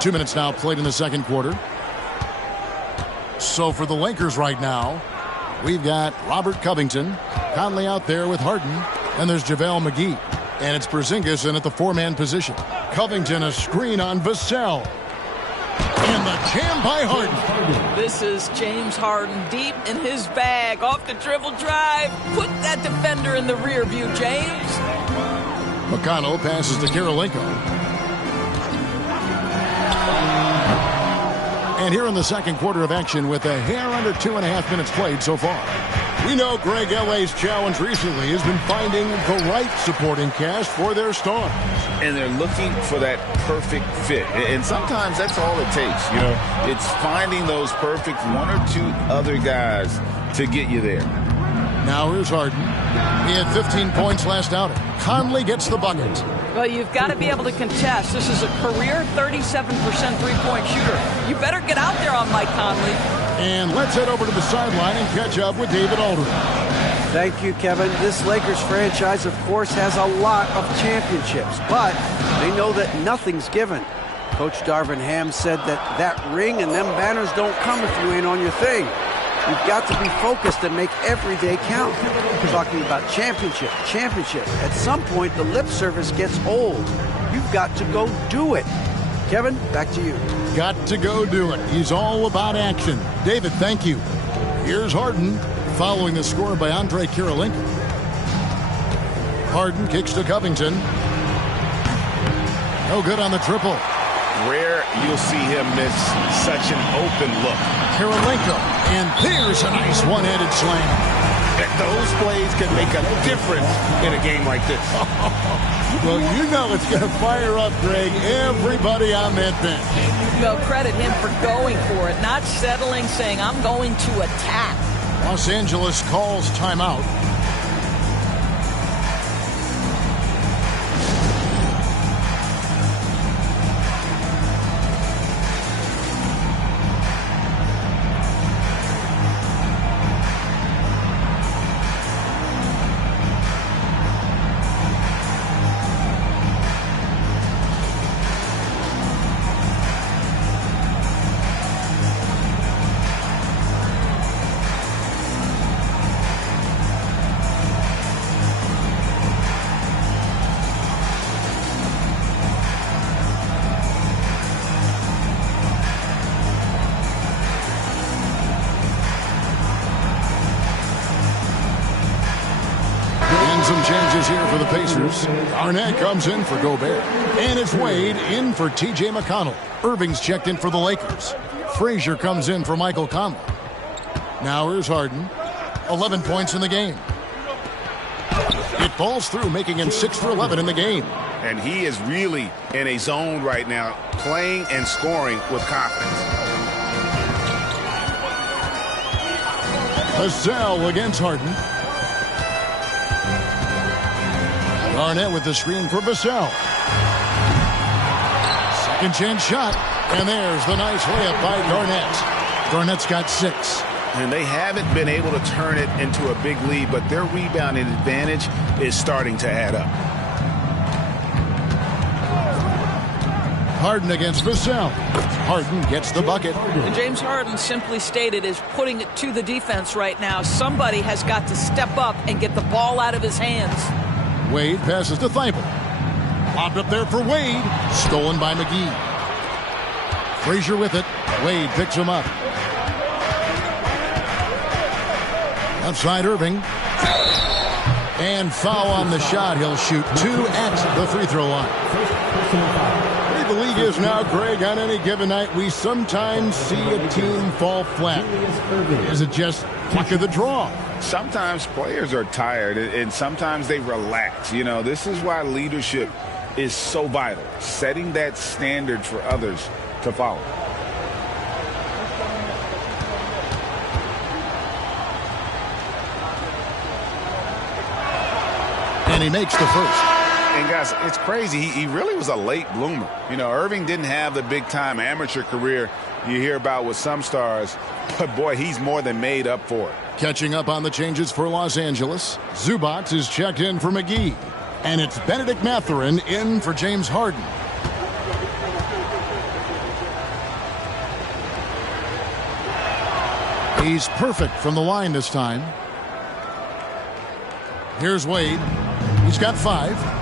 Two minutes now played in the second quarter. So for the Lakers right now, we've got Robert Covington, Conley out there with Harden, and there's JaVale McGee. And it's Porzingis in at the four-man position. Covington a screen on Vassell. And the jam by Harden. This is James Harden deep in his bag. Off the dribble drive. Put that defender in the rear view, James. McConnell passes to Kirilenko. And here in the second quarter of action with a hair under 2.5 minutes played so far. We know Greg L.A.'s challenge recently has been finding the right supporting cast for their stars. And they're looking for that perfect fit. And sometimes that's all it takes. You know, it's finding those perfect one or two other guys to get you there. Now here's Harden. He had 15 points last outing. Conley gets the bucket. Well, you've got to be able to contest. This is a career 37% three-point shooter. You better get out there on Mike Conley. And let's head over to the sideline and catch up with David Aldridge. Thank you, Kevin. This Lakers franchise, of course, has a lot of championships, but they know that nothing's given. Coach Darvin Ham said that ring and them banners don't come if you ain't on your thing. You've got to be focused and make every day count. We're talking about championship. At some point, the lip service gets old. You've got to go do it. Kevin, back to you. Got to go do it. He's all about action. David, thank you. Here's Harden, following the score by Andre Kirilenko. Harden kicks to Covington. No good on the triple. Rare you'll see him miss such an open look. Kirilenko, and there's a nice one-handed slam. Those plays can make a difference in a game like this. Well, you know it's going to fire up, Greg, everybody on that bench. Well, credit him for going for it, not settling, saying, I'm going to attack. Los Angeles calls timeout. Some changes here for the Pacers. Arnett comes in for Gobert. And it's Wade in for T.J. McConnell. Irving's checked in for the Lakers. Frazier comes in for Michael Conley. Now here's Harden. 11 points in the game. It falls through, making him 6 for 11 in the game. And he is really in a zone right now, playing and scoring with confidence. Vassell against Harden. Garnett with the screen for Vassell. Second chance shot. And there's the nice layup by Garnett. Garnett's got 6. And they haven't been able to turn it into a big lead, but their rebounding advantage is starting to add up. Harden against Vassell. Harden gets the bucket. And James Harden, simply stated, is putting it to the defense right now. Somebody has got to step up and get the ball out of his hands. Wade passes to Thibault. Popped up there for Wade. Stolen by McGee. Frazier with it. Wade picks him up. Outside Irving. And foul on the shot. He'll shoot 2 at the free throw line. The league is now, Greg, on any given night, we sometimes see a team fall flat. Is it just luck of the draw? Sometimes players are tired, and sometimes they relax. You know, this is why leadership is so vital, setting that standard for others to follow. And he makes the first. And guys, it's crazy. He really was a late bloomer. You know, Irving didn't have the big-time amateur career you hear about with some stars, but boy, he's more than made up for it. Catching up on the changes for Los Angeles, Zubac is checked in for McGee. And it's Benedict Mathurin in for James Harden. He's perfect from the line this time. Here's Wade. He's got 5.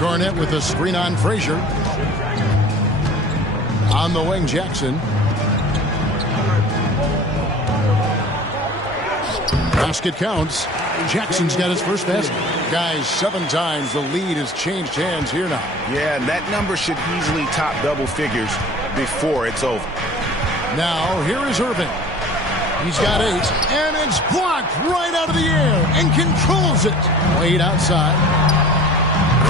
Garnett with a screen on Frazier. On the wing, Jackson. Basket counts. Jackson's got his first basket. Guys, 7 times the lead has changed hands here now. Yeah, and that number should easily top double figures before it's over. Now, here is Irving. He's got 8, and it's blocked right out of the air and controls it. Wade outside.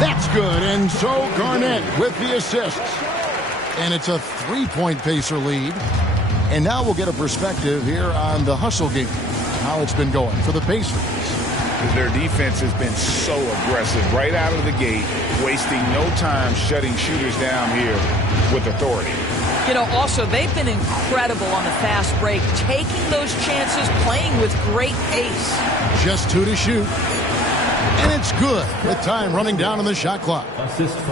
That's good, and so Garnett with the assists. And it's a 3-point Pacer lead. And now we'll get a perspective here on the hustle game, how it's been going for the Pacers. Their defense has been so aggressive right out of the gate, wasting no time shutting shooters down here with authority. You know, also, they've been incredible on the fast break, taking those chances, playing with great pace. Just 2 to shoot. And it's good with time running down on the shot clock.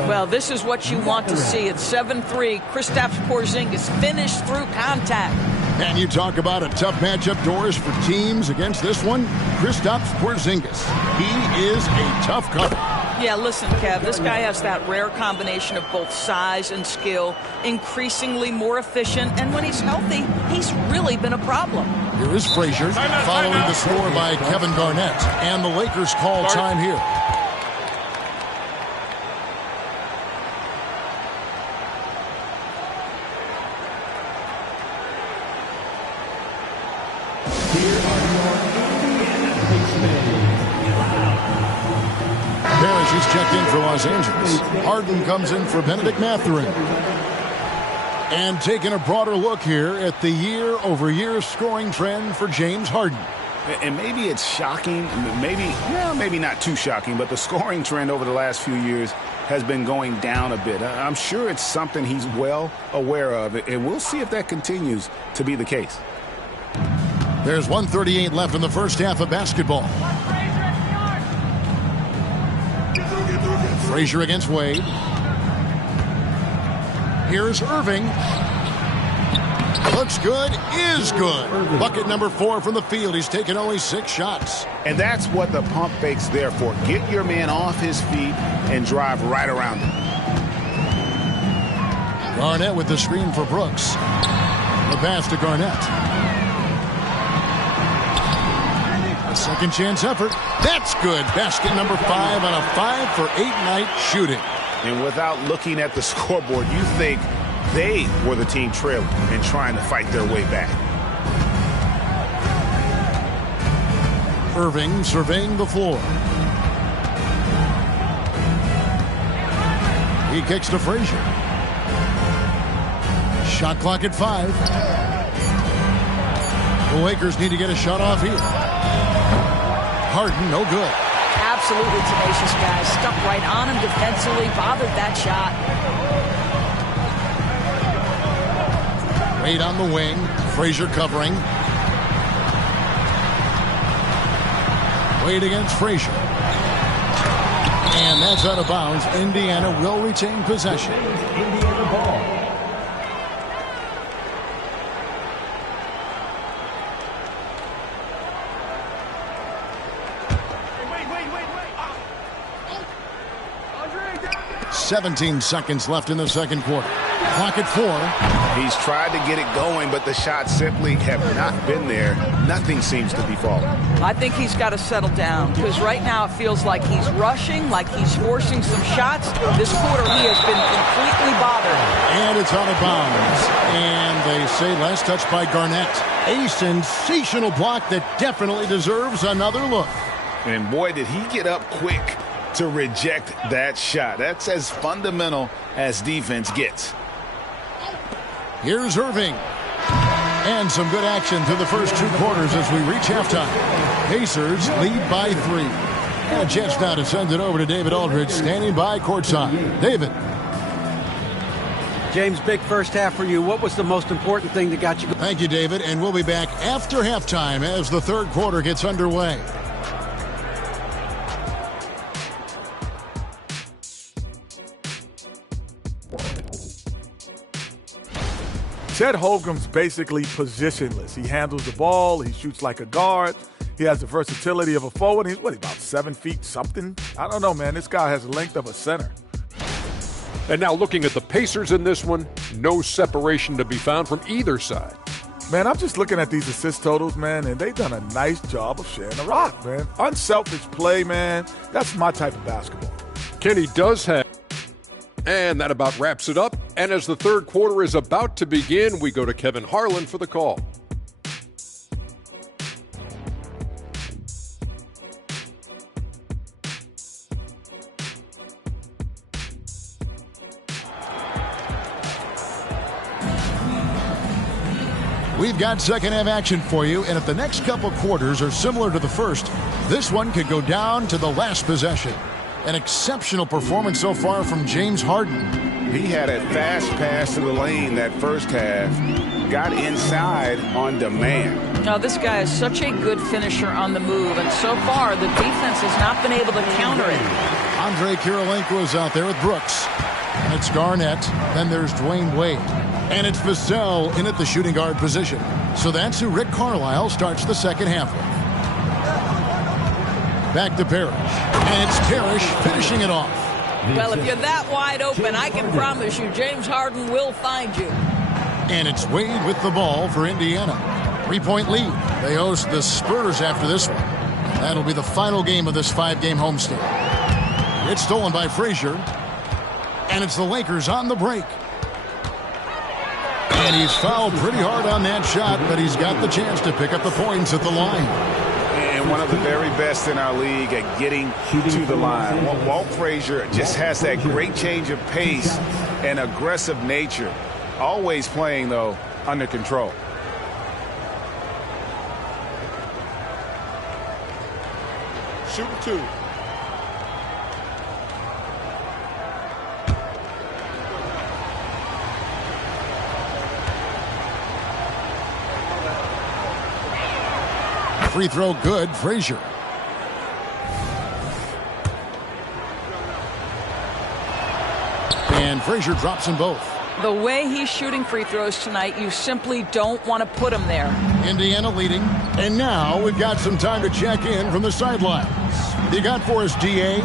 Well, this is what you want to see. It's 7-3. Kristaps Porzingis finished through contact. And you talk about a tough matchup, Doris, for teams against this one. Kristaps Porzingis. He is a tough cover. Yeah, listen, Kev, this guy has that rare combination of both size and skill, increasingly more efficient, and when he's healthy, he's really been a problem. Here is Frazier, following the score by Kevin Garnett, and the Lakers call time here. Parrish is checked in for Los Angeles. Harden comes in for Benedict Mathurin. And taking a broader look here at the year-over-year scoring trend for James Harden. And maybe it's shocking, maybe not too shocking, but the scoring trend over the last few years has been going down a bit. I'm sure it's something he's well aware of, and we'll see if that continues to be the case. There's 1:38 left in the first half of basketball. Frazier against Wade. Here's Irving. Looks good, is good. Bucket number 4 from the field. He's taken only 6 shots. And that's what the pump fake's there for. Get your man off his feet and drive right around him. Garnett with the screen for Brooks. The pass to Garnett. A second chance effort. That's good. Basket number 5 on a 5-for-8 night shooting. And without looking at the scoreboard, you think they were the team trailing and trying to fight their way back. Irving surveying the floor. He kicks to Frazier. Shot clock at 5. The Lakers need to get a shot off here. Harden, no good. Absolutely tenacious guy. Stuck right on him defensively. Bothered that shot. Wade on the wing. Frazier covering. Wade against Frazier. And that's out of bounds. Indiana will retain possession. Indiana ball. Wait. 17 seconds left in the second quarter. Clock at 4. He's tried to get it going, but the shots simply have not been there. Nothing seems to be falling. I think he's got to settle down because right now it feels like he's rushing, like he's forcing some shots. This quarter he has been completely bothered. And it's out of bounds. And they say last touch by Garnett. A sensational block that definitely deserves another look. And boy, did he get up quick to reject that shot. That's as fundamental as defense gets. Here's Irving. And some good action through the first 2 quarters as we reach halftime. Pacers lead by 3. And a chance now to send it over to David Aldridge, standing by courtside. David. James, big first half for you. What was the most important thing that got you going? Thank you, David. And we'll be back after halftime as the third quarter gets underway. Chet Holmgren's basically positionless. He handles the ball. He shoots like a guard. He has the versatility of a forward. He's, about 7 feet something? I don't know, man. This guy has the length of a center. And now looking at the Pacers in this one, no separation to be found from either side. Man, I'm just looking at these assist totals, man, and they've done a nice job of sharing the rock, man. Unselfish play, man. That's my type of basketball. Kenny does have. And that about wraps it up. And as the third quarter is about to begin, we go to Kevin Harlan for the call. We've got second half action for you, and if the next couple quarters are similar to the first, this one could go down to the last possession. An exceptional performance so far from James Harden. He had a fast pass to the lane that first half. Got inside on demand. Now, this guy is such a good finisher on the move, and so far the defense has not been able to counter it. Andre Kirilenko is out there with Brooks. And it's Garnett. Then there's Dwayne Wade. And it's Vassell in at the shooting guard position. So that's who Rick Carlisle starts the second half with. Back to Parrish. And it's Parrish finishing it off. Well, if you're that wide open, I can promise you James Harden will find you. And it's Wade with the ball for Indiana. 3-point lead. They host the Spurs after this one. That'll be the final game of this 5-game homestand. It's stolen by Frazier. And it's the Lakers on the break. And he's fouled pretty hard on that shot, but he's got the chance to pick up the points at the line. And one of the very best in our league at getting to the line. Walt Frazier just has that great change of pace and aggressive nature. Always playing, though, under control. Shooting 2. Free throw good, Frazier. And Frazier drops them both. The way he's shooting free throws tonight, you simply don't want to put him there. Indiana leading. And now we've got some time to check in from the sidelines. You got for us, D.A.?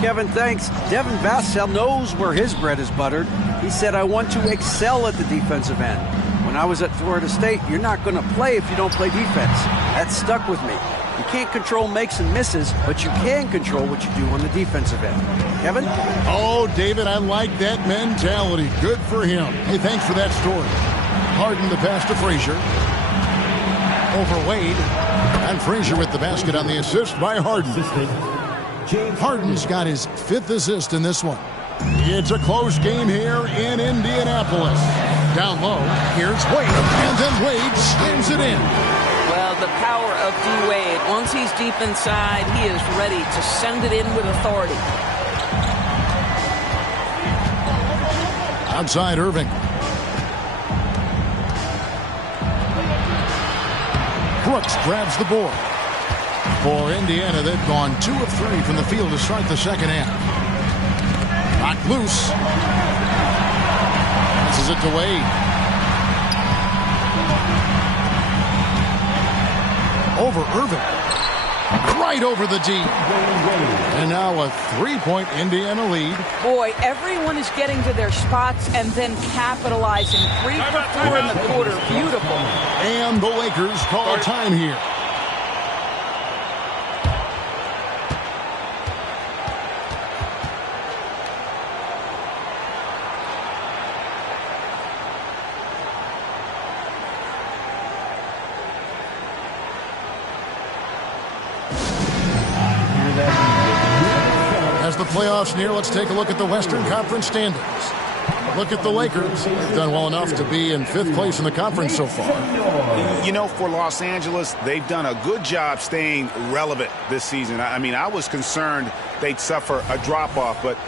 Kevin, thanks. Devin Vassell knows where his bread is buttered. He said, I want to excel at the defensive end. When I was at Florida State, you're not going to play if you don't play defense. That stuck with me. You can't control makes and misses, but you can control what you do on the defensive end. Kevin? Oh, David, I like that mentality. Good for him. Hey, thanks for that story. Harden the pass to Frazier. Over Wade. And Frazier with the basket on the assist by Harden. Harden's got his 5th assist in this one. It's a close game here in Indianapolis. Down low, here's Wade. And then Wade slams it in. power of D-Wade. Once he's deep inside, he is ready to send it in with authority. Outside Irving. Brooks grabs the board. For Indiana, they've gone 2 of 3 from the field to start the second half. Knocked loose. Passes it to Wade. Over Irving. Right over the D. And now a 3-point Indiana lead. Boy, everyone is getting to their spots and then capitalizing. 3 for 4 in the quarter. Beautiful. And the Lakers call time here. As the playoffs near, let's take a look at the Western Conference standings. Look at the Lakers. They've done well enough to be in 5th place in the conference so far. You know, for Los Angeles, they've done a good job staying relevant this season. I mean, I was concerned they'd suffer a drop-off, but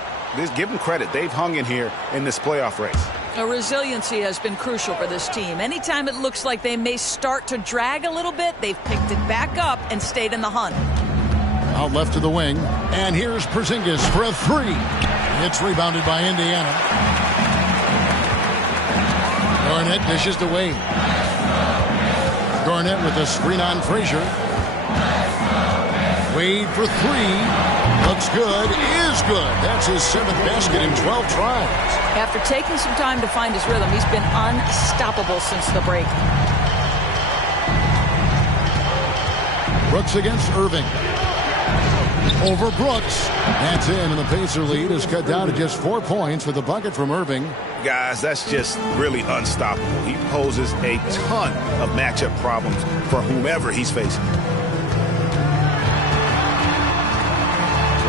give them credit. They've hung in here in this playoff race. Resiliency has been crucial for this team. Anytime it looks like they may start to drag a little bit, they've picked it back up and stayed in the hunt. Out left to the wing. And here's Porzingis for a 3. It's rebounded by Indiana. Garnett dishes to Wade. Garnett with a screen on Frazier. Wade for 3. Looks good. Is good. That's his 7th basket in 12 tries. After taking some time to find his rhythm, he's been unstoppable since the break. Brooks against Irving. Over Brooks. That's in, and the Pacer lead is cut down to just 4 points with a bucket from Irving. Guys, that's just really unstoppable. He poses a ton of matchup problems for whomever he's facing.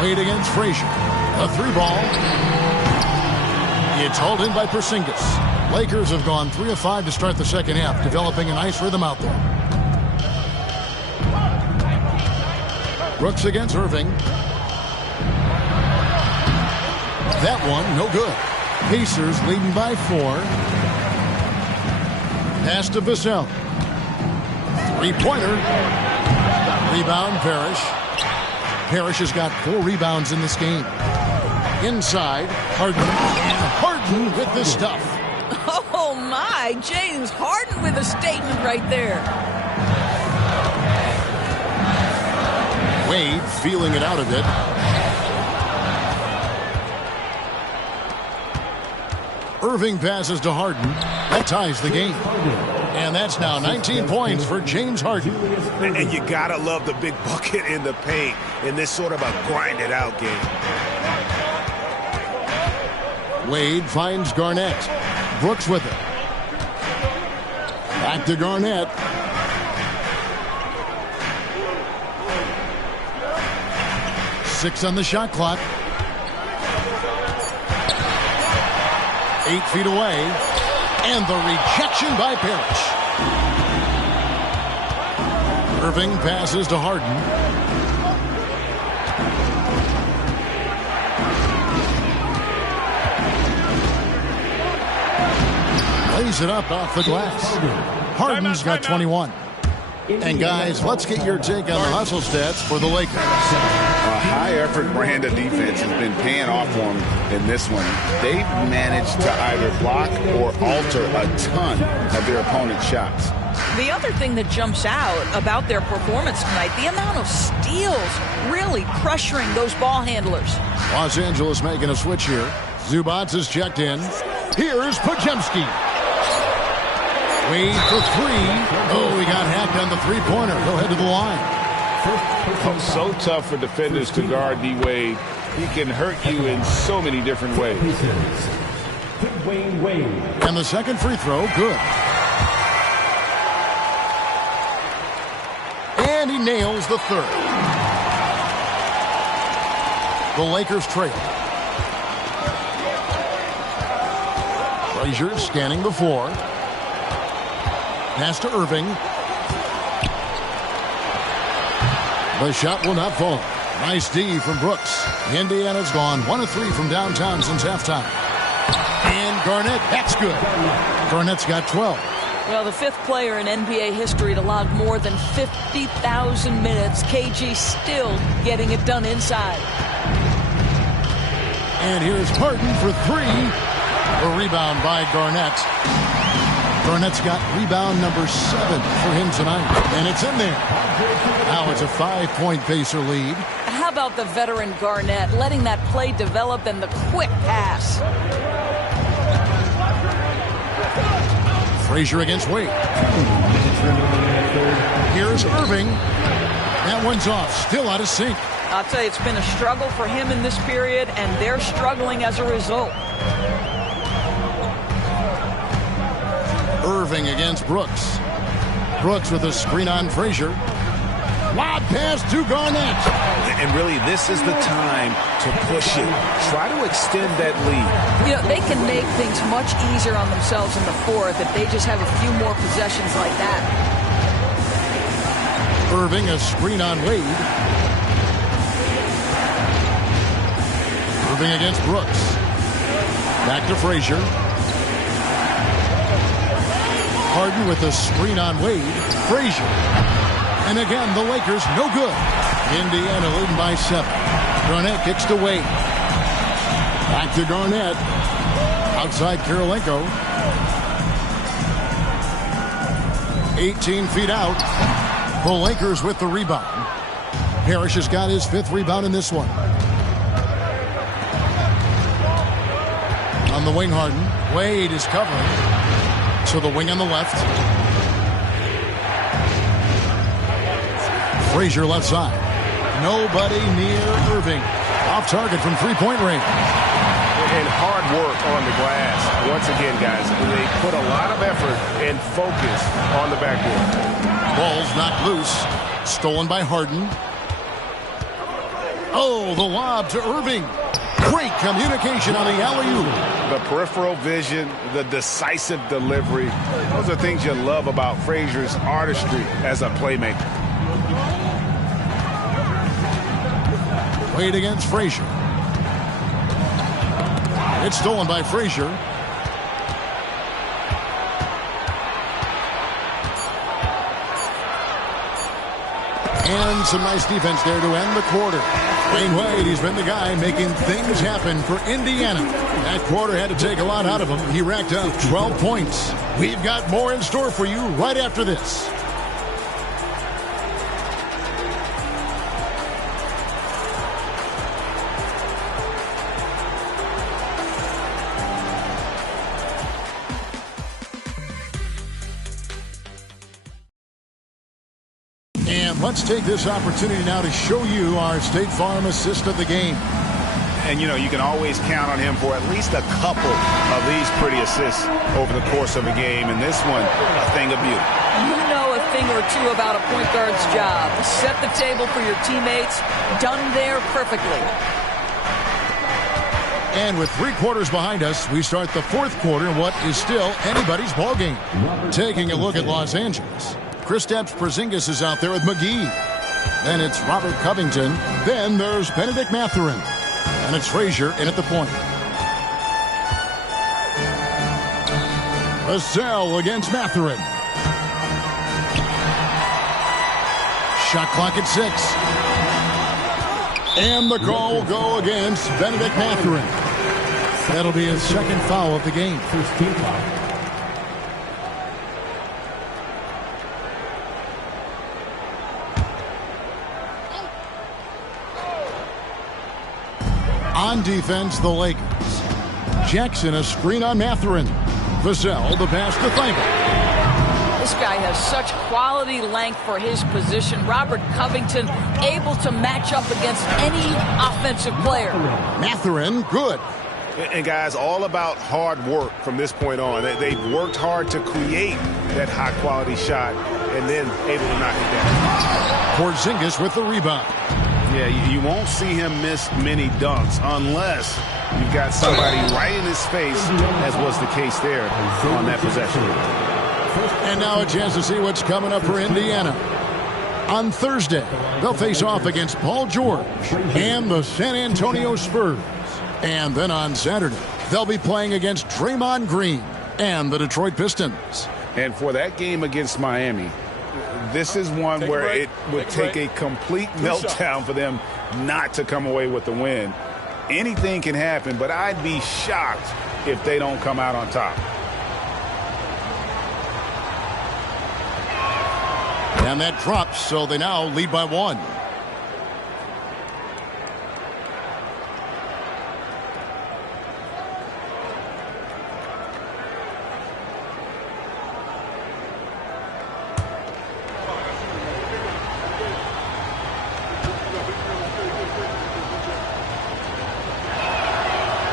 Wade against Frazier. A 3-ball. It's hauled in by Porzingis. Lakers have gone 3 of 5 to start the second half, developing a nice rhythm out there. Brooks against Irving. That one, no good. Pacers leading by 4. Pass to Vassell. 3-pointer. Rebound, Parrish. Parrish has got 4 rebounds in this game. Inside, Harden. And Harden with the stuff. Oh, my. James Harden with a statement right there. Wade feeling it out a bit. Irving passes to Harden. That ties the game. And that's now 19 points for James Harden. And you gotta love the big bucket in the paint in this sort of a grinded-out game. Wade finds Garnett. Brooks with it. Back to Garnett. Six on the shot clock. 8 feet away. And the rejection by Parrish. Irving passes to Harden. Lays it up off the glass. Harden's got 21. And guys, let's get your take on the hustle stats for the Lakers. A high-effort brand of defense has been paying off for them in this one. They've managed to either block or alter a ton of their opponent's shots. The other thing that jumps out about their performance tonight, the amount of steals really pressuring those ball handlers. Los Angeles making a switch here. Zubats is checked in. Here's Podziemski. Wade for 3. Oh, he got hacked on the 3-pointer. He'll head to the line. So tough for defenders to guard D-Wade. He can hurt you in so many different ways. And the second free throw, good. And he nails the third. The Lakers trail. Frazier scanning the floor. Pass to Irving. The shot will not fall. Nice D from Brooks. Indiana's gone 1 of 3 from downtown since halftime. And Garnett, that's good. Garnett's got 12. Well, the 5th player in NBA history to log more than 50,000 minutes. KG still getting it done inside. And here's Harden for 3. A rebound by Garnett. Garnett's got rebound number 7 for him tonight. And it's in there. Now it's a 5-point Pacer lead. How about the veteran Garnett letting that play develop and the quick pass? Frazier against Wade. Here's Irving. That one's off. Still out of sync. I'll tell you, it's been a struggle for him in this period, and they're struggling as a result. Irving against Brooks. Brooks with a screen on Frazier. Lob pass to Garnett. And really, this is the time to push it. Try to extend that lead. You know, they can make things much easier on themselves in the 4th if they just have a few more possessions like that. Irving, a screen on Wade. Irving against Brooks. Back to Frazier. Harden with a screen on Wade. Frazier. And again, the Lakers no good. Indiana leading by 7. Garnett kicks to Wade. Back to Garnett. Outside Kirilenko. 18 feet out. The Lakers with the rebound. Parrish has got his 5th rebound in this one. On the wing, Harden. Wade is covering. So the wing on the left. Frazier left side. Nobody near Irving. Off target from 3-point range. And hard work on the glass. Once again, guys, they put a lot of effort and focus on the backboard. Ball's knocked loose. Stolen by Harden. Oh, the lob to Irving. Great communication on the alley-oop. The peripheral vision, the decisive delivery. Those are things you love about Frazier's artistry as a playmaker. Wade against Frazier. It's stolen by Frazier. And some nice defense there to end the quarter. Wayne Wade, he's been the guy making things happen for Indiana. That quarter had to take a lot out of him. He racked up 12 points. We've got more in store for you right after this. And let's take this opportunity now to show you our State Farm assist of the game. And, you know, you can always count on him for at least a couple of these pretty assists over the course of a game. And this one, a thing of beauty. You know a thing or two about a point guard's job. Set the table for your teammates. Done there perfectly. And with 3 quarters behind us, we start the 4th quarter in what is still anybody's ball game. Taking a look at Los Angeles. Kristaps Porzingis is out there with McGee. Then it's Robert Covington. Then there's Benedict Mathurin. And it's Frazier in at the point. Vassell against Mathurin. Shot clock at 6. And the call will go against Benedict Mathurin. That'll be his 2nd foul of the game. First team foul. On defense, the Lakers. Jackson, a screen on Mathurin. Vassell, the pass to Thybulle. This guy has such quality length for his position. Robert Covington able to match up against any offensive player. Mathurin, good. And, guys, all about hard work from this point on. They've worked hard to create that high-quality shot and then able to knock it down. Porzingis with the rebound. Yeah, you won't see him miss many dunks unless you've got somebody right in his face, as was the case there on that possession. And now a chance to see what's coming up for Indiana. On Thursday, they'll face off against Paul George and the San Antonio Spurs. And then on Saturday, they'll be playing against Draymond Green and the Detroit Pistons. And for that game against Miami, this is one where it would take a complete meltdown for them not to come away with the win. Anything can happen, but I'd be shocked if they don't come out on top. And that drops, so they now lead by 1.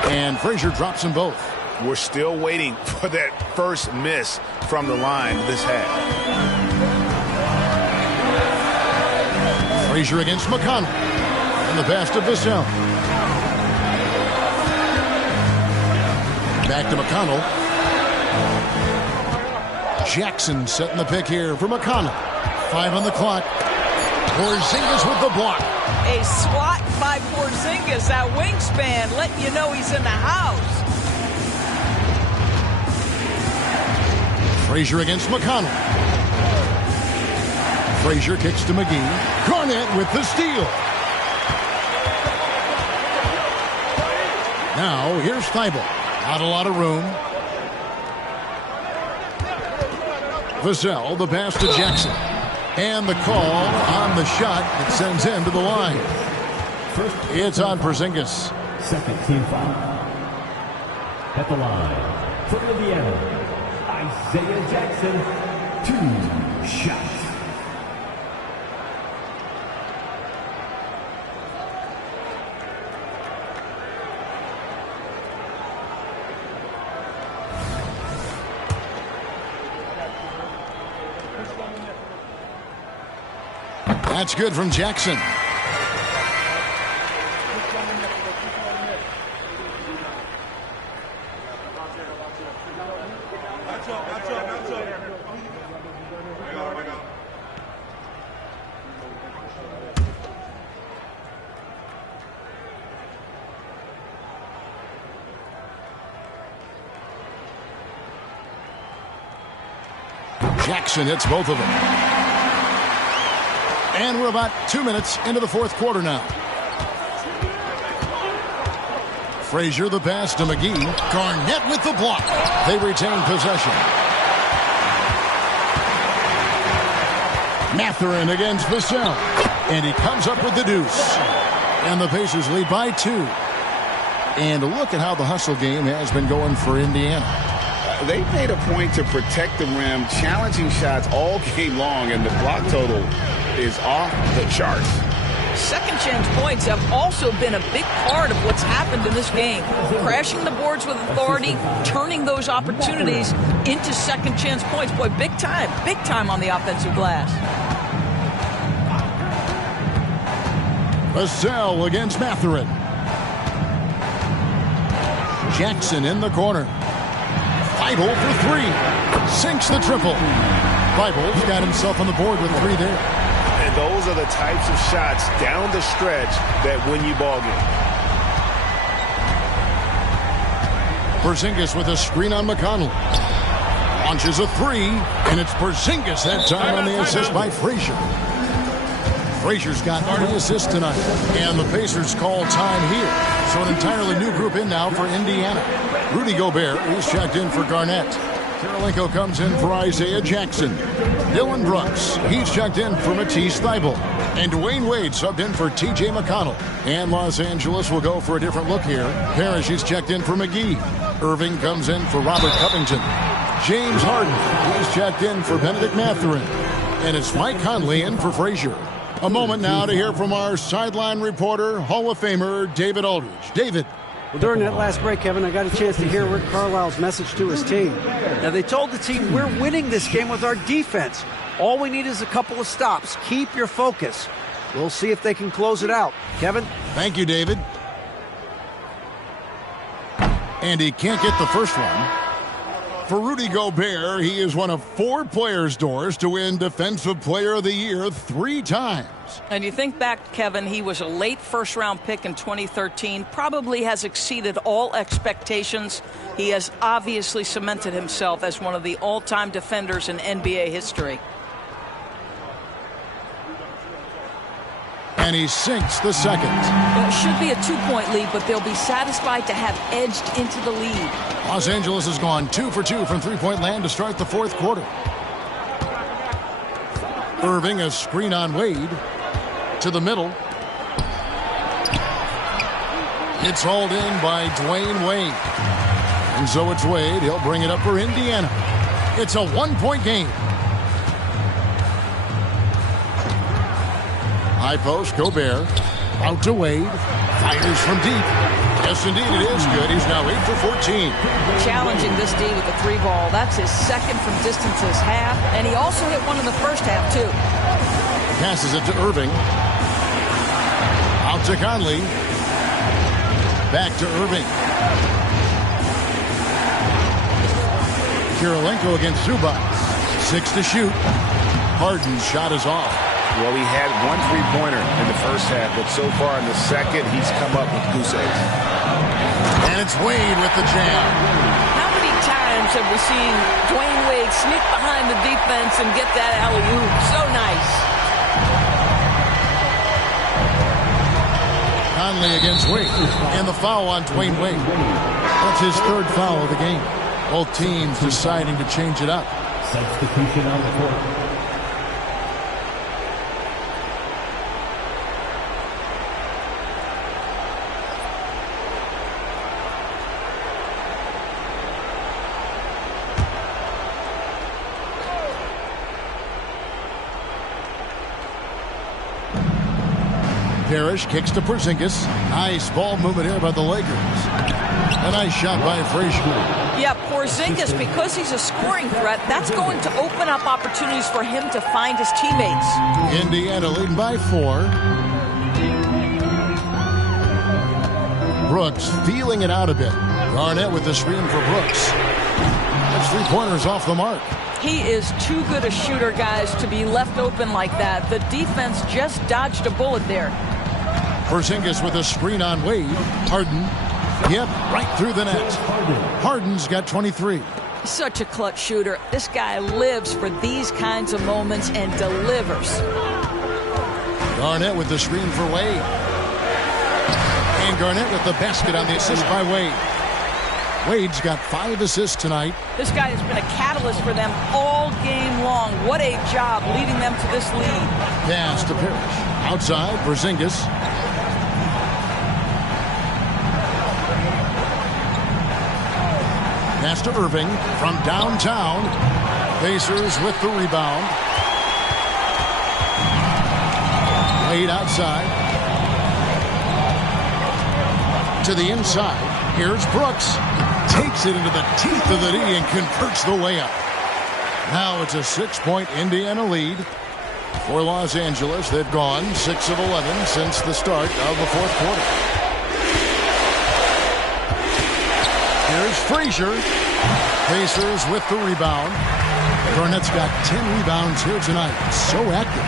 And Frazier drops them both. We're still waiting for that first miss from the line this half. Frazier against McConnell. And the pass to Vassell. Back to McConnell. Jackson setting the pick here for McConnell. 5 on the clock. Porzingis with the block. A swat by Porzingis, that wingspan, letting you know he's in the house. Frazier against McConnell. Frazier kicks to McGee. Garnett with the steal. Now here's Thibault. Not a lot of room. Vassell, the pass to Jackson. And the call on the shot that sends him to the line. It's on Porzingis. Second team foul. At the line, for Indiana, Isaiah Jackson, 2 shots. That's good from Jackson. Jackson hits both of them. And we're about 2 minutes into the fourth quarter now. Frazier the pass to McGee. Garnett with the block. They retain possession. Mathurin against Vassell. And he comes up with the deuce. And the Pacers lead by 2. And look at how the hustle game has been going for Indiana. They made a point to protect the rim, challenging shots all game long, and the block total is off the charts. Second chance points have also been a big part of what's happened in this game. Crashing the boards with authority, turning those opportunities into second chance points. Boy, big time on the offensive glass. Vassell against Mathurin. Jackson in the corner. Thibault for 3. Sinks the triple. Thibault's got himself on the board with 3 there. And those are the types of shots down the stretch that win you ball game. Porzingis with a screen on McConnell. Launches a 3, and it's Porzingis that time on the assist by Frazier. Frazier's got 3 assists tonight, and the Pacers call time here. So an entirely new group in now for Indiana. Rudy Gobert, he's checked in for Garnett. Karolinko comes in for Isaiah Jackson. Dylan Brooks, he's checked in for Matisse Thibault. And Dwayne Wade subbed in for T.J. McConnell. And Los Angeles will go for a different look here. Parrish is checked in for McGee. Irving comes in for Robert Covington. James Harden, he's checked in for Benedict Mathurin. And it's Mike Conley in for Frazier. A moment now to hear from our sideline reporter, Hall of Famer David Aldridge. David. Well, during that last break, Kevin, I got a chance to hear Rick Carlisle's message to his team. Now, they told the team, we're winning this game with our defense. All we need is a couple of stops. Keep your focus. We'll see if they can close it out. Kevin? Thank you, David. And he can't get the first one. For Rudy Gobert, he is one of 4 players, Doris, to win Defensive Player of the Year 3 times. And you think back, Kevin, he was a late first-round pick in 2013, probably has exceeded all expectations. He has obviously cemented himself as one of the all-time defenders in NBA history. And he sinks the second. It should be a 2-point lead, but they'll be satisfied to have edged into the lead. Los Angeles has gone 2 for 2 from three-point land to start the 4th quarter. Irving, a screen on Wade. To the middle. It's hauled in by Dwayne Wade. And so it's Wade. He'll bring it up for Indiana. It's a 1-point game. High post, Gobert. Out to Wade. Fires from deep. Yes, indeed, it is good. He's now 8 for 14. Challenging this D with the 3 ball. That's his second from distance this half. And he also hit one in the first half, too. Passes it to Irving. Out to Conley. Back to Irving. Kirilenko against Zubac. 6 to shoot. Harden's shot is off. Well, he had 1 3-pointer in the first half, but so far in the second, he's come up with goose eggs. And it's Wade with the jam. How many times have we seen Dwayne Wade sneak behind the defense and get that alley-oop? So nice. Conley against Wade. And the foul on Dwayne Wade. That's his 3rd foul of the game. Both teams deciding to change it up. Substitution on the court. Parrish kicks to Porzingis. Nice ball movement here by the Lakers. A nice shot by Frazier. Yeah, Porzingis, because he's a scoring threat, that's going to open up opportunities for him to find his teammates. Indiana leading by 4. Brooks feeling it out a bit. Garnett with the screen for Brooks. That's 3-pointers off the mark. He is too good a shooter, guys, to be left open like that. The defense just dodged a bullet there. Porzingis with a screen on Wade. Harden. Yep, right through the net. Harden's got 23. Such a clutch shooter. This guy lives for these kinds of moments and delivers. Garnett with the screen for Wade. And Garnett with the basket on the assist by Wade. Wade's got 5 assists tonight. This guy has been a catalyst for them all game long. What a job leading them to this lead. Pass to Parrish. Outside, Porzingis. Pass to Irving from downtown. Pacers with the rebound. Wade outside. To the inside. Here's Brooks. Takes it into the teeth of the D and converts the layup. Now it's a 6-point Indiana lead for Los Angeles. They've gone 6 of 11 since the start of the 4th quarter. Here's Frazier. Pacers with the rebound. Garnett's got 10 rebounds here tonight. So active.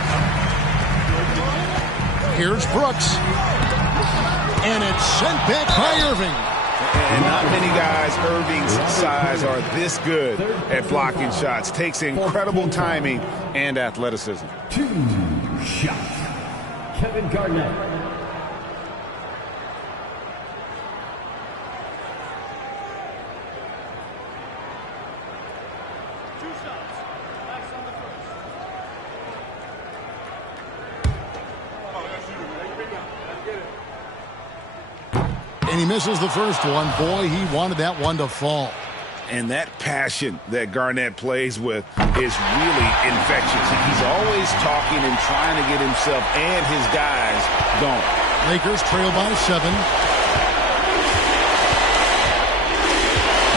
Here's Brooks. And it's sent back by Irving. And not many guys Irving's size are this good at blocking shots. Takes incredible timing and athleticism. 2 shots. Kevin Garnett. And he misses the first one. Boy, he wanted that one to fall. And that passion that Garnett plays with is really infectious. He's always talking and trying to get himself and his guys going. Lakers trail by 7.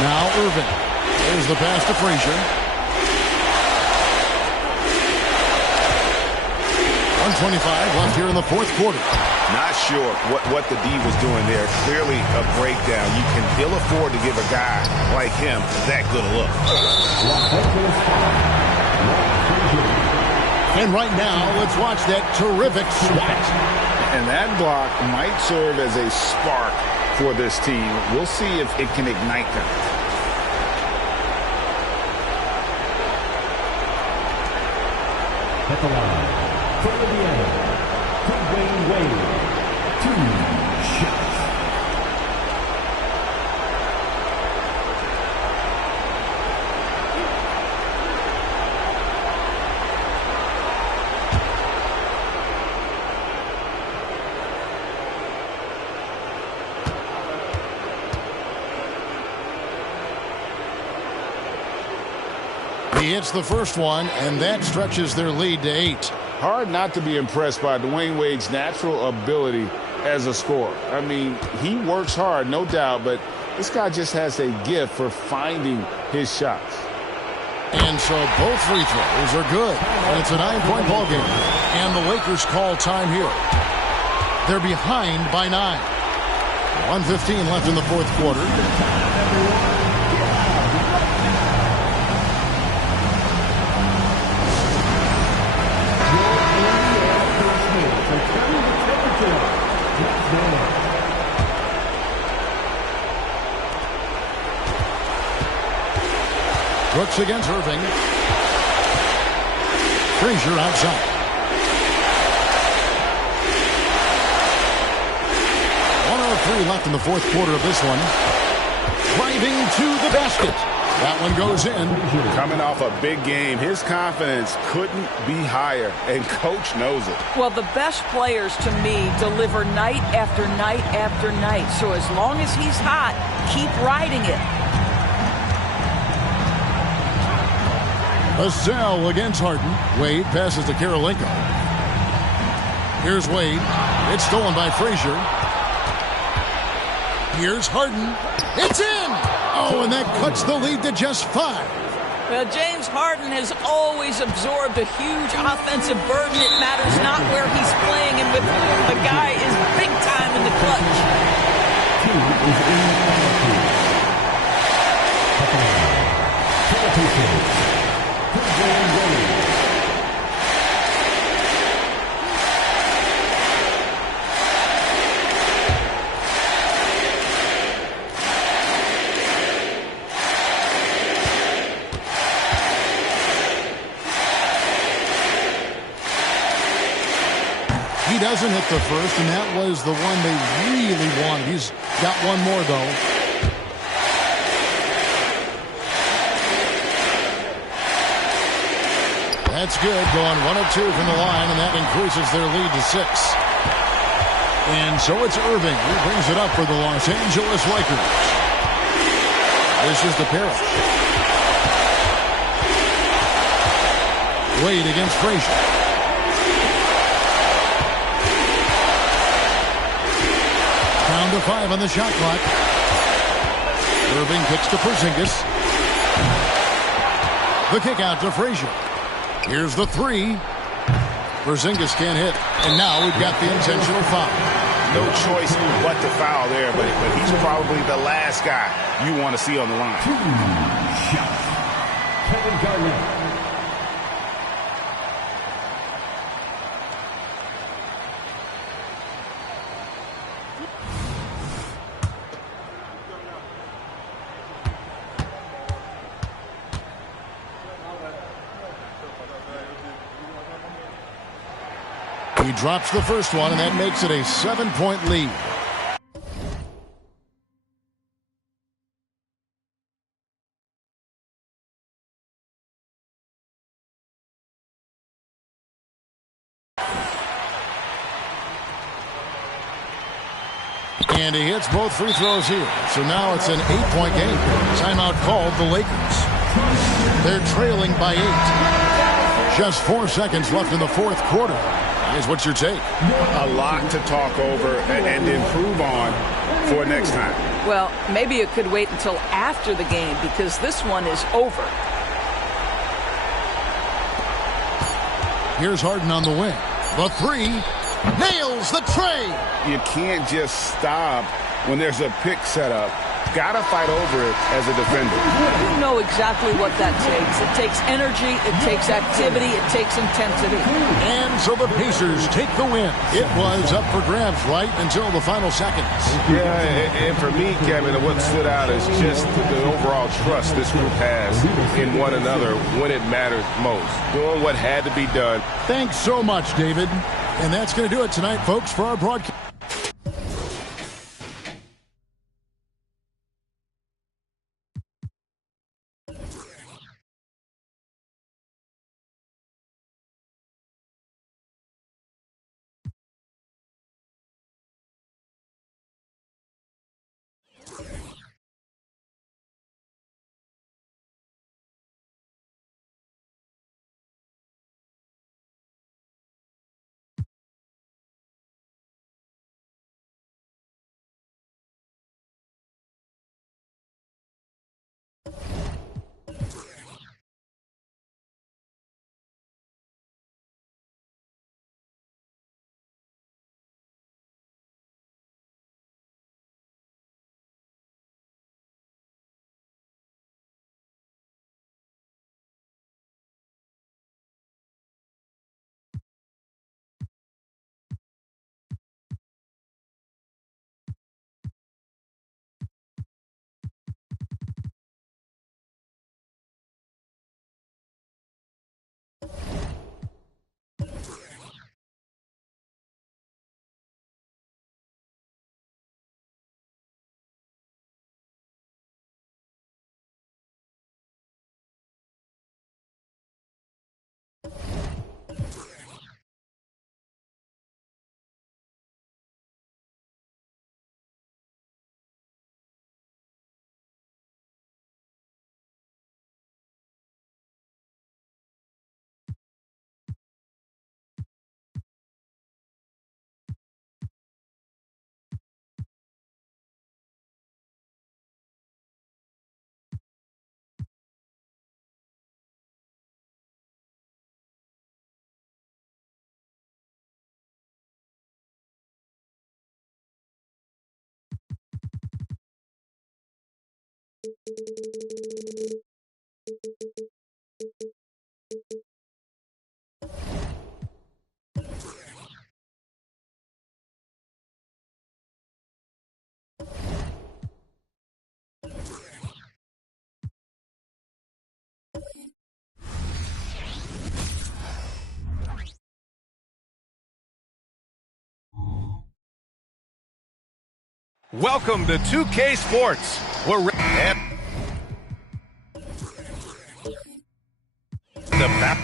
Now Irving. There's the pass to Frazier. 1 8:25 left here in the fourth quarter. Not sure what the D was doing there. Clearly a breakdown. You can ill afford to give a guy like him that good a look. And right now, let's watch that terrific swat. And that block might serve as a spark for this team. We'll see if it can ignite them. At the line, from Indiana, Dwayne Wade, 2 shots. He hits the first one, and that stretches their lead to 8. Hard not to be impressed by Dwayne Wade's natural ability as a scorer. I mean, he works hard, no doubt, but this guy just has a gift for finding his shots. And so both free throws are good. And it's a 9-point ball game. And the Lakers call time here. They're behind by 9. 1:15 left in the fourth quarter. Brooks against Irving. Frazier outside. 1:03 left in the fourth quarter of this one. Driving to the basket. That one goes in. Coming off a big game, his confidence couldn't be higher, and coach knows it. Well, the best players, to me, deliver night after night after night. So as long as he's hot, keep riding it. Vassell against Harden. Wade passes to Karolinko. Here's Wade. It's stolen by Frazier. Here's Harden. It's in! Oh, and that cuts the lead to just 5. Well, James Harden has always absorbed a huge offensive burden. It matters not where he's playing and with whom. The guy is big time in the clutch. He doesn't hit the first, and that was the one they really wanted. He's got one more, though. That's good, going 1 of 2 from the line, and that increases their lead to 6. And so it's Irving who brings it up for the Los Angeles Lakers. This is the Parrish. Wade against Frazier. Down to 5 on the shot clock. Irving kicks to Porzingis. The kick out to Frazier. Here's the 3. Porzingis can't hit. And now we've got the intentional foul. No choice but to foul there, but he's probably the last guy you want to see on the line. 2 shots. Kevin Garnett. He drops the first one, and that makes it a 7-point lead. And he hits both free throws here. So now it's an 8-point game. Timeout called the Lakers. They're trailing by 8. Just 4 seconds left in the fourth quarter. Here's what's your take? A lot to talk over and improve on for next time. Well, maybe it could wait until after the game because this one is over. Here's Harden on the wing. The three. Nails the tray. You can't just stop when there's a pick set up. Gotta fight over it as a defender. You know exactly what that takes. It takes energy, it takes activity, it takes intensity. And so the Pacers take the win. It was up for grabs right until the final seconds. Yeah, and for me, Kevin, what stood out is just the overall trust this group has in one another when it matters most. Doing what had to be done. Thanks so much, David. And that's going to do it tonight, folks, for our broadcast. Welcome to 2K Sports. We're at the map.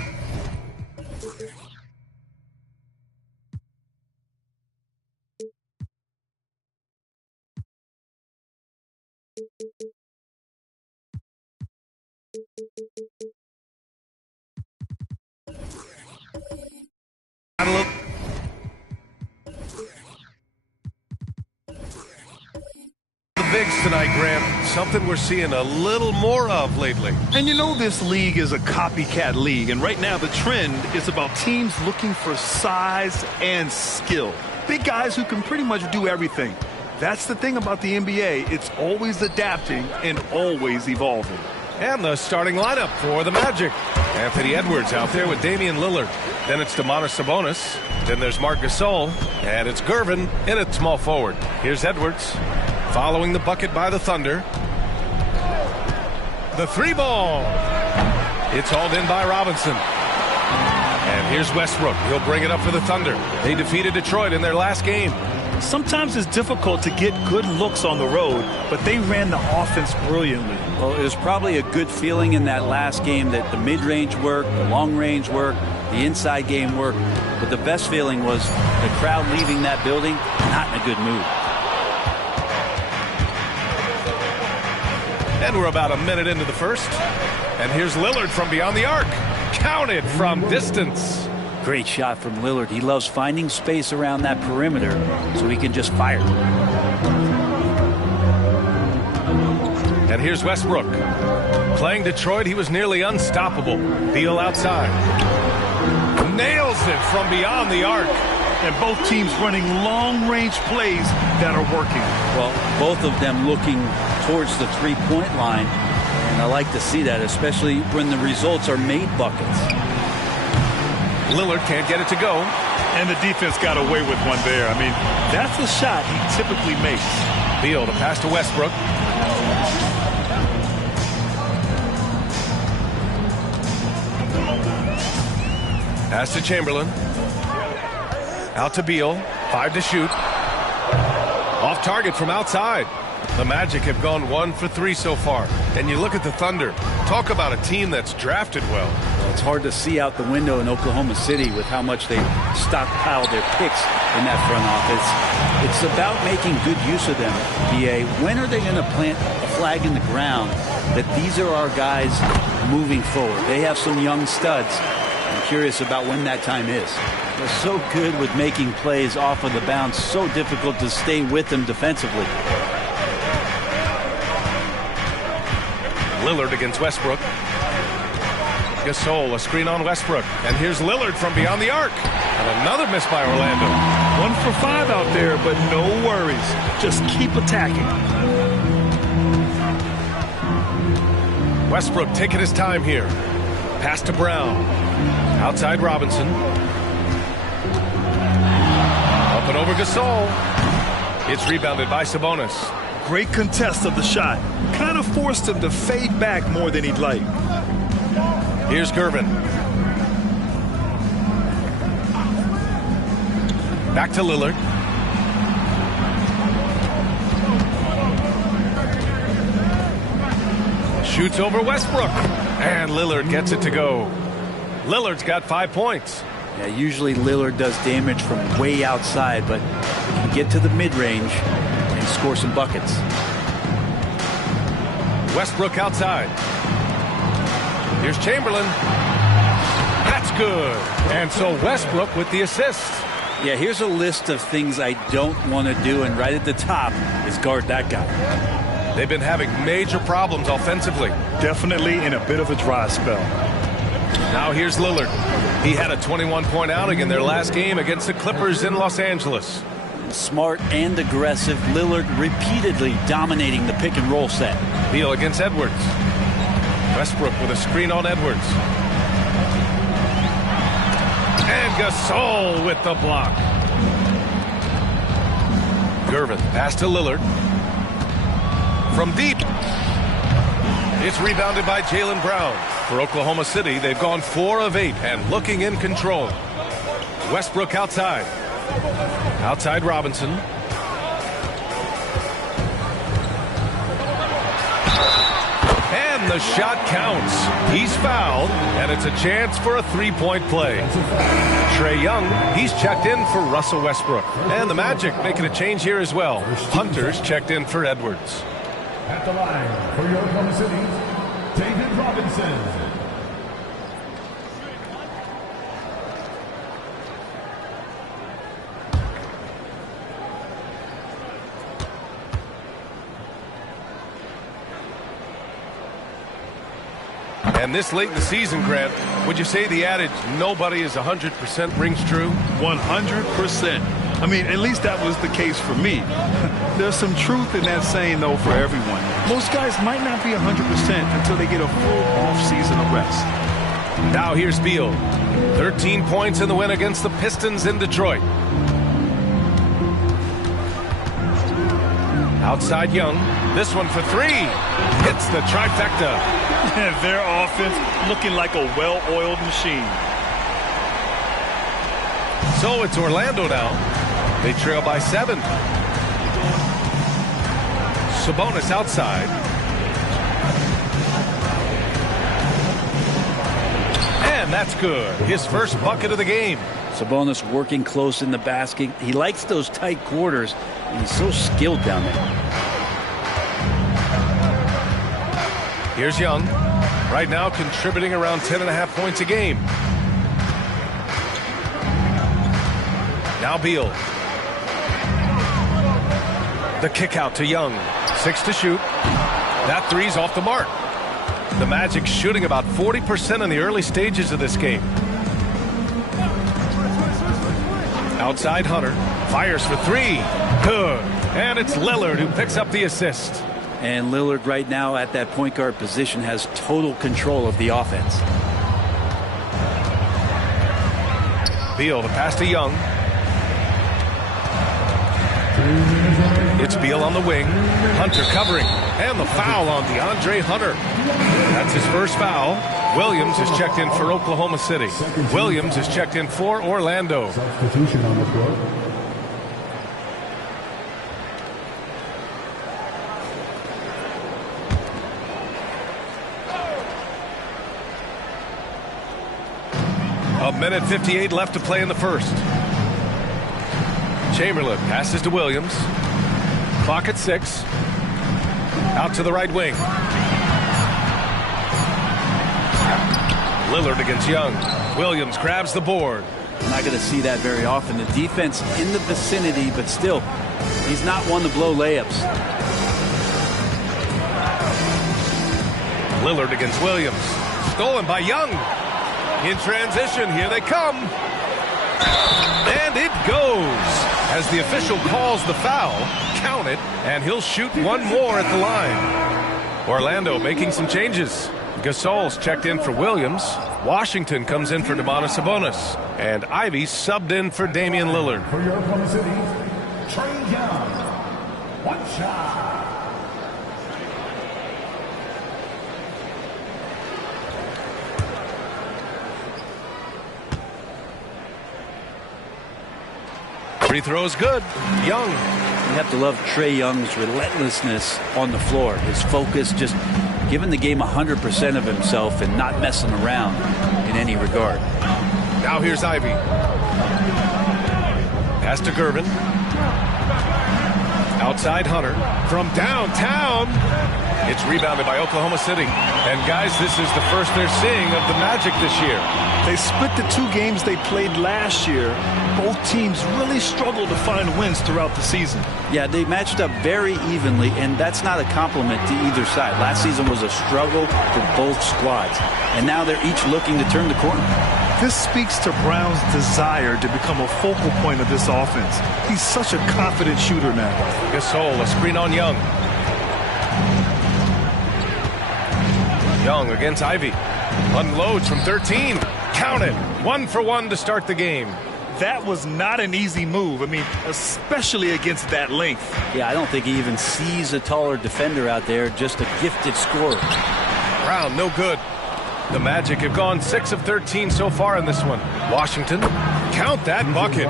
Bigs tonight, Graham. Something we're seeing a little more of lately. And you know this league is a copycat league, and right now the trend is about teams looking for size and skill. Big guys who can pretty much do everything. That's the thing about the NBA. It's always adapting and always evolving. And the starting lineup for the Magic. Anthony Edwards out there with Damian Lillard. Then it's Domantas Sabonis. Then there's Marc Gasol. And it's Gervin in at small forward. Here's Edwards following the bucket by the Thunder. The three ball. It's hauled in by Robinson. And here's Westbrook. He'll bring it up for the Thunder. They defeated Detroit in their last game. Sometimes it's difficult to get good looks on the road, but they ran the offense brilliantly. Well, it was probably a good feeling in that last game that the mid-range worked, the long-range worked, the inside game worked. But the best feeling was the crowd leaving that building not in a good mood. And we're about a minute into the first. And here's Lillard from beyond the arc. Counted from distance. Great shot from Lillard. He loves finding space around that perimeter so he can just fire. And here's Westbrook. Playing Detroit, he was nearly unstoppable. Beal outside. nails it from beyond the arc. And both teams running long-range plays that are working. Well, both of them looking towards the three-point line. And I like to see that, especially when the results are made buckets. Lillard can't get it to go. And the defense got away with one there. I mean, that's a shot he typically makes. Beal to pass to Westbrook. Pass to Chamberlain. Out to Beal. 5 to shoot. Off target from outside. The Magic have gone 1 for 3 so far. And you look at the Thunder. Talk about a team that's drafted well. It's hard to see out the window in Oklahoma City with how much they stockpiled their picks in that front office. It's about making good use of them, BA. When are they going to plant a flag in the ground that these are our guys moving forward? They have some young studs. I'm curious about when that time is. They're so good with making plays off of the bounce. So difficult to stay with them defensively. Lillard against Westbrook. Gasol, a screen on Westbrook. And here's Lillard from beyond the arc. And another miss by Orlando. 1 for 5 out there, but no worries. Just keep attacking. Westbrook taking his time here. Pass to Brown. Outside Robinson. Up and over Gasol. It's rebounded by Sabonis. Great contest of the shot. Kind of forced him to fade back more than he'd like. Here's Gervin. Back to Lillard. Shoots over Westbrook. And Lillard gets it to go. Lillard's got 5 points. Yeah, usually Lillard does damage from way outside, but he can get to the mid-range and score some buckets. Westbrook outside. Here's Chamberlain. That's good. And so Westbrook with the assist. Yeah, here's a list of things I don't want to do, and right at the top is guard that guy. They've been having major problems offensively. Definitely in a bit of a dry spell. Now here's Lillard. He had a 21-point outing in their last game against the Clippers in Los Angeles. Smart and aggressive. Lillard repeatedly dominating the pick-and-roll set. Beal against Edwards. Westbrook with a screen on Edwards. And Gasol with the block. Gervin pass to Lillard. From deep. It's rebounded by Jaylen Brown. For Oklahoma City, they've gone 4 of 8 and looking in control. Westbrook outside. Outside Robinson. And the shot counts. He's fouled, and it's a chance for a 3-point play. Trae Young, he's checked in for Russell Westbrook. And the Magic making a change here as well. Hunter's checked in for Edwards. At the line for your Oklahoma City, David Robinson. And this late in the season, Grant, would you say the adage, nobody is 100% rings true? 100%. I mean, at least that was the case for me. There's some truth in that saying, though, for everyone. Most guys might not be 100% until they get a full off-season of rest. Now here's Beal. 13 points in the win against the Pistons in Detroit. Outside Young. This one for 3. Hits the trifecta. Their offense looking like a well-oiled machine. So it's Orlando now. They trail by 7. Sabonis outside. And that's good. His first bucket of the game. Sabonis working close in the basket. He likes those tight quarters, and he's so skilled down there. Here's Young. Right now contributing around 10.5 points a game. Now Beal. The kick out to Young. 6 to shoot. That 3's off the mark. The Magic shooting about 40% in the early stages of this game. Outside Hunter. Fires for three. Good. And it's Lillard who picks up the assist. And Lillard right now at that point guard position has total control of the offense. Beal to pass to Young. It's Beal on the wing. Hunter covering. And the foul on DeAndre Hunter. That's his first foul. Williams is checked in for Oklahoma City. Williams is checked in for Orlando. Substitution on the floor. A minute 58 left to play in the first. Chamberlain passes to Williams. Clock at 6. Out to the right wing. Lillard against Young. Williams grabs the board. We're not going to see that very often. The defense in the vicinity, but still, he's not one to blow layups. Lillard against Williams. Stolen by Young. In transition, here they come. And it goes. As the official calls the foul, count it, and he'll shoot one more at the line. Orlando making some changes. Gasol's checked in for Williams. Washington comes in for Domantas Sabonis. And Ivy subbed in for Damian Lillard. For your Oklahoma City, Trae Young. One shot. Free throw is good. Young. You have to love Trae Young's relentlessness on the floor. His focus, just giving the game 100% of himself and not messing around in any regard. Now here's Ivy. Pass to Gervin. Outside Hunter. From downtown. It's rebounded by Oklahoma City. And guys, this is the first they're seeing of the Magic this year. They split the 2 games they played last year. Both teams really struggled to find wins throughout the season. Yeah, they matched up very evenly, and that's not a compliment to either side. Last season was a struggle for both squads, and now they're each looking to turn the corner. This speaks to Brown's desire to become a focal point of this offense. He's such a confident shooter now. Gasol, a screen on Young. Young against Ivy. Unloads from 13. Count it. 1 for 1 to start the game. That was not an easy move. I mean, especially against that length. Yeah, I don't think he even sees a taller defender out there, just a gifted scorer. Brown, no good. The Magic have gone 6 of 13 so far in this one. Washington, count that bucket.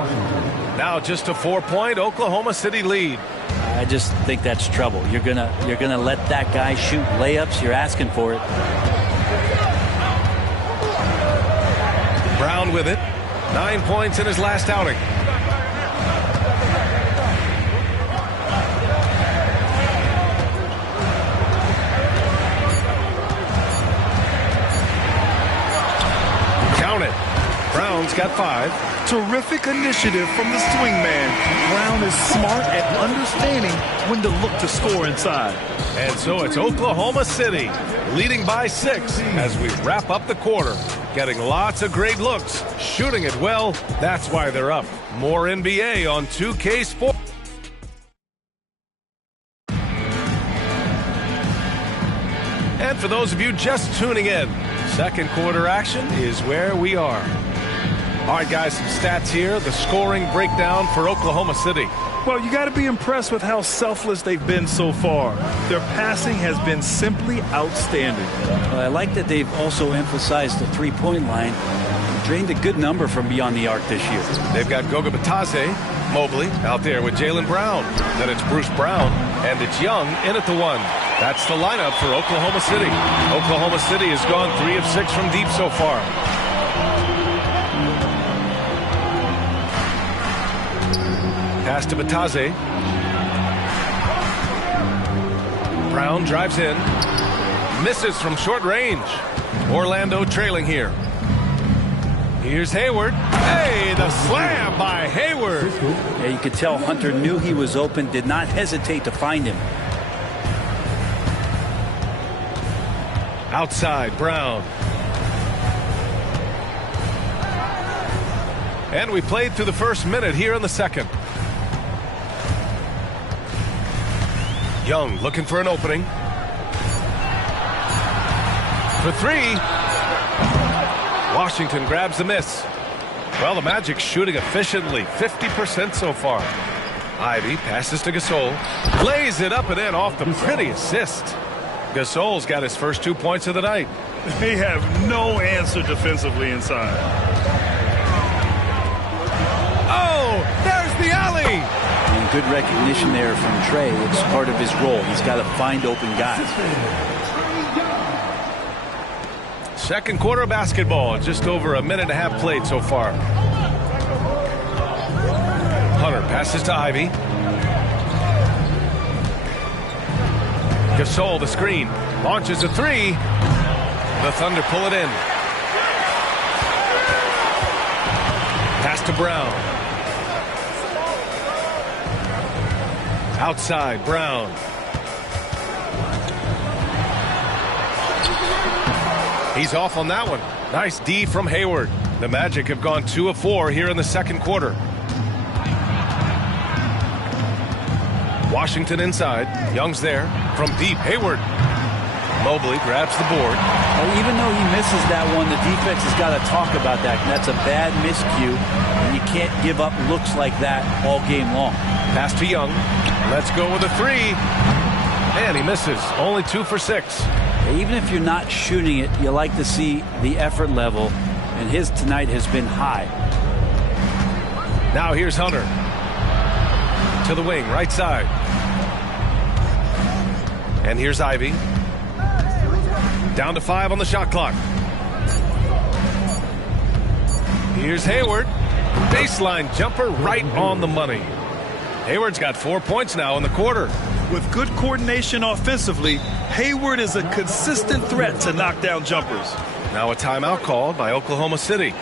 Now just a 4-point Oklahoma City lead. I just think that's trouble. You're gonna let that guy shoot layups. You're asking for it. Brown with it. 9 points in his last outing. Count it. Brown's got 5. Terrific initiative from the swing man. Brown is smart at understanding when to look to score inside. And so it's Oklahoma City leading by 6 as we wrap up the quarter. Getting lots of great looks, shooting it well. That's why they're up. More NBA on 2K Sports. And for those of you just tuning in, second quarter action is where we are. All right, guys, some stats here. The scoring breakdown for Oklahoma City. Well, you got to be impressed with how selfless they've been so far. Their passing has been simply outstanding. Well, I like that they've also emphasized the three-point line. Drained a good number from beyond the arc this year. They've got Goga Bitadze, Mobley out there with Jaylen Brown. Then it's Bruce Brown, and it's Young in at the 1. That's the lineup for Oklahoma City. Oklahoma City has gone 3 of 6 from deep so far. Pass to Bitadze. Brown drives in. Misses from short range. Orlando trailing here. Here's Hayward. Hey, the slam by Hayward. Yeah, you could tell Hunter knew he was open, did not hesitate to find him. Outside, Brown. And we played through the first minute here in the second. Young looking for an opening. For three. Washington grabs the miss. Well, the Magic shooting efficiently, 50% so far. Ivy passes to Gasol. Lays it up and in off the pretty assist. Gasol's got his first 2 points of the night. They have no answer defensively inside. Oh, there's the alley. And good recognition there from Trey. It's part of his role. He's got to find open guys. Second quarter of basketball. Just over a minute and a half played so far. Hunter passes to Ivy. Gasol the screen. Launches a three. The Thunder pull it in. Pass to Brown. Outside, Brown. He's off on that one. Nice D from Hayward. The Magic have gone 2 of 4 here in the second quarter. Washington inside. Young's there. From deep, Hayward. Mobley grabs the board. Well, even though he misses that one, the defense has got to talk about that. That's a bad miscue, and you can't give up looks like that all game long. Pass to Young. Let's go with a three. And he misses. Only 2 for 6. Even if you're not shooting it, you like to see the effort level, and his tonight has been high. Now here's Hunter. To the wing, right side. And here's Ivy. Down to 5 on the shot clock. Here's Hayward. Baseline jumper right on the money. Hayward's got 4 points now in the quarter. With good coordination offensively, Hayward is a consistent threat to knock down jumpers. Now a timeout called by Oklahoma City.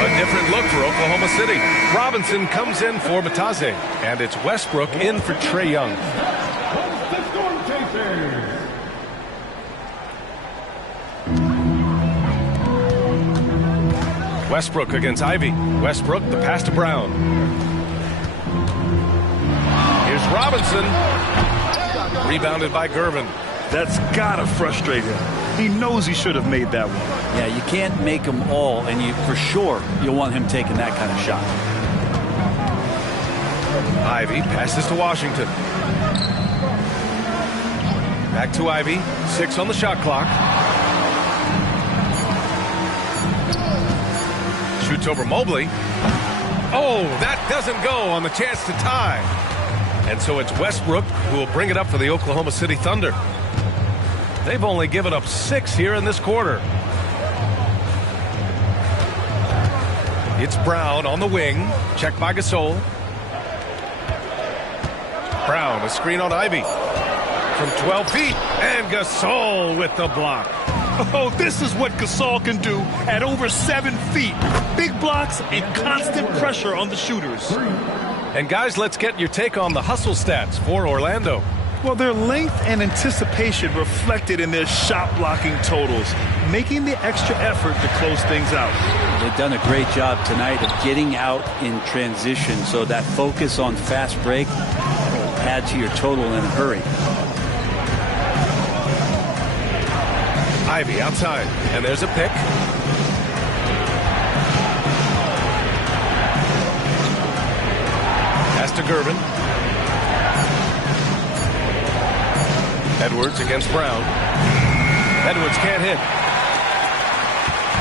A different look for Oklahoma City. Robinson comes in for Matase, and it's Westbrook in for Trae Young. Westbrook against Ivy. Westbrook, the pass to Brown. Here's Robinson. Rebounded by Gervin. That's gotta frustrate him. He knows he should have made that one. Yeah, you can't make them all, and you for sure you'll want him taking that kind of shot. Ivy passes to Washington. Back to Ivy. 6 on the shot clock. Shoots over Mobley. Oh, that doesn't go on the chance to tie. And so it's Westbrook who will bring it up for the Oklahoma City Thunder. They've only given up 6 here in this quarter. It's Brown on the wing. Checked by Gasol. Brown, a screen on Ivy. From 12 feet. And Gasol with the block. Oh, this is what Gasol can do at over 7 feet. Big blocks and constant pressure on the shooters. And guys, let's get your take on the hustle stats for Orlando. Well, their length and anticipation reflected in their shot blocking totals, making the extra effort to close things out. They've done a great job tonight of getting out in transition, so that focus on fast break will add to your total in a hurry. Ivy outside, and there's a pick. Pass to Gervin. Edwards against Brown. Edwards can't hit.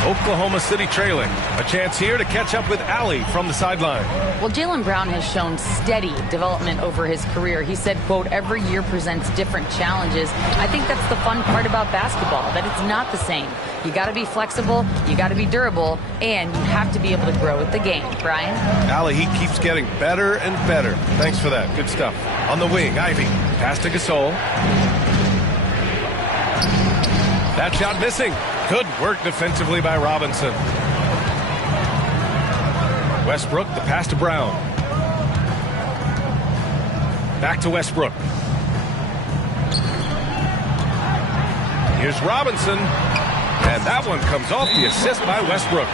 Oklahoma City trailing. A chance here to catch up with Allie from the sideline. Well, Jaylen Brown has shown steady development over his career. He said, quote, every year presents different challenges. I think that's the fun part about basketball, that it's not the same. You got to be flexible, you got to be durable, and you have to be able to grow with the game. Brian? Allie, he keeps getting better and better. Thanks for that. Good stuff. On the wing, Ivy. Pass to Gasol. That shot missing. Good work defensively by Robinson. Westbrook, the pass to Brown. Back to Westbrook. Here's Robinson. And that one comes off the assist by Westbrook.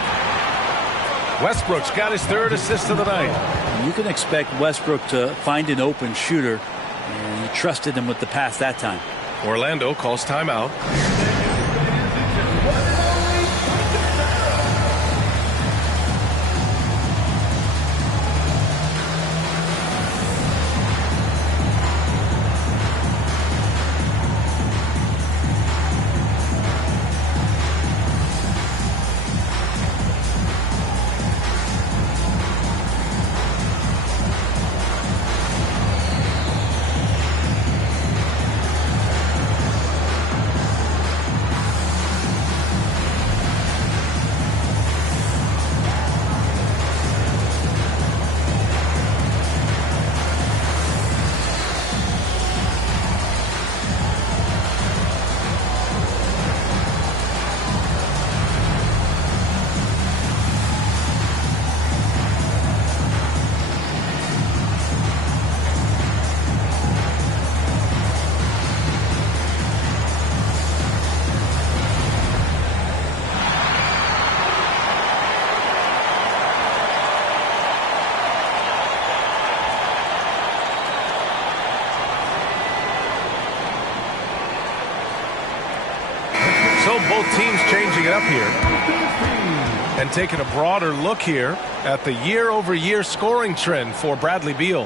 Westbrook's got his third assist of the night. You can expect Westbrook to find an open shooter, and he trusted him with the pass that time. Orlando calls timeout. So both teams changing it up here and taking a broader look here at the year-over-year scoring trend for Bradley Beal.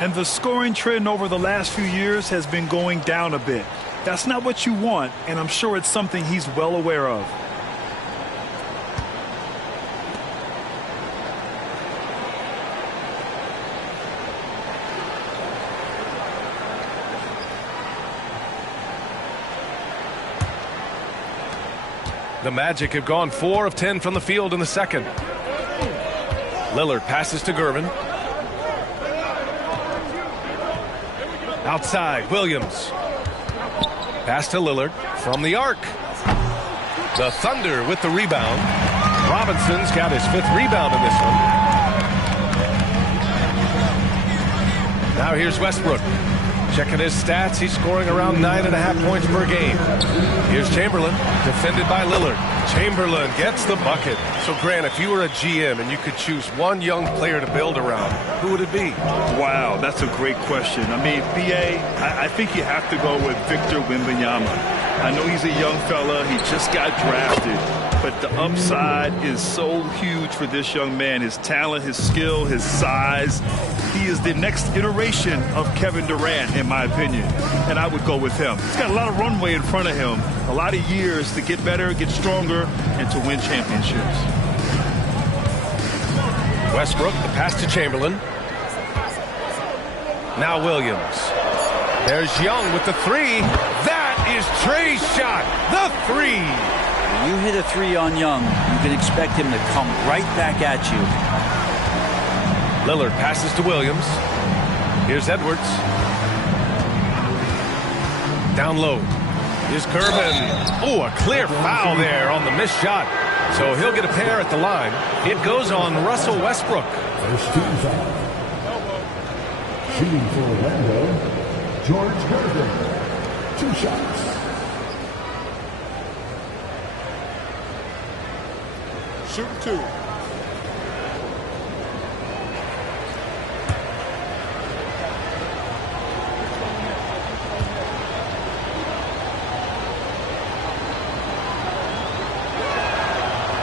And the scoring trend over the last few years has been going down a bit. That's not what you want, and I'm sure it's something he's well aware of. The Magic have gone 4 of 10 from the field in the second. Lillard passes to Gervin. Outside, Williams. Pass to Lillard from the arc. The Thunder with the rebound. Robinson's got his 5th rebound in this one. Now here's Westbrook. Checking his stats, he's scoring around 9.5 points per game. Here's Chamberlain, defended by Lillard. Chamberlain gets the bucket. So, Grant, if you were a GM and you could choose one young player to build around, who would it be? Wow, that's a great question. I mean, B.A., I think you have to go with Victor Wembanyama. I know he's a young fella. He just got drafted. But the upside is so huge for this young man. His talent, his skill, his size. He is the next iteration of Kevin Durant, in my opinion. And I would go with him. He's got a lot of runway in front of him. A lot of years to get better, get stronger, and to win championships. Westbrook, the pass to Chamberlain. Now Williams. There's Young with the 3. That is Trey's shot. The 3. When you hit a 3 on Young, you can expect him to come right back at you. Lillard passes to Williams. Here's Edwards. Down low. Here's Gervin. Oh, a clear foul there on the missed shot. So he'll get a pair at the line. It goes on Russell Westbrook. First team foul. Shooting for Orlando, George Gervin. 2 shots. Shoot 2.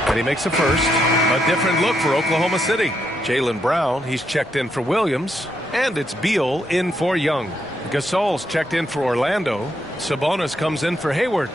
And he makes a first. A different look for Oklahoma City. Jaylen Brown, he's checked in for Williams. And it's Beal in for Young. Gasol's checked in for Orlando. Sabonis comes in for Hayward.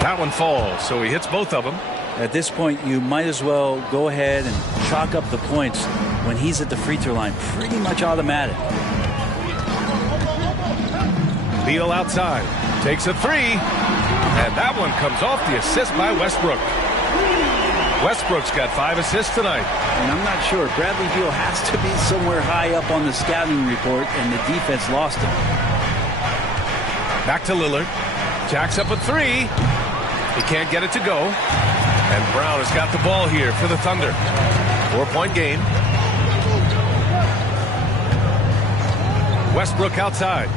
That one falls, so he hits both of them. At this point, you might as well go ahead and chalk up the points when he's at the free throw line. Pretty much automatic. Beal outside. Takes a 3. And that one comes off the assist by Westbrook. Westbrook's got 5 assists tonight. And I'm not sure. Bradley Beal has to be somewhere high up on the scouting report, and the defense lost him. Back to Lillard. Jacks up a 3. He can't get it to go. And Brown has got the ball here for the Thunder. 4-point game. Westbrook outside.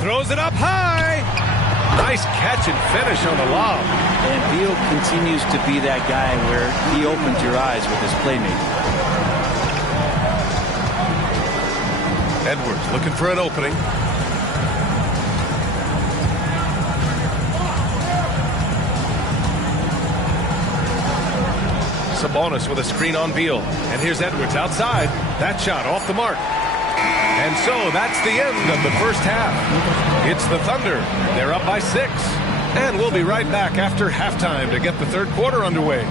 Throws it up high. Nice catch and finish on the lob. And Beal continues to be that guy where he opens your eyes with his playmaking. Edwards looking for an opening. Sabonis with a screen on Beal. And here's Edwards outside. That shot off the mark. And so that's the end of the first half. It's the Thunder. They're up by 6. And we'll be right back after halftime to get the third quarter underway.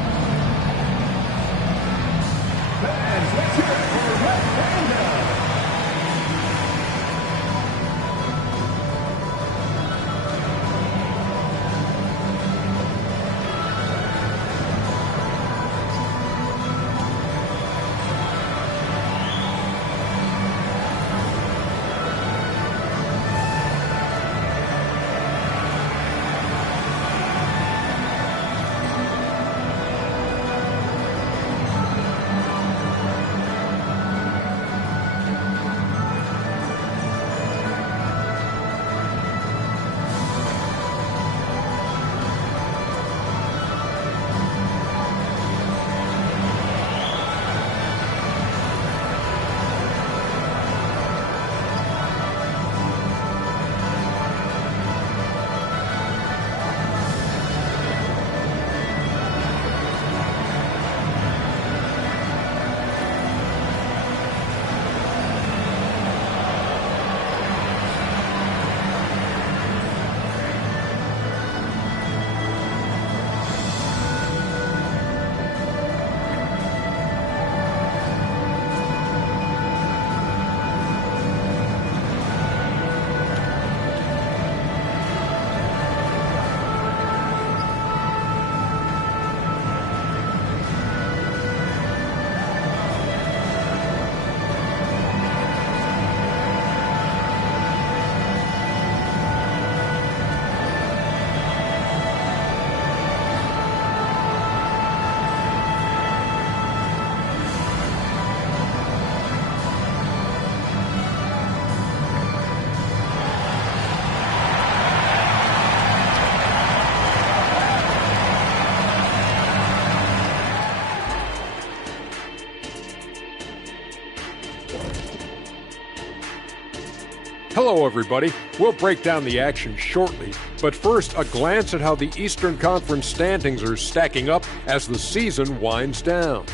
Hello, everybody. We'll break down the action shortly, but first, a glance at how the Eastern Conference standings are stacking up as the season winds down.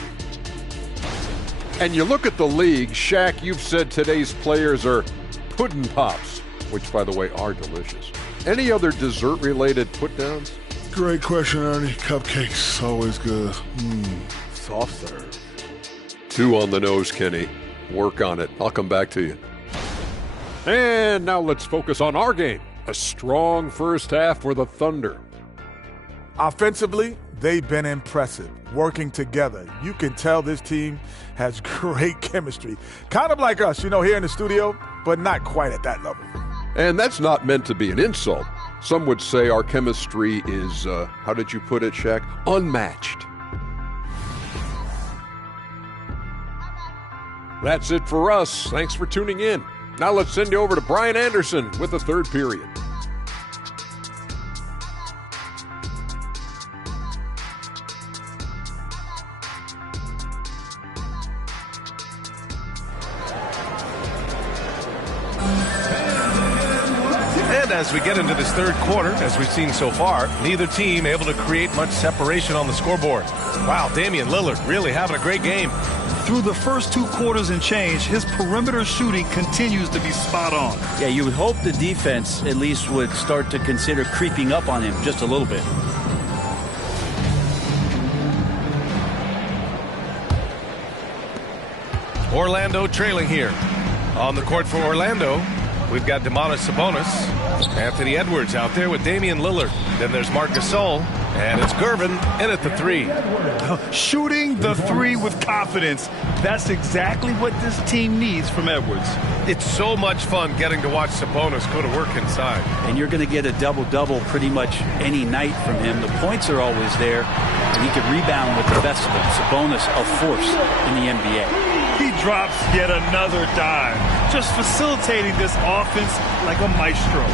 And you look at the league, Shaq, you've said today's players are puddin' pops, which, by the way, are delicious. Any other dessert-related put-downs? Great question, Ernie. Cupcakes, always good. Soft serve. 2 on the nose, Kenny. Work on it. I'll come back to you. And now let's focus on our game. A strong first half for the Thunder. Offensively, they've been impressive, working together. You can tell this team has great chemistry. Kind of like us, here in the studio, but not quite at that level. And that's not meant to be an insult. Some would say our chemistry is, how did you put it, Shaq? Unmatched. That's it for us. Thanks for tuning in. Now let's send you over to Brian Anderson with the third period. And as we get into this third quarter, as we've seen so far, neither team able to create much separation on the scoreboard. Wow, Damian Lillard really having a great game. Through the first 2 quarters and change, his perimeter shooting continues to be spot on. Yeah, you would hope the defense at least would start to consider creeping up on him just a little bit. Orlando trailing here. On the court for Orlando, we've got Sabonis Anthony Edwards out there with Damian Lillard. Then there's Marc Gasol, and it's Gervin in at the 3. Shooting the 3 with confidence. That's exactly what this team needs from Edwards. It's so much fun getting to watch Sabonis go to work inside. And you're going to get a double-double pretty much any night from him. The points are always there, and he can rebound with the best of them. Sabonis, a force in the NBA. He drops yet another dime, just facilitating this offense like a maestro.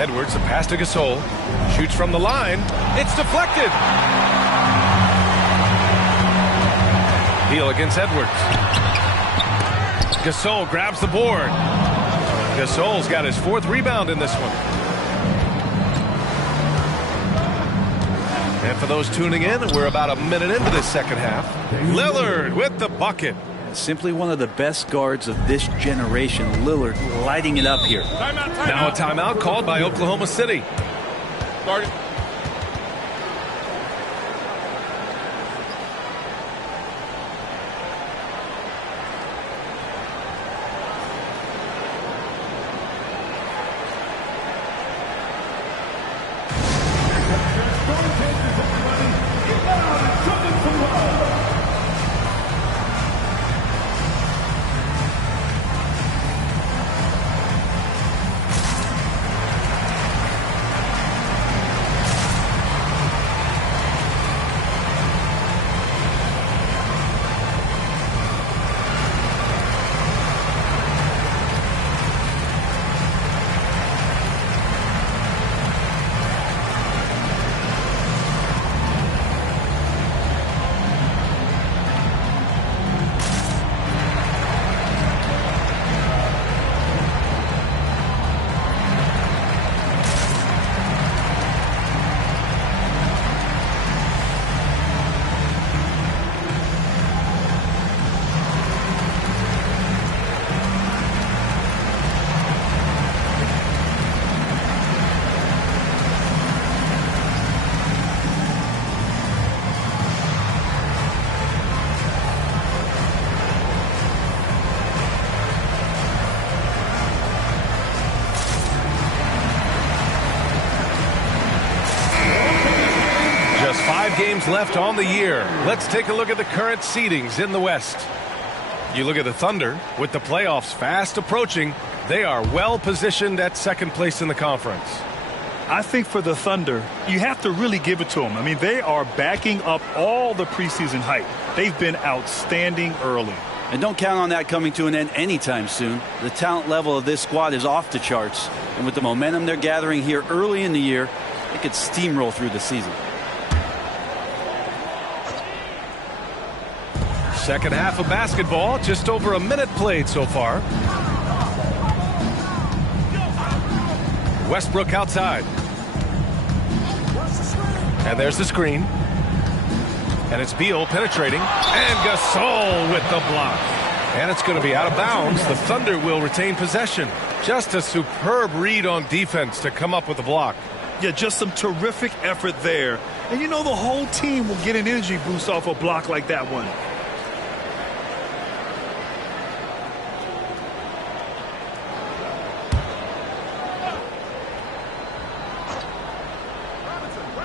Edwards, a pass to Gasol. Shoots from the line. It's deflected. Beal against Edwards. Gasol grabs the board. Gasol's got his 4th rebound in this one. And for those tuning in, we're about a minute into this second half. Lillard with the bucket. Simply one of the best guards of this generation. Lillard lighting it up here. Now a timeout called by Oklahoma City. Started. Games left on the year. Let's take a look at the current seedings in the West. You look at the Thunder, with the playoffs fast approaching, they are well positioned at 2nd place in the conference. I think for the Thunder, you have to really give it to them. I mean, they are backing up all the preseason hype. They've been outstanding early. And don't count on that coming to an end anytime soon. The talent level of this squad is off the charts. And with the momentum they're gathering here early in the year, they could steamroll through the season. Second half of basketball, just over a minute played so far. Westbrook outside. And there's the screen. And it's Beal penetrating. And Gasol with the block. And it's going to be out of bounds. The Thunder will retain possession. Just a superb read on defense to come up with the block. Yeah, just some terrific effort there. And you know the whole team will get an energy boost off a block like that one.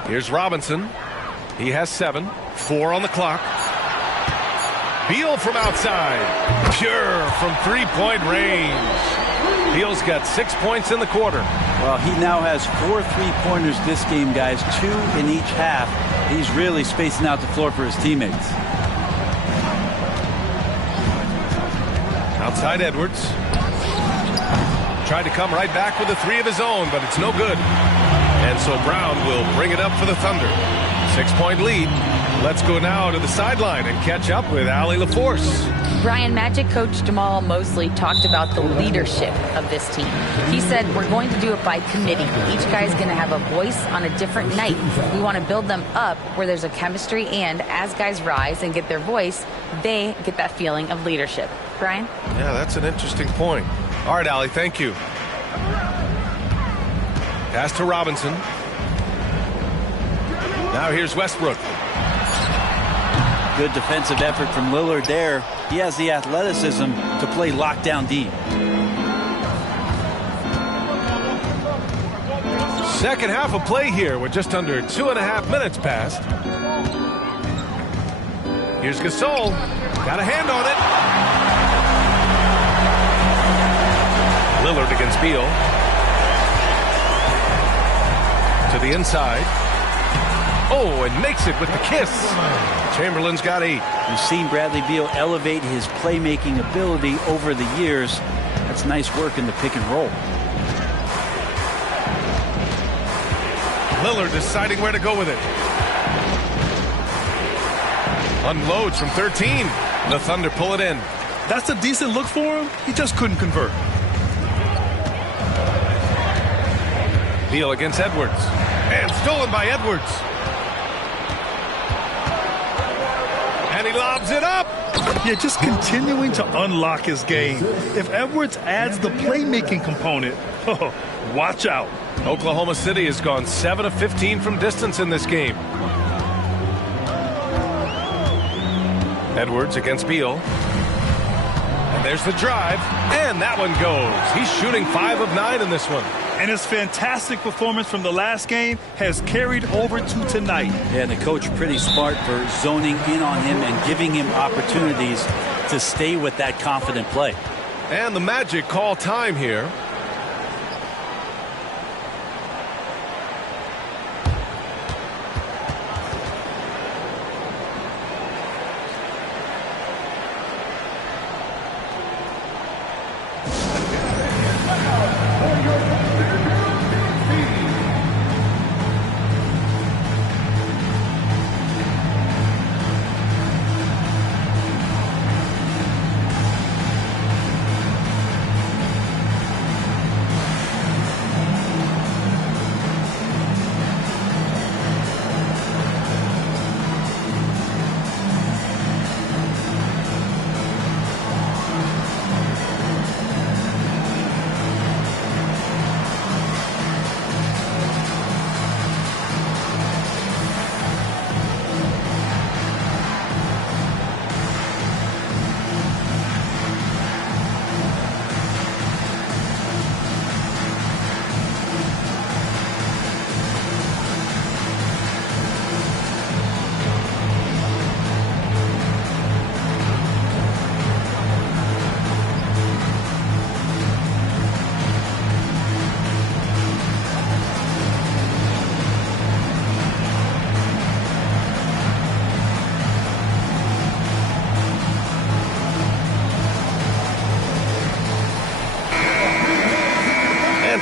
Here's Robinson. He has 7. 4 on the clock. Beal from outside. Pure from 3-point range. Beal's got 6 points in the quarter. Well, he now has 4 3-pointers this game, guys. 2 in each half. He's really spacing out the floor for his teammates. Outside Edwards. Tried to come right back with a 3 of his own, but it's no good. And so Brown will bring it up for the Thunder. 6-point lead. Let's go now to the sideline and catch up with Allie LaForce. Brian, Magic coach Jamal Mosley talked about the leadership of this team. He said, we're going to do it by committee. Each guy's going to have a voice on a different night. We want to build them up where there's a chemistry, and as guys rise and get their voice, they get that feeling of leadership. Brian? Yeah, that's an interesting point. All right, Allie, thank you. Pass to Robinson. Now here's Westbrook. Good defensive effort from Lillard there. He has the athleticism to play lockdown deep. Second half of play here with just under 2.5 minutes passed. Here's Gasol. Got a hand on it. Lillard against Beal. To the inside. Oh, and makes it with the kiss. Chamberlain's got 8. We've seen Bradley Beal elevate his playmaking ability over the years. That's nice work in the pick and roll. Lillard deciding where to go with it. Unloads from 13. The Thunder pull it in. That's a decent look for him. He just couldn't convert. Beal against Edwards. And stolen by Edwards. And he lobs it up. Yeah, just continuing to unlock his game. If Edwards adds the playmaking component, watch out. Oklahoma City has gone 7 of 15 from distance in this game. Edwards against Beal. And there's the drive. And that one goes. He's shooting 5 of 9 in this one. And his fantastic performance from the last game has carried over to tonight. Yeah, and the coach pretty smart for zoning in on him and giving him opportunities to stay with that confident play. And the Magic call time here.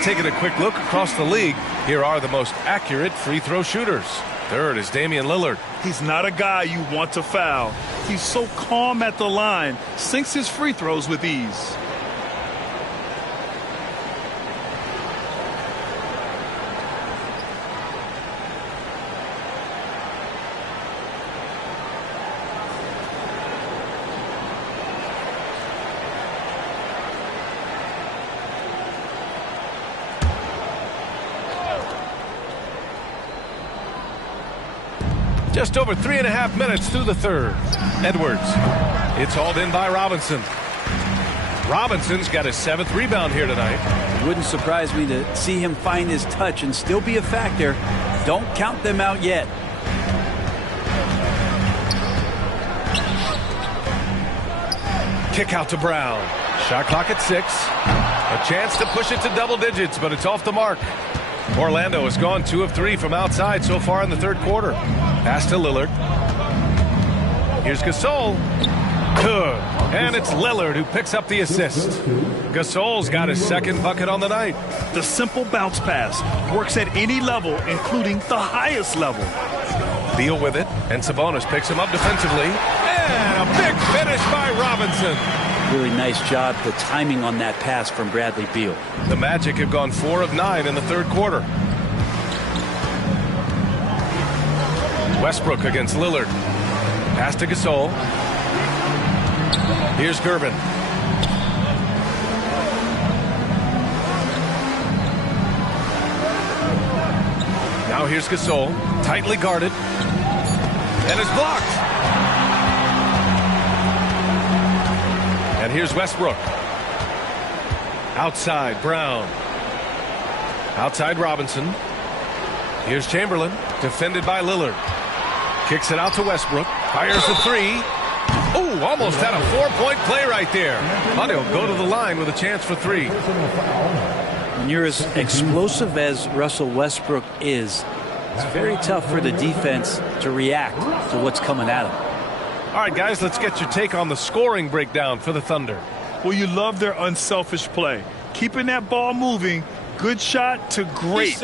Taking a quick look across the league, here are the most accurate free throw shooters. Third is Damian Lillard. He's not a guy you want to foul. He's so calm at the line, sinks his free throws with ease. Just over 3.5 minutes through the third. Edwards. It's hauled in by Robinson. Robinson's got his 7th rebound here tonight. It wouldn't surprise me to see him find his touch and still be a factor. Don't count them out yet. Kick out to Brown. Shot clock at 6. A chance to push it to double digits, but it's off the mark. Orlando has gone 2 of 3 from outside so far in the third quarter. Pass to Lillard. Here's Gasol. Good. And it's Lillard who picks up the assist. Gasol's got his 2nd bucket on the night. The simple bounce pass works at any level, including the highest level. Beal with it, and Sabonis picks him up defensively. And a big finish by Robinson. Really nice job, the timing on that pass from Bradley Beal. The Magic have gone 4 of 9 in the third quarter. Westbrook against Lillard. Pass to Gasol. Here's Gervin. Now here's Gasol. Tightly guarded. And it's blocked. And here's Westbrook. Outside, Brown. Outside, Robinson. Here's Chamberlain, defended by Lillard. Kicks it out to Westbrook. Fires the three. Oh, almost had a 4-point play right there. But he'll go to the line with a chance for three. When you're as explosive as Russell Westbrook is, it's very tough for the defense to react to what's coming at them. All right, guys, let's get your take on the scoring breakdown for the Thunder. Well, you love their unselfish play. Keeping that ball moving, good shot to great.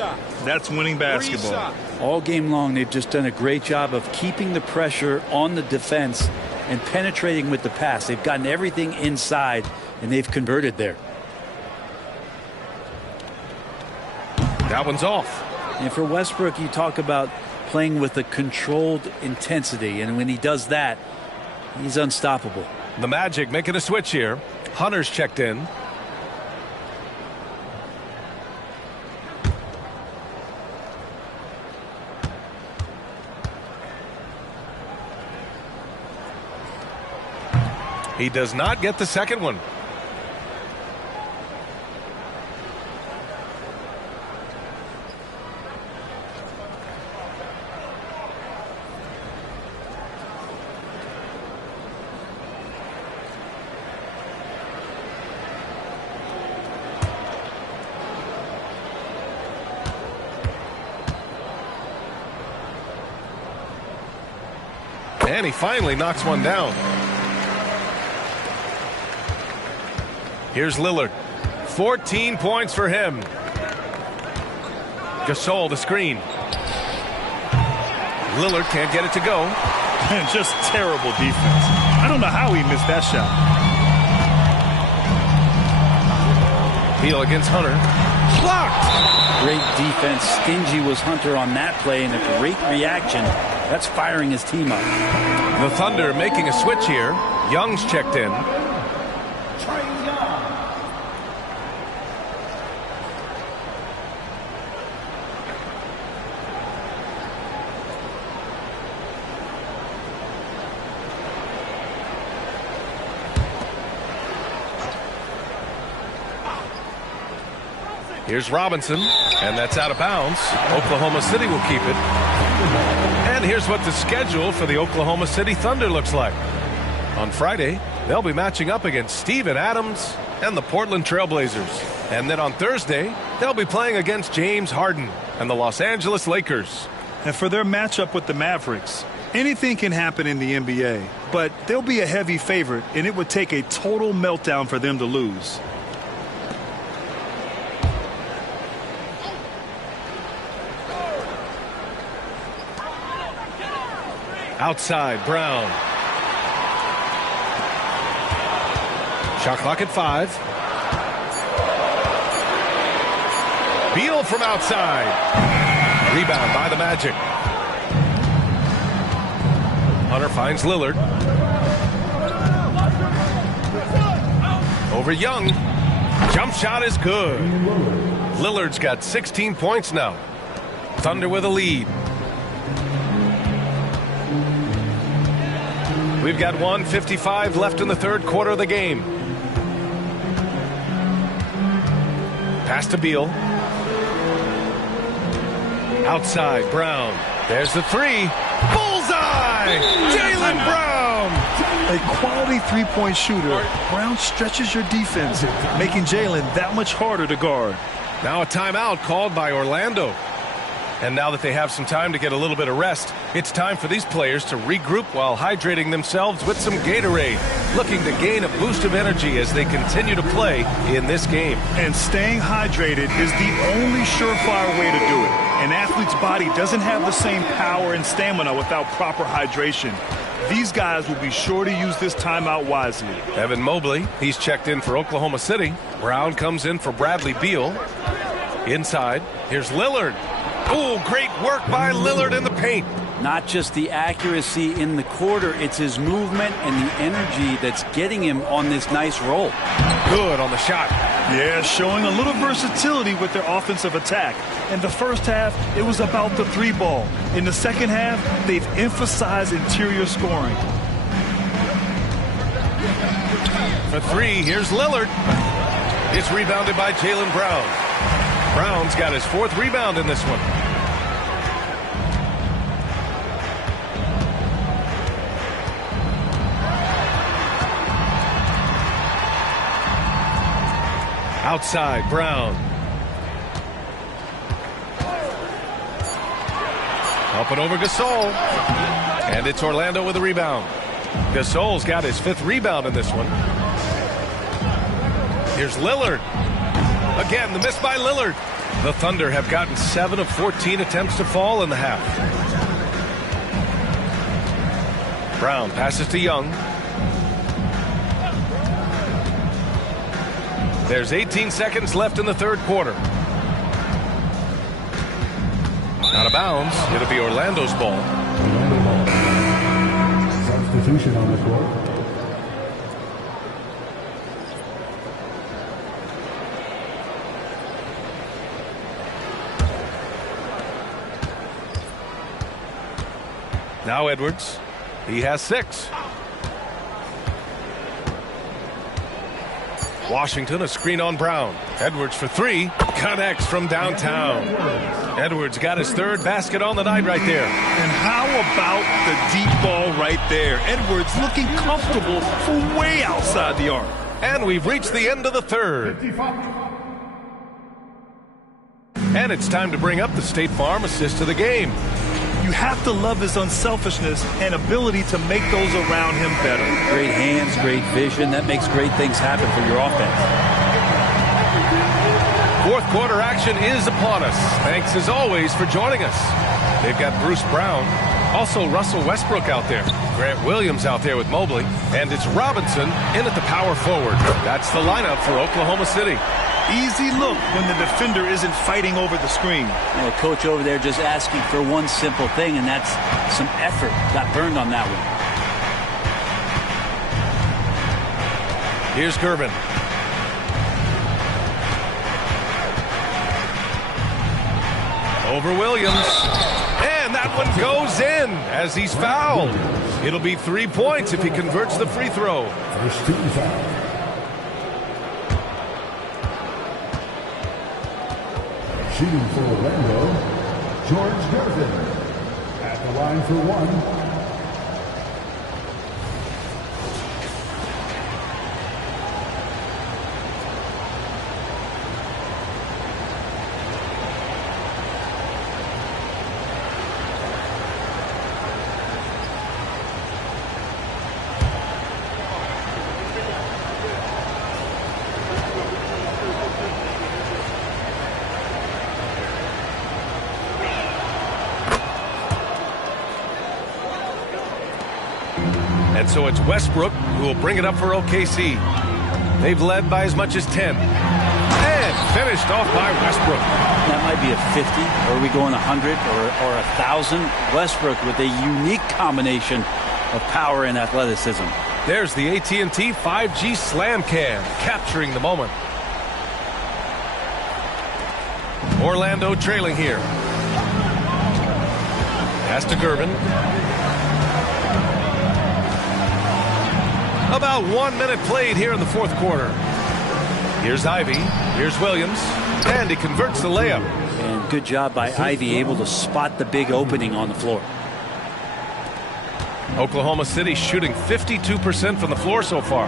That's winning basketball. All game long, they've just done a great job of keeping the pressure on the defense and penetrating with the pass. They've gotten everything inside, and they've converted there. That one's off. And for Westbrook, you talk about playing with a controlled intensity, and when he does that, he's unstoppable. The Magic making a switch here. Hunter's checked in. He does not get the second one. And he finally knocks one down. Here's Lillard. 14 points for him. Gasol the screen. Lillard can't get it to go. Just terrible defense. I don't know how he missed that shot. Beal against Hunter. Blocked. Great defense. Stingy was Hunter on that play, and a great reaction. That's firing his team up. The Thunder making a switch here. Young's checked in. Here's Robinson, and that's out of bounds. Oklahoma City will keep it. And here's what the schedule for the Oklahoma City Thunder looks like. On Friday, they'll be matching up against Steven Adams and the Portland Trailblazers. And then on Thursday, they'll be playing against James Harden and the Los Angeles Lakers. And for their matchup with the Mavericks, anything can happen in the NBA, but they'll be a heavy favorite, and it would take a total meltdown for them to lose. Outside, Brown. Shot clock at 5. Beal from outside. Rebound by the Magic. Hunter finds Lillard. Over Young. Jump shot is good. Lillard's got 16 points now. Thunder with a lead. We've got 1:55 left in the third quarter of the game. Pass to Beal. Outside, Brown. There's the three. Bullseye! Jaylen Brown! A quality three-point shooter. Brown stretches your defense, making Jaylen that much harder to guard. Now a timeout called by Orlando. And now that they have some time to get a little bit of rest, it's time for these players to regroup while hydrating themselves with some Gatorade, looking to gain a boost of energy as they continue to play in this game. And staying hydrated is the only surefire way to do it. An athlete's body doesn't have the same power and stamina without proper hydration. These guys will be sure to use this timeout wisely. Evan Mobley, he's checked in for Oklahoma City. Brown comes in for Bradley Beal. Inside, here's Lillard. Oh, great work by Lillard in the paint. Not just the accuracy in the quarter, it's his movement and the energy that's getting him on this nice roll. Good on the shot. Yeah, showing a little versatility with their offensive attack. In the first half, it was about the three ball. In the second half, they've emphasized interior scoring. For three, here's Lillard. It's rebounded by Jaylen Brown. Brown's got his fourth rebound in this one. Outside, Brown. Up and over Gasol. And it's Orlando with a rebound. Gasol's got his 5th rebound in this one. Here's Lillard. Again, the miss by Lillard. The Thunder have gotten 7 of 14 attempts to fall in the half. Brown passes to Young. There's 18 seconds left in the 3rd quarter. Out of bounds. It'll be Orlando's ball. Substitution on the court. Now Edwards. He has 6. Washington, a screen on Brown. Edwards for 3. Connects from downtown. Edwards got his 3rd basket on the night right there. And how about the deep ball right there? Edwards looking comfortable from way outside the arc. And we've reached the end of the 3rd. And it's time to bring up the State Farm assist of the game. You have to love his unselfishness and ability to make those around him better. Great hands, great vision. That makes great things happen for your offense. 4th quarter action is upon us. Thanks as always for joining us. They've got Bruce Brown, also Russell Westbrook out there, Grant Williams out there with Mobley, and it's Robinson in at the power forward. That's the lineup for Oklahoma City. Easy look when the defender isn't fighting over the screen. The coach over there just asking for one simple thing, and that's some effort. Got burned on that one. Here's Gervin. Over Williams. And that one goes in as he's fouled. It'll be 3 points if he converts the free throw. First team foul. Shooting for Orlando, George Gervin. At the line for 1. And so it's Westbrook who will bring it up for OKC. They've led by as much as 10. And finished off by Westbrook. That might be a 50, or are we going 100 or 1,000? Westbrook with a unique combination of power and athleticism. There's the AT&T 5G Slam Cam, capturing the moment. Orlando trailing here. Pass to Gervin. About 1 minute played here in the 4th quarter. Here's Ivy. Here's Williams. And he converts the layup. And good job by Ivy, able to spot the big opening on the floor. Oklahoma City shooting 52% from the floor so far.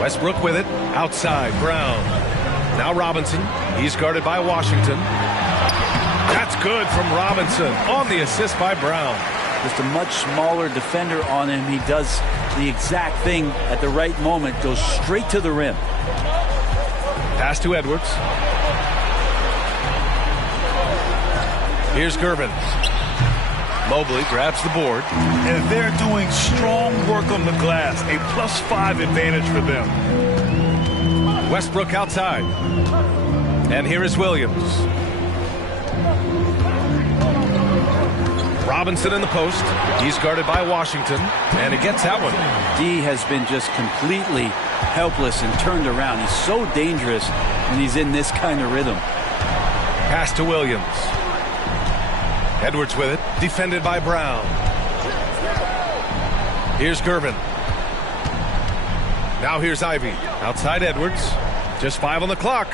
Westbrook with it. Outside, Brown. Now Robinson. He's guarded by Washington. That's good from Robinson on the assist by Brown. Just a much smaller defender on him. He does the exact thing at the right moment. Goes straight to the rim. Pass to Edwards. Here's Gervin. Mobley grabs the board. And they're doing strong work on the glass. A +5 advantage for them. Westbrook outside. And here is Williams. Robinson in the post. He's guarded by Washington. And he gets that one. D has been just completely helpless and turned around. He's so dangerous when he's in this kind of rhythm. Pass to Williams. Edwards with it. Defended by Brown. Here's Gervin. Now here's Ivy. Outside Edwards. Just 5 on the clock.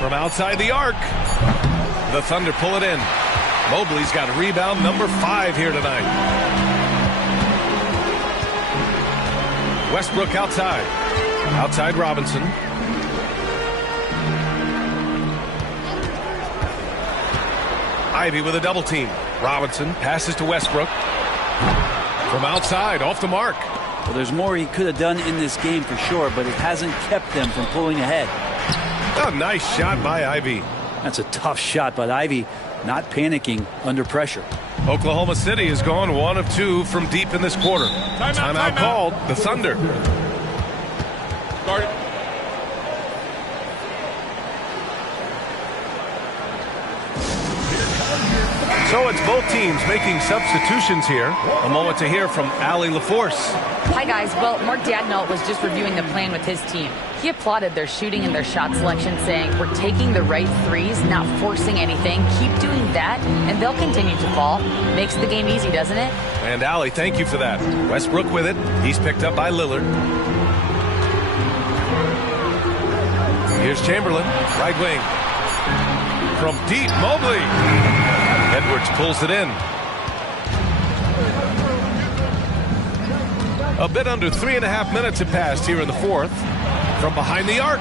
From outside the arc. The Thunder pull it in. Mobley's got rebound number 5 here tonight. Westbrook outside. Outside Robinson. Ivy with a double team. Robinson passes to Westbrook. From outside, off the mark. Well, there's more he could have done in this game for sure, but it hasn't kept them from pulling ahead. A nice shot by Ivy. That's a tough shot, but Ivy not panicking under pressure. Oklahoma City has gone 1 of 2 from deep in this quarter. Timeout called. The Thunder. Start it. So it's both teams making substitutions here. A moment to hear from Allie LaForce. Hi, guys. Well, Mark Dadnall was just reviewing the plan with his team. He applauded their shooting and their shot selection, saying, we're taking the right threes, not forcing anything. Keep doing that, and they'll continue to fall. Makes the game easy, doesn't it? And Allie, thank you for that. Westbrook with it. He's picked up by Lillard. Here's Chamberlain, right wing. From deep, Mobley. Edwards pulls it in. A bit under 3.5 minutes have passed here in the fourth. From behind the arc.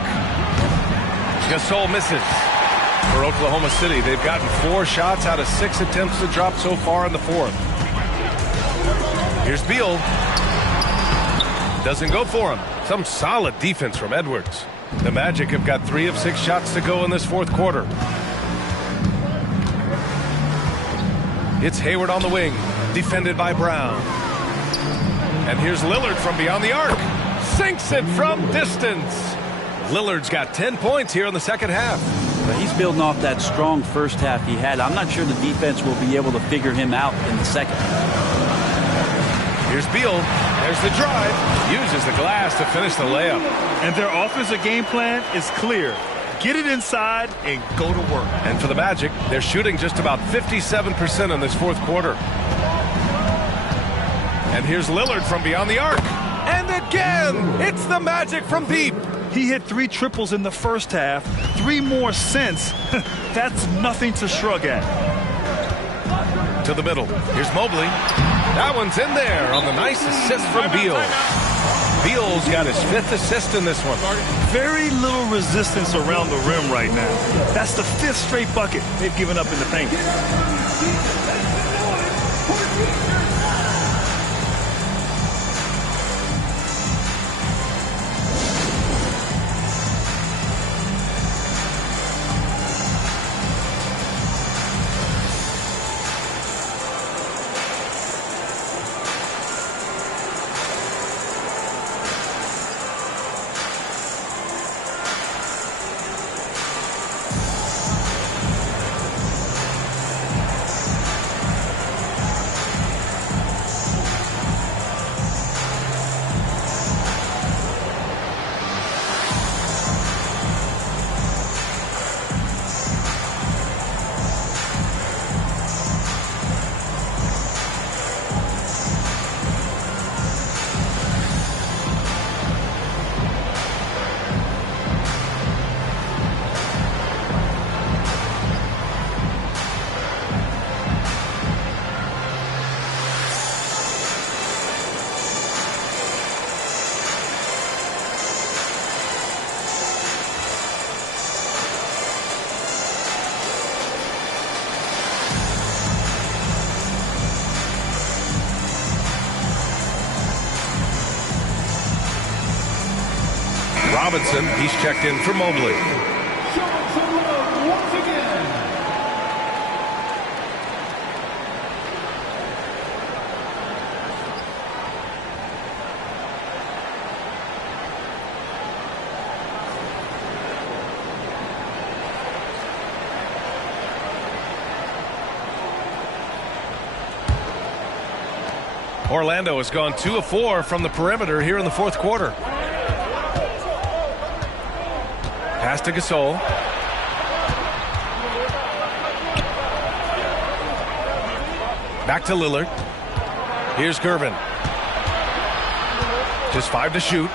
Gasol misses. For Oklahoma City, they've gotten 4 shots out of 6 attempts to drop so far in the fourth. Here's Beal. Doesn't go for him. Some solid defense from Edwards. The Magic have got 3 of 6 shots to go in this fourth quarter. It's Hayward on the wing, defended by Brown. And here's Lillard from beyond the arc. Sinks it from distance. Lillard's got 10 points here in the second half. But he's building off that strong first half he had. I'm not sure the defense will be able to figure him out in the second. Here's Beal. There's the drive. Uses the glass to finish the layup. And their offensive game plan is clear. Get it inside and go to work. And for the Magic, they're shooting just about 57% in this fourth quarter. And here's Lillard from beyond the arc. And again, it's the Magic from deep. He hit 3 triples in the first half, 3 more since. That's nothing to shrug at. To the middle. Here's Mobley. That one's in there on the nice assist from Beal. Beal's got his 5th assist in this one. Very little resistance around the rim right now. That's the 5th straight bucket they've given up in the paint. Robinson, he's checked in for Mobley. Orlando has gone 2 of 4 from the perimeter here in the fourth quarter. Pass to Gasol. Back to Lillard. Here's Gervin. Just 5 to shoot.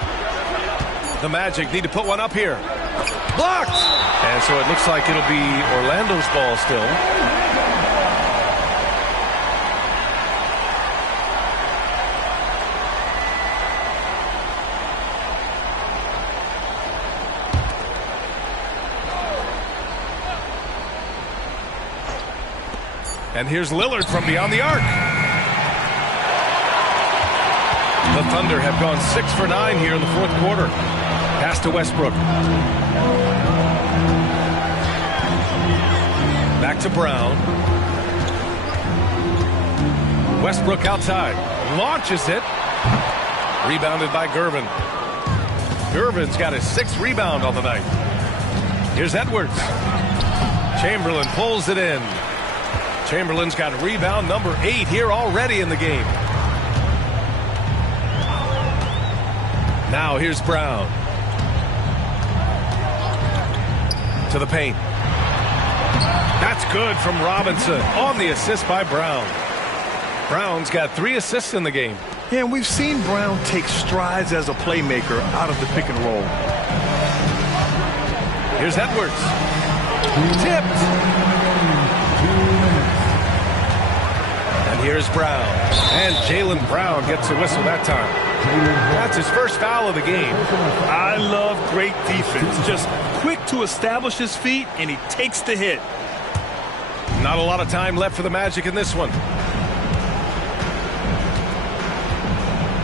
The Magic need to put one up here. Blocked! And so it looks like it'll be Orlando's ball still. And here's Lillard from beyond the arc. The Thunder have gone 6 for 9 here in the fourth quarter. Pass to Westbrook. Back to Brown. Westbrook outside. Launches it. Rebounded by Gervin. Gervin's got his 6th rebound on the night. Here's Edwards. Chamberlain pulls it in. Chamberlain's got rebound number 8 here already in the game. Now here's Brown. To the paint. That's good from Robinson on the assist by Brown. Brown's got 3 assists in the game. Yeah, and we've seen Brown take strides as a playmaker out of the pick and roll. Here's Edwards. Tipped. And here's Brown. And Jaylen Brown gets a whistle that time. That's his first foul of the game. I love great defense. Just quick to establish his feet, and he takes the hit. Not a lot of time left for the Magic in this one.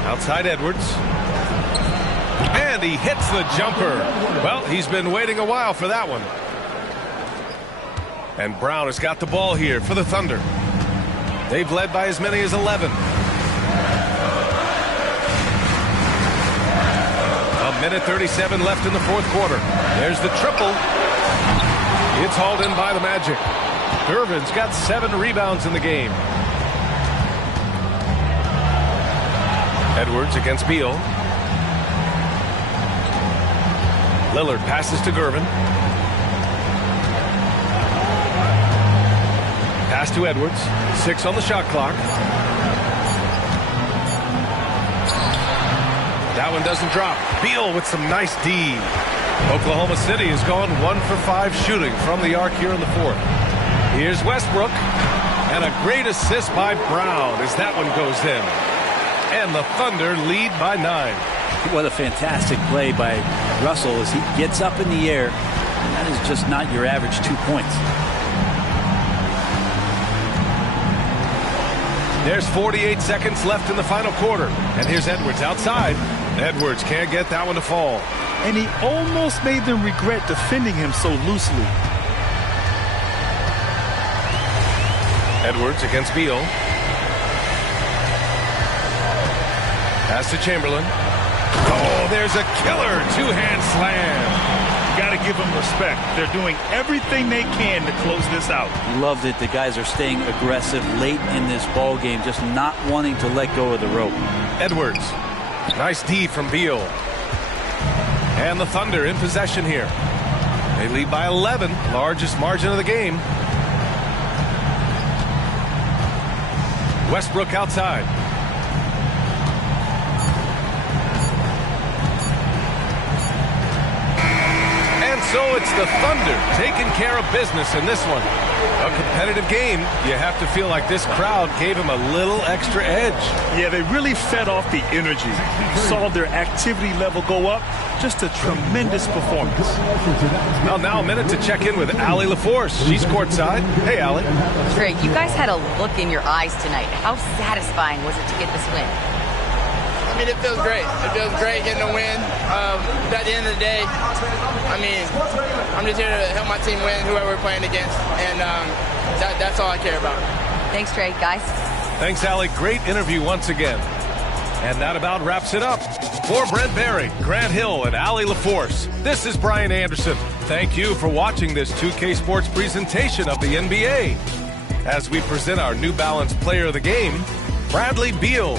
Outside Edwards. And he hits the jumper. Well, he's been waiting a while for that one. And Brown has got the ball here for the Thunder. They've led by as many as 11. A minute 37 left in the fourth quarter. There's the triple. It's hauled in by the Magic. Gervin's got 7 rebounds in the game. Edwards against Beal. Lillard passes to Gervin. Pass to Edwards. 6 on the shot clock. That one doesn't drop. Beal with some nice D. Oklahoma City has gone 1 for 5 shooting from the arc here in the fourth. Here's Westbrook. And a great assist by Brown as that one goes in. And the Thunder lead by 9. What a fantastic play by Russell as he gets up in the air. And that is just not your average 2 points. There's 48 seconds left in the final quarter. And here's Edwards outside. Edwards can't get that one to fall. And he almost made them regret defending him so loosely. Edwards against Beal. Pass to Chamberlain. Oh, there's a killer 2-hand slam. Got to give them respect. They're doing everything they can to close this out. Loved it. The guys are staying aggressive late in this ball game, just not wanting to let go of the rope. Edwards. Nice D from Beal. And the Thunder in possession here. They lead by 11, largest margin of the game. Westbrook outside. And so it's the Thunder taking care of business in this one. A competitive game. You have to feel like this crowd gave them a little extra edge. Yeah, they really fed off the energy. Saw their activity level go up. Just a tremendous performance. Well, now a minute to check in with Allie LaForce. She's courtside. Hey, Allie. Greg, you guys had a look in your eyes tonight. How satisfying was it to get this win? I mean, it feels great. It feels great getting a win. But at the end of the day, I mean, I'm just here to help my team win, whoever we're playing against. And that's all I care about. Thanks, Trey, guys. Thanks, Allie. Great interview once again. And that about wraps it up. For Brent Barry, Grant Hill, and Allie LaForce, this is Brian Anderson. Thank you for watching this 2K Sports presentation of the NBA. As we present our New Balance Player of the Game, Bradley Beal.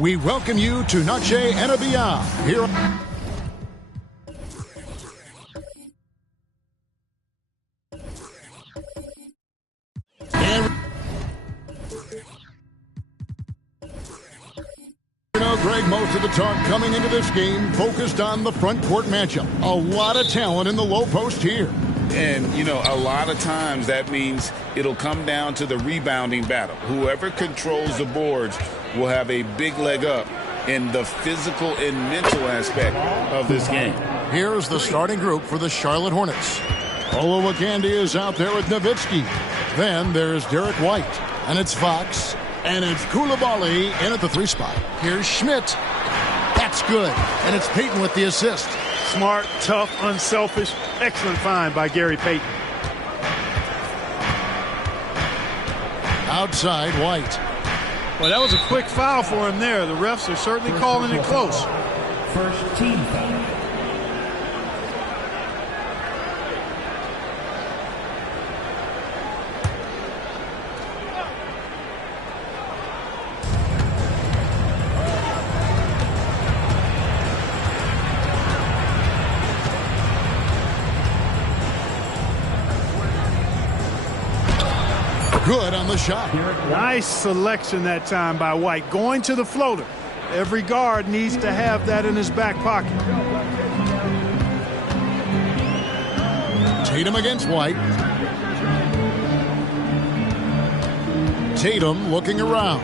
We welcome you to Noche NBA here. Greg, most of the talk coming into this game focused on the front court matchup. A lot of talent in the low post here. And, you know, a lot of times that means it'll come down to the rebounding battle. Whoever controls the boards will have a big leg up in the physical and mental aspect of this game. Here's the starting group for the Charlotte Hornets. Olowokandi is out there with Nowitzki. Then there's Derek White. And it's Fox. And it's Koulibaly in at the 3 spot. Here's Schmidt. That's good. And it's Payton with the assist. Smart, tough, unselfish. Excellent find by Gary Payton. Outside, White. Well, that was a quick foul for him there. The refs are certainly calling it close. First team foul. Good on the shot. Nice selection that time by White. Going to the floater. Every guard needs to have that in his back pocket. Tatum against White. Tatum looking around.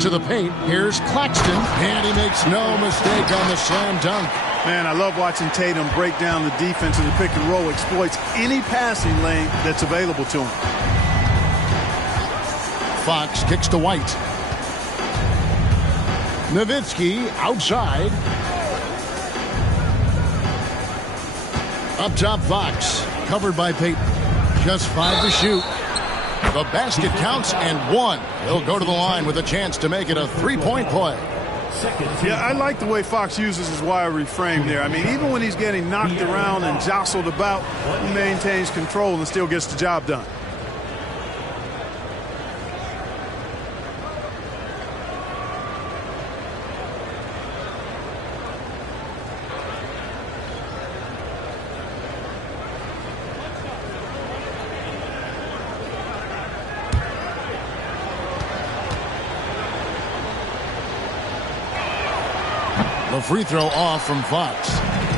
To the paint. Here's Claxton. And he makes no mistake on the slam dunk. Man, I love watching Tatum break down the defense in the pick and roll. Exploits any passing lane that's available to him. Fox kicks to White. Nowitzki outside. Up top, Fox. Covered by Payton. Just 5 to shoot. The basket counts and 1. He'll go to the line with a chance to make it a 3-point play. Yeah, I like the way Fox uses his wiry frame there. I mean, even when he's getting knocked around and jostled about, he maintains control and still gets the job done. The free throw off from Fox.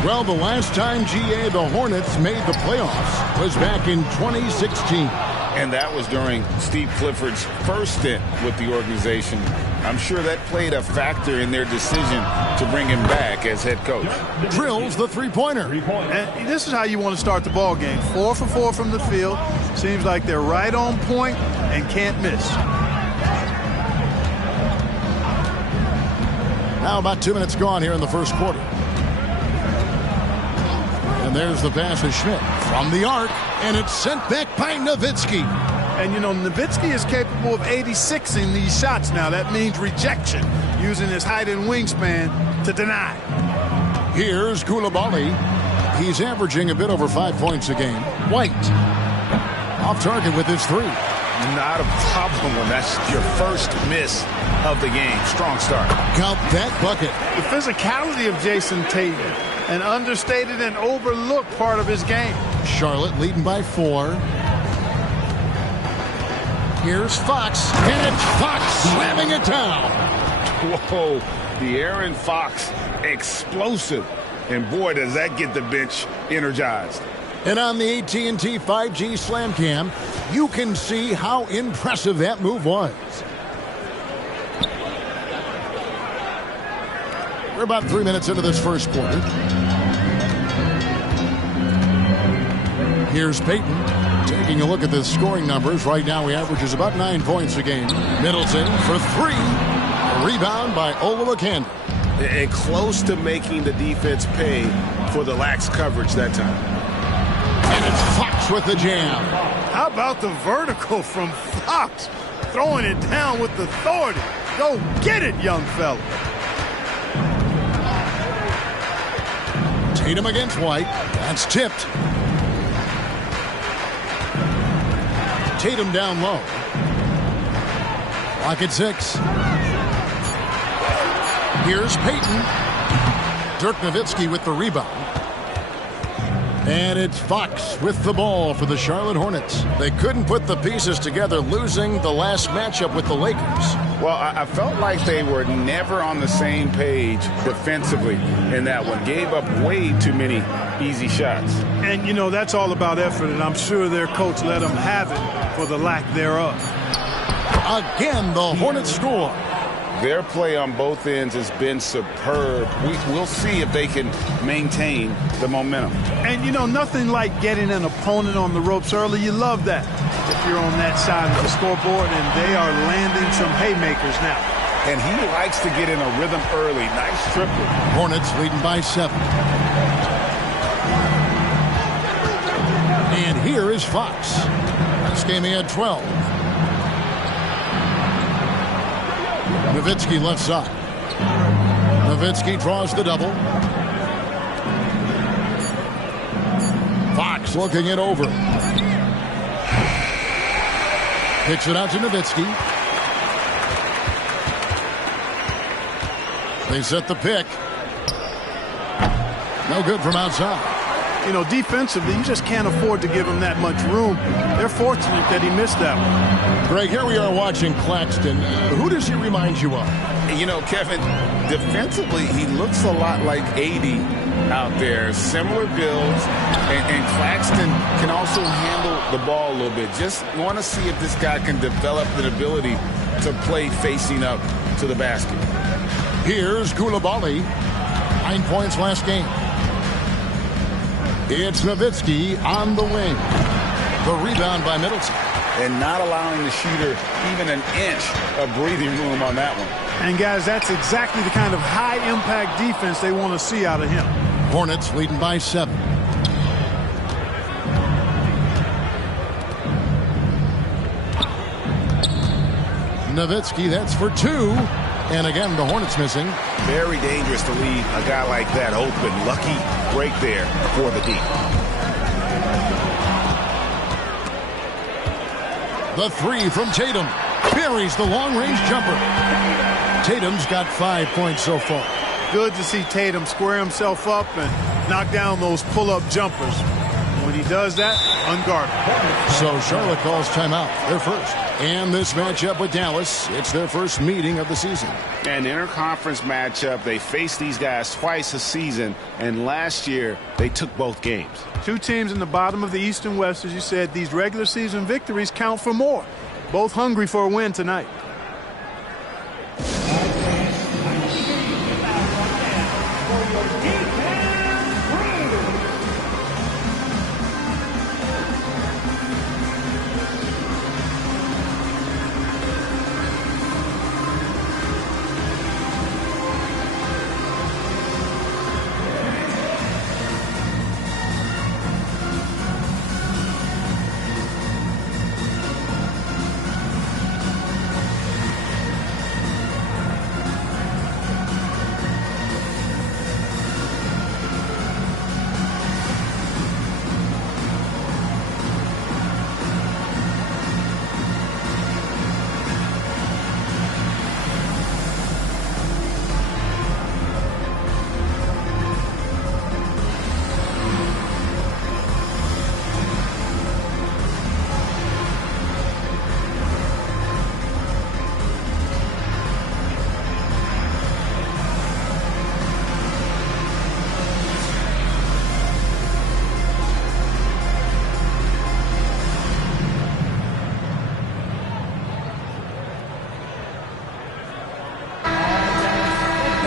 Well, the last time the Hornets made the playoffs was back in 2016. And that was during Steve Clifford's first stint with the organization. I'm sure that played a factor in their decision to bring him back as head coach. Drills the three-pointer. And this is how you want to start the ball game. 4 for 4 from the field. Seems like they're right on point and can't miss. Now about 2 minutes gone here in the first quarter. And there's the pass to Schmidt from the arc, and it's sent back by Nowitzki. And, you know, Nowitzki is capable of 86ing these shots now. That means rejection, using his height and wingspan to deny. Here's Koulibaly. He's averaging a bit over 5 points a game. White off target with his 3. Not a problem when that's your first miss of the game. Strong start. Count that bucket. The physicality of Jason Tatum, an understated and overlooked part of his game. Charlotte leading by 4. Here's Fox, and it's Fox slamming it down. Whoa, the Aaron Fox, explosive. And boy, does that get the bench energized. And on the AT&T 5G Slam Cam, you can see how impressive that move was. We're about 3 minutes into this first quarter. Here's Peyton. Taking a look at the scoring numbers. Right now he averages about 9 points a game. Middleton for 3. A rebound by Olowokandi. And close to making the defense pay for the lax coverage that time. And it's Fox with the jam. How about the vertical from Fox? Throwing it down with authority. Go get it, young fella. Tatum against White. That's tipped. Tatum down low. Clock at 6. Here's Peyton. Dirk Nowitzki with the rebound. And it's Fox with the ball for the Charlotte Hornets. They couldn't put the pieces together, losing the last matchup with the Lakers. Well, I felt like they were never on the same page defensively in that one. Gave up way too many easy shots. And, you know, that's all about effort, and I'm sure their coach let them have it for the lack thereof. Again, the Hornets score. Their play on both ends has been superb. We'll see if they can maintain the momentum. And, you know, nothing like getting an opponent on the ropes early. You love that if you're on that side of the scoreboard, and they are landing some haymakers now. And he likes to get in a rhythm early. Nice triple. Hornets leading by 7. And here is Fox. This game he had 12. Nowitzki left side. Nowitzki draws the double. Fox looking it over. Kicks it out to Nowitzki. They set the pick. No good from outside. You know, defensively, you just can't afford to give him that much room. They're fortunate that he missed that one. Greg, here we are watching Claxton. Who does he remind you of? You know, Kevin, defensively, he looks a lot like 80 out there. Similar builds, and Claxton can also handle the ball a little bit. Just want to see if this guy can develop the ability to play facing up to the basket. Here's Coulibaly. 9 points last game. It's Nowitzki on the wing. The rebound by Middleton. And not allowing the shooter even an inch of breathing room on that one. And, guys, that's exactly the kind of high-impact defense they want to see out of him. Hornets leading by 7. Nowitzki, that's for 2. And again, the Hornets missing. Very dangerous to leave a guy like that open. Lucky break there for the D. The 3 from Tatum. Buries the long-range jumper. Tatum's got 5 points so far. Good to see Tatum square himself up and knock down those pull-up jumpers. When he does that, unguarded. So Charlotte calls timeout, their first. And this matchup with Dallas, it's their first meeting of the season. An interconference matchup. They faced these guys twice a season, and last year they took both games. 2 teams in the bottom of the East and West, as you said. These regular season victories count for more. Both hungry for a win tonight.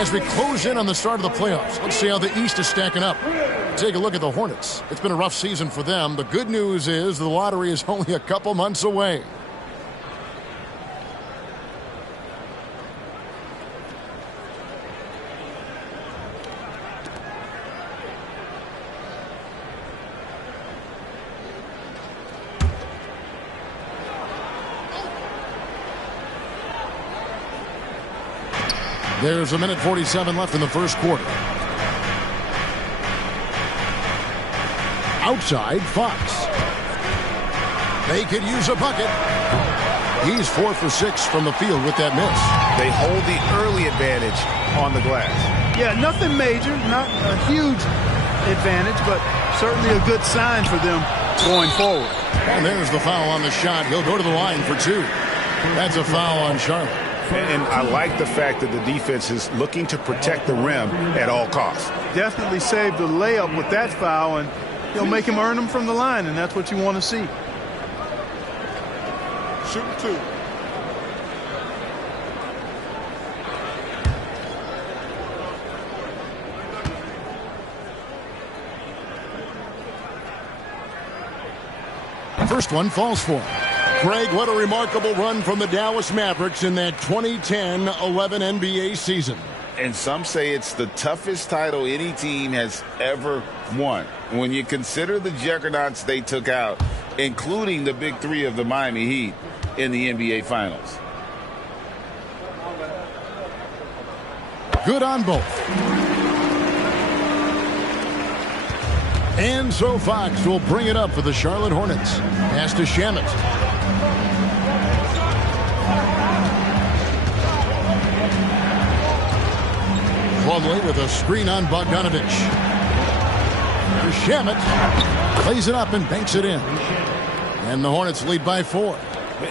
As we close in on the start of the playoffs, let's see how the East is stacking up. Take a look at the Hornets. It's been a rough season for them. The good news is the lottery is only a couple months away. There's a minute 47 left in the first quarter. Outside, Fox. They could use a bucket. He's 4 for 6 from the field with that miss. They hold the early advantage on the glass. Yeah, nothing major, not a huge advantage, but certainly a good sign for them going forward. And there's the foul on the shot. He'll go to the line for 2. That's a foul on Charlotte. And I like the fact that the defense is looking to protect the rim at all costs. Definitely saved the layup with that foul, and he'll make him earn them from the line, and that's what you want to see. Shooting 2. First one falls for him. Greg, what a remarkable run from the Dallas Mavericks in that 2010-11 NBA season. And some say it's the toughest title any team has ever won. When you consider the juggernauts they took out, including the big 3 of the Miami Heat in the NBA Finals. Good on both. And so Fox will bring it up for the Charlotte Hornets. Pass to Shamet. Plumlee with a screen on Bogdanovich. Shamet plays it up and banks it in. And the Hornets lead by 4.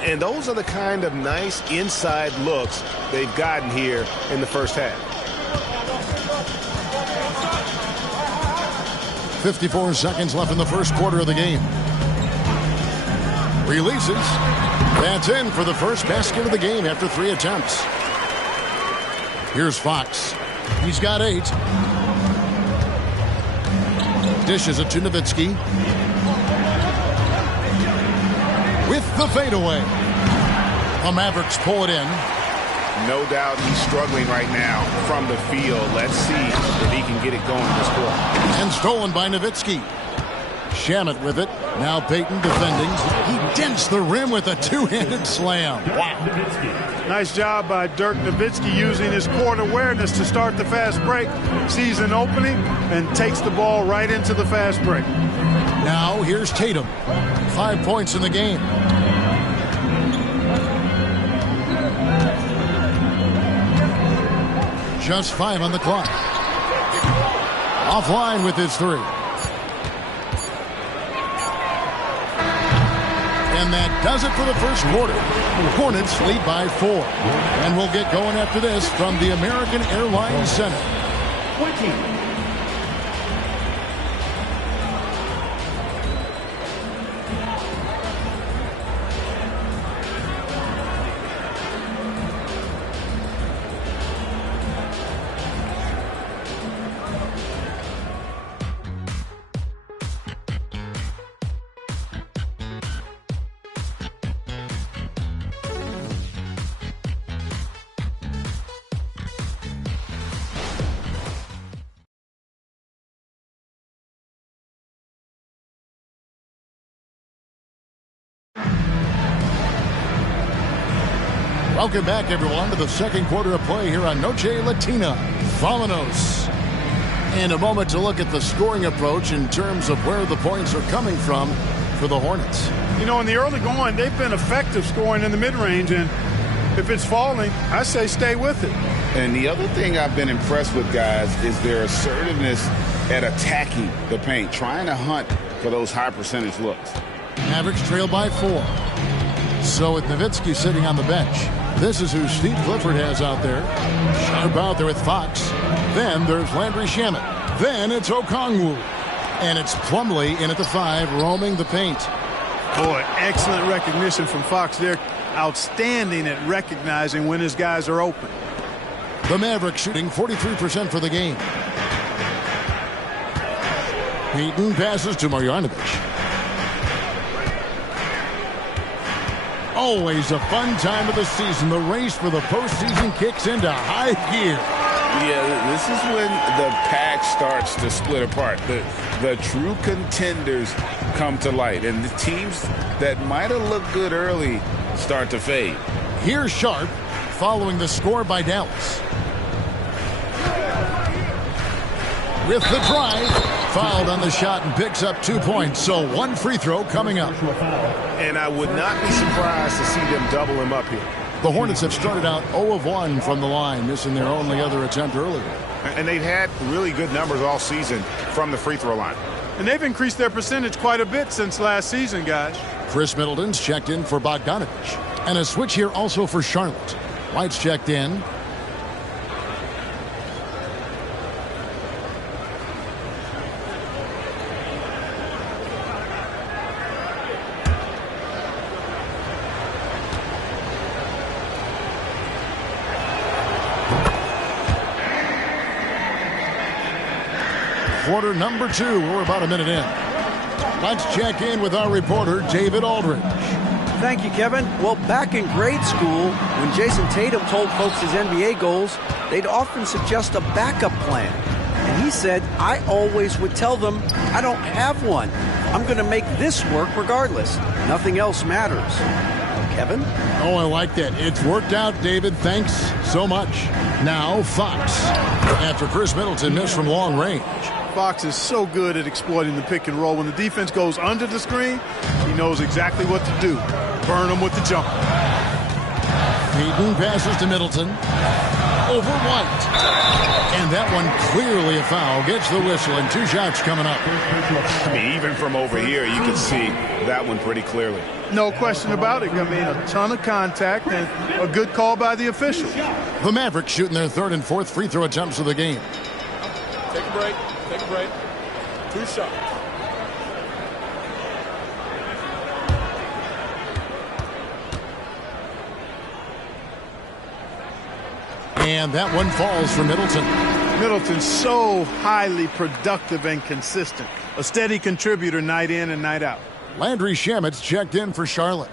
And those are the kind of nice inside looks they've gotten here in the first half. 54 seconds left in the first quarter of the game. Releases. That's in for the first basket of the game after 3 attempts. Here's Fox. He's got 8. Dishes it to Nowitzki. With the fadeaway. The Mavericks pull it in. No doubt he's struggling right now from the field. Let's see if he can get it going in this quarter. And stolen by Nowitzki. Shamet with it. Now Payton defending. He dents the rim with a 2-handed slam. Wow. Nice job by Dirk Nowitzki using his court awareness to start the fast break. Sees an opening and takes the ball right into the fast break. Now here's Tatum. 5 points in the game. Just 5 on the clock. Offline with his 3. And that does it for the first quarter. Hornets lead by 4. And we'll get going after this from the American Airlines Center. 20. Welcome back, everyone, to the second quarter of play here on Noche Latina. Vámonos. And a moment to look at the scoring approach in terms of where the points are coming from for the Hornets. You know, in the early going, they've been effective scoring in the mid-range, and if it's falling, I say stay with it. And the other thing I've been impressed with, guys, is their assertiveness at attacking the paint, trying to hunt for those high percentage looks. Mavericks trail by 4. So with Nowitzki sitting on the bench, this is who Steve Clifford has out there. Sharp out there with Fox. Then there's Landry Shamet. Then it's Okongwu. And it's Plumlee in at the 5, roaming the paint. Boy, excellent recognition from Fox there. Outstanding at recognizing when his guys are open. The Mavericks shooting 43% for the game. Payton passes to Marjanovic. Always a fun time of the season. The race for the postseason kicks into high gear. Yeah, this is when the pack starts to split apart. The true contenders come to light, and the teams that might have looked good early start to fade. Here's Sharp following the score by Dallas. With the drive, fouled on the shot and picks up 2 points. So one free throw coming up. And I would not be surprised to see them double him up here. The Hornets have started out 0 of 1 from the line, missing their only other attempt earlier. And they've had really good numbers all season from the free throw line. And they've increased their percentage quite a bit since last season, guys. Chris Middleton's checked in for Bogdanovich. And a switch here also for Charlotte. White's checked in. Quarter number 2. We're about a minute in. Let's check in with our reporter, David Aldridge. Thank you, Kevin. Well, back in grade school, when Jason Tatum told folks his NBA goals, they'd often suggest a backup plan. And he said, I always would tell them, I don't have one. I'm going to make this work regardless. Nothing else matters. Kevin? Oh, I like that. It's worked out, David. Thanks so much. Now, Fox. After Chris Middleton missed from long range. Fox is so good at exploiting the pick and roll. When the defense goes under the screen, he knows exactly what to do. Burn them with the jumper. Payton passes to Middleton. Over White. And that one clearly a foul. Gets the whistle and 2 shots coming up. I mean, even from over here, you can see that one pretty clearly. No question about it. I mean, a ton of contact and a good call by the official. The Mavericks shooting their 3rd and 4th free throw attempts of the game. Take a break. Take a break. 2 shots. And that one falls for Middleton. Middleton's so highly productive and consistent. A steady contributor night in and night out. Landry Shamet's checked in for Charlotte.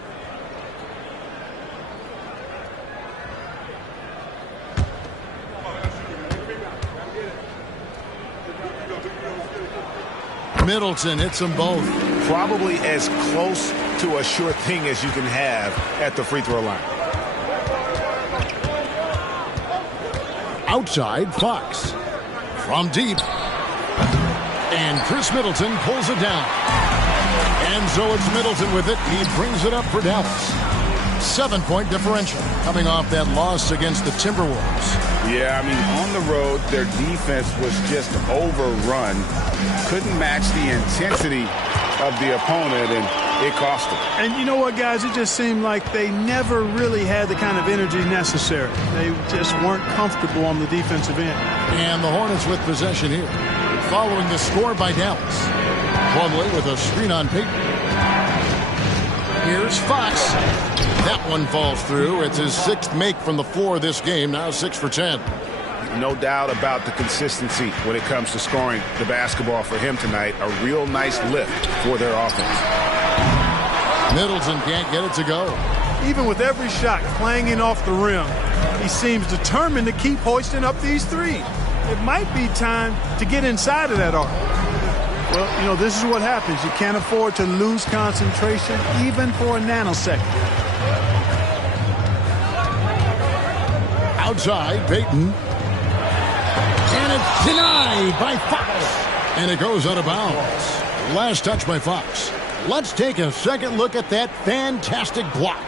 Middleton hits them both. Probably as close to a sure thing as you can have at the free throw line. Outside, Fox. From deep. And Chris Middleton pulls it down. And so it's Middleton with it. He brings it up for Dallas. 7-point differential coming off that loss against the Timberwolves. Yeah, I mean, on the road, their defense was just overrun. Couldn't match the intensity of the opponent, and it cost them. And you know what, guys? It just seemed like they never really had the kind of energy necessary. They just weren't comfortable on the defensive end. And the Hornets with possession here. Following the score by Dallas. Plumlee with a screen on Payton. Here's Fox. That one falls through. It's his 6th make from the floor this game. Now 6 for 10. No doubt about the consistency when it comes to scoring the basketball for him tonight. A real nice lift for their offense. Middleton can't get it to go. Even with every shot clanging off the rim, he seems determined to keep hoisting up these threes. It might be time to get inside of that arc. Well, you know, this is what happens. You can't afford to lose concentration even for a nanosecond. Outside, Payton. And it's denied by Fox. And it goes out of bounds. Last touch by Fox. Let's take a second look at that fantastic block.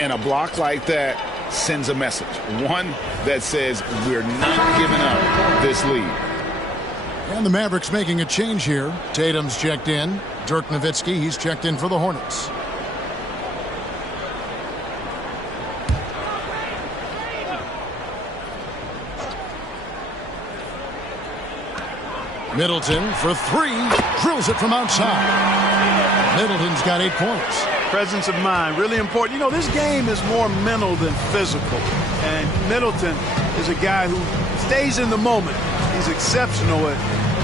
And a block like that sends a message. One that says we're not giving up this lead. And the Mavericks making a change here. Tatum's checked in. Dirk Nowitzki, he's checked in for the Hornets. Middleton for 3. Drills it from outside. Middleton's got 8 points. presence of mind, really important. You know, this game is more mental than physical. And Middleton is a guy who stays in the moment. He's exceptional at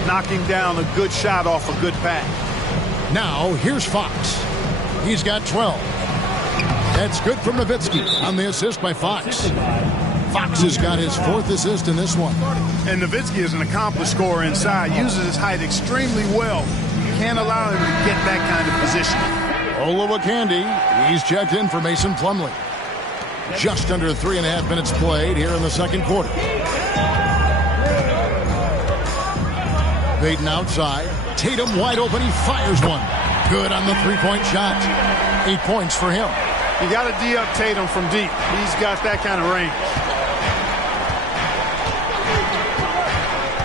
knocking down a good shot off a good pass. Now, here's Fox. He's got 12. That's good from Nowitzki on the assist by Fox. Fox has got his 4th assist in this one. And Nowitzki is an accomplished scorer inside, uses his height extremely well. You can't allow him to get that kind of position. Olowokandi, he's checked in for Mason Plumlee. Just under 3.5 minutes played here in the second quarter. Payton outside. Tatum wide open. He fires one. Good on the three-point shot. 8 points for him. You got to D up Tatum from deep. He's got that kind of range.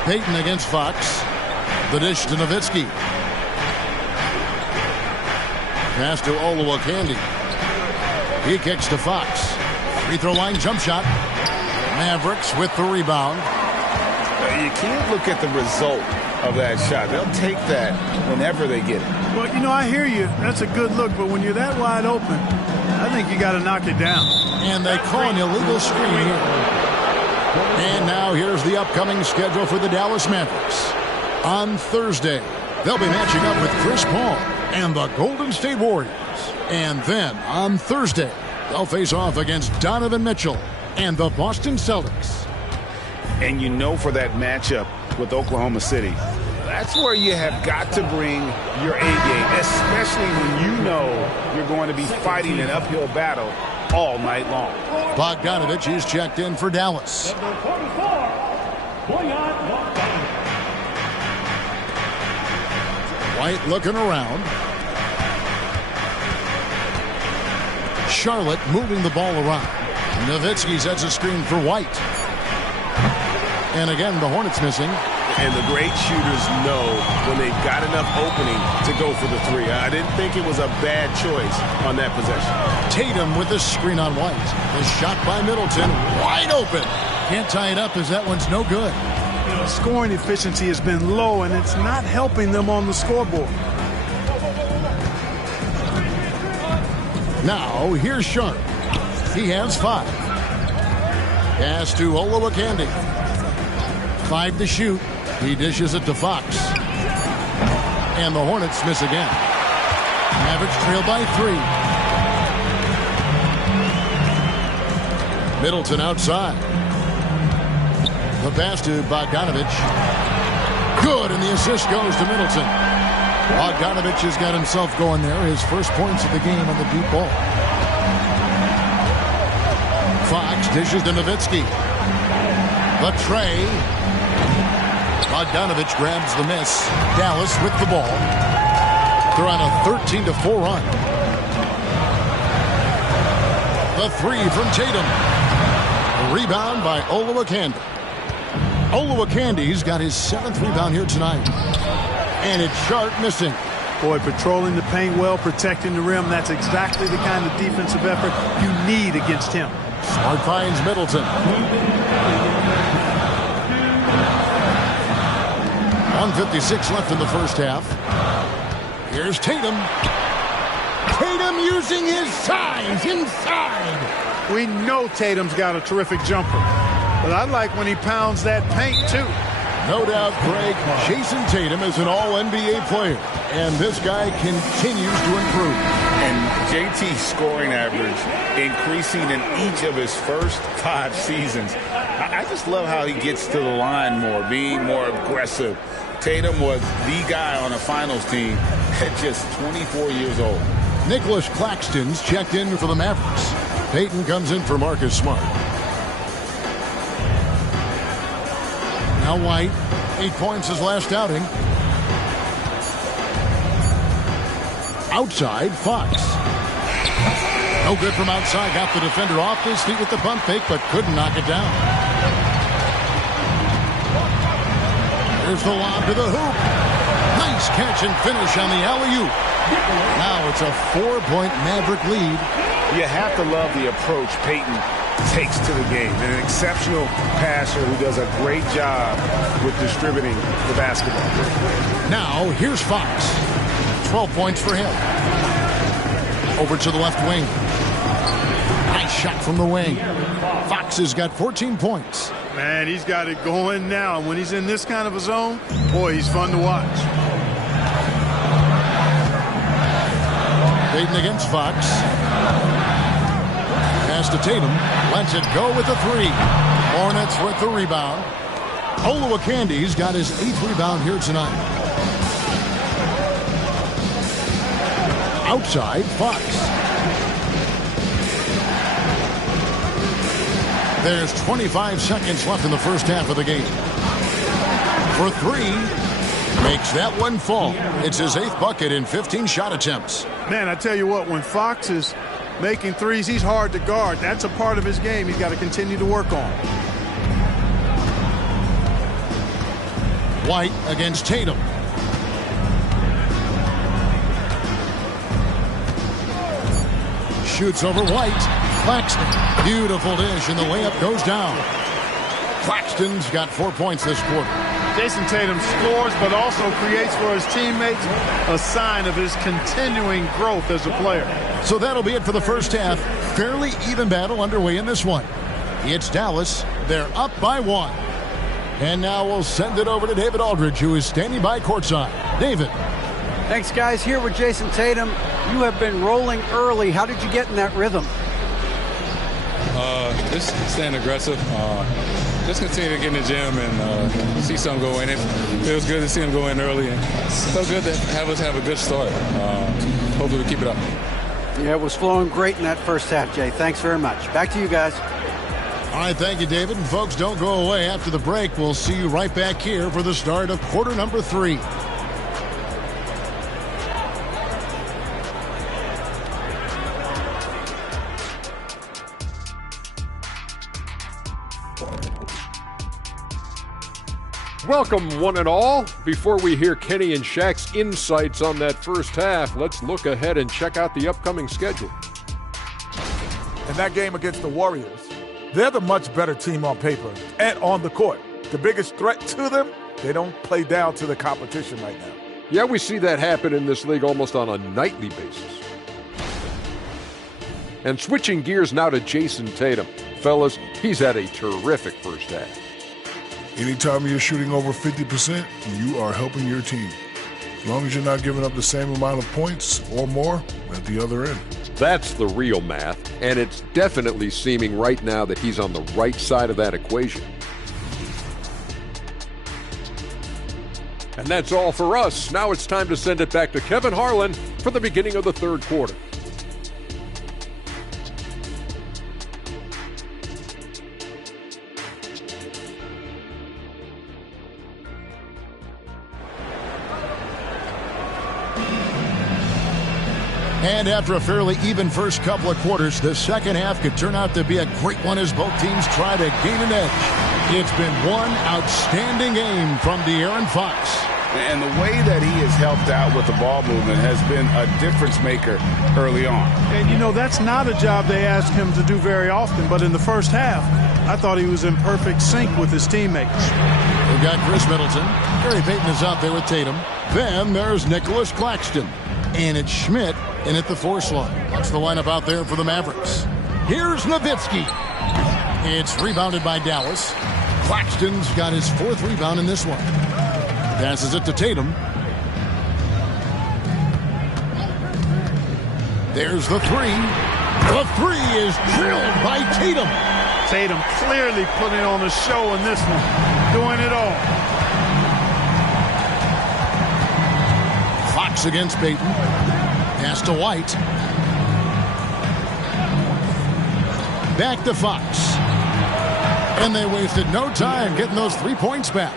Payton against Fox. The dish to Nowitzki. Pass to Olowokandi. He kicks to Fox. Free throw line jump shot. Mavericks with the rebound. You can't look at the result of that shot. They'll take that whenever they get it. Well, you know, I hear you. That's a good look, but when you're that wide open, I think you got to knock it down. And they call an illegal screen here. And now here's the upcoming schedule for the Dallas Mavericks. On Thursday, they'll be matching up with Chris Paul and the Golden State Warriors. And then on Thursday, they'll face off against Donovan Mitchell and the Boston Celtics. And you know, for that matchup with Oklahoma City, that's where you have got to bring your A game, especially when you know you're going to be fighting an uphill battle all night long. Bogdanovich is checked in for Dallas. White looking around. Charlotte moving the ball around. Nowitzki sets a screen for White. And again, the Hornets missing. And the great shooters know when they've got enough opening to go for the three. I didn't think it was a bad choice on that possession. Tatum with the screen on White. The shot by Middleton, wide open. Can't tie it up as that one's no good. You know, scoring efficiency has been low, and it's not helping them on the scoreboard. Now, here's Sharp. He has 5. Pass to Olowokandi. 5 to shoot. He dishes it to Fox. And the Hornets miss again. Mavericks trail by 3. Middleton outside. The pass to Bogdanovich. Good, and the assist goes to Middleton. Bogdanovich has got himself going there. His first points of the game on the deep ball. Fox dishes to Nowitzki. The tray. Bogdanovich grabs the miss. Dallas with the ball. They're on a 13-4 run. The 3 from Tatum. A rebound by Olowokandi. Olowokandi's got his 7th rebound here tonight. And it's Sharp missing. Boy, patrolling the paint well, protecting the rim. That's exactly the kind of defensive effort you need against him. Smart finds Middleton. 1:56 left in the first half. Here's Tatum. Tatum using his size inside. We know Tatum's got a terrific jumper, but I like when he pounds that paint too. No doubt, Greg, Jason Tatum is an all-NBA player, and this guy continues to improve. And JT's scoring average increasing in each of his first 5 seasons. I just love how he gets to the line more, being more aggressive. Tatum was the guy on a finals team at just 24 years old. Nicholas Claxton's checked in for the Mavericks. Payton comes in for Marcus Smart. Now White, 8 points his last outing. Outside, Fox. No good from outside. Got the defender off his feet with the pump fake, but couldn't knock it down. There's the lob to the hoop. Nice catch and finish on the alley-oop. Now it's a 4-point Maverick lead. You have to love the approach Payton takes to the game. An exceptional passer who does a great job with distributing the basketball. Now here's Fox. 12 points for him. Over to the left wing. Nice shot from the wing. Fox has got 14 points. Man, he's got it going now. When he's in this kind of a zone, boy, he's fun to watch. Payton against Fox. Pass to Tatum. Lets it go with the three. Hornets with the rebound. Oluwakandi's got his 8th rebound here tonight. Outside, Fox. There's 25 seconds left in the first half of the game. For three. Makes that one fall. It's his 8th bucket in 15 shot attempts. Man, I tell you what, when Fox is making threes, he's hard to guard. That's a part of his game he's got to continue to work on. White against Tatum. Shoots over White. Claxton. Beautiful dish, and the layup goes down. Claxton's got 4 points this quarter. Jason Tatum scores, but also creates for his teammates a sign of his continuing growth as a player. So that'll be it for the first half. Fairly even battle underway in this one. It's Dallas. They're up by 1. And now we'll send it over to David Aldridge, who is standing by courtside. David. Thanks, guys. Here with Jason Tatum. You have been rolling early. How did you get in that rhythm? Just staying aggressive. Just continue to get in the gym and see something go in. It feels good to see him go in early, and so good to have us have a good start. Hopefully we keep it up. Yeah, it was flowing great in that first half, Jay. Thanks very much. Back to you guys. All right, thank you, David. And folks, don't go away. After the break, we'll see you right back here for the start of quarter number 3. Welcome, one and all. Before we hear Kenny and Shaq's insights on that first half, let's look ahead and check out the upcoming schedule. In that game against the Warriors, they're the much better team on paper and on the court. The biggest threat to them, they don't play down to the competition right now. Yeah, we see that happen in this league almost on a nightly basis. And switching gears now to Jason Tatum. Fellas, he's had a terrific first half. Anytime you're shooting over 50%, you are helping your team. As long as you're not giving up the same amount of points or more at the other end. That's the real math, and it's definitely seeming right now that he's on the right side of that equation. And that's all for us. Now it's time to send it back to Kevin Harlan for the beginning of the third quarter. And after a fairly even first couple of quarters, the second half could turn out to be a great one as both teams try to gain an edge. It's been one outstanding game from De'Aaron Fox. And the way that he has helped out with the ball movement has been a difference maker early on. And, you know, that's not a job they ask him to do very often. But in the first half, I thought he was in perfect sync with his teammates. We've got Chris Middleton. Gary Payton is out there with Tatum. Then there's Nicholas Claxton. And it's Schmidt in at the 4 slot. That's the lineup out there for the Mavericks. Here's Nowitzki. It's rebounded by Dallas. Claxton's got his 4th rebound in this one. Passes it to Tatum. There's the 3. The 3 is drilled by Tatum. Tatum clearly putting on a show in this one. Doing it all. Fox against Payton. Pass to White. Back to Fox. And they wasted no time getting those 3 points back.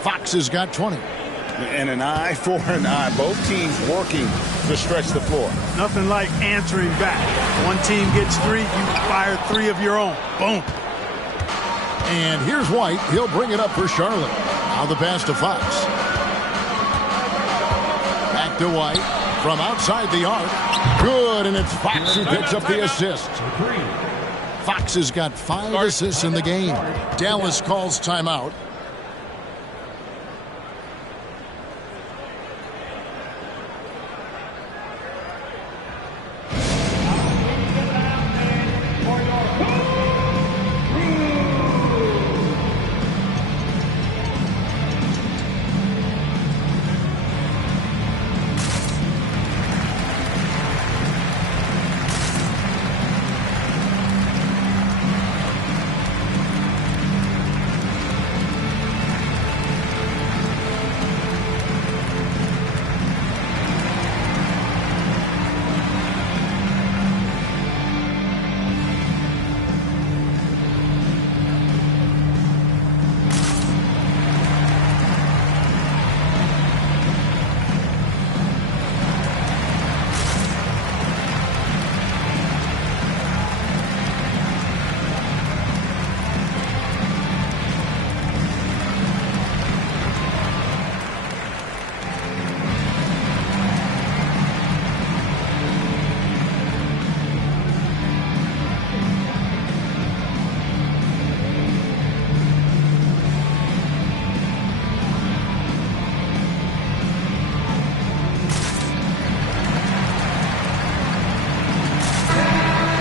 Fox has got 20. And an eye for an eye. Both teams working to stretch the floor. Nothing like answering back. One team gets 3, you fire 3 of your own. Boom. And here's White. He'll bring it up for Charlotte. Now the pass to Fox. Back to White. From outside the arc. Good, and it's Fox who picks up the assist. Fox has got 5 assists in the game. Dallas calls timeout.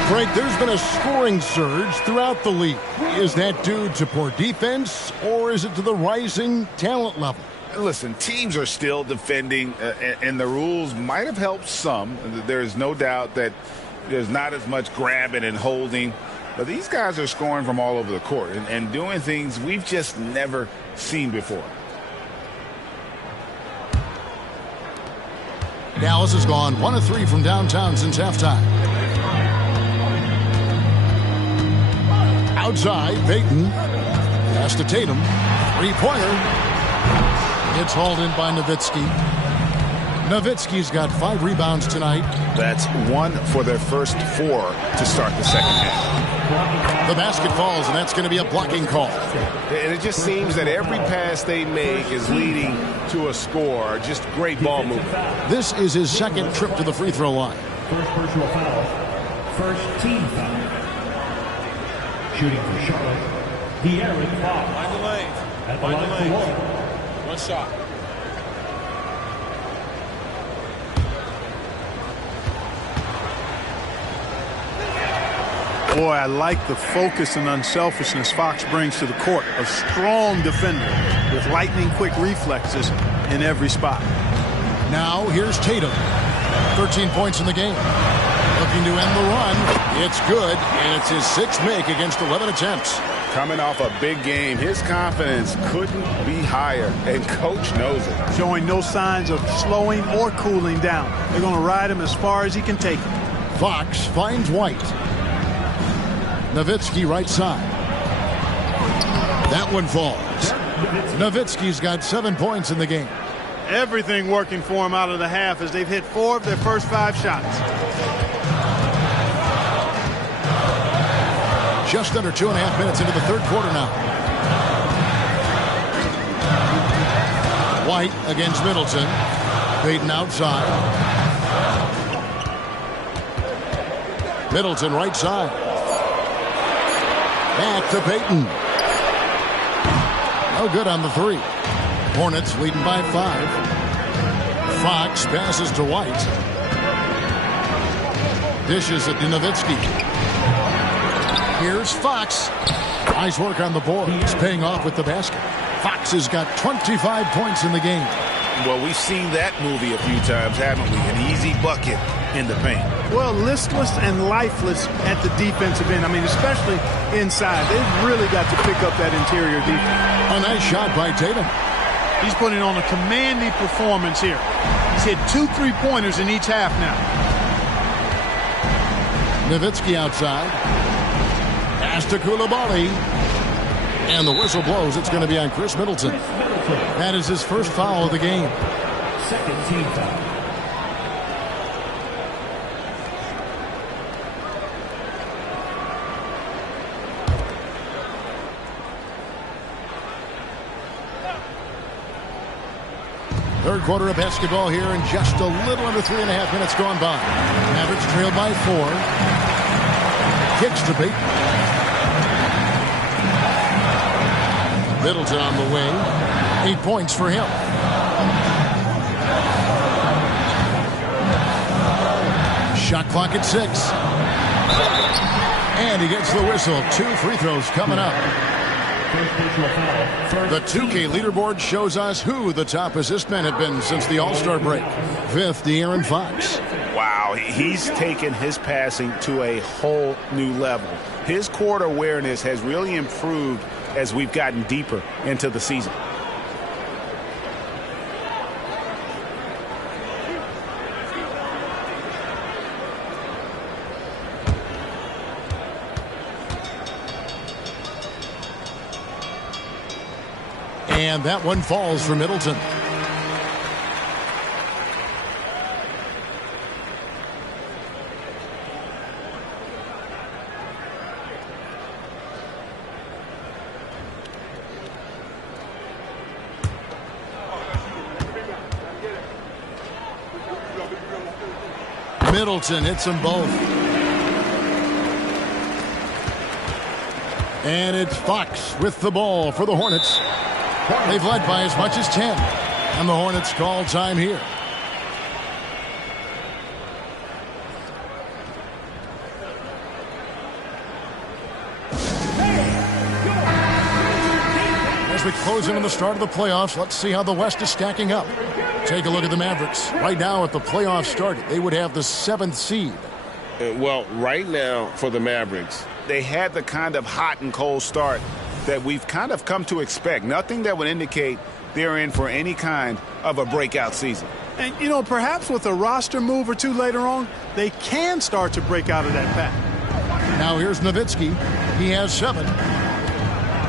Frank, there's been a scoring surge throughout the league. Is that due to poor defense, or is it to the rising talent level? Listen, teams are still defending, and the rules might have helped some. There's no doubt that there's not as much grabbing and holding. But these guys are scoring from all over the court and doing things we've just never seen before. Dallas has gone 1 of 3 from downtown since halftime. Outside, Payton. Pass to Tatum. Three-pointer. It's hauled in by Nowitzki. Nowitzki's got 5 rebounds tonight. That's 1 for their first 4 to start the second half. The basket falls, and that's going to be a blocking call. And it just seems that every pass they make is leading to a score. Just great ball movement. This is his second trip to the free throw line. First personal foul. First team foul. Shooting for Charlotte, De'Aaron Fox. Find the lane. At the line for one shot. Boy, I like the focus and unselfishness Fox brings to the court. A strong defender with lightning-quick reflexes in every spot. Now here's Tatum. 13 points in the game. Looking to end the run. It's good, and it's his 6th make against 11 attempts. Coming off a big game, his confidence couldn't be higher, and coach knows it. Showing no signs of slowing or cooling down. They're going to ride him as far as he can take him. Fox finds White. Nowitzki right side. That one falls. Nowitzki's got 7 points in the game. Everything working for him out of the half as they've hit 4 of their first 5 shots. Just under 2.5 minutes into the third quarter now. White against Middleton. Payton outside. Middleton right side. Back to Payton. No good on the 3. Hornets leading by 5. Fox passes to White. Dishes it to Nowitzki. Here's Fox. Nice work on the board. He's paying off with the basket. Fox has got 25 points in the game. Well, we've seen that movie a few times, haven't we? An easy bucket in the paint. Well, listless and lifeless at the defensive end. I mean, especially inside. They've really got to pick up that interior defense. A nice shot by Tatum. He's putting on a commanding performance here. He's hit 2 3-pointers in each half now. Nowitzki outside. Pass to Coulibaly. And the whistle blows. It's going to be on Chris Middleton. That is his first foul of the game. Second team foul. Third quarter of basketball here, and just a little under 3.5 minutes gone by. Mavericks trailed by 4. Kicks to Payton. Middleton on the wing. 8 points for him. Shot clock at 6. And he gets the whistle. 2 free throws coming up. The 2K leaderboard shows us who the top assist men have been since the All-Star break. 5th, De'Aaron Fox. Wow, he's taken his passing to a whole new level. His court awareness has really improved as we've gotten deeper into the season. And that one falls for Middleton. Middleton hits them both. And it's Fox with the ball for the Hornets. They've led by as much as 10. And the Hornets call time here. As we close into the start of the playoffs, let's see how the West is stacking up. Take a look at the Mavericks. Right now, if the playoffs started, they would have the 7th seed. Well, right now for the Mavericks, they had the kind of hot and cold start that we've kind of come to expect. Nothing that would indicate they're in for any kind of a breakout season. And, you know, perhaps with a roster move or two later on, they can start to break out of that pack. Now here's Nowitzki. He has 7.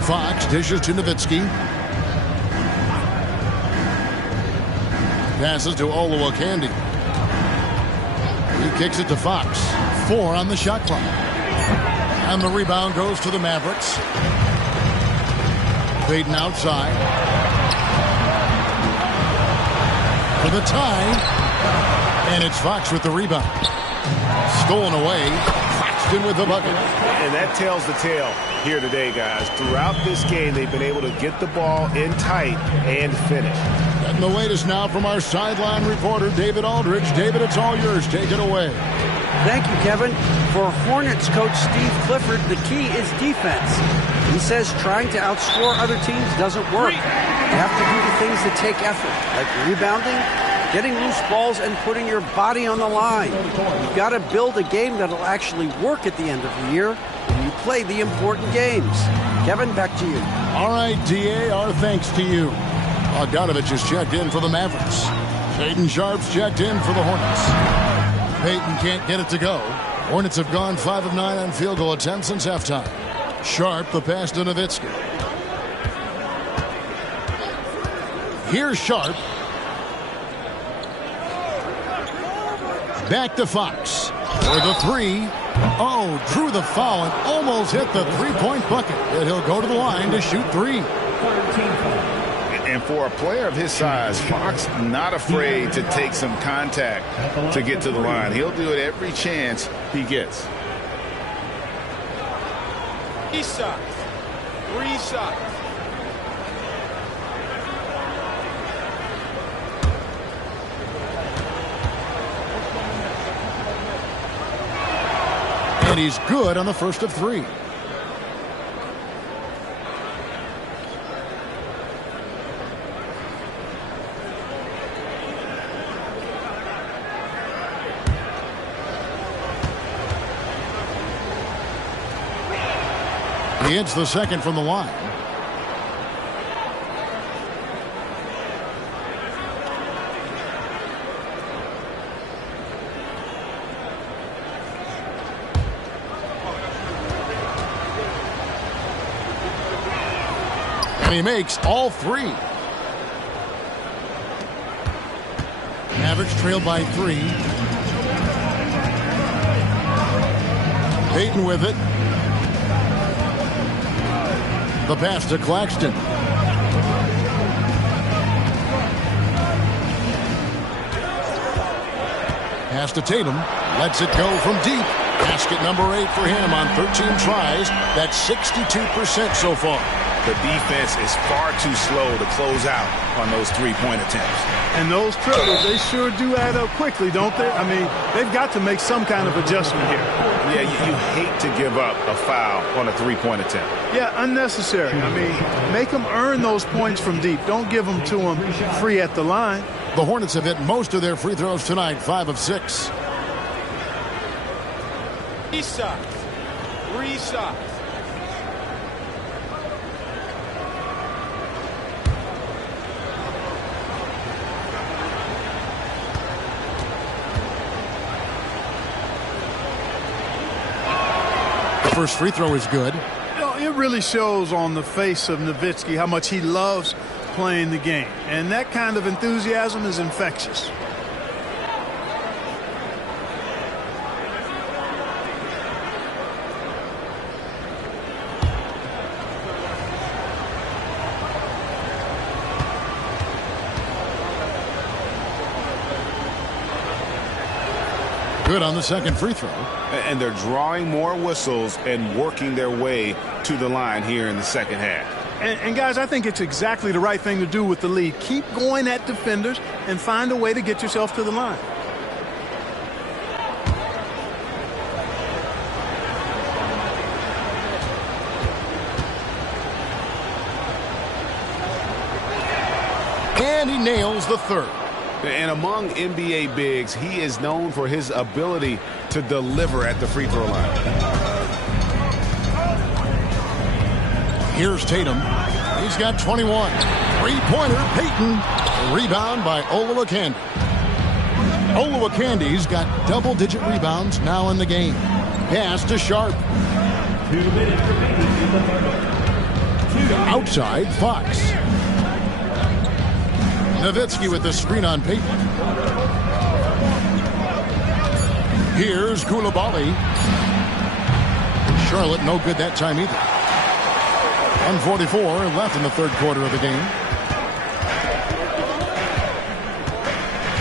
Fox dishes to Nowitzki. Passes to Olowokandi. He kicks it to Fox. 4 on the shot clock. And the rebound goes to the Mavericks. Payton outside. For the tie. And it's Fox with the rebound. Stolen away. Claxton with the bucket. And that tells the tale here today, guys. Throughout this game, they've been able to get the ball in tight and finish. And the latest now from our sideline reporter, David Aldridge. David, it's all yours. Take it away. Thank you, Kevin. For Hornets coach Steve Clifford, the key is defense. He says trying to outscore other teams doesn't work. You have to do the things that take effort, like rebounding, getting loose balls, and putting your body on the line. You've got to build a game that'll actually work at the end of the year when you play the important games. Kevin, back to you. All right, DA, our thanks to you. Bogdanovich is checked in for the Mavericks. Shaedon Sharp's checked in for the Hornets. Payton can't get it to go. Hornets have gone 5 of 9 on field goal attempts since halftime. Sharp, the pass to Nowitzki. Here's Sharp. Back to Fox. For the 3. Oh, drew the foul and almost hit the three-point bucket. But he'll go to the line to shoot 3. And for a player of his size, Fox not afraid to take some contact to get to the line. He'll do it every chance he gets. 3 shots. 3 shots. And he's good on the first of 3. He hits the second from the line. And he makes all 3. Mavericks trailed by 3. Payton with it. The pass to Claxton. Pass to Tatum. Lets it go from deep. Basket number 8 for him on 13 tries. That's 62% so far. The defense is far too slow to close out on those three-point attempts. And those triples, they sure do add up quickly, don't they? I mean, they've got to make some kind of adjustment here. Yeah, you hate to give up a foul on a three-point attempt. Yeah, unnecessary. I mean, make them earn those points from deep. Don't give them to them free at the line. The Hornets have hit most of their free throws tonight, 5 of 6. 3 shots. 3 shots. First free throw is good. You know, it really shows on the face of Nowitzki how much he loves playing the game. And that kind of enthusiasm is infectious. Good on the second free throw. And they're drawing more whistles and working their way to the line here in the second half. And guys, I think it's exactly the right thing to do with the lead. Keep going at defenders and find a way to get yourself to the line. And he nails the third. And among NBA bigs, he is known for his ability to deliver at the free throw line. Here's Tatum. He's got 21. Three-pointer, Payton. Rebound by Olowokandi. Olowokandi's got double-digit rebounds now in the game. Pass to Sharp. 2 minutes remaining in the third. Outside, Fox. Nowitzki with the screen on Payton. Here's Koulibaly. Charlotte no good that time either. 1:44 left in the third quarter of the game.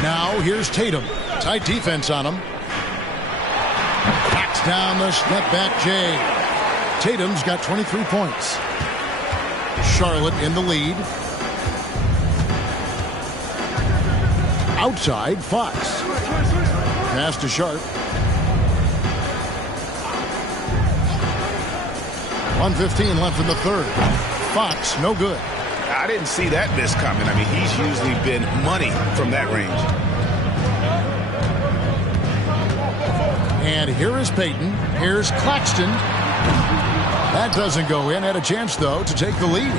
Now here's Tatum. Tight defense on him. Backs down the step back Jay. Tatum's got 23 points. Charlotte in the lead. Outside, Fox. Pass to Sharp. 1:15 left in the third. Fox, no good. I didn't see that miss coming. I mean, he's usually been money from that range. And here is Payton. Here's Claxton. That doesn't go in. Had a chance, though, to take the lead.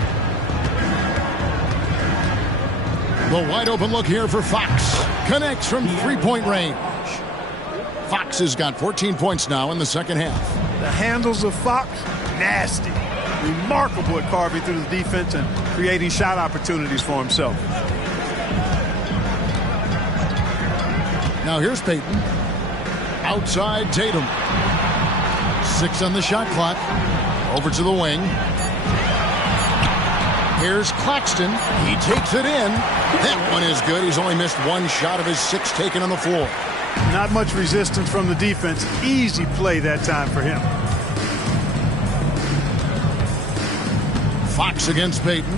The wide open look here for Fox. Connects from three-point range. Fox has got 14 points now in the second half. The handles of Fox, nasty. Remarkable at carving through the defense and creating shot opportunities for himself. Now here's Payton. Outside Tatum. 6 on the shot clock. Over to the wing. Here's Claxton. He takes it in. That one is good. He's only missed one shot of his 6 taken on the floor. Not much resistance from the defense. Easy play that time for him. Fox against Payton.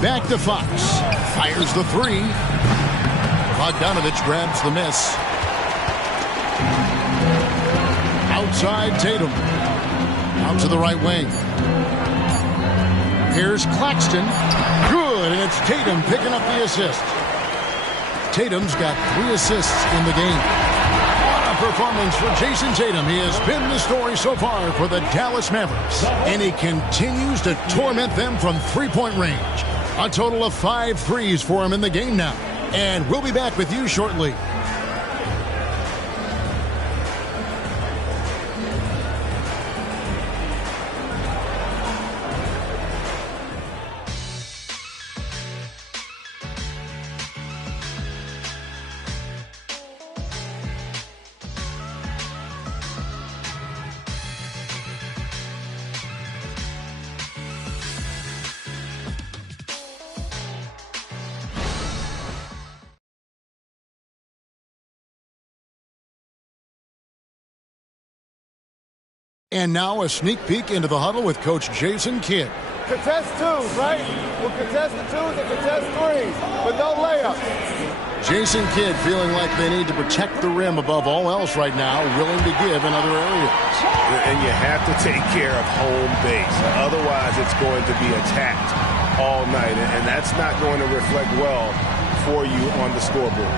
Back to Fox. Fires the 3. Bogdanovich grabs the miss. Outside Tatum. Out to the right wing. Here's Claxton. Good, and it's Tatum picking up the assist. Tatum's got 3 assists in the game. What a performance for Jason Tatum. He has been the story so far for the Dallas Mavericks. And he continues to torment them from three-point range. A total of 5 threes for him in the game now. And we'll be back with you shortly. And now a sneak peek into the huddle with Coach Jason Kidd. Contest 2s, right? We'll contest the 2s and contest 3s, but no layups. Jason Kidd feeling like they need to protect the rim above all else right now, willing to give in other areas. And you have to take care of home base. Otherwise, it's going to be attacked all night, and that's not going to reflect well for you on the scoreboard.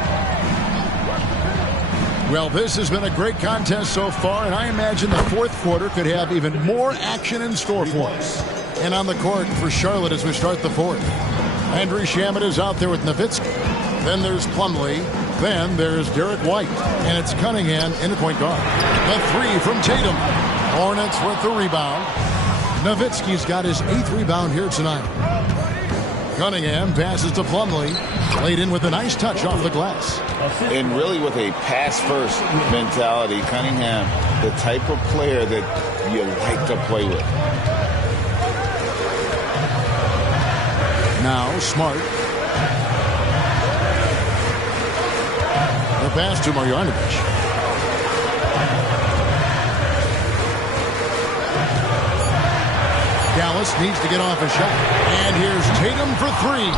Well, this has been a great contest so far, and I imagine the fourth quarter could have even more action in store for us. And on the court for Charlotte as we start the fourth. Landry Shamet is out there with Nowitzki. Then there's Plumlee. Then there's Derek White. And it's Cunningham in the point guard. The 3 from Tatum. Hornets with the rebound. Nowitzki's got his 8th rebound here tonight. Cunningham passes to Plumlee. Laid in with a nice touch off the glass. And really with a pass-first mentality, Cunningham, the type of player that you like to play with. Now Smart. The pass to Marjanovic. Dallas needs to get off a shot. And here's Tatum for 3.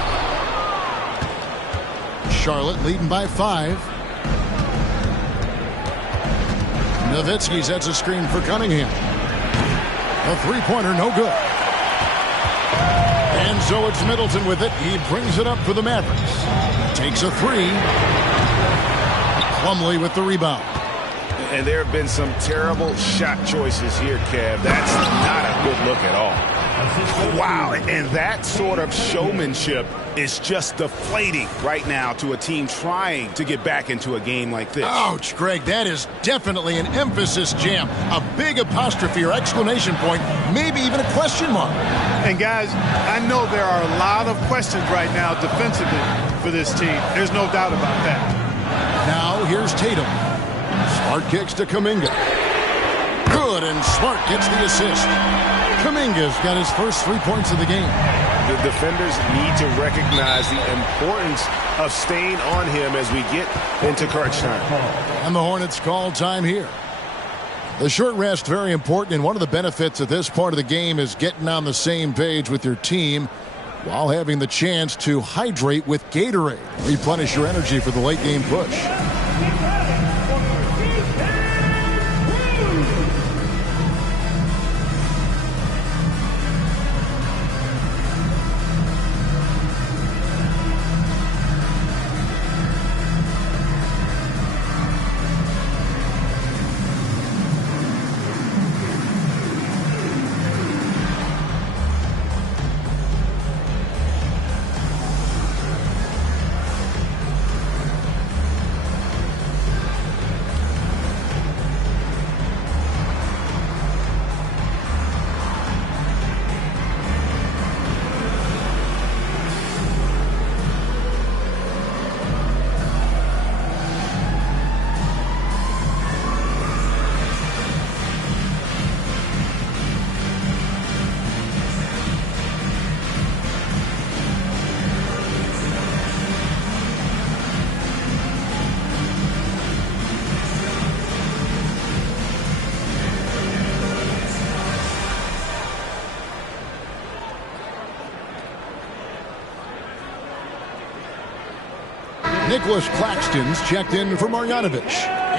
Charlotte leading by 5. Nowitzki sets a screen for Cunningham. A three-pointer, no good. And so it's Middleton with it. He brings it up for the Mavericks. Takes a three. Plumlee with the rebound. And there have been some terrible shot choices here, Kev. That's not a good look at all. Wow, and that sort of showmanship is just deflating right now to a team trying to get back into a game like this. Ouch, Greg, that is definitely an emphasis jam. A big apostrophe or exclamation point, maybe even a question mark. And guys, I know there are a lot of questions right now defensively for this team. There's no doubt about that. Now here's Tatum. Smart kicks to Kuminga. Good, and Smart gets the assist. Kuminga's got his first 3 points of the game. The defenders need to recognize the importance of staying on him as we get into crunch time. And the Hornets call time here. The short rest, very important, and one of the benefits of this part of the game is getting on the same page with your team while having the chance to hydrate with Gatorade. Replenish your energy for the late game push. Nicholas Claxton's checked in for Marjanovic.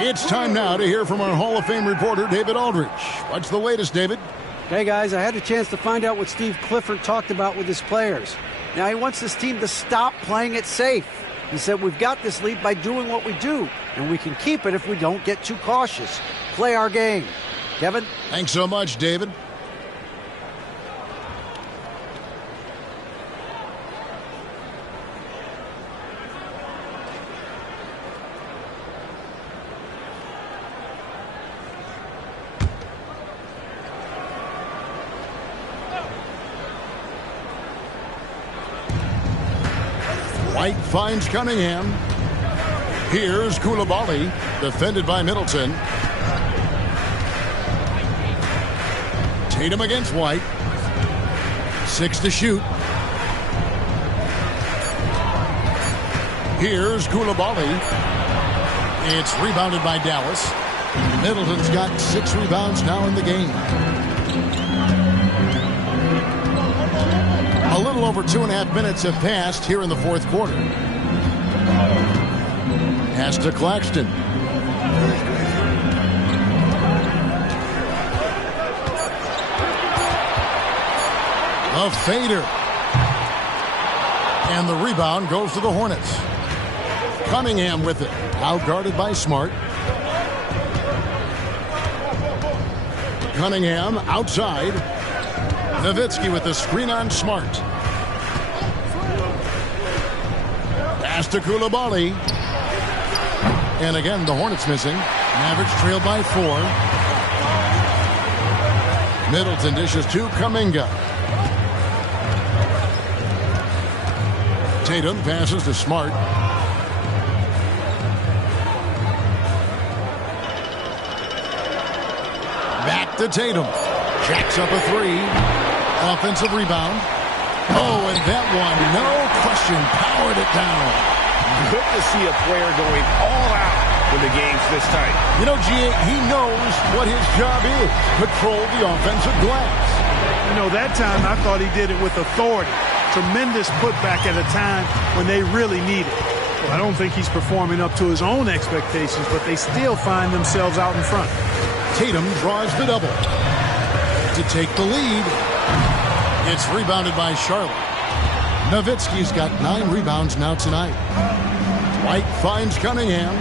It's time now to hear from our Hall of Fame reporter, David Aldridge. What's the latest, David? Okay, guys, I had a chance to find out what Steve Clifford talked about with his players. Now, he wants this team to stop playing it safe. He said, we've got this lead by doing what we do, and we can keep it if we don't get too cautious. Play our game. Kevin? Thanks so much, David. White finds Cunningham. Here's Koulibaly, defended by Middleton. Tatum against White. 6 to shoot. Here's Koulibaly. It's rebounded by Dallas. Middleton's got 6 rebounds now in the game. A little over 2.5 minutes have passed here in the fourth quarter. Pass to Claxton. A fader. And the rebound goes to the Hornets. Cunningham with it. Out guarded by Smart. Cunningham outside. Nowitzki with the screen on Smart. Pass to Koulibaly. And again, the Hornets missing. Mavericks trail by 4. Middleton dishes to Kuminga. Tatum passes to Smart. Back to Tatum. Jacks up a 3. Offensive rebound. Oh, and that one, no question, powered it down. Good to see a player going all out when the game's this tight. You know, G.A., he knows what his job is. Control the offensive glass. You know, that time I thought he did it with authority. Tremendous putback at a time when they really need it. Well, I don't think he's performing up to his own expectations, but they still find themselves out in front. Tatum draws the double to take the lead. It's rebounded by Charlotte. Nowitzki's got 9 rebounds now tonight. White finds Cunningham.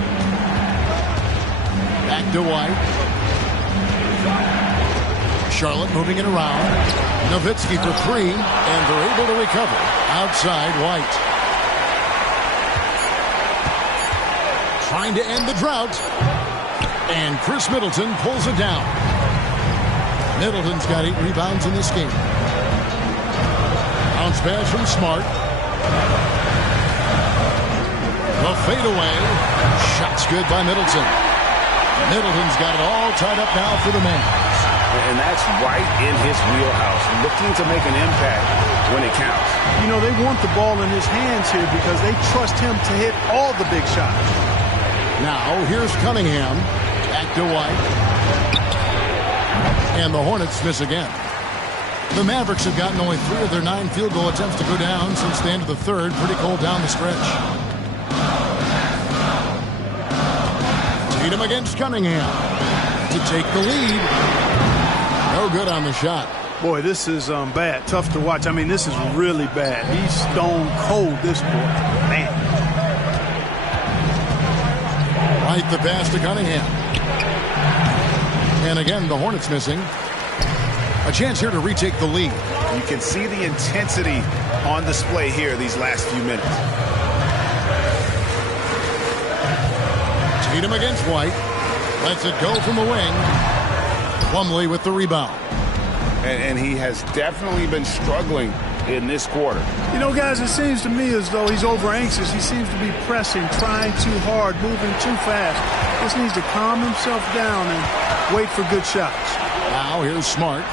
Back to White. Charlotte moving it around. Nowitzki for 3, and they're able to recover. Outside White. Trying to end the drought. And Chris Middleton pulls it down. Middleton's got 8 rebounds in this game. Bounce pass from Smart. The fadeaway. Shot's good by Middleton. Middleton's got it all tied up now for the man. And that's right in his wheelhouse, looking to make an impact when it counts. You know, they want the ball in his hands here because they trust him to hit all the big shots. Now, here's Cunningham. Back to White. And the Hornets miss again. The Mavericks have gotten only 3 of their 9 field goal attempts to go down since the end of the third. Pretty cold down the stretch. Tatum against Cunningham to take the lead. No good on the shot. Boy, this is bad. Tough to watch. I mean, this is really bad. He's stone cold this quarter. Man. Right, the pass to Cunningham. And again, the Hornets missing. A chance here to retake the lead. You can see the intensity on display here these last few minutes. Tatum against White. Lets it go from the wing. Plumlee with the rebound. And he has definitely been struggling in this quarter. You know, guys, it seems to me as though he's over anxious. He seems to be pressing, trying too hard, moving too fast. Just needs to calm himself down and wait for good shots. Now here's Smart.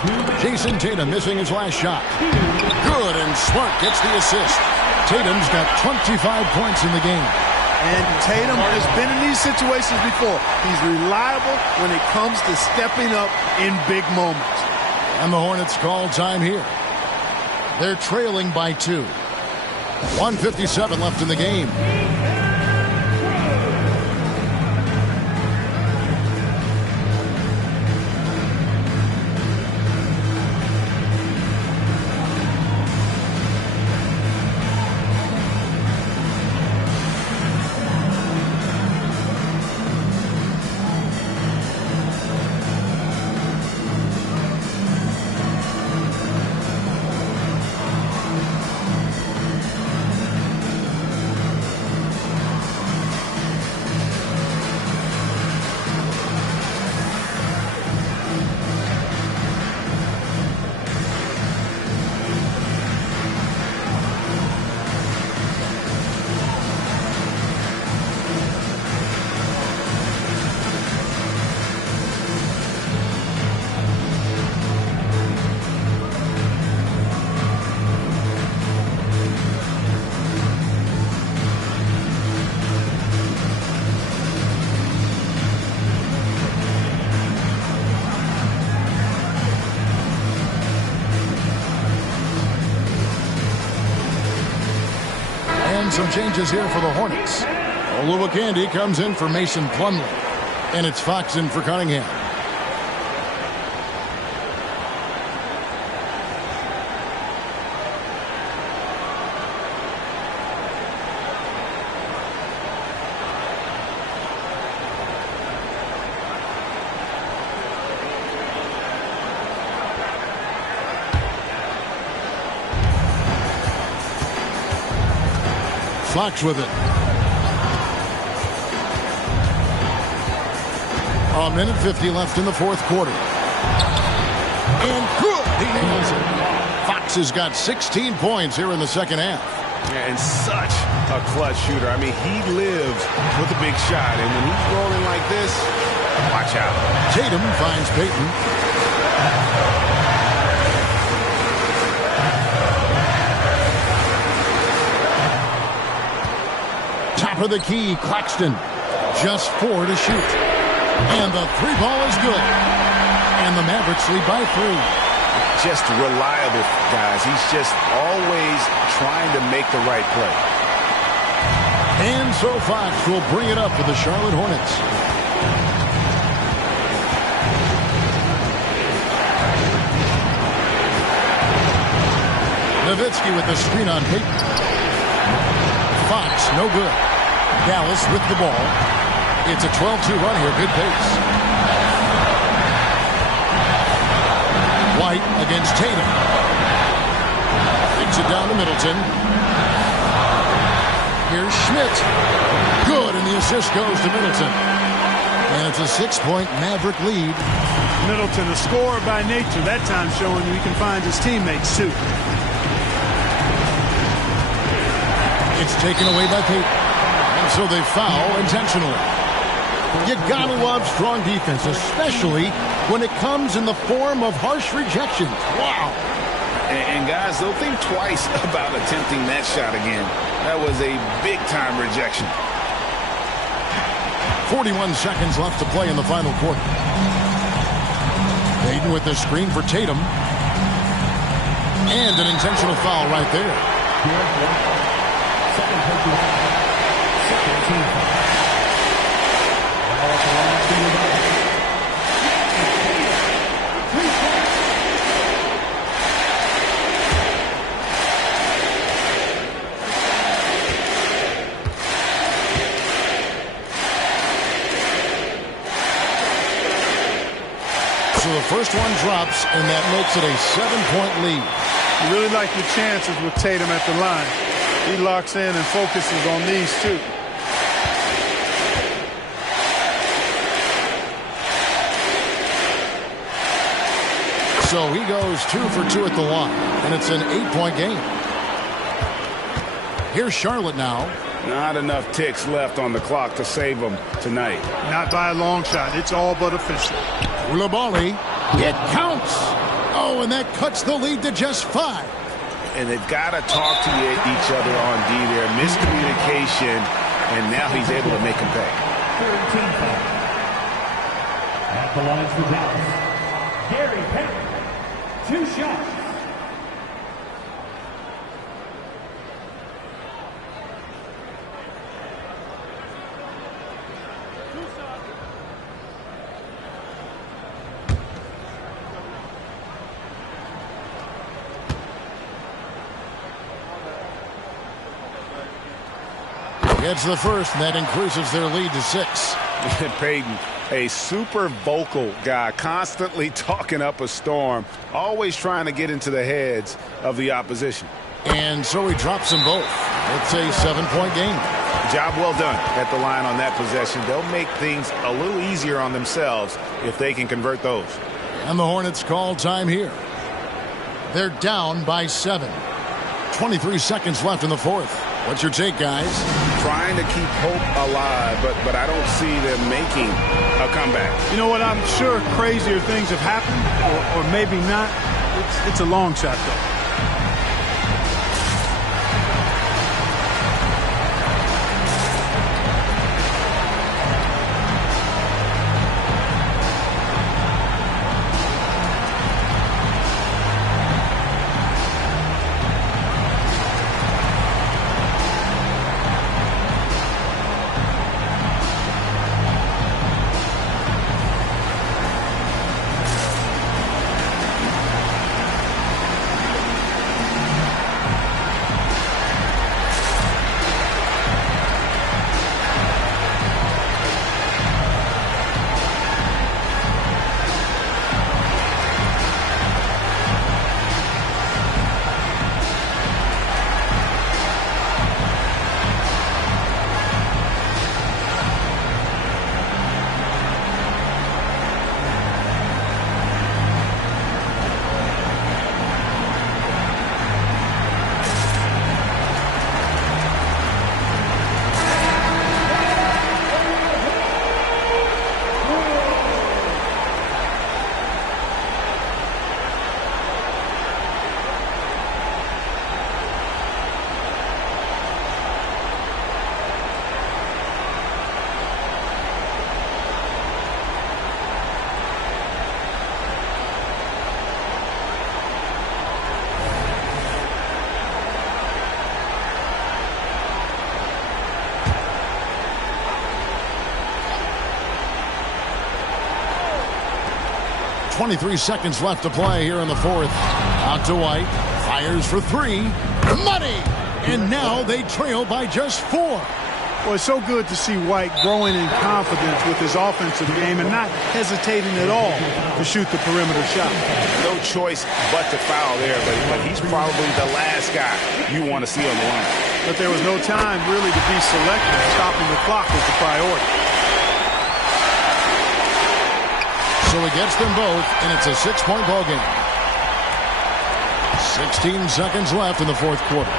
Jason Tatum missing his last shot. Good, and Smart gets the assist. Tatum's got 25 points in the game. And Tatum has been in these situations before. He's reliable when it comes to stepping up in big moments. And the Hornets call time here. They're trailing by 2. 1:57 left in the game. Some changes here for the Hornets. Oluwaseyi comes in for Mason Plumlee. And it's Fox in for Cunningham. Fox with it. A minute 50 left in the fourth quarter. And good. He nails it. Fox has got 16 points here in the second half. And such a clutch shooter. I mean, he lives with a big shot. And when he's rolling like this, watch out. Tatum finds Payton. Top of the key, Claxton. Just 4 to shoot. And the 3 ball is good. And the Mavericks lead by 3. Just reliable, guys. He's just always trying to make the right play. And so Fox will bring it up for the Charlotte Hornets. Nowitzki with the screen on Peyton. Fox, no good. Dallas with the ball. It's a 12-2 run here. Good pace. White against Tatum. Takes it down to Middleton. Here's Schmidt. Good, and the assist goes to Middleton. And it's a 6-point Maverick lead. Middleton, a scorer by nature, that time showing you he can find his teammates too. It's taken away by Peyton. And so they foul intentionally. You gotta love strong defense, especially when it comes in the form of harsh rejections. Wow. And guys, they'll think twice about attempting that shot again. That was a big-time rejection. 41 seconds left to play in the final quarter. Payton with the screen for Tatum. And an intentional foul right there. So the first one drops, and that makes it a 7-point lead. You really like your chances with Tatum at the line. He locks in and focuses on these two. So he goes 2 for 2 at the line, and it's an 8-point game. Here's Charlotte now. Not enough ticks left on the clock to save them tonight. Not by a long shot. It's all but official. Koulibaly. It counts. Oh, and that cuts the lead to just 5. And they've got to talk to each other on D there. Miscommunication, and now he's able to make them pay. At the line for Dallas, Gary Payton, 2 shots. Gets the first, and that increases their lead to 6. Peyton, a super vocal guy, constantly talking up a storm, always trying to get into the heads of the opposition. And so he drops them both. It's a 7-point game. Job well done at the line on that possession. They'll make things a little easier on themselves if they can convert those. And the Hornets call time here. They're down by 7. 23 seconds left in the fourth. What's your take, guys? Trying to keep hope alive, but I don't see them making a comeback. You know what? I'm sure crazier things have happened, or maybe not. It's a long shot, though. .23 seconds left to play here in the fourth. Out to White. Fires for three. Money! And now they trail by just 4. Well, it's so good to see White growing in confidence with his offensive game and not hesitating at all to shoot the perimeter shot. No choice but to foul there, but he's probably the last guy you want to see on the line. But there was no time really to be selective. Stopping the clock was the priority. So he gets them both, and it's a 6-point ball game. 16 seconds left in the fourth quarter.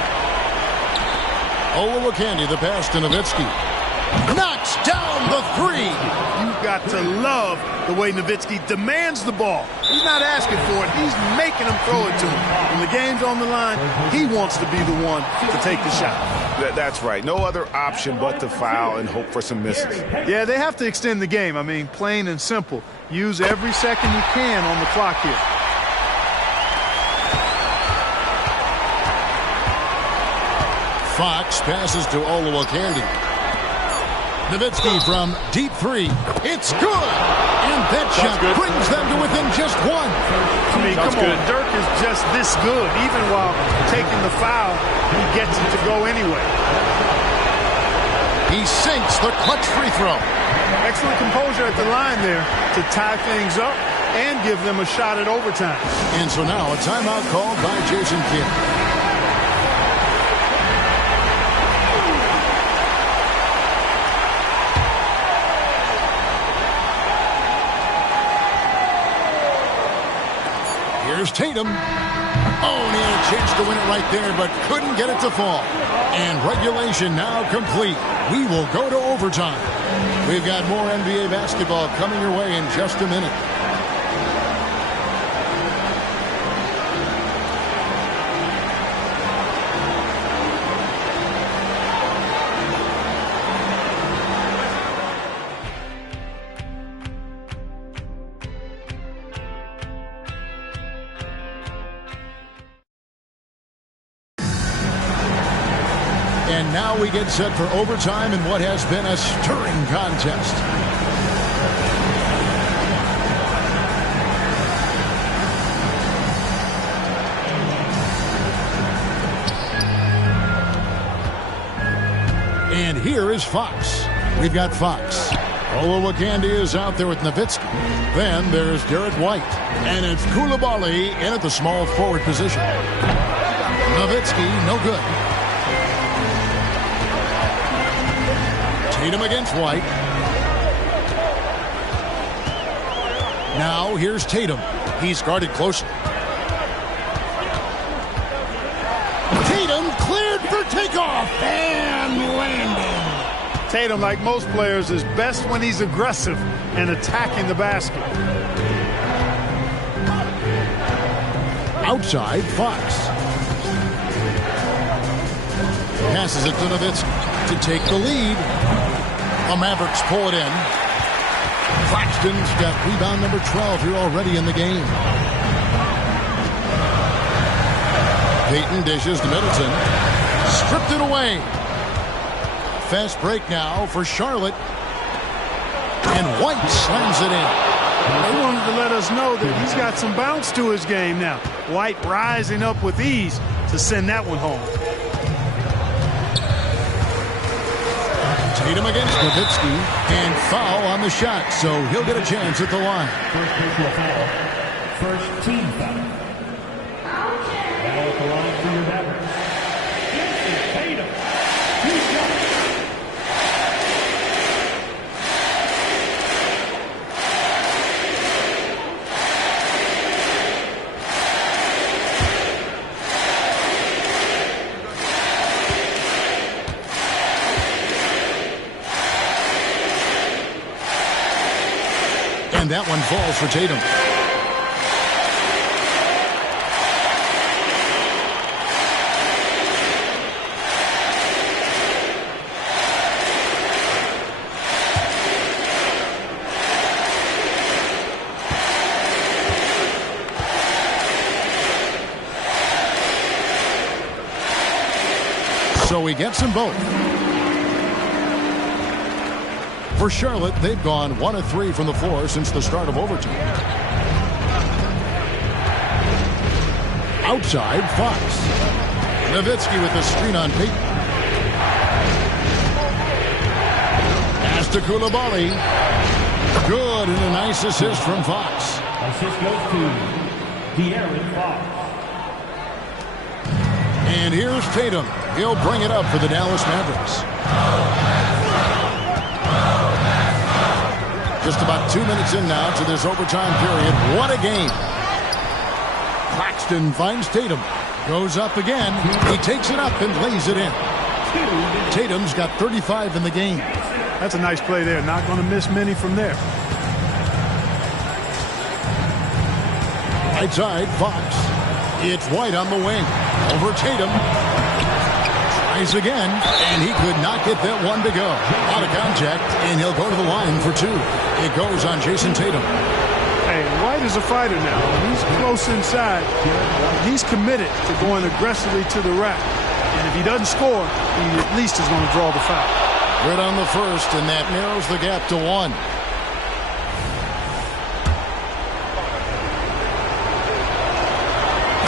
Olowokandi, the pass to Nowitzki. Knocks down the three. You've got to love the way Nowitzki demands the ball. He's not asking for it. He's making him throw it to him. When the game's on the line, he wants to be the one to take the shot. That's right. No other option but to foul and hope for some misses. Yeah, they have to extend the game. I mean, plain and simple. Use every second you can on the clock here. Fox passes to Olowokandi. Nowitzki from deep three. It's good! And that shot brings them to within just 1. I mean, come on. Dirk is just this good. Even while taking the foul, he gets it to go anyway. He sinks the clutch free throw. Excellent composure at the line there to tie things up and give them a shot at overtime. And so now a timeout called by Jason Kidd. Here's Tatum. Oh, and he had a chance to win it right there, but couldn't get it to fall. And regulation now complete. We will go to overtime. We've got more NBA basketball coming your way in just a minute. And now we get set for overtime in what has been a stirring contest. And here is Fox. We've got Fox. Olowokandi is out there with Nowitzki. Then there's Derek White. And it's Coulibaly in at the small forward position. Nowitzki, no good. Tatum against White. Now here's Tatum. He's guarded closely. Tatum cleared for takeoff and landing. Tatum, like most players, is best when he's aggressive and attacking the basket. Outside, Fox. Passes it to Nowitzki to take the lead. The Mavericks pull it in. Claxton's got rebound number 12 here already in the game. Payton dishes to Middleton. Stripped it away. Fast break now for Charlotte. And White slams it in. They wanted to let us know that he's got some bounce to his game now. White rising up with ease to send that one home. Tatum against Nowitzki, and foul on the shot, so he'll get a chance at the line. First personal foul. First team foul. Now at the line for your Mavericks. Tatum. Two shots. And that one falls for Tatum. So he gets them both. For Charlotte, they've gone 1 of 3 from the floor since the start of overtime. Outside, Fox. Nowitzki with the screen on Peyton. Pass to Koulibaly. Good, and a nice assist from Fox. Assist goes to De'Aaron Fox. And here's Tatum. He'll bring it up for the Dallas Mavericks. Just about 2 minutes in now to this overtime period. What a game. Claxton finds Tatum. Goes up again. He takes it up and lays it in. Tatum's got 35 in the game. That's a nice play there. Not going to miss many from there. Right side, Fox. It's White on the wing. Over Tatum. Tries again, and he could not get that one to go. Out of contact, and he'll go to the line for two. It goes on Jason Tatum. Hey, White is a fighter now. He's close inside. He's committed to going aggressively to the rack. And if he doesn't score, he at least is going to draw the foul. Good on the first, and that narrows the gap to one.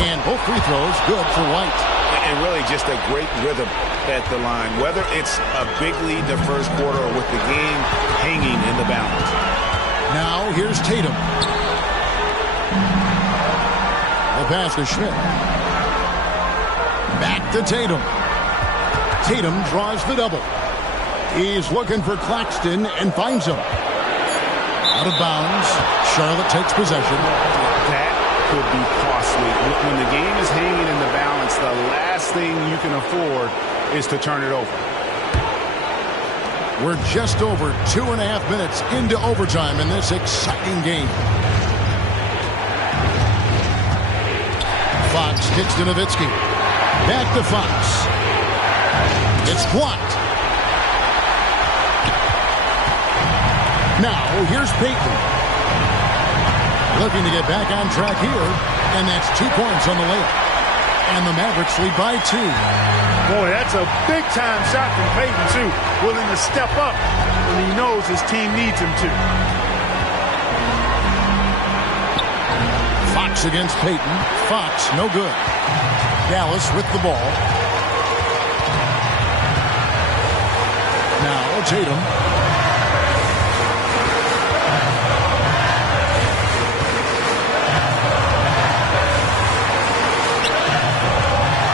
And both free throws good for White. And really just a great rhythm at the line. Whether it's a big lead in the first quarter or with the game hanging in the balance. Now here's Tatum. The pass to Schmidt. Back to Tatum. Tatum draws the double. He's looking for Claxton and finds him. Out of bounds. Charlotte takes possession. That could be costly. When the game is hanging in the balance, the last thing you can afford is to turn it over. We're just over 2.5 minutes into overtime in this exciting game. Fox kicks to Nowitzki. Back to Fox. It's blocked. Now, here's Peyton. Looking to get back on track here, and that's 2 points on the layup. And the Mavericks lead by 2. Boy, that's a big-time shot from Peyton, too. Willing to step up when he knows his team needs him to. Fox against Peyton. Fox, no good. Dallas with the ball. Now, Tatum.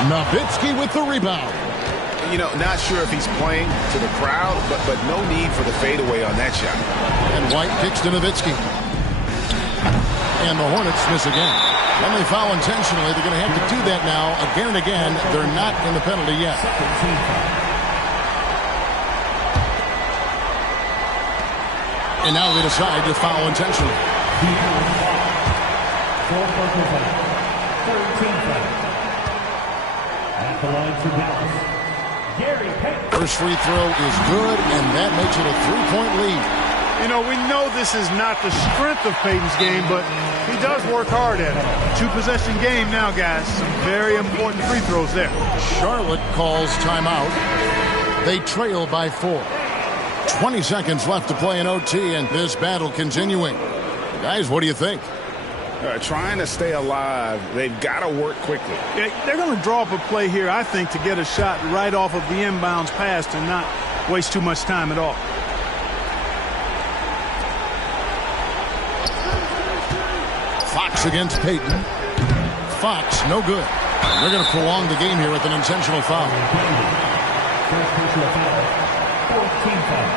Nowitzki with the rebound. You know, not sure if he's playing to the crowd, but no need for the fadeaway on that shot. And White kicks to Nowitzki. And the Hornets miss again. When they foul intentionally, they're going to have to do that now again and again. They're not in the penalty yet. And now they decide to foul intentionally. 13 at the line for Dallas. Gary Payton. First free throw is good, and that makes it a 3-point lead. You know, we know this is not the strength of Peyton's game, but he does work hard at it. 2-possession game now, guys. Some very important free throws there. Charlotte calls timeout. They trail by 4. 20 seconds left to play in OT, and this battle continuing. Guys, what do you think? Trying to stay alive, they've got to work quickly. They're going to draw up a play here, I think, to get a shot right off of the inbounds pass and not waste too much time at all. Fox against Peyton. Fox, no good. They're going to prolong the game here with an intentional foul. First personal foul. 14th foul.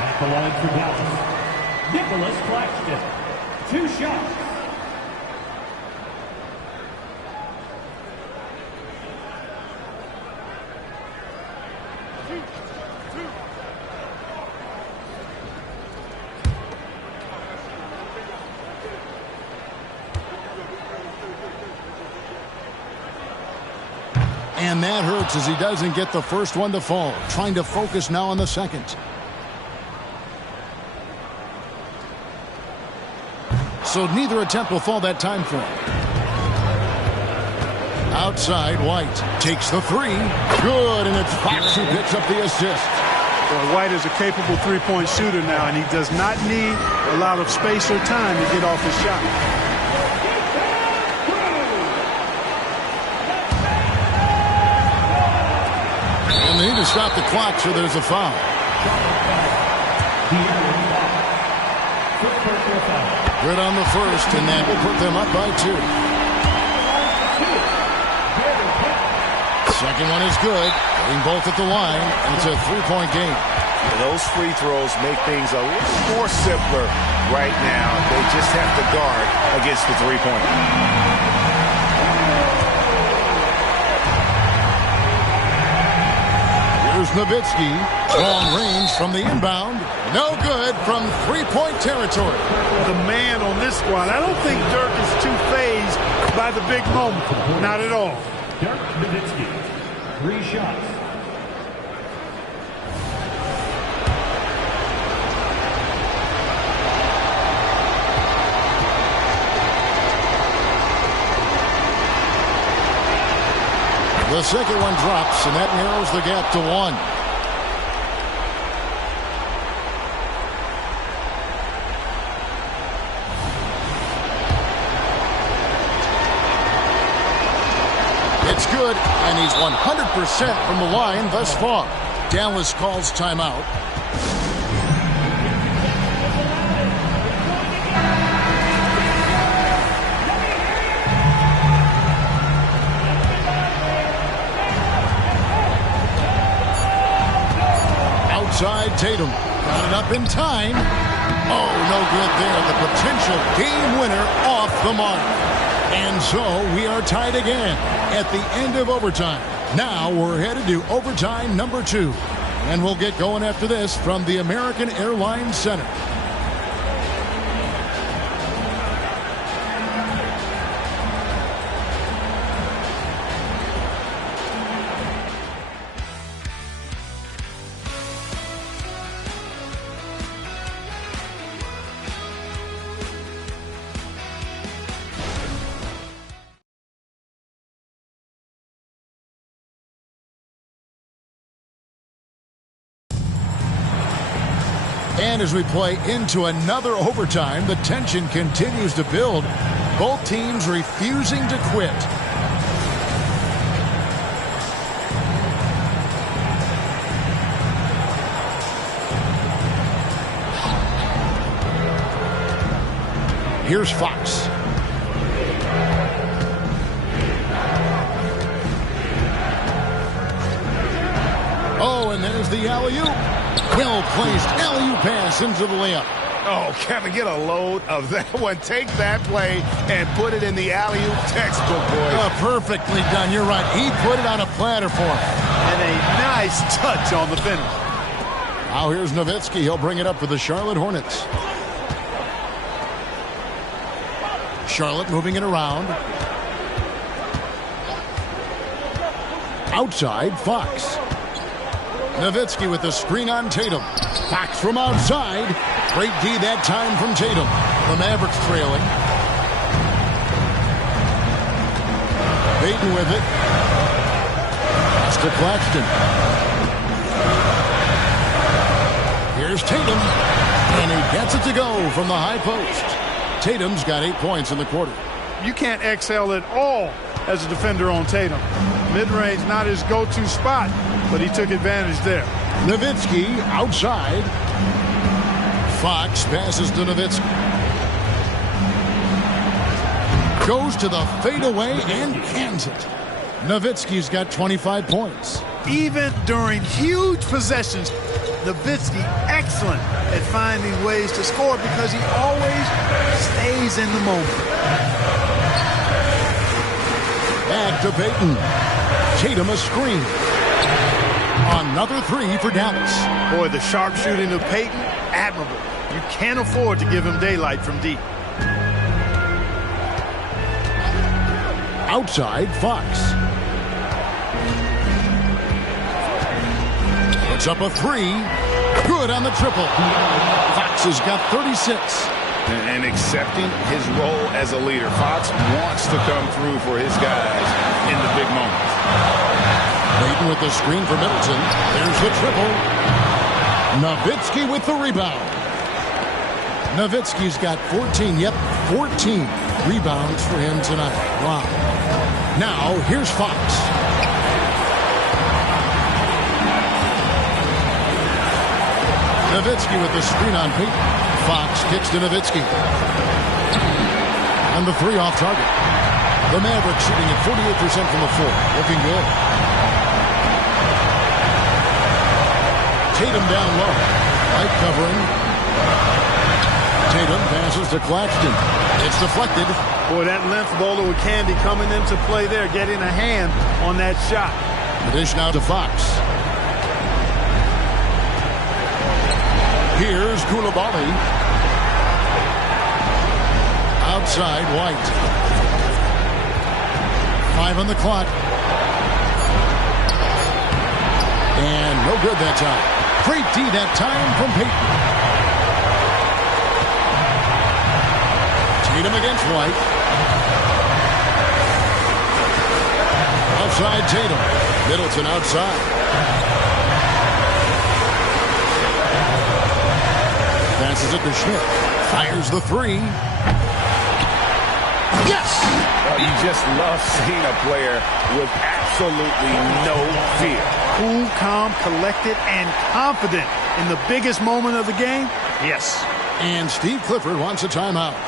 At the line for Dallas, Nicholas Claxton. 2 shots. And that hurts as he doesn't get the first one to fall. Trying to focus now on the second. So neither attempt will fall that time for him. Outside, White takes the 3. Good, and it's Fox who picks up the assist. Well, White is a capable three-point shooter now, and he does not need a lot of space or time to get off his shot. And they need to stop the clock, so there's a foul. Good on the first, and that will put them up by 2. Second one is good. Getting both at the line, and it's a 3-point game. Those free throws make things a little more simpler right now. They just have to guard against the three-point. Here's Nowitzki. Long range from the inbound. No good from 3-point territory. The man on this squad, I don't think Dirk is too fazed by the big moment. Not at all. Dirk Nowitzki, 3 shots. The second one drops, and that narrows the gap to 1. It's good, and he's 100% from the line thus far. Dallas calls timeout. Outside Tatum. Got it up in time. Oh, no good there. The potential game winner off the mark. And so we are tied again at the end of overtime. Now we're headed to overtime number 2. And we'll get going after this from the American Airlines Center. And as we play into another overtime, the tension continues to build. Both teams refusing to quit. Here's Fox. Oh, and there's the alley-oop. Well-placed alley-oop pass into the layup. Oh, Kevin, get a load of that one. Take that play and put it in the alley-oop textbook, boys. Oh, perfectly done. You're right. He put it on a platter for him. And a nice touch on the finish. Now here's Nowitzki. He'll bring it up for the Charlotte Hornets. Charlotte moving it around. Outside, Fox. Nowitzki with the screen on Tatum. Fox from outside. Great D that time from Tatum. The Mavericks trailing. Payton with it. Pass to Claxton. Here's Tatum. And he gets it to go from the high post. Tatum's got 8 points in the quarter. You can't excel at all as a defender on Tatum. Mid-range not his go-to spot, but he took advantage there. Nowitzki outside. Fox passes to Nowitzki. Goes to the fadeaway and cans it. Nowitzki's got 25 points. Even during huge possessions, Nowitzki excellent at finding ways to score because he always stays in the moment. Back to Payton. Tatum a screen. Another 3 for Dallas. Boy, the sharpshooting of Payton, admirable. You can't afford to give him daylight from deep. Outside, Fox. Puts up a 3. Good on the triple. Fox has got 36. And accepting his role as a leader. Fox wants to come through for his guys in the big moments. Payton with the screen for Middleton. There's the triple. Nowitzki with the rebound. Nowitzki's got 14. Yep, 14 rebounds for him tonight. Wow. Now, here's Fox. Nowitzki with the screen on Peyton. Fox kicks to Nowitzki. And the three off target. The Mavericks shooting at 48% from the floor. Looking good. Tatum down low. Light covering. Tatum passes to Claxton. It's deflected. Boy, that length bowler with Candy coming into play there, getting a hand on that shot. The dish now to Fox. Here's Koulibaly. Outside, White. 5 on the clock. And no good that time. Great D that time from Peyton. Tatum against White. Outside Tatum. Middleton outside. Passes it to Schmidt. Fires the three. Yes! Oh, you just love seeing a player with absolutely no fear. Cool, calm, collected, and confident in the biggest moment of the game. Yes. And Steve Clifford wants a timeout.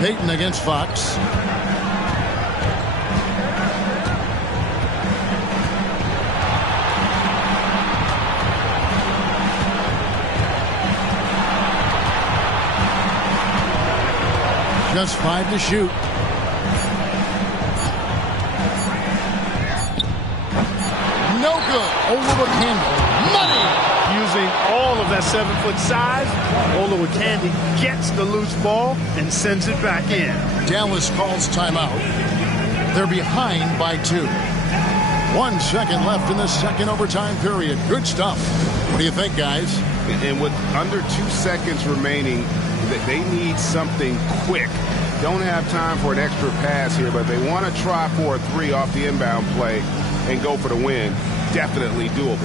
Peyton against Fox. Just 5 to shoot. No good. Olowokandi. Money. Using all of that 7-foot size, Olowokandi gets the loose ball and sends it back in. Dallas calls timeout. They're behind by 2. 1 second left in the second overtime period. Good stuff. What do you think, guys? And with under 2 seconds remaining, they need something quick. Don't have time for an extra pass here, but they want to try for a 3 off the inbound play and go for the win. Definitely doable.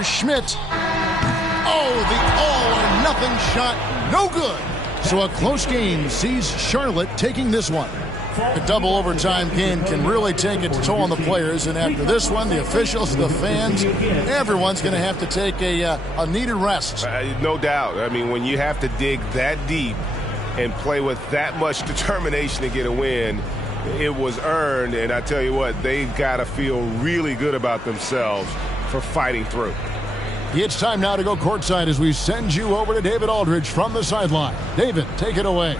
Here's Schmidt. Oh, the all-or-nothing shot. No good. So a close game sees Charlotte taking this one. A double overtime game can really take its toll on the players, and after this one, the officials, the fans, everyone's going to have to take a needed rest. No doubt. I mean, when you have to dig that deep and play with that much determination to get a win, it was earned, and I tell you what, they've got to feel really good about themselves for fighting through. It's time now to go courtside as we send you over to David Aldridge from the sideline. David, take it away.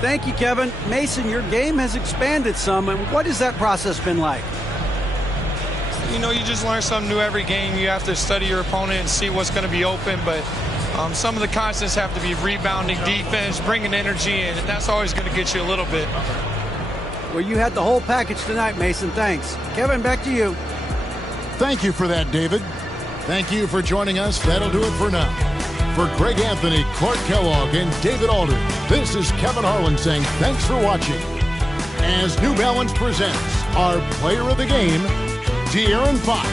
Thank you, Kevin. Mason, your game has expanded some, and what has that process been like? You know, you just learn something new every game. You have to study your opponent and see what's going to be open, but some of the constants have to be rebounding, defense, bringing energy, and that's always going to get you a little bit. Well, you had the whole package tonight, Mason. Thanks. Kevin, back to you. Thank you for that, David. Thank you for joining us. That'll do it for now. For Greg Anthony, Clark Kellogg, and David Aldridge, this is Kevin Harlan saying thanks for watching. As New Balance presents our player of the game, De'Aaron Fox.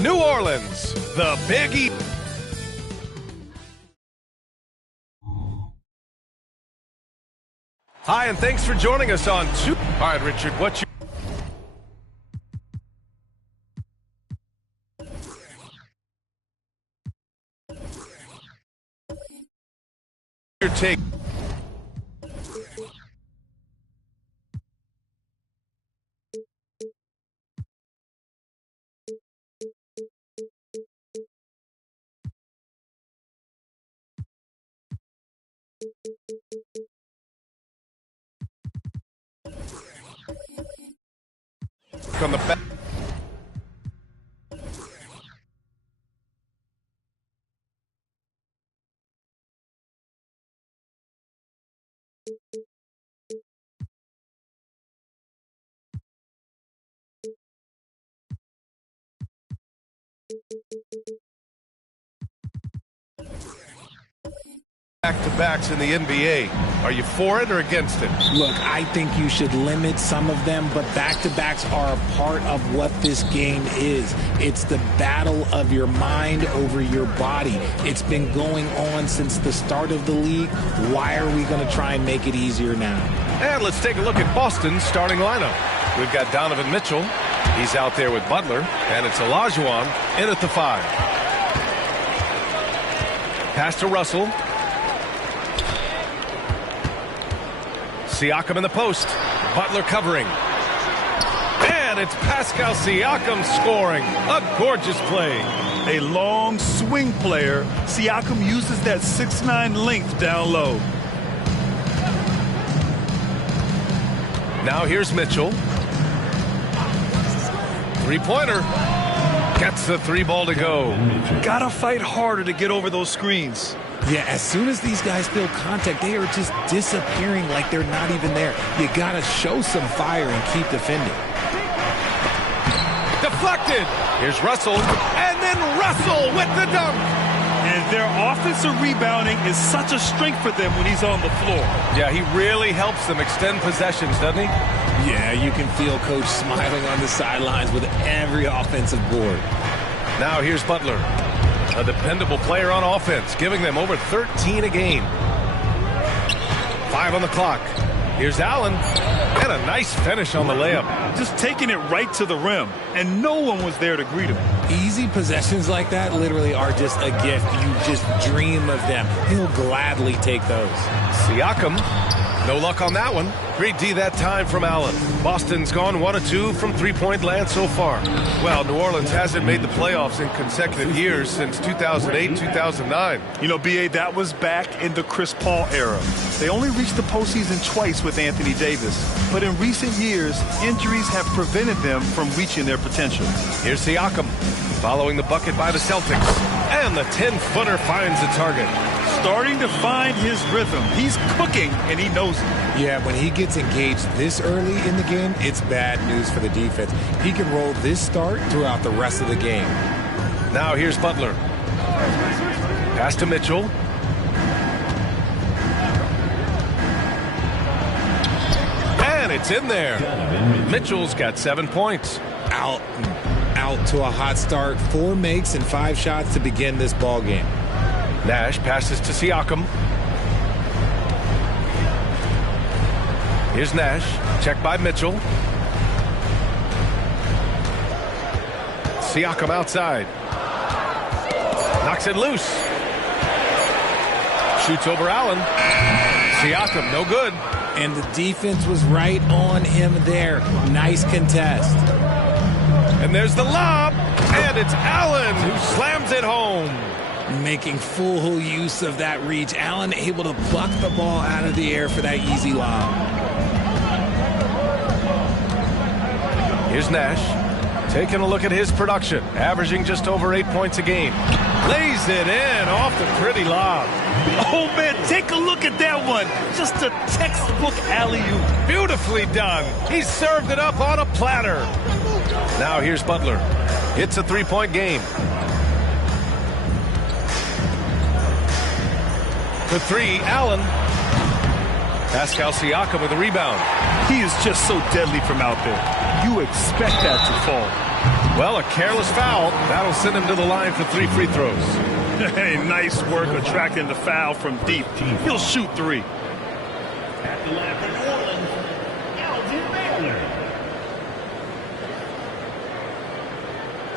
New Orleans, the Big E. Hi, and thanks for joining us on All right, Richard, what's your take? On the back. Back-to-backs in the NBA. Are you for it or against it? Look, I think you should limit some of them, but back-to-backs are a part of what this game is. It's the battle of your mind over your body. It's been going on since the start of the league. Why are we going to try and make it easier now? And let's take a look at Boston's starting lineup. We've got Donovan Mitchell. He's out there with Butler. And it's Olajuwon in at the 5. Pass to Russell. Siakam in the post. Butler covering. And it's Pascal Siakam scoring. A gorgeous play. A long swing player. Siakam uses that 6'9" length down low. Now here's Mitchell. Three-pointer. Gets the 3-ball to go. Gotta fight harder to get over those screens. Yeah, as soon as these guys feel contact, they are just disappearing like they're not even there. You got to show some fire and keep defending. Deflected. Here's Russell. And then Russell with the dunk. And their offensive rebounding is such a strength for them when he's on the floor. Yeah, he really helps them extend possessions, doesn't he? Yeah, you can feel Coach smiling on the sidelines with every offensive board. Now here's Butler. A dependable player on offense, giving them over 13 a game. 5 on the clock. Here's Allen. And a nice finish on the layup. Just taking it right to the rim, and no one was there to greet him. Easy possessions like that literally are just a gift. You just dream of them. He'll gladly take those. Siakam, no luck on that one. Great D that time from Allen. Boston's gone 1 of 2 from three-point land so far. Well, New Orleans hasn't made the playoffs in consecutive years since 2008-2009. You know, B.A., that was back in the Chris Paul era. They only reached the postseason twice with Anthony Davis. But in recent years, injuries have prevented them from reaching their potential. Here's Siakam, following the bucket by the Celtics. And the 10-footer finds the target. Starting to find his rhythm. He's cooking, and he knows it. Yeah, when he gets engaged this early in the game, it's bad news for the defense. He can roll this start throughout the rest of the game. Now here's Butler. Pass to Mitchell. And it's in there. Mitchell's got 7 points. Out to a hot start. 4 makes and 5 shots to begin this ball game. Nash passes to Siakam. Here's Nash. Checked by Mitchell. Siakam outside. Knocks it loose. Shoots over Allen. Siakam, no good. And the defense was right on him there. Nice contest. And there's the lob. And it's Allen who slams it home. Making full use of that reach. Allen able to buck the ball out of the air for that easy lob. Here's Nash. Taking a look at his production. Averaging just over 8 points a game. Lays it in off the pretty lob. Oh, man, take a look at that one. Just a textbook alley-oop. Beautifully done. He served it up on a platter. Now here's Butler. It's a 3-point game. For 3, Allen. Pascal Siakam with a rebound. He is just so deadly from out there. You expect that to fall. Well, a careless foul. That'll send him to the line for 3 free throws. Hey, nice work attracting the foul from deep. He'll shoot 3. At the line for New Orleans, Alvin Baylor.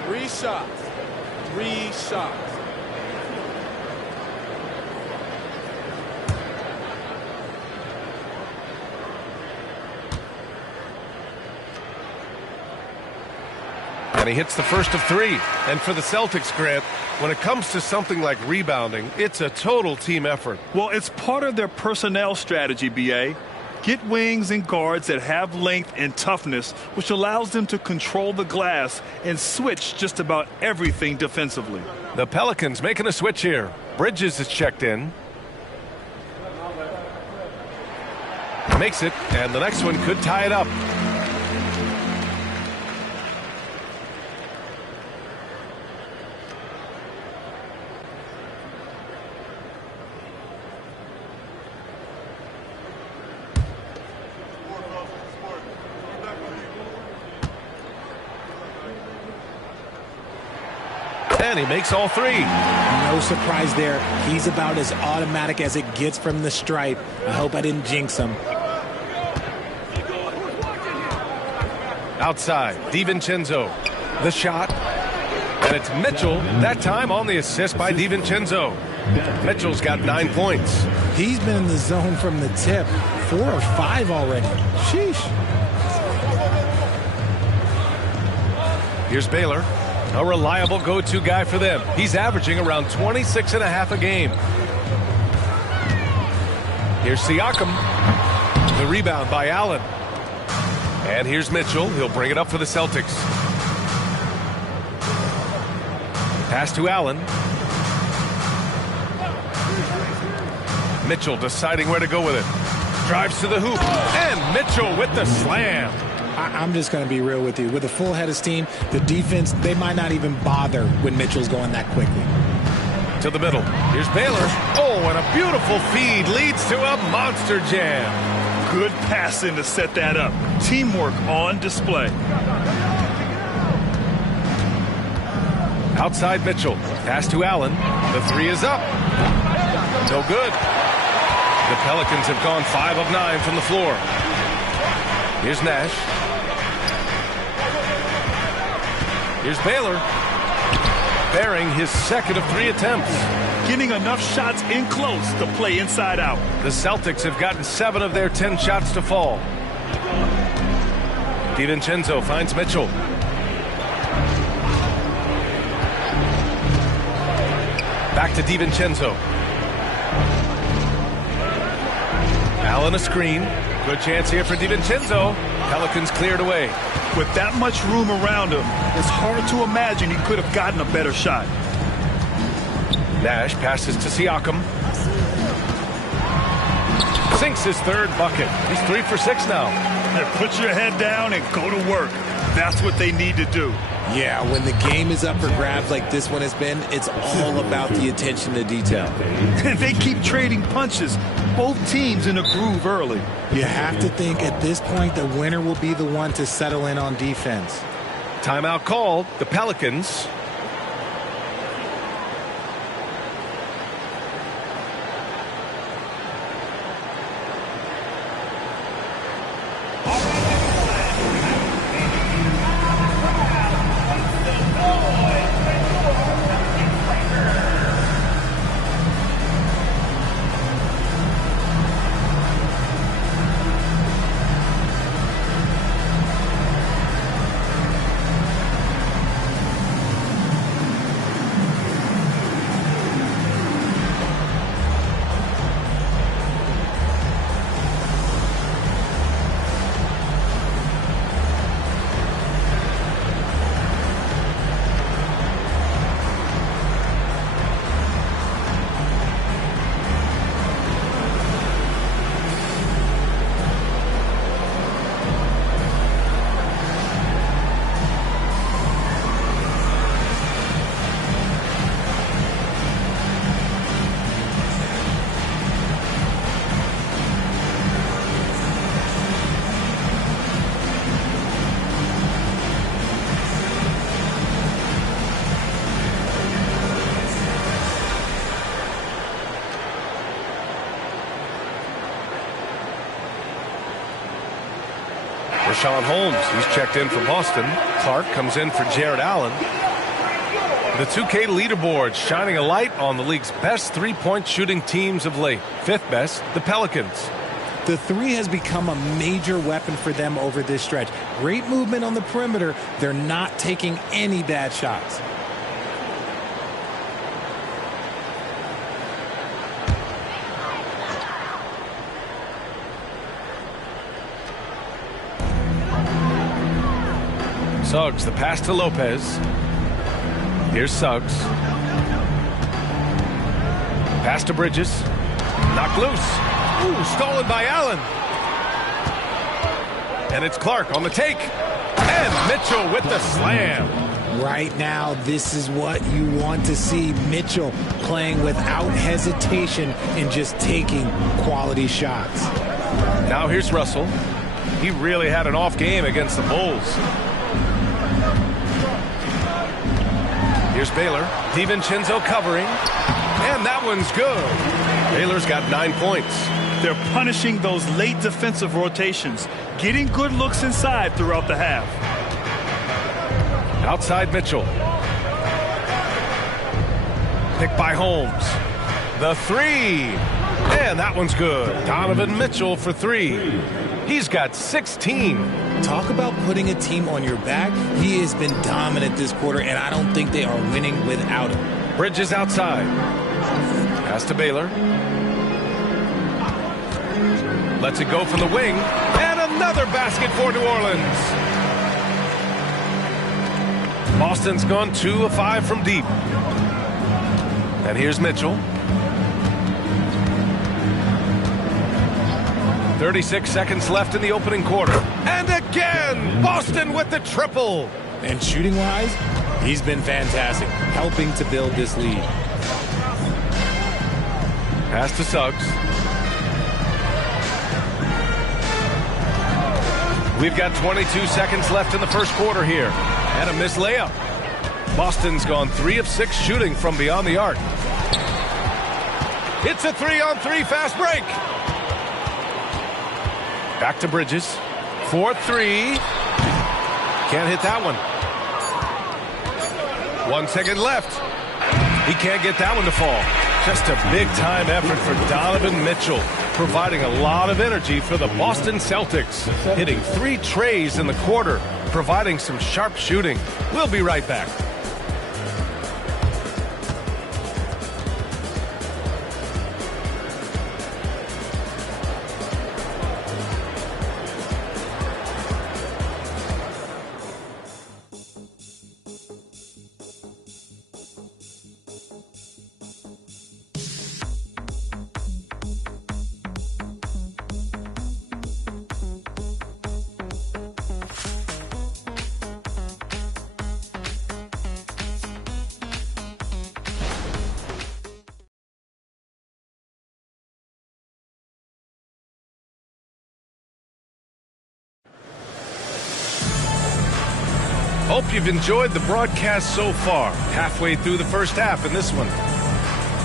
3 shots. 3 shots. And he hits the first of 3. And for the Celtics, Grant, when it comes to something like rebounding, it's a total team effort. Well, it's part of their personnel strategy, B.A. Get wings and guards that have length and toughness, which allows them to control the glass and switch just about everything defensively. The Pelicans making a switch here. Bridges is checked in. Makes it, and the next one could tie it up. And he makes all 3. No surprise there. He's about as automatic as it gets from the stripe. I hope I didn't jinx him. Outside, DiVincenzo. The shot. And it's Mitchell, that time on the assist by DiVincenzo. Mitchell's got 9 points. He's been in the zone from the tip. 4 or 5 already. Sheesh. Here's Baylor. A reliable go-to guy for them. He's averaging around 26.5 a game. Here's Siakam. The rebound by Allen. And here's Mitchell. He'll bring it up for the Celtics. Pass to Allen. Mitchell deciding where to go with it. Drives to the hoop. And Mitchell with the slam. I'm just going to be real with you. With a full head of steam, the defense, they might not even bother when Mitchell's going that quickly. To the middle. Here's Baylor. Oh, and a beautiful feed leads to a monster jam. Good passing to set that up. Teamwork on display. Outside Mitchell. Pass to Allen. The 3 is up. No good. The Pelicans have gone 5 of 9 from the floor. Here's Nash. Here's Baylor. Bearing his second of 3 attempts. Getting enough shots in close to play inside out. The Celtics have gotten 7 of their 10 shots to fall. DiVincenzo finds Mitchell. Back to DiVincenzo. Allen a screen. Good chance here for DiVincenzo. Pelicans cleared away. With that much room around him, it's hard to imagine he could have gotten a better shot. Nash passes to Siakam. Sinks his 3rd bucket. He's 3 for 6 now. And put your head down and go to work. That's what they need to do. Yeah, when the game is up for grabs like this one has been, it's all about the attention to detail. And they keep trading punches. Both teams in a groove early. You have to think at this point the winner will be the one to settle in on defense. Timeout called. The Pelicans. Rashawn Holmes, he's checked in for Boston. Clark comes in for Jared Allen. The 2K leaderboard shining a light on the league's best three-point shooting teams of late. 5th best, the Pelicans. The 3 has become a major weapon for them over this stretch. Great movement on the perimeter. They're not taking any bad shots. Suggs, the pass to Lopez. Here's Suggs. Pass to Bridges. Knocked loose. Ooh, stolen by Allen. And it's Clark on the take. And Mitchell with the slam. Right now, this is what you want to see. Mitchell playing without hesitation and just taking quality shots. Now here's Russell. He really had an off game against the Bulls. Here's Baylor. DiVincenzo covering. And that one's good. Baylor's got 9 points. They're punishing those late defensive rotations, getting good looks inside throughout the half. Outside Mitchell. Picked by Holmes. The 3. And that one's good. Donovan Mitchell for 3. He's got 16. Talk about putting a team on your back. He has been dominant this quarter, and I don't think they are winning without him. Bridges outside. Pass to Baylor. Lets it go from the wing. And another basket for New Orleans. Boston's gone 2 of 5 from deep. And here's Mitchell. 36 seconds left in the opening quarter. And again, Boston with the triple. And shooting-wise, he's been fantastic, helping to build this lead. Pass to Suggs. We've got 22 seconds left in the first quarter here. And a missed layup. Boston's gone 3 of 6 shooting from beyond the arc. It's a 3-on-3 fast break. Back to Bridges. 4-3. Can't hit that one. 1 second left. He can't get that one to fall. Just a big-time effort for Donovan Mitchell, providing a lot of energy for the Boston Celtics. Hitting 3 trays in the quarter, providing some sharp shooting. We'll be right back. Hope you've enjoyed the broadcast so far. Halfway through the first half in this one.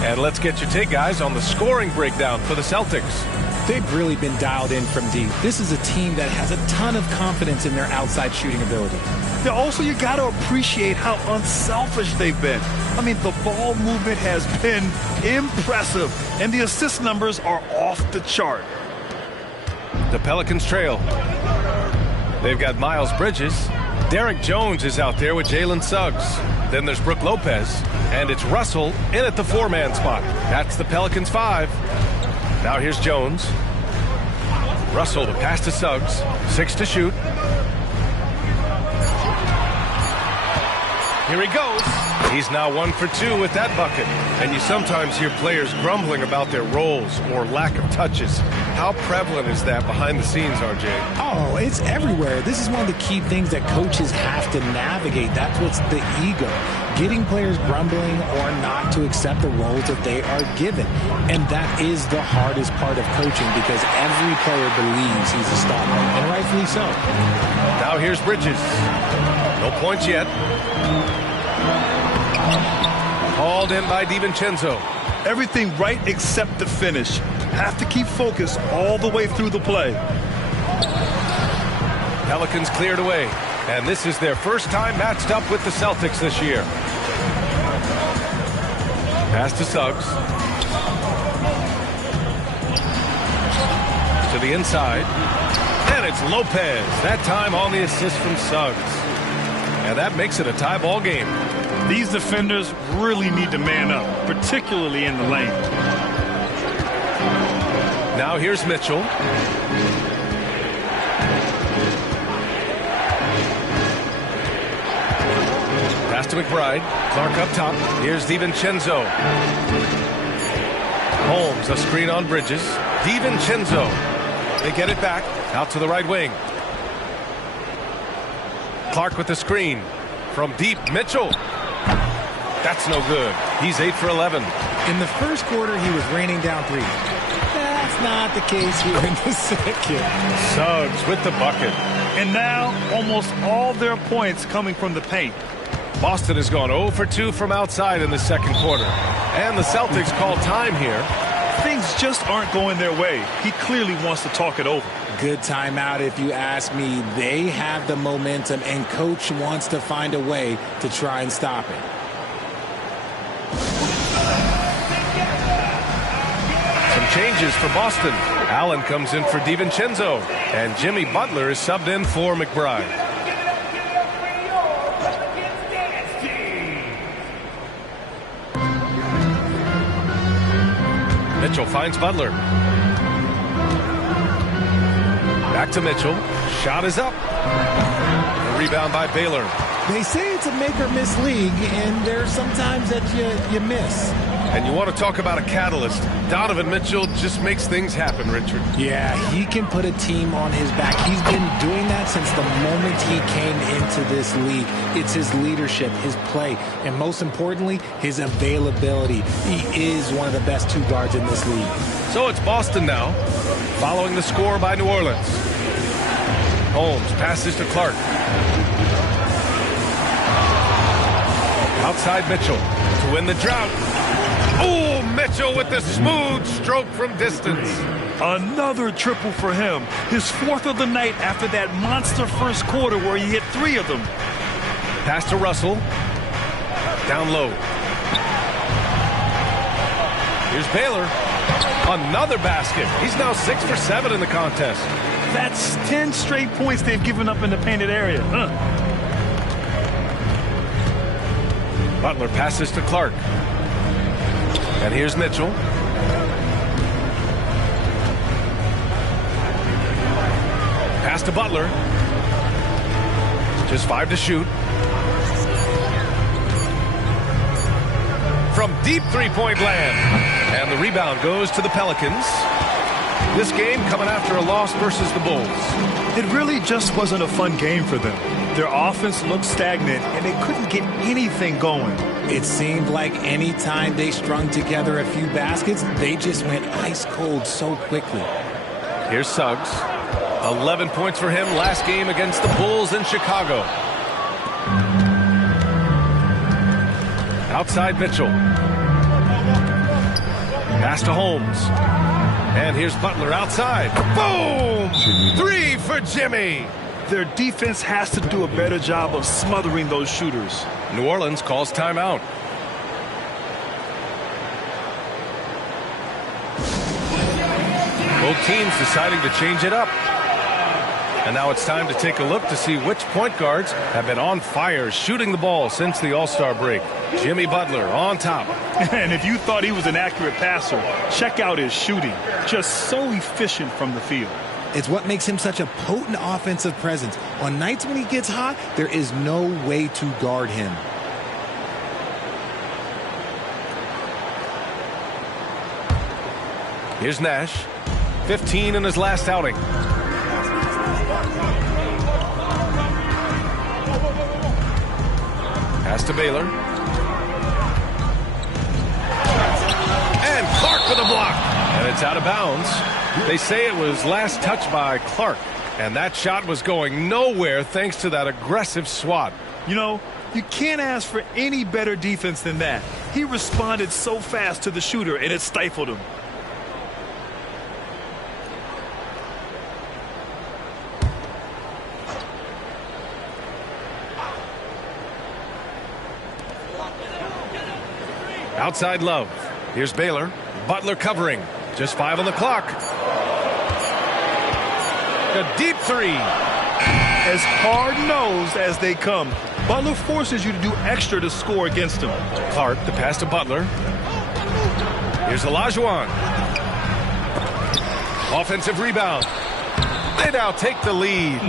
And let's get your take, guys, on the scoring breakdown for the Celtics. They've really been dialed in from deep. This is a team that has a ton of confidence in their outside shooting ability. Yeah, also, you got to appreciate how unselfish they've been. I mean, the ball movement has been impressive, and the assist numbers are off the chart. The Pelicans trail. They've got Miles Bridges. Derek Jones is out there with Jalen Suggs. Then there's Brook Lopez, and it's Russell in at the 4-man spot. That's the Pelicans 5. Now here's Jones. Russell to pass to Suggs. 6 to shoot. Here he goes. He's now 1 for 2 with that bucket. And you sometimes hear players grumbling about their roles or lack of touches. How prevalent is that behind the scenes, RJ? Oh, it's everywhere. This is one of the key things that coaches have to navigate. That's what's the ego. Getting players grumbling or not to accept the roles that they are given. And that is the hardest part of coaching because every player believes he's a star, and rightfully so. Now here's Bridges. No points yet. Called in by DiVincenzo. Everything right except the finish. Have to keep focused all the way through the play. Pelicans cleared away. And this is their first time matched up with the Celtics this year. Pass to Suggs. To the inside. And it's Lopez. That time on the assist from Suggs. And that makes it a tie ball game. These defenders really need to man up, particularly in the lane. Now here's Mitchell. Pass to McBride. Clark up top. Here's DiVincenzo. Holmes, a screen on Bridges. DiVincenzo. They get it back. Out to the right wing. Clark with the screen. From deep, Mitchell. That's no good. He's 8 for 11. In the first quarter, he was raining down threes. That's not the case here in the second. Suggs with the bucket. And now, almost all their points coming from the paint. Boston has gone 0 for 2 from outside in the second quarter. And the Celtics call time here. Things just aren't going their way. He clearly wants to talk it over. Good timeout if you ask me. They have the momentum, and coach wants to find a way to try and stop it. Some changes for Boston. Allen comes in for DiVincenzo, and Jimmy Butler is subbed in for McBride. Mitchell finds Butler. Back to Mitchell. Shot is up. The rebound by Baylor. They say it's a make-or-miss league, and there's sometimes that you miss. And you want to talk about a catalyst. Donovan Mitchell just makes things happen, Richard. Yeah, he can put a team on his back. He's been doing that since the moment he came into this league. It's his leadership, his play, and most importantly, his availability. He is one of the best 2 guards in this league. So it's Boston now, following the score by New Orleans. Holmes passes to Clark. Outside Mitchell to win the drought. Oh, Mitchell with the smooth stroke from distance. Another triple for him. His fourth of the night after that monster first quarter where he hit 3 of them. Pass to Russell. Down low. Here's Baylor. Another basket. He's now 6 for 7 in the contest. That's 10 straight points they've given up in the painted area. Butler passes to Clark. And here's Mitchell. Pass to Butler. Just 5 to shoot. From deep three-point land. And the rebound goes to the Pelicans. This game coming after a loss versus the Bulls. It really just wasn't a fun game for them. Their offense looked stagnant, and they couldn't get anything going. It seemed like any time they strung together a few baskets, they just went ice cold so quickly. Here's Suggs. 11 points for him last game against the Bulls in Chicago. Outside Mitchell. Pass to Holmes. And here's Butler outside. Boom! 3 for Jimmy. Their defense has to do a better job of smothering those shooters. New Orleans calls timeout. Both teams deciding to change it up. And now it's time to take a look to see which point guards have been on fire shooting the ball since the All-Star break. Jimmy Butler on top. And if you thought he was an accurate passer, check out his shooting. Just so efficient from the field. It's what makes him such a potent offensive presence. On nights when he gets hot, there is no way to guard him. Here's Nash. 15 in his last outing. Pass to Baylor. And Clark with a block. And it's out of bounds. They say it was last touched by Clark. And that shot was going nowhere thanks to that aggressive swat. You know, you can't ask for any better defense than that. He responded so fast to the shooter, and it stifled him. Outside Love. Here's Baylor. Butler covering. Just 5 on the clock. A deep 3. As hard-nosed as they come, Butler forces you to do extra to score against him. Clark, the pass to Butler. Here's Olajuwon. Offensive rebound. They now take the lead.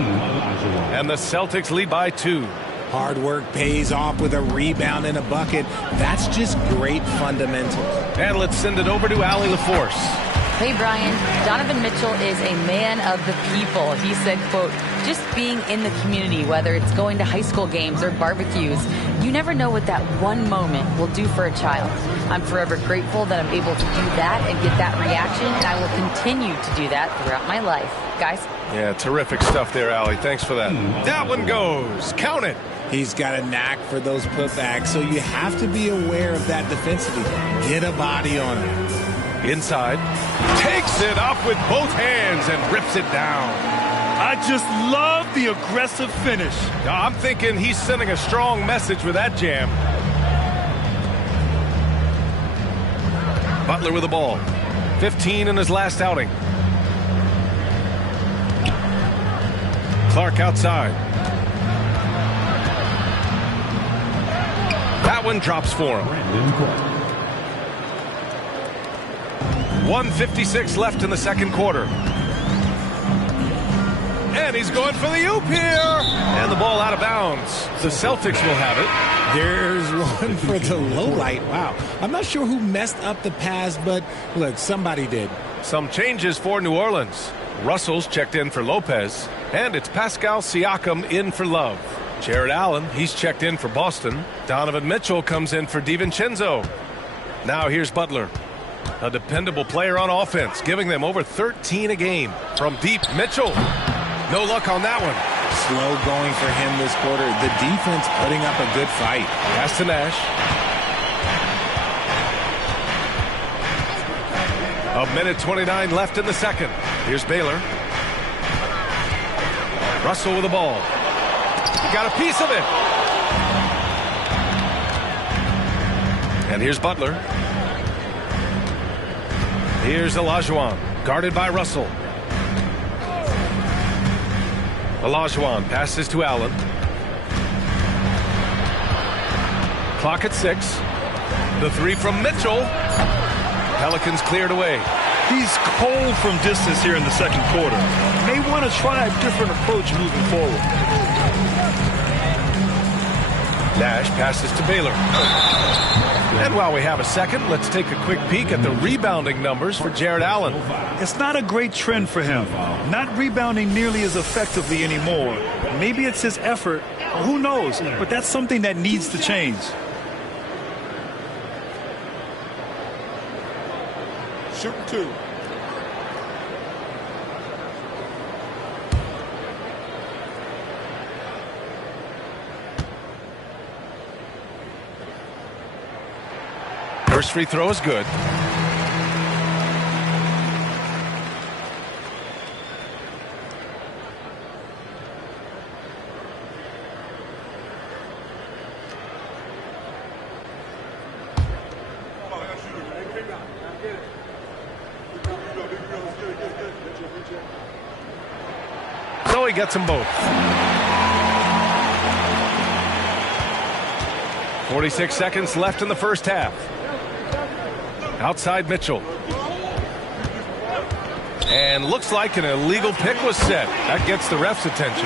And the Celtics lead by 2. Hard work pays off with a rebound and a bucket. That's just great fundamentals. And let's send it over to Allie LaForce. Hey, Brian. Donovan Mitchell is a man of the people. He said, quote, just being in the community, whether it's going to high school games or barbecues, you never know what that one moment will do for a child. I'm forever grateful that I'm able to do that and get that reaction, and I will continue to do that throughout my life. Guys? Yeah, terrific stuff there, Allie. Thanks for that. That one goes. Count it. He's got a knack for those putbacks, so you have to be aware of that defensively. Get a body on him. Inside. Takes it up with both hands and rips it down. I just love the aggressive finish. I'm thinking he's sending a strong message with that jam. Butler with the ball. 15 in his last outing. Clark outside. That one drops for him. 1:56 left in the second quarter. And he's going for the oop here. And the ball out of bounds. The Celtics will have it. There's one for the low light. Wow. I'm not sure who messed up the pass, but look, somebody did. Some changes for New Orleans. Russell's checked in for Lopez. And it's Pascal Siakam in for Love. Jared Allen, he's checked in for Boston. Donovan Mitchell comes in for DiVincenzo. Now here's Butler. A dependable player on offense, giving them over 13 a game. From deep, Mitchell. No luck on that one. Slow going for him this quarter. The defense putting up a good fight. Pass to Nash. A minute 29 left in the second. Here's Baylor. Russell with the ball. He got a piece of it. And here's Butler. Here's Olajuwon, guarded by Russell. Olajuwon passes to Allen. Clock at 6. The three from Mitchell. Pelicans cleared away. He's cold from distance here in the second quarter. May want to try a different approach moving forward. Nash passes to Baylor. And while we have a second, let's take a quick peek at the rebounding numbers for Jared Allen. It's not a great trend for him. Not rebounding nearly as effectively anymore. Maybe it's his effort. Who knows? But that's something that needs to change. Shooting 2. First free throw is good. So he gets them both. 46 seconds left in the first half. Outside Mitchell. And looks like an illegal pick was set. That gets the ref's attention.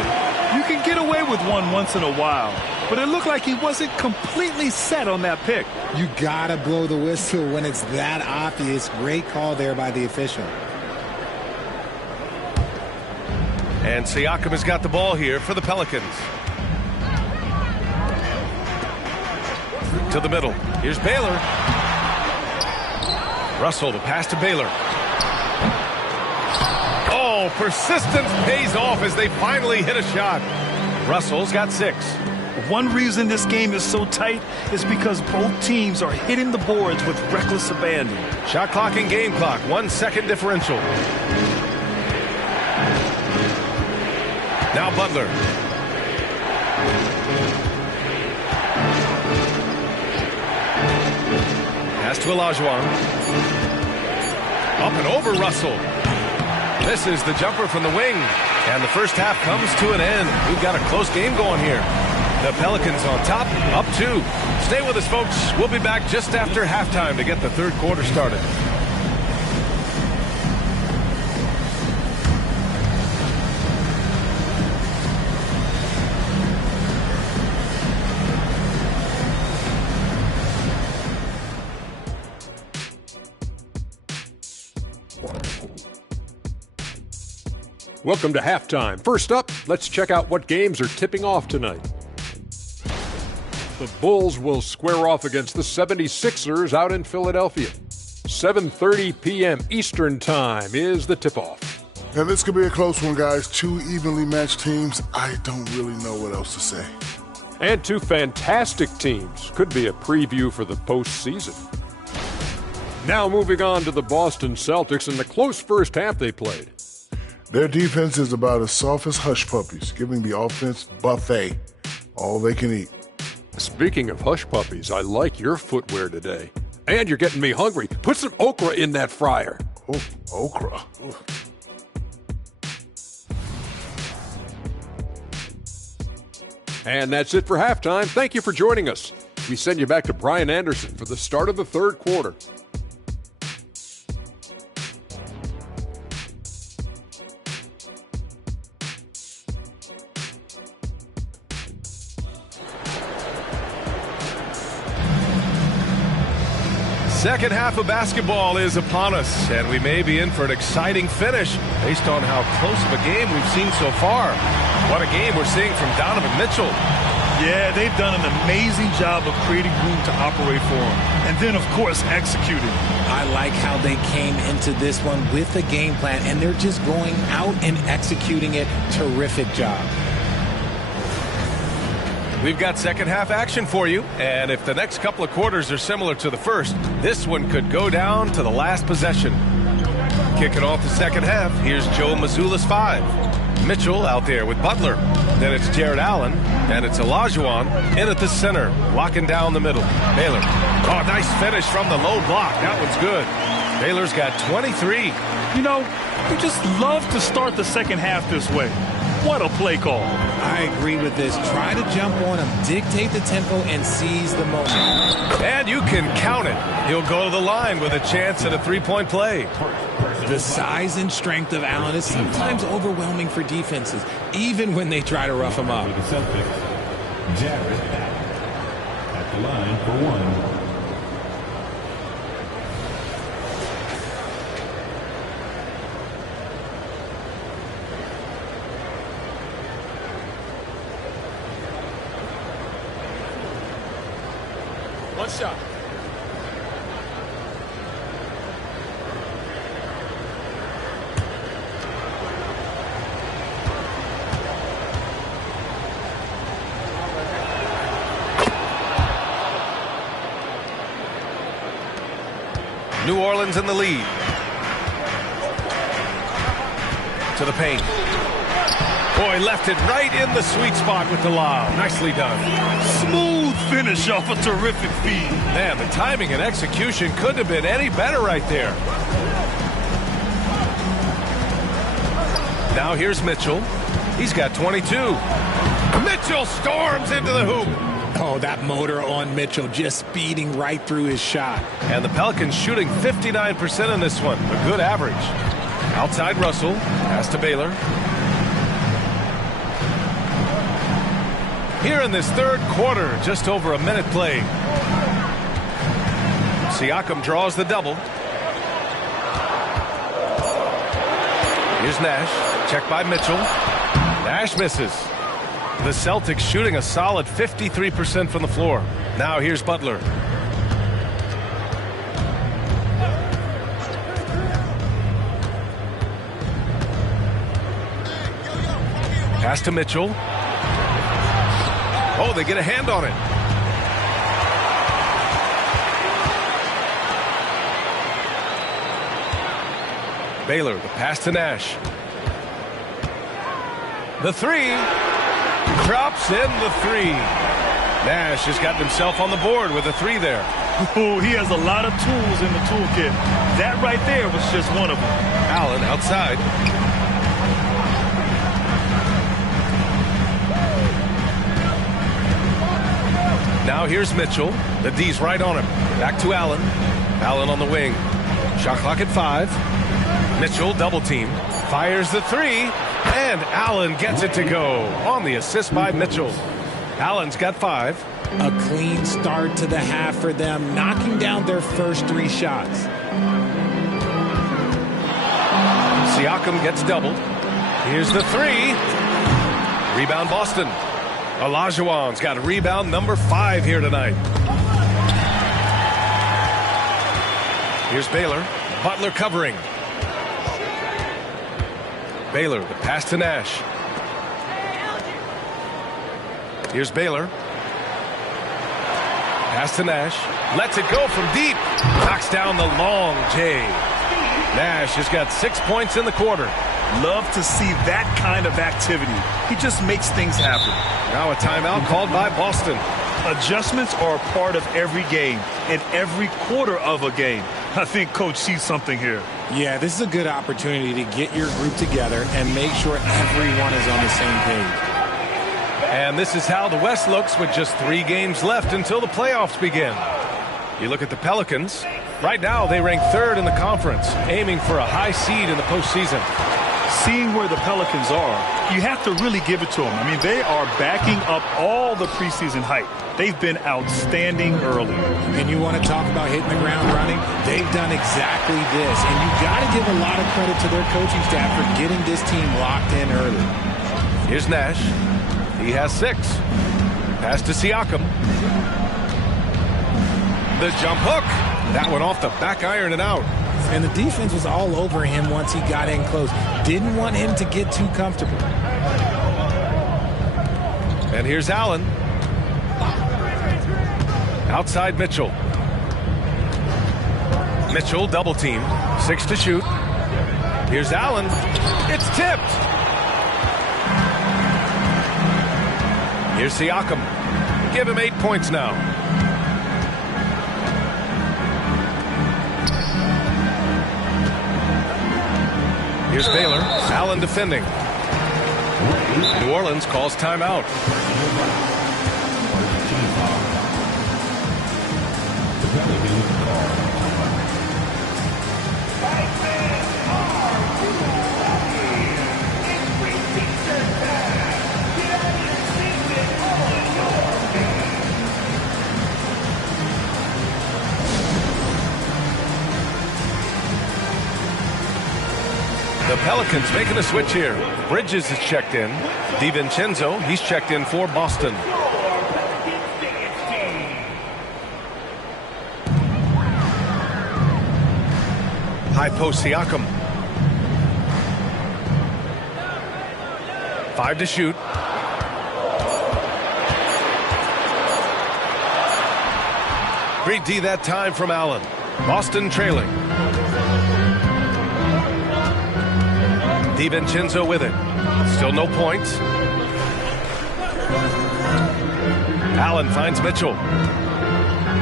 You can get away with one once in a while, but it looked like he wasn't completely set on that pick. You gotta blow the whistle when it's that obvious. Great call there by the official. And Siakam has got the ball here for the Pelicans. To the middle. Here's Baylor. Russell, the pass to Baylor. Oh, persistence pays off as they finally hit a shot. Russell's got 6. One reason this game is so tight is because both teams are hitting the boards with reckless abandon. Shot clock and game clock, 1 second differential. Now Butler. Pass to Olajuwon. Up and over Russell. Misses the jumper from the wing. And the first half comes to an end. We've got a close game going here. The Pelicans on top, up 2. Stay with us, folks. We'll be back just after halftime to get the third quarter started. Welcome to halftime. First up, let's check out what games are tipping off tonight. The Bulls will square off against the 76ers out in Philadelphia. 7:30 p.m. Eastern Time is the tip-off. Now, this could be a close one, guys. 2 evenly matched teams. I don't really know what else to say. And 2 fantastic teams. Could be a preview for the postseason. Now moving on to the Boston Celtics and the close first half they played. Their defense is about as soft as hush puppies, giving the offense buffet, all they can eat. Speaking of hush puppies, I like your footwear today. And you're getting me hungry. Put some okra in that fryer. Oh, okra. Ugh. And that's it for halftime. Thank you for joining us. We send you back to Brian Anderson for the start of the third quarter. Second half of basketball is upon us, and we may be in for an exciting finish based on how close of a game we've seen so far. What a game we're seeing from Donovan Mitchell. Yeah, they've done an amazing job of creating room to operate for him. And then, of course, executing. I like how they came into this one with a game plan, and they're just going out and executing it. Terrific job. We've got second half action for you, and if the next couple of quarters are similar to the first, this one could go down to the last possession. Kicking off the second half, here's Joe Mazzulla's 5. Mitchell out there with Butler. Then it's Jared Allen, and it's Olajuwon in at the center, locking down the middle. Baylor. Oh, nice finish from the low block. That one's good. Baylor's got 23. You know, you just love to start the second half this way. What a play call. I agree with this. Try to jump on him, dictate the tempo, and seize the moment. And you can count it. He'll go to the line with a chance at a three-point play. The size and strength of Allen is sometimes overwhelming for defenses, even when they try to rough him up. Jared at the line for 1. One shot. New Orleans in the lead. To the paint. Boy, left it right in the sweet spot with the lob. Nicely done. Smooth finish off a terrific feed. Man, the timing and execution couldn't have been any better right there. Now here's Mitchell. He's got 22. Mitchell storms into the hoop. Oh, that motor on Mitchell just speeding right through his shot. And the Pelicans shooting 59% in this one. A good average. Outside Russell. Pass to Baylor. Here in this third quarter, just over a minute played. Siakam draws the double. Here's Nash. Checked by Mitchell. Nash misses. The Celtics shooting a solid 53% from the floor. Now here's Butler. Pass to Mitchell. Oh, they get a hand on it. Baylor, the pass to Nash. The three. Drops in the three. Nash has gotten himself on the board with a three there. Oh, he has a lot of tools in the toolkit. That right there was just one of them. Allen outside. Now here's Mitchell. The D's right on him. Back to Allen. Allen on the wing. Shot clock at 5. Mitchell double team. Fires the three. And Allen gets it to go on the assist by Mitchell. Allen's got 5. A clean start to the half for them, knocking down their first 3 shots. Siakam gets doubled. Here's the three. Rebound Boston. Olajuwon's got a rebound number 5 here tonight. Here's Baylor. Butler covering. Baylor, the pass to Nash. Here's Baylor. Pass to Nash. Lets it go from deep. Knocks down the long J. Nash has got 6 points in the quarter. Love to see that kind of activity. He just makes things happen. Now a timeout called by Boston. Adjustments are a part of every game and every quarter of a game. I think Coach sees something here. Yeah, this is a good opportunity to get your group together and make sure everyone is on the same page. And this is how the West looks with just 3 games left until the playoffs begin. You look at the Pelicans. Right now, they rank 3rd in the conference, aiming for a high seed in the postseason. Seeing where the Pelicans are, you have to really give it to them. I mean, they are backing up all the preseason hype. They've been outstanding early. And you want to talk about hitting the ground running? They've done exactly this. And you got to give a lot of credit to their coaching staff for getting this team locked in early. Here's Nash. He has 6. Pass to Siakam. The jump hook. That one off the back iron and out. And the defense was all over him once he got in close. Didn't want him to get too comfortable. And here's Allen. Outside Mitchell. Mitchell double team. 6 to shoot. Here's Allen. It's tipped. Here's Siakam. Give him 8 points now. Here's Baylor. Allen defending. New Orleans calls timeout. The Pelicans making a switch here. Bridges is checked in. DiVincenzo, he's checked in for Boston. High post Siakam. 5 to shoot. Great D that time from Allen. Boston trailing. DiVincenzo with it. Still no points. Allen finds Mitchell.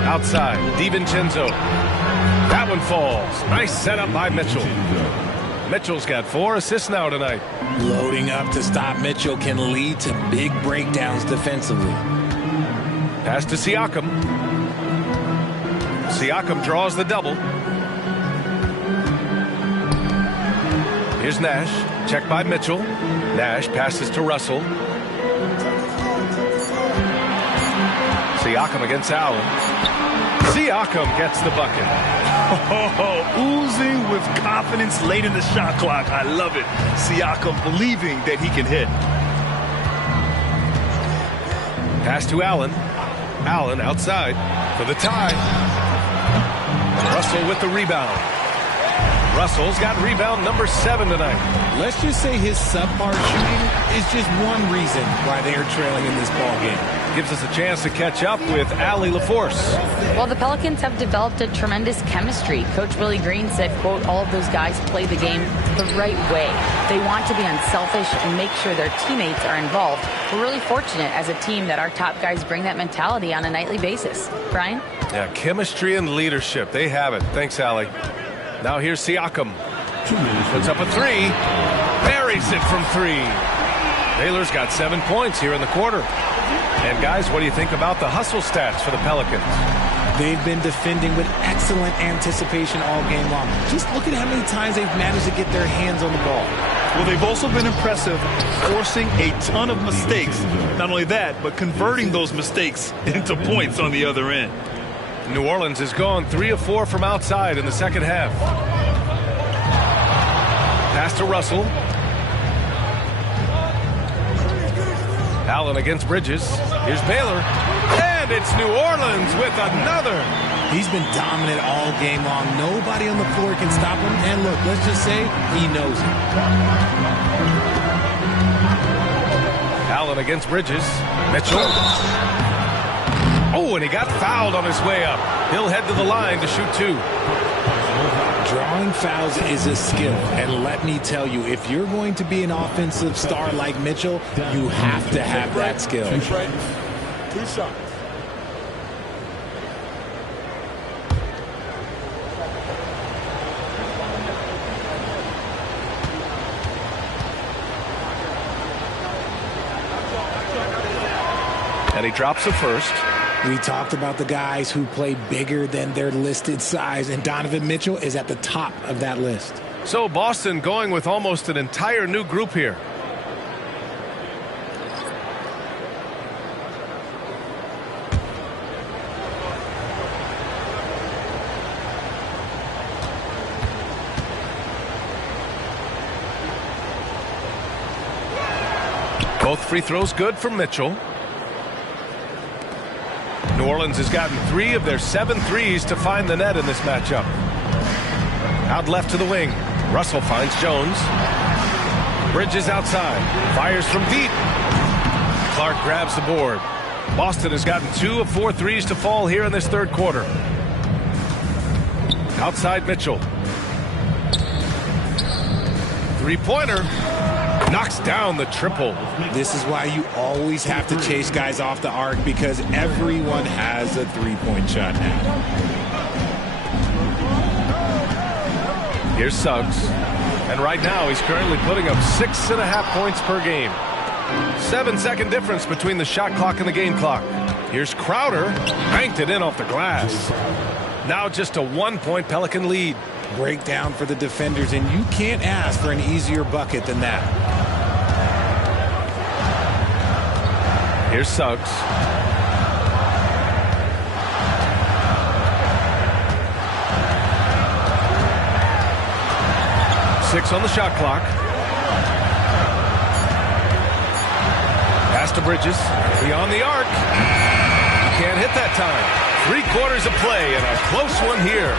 Outside. DiVincenzo. That one falls. Nice setup by Mitchell. Mitchell's got 4 assists now tonight. Loading up to stop Mitchell can lead to big breakdowns defensively. Pass to Siakam. Siakam draws the double. Here's Nash. Checked by Mitchell. Nash passes to Russell. Siakam against Allen. Siakam gets the bucket. Oozing with confidence late in the shot clock. I love it. Siakam believing that he can hit. Pass to Allen. Allen outside for the tie. Russell with the rebound. Russell's got rebound number 7 tonight. Let's just say his subpar shooting is just one reason why they are trailing in this ball game. Gives us a chance to catch up with Allie LaForce. Well, the Pelicans have developed a tremendous chemistry. Coach Willie Green said, quote, all of those guys play the game the right way. They want to be unselfish and make sure their teammates are involved. We're really fortunate as a team that our top guys bring that mentality on a nightly basis. Brian? Yeah, chemistry and leadership. They have it. Thanks, Allie. Now here's Siakam. Puts up a 3. Buries it from 3. Baylor's got 7 points here in the quarter. And guys, what do you think about the hustle stats for the Pelicans? They've been defending with excellent anticipation all game long. Just look at how many times they've managed to get their hands on the ball. Well, they've also been impressive, forcing a ton of mistakes. Not only that, but converting those mistakes into points on the other end. New Orleans has gone 3 of 4 from outside in the second half. Pass to Russell. Allen against Bridges. Here's Baylor. And it's New Orleans with another. He's been dominant all game long. Nobody on the floor can stop him. And look, let's just say he knows it. Allen against Bridges. Mitchell. Oh, and he got fouled on his way up. He'll head to the line to shoot 2. Drawing fouls is a skill, and let me tell you, if you're going to be an offensive star like Mitchell, you have to have that skill. 2 shots. And he drops the first. We talked about the guys who play bigger than their listed size, and Donovan Mitchell is at the top of that list. So Boston going with almost an entire new group here. Both free throws good from Mitchell. New Orleans has gotten 3 of their 7 threes to find the net in this matchup. Out left to the wing. Russell finds Jones. Bridges outside. Fires from deep. Clark grabs the board. Boston has gotten 2 of 4 threes to fall here in this third quarter. Outside Mitchell. Three-pointer. Knocks down the triple. This is why you always have to chase guys off the arc, because everyone has a three-point shot now. Here's Suggs. And right now he's currently putting up 6.5 points per game. 7-second difference between the shot clock and the game clock. Here's Crowder. Banked it in off the glass. Now just a 1-point Pelican lead. Breakdown for the defenders, and you can't ask for an easier bucket than that. Here's Suggs. Six on the shot clock. Pass to Bridges. Beyond the arc. He can't hit that time. 3/4 of play and a close one here.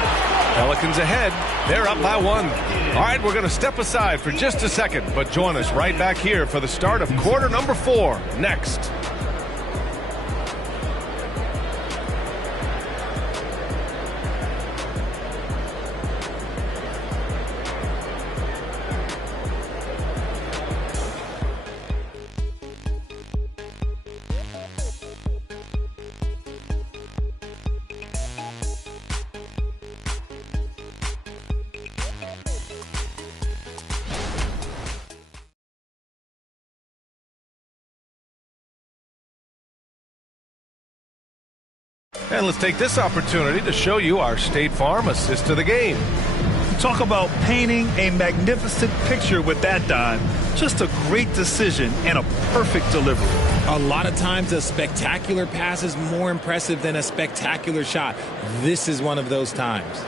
Pelicans ahead. They're up by 1. All right, we're going to step aside for just a second, but join us right back here for the start of quarter number 4 next. And let's take this opportunity to show you our State Farm assist to the game. Talk about painting a magnificent picture with that dime. Just a great decision and a perfect delivery. A lot of times a spectacular pass is more impressive than a spectacular shot. This is one of those times.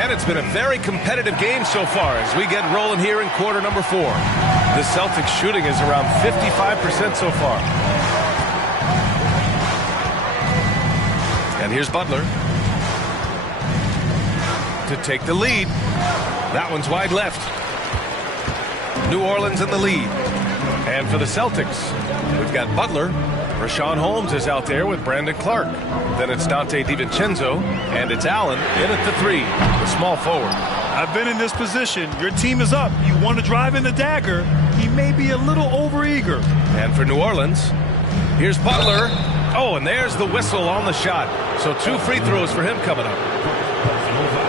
And it's been a very competitive game so far as we get rolling here in quarter number 4. The Celtics shooting is around 55% so far. And here's Butler to take the lead. That one's wide left. New Orleans in the lead. And for the Celtics, we've got Butler. Rashawn Holmes is out there with Brandon Clark. Then it's Dante DiVincenzo, and it's Allen in at the 3, the small forward. I've been in this position. Your team is up. You want to drive in the dagger. He may be a little overeager. And for New Orleans, here's Butler. Oh, and there's the whistle on the shot. So 2 free throws for him coming up.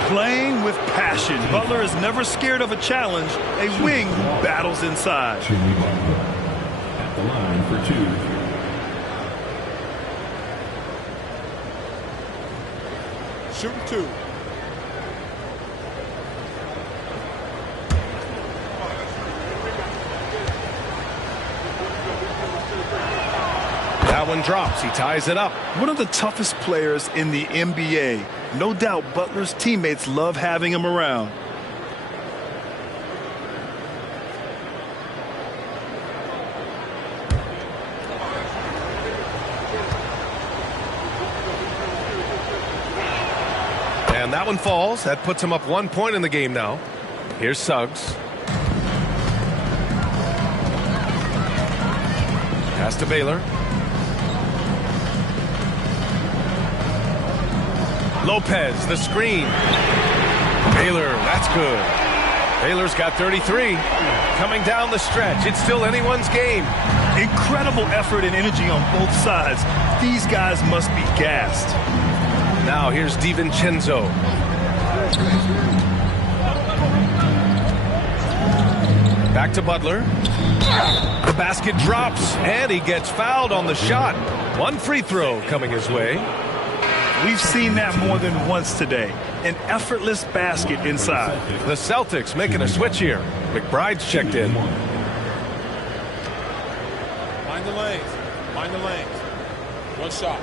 Playing with passion. Butler is never scared of a challenge. A wing who battles inside. At the line for 2. Shooting 2. That one drops. He ties it up. One of the toughest players in the NBA. No doubt Butler's teammates love having him around. And that one falls. That puts him up 1 point in the game now. Here's Suggs. Pass to Baylor. Lopez, the screen. Baylor, that's good. Baylor's got 33. Coming down the stretch. It's still anyone's game. Incredible effort and energy on both sides. These guys must be gassed. Now here's DiVincenzo. Back to Butler. The basket drops, and he gets fouled on the shot. 1 free throw coming his way. We've seen that more than once today. An effortless basket inside. The Celtics making a switch here. McBride's checked in. Mind the lanes. Mind the lanes. 1 shot.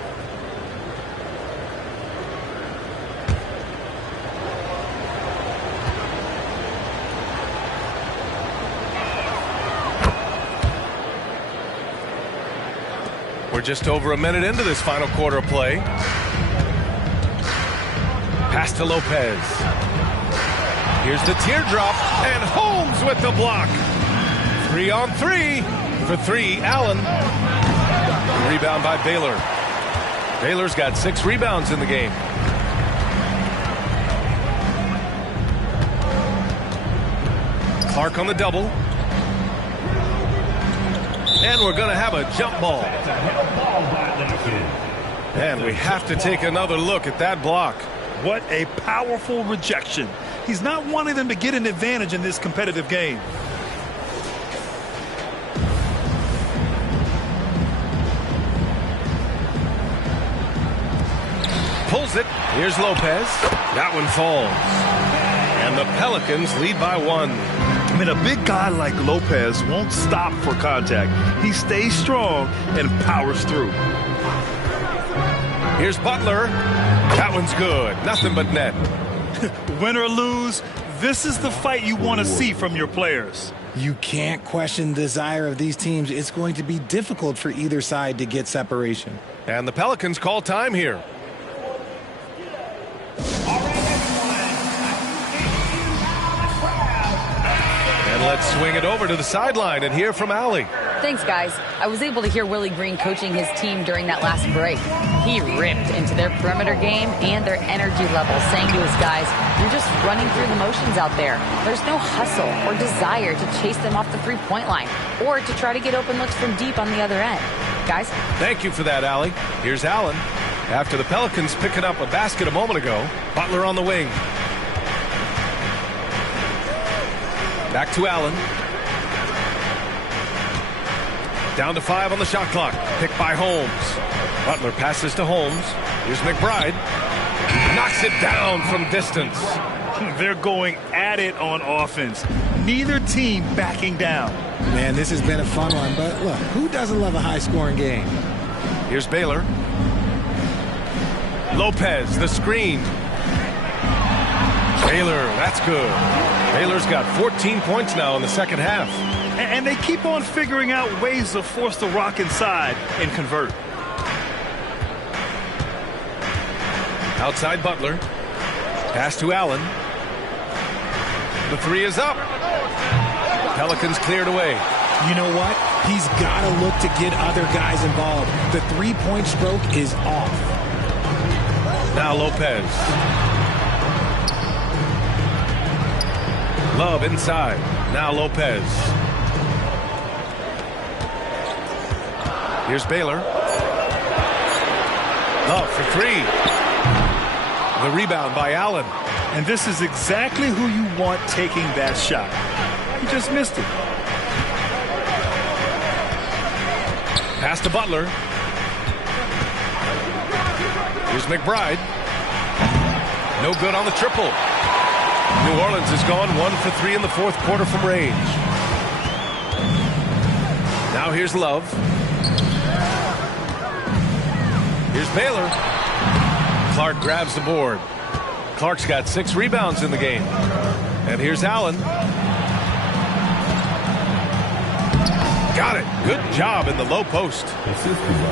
We're just over a minute into this final quarter of play. Pass to Lopez. Here's the teardrop, and Holmes with the block. 3 on 3 for 3, Allen. Rebound by Baylor. Baylor's got 6 rebounds in the game. Clark on the double. And we're going to have a jump ball. And we have to take another look at that block. What a powerful rejection. He's not wanting them to get an advantage in this competitive game. Pulls it. Here's Lopez. That one falls. And the Pelicans lead by 1. I mean, a big guy like Lopez won't stop for contact. He stays strong and powers through. Here's Butler. That one's good. Nothing but net. Win or lose, this is the fight you want to see from your players. You can't question the desire of these teams. It's going to be difficult for either side to get separation. And the Pelicans call time here. And let's swing it over to the sideline and hear from Allie. Thanks, guys. I was able to hear Willie Green coaching his team during that last break. He ripped into their perimeter game and their energy level, saying to his guys, "You're just running through the motions out there. There's no hustle or desire to chase them off the three-point line or to try to get open looks from deep on the other end." Guys? Thank you for that, Allie. Here's Allen. After the Pelicans picking up a basket a moment ago, Butler on the wing. Back to Allen. Down to 5 on the shot clock. Picked by Holmes. Butler passes to Holmes. Here's McBride. Knocks it down from distance. They're going at it on offense. Neither team backing down. Man, this has been a fun one, but look, who doesn't love a high-scoring game? Here's Baylor. Lopez, the screen. Baylor, that's good. Baylor's got 14 points now in the second half. And they keep on figuring out ways to force the rock inside and convert. Outside Butler. Pass to Allen. The three is up. Pelicans cleared away. You know what? He's got to look to get other guys involved. The three-point stroke is off. Now Lopez. Love inside. Now Lopez. Here's Baylor. Love for 3. The rebound by Allen. And this is exactly who you want taking that shot. He just missed it. Pass to Butler. Here's McBride. No good on the triple. New Orleans has gone 1 for 3 in the fourth quarter from range. Now here's Love. Here's Baylor. Clark grabs the board. Clark's got 6 rebounds in the game. And here's Allen. Got it. Good job in the low post.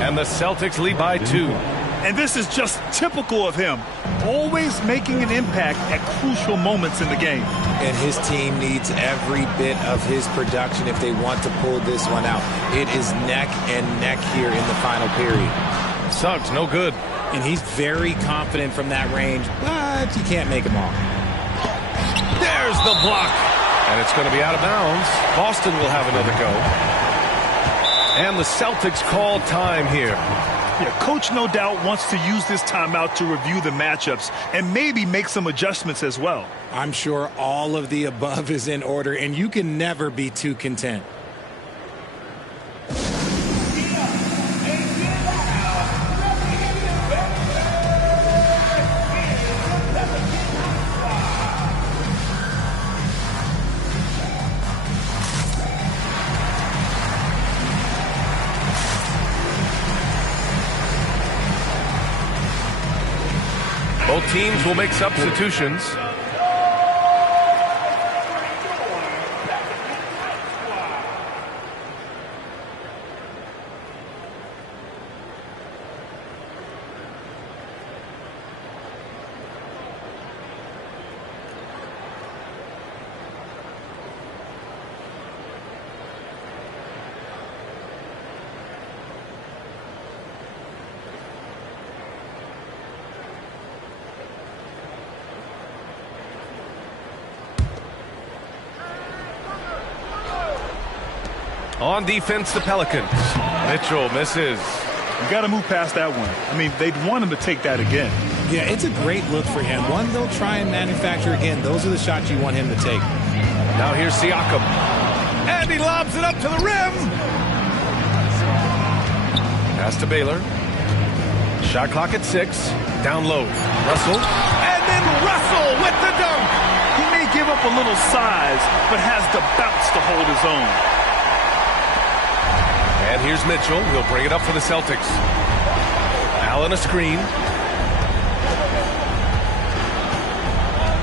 And the Celtics lead by 2. And this is just typical of him. Always making an impact at crucial moments in the game. And his team needs every bit of his production if they want to pull this one out. It is neck and neck here in the final period. Suggs, no good. And he's very confident from that range, but you can't make him all. There's the block. And it's going to be out of bounds. Boston will have another go. And the Celtics call time here. Yeah, Coach no doubt wants to use this timeout to review the matchups and maybe make some adjustments as well. I'm sure all of the above is in order, and you can never be too content. Both teams will make substitutions. On defense, the Pelicans. Mitchell misses. You got to move past that one. I mean, they'd want him to take that again. Yeah, it's a great look for him. One they'll try and manufacture again. Those are the shots you want him to take. Now here's Siakam. And he lobs it up to the rim. Pass to Baylor. Shot clock at 6. Down low. Russell. And then Russell with the dunk. He may give up a little size, but has the bounce to hold his own. And here's Mitchell. He'll bring it up for the Celtics. Allen a screen.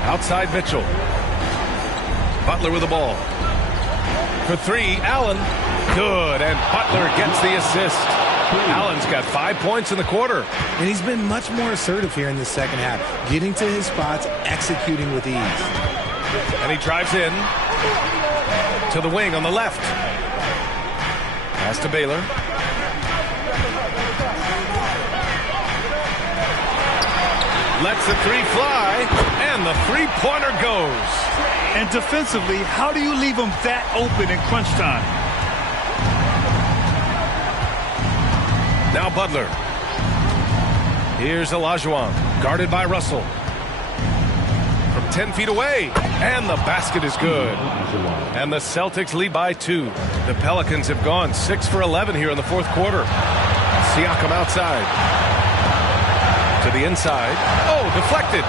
Outside Mitchell. Butler with the ball. For 3, Allen. Good, and Butler gets the assist. Allen's got 5 points in the quarter. And he's been much more assertive here in the second half, getting to his spots, executing with ease. And he drives in to the wing on the left. Pass to Baylor. Lets the 3 fly, and the 3-pointer goes. And defensively, how do you leave him that open in crunch time? Now Butler. Here's Olajuwon, guarded by Russell. From 10 feet away, and the basket is good. And the Celtics lead by 2. The Pelicans have gone 6 for 11 here in the fourth quarter. Siakam outside. To the inside. Oh, deflected.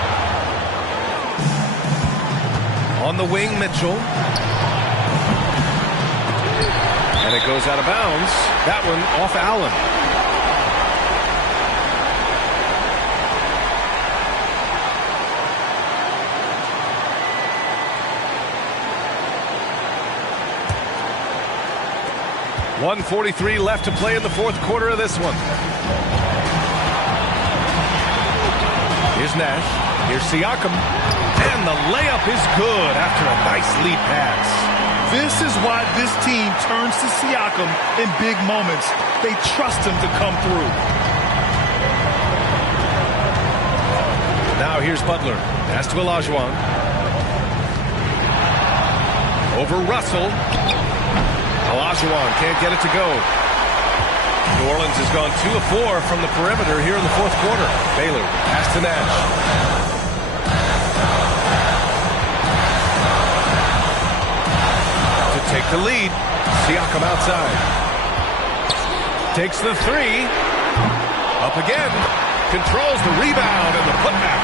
On the wing, Mitchell. And it goes out of bounds. That one off Allen. .143 left to play in the fourth quarter of this one. Here's Nash. Here's Siakam. And the layup is good after a nice lead pass. This is why this team turns to Siakam in big moments. They trust him to come through. Now here's Butler. Pass to Olajuwon. Over Russell. Olajuwon can't get it to go. New Orleans has gone 2 of 4 from the perimeter here in the fourth quarter. Baylor, pass to Nash. To take the lead, Siakam outside. Takes the 3. Up again. Controls the rebound and the putback.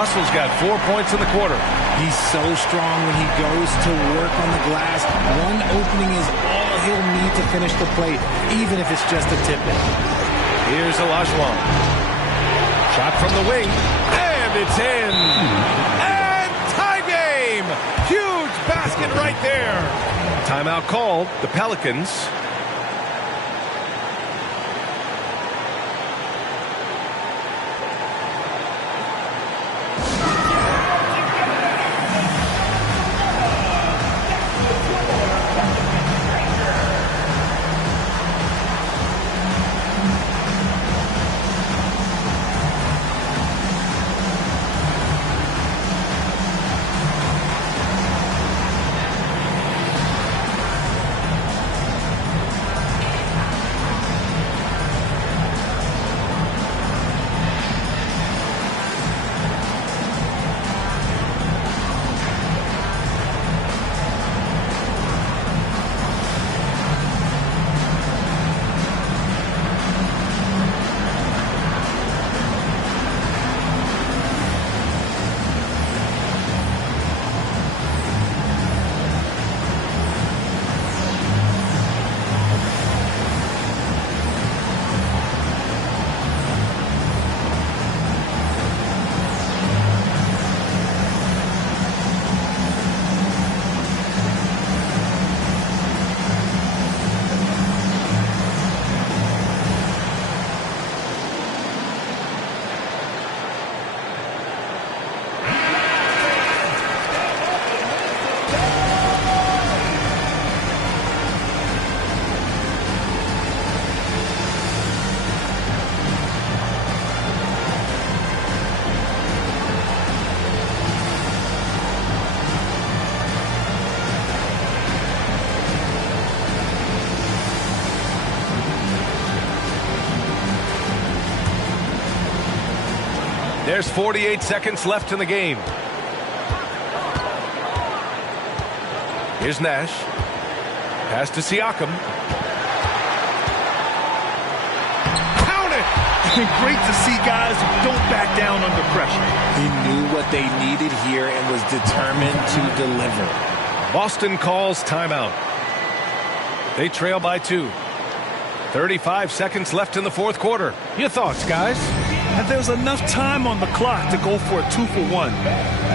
Russell's got 4 points in the quarter. He's so strong when he goes to work on the glass. One opening is all he'll need to finish the play, even if it's just a tip-in. Here's Olajuwon. Shot from the wing, and it's in. And tie game! Huge basket right there. Timeout called. The Pelicans. There's 48 seconds left in the game. Here's Nash. Pass to Siakam. Count it! And great to see guys who don't back down under pressure. He knew what they needed here and was determined to deliver. Boston calls timeout. They trail by 2. 35 seconds left in the fourth quarter. Your thoughts, guys? And there's enough time on the clock to go for a 2-for-1.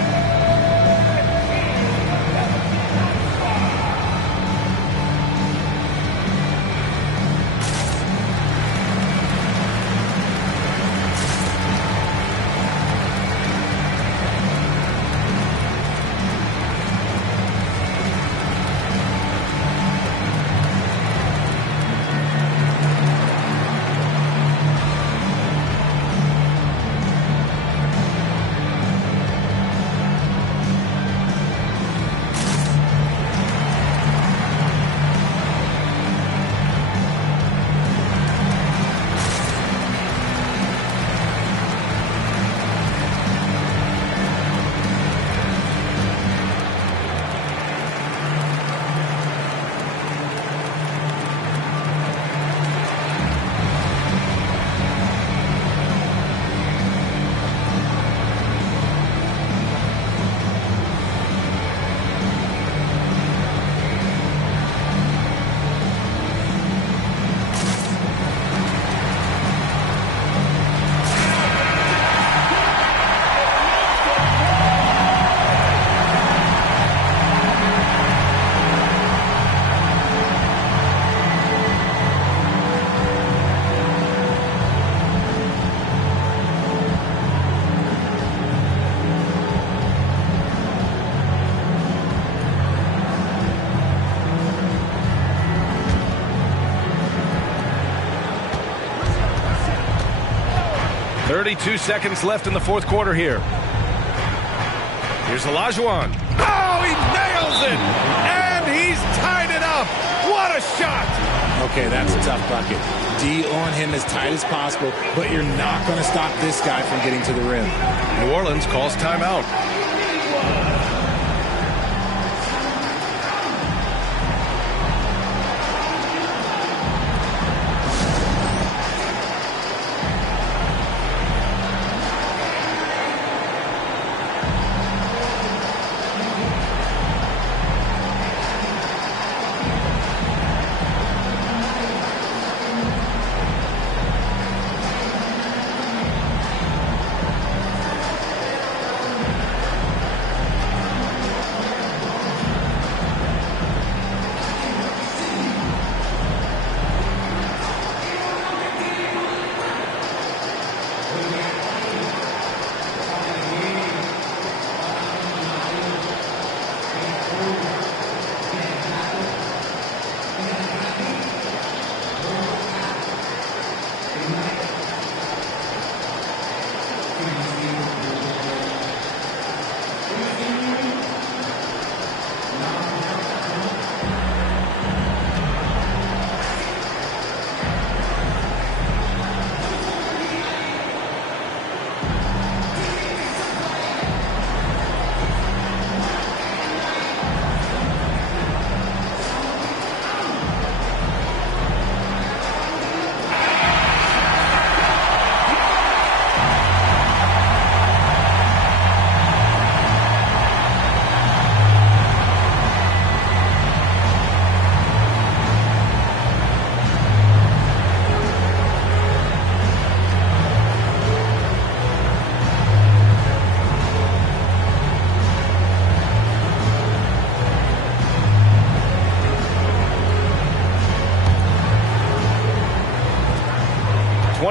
32 seconds left in the fourth quarter here. Here's Olajuwon. Oh, he nails it! And he's tied it up! What a shot! Okay, that's a tough bucket. D on him as tight as possible, but you're not going to stop this guy from getting to the rim. New Orleans calls timeout.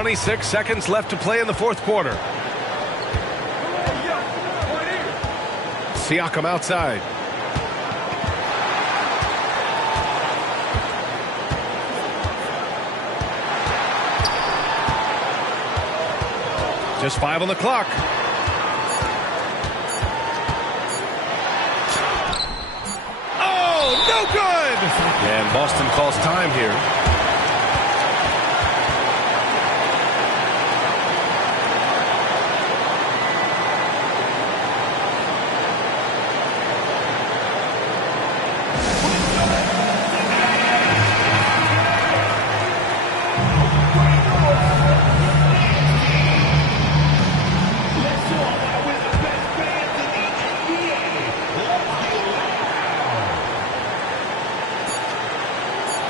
.26 seconds left to play in the fourth quarter. Siakam outside. Just 5 on the clock. Oh, no good! And Boston calls time here.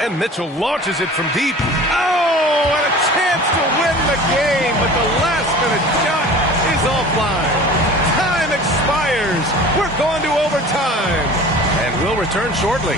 And Mitchell launches it from deep. Oh, and a chance to win the game, but the last-minute shot is offline. Time expires. We're going to overtime. And we'll return shortly.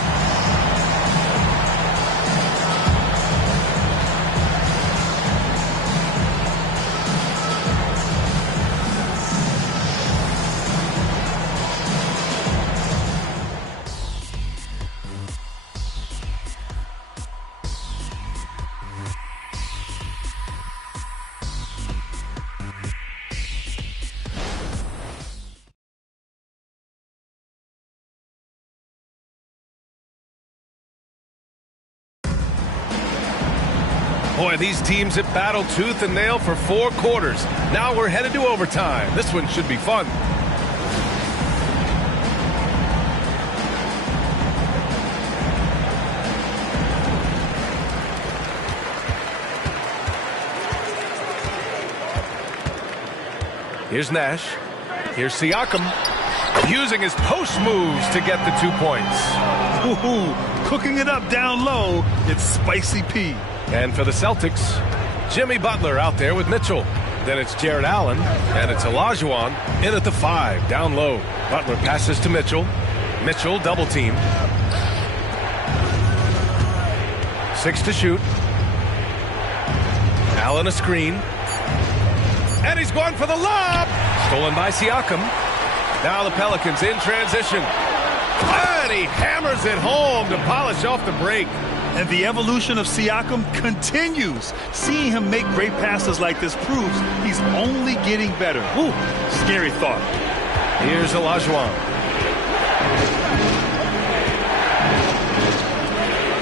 Boy, these teams have battled tooth and nail for 4 quarters. Now we're headed to overtime. This one should be fun. Here's Nash. Here's Siakam. Using his post moves to get the 2 points. Ooh, cooking it up down low. It's Spicy P. And for the Celtics, Jimmy Butler out there with Mitchell. Then it's Jared Allen, and it's Olajuwon in at the 5, down low. Butler passes to Mitchell. Mitchell double team. 6 to shoot. Allen a screen. And he's going for the lob. Stolen by Siakam. Now the Pelicans in transition. And he hammers it home to polish off the break. And the evolution of Siakam continues. Seeing him make great passes like this proves he's only getting better. Ooh, scary thought. Here's Olajuwon.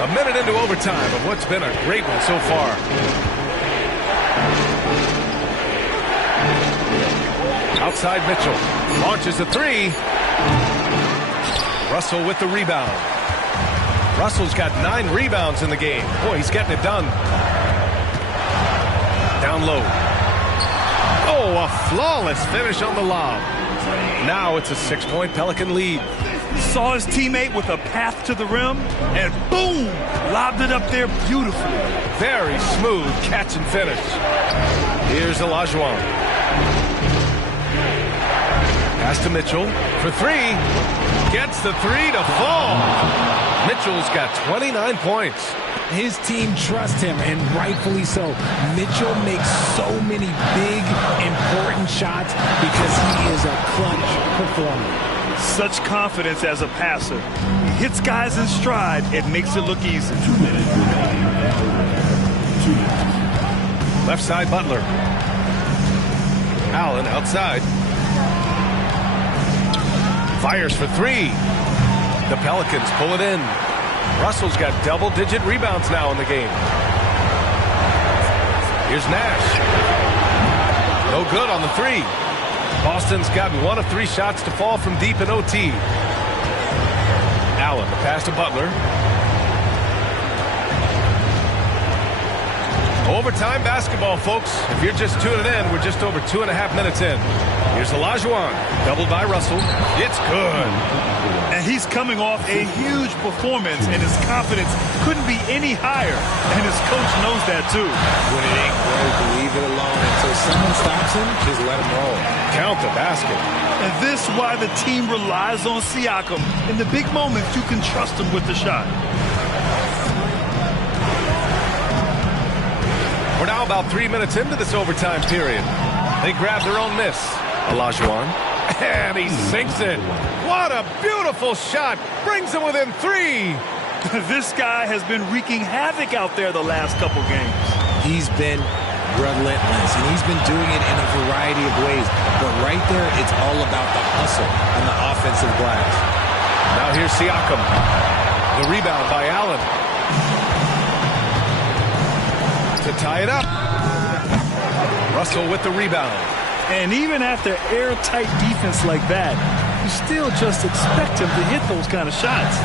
A minute into overtime of what's been a great one so far. Outside Mitchell. Launches a 3. Russell with the rebound. Russell's got 9 rebounds in the game. Boy, he's getting it done. Down low. Oh, a flawless finish on the lob. Now it's a 6-point Pelican lead. Saw his teammate with a path to the rim, and boom, lobbed it up there beautifully. Very smooth catch and finish. Here's Olajuwon. Pass to Mitchell for 3. Gets the 3 to fall. Mitchell's got 29 points. His team trusts him, and rightfully so. Mitchell makes so many big, important shots because he is a clutch performer. Such confidence as a passer. He hits guys in stride. It makes it look easy. 2 minutes remaining. Left side, Butler. Allen outside. Fires for 3. The Pelicans pull it in. Russell's got double-digit rebounds now in the game. Here's Nash. No good on the 3. Boston's gotten 1 of 3 shots to fall from deep in OT. Allen, the pass to Butler. Overtime basketball, folks. If you're just tuning in, we're just over 2.5 minutes in. Here's Olajuwon, doubled by Russell. It's good. And he's coming off a huge performance, and his confidence couldn't be any higher. And his coach knows that, too. When it ain't great, leave it alone. Until someone stops him, just let him roll. Count the basket. And this is why the team relies on Siakam. In the big moments, you can trust him with the shot. We're now about 3 minutes into this overtime period. They grab their own miss. Olajuwon. And he sinks it. What a beautiful shot. Brings him within 3. This guy has been wreaking havoc out there the last couple games. He's been relentless, and he's been doing it in a variety of ways. But right there, it's all about the hustle on the offensive glass. Now here's Siakam. The rebound by Allen. To tie it up. Russell with the rebound. And even after airtight defense like that, you still just expect him to hit those kind of shots.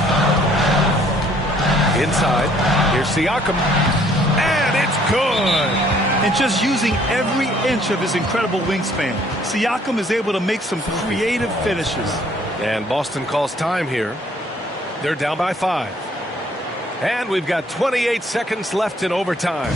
Inside, here's Siakam. And it's good. And just using every inch of his incredible wingspan, Siakam is able to make some creative finishes. And Boston calls time here. They're down by 5. And we've got 28 seconds left in overtime.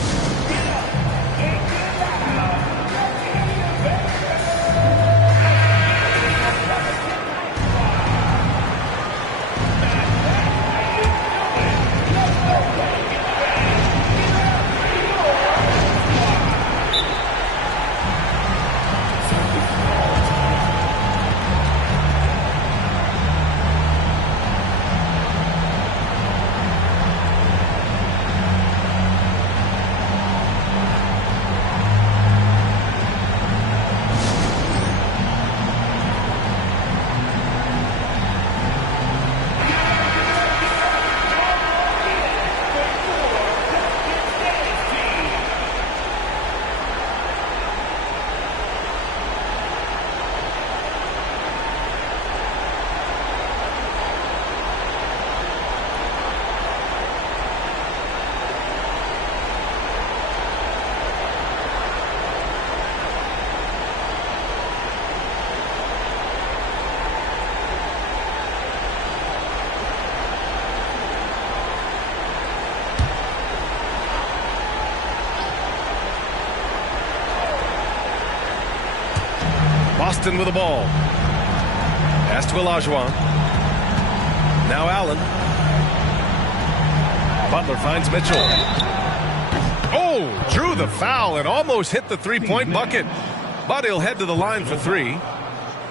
Boston with the ball. Pass to Olajuwon. Now Allen. Butler finds Mitchell. Oh, drew the foul and almost hit the three-point bucket. But he'll head to the line for three.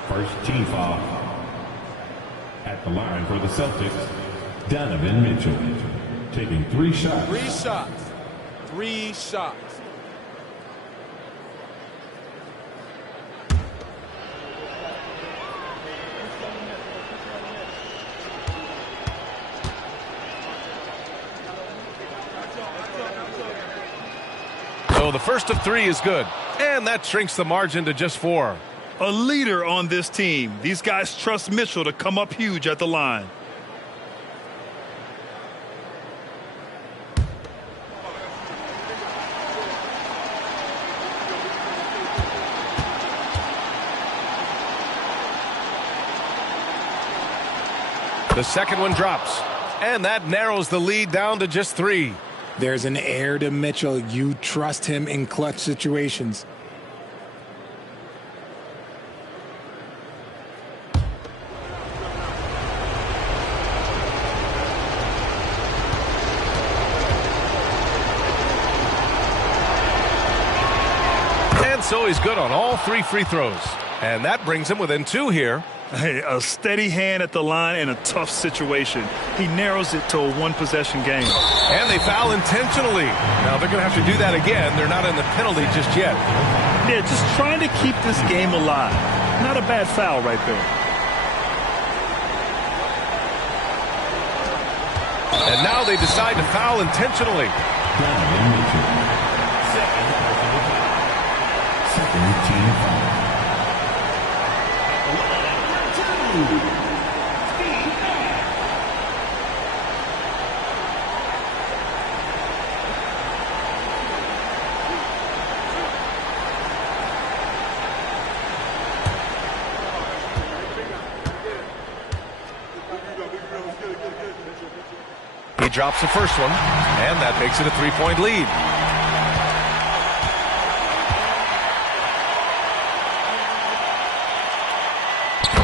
First team foul. At the line for the Celtics, Donovan Mitchell. Taking 3 shots. 3 shots. 3 shots. So the first of 3 is good. And that shrinks the margin to just 4. A leader on this team. These guys trust Mitchell to come up huge at the line. The second one drops. And that narrows the lead down to just 3. There's an air to Mitchell. You trust him in clutch situations. And so he's good on all 3 free throws. And that brings him within 2 here. Hey, a steady hand at the line in a tough situation. He narrows it to a 1-possession game. And they foul intentionally. Now they're going to have to do that again. They're not in the penalty just yet. Yeah, just trying to keep this game alive. Not a bad foul right there. And now they decide to foul intentionally. Donovan Mitchell. Second team foul. He drops the first one, and that makes it a 3-point lead.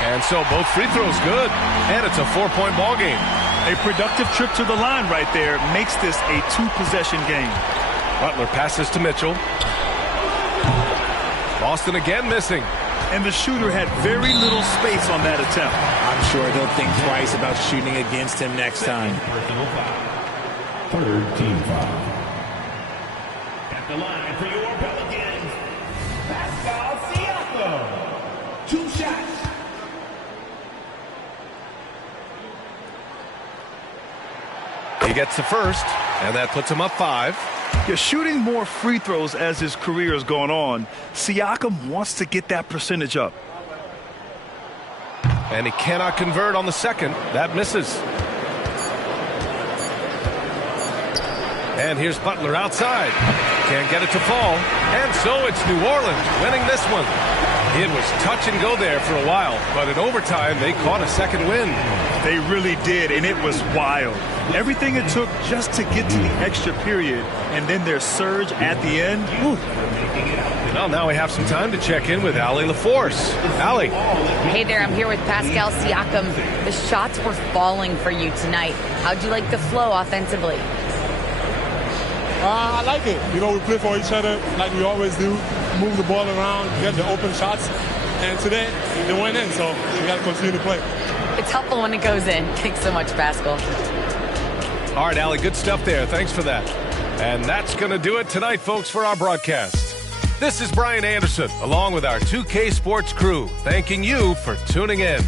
And so both free throws good, and it's a 4-point ball game. A productive trip to the line right there makes this a 2-possession game. Butler passes to Mitchell. Boston again missing. And the shooter had very little space on that attempt. I'm sure they'll think twice about shooting against him next time. Third team foul. At the line for your Pelicans, Pascal Siakam. 2 shots. He gets the first, and that puts him up 5. You're shooting more free throws as his career is going on. Siakam wants to get that percentage up. And he cannot convert on the second. That misses. And here's Butler outside. Can't get it to fall. And so it's New Orleans winning this one. It was touch and go there for a while, but in overtime, they caught a second win. They really did, and it was wild. Everything it took just to get to the extra period, and then their surge at the end. Whew. Well, now we have some time to check in with Allie LaForce. Allie. Hey there, I'm here with Pascal Siakam. The shots were falling for you tonight. How'd you like the flow offensively? I like it. You know, we play for each other like we always do. Move the ball around, get the open shots. And today, they went in, so we got to continue to play. It's helpful when it goes in. Thanks so much, Pascal. All right, Allie, good stuff there. Thanks for that. And that's going to do it tonight, folks, for our broadcast. This is Brian Anderson, along with our 2K Sports crew, thanking you for tuning in.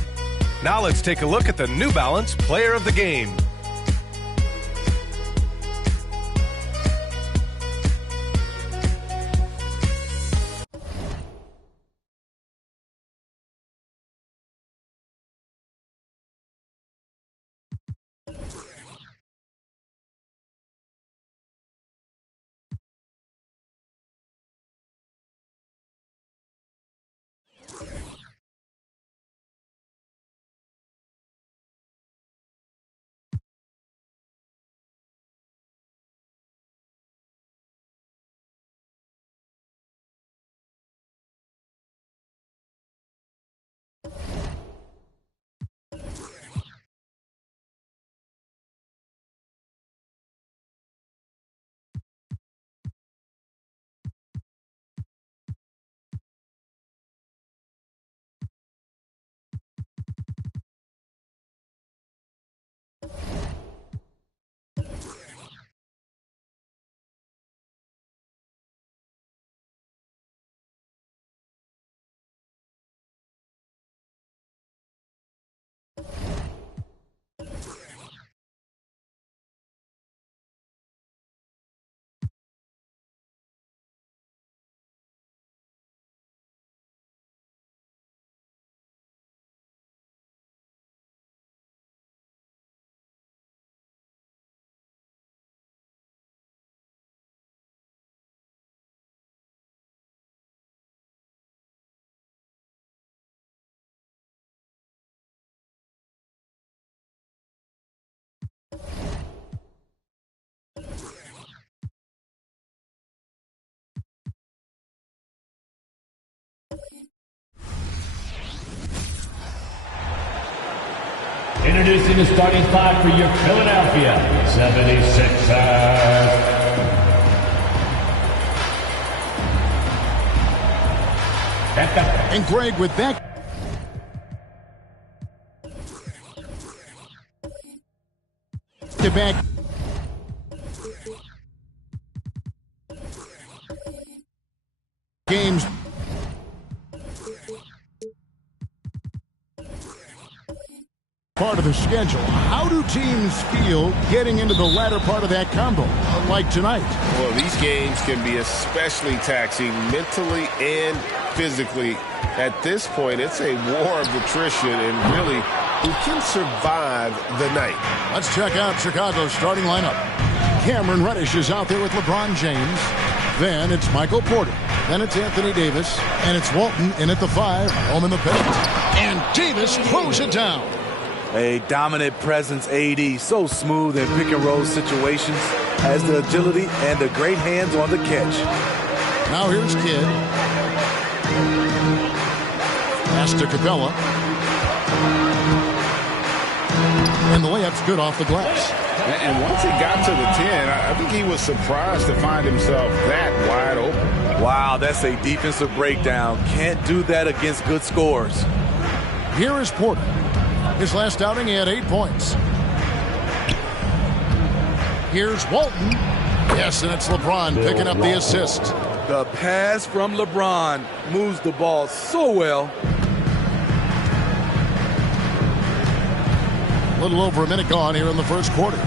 Now let's take a look at the New Balance Player of the Game. Introducing the starting five for your Philadelphia 76ers. And Greg, with that back games. Part of the schedule. How do teams feel getting into the latter part of that combo, like tonight? Well, these games can be especially taxing mentally and physically. At this point, it's a war of attrition, and really, who can survive the night? Let's check out Chicago's starting lineup. Cameron Reddish is out there with LeBron James. Then it's Michael Porter. Then it's Anthony Davis. And it's Walton in at the 5, home in the paint. And Davis throws it down. A dominant presence, AD, so smooth in pick-and-roll situations, has the agility and the great hands on the catch. Now here's Kidd. Pass to Capella. And the layup's good off the glass. And once he got to the 10, I think he was surprised to find himself that wide open. Wow, that's a defensive breakdown. Can't do that against good scores. Here is Porter. His last outing, he had 8 points. Here's Walton. Yes, and it's LeBron picking up the assist. The pass from LeBron moves the ball so well. A little over a minute gone here in the first quarter.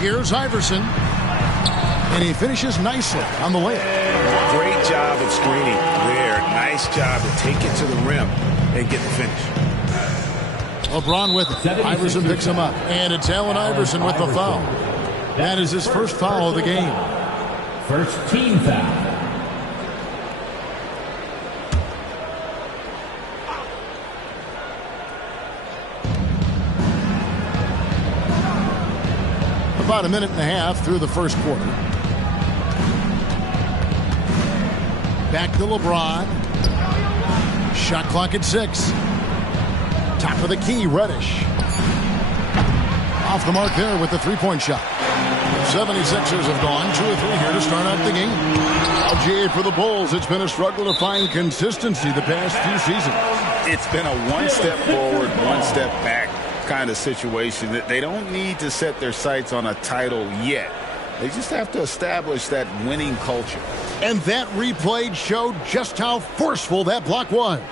Here's Iverson. And he finishes nicely on the layup. Great job at screening there. Nice job to take it to the rim and get the finish. LeBron with it. Iverson picks him up. And it's Allen Iverson with the foul. That is his first foul of the game. First team foul. About a minute and a half through the first quarter. Back to LeBron. Shot clock at 6. Top of the key, Reddish. Off the mark there with the three-point shot. The 76ers have gone 2 or 3 here to start out the game. Now, GA, for the Bulls, it's been a struggle to find consistency the past few seasons. It's been a one step forward, one step back kind of situation. That they don't need to set their sights on a title yet. They just have to establish that winning culture. And that replay showed just how forceful that block was.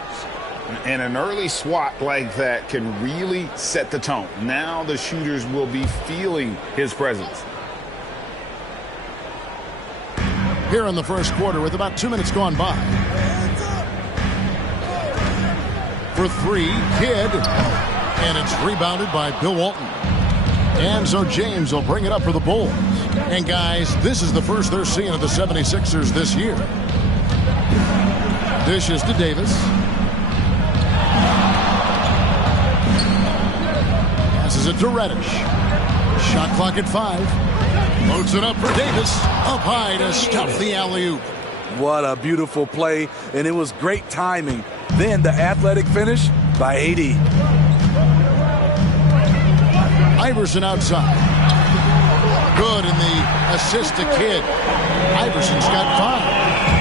And an early swat like that can really set the tone. Now the shooters will be feeling his presence. Here in the first quarter with about 2 minutes gone by. For 3, Kidd. And it's rebounded by Bill Walton. And so James will bring it up for the Bulls. And guys, this is the first they're seeing of the 76ers this year. Dishes to Davis. Passes it to Reddish. Shot clock at 5. Loads it up for Davis. Up high to stuff the alley-oop. What a beautiful play, and it was great timing. Then the athletic finish by AD. Iverson outside. Good in the assist to Kidd. Iverson's got 5.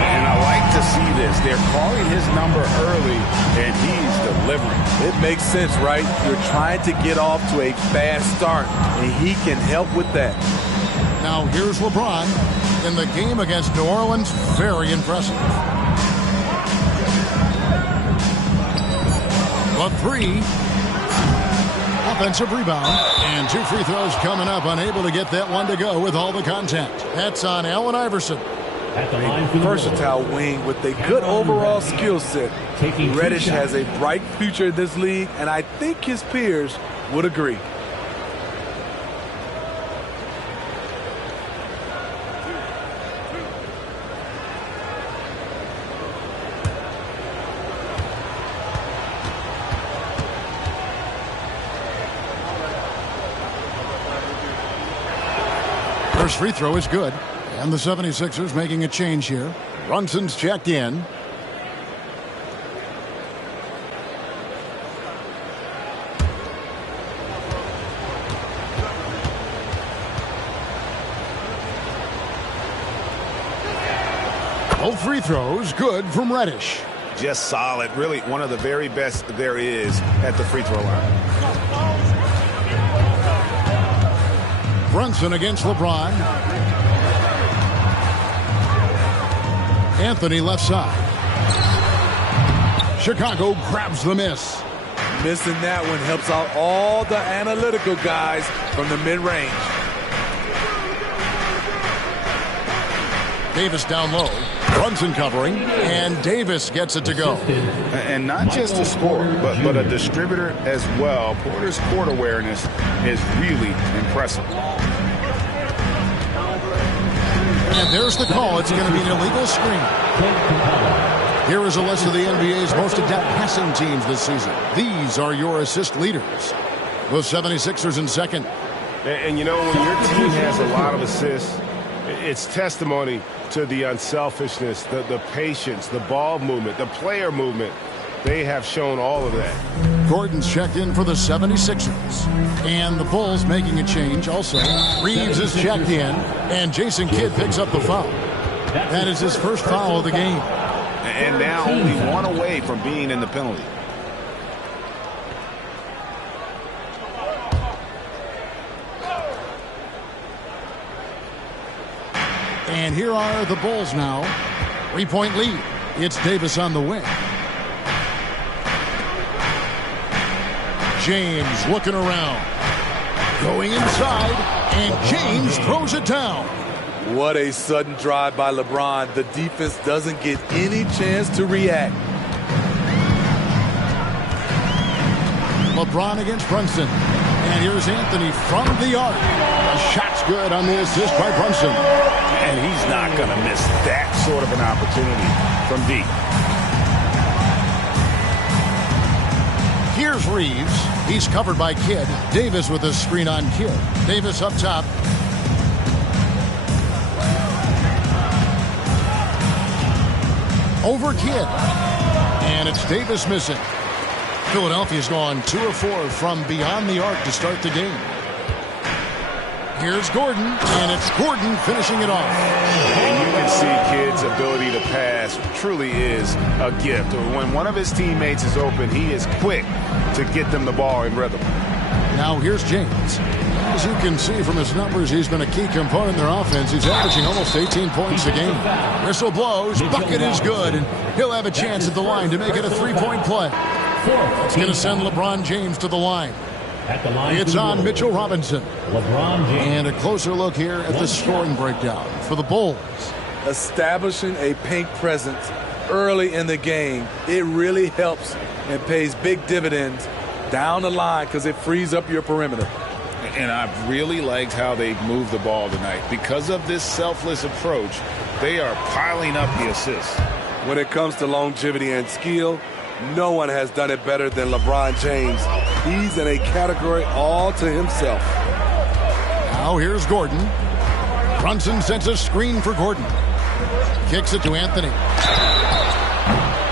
And I like to see this. They're calling his number early, and he's delivering. It makes sense, right? You're trying to get off to a fast start, and he can help with that. Now here's LeBron in the game against New Orleans. Very impressive. But 3. Offensive rebound. And 2 free throws coming up. Unable to get that one to go with all the contact. That's on Allen Iverson. A versatile wing with a good overall skill set. Reddish has a bright future in this league, and I think his peers would agree. First free throw is good. And the 76ers making a change here. Brunson's checked in. Both free throws good from Reddish. Just solid. Really one of the very best there is at the free throw line. Brunson against LeBron. Anthony left side. Chicago grabs the miss. Missing that one helps out all the analytical guys from the mid-range. Davis down low. Brunson covering, and Davis gets it to go. And not just a scorer, but a distributor as well. Porter's court awareness is really impressive. And there's the call. It's going to be an illegal screen. Here is a list of the NBA's most adept passing teams this season. These are your assist leaders. The 76ers in second. And you know, when your team has a lot of assists, it's testimony to the unselfishness, the patience, the ball movement, the player movement. They have shown all of that. Gordon's checked in for the 76ers. And the Bulls making a change also. Reeves is checked in, and Jason Kidd picks up the foul. That is his first foul of the game. And now only one away from being in the penalty. And here are the Bulls now. 3-point lead. It's Davis on the wing. James looking around. Going inside, and James throws it down. What a sudden drive by LeBron. The defense doesn't get any chance to react. LeBron against Brunson. And here's Anthony from the arc. The shot's good on the assist by Brunson. And he's not going to miss that sort of an opportunity from deep. Here's Reeves. He's covered by Kidd. Davis with a screen on Kidd. Davis up top. over Kidd. And it's Davis missing. Philadelphia's gone 2 of 4 from beyond the arc to start the game. Here's Gordon, and it's Gordon finishing it off. And you can see Kidd's ability to pass truly is a gift. When one of his teammates is open, he is quick to get them the ball in rhythm. Now here's James. As you can see from his numbers, he's been a key component in their offense. He's averaging almost 18 points a game. Whistle blows, bucket is good, and he'll have a chance at the line to make it a 3-point play. It's going to send LeBron James to the line. It's on Mitchell Robinson. And a closer look here at the scoring breakdown for the Bulls. Establishing a paint presence early in the game, it really helps and pays big dividends down the line because it frees up your perimeter. And I've really liked how they've moved the ball tonight. Because of this selfless approach, they are piling up the assists. When it comes to longevity and skill, no one has done it better than LeBron James. He's in a category all to himself. Now here's Gordon. Brunson sends a screen for Gordon. Kicks it to Anthony.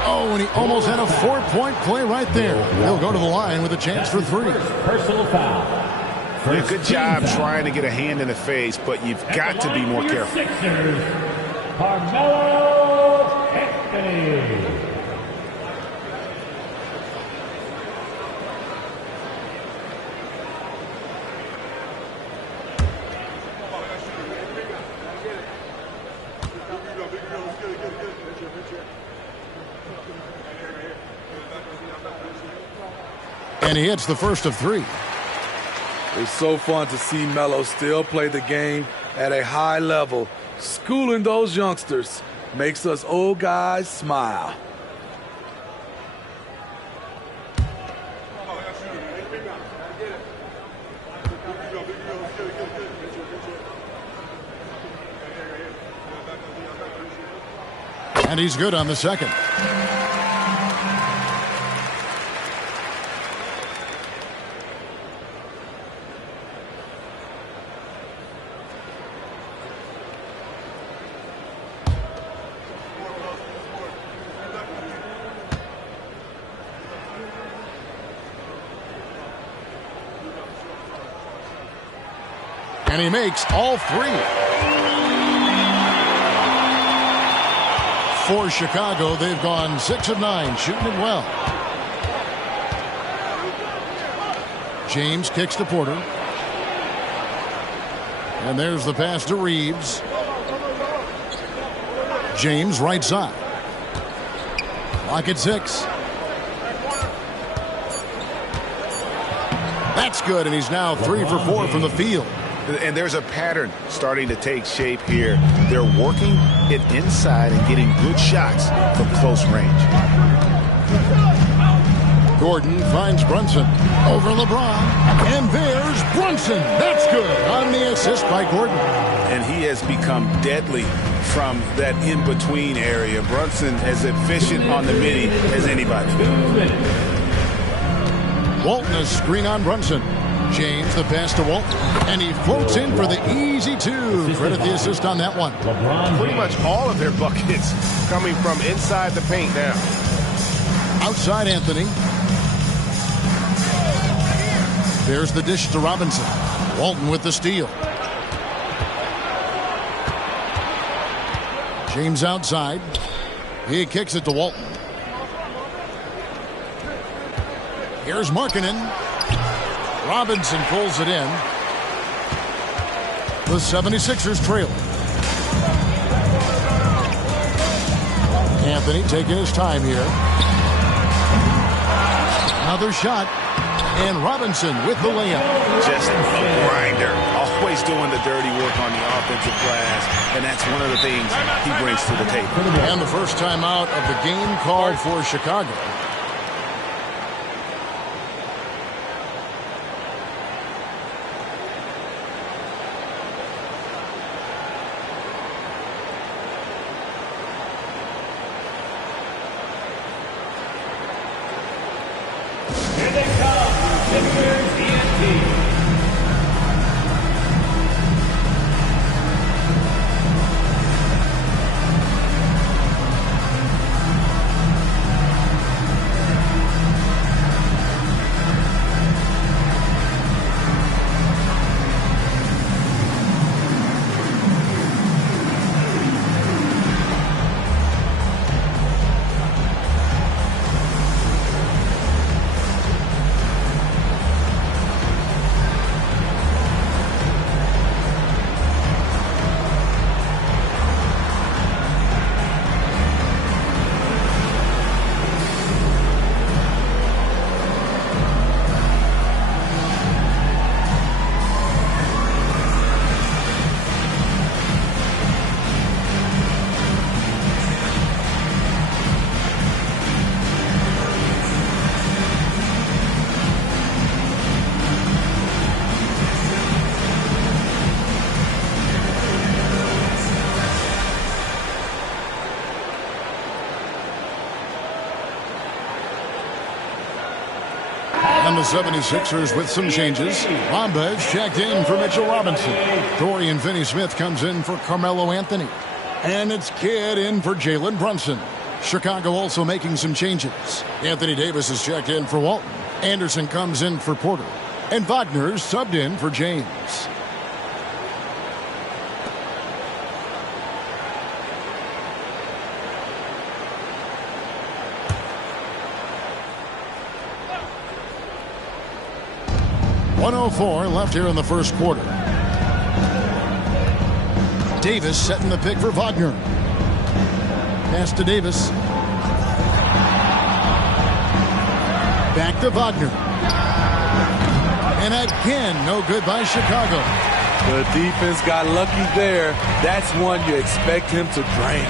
Oh, and he almost had a 4-point play right there. He'll go to the line with a chance for 3. Personal foul. Yeah, good job trying to get a hand in the face, but you've got to be more careful. Carmelo Anthony. And he hits the first of 3. It's so fun to see Melo still play the game at a high level. Schooling those youngsters makes us old guys smile. And he's good on the second. And he makes all 3. For Chicago, they've gone 6 of 9, shooting it well. James kicks to Porter. And there's the pass to Reeves. James right side. Lock at 6. That's good, and he's now 3 for 4 from the field. And there's a pattern starting to take shape here. They're working it inside and getting good shots from close range. Gordon finds Brunson over LeBron. And there's Brunson. That's good on the assist by Gordon. And he has become deadly from that in-between area. Brunson as efficient on the midi as anybody. Walton a screen on Brunson. James the pass to Walton, and he floats in for the easy 2. Credit the assist on that one. Pretty much all of their buckets coming from inside the paint now. Outside Anthony. There's the dish to Robinson. Walton with the steal. James outside. He kicks it to Walton. Here's Markkanen. Robinson pulls it in. The 76ers trail. Anthony taking his time here. Another shot. And Robinson with the layup. Just a grinder. Always doing the dirty work on the offensive glass. And that's one of the things he brings to the table. And the first time out of the game called for Chicago. And the 76ers with some changes. Bamba is checked in for Mitchell Robinson. Dorian Finney-Smith comes in for Carmelo Anthony. And it's Kidd in for Jalen Brunson. Chicago also making some changes. Anthony Davis is checked in for Walton. Anderson comes in for Porter. And Wagner subbed in for James. .104 left here in the first quarter. Davis setting the pick for Wagner. Pass to Davis. Back to Wagner. And again, no good by Chicago. The defense got lucky there. That's one you expect him to drain.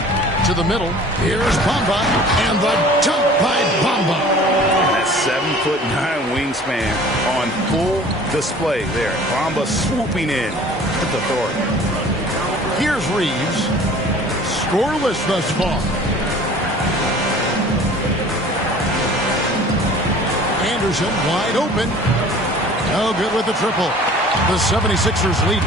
To the middle. Here's Bamba. And the dunk by Bamba. That 7'9" wingspan on full display there. Bamba swooping in with authority. Here's Reeves. Scoreless thus far. Anderson wide open. No good with the triple. The 76ers lead.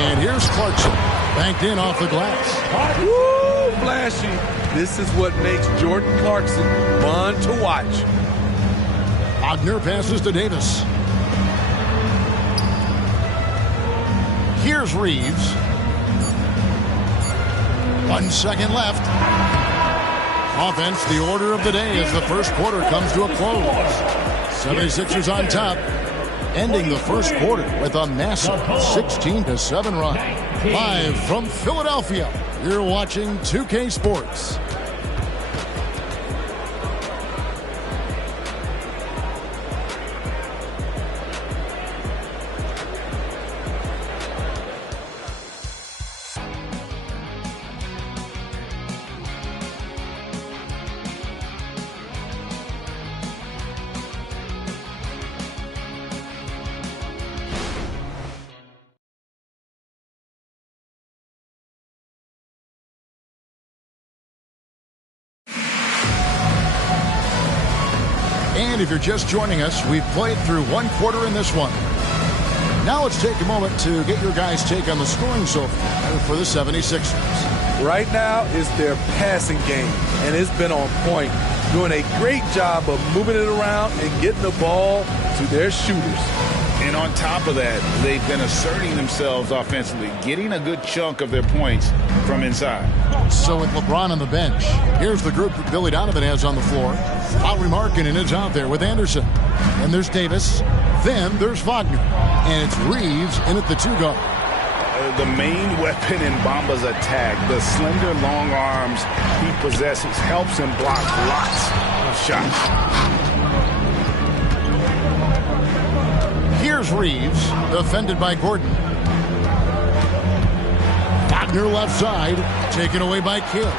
And here's Clarkson. Banked in off the glass. Woo, flashy. This is what makes Jordan Clarkson fun to watch. Wagner passes to Davis. Here's Reeves. 1 second left. Offense, the order of the day as the first quarter comes to a close. 76ers on top, ending the first quarter with a massive 16-7 run. Live from Philadelphia, you're watching 2K Sports. And if you're just joining us, we've played through one quarter in this one. Now let's take a moment to get your guys' take on the scoring so far for the 76ers. Right now is their passing game, and it's been on point. Doing a great job of moving it around and getting the ball to their shooters. And on top of that, they've been asserting themselves offensively, getting a good chunk of their points from inside. So with LeBron on the bench, here's the group that Billy Donovan has on the floor. Lowry Markkanen is out there with Anderson. And there's Davis. Then there's Wagner. And it's Reeves in at the 2-guard. The main weapon in Bamba's attack, the slender, long arms he possesses, helps him block lots of shots. Here's Reeves, defended by Gordon. Wagner left side, taken away by Kidd.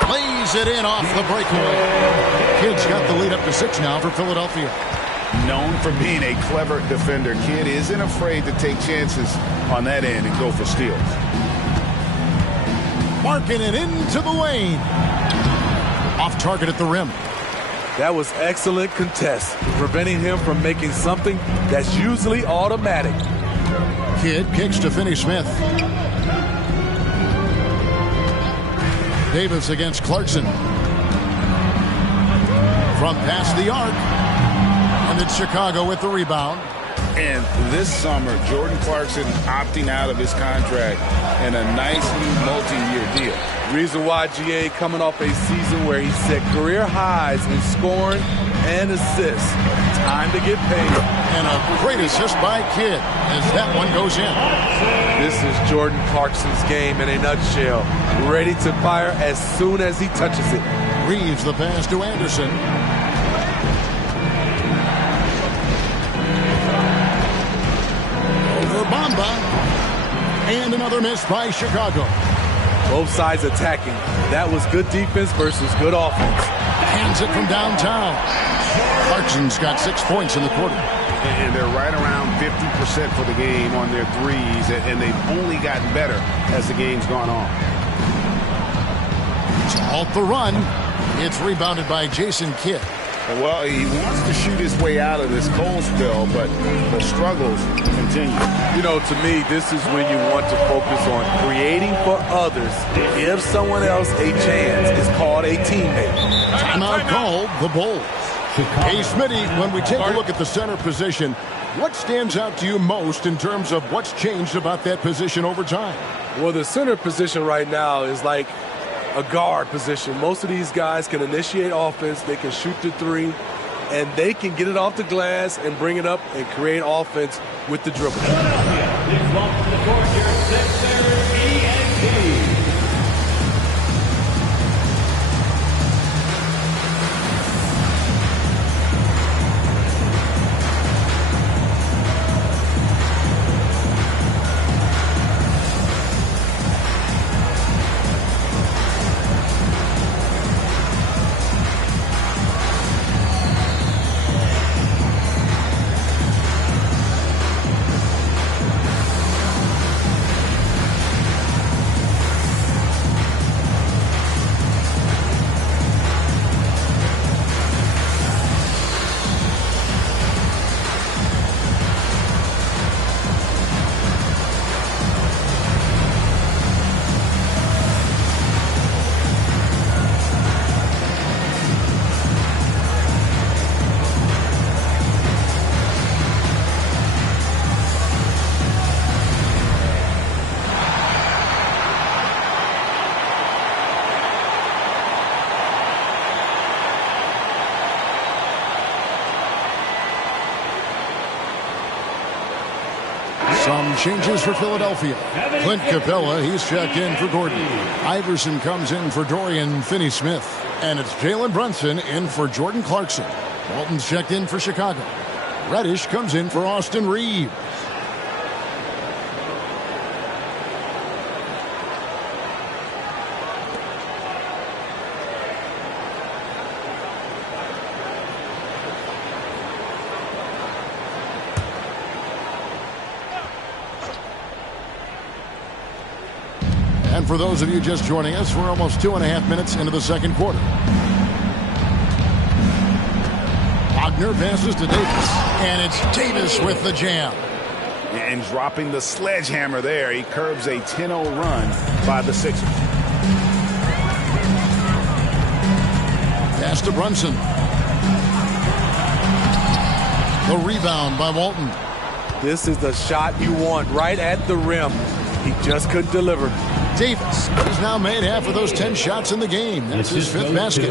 Plays it in off the breakaway. Kidd's got the lead up to 6 now for Philadelphia. Known for being a clever defender, Kidd isn't afraid to take chances on that end and go for steals. Markkanen into the lane. Off target at the rim. That was excellent contest, preventing him from making something that's usually automatic. Kidd kicks to Finney-Smith. Davis against Clarkson. From past the arc. And it's Chicago with the rebound. And this summer, Jordan Clarkson opting out of his contract and a nice new multi-year deal. Reason why GA coming off a season where he set career highs in scoring and assists. Time to get paid. And a great assist by Kidd as that one goes in. This is Jordan Clarkson's game in a nutshell. Ready to fire as soon as he touches it. Reeves the pass to Anderson. Over Bamba. And another miss by Chicago. Both sides attacking. That was good defense versus good offense. Hands it from downtown. Clarkson's got 6 points in the quarter. And they're right around 50% for the game on their threes, and they've only gotten better as the game's gone on. To halt the run. It's rebounded by Jason Kidd. Well, he wants to shoot his way out of this cold spell, but the struggles continue. You know, to me, this is when you want to focus on creating for others. Give someone else a chance. It's called a teammate. Timeout called the Bulls. Hey, Smitty, when we take a look at the center position, what stands out to you most in terms of what's changed about that position over time? Well, the center position right now is like a guard position. Most of these guys can initiate offense, they can shoot the three, and they can get it off the glass and bring it up and create offense with the dribble. Some changes for Philadelphia. Clint Capella, he's checked in for Gordon. Iverson comes in for Dorian Finney-Smith. And it's Jalen Brunson in for Jordan Clarkson. Walton's checked in for Chicago. Reddish comes in for Austin Reeves. And for those of you just joining us, we're almost 2.5 minutes into the second quarter. Wagner passes to Davis, and it's Davis with the jam. And dropping the sledgehammer there, he curbs a 10-0 run by the Sixers. Pass to Brunson. The rebound by Walton. This is the shot you want right at the rim. He just couldn't deliver. Davis has now made half of those 10 shots in the game. That's his fifth basket.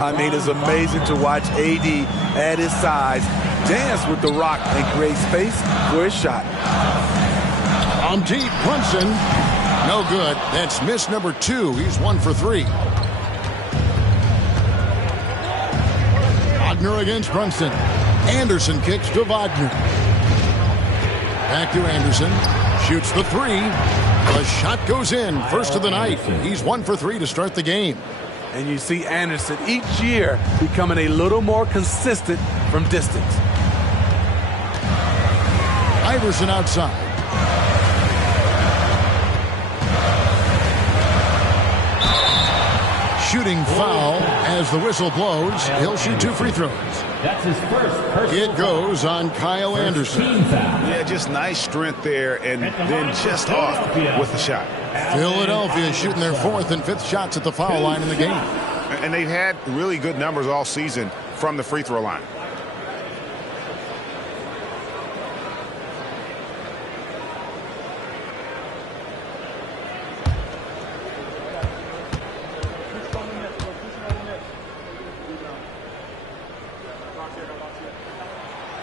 I mean, it's amazing to watch AD at his size dance with the rock and create space for his shot. On deep, Brunson. No good. That's miss number 2. He's 1 for 3. Wagner against Brunson. Anderson kicks to Wagner. Back to Anderson. Shoots the 3. The shot goes in. First of the night. He's 1 for 3 to start the game. And you see Anderson each year becoming a little more consistent from distance. Iverson outside. Shooting foul as the whistle blows. He'll shoot 2 free throws. That's his first. It goes on Kyle Anderson. Yeah, just nice strength there, and then just off with the shot. Philadelphia shooting their 4th and 5th shots at the foul line in the game. And they've had really good numbers all season from the free throw line.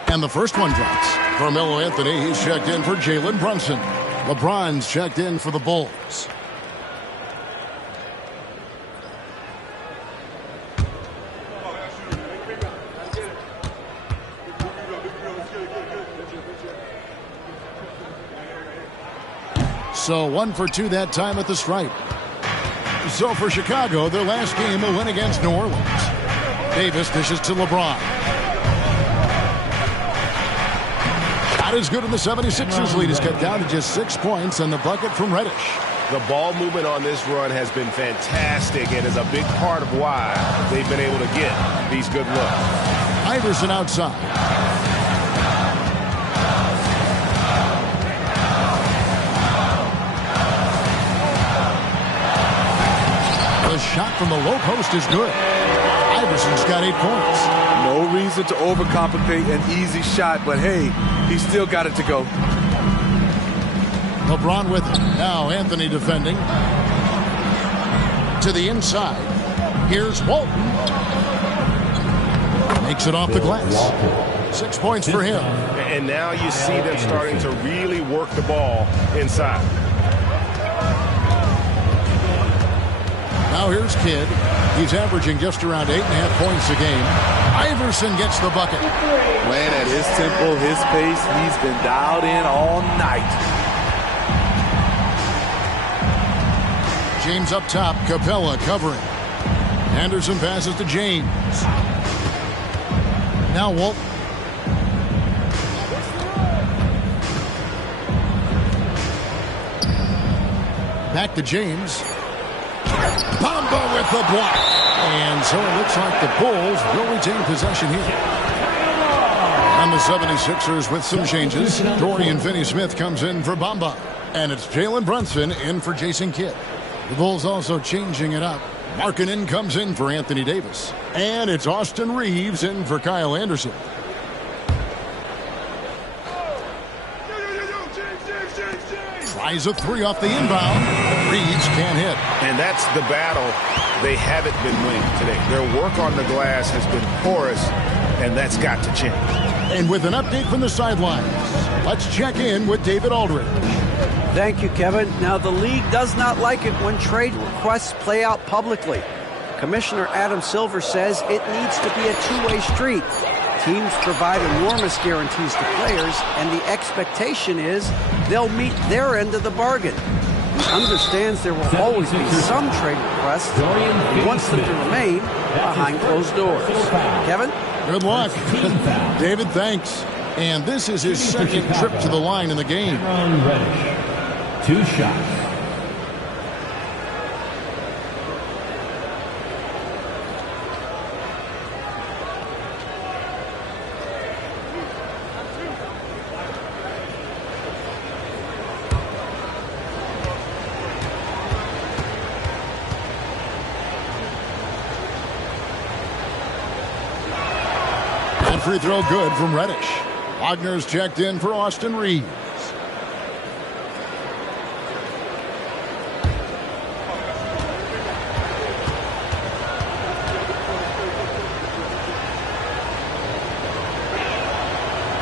And the first one drops. Carmelo Anthony, he's checked in for Jalen Brunson. LeBron's checked in for the Bulls. So 1 for 2 that time at the stripe. So for Chicago, their last game a win against New Orleans. Davis dishes to LeBron. Not as good in the 76ers lead is cut down to just 6 points, and the bucket from Reddish. The ball movement on this run has been fantastic and is a big part of why they've been able to get these good looks. Iverson outside. The shot from the low post is good. Iverson's got 8 points. No reason to overcomplicate an easy shot, but hey, he still got it to go. LeBron with it. Now Anthony defending. To the inside. Here's Walton. Makes it off the glass. 6 points for him. And now you see them starting to really work the ball inside. Now here's Kidd. He's averaging just around 8.5 points a game. Iverson gets the bucket. Playing at his tempo, his pace. He's been dialed in all night. James up top. Capella covering. Anderson passes to James. Now Walton. Back to James. Bamba with the block. And so it looks like the Bulls will retain possession here. And the 76ers with some changes. Dorian Finney-Smith comes in for Bamba. And it's Jalen Brunson in for Jason Kidd. The Bulls also changing it up. Markkanen comes in for Anthony Davis. And it's Austin Reeves in for Kyle Anderson. Tries a 3 off the inbound. Reeves can't hit. And that's the battle they haven't been winning today. Their work on the glass has been porous, and that's got to change. And with an update from the sidelines, let's check in with David Aldridge. Thank you, Kevin. Now, the league does not like it when trade requests play out publicly. Commissioner Adam Silver says it needs to be a two-way street. Teams provide enormous guarantees to players, and the expectation is they'll meet their end of the bargain. He understands there will always be some trade requests. He wants them to remain behind closed doors. Kevin? Good luck. David, thanks. And this is his second trip to the line in the game. 2 shots. Free throw good from Reddish. Wagner's checked in for Austin Reeves.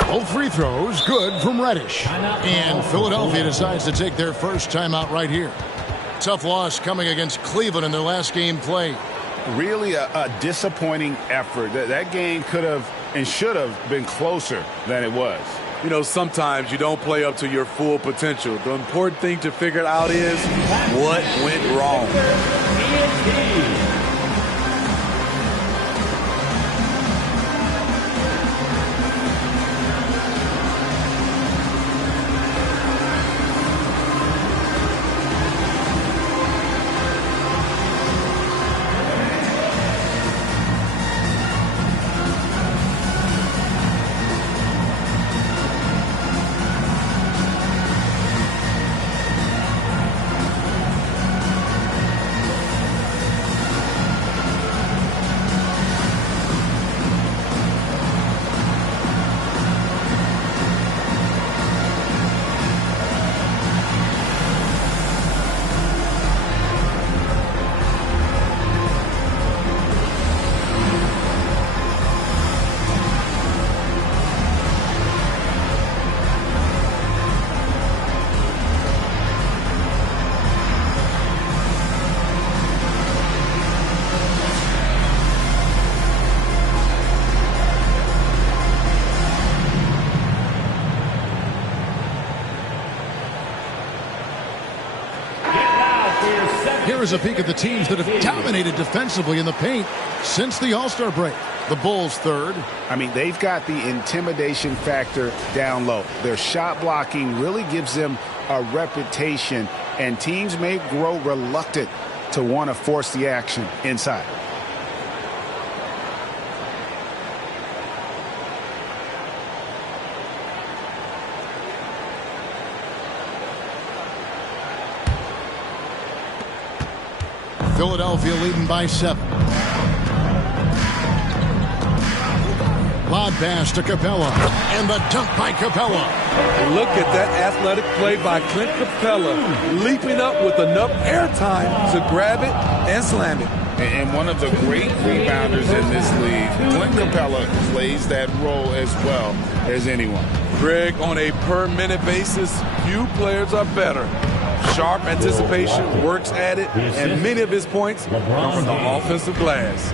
Both free throws good from Reddish. And Philadelphia decides to take their first timeout right here. Tough loss coming against Cleveland in their last game played. Really a disappointing effort. That game could have and should have been closer than it was. You know, sometimes you don't play up to your full potential. The important thing to figure out is what went wrong. Here is a peek at the teams that have dominated defensively in the paint since the All-Star break. The Bulls third. I mean, they've got the intimidation factor down low. Their shot blocking really gives them a reputation and teams may grow reluctant to want to force the action inside. Philadelphia leading by 7. Lob pass to Capella, and the dunk by Capella. Look at that athletic play by Clint Capella, leaping up with enough airtime to grab it and slam it. And one of the great rebounders in this league, Clint Capella, plays that role as well as anyone. Greg, on a per-minute basis, few players are better. Sharp anticipation, works at it, and many of his points come from the offensive glass.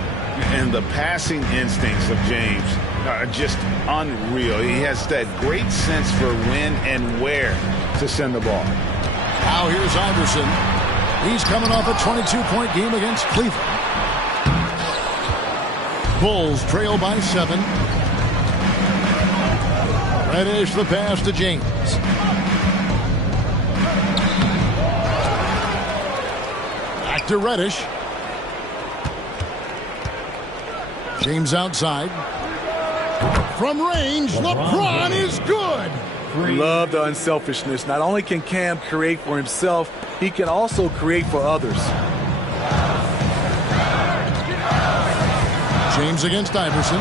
And the passing instincts of James are just unreal. He has that great sense for when and where to send the ball. Now here's Iverson. He's coming off a 22-point game against Cleveland. Bulls trail by 7. Reddish the pass to James. Back to Reddish. James outside. From range, LeBron is good. Love the unselfishness. Not only can Cam create for himself, he can also create for others. James against Iverson.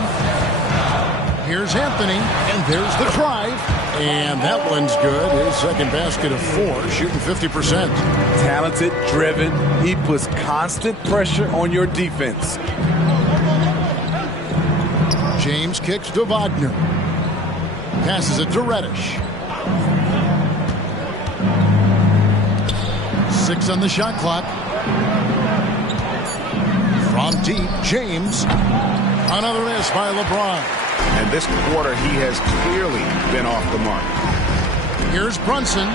Here's Anthony, and there's the drive. And that one's good. His second basket of 4, shooting 50%. Talented, driven. He puts constant pressure on your defense. James kicks to Wagner. Passes it to Reddish. 6 on the shot clock. From deep, James. Another miss by LeBron. And this quarter, he has clearly been off the mark. Here's Brunson.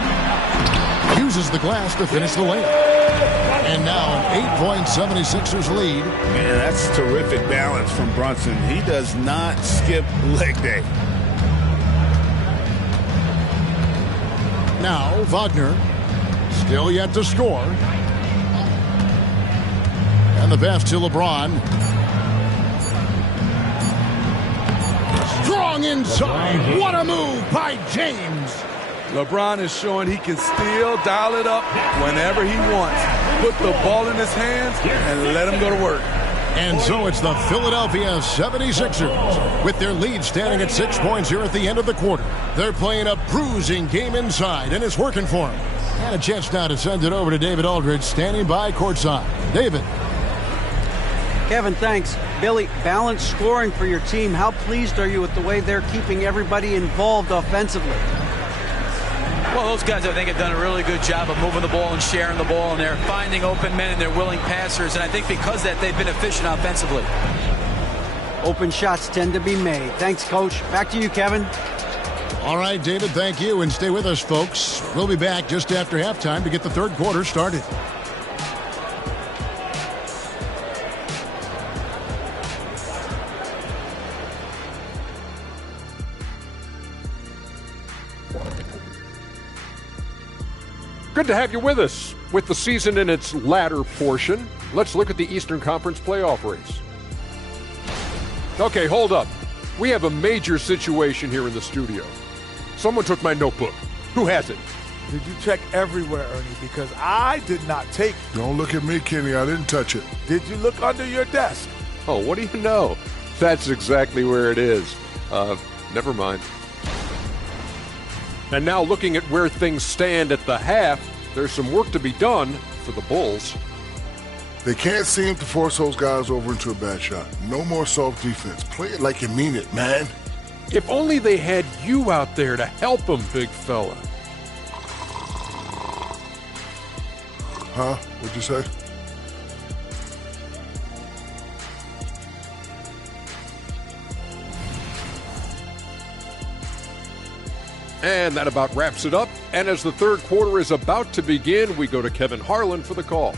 Uses the glass to finish the layup. And now an 8-point 76ers lead. And that's terrific balance from Brunson. He does not skip leg day. Now Wagner. Still yet to score. And the pass to LeBron. Strong inside. What a move by James. LeBron is showing he can still dial it up whenever he wants. Put the ball in his hands and let him go to work. And so it's the Philadelphia 76ers with their lead standing at 6 points here at the end of the quarter. They're playing a bruising game inside, and it's working for them. And a chance now to send it over to David Aldridge, standing by courtside. David. Kevin, thanks. Billy, balanced scoring for your team. How pleased are you with the way they're keeping everybody involved offensively? Well, those guys, I think, have done a really good job of moving the ball and sharing the ball, and they're finding open men and they're willing passers, and I think because of that, they've been efficient offensively. Open shots tend to be made. Thanks, Coach. Back to you, Kevin. All right, David, thank you, and stay with us, folks. We'll be back just after halftime to get the third quarter started. Good to have you with us. With the season in its latter portion, let's look at the Eastern Conference playoff race. Okay, hold up. We have a major situation here in the studio. Someone took my notebook. Who has it? Did you check everywhere, Ernie? Because I did not take it. Don't look at me, Kenny. I didn't touch it. Did you look under your desk? Oh, what do you know? That's exactly where it is. Never mind. And now looking at where things stand at the half, there's some work to be done for the Bulls. They can't seem to force those guys over into a bad shot. No more soft defense. Play it like you mean it, man. If only they had you out there to help them, big fella. Huh? What'd you say? And that about wraps it up. And as the third quarter is about to begin, we go to Kevin Harlan for the call.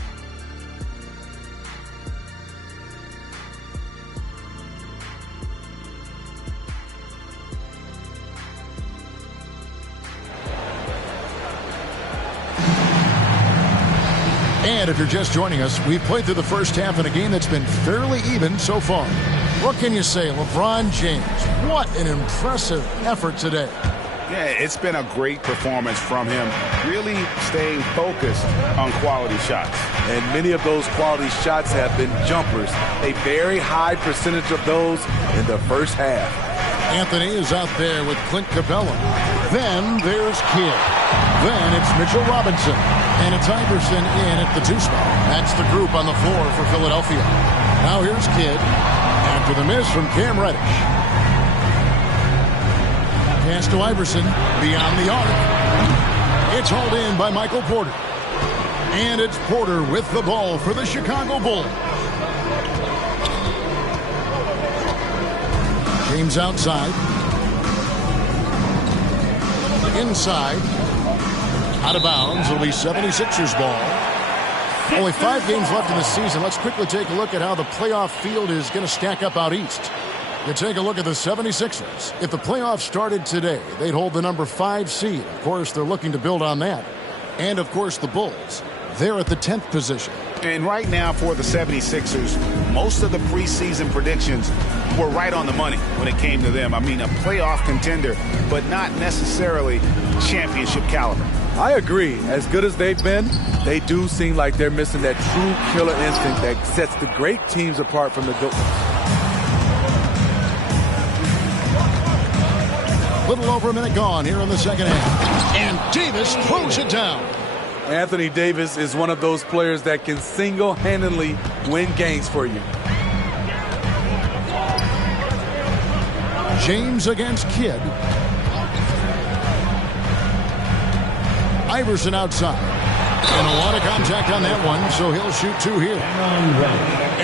And if you're just joining us, we've played through the first half in a game that's been fairly even so far. What can you say? LeBron James, what an impressive effort today. Yeah, it's been a great performance from him, really staying focused on quality shots. And many of those quality shots have been jumpers. A very high percentage of those in the first half. Anthony is out there with Clint Capella. Then there's Kidd. Then it's Mitchell Robinson. And it's Iverson in at the 2 spot. That's the group on the floor for Philadelphia. Now here's Kidd after the miss from Cam Reddish. Pass to Iverson beyond the arc. It's hauled in by Michael Porter. And it's Porter with the ball for the Chicago Bulls. James outside. Inside. Out of bounds. It'll be 76ers ball. Only 5 games left in the season. Let's quickly take a look at how the playoff field is going to stack up out east. You take a look at the 76ers. If the playoffs started today, they'd hold the number 5 seed. Of course, they're looking to build on that. And, of course, the Bulls. They're at the 10th position. And right now for the 76ers, most of the preseason predictions were right on the money when it came to them. I mean, a playoff contender, but not necessarily championship caliber. I agree. As good as they've been, they do seem like they're missing that true killer instinct that sets the great teams apart from the good ones. Little over a minute gone here in the second half. And Davis throws it down. Anthony Davis is one of those players that can single-handedly win games for you. James against Kidd. Iverson outside. And a lot of contact on that one, so he'll shoot 2 here.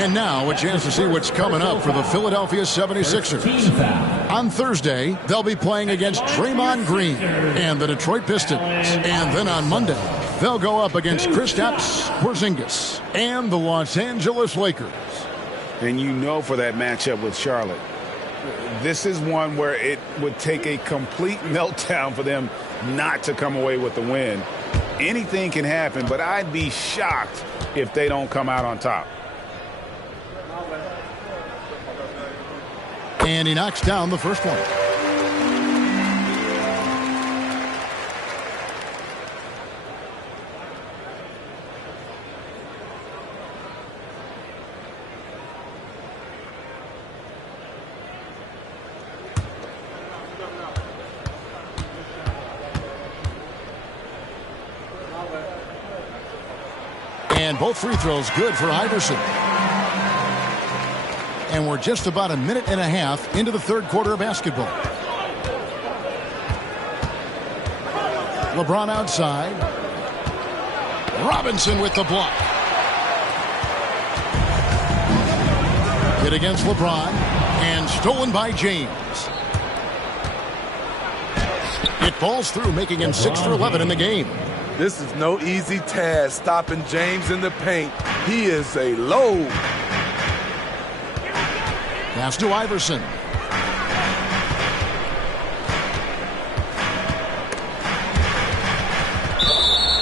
And now a chance to see what's coming up for the Philadelphia 76ers. On Thursday, they'll be playing against Draymond Green and the Detroit Pistons. And then on Monday, they'll go up against Kristaps Porzingis and the Los Angeles Lakers. And you know for that matchup with Charlotte, this is one where it would take a complete meltdown for them not to come away with the win. Anything can happen, but I'd be shocked if they don't come out on top. And he knocks down the first one. And both free throws good for Iverson. And we're just about a minute and a half into the third quarter of basketball. LeBron outside. Robinson with the block. Hit against LeBron. And stolen by James. It falls through, making him 6 for 11 in the game. This is no easy task, stopping James in the paint. He is a load. Pass to Iverson.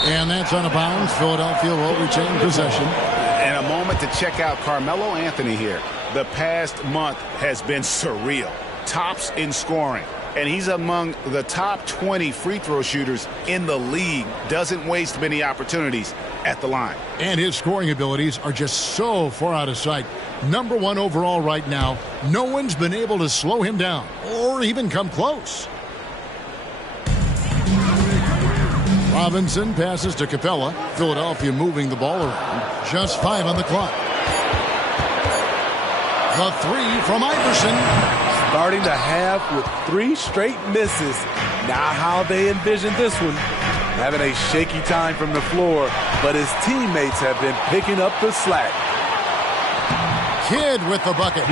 And that's out of bounds. Philadelphia will retain possession. And a moment to check out Carmelo Anthony here. The past month has been surreal. Tops in scoring. And he's among the top 20 free throw shooters in the league. Doesn't waste many opportunities at the line. And his scoring abilities are just so far out of sight. Number 1 overall right now. No one's been able to slow him down or even come close. Robinson passes to Capella. Philadelphia moving the ball around. Just 5 on the clock. The 3 from Iverson. Starting the half with 3 straight misses. Now how they envision this one. Having a shaky time from the floor, but his teammates have been picking up the slack. Kidd with the bucket.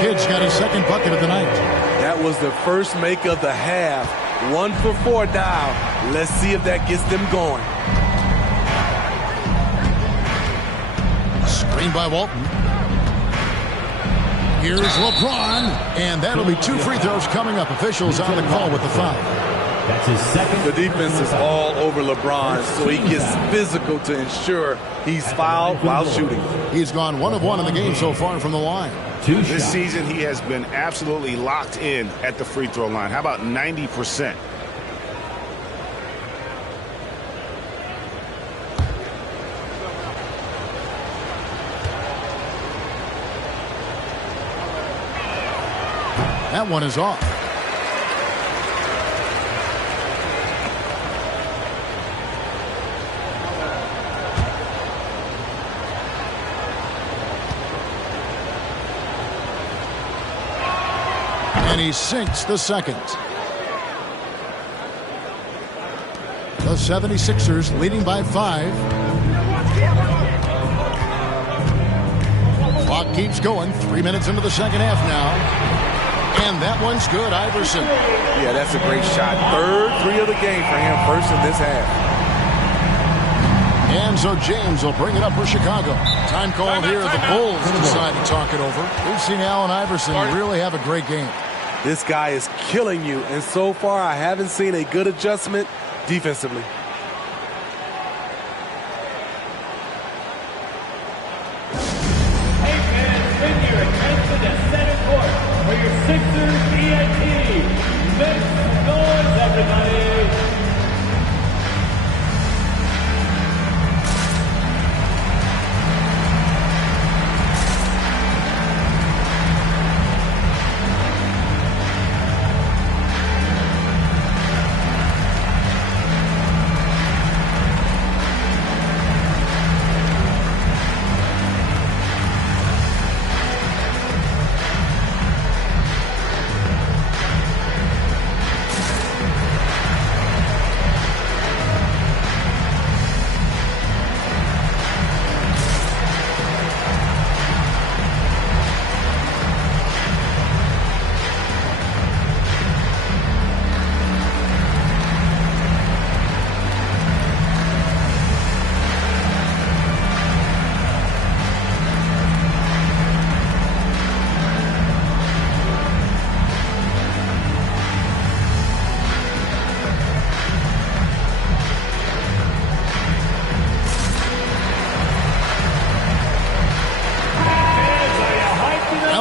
Kidd's got his second bucket of the night. That was the first make of the half. 1 for 4 now. Let's see if that gets them going. Screen by Walton. Here's LeBron, and that'll be 2 free throws coming up. Officials on the call with the foul. That's his second. The defense is all over LeBron, so he gets physical to ensure he's fouled while shooting. He's gone 1 of 1 in the game so far from the line. This season, he has been absolutely locked in at the free throw line. How about 90%? That one is off. And he sinks the second. The 76ers leading by 5. Clock keeps going. 3 minutes into the second half now. And that one's good, Iverson. Yeah, that's a great shot. Third 3 of the game for him, first in this half. And so James will bring it up for Chicago. Time called here. The Bulls decide to talk it over. We've seen Allen Iverson really have a great game. This guy is killing you, and so far I haven't seen a good adjustment defensively. Hey fans, bring your attention to center court for your Sixers ENT. Make some noise, everybody.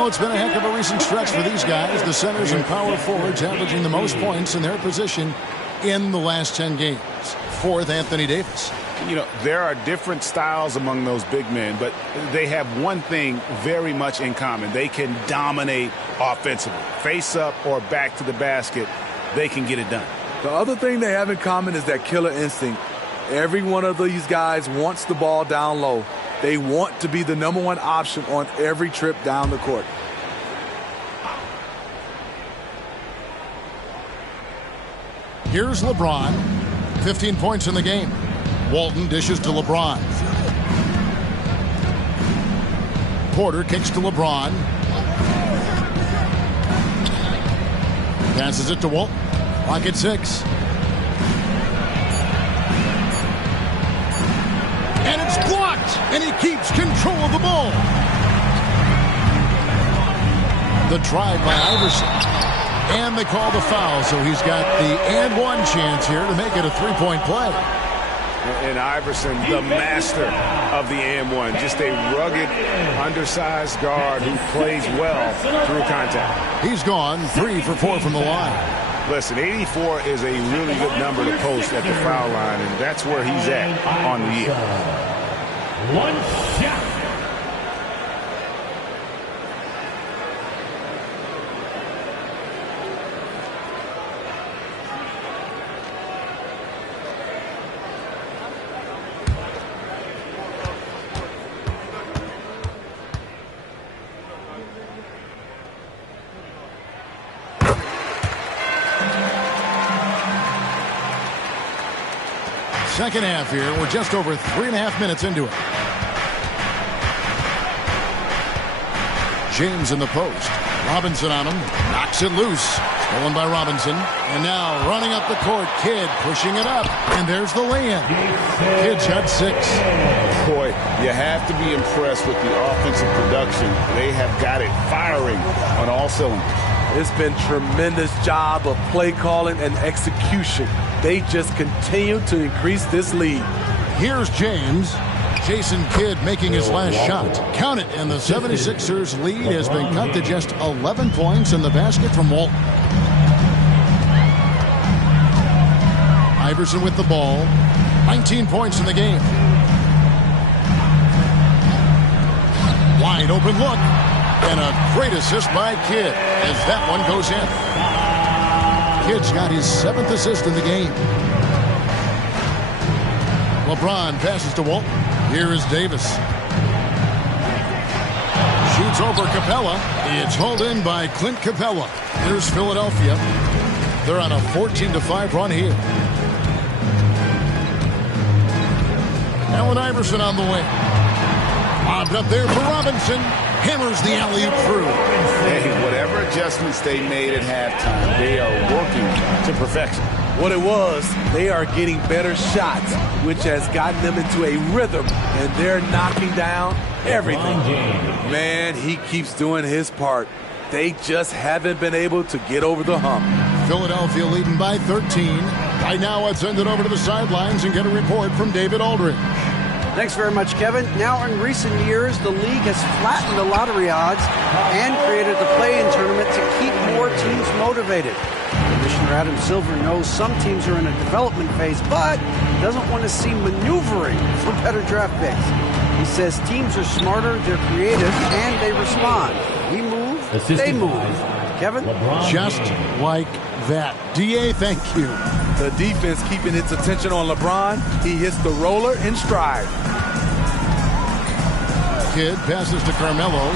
It's been a heck of a recent stretch for these guys. The centers and power forwards averaging the most points in their position in the last 10 games. Fourth, Anthony Davis. You know, there are different styles among those big men, but they have one thing very much in common. They can dominate offensively. Face up or back to the basket, they can get it done. The other thing they have in common is that killer instinct. Every one of these guys wants the ball down low. They want to be the #1 option on every trip down the court. Here's LeBron. 15 points in the game. Walton dishes to LeBron. Porter kicks to LeBron. Passes it to Walton. Clock at 6. And it's blocked, and he keeps control of the ball. The drive by Iverson. And they call the foul, so he's got the and one chance here to make it a three-point play. And Iverson, the master of the and one. Just a rugged, undersized guard who plays well through contact. He's gone 3 for 4 from the line. Listen, 84 is a really good number to post at the foul line, and that's where he's at on the year. One shot. Second half here. We're just over 3.5 minutes into it. James in the post. Robinson on him. Knocks it loose. Stolen by Robinson. And now running up the court. Kidd pushing it up. And there's the lay-in. Kidd's got 6. Boy, you have to be impressed with the offensive production. They have got it firing on all cylinders. It's been tremendous job of play calling and execution. They just continue to increase this lead. Here's James. Jason Kidd making his last shot. Count it, and the 76ers lead has been cut to just 11 points in the basket from Walton. Iverson with the ball. 19 points in the game. Wide open look. And a great assist by Kidd as that one goes in. Kidd's got his 7th assist in the game. LeBron passes to Walton. Here is Davis. Shoots over Capella. It's hauled in by Clint Capella. Here's Philadelphia. They're on a 14-5 run here. Allen Iverson on the way. Lobbed up there for Robinson. Hammers the alley-oop through. Hey, whatever adjustments they made at halftime, they are working to perfection. What it was, they are getting better shots, which has gotten them into a rhythm, and they're knocking down everything. Man, he keeps doing his part. They just haven't been able to get over the hump. Philadelphia leading by 13. Right now, let's send it over to the sidelines and get a report from David Aldridge. Thanks very much, Kevin. Now, in recent years, the league has flattened the lottery odds and created the play-in tournament to keep more teams motivated. Commissioner Adam Silver knows some teams are in a development phase, but doesn't want to see maneuvering for better draft picks. He says teams are smarter, they're creative, and they respond. We move, they move. Kevin? Just like that. D.A., thank you. The defense keeping its attention on LeBron. He hits the roller in stride. Kidd passes to Carmelo.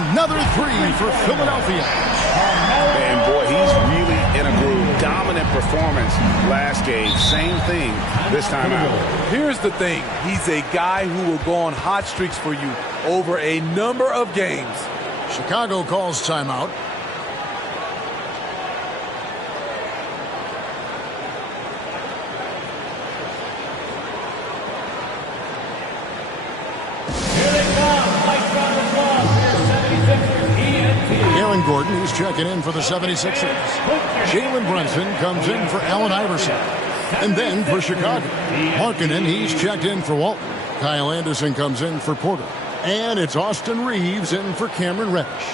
Another three for Philadelphia. And boy, he's really in a groove. Dominant performance last game. Same thing this time out. Here's the thing. He's a guy who will go on hot streaks for you over a number of games. Chicago calls timeout. Aaron Gordon, he's checking in for the 76ers. Jalen Brunson comes in for Allen Iverson. And then for Chicago, Markkanen, he's checked in for Walton. Kyle Anderson comes in for Porter. And it's Austin Reeves in for Cameron Reddish.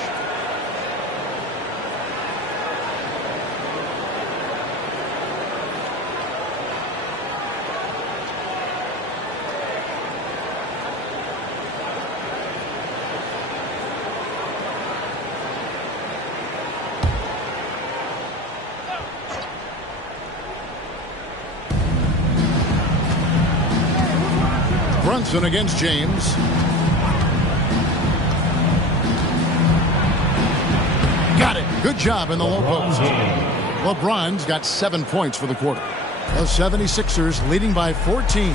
Brunson against James. Got it. Good job in the low post. LeBron's got 7 points for the quarter. The 76ers leading by 14.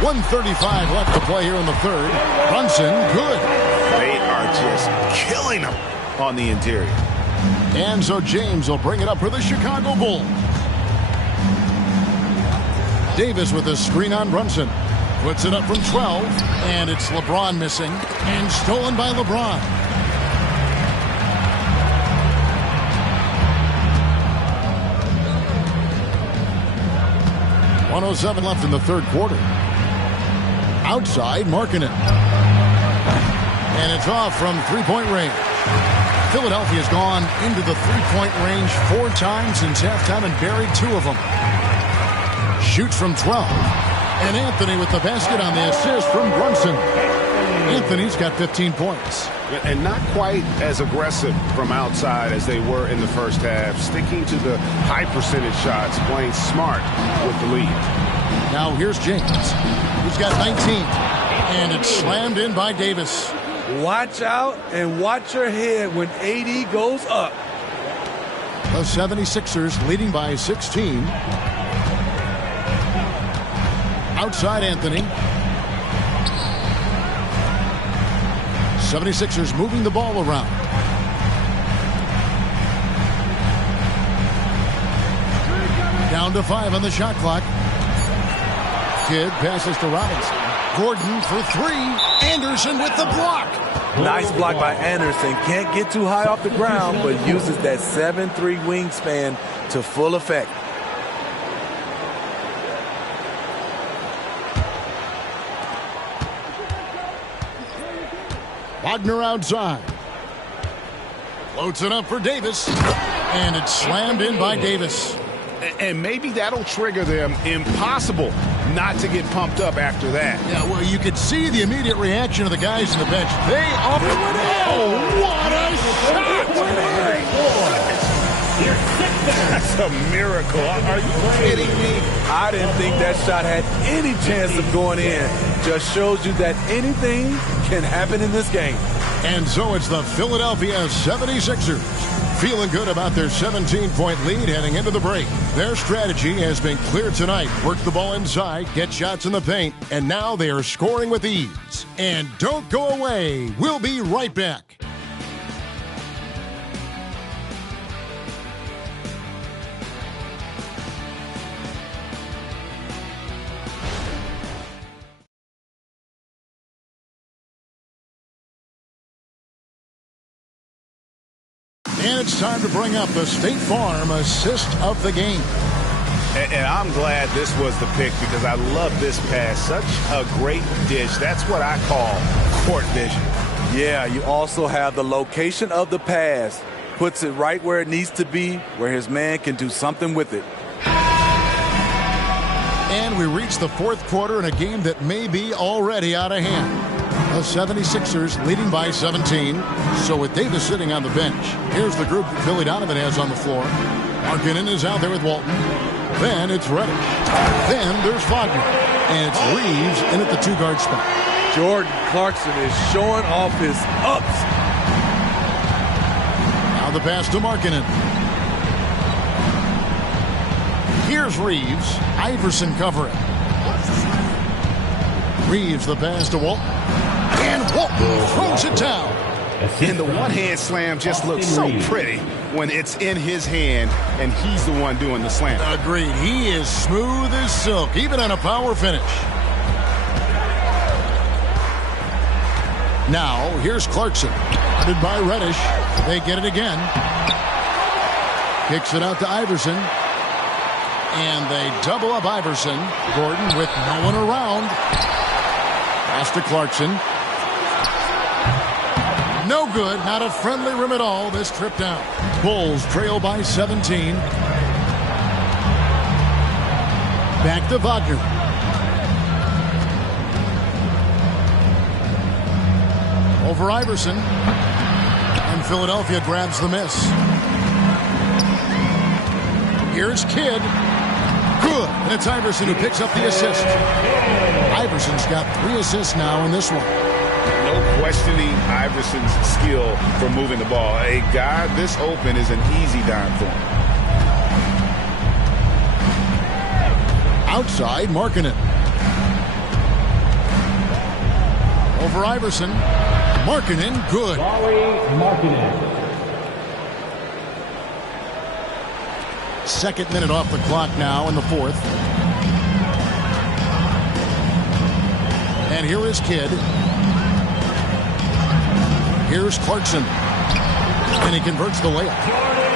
.135 left to play here in the third. Brunson, good. They are just killing them on the interior. And so James will bring it up for the Chicago Bulls. Davis with a screen on Brunson. Puts it up from 12, and it's LeBron missing, and stolen by LeBron. .107 left in the third quarter. Outside, Markkanen. And it's off from three-point range. Philadelphia's gone into the three-point range 4 times since halftime and buried 2 of them. Shoots from 12. And Anthony with the basket on the assist from Brunson. Anthony's got 15 points. And not quite as aggressive from outside as they were in the first half. Sticking to the high percentage shots, playing smart with the lead. Now here's James. He's got 19. And it's slammed in by Davis. Watch out and watch your head when AD goes up. The 76ers leading by 16. Outside Anthony. 76ers moving the ball around. Down to 5 on the shot clock. Kidd passes to Robinson. Gordon for three. Anderson with the block. Nice block by Anderson. Can't get too high off the ground, but uses that 7'3" wingspan to full effect. Wagner outside. Floats it up for Davis. And it's slammed in by Davis. And maybe that'll trigger them. Impossible not to get pumped up after that. Yeah, well, you could see the immediate reaction of the guys in the bench. They are... Oh, what a shot! That's a miracle. Are you kidding me? I didn't think that shot had any chance of going in. Just shows you that anything can happen in this game. And so it's the Philadelphia 76ers. Feeling good about their 17-point lead heading into the break. Their strategy has been clear tonight. Work the ball inside, get shots in the paint, and now they are scoring with ease. And don't go away. We'll be right back. And it's time to bring up the State Farm assist of the game. And I'm glad this was the pick because I love this pass. Such a great dish. That's what I call court vision. Yeah, you also have the location of the pass. Puts it right where it needs to be, where his man can do something with it. And we reach the fourth quarter in a game that may be already out of hand. The 76ers leading by 17. So with Davis sitting on the bench, here's the group that Billy Donovan has on the floor. Markkanen is out there with Walton. Then it's Reddish. Then there's Wagner. And it's Reeves in at the two-guard spot. Jordan Clarkson is showing off his ups. Now the pass to Markkanen. Here's Reeves. Iverson covering. Reeves the pass to Walton. And Walton throws it down. And the one-hand slam just looks so pretty when it's in his hand and he's the one doing the slam. Agreed. He is smooth as silk, even on a power finish. Now, here's Clarkson. Guarded by Reddish. They get it again. Kicks it out to Iverson. And they double up Iverson. Gordon with no one around. Pass to Clarkson. No good. Not a friendly rim at all this trip down. Bulls trail by 17. Back to Wagner. Over Iverson. And Philadelphia grabs the miss. Here's Kidd. Good. And it's Iverson who picks up the assist. Iverson's got 3 assists now in this one. No questioning Iverson's skill for moving the ball. A guy this open is an easy dime for him. Outside, Markkanen. Over Iverson. Markkanen, good. Second minute off the clock now in the fourth. And here is Kidd. Here's Clarkson. And he converts the layup.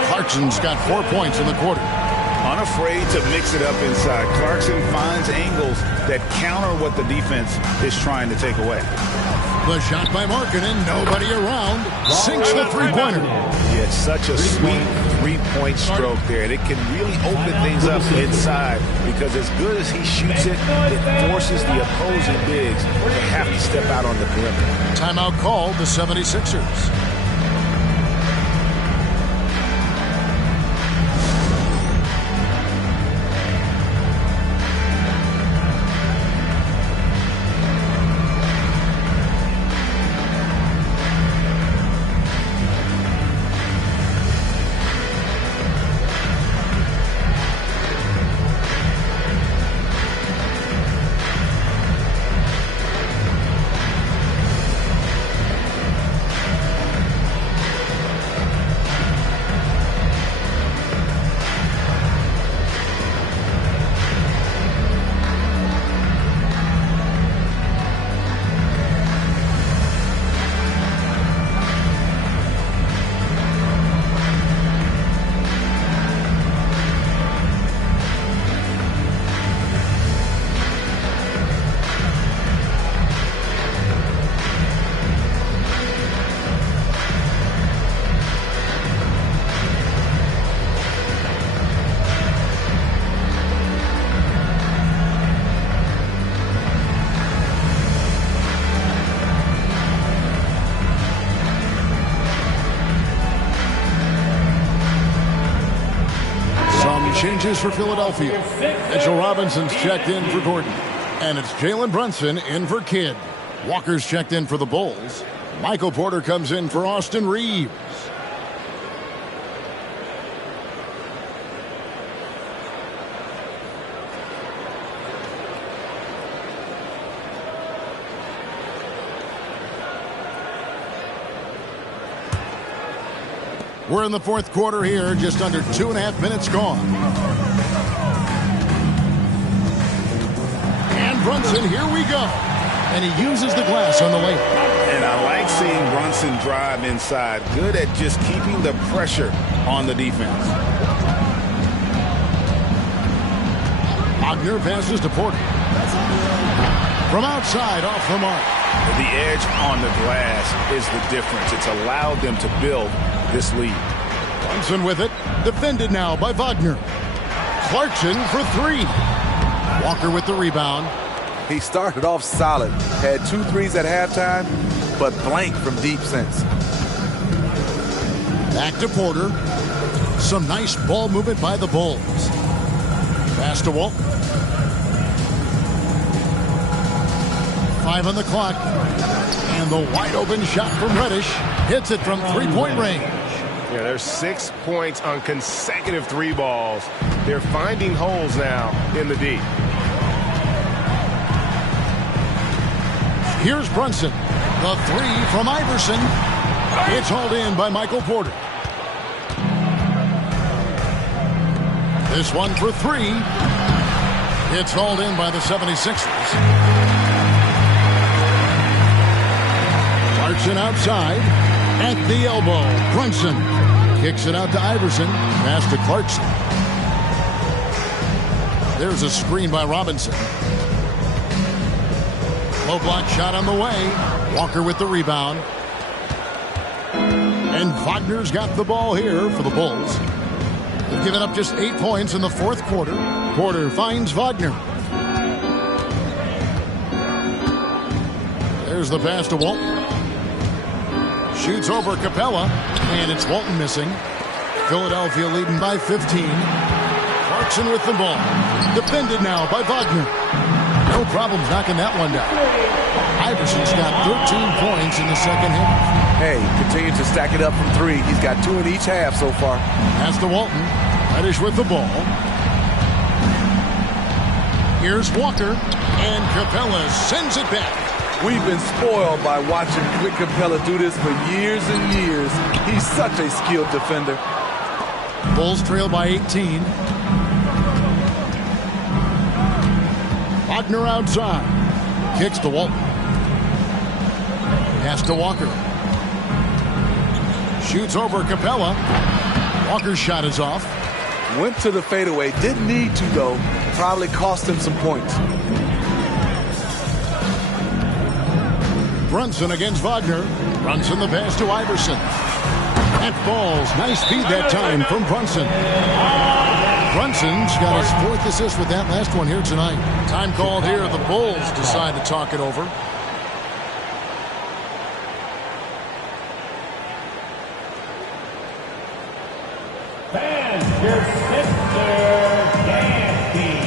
Clarkson's got 4 points in the quarter. Unafraid to mix it up inside. Clarkson finds angles that counter what the defense is trying to take away. The shot by Markkanen, nobody around. Sinks the three-pointer. Yeah, it's such a sweet three-point stroke there. And it can really open things up inside because as good as he shoots it, it forces the opposing bigs to have to step out on the perimeter. Timeout called the 76ers. changes for Philadelphia. Mitchell Robinson's checked in for Gordon. And it's Jalen Brunson in for Kidd. Walker's checked in for the Bulls. Michael Porter comes in for Austin Reeves. We're in the fourth quarter here, just under 2.5 minutes gone. And Brunson, here we go. And he uses the glass on the layup. And I like seeing Brunson drive inside. Good at just keeping the pressure on the defense. Wagner passes to Porter. From outside, off the mark. The edge on the glass is the difference. It's allowed them to build this lead. Brunson with it. Defended now by Wagner. Clarkson for three. Walker with the rebound. He started off solid. Had 2 threes at halftime, but blank from deep since. Back to Porter. Some nice ball movement by the Bulls. Pass to Walton. 5 on the clock. And the wide open shot from Reddish. Hits it from three-point range. Yeah, there's 6 points on consecutive 3 balls. They're finding holes now in the D. Here's Brunson. The three from Iverson. It's hauled in by Michael Porter. This one for 3. It's hauled in by the 76ers. Clarkson outside. At the elbow. Brunson kicks it out to Iverson. Pass to Clarkson. There's a screen by Robinson. Low block shot on the way. Walker with the rebound. And Wagner's got the ball here for the Bulls. They've given up just 8 points in the fourth quarter. Porter finds Wagner. There's the pass to Walton. Shoots over Capella, and it's Walton missing. Philadelphia leading by 15. Clarkson with the ball. Defended now by Wagner. No problems knocking that one down. Iverson's got 13 points in the second half. Hey, continues to stack it up from 3. He's got 2 in each half so far. Pass to Walton. Reddish with the ball. Here's Walker, and Capella sends it back. We've been spoiled by watching Clint Capella do this for years and years. He's such a skilled defender. Bulls trail by 18. Wagner outside. Kicks to Walton. Pass to Walker. Shoots over Capella. Walker's shot is off. Went to the fadeaway. Didn't need to, though. Probably cost him some points. Brunson against Wagner. Brunson the pass to Iverson. That falls. Nice feed that time from Brunson. Brunson's got his 4th assist with that last one here tonight. Time called here. The Bulls decide to talk it over. Fans, your sister Yankee.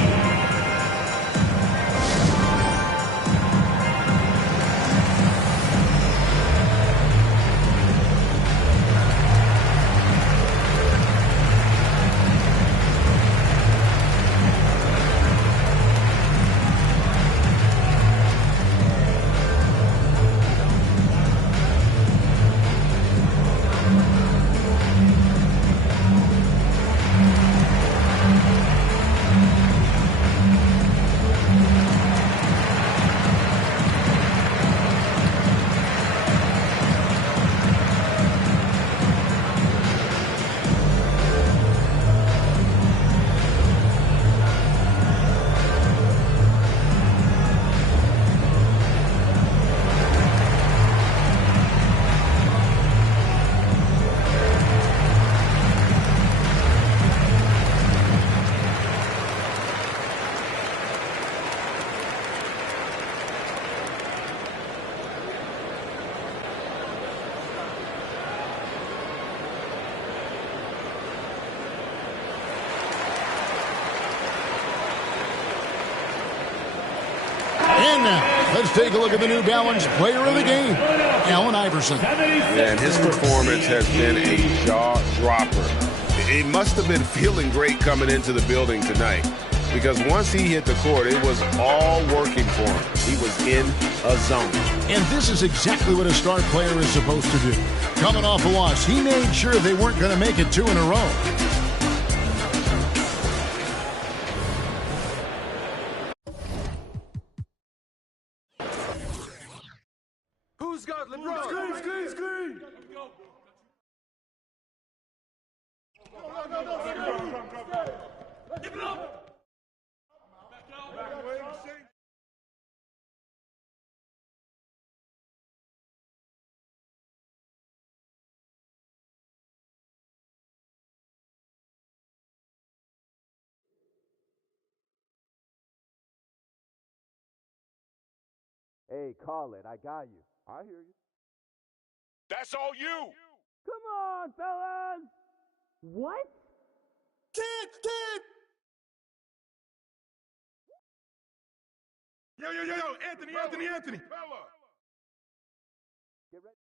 Let's take a look at the New Balance player of the game, Allen Iverson. And his performance has been a jaw-dropper. He must have been feeling great coming into the building tonight, because once he hit the court, it was all working for him. He was in a zone. And this is exactly what a star player is supposed to do. Coming off a loss, he made sure they weren't going to make it 2 in a row. Who's got LeBron? Screen. Hey, call it. I got you. I hear you. That's all you. Come on, fellas. What? Kid. Yo, Anthony. Fella. Get ready.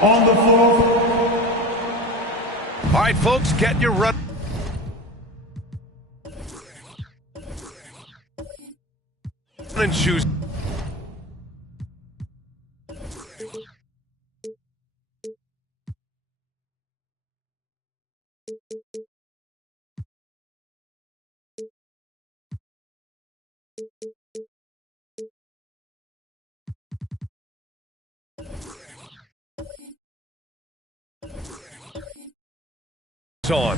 On the floor. All right, folks, get your run. And shoes. On.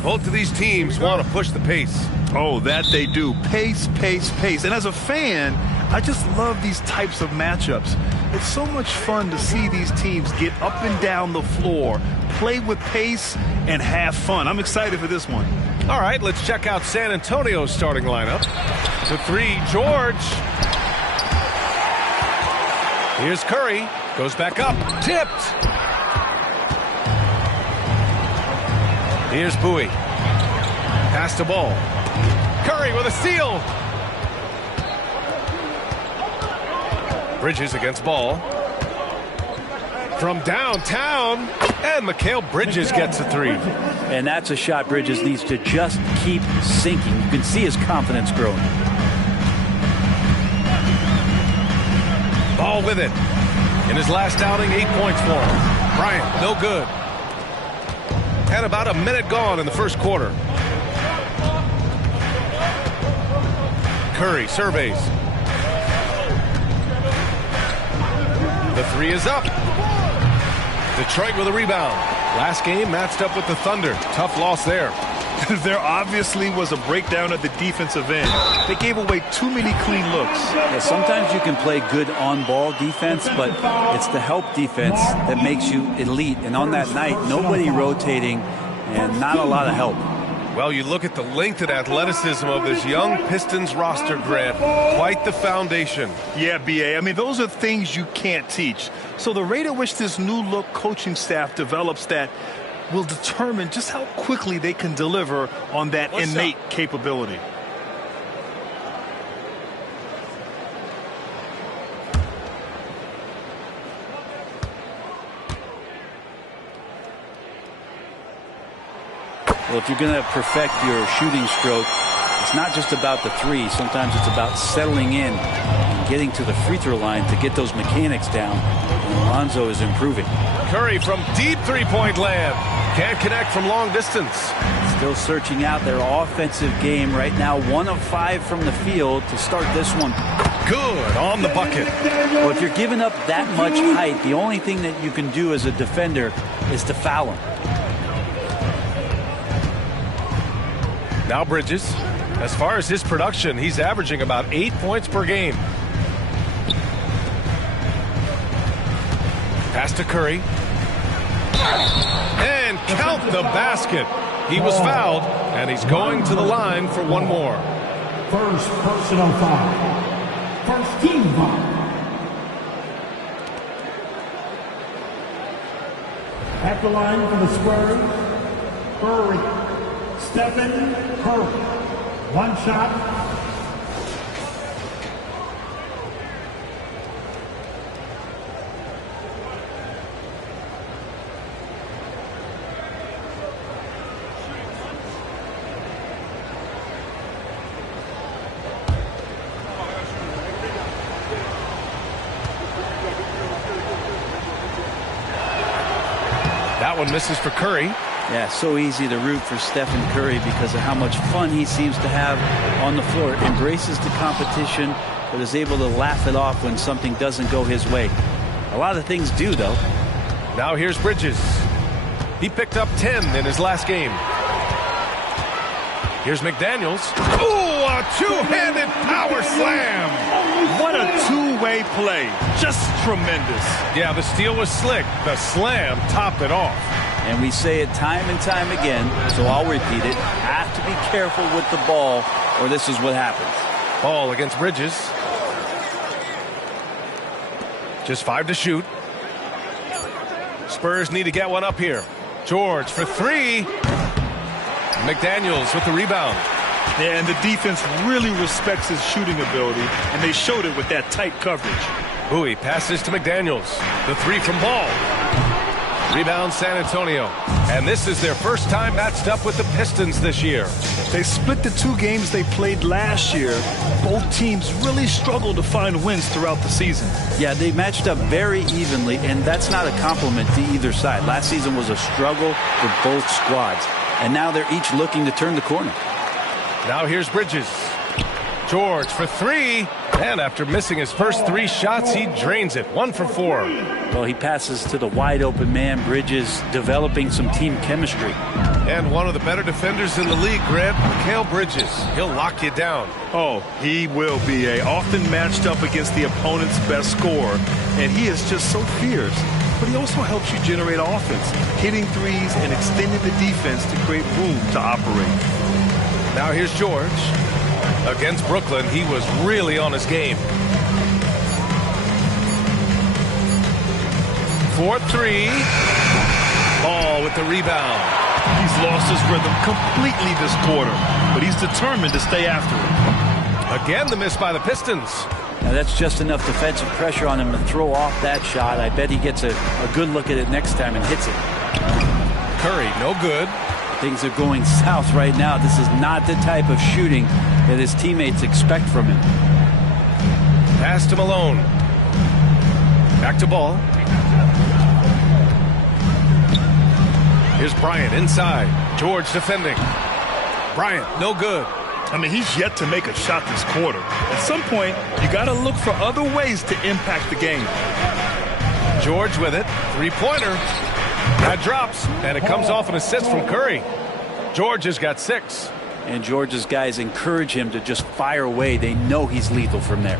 Both of these teams want to push the pace. Oh, that they do. Pace. And as a fan, I just love these types of matchups. It's so much fun to see these teams get up and down the floor, play with pace, and have fun. I'm excited for this one. All right, let's check out San Antonio's starting lineup. The 3, George. Here's Curry. Goes back up. Tipped. Here's Bowie. Pass the ball. Curry with a steal. Bridges against Ball. From downtown. And Mikal Bridges gets a 3. And that's a shot Bridges needs to just keep sinking. You can see his confidence growing. Ball with it. In his last outing, 8 points for him. Bryant, no good. And about a minute gone in the first quarter. Curry surveys. The three is up. Detroit with a rebound. Last game matched up with the Thunder. Tough loss there. There obviously was a breakdown at the defensive end. They gave away too many clean looks. Yeah, sometimes you can play good on-ball defense, but it's the help defense that makes you elite. And on that night, nobody rotating and not a lot of help. Well, you look at the length and athleticism of this young Pistons roster, Grant. Quite the foundation. Yeah, B.A. I mean, those are things you can't teach. So the rate at which this new look coaching staff develops that will determine just how quickly they can deliver on that innate capability. Well, if you're going to perfect your shooting stroke, it's not just about the three. Sometimes it's about settling in and getting to the free throw line to get those mechanics down. And Alonzo is improving. Curry from deep three-point land. Can't connect from long distance. Still searching out their offensive game right now. 1 of 5 from the field to start this one. Good on the bucket. Well, if you're giving up that much height, the only thing that you can do as a defender is to foul him. Now Bridges. As far as his production, he's averaging about 8 points per game. Pass to Curry. And count the basket. He was fouled, and he's going to the line for one more. First personal foul. First team foul. At the line for the Spurs, Curry. Stephen Curry. One shot. That one misses for Curry. Yeah, so easy to root for Stephen Curry because of how much fun he seems to have on the floor. Embraces the competition, but is able to laugh it off when something doesn't go his way. A lot of things do, though. Now here's Bridges. He picked up 10 in his last game. Here's McDaniels. Ooh, a two-handed power slam. What a two-way play. Just tremendous. Yeah, the steal was slick. The slam topped it off. And we say it time and time again, so I'll repeat it. Have to be careful with the ball, or this is what happens. Ball against Bridges. Just 5 to shoot. Spurs need to get one up here. George for 3. McDaniels with the rebound. Yeah, and the defense really respects his shooting ability, and they showed it with that tight coverage. Bowie passes to McDaniels. The 3 from Ball. Rebound San Antonio. And this is their first time matched up with the Pistons this year. They split the 2 games they played last year. Both teams really struggled to find wins throughout the season. Yeah, they matched up very evenly, and that's not a compliment to either side. Last season was a struggle for both squads, and now they're each looking to turn the corner. Now here's Bridges. George for 3. And after missing his first 3 shots, he drains it. 1 for 4. Well, he passes to the wide open man. Bridges developing some team chemistry. And one of the better defenders in the league, Grant, Mikal Bridges. He'll lock you down. Oh, he will be often matched up against the opponent's best scorer. And he is just so fierce. But he also helps you generate offense, hitting threes and extending the defense to create room to operate. Now here's George. Against Brooklyn, he was really on his game. 4-3. Ball with the rebound. He's lost his rhythm completely this quarter, but he's determined to stay after it. Again, the miss by the Pistons. Now that's just enough defensive pressure on him to throw off that shot. I bet he gets a good look at it next time and hits it. Curry, no good. Things are going south right now. This is not the type of shooting that his teammates expect from him. Pass to Malone. Back to Ball. Here's Bryant inside. George defending. Bryant, no good. I mean, he's yet to make a shot this quarter. At some point, you got to look for other ways to impact the game. George with it. Three-pointer. That drops, and it comes off an assist from Curry. George has got 6. And George's guys encourage him to just fire away. They know he's lethal from there.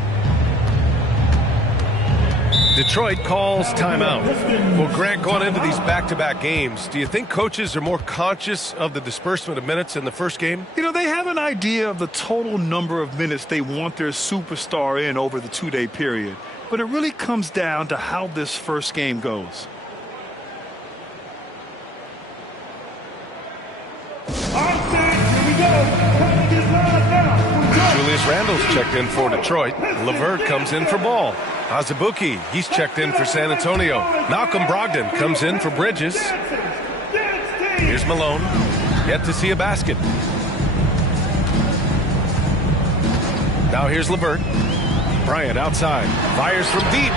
Detroit calls timeout. Well, Grant, going into these back-to-back games, do you think coaches are more conscious of the disbursement of minutes in the first game? You know, they have an idea of the total number of minutes they want their superstar in over the 2-day period. But it really comes down to how this first game goes. Julius Randle's checked in for Detroit. LeVert comes in for Ball. Azubuike, he's checked in for San Antonio. Malcolm Brogdon comes in for Bridges. Here's Malone. Yet to see a basket. Now here's LeVert. Bryant outside. Fires from deep.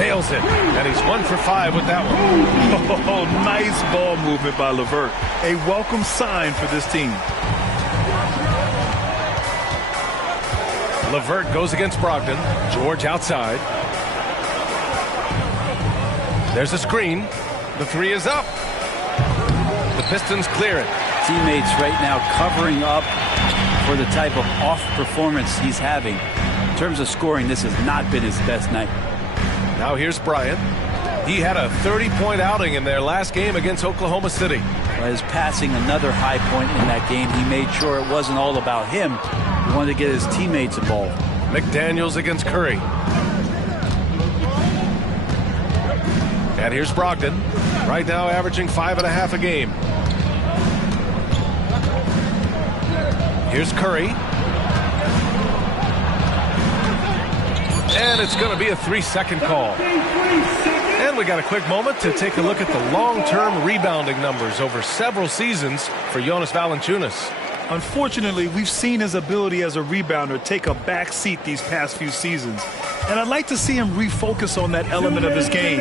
Nails it. And he's 1 for 5 with that one. Oh, nice ball movement by LeVert. A welcome sign for this team. LeVert goes against Brogdon. George outside. There's a screen. The 3 is up. The Pistons clear it. Teammates right now covering up for the type of off performance he's having. In terms of scoring, this has not been his best night. Now here's Bryant. He had a 30-point outing in their last game against Oklahoma City. By his passing, another high point in that game. He made sure it wasn't all about him. He wanted to get his teammates involved. McDaniels against Curry. And here's Brogdon. Right now averaging 5.5 a game. Here's Curry. And it's going to be a 3-second call. And we got a quick moment to take a look at the long-term rebounding numbers over several seasons for Jonas Valanciunas. Unfortunately, we've seen his ability as a rebounder take a back seat these past few seasons. And I'd like to see him refocus on that element of his game.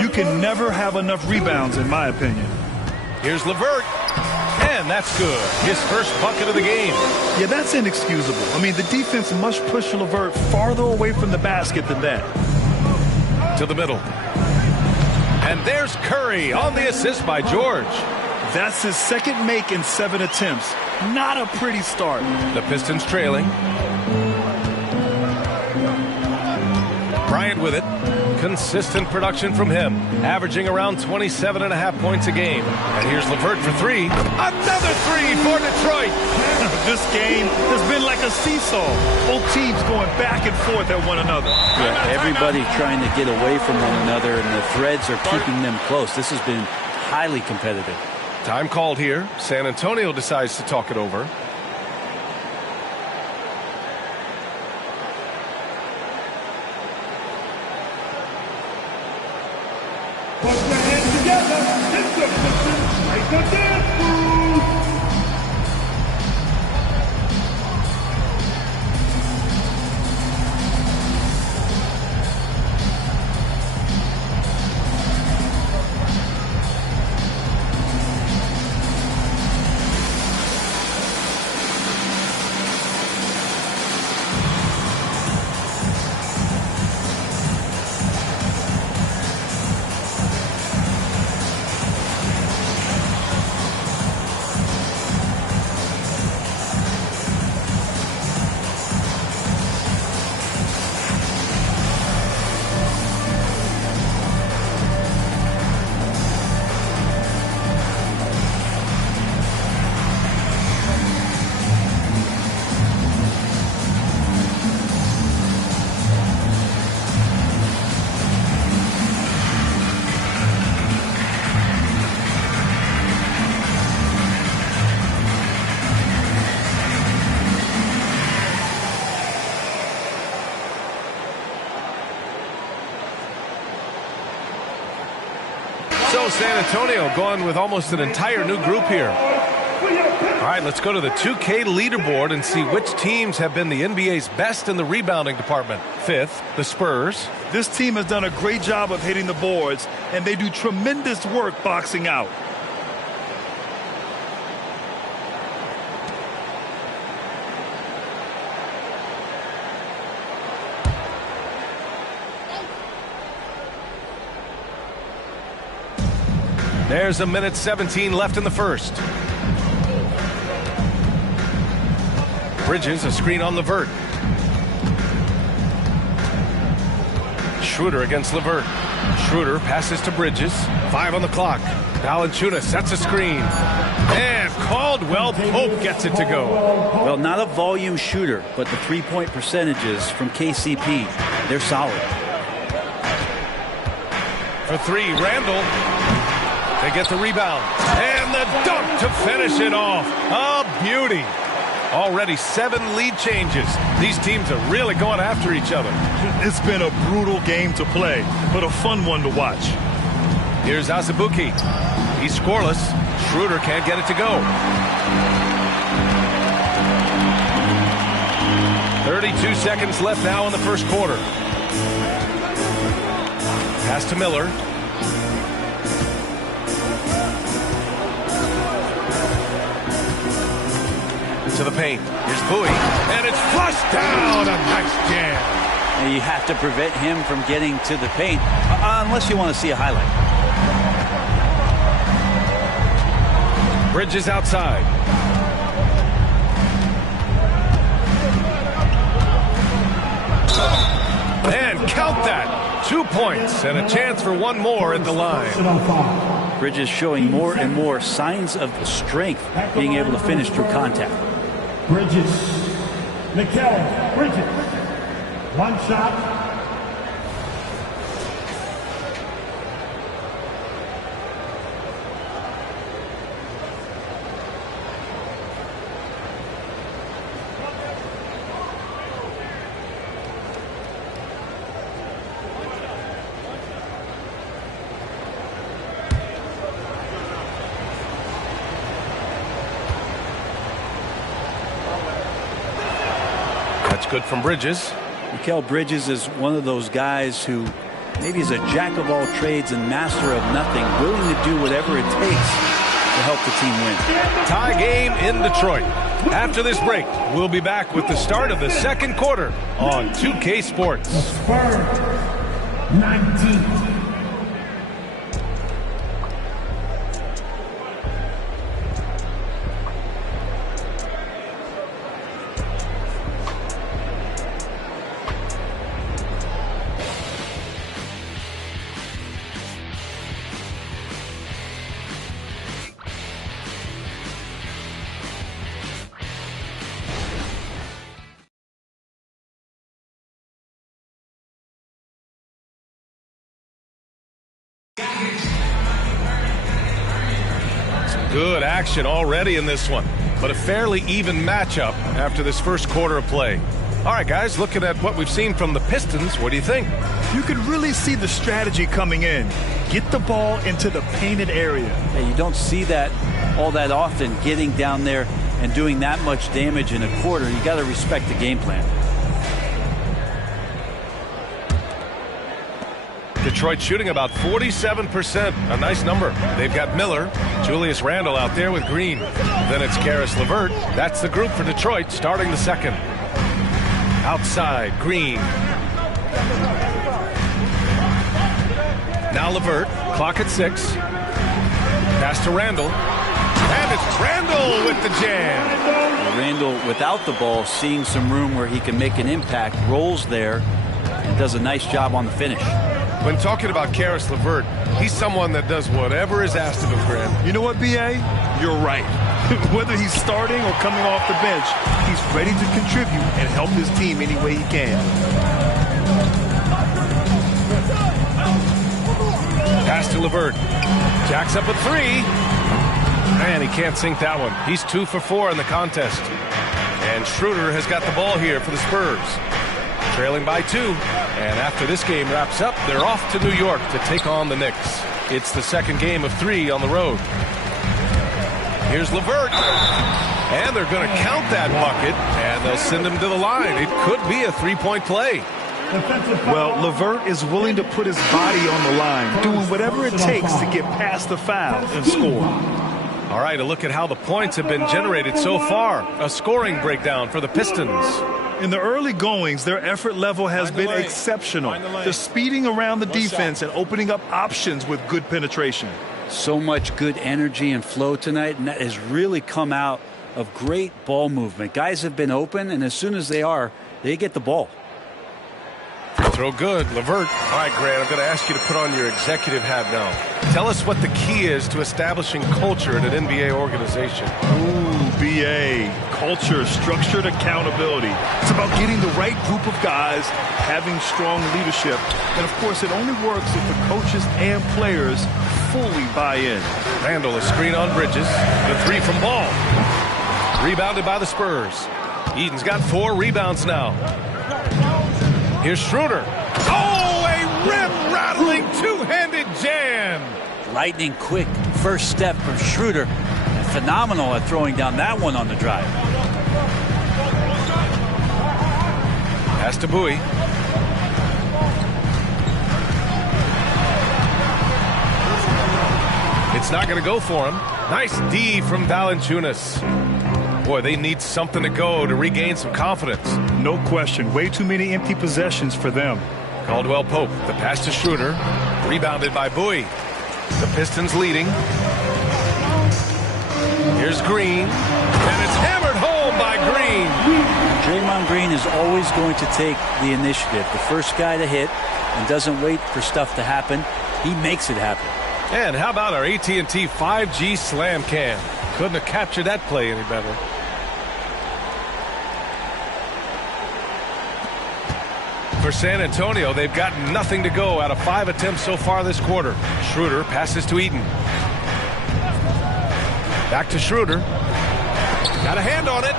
You can never have enough rebounds, in my opinion. Here's LeVert. And that's good. His first bucket of the game. Yeah, that's inexcusable. I mean, the defense must push LeVert farther away from the basket than that. To the middle. And there's Curry on the assist by George. That's his second make in 7 attempts. Not a pretty start. The Pistons trailing. Bryant with it. Consistent production from him, averaging around 27.5 points a game. And here's LeVert for 3. Another 3 for Detroit. This game has been like a seesaw. Both teams going back and forth at one another. Yeah, everybody trying to get away from one another, and the threads are keeping them close. This has been highly competitive. Time called here. San Antonio decides to talk it over. Put your hands together. It's the Pistons make a dance move. So San Antonio going with almost an entire new group here. All right, let's go to the 2K leaderboard and see which teams have been the NBA's best in the rebounding department. 5th, the Spurs. This team has done a great job of hitting the boards, and they do tremendous work boxing out. There's 1:17 left in the first. Bridges, a screen on LeVert. Schroeder against LeVert. Schroeder passes to Bridges. 5 on the clock. Valanciunas sets a screen. And Caldwell Pope gets it to go. Well, not a volume shooter, but the three-point percentages from KCP, they're solid. For 3, Randall. They get the rebound. And the dunk to finish it off. A beauty. Already 7 lead changes. These teams are really going after each other. It's been a brutal game to play, but a fun one to watch. Here's Azubuike. He's scoreless. Schroeder can't get it to go. 32 seconds left now in the first quarter. Pass to Miller. To the paint. Here's Bowie. And it's flushed down. A nice jam. And you have to prevent him from getting to the paint, unless you want to see a highlight. Bridges outside. And count that. 2 points and a chance for one more at the line. Bridges showing more and more signs of strength, being able to finish through contact. Bridges. Mikal Bridges. One shot. That's good from Bridges. Mikal Bridges is one of those guys who maybe is a jack of all trades and master of nothing, willing to do whatever it takes to help the team win. Tie game in Detroit. After this break, we'll be back with the start of the second quarter on 2K Sports. Spurs 19. Good action already in this one, but a fairly even matchup after this first quarter of play. All right, guys, looking at what we've seen from the Pistons, what do you think? You could really see the strategy coming in. Get the ball into the painted area. Yeah, you don't see that all that often, getting down there and doing that much damage in a quarter. You got to respect the game plan. Detroit shooting about 47%, a nice number. They've got Miller, Julius Randle out there with Green. Then it's Karis LeVert. That's the group for Detroit starting the second. Outside, Green. Now LeVert, clock at 6. Pass to Randle. And it's Randle with the jam. Randle, without the ball, seeing some room where he can make an impact, rolls there, and does a nice job on the finish. When talking about Karis LeVert, he's someone that does whatever is asked of him, Graham. You know what, B.A.? You're right. Whether he's starting or coming off the bench, he's ready to contribute and help his team any way he can. Pass to LeVert. Jacks up a 3. And he can't sink that one. He's 2 for 4 in the contest. And Schroeder has got the ball here for the Spurs. Trailing by 2. And after this game wraps up, they're off to New York to take on the Knicks. It's the second game of 3 on the road. Here's LeVert. And they're going to count that bucket, and they'll send him to the line. It could be a 3-point play. Well, LeVert is willing to put his body on the line, doing whatever it takes to get past the foul and score. All right, a look at how the points have been generated so far. A scoring breakdown for the Pistons. In the early goings, their effort level has been exceptional. They're speeding around the defense and opening up options with good penetration. So much good energy and flow tonight, and that has really come out of great ball movement. Guys have been open, and as soon as they get the ball. Throw good, LeVert. All right, Grant, I'm going to ask you to put on your executive hat now. Tell us what the key is to establishing culture in an NBA organization. Ooh, BA. Culture, structured accountability. It's about getting the right group of guys, having strong leadership. And, of course, it only works if the coaches and players fully buy in. Randall, a screen on Bridges. The three from Ball. Rebounded by the Spurs. Eden's got 4 rebounds now. Here's Schroeder. Oh, a rim-rattling two-handed jam. Lightning quick first step from Schroeder. And phenomenal at throwing down that one on the drive. Pass to Bowie. It's not going to go for him. Nice D from Valanciunas. Boy, they need something to go to regain some confidence. No question. Way too many empty possessions for them. Caldwell Pope. The pass to Schroeder. Rebounded by Bowie. The Pistons leading. Here's Green. And it's hammered home by Green. Draymond Green is always going to take the initiative. The first guy to hit and doesn't wait for stuff to happen. He makes it happen. And how about our AT&T 5G Slam Cam? Couldn't have captured that play any better. For San Antonio, they've got nothing to go out of 5 attempts so far this quarter. Schroeder passes to Eden. Back to Schroeder. Got a hand on it.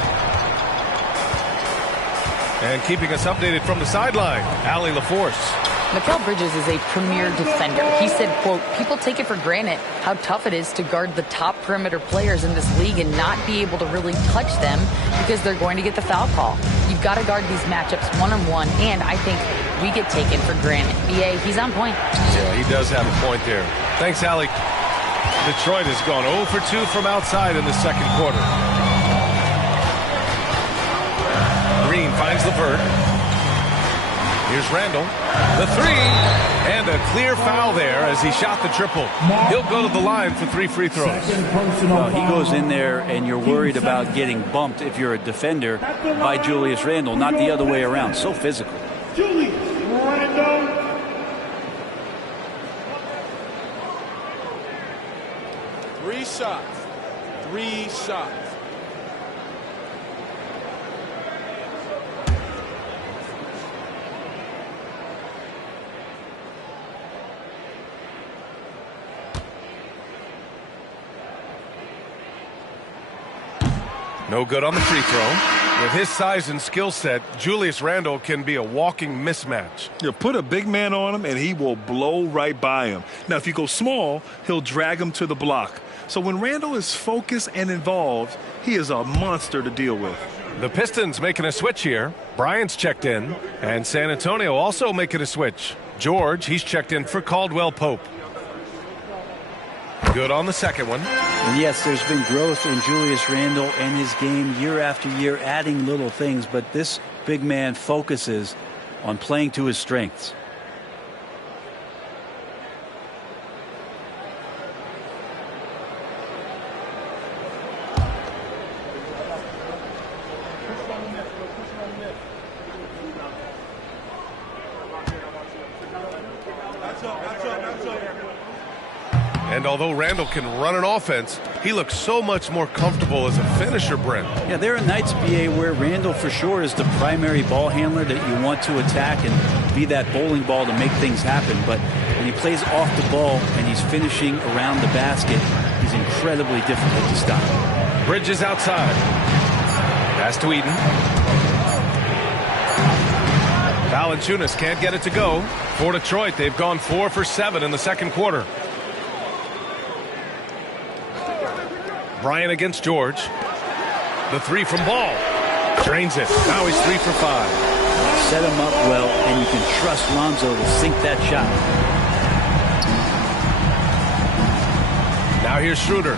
And keeping us updated from the sideline, Allie LaForce. Mikal Bridges is a premier defender. He said, quote, people take it for granted how tough it is to guard the top perimeter players in this league and not be able to really touch them because they're going to get the foul call. You've got to guard these matchups one-on-one, and I think we get taken for granted. BA, he's on point. Yeah, he does have a point there. Thanks, Allie. Detroit has gone 0 for 2 from outside in the second quarter. Green finds LeVert. Here's Randall. The three. And a clear foul there as he shot the triple. He'll go to the line for 3 free throws. He goes in there, and you're worried about getting bumped if you're a defender by Julius Randle, not the other way around. So physical. Julius Randle. Three shots. No good on the free throw. With his size and skill set, Julius Randle can be a walking mismatch. You put a big man on him, and he will blow right by him. Now, if you go small, he'll drag him to the block. So when Randle is focused and involved, he is a monster to deal with. The Pistons making a switch here. Bryant's checked in. And San Antonio also making a switch. George, he's checked in for Caldwell Pope. Good on the second one. And yes, there's been growth in Julius Randle and his game year after year, adding little things, but this big man focuses on playing to his strengths. And although Randle can run an offense, he looks so much more comfortable as a finisher, Brent. Yeah, there are nights, BA, where Randle for sure is the primary ball handler that you want to attack and be that bowling ball to make things happen. But when he plays off the ball and he's finishing around the basket, he's incredibly difficult to stop. Bridges outside. Pass to Eden. Valanciunas can't get it to go. For Detroit, they've gone 4 for 7 in the second quarter. Bryant against George. The three from Ball. Drains it. Now he's 3 for 5. Set him up well, and you can trust Lonzo to sink that shot. Now here's Schroeder.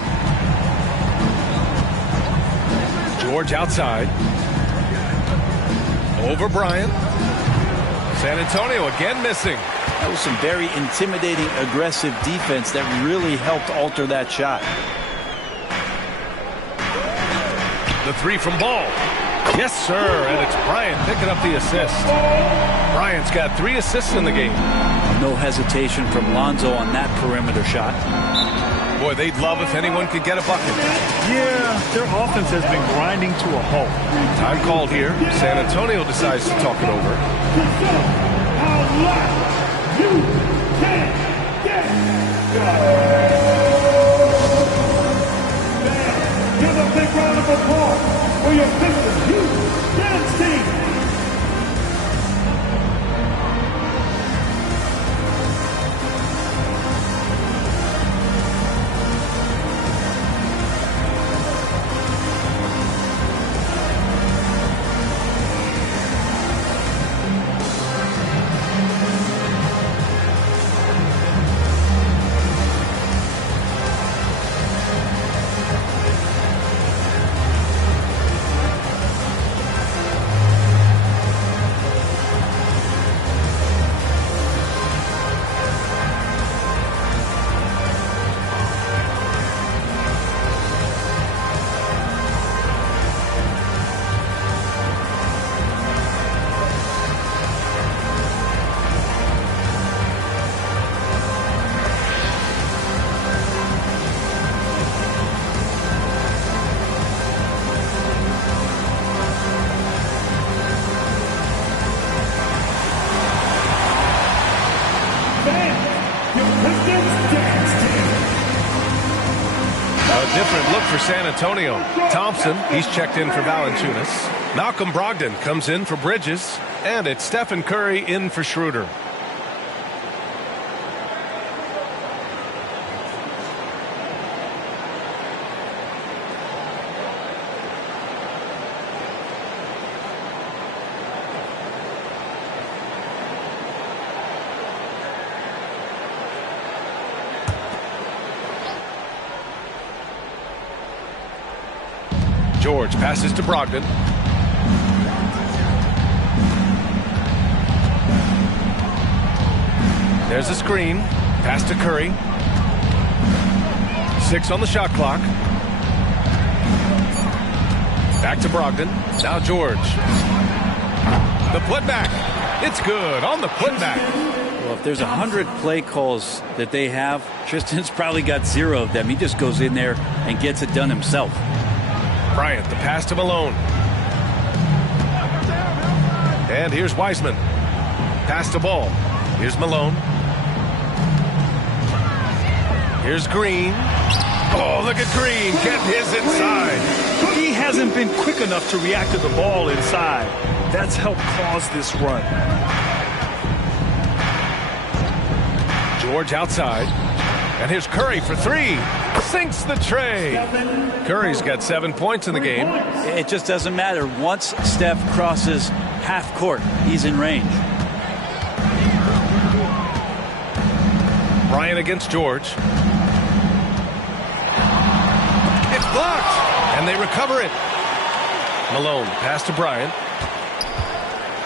George outside. Over Bryant. San Antonio again missing. That was some very intimidating, aggressive defense that really helped alter that shot. The three from Ball. Yes, sir, and it's Bryant picking up the assist. Bryant's got 3 assists in the game. No hesitation from Lonzo on that perimeter shot. Boy, they'd love if anyone could get a bucket. Yeah, their offense has been grinding to a halt. Time called here. San Antonio decides to talk it over. Give a big round of applause for your Pistons dance team. Different look for San Antonio. Thompson, he's checked in for Valanciunas. Malcolm Brogdon comes in for Bridges. And it's Stephen Curry in for Schroeder. George passes to Brogdon. There's a screen. Pass to Curry. 6 on the shot clock. Back to Brogdon. Now George. The putback. It's good on the putback. Well, if there's 100 play calls that they have, Tristan's probably got 0 of them. He just goes in there and gets it done himself. Bryant, the pass to Malone. And here's Wiseman. Pass to Ball. Here's Malone. Here's Green. Oh, look at Green getting his inside. He hasn't been quick enough to react to the ball inside. That's helped cause this run. George outside. And here's Curry for 3. Sinks the tray. Curry's got 7 points in the game. It just doesn't matter. Once Steph crosses half court, he's in range. Bryant against George. It's blocked. And they recover it. Malone, pass to Bryant.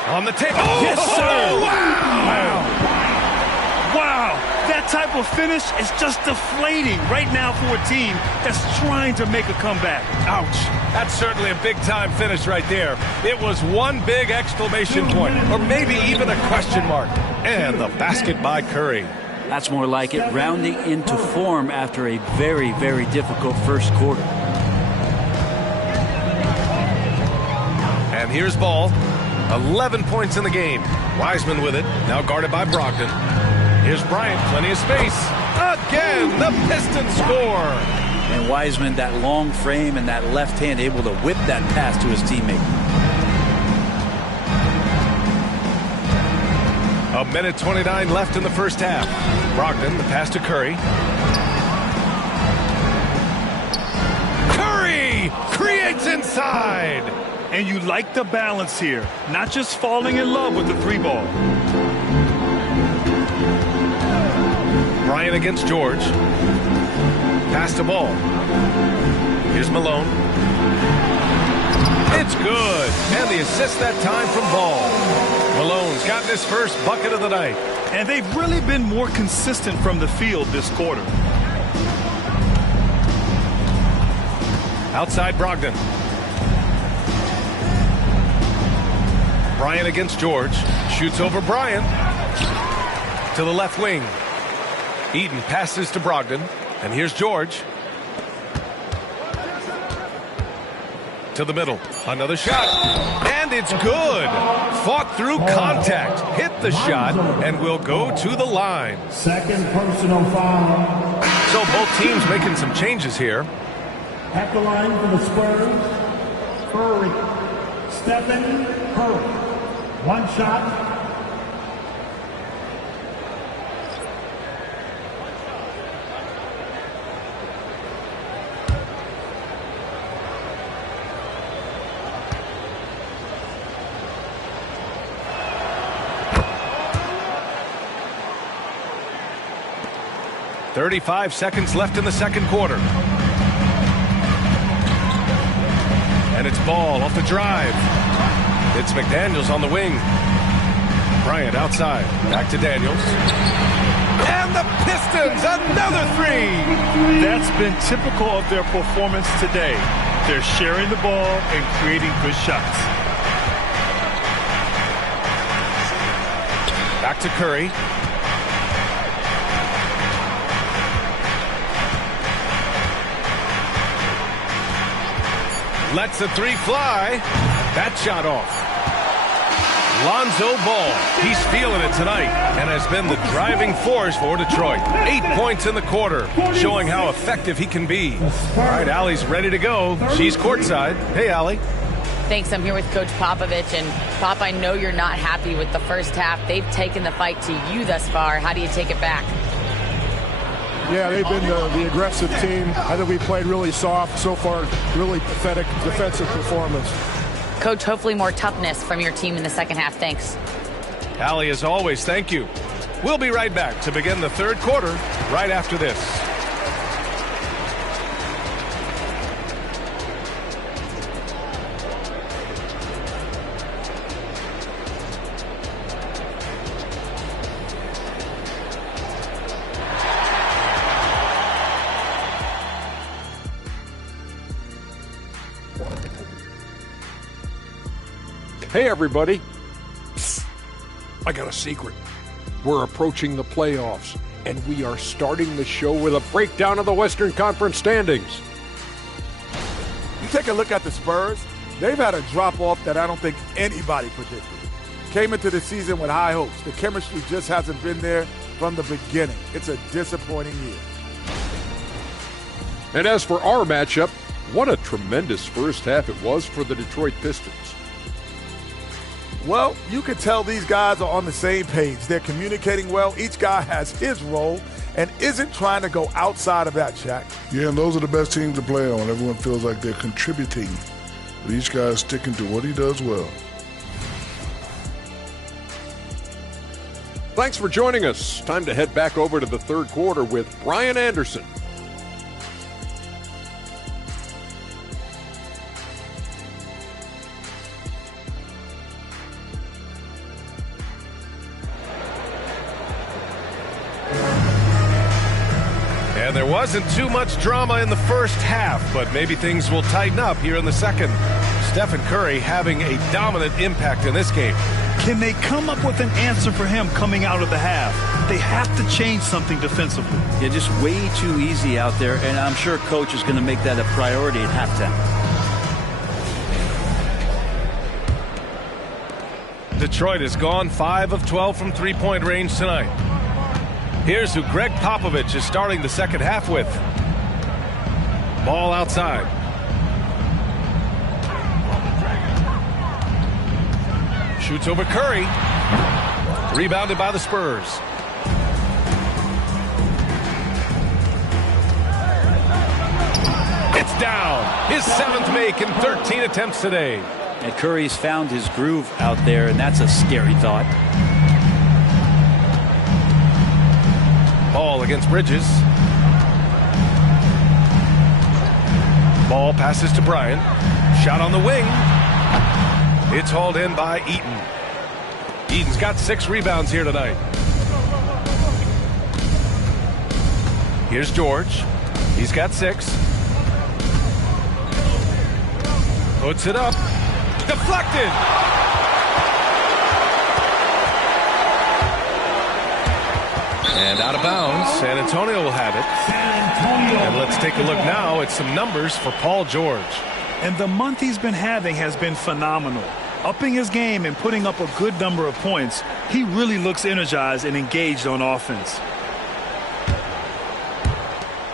On the table. Oh, yes, sir. Wow. Wow. That type of finish is just deflating right now for a team that's trying to make a comeback. Ouch. That's certainly a big-time finish right there. It was one big exclamation point, or maybe even a question mark. And the basket by Curry. That's more like it, rounding into form after a very, very difficult first quarter. And here's Ball. 11 points in the game. Wiseman with it, now guarded by Brogdon. Here's Bryant, plenty of space. Again, the Pistons score. And Wiseman, that long frame and that left hand, able to whip that pass to his teammate. A minute 29 left in the first half. Brogdon, the pass to Curry. Curry creates inside. And you like the balance here, not just falling in love with the 3-ball. Bryant against George. Pass to Ball. Here's Malone. It's good. And the assist that time from Ball. Malone's gotten his first bucket of the night. And they've really been more consistent from the field this quarter. Outside Brogdon. Bryant against George. Shoots over Bryant. To the left wing. Eaton passes to Brogdon. And here's George. To the middle. Another shot. And it's good. Fought through contact. Hit the shot and will go to the line. Second personal foul. So both teams making some changes here. At the line for the Spurs, Stephen Curry. One shot. .35 seconds left in the second quarter. And it's Ball off the drive. It's McDaniels on the wing. Bryant outside. Back to Daniels. And the Pistons, another three. That's been typical of their performance today. They're sharing the ball and creating good shots. Back to Curry. Lets the three fly. That shot off. Lonzo Ball. He's feeling it tonight and has been the driving force for Detroit. 8 points in the quarter, showing how effective he can be. All right, Allie's ready to go. She's courtside. Hey, Allie. Thanks. I'm here with Coach Popovich. And, Pop, I know you're not happy with the first half. They've taken the fight to you thus far. How do you take it back? Yeah, they've been the aggressive team. I think we played really soft so far. Really pathetic defensive performance. Coach, hopefully more toughness from your team in the second half. Thanks. Allie, as always, thank you. We'll be right back to begin the third quarter right after this. Hey, everybody. Psst. I got a secret. We're approaching the playoffs, and we are starting the show with a breakdown of the Western Conference standings. You take a look at the Spurs, they've had a drop-off that I don't think anybody predicted. Came into the season with high hopes. The chemistry just hasn't been there from the beginning. It's a disappointing year. And as for our matchup, what a tremendous first half it was for the Detroit Pistons. Well, you can tell these guys are on the same page. They're communicating well. Each guy has his role and isn't trying to go outside of that, Shaq. Yeah, and those are the best teams to play on. Everyone feels like they're contributing, but each guy is sticking to what he does well. Thanks for joining us. Time to head back over to the third quarter with Brian Anderson. And there wasn't too much drama in the first half, but maybe things will tighten up here in the second. Stephen Curry having a dominant impact in this game. Can they come up with an answer for him coming out of the half? They have to change something defensively. Yeah, just way too easy out there, and I'm sure Coach is going to make that a priority at halftime. Detroit has gone 5 of 12 from three-point range tonight. Here's who Greg Popovich is starting the second half with. Ball outside. Shoots over Curry. Rebounded by the Spurs. It's down. His 7th make in 13 attempts today. And Curry's found his groove out there, and that's a scary thought. Ball against Bridges. Ball passes to Bryant. Shot on the wing. It's hauled in by Eaton. Eden's got 6 rebounds here tonight. Here's George. He's got 6. Puts it up. Deflected. And out of bounds. San Antonio will have it. And let's take a look now at some numbers for Paul George. And the month he's been having has been phenomenal. Upping his game and putting up a good number of points, he really looks energized and engaged on offense.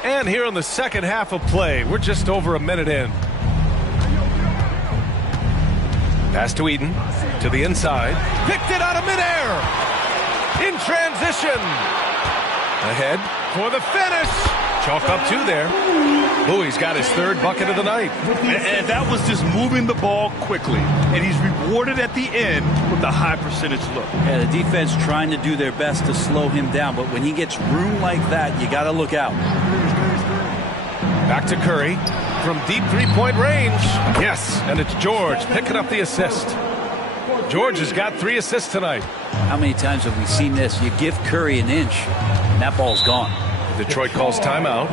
And here in the second half of play, we're just over a minute in. Pass to Eden, to the inside. Picked it out of midair. In transition. Ahead for the finish. Chalk up 2 there. Bowie's got his 3rd bucket of the night. And that was just moving the ball quickly. And he's rewarded at the end with a high percentage look. Yeah, the defense trying to do their best to slow him down. But when he gets room like that, you got to look out. Back to Curry from deep 3-point range. Yes, and it's George picking up the assist. George has got 3 assists tonight. How many times have we seen this? You give Curry an inch, and that ball's gone. Detroit calls timeout.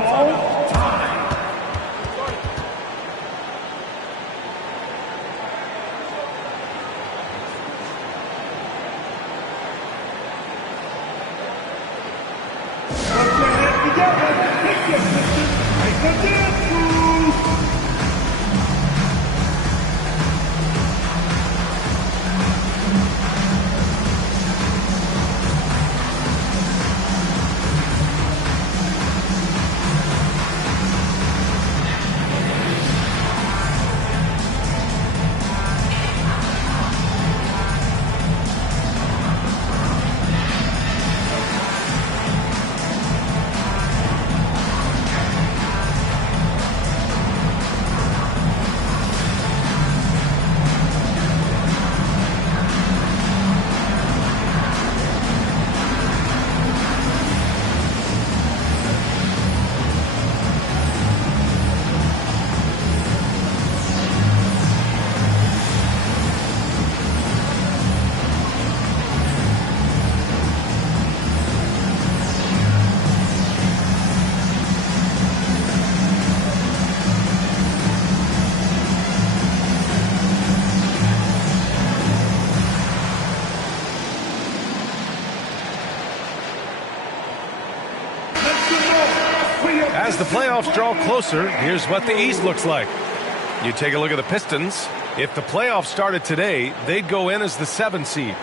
As the playoffs draw closer, here's what the East looks like. You take a look at the Pistons. If the playoffs started today, they'd go in as the 7th seed.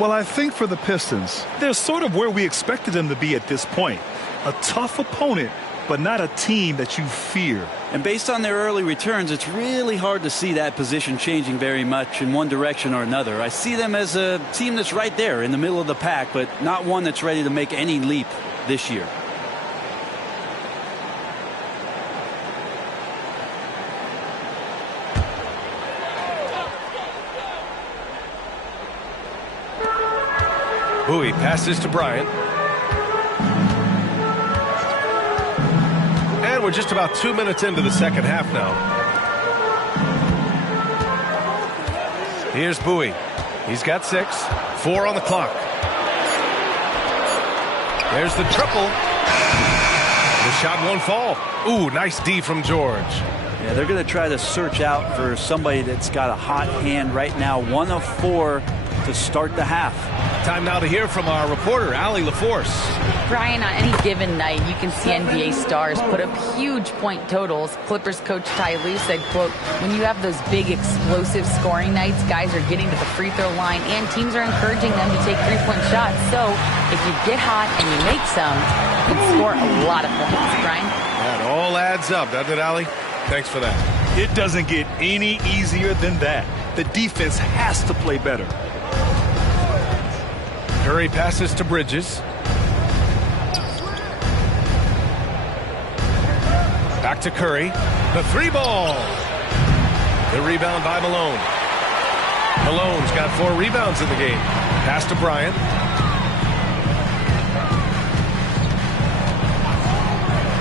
Well, I think for the Pistons, they're sort of where we expected them to be at this point. A tough opponent, but not a team that you fear. And based on their early returns, it's really hard to see that position changing very much in one direction or another. I see them as a team that's right there in the middle of the pack, but not one that's ready to make any leap this year. Bowie passes to Bryant. And we're just about 2 minutes into the second half now. Here's Bowie. He's got 6. 4 on the clock. There's the triple. The shot won't fall. Ooh, nice D from George. Yeah, they're going to try to search out for somebody that's got a hot hand right now. 1 of 4 to start the half. Time now to hear from our reporter, Allie LaForce. Brian, on any given night, you can see NBA stars put up huge point totals. Clippers coach Ty Lue said, quote, when you have those big explosive scoring nights, guys are getting to the free throw line and teams are encouraging them to take 3-point shots. So if you get hot and you make some, you can score a lot of points. Brian? That all adds up, doesn't it, Allie? Thanks for that. It doesn't get any easier than that. The defense has to play better. Curry passes to Bridges. Back to Curry. The 3-ball. The rebound by Malone. Malone's got 4 rebounds in the game. Pass to Bryant.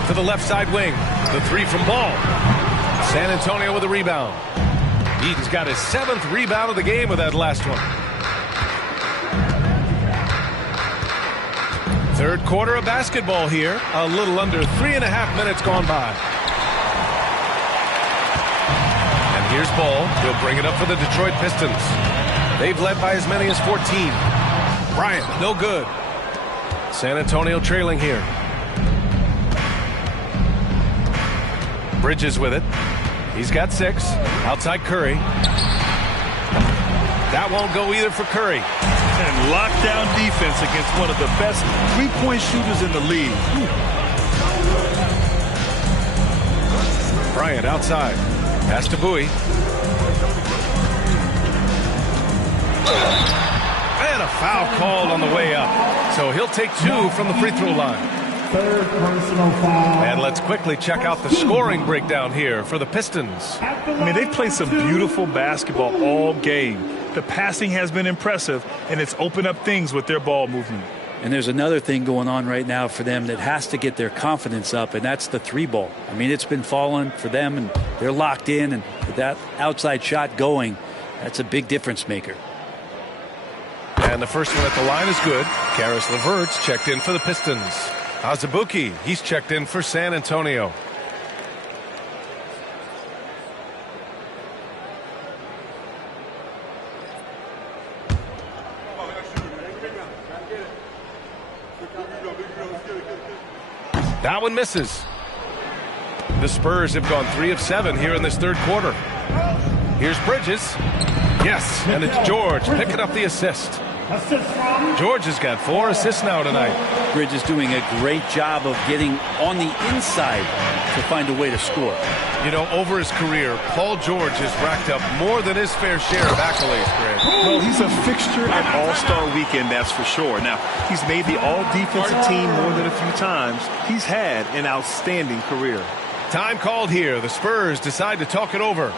To the left side wing. The 3 from Ball. San Antonio with a rebound. Eden's got his 7th rebound of the game with that last one. Third quarter of basketball here. A little under 3.5 minutes gone by. And here's Ball. He'll bring it up for the Detroit Pistons. They've led by as many as 14. Bryant, no good. San Antonio trailing here. Bridges with it. He's got 6. Outside Curry. That won't go either for Curry. And lockdown defense against one of the best three-point shooters in the league. Bryant outside. Pass to Bowie. And a foul called on the way up. So he'll take 2 from the free throw line. Third personal foul. And let's quickly check out the scoring breakdown here for the Pistons. I mean, they played some beautiful basketball all game. The passing has been impressive, and it's opened up things with their ball movement. And there's another thing going on right now for them that has to get their confidence up, and that's the 3-ball. I mean, it's been falling for them, and they're locked in, and with that outside shot going, that's a big difference maker. And the first one at the line is good. Karis LeVert's checked in for the Pistons. Azubuike, he's checked in for San Antonio. That one misses. The Spurs have gone 3 of 7 here in this third quarter. Here's Bridges. Yes, and it's George picking up the assist. George has got 4 assists now tonight. Bridges doing a great job of getting on the inside to find a way to score. You know, over his career, Paul George has racked up more than his fair share of accolades, Greg. Well, he's a fixture at All-Star Weekend, that's for sure. Now, he's made the All-Defensive team more than a few times. He's had an outstanding career. Time called here. The Spurs decide to talk it over.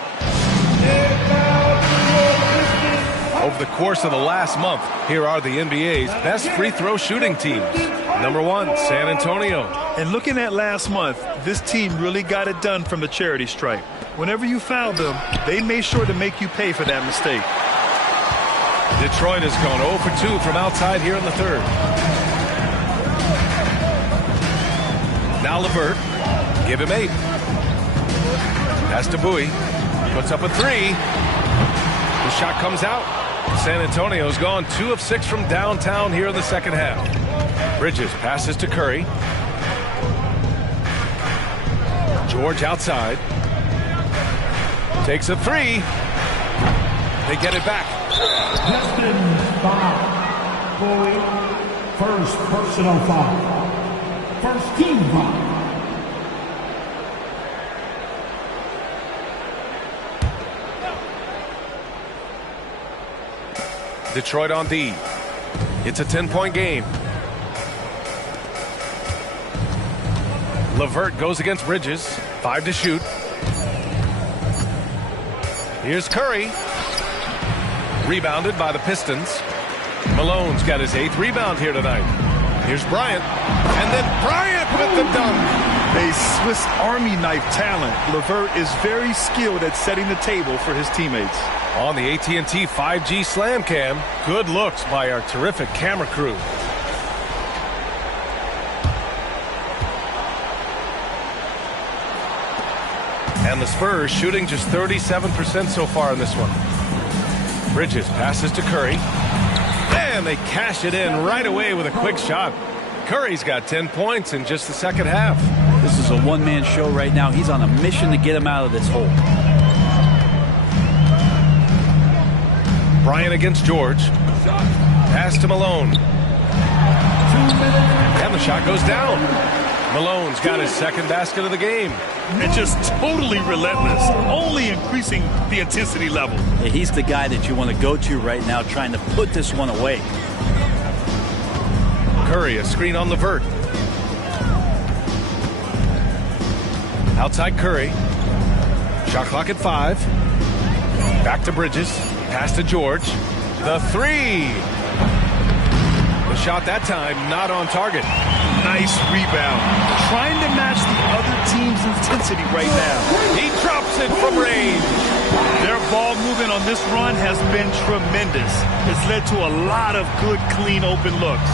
Over the course of the last month, here are the NBA's best free throw shooting teams. Number 1, San Antonio. And looking at last month, this team really got it done from the charity stripe. Whenever you fouled them, they made sure to make you pay for that mistake. Detroit has gone 0 for 2 from outside here in the third. Now LeVert. Give him 8. Pass to Bowie. Puts up a 3. The shot comes out. San Antonio's gone 2 of 6 from downtown here in the second half. Bridges passes to Curry. George outside. Takes a 3. They get it back. Pistons foul. Bowie, first personal foul. First team foul. Detroit on D. It's a 10-point game. LeVert goes against Bridges. 5 to shoot. Here's Curry. Rebounded by the Pistons. Malone's got his 8th rebound here tonight. Here's Bryant. And then Bryant with the dunk. A Swiss Army knife talent. LeVert is very skilled at setting the table for his teammates. On the AT&T 5G Slam Cam, good looks by our terrific camera crew. And the Spurs shooting just 37% so far in this one. Bridges passes to Curry. And they cash it in right away with a quick shot. Curry's got 10 points in just the second half. This is a one-man show right now. He's on a mission to get him out of this hole. Bryant against George. Pass to Malone. And the shot goes down. Malone's got his second basket of the game. And just totally relentless, only increasing the intensity level. Yeah, he's the guy that you want to go to right now, trying to put this one away. Curry, a screen on LeVert. Outside Curry. Shot clock at 5. Back to Bridges. Pass to George. The 3. The shot that time not on target. Nice rebound. Trying to match the other team's intensity right now. He drops it from range. Their ball movement on this run has been tremendous. It's led to a lot of good, clean, open looks.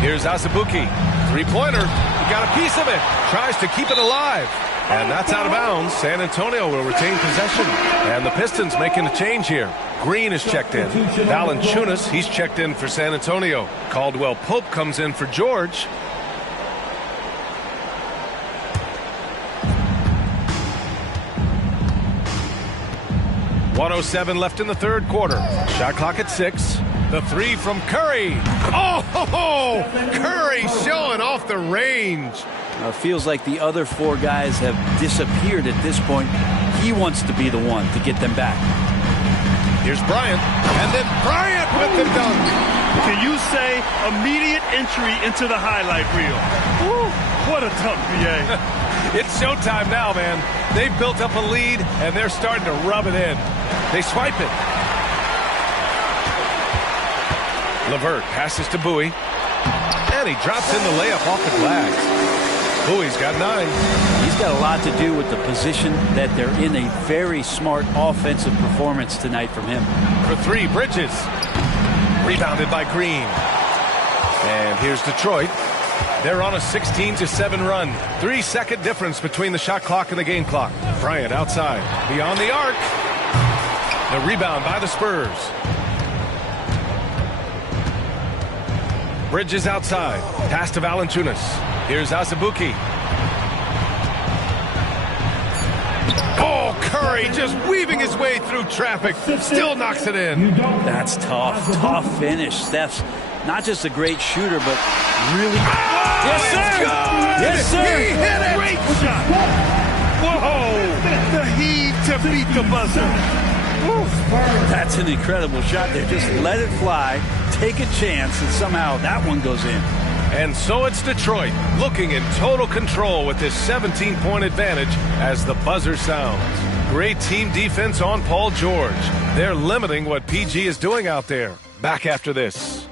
Here's Azubuike. Three-pointer. He got a piece of it. Tries to keep it alive. And that's out of bounds. San Antonio will retain possession. And the Pistons making a change here. Green is checked in. Valanciunas, he's checked in for San Antonio. Caldwell Pope comes in for George. .107 left in the third quarter. Shot clock at 6. The three from Curry. Oh, Curry showing off the range. It feels like the other four guys have disappeared at this point. He wants to be the one to get them back. Here's Bryant. And then Bryant with the dunk. Can you say immediate entry into the highlight reel? Woo, what a dunk, BA. It's showtime now, man. They've built up a lead, and they're starting to rub it in. They swipe it. LeVert passes to Bowie. And he drops in the layup off the glass. Bowie's got 9. He's got a lot to do with the position that they're in. A very smart offensive performance tonight from him. For 3, Bridges. Rebounded by Green. And here's Detroit. They're on a 16-7 run. 3-second difference between the shot clock and the game clock. Bryant outside. Beyond the arc. The rebound by the Spurs. Bridges outside. Pass to Valanciunas. Here's Azubuike. Oh, Curry just weaving his way through traffic. Still knocks it in. That's tough. Tough finish. Steph's not just a great shooter, but really... Yes, sir! Yes, sir! He hit it! Great shot! Whoa! The heave to beat the buzzer. That's an incredible shot there. Just let it fly, take a chance, and somehow that one goes in. And so it's Detroit looking in total control with this 17-point advantage as the buzzer sounds. Great team defense on Paul George. They're limiting what PG is doing out there. Back after this.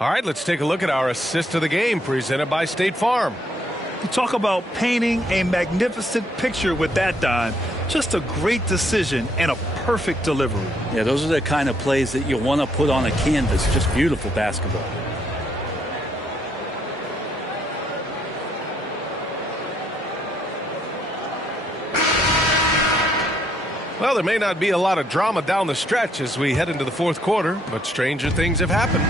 All right, let's take a look at our assist of the game presented by State Farm. You talk about painting a magnificent picture with that, Don. Just a great decision and a perfect delivery. Yeah, those are the kind of plays that you want to put on a canvas. Just beautiful basketball. Well, there may not be a lot of drama down the stretch as we head into the fourth quarter, but stranger things have happened.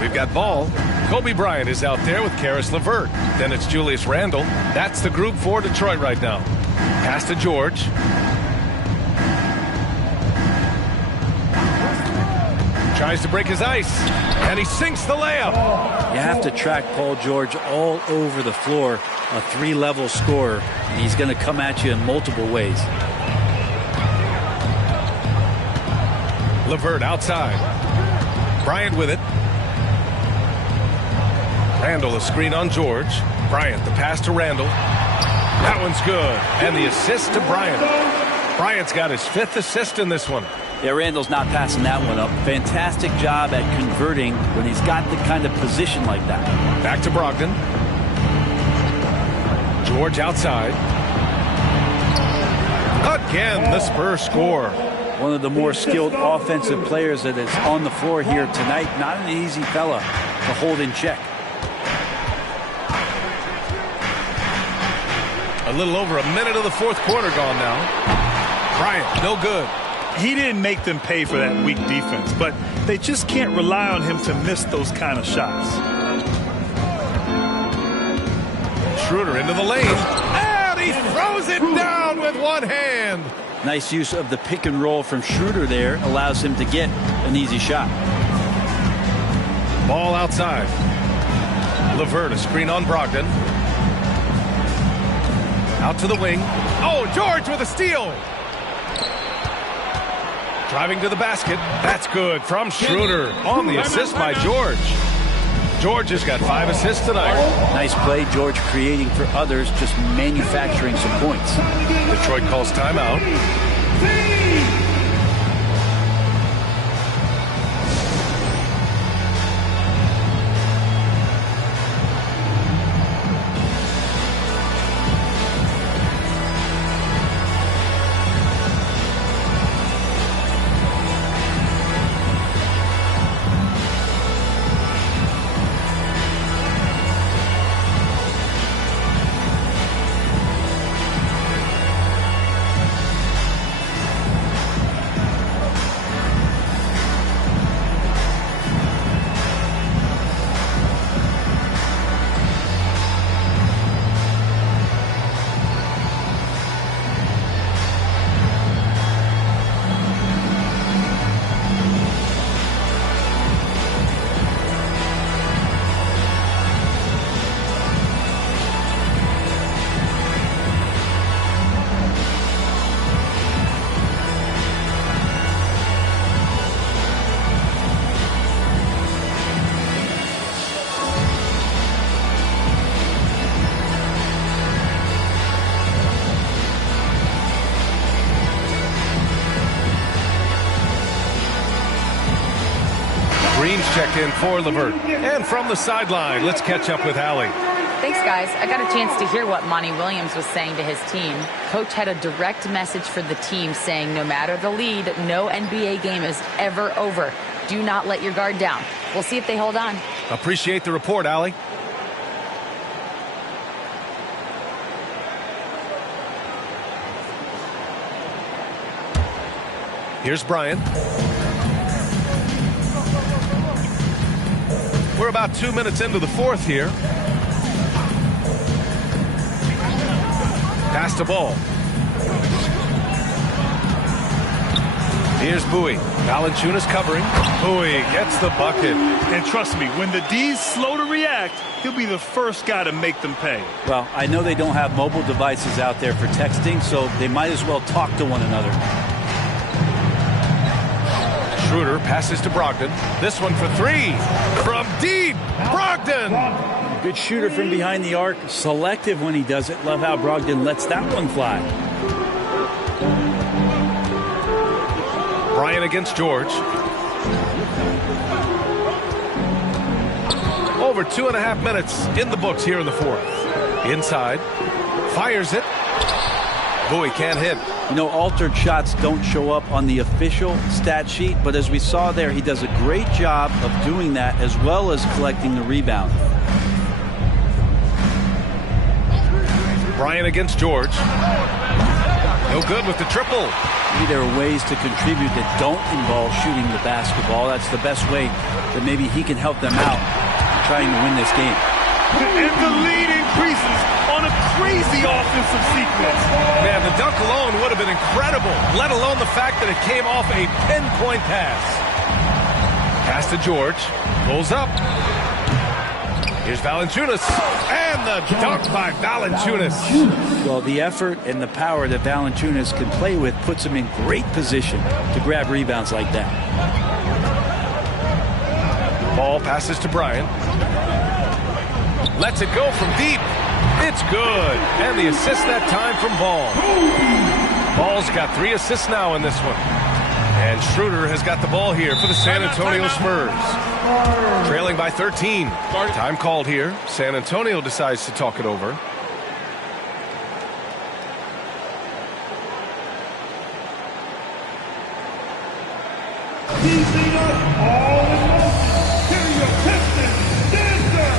We've got ball. Kobe Bryant is out there with Karis LeVert. Then it's Julius Randle. That's the group for Detroit right now. Pass to George. Tries to break his ice. And he sinks the layup. You have to track Paul George all over the floor. A 3-level scorer. And he's going to come at you in multiple ways. LeVert outside. Bryant with it. Randle, a screen on George. Bryant, the pass to Randle. That one's good. And the assist to Bryant. Bryant's got his 5th assist in this one. Yeah, Randle's not passing that one up. Fantastic job at converting when he's got the kind of position like that. Back to Brogdon. George outside. Again, the Spurs score. One of the more skilled offensive players that is on the floor here tonight. Not an easy fella to hold in check. A little over a minute of the fourth quarter gone now. Bryant, no good. He didn't make them pay for that weak defense, but they just can't rely on him to miss those kind of shots. Schroeder into the lane. And he throws it down with one hand. Nice use of the pick and roll from Schroeder there. Allows him to get an easy shot. Ball outside. LeVert, a screen on Brogdon. Out to the wing. Oh, George with a steal. Driving to the basket. That's good from Schroeder on the assist by George. George has got 5 assists tonight. Nice play, George creating for others, just manufacturing some points. Detroit calls timeout. Teams check in for Levert. And from the sideline, let's catch up with Allie. Thanks, guys. I got a chance to hear what Monty Williams was saying to his team. Coach had a direct message for the team saying no matter the lead, no NBA game is ever over. Do not let your guard down. We'll see if they hold on. Appreciate the report, Allie. Here's Brian. We're about 2 minutes into the fourth here. Pass the ball. Here's Bowie. Valanciunas covering. Bowie gets the bucket. And trust me, when the D's slow to react, he'll be the first guy to make them pay. Well, I know they don't have mobile devices out there for texting, so they might as well talk to one another. Schroeder passes to Brogdon. This one for three. From deep, Brogdon. Good shooter from behind the arc. Selective when he does it. Love how Brogdon lets that one fly. Bryant against George. Over 2.5 minutes in the books here in the fourth. Inside. Fires it. Bowie can't hit. You know, altered shots don't show up on the official stat sheet, but as we saw there, he does a great job of doing that as well as collecting the rebound. Bryant against George. No good with the triple. Maybe there are ways to contribute that don't involve shooting the basketball. That's the best way that maybe he can help them out trying to win this game. And the lead increases on a crazy offensive sequence. Man, the dunk alone would have been incredible, let alone the fact that it came off a pinpoint pass. Pass to George. Pulls up. Here's Valanciunas. And the dunk by Valanciunas. Well, the effort and the power that Valanciunas can play with puts him in great position to grab rebounds like that. Ball passes to Bryant. Lets it go from deep. It's good. And the assist that time from Ball. Ball's got 3 assists now in this one. And Schroeder has got the ball here for the San Antonio Spurs. Trailing by 13. Time called here. San Antonio decides to talk it over. Keeping us all in motion. Here are your Pistons dancers.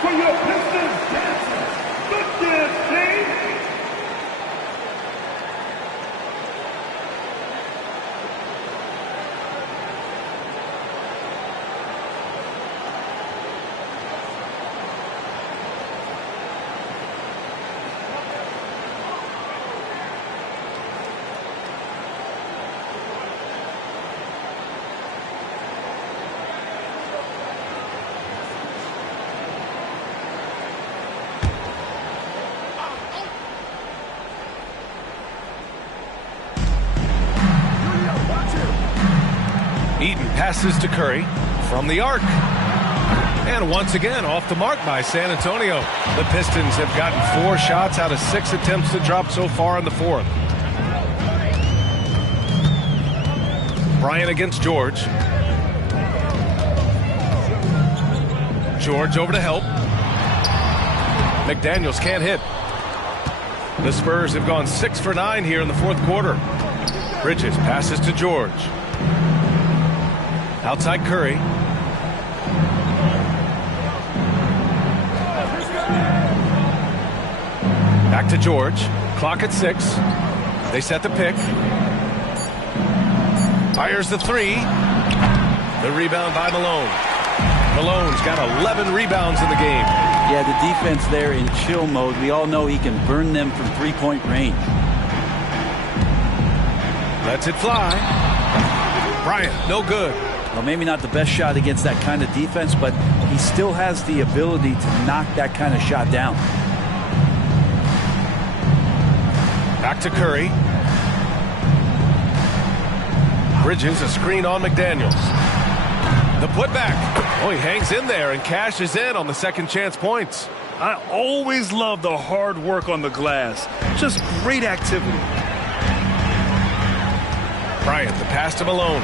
For your Pistons dancers, good dance team. Eaton passes to Curry from the arc. And once again, off the mark by San Antonio. The Pistons have gotten 4 shots out of 6 attempts to drop so far in the fourth. Bryant against George. George over to help. McDaniels can't hit. The Spurs have gone 6 for 9 here in the fourth quarter. Bridges passes to George. Outside Curry. Back to George. Clock at 6. They set the pick. Fires the 3. The rebound by Malone. Malone's got 11 rebounds in the game. Yeah, the defense there in chill mode. We all know he can burn them from three-point range. Lets it fly. Bryant, no good. Well, maybe not the best shot against that kind of defense, but he still has the ability to knock that kind of shot down. Back to Curry. Bridges, a screen on McDaniels. The putback. Oh, he hangs in there and cashes in on the second chance points. I always love the hard work on the glass. Just great activity. Bryant, the pass to Malone.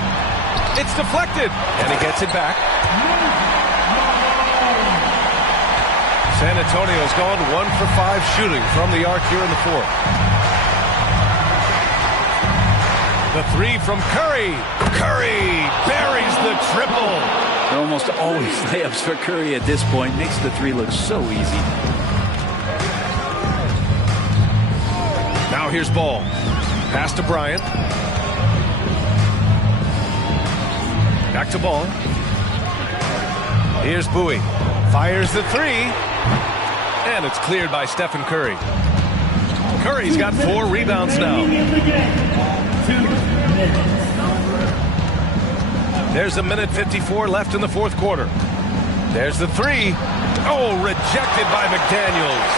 It's deflected, and he gets it back. San Antonio's gone 1 for 5 shooting from the arc here in the fourth. The 3 from Curry. Curry buries the triple. They're almost always layups for Curry at this point. Makes the 3 look so easy. Now here's Ball. Pass to Bryant. Back to Ball. Here's Bowie. Fires the 3. And it's cleared by Stephen Curry. Curry's got 4 rebounds now. There's 1:54 left in the fourth quarter. There's the 3. Oh, rejected by McDaniels.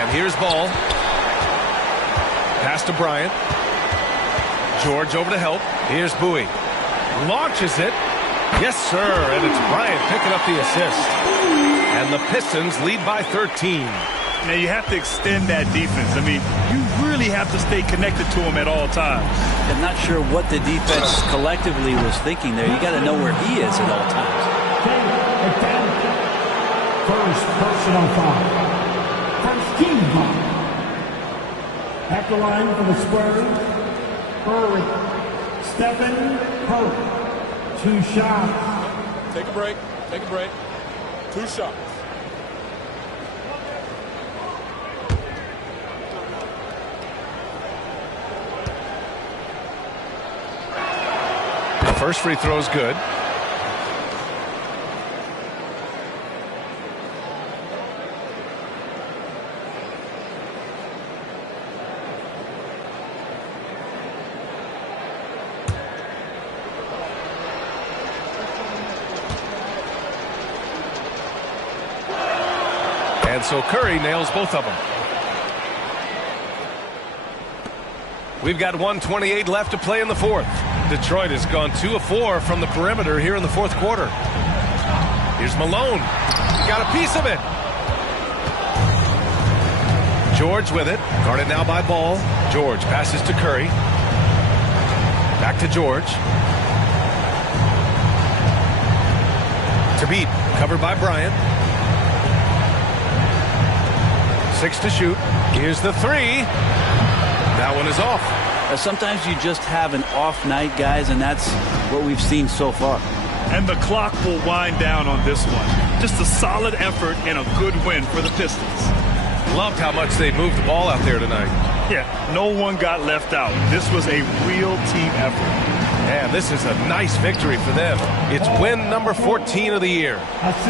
And here's Ball. Pass to Bryant. George over to help. Here's Bowie. Launches it. Yes, sir. And it's Bryant picking up the assist. And the Pistons lead by 13. Now, you have to extend that defense. I mean, you really have to stay connected to him at all times. I'm not sure what the defense collectively was thinking there. You got to know where he is at all times. First personal foul. First team foul. At the line for the Spurs, Stephen Curry. 2 shots. Take a break. Take a break. 2 shots. The first free throw is good. And so Curry nails both of them. We've got 1:28 left to play in the fourth. Detroit has gone 2 of 4 from the perimeter here in the fourth quarter. Here's Malone. Got a piece of it. George with it. Guarded now by Ball. George passes to Curry. Back to George. To beat. Covered by Bryant. 6 to shoot. Here's the 3. That one is off. Sometimes you just have an off night, guys, and that's what we've seen so far. And the clock will wind down on this one. Just a solid effort and a good win for the Pistons. Loved how much they moved the ball out there tonight. Yeah, no one got left out. This was a real team effort. And this is a nice victory for them. It's win number 14 of the year.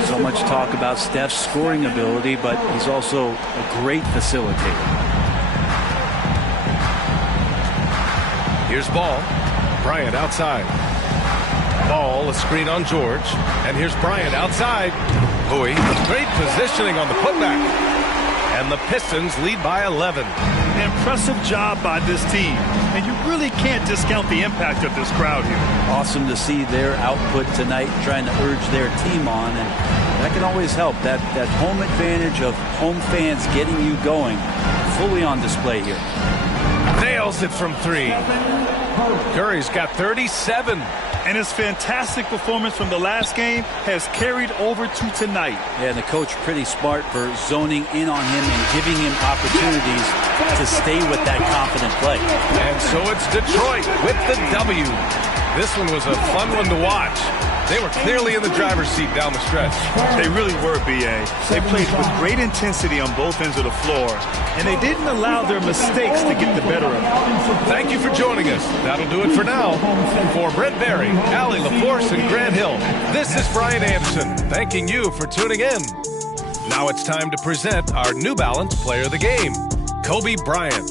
So much talk about Steph's scoring ability, but he's also a great facilitator. Here's Ball. Bryant outside. Ball, a screen on George. And here's Bryant outside. Bowie, great positioning on the putback. And the Pistons lead by 11. Impressive job by this team. And you really can't discount the impact of this crowd here. Awesome to see their output tonight, trying to urge their team on. And that can always help. That home advantage of home fans getting you going, fully on display here. Nails it from 3. Curry's got 37. And his fantastic performance from the last game has carried over to tonight. Yeah, and the coach pretty smart for zoning in on him and giving him opportunities to stay with that confident play. And so it's Detroit with the W. This one was a fun one to watch. They were clearly in the driver's seat down the stretch. They really were, B.A. They played with great intensity on both ends of the floor, and they didn't allow their mistakes to get the better of them. Thank you for joining us. That'll do it for now. For Brent Berry, Allie LaForce, and Grant Hill, this is Brian Anderson, thanking you for tuning in. Now it's time to present our New Balance Player of the Game, Kobe Bryant.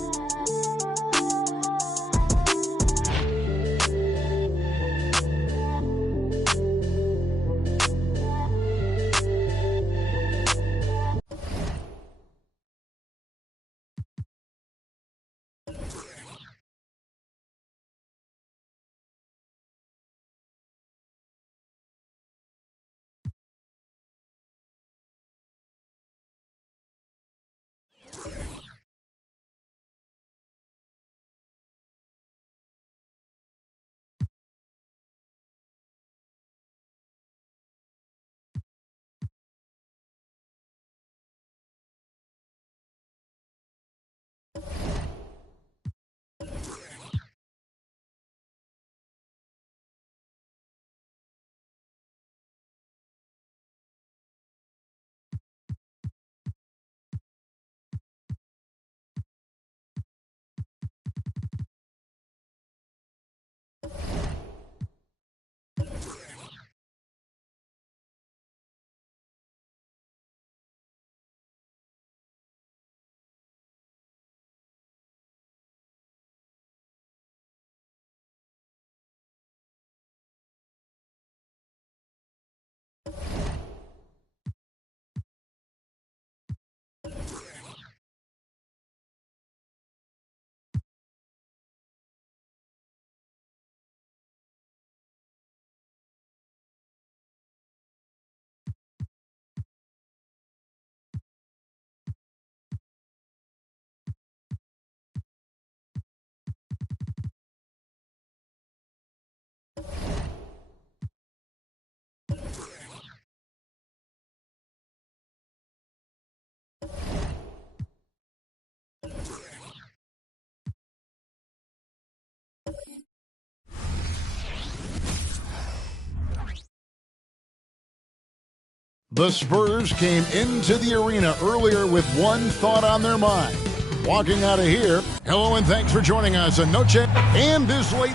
The Spurs came into the arena earlier with one thought on their mind. Walking out of here, hello and thanks for joining us on Noche and this late.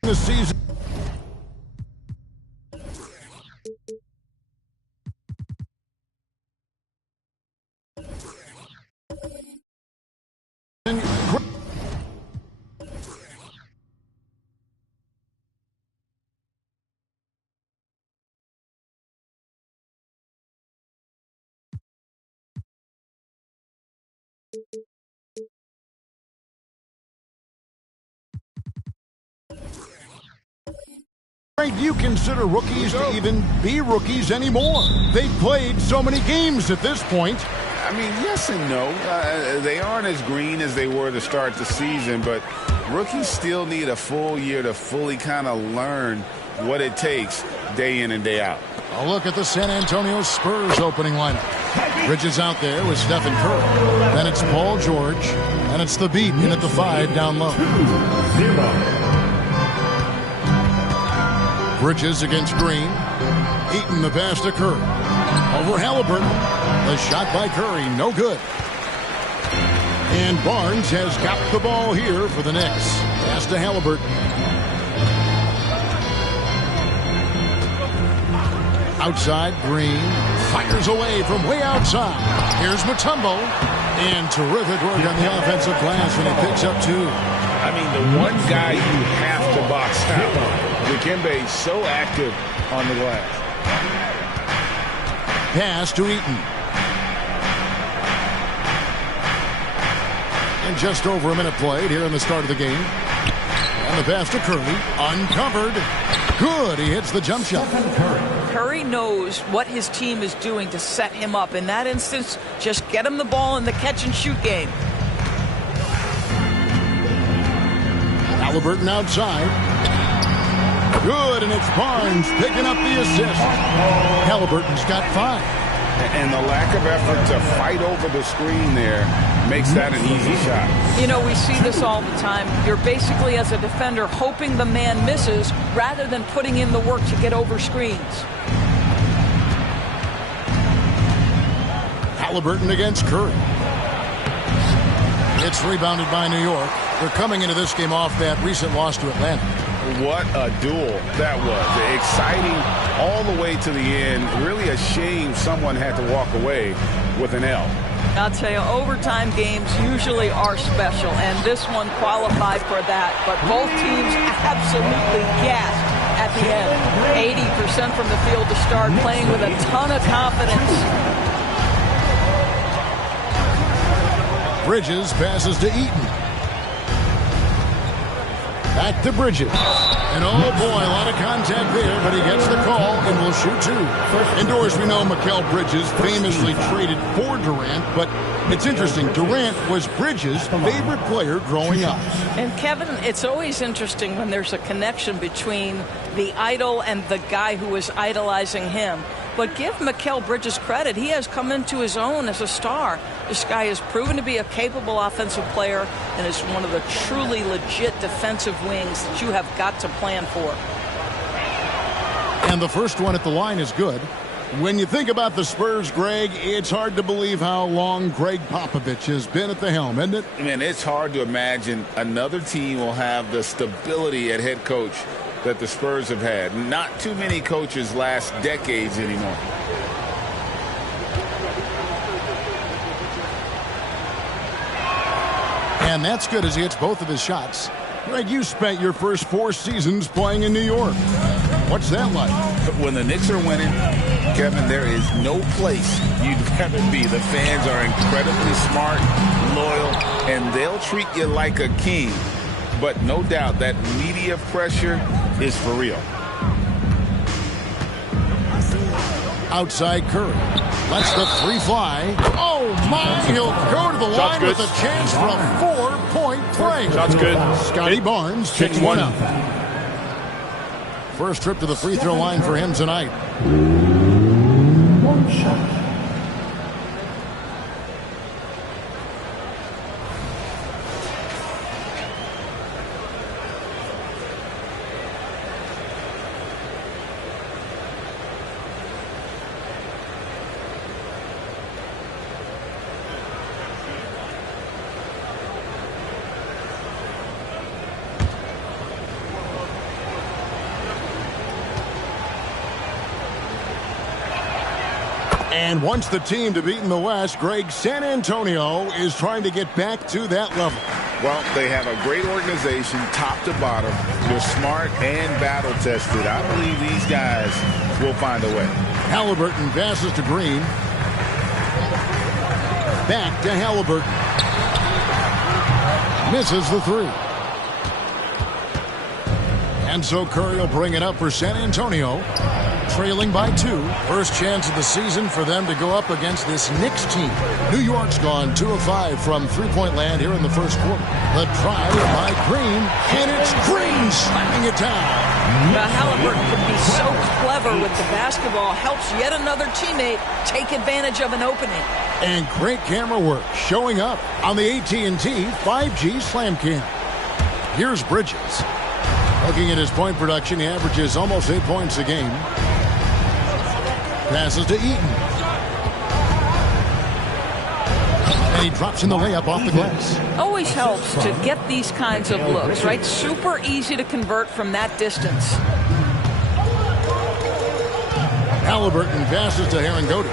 The season. Do you consider rookies to even be rookies anymore? They've played so many games at this point. I mean, yes and no. They aren't as green as they were to start the season, but rookies still need a full year to fully kind of learn what it takes day in and day out. A look at the San Antonio Spurs opening lineup. Bridges out there with Stephen Curry. Then it's Paul George, and it's the beat in at the 5 down low. 2-0. Bridges against Green. Eaton the pass to Curry. Over Halliburton. The shot by Curry, no good. And Barnes has got the ball here for the Knicks. Pass to Halliburton. Outside, Green fires away from way outside. Here's Mutombo. And terrific work on the offensive glass when he picks up 2. I mean, the one guy you have to box out. Dikembe is so active on the glass. Pass to Eaton. And just over a minute played here in the start of the game. And the pass to Curry. Uncovered. Good. He hits the jump shot. Curry knows what his team is doing to set him up. In that instance, just get him the ball in the catch-and-shoot game. Halliburton outside. Good, and it's Barnes picking up the assist. Halliburton's got 5. And the lack of effort to fight over the screen there makes that an easy shot. You know, we see this all the time. You're basically, as a defender, hoping the man misses rather than putting in the work to get over screens. Halliburton against Curry. It's rebounded by New York. They're coming into this game off that recent loss to Atlanta. What a duel that was. Exciting all the way to the end. Really a shame someone had to walk away with an L. I'll tell you, overtime games usually are special, and this one qualified for that. But both teams absolutely gassed at the end. 80% from the field to start, playing with a ton of confidence. Bridges passes to Eaton. Back to Bridges. And oh boy, a lot of contact there, but he gets the call and will shoot 2. Indoors, we know Mikal Bridges famously traded for Durant, but it's interesting. Durant was Bridges' favorite player growing up. And Kevin, it's always interesting when there's a connection between the idol and the guy who is idolizing him. But give Mikal Bridges credit. He has come into his own as a star. This guy has proven to be a capable offensive player and is one of the truly legit defensive wings that you have got to plan for. And the first one at the line is good. When you think about the Spurs, Greg, it's hard to believe how long Greg Popovich has been at the helm, isn't it? Man, it's hard to imagine another team will have the stability at head coach that the Spurs have had. Not too many coaches last decades anymore. And that's good as he hits both of his shots. Greg, you spent your first 4 seasons playing in New York. What's that like? When the Knicks are winning, Kevin, there is no place you'd rather be. The fans are incredibly smart, loyal, and they'll treat you like a king. But no doubt that media pressure is for real. Outside Curry. Lets the 3 fly. Oh, my. He'll go to the line with a chance for a 4-point play. Shot's good. Scotty Barnes picks one up. First trip to the free throw line for him tonight. One shot. And once the team to beat in the West, Greg, San Antonio is trying to get back to that level. Well, they have a great organization, top to bottom. They're smart and battle-tested. I believe these guys will find a way. Halliburton passes to Green. Back to Halliburton. Misses the 3. And so Curry will bring it up for San Antonio. Trailing by 2. First chance of the season for them to go up against this Knicks team. New York's gone 2 of 5 from three-point land here in the first quarter. The drive by Green, and it's Green slamming it down. Halliburton can be so clever with the basketball. Helps yet another teammate take advantage of an opening. And great camera work showing up on the AT&T 5G Slam Cam. Here's Bridges. Looking at his point production, he averages almost 8 points a game. Passes to Eaton. And he drops in the layup off the glass. Always helps to get these kinds of looks, right? Super easy to convert from that distance. Halliburton passes to Herangodi.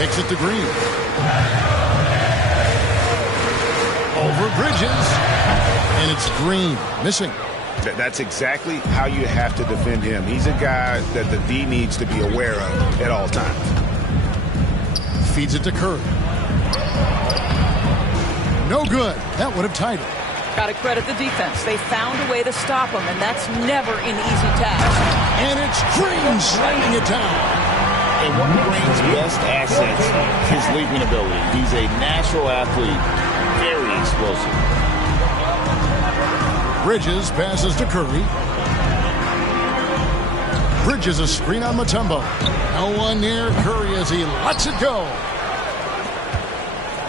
Kicks it to Green. Over Bridges. And it's Green missing. That's exactly how you have to defend him. He's a guy that the D needs to be aware of at all times. Feeds it to Curry. No good. That would have tied it. Got to credit the defense. They found a way to stop him, and that's never an easy task. And it's Green slamming it down. And one of Green's best assets is his leaping ability. He's a natural athlete, very explosive. Bridges passes to Curry. Bridges a screen on Mutombo. No one near Curry as he lets it go.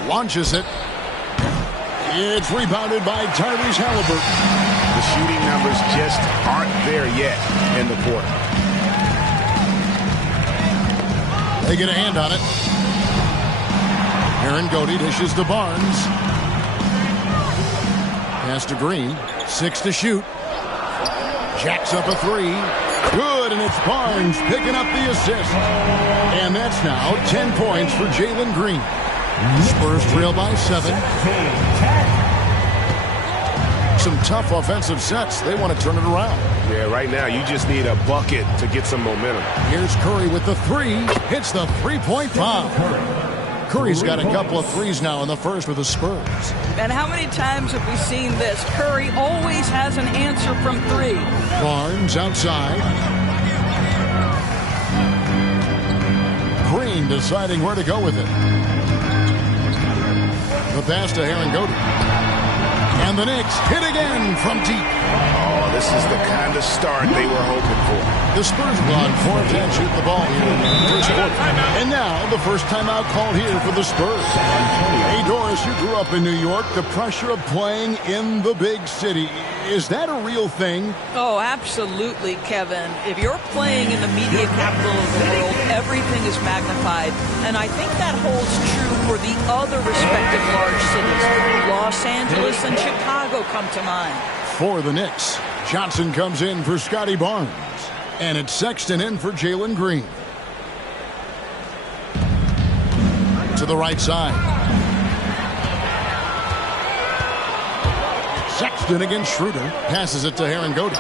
Launches it. It's rebounded by Tyrese Halliburton. The shooting numbers just aren't there yet in the quarter. They get a hand on it. Aaron Godey dishes to Barnes. Pass to Green. 6 to shoot. Jacks up a 3. Good, and it's Barnes picking up the assist. And that's now 10 points for Jalen Green. Spurs trail by 7. Some tough offensive sets. They want to turn it around. Yeah, right now you just need a bucket to get some momentum. Here's Curry with the 3. Hits the three-point foul. Curry's got a couple of threes now in the first with the Spurs. And how many times have we seen this? Curry always has an answer from 3. Barnes outside. Green deciding where to go with it. The pass to Aaron Godey. And the Knicks hit again from deep. Oh, this is the kind of start they were hoping for. The Spurs have gone 4 of 10 shooting the ball here in the first quarter. And now the first timeout called here for the Spurs. Hey, Doris, you grew up in New York. The pressure of playing in the big city, is that a real thing? Oh, absolutely, Kevin. If you're playing in the media capital of the world, everything is magnified. And I think that holds true for the other respective large cities. Los Angeles and Chicago come to mind. For the Knicks, Johnson comes in for Scotty Barnes. And it's Sexton in for Jalen Green. To the right side. Sexton against Schroeder. Passes it to Aaron Godey.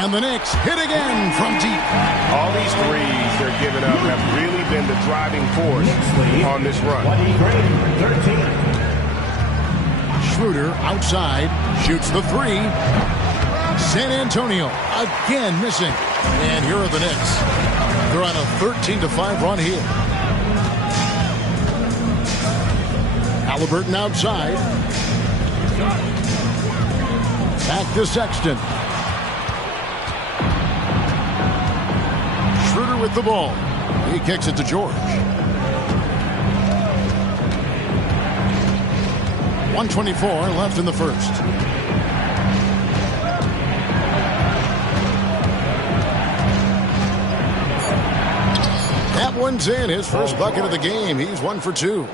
And the Knicks hit again from deep. All these threes they're giving up have really been the driving force on this run. Schroeder outside. Shoots the 3. San Antonio again missing. And here are the Knicks. They're on a 13-5 run here. Halliburton outside. Back to Sexton. Schroeder with the ball. He kicks it to George. 1:24 left in the first. That one's in. His first bucket of the game. He's 1 for 2.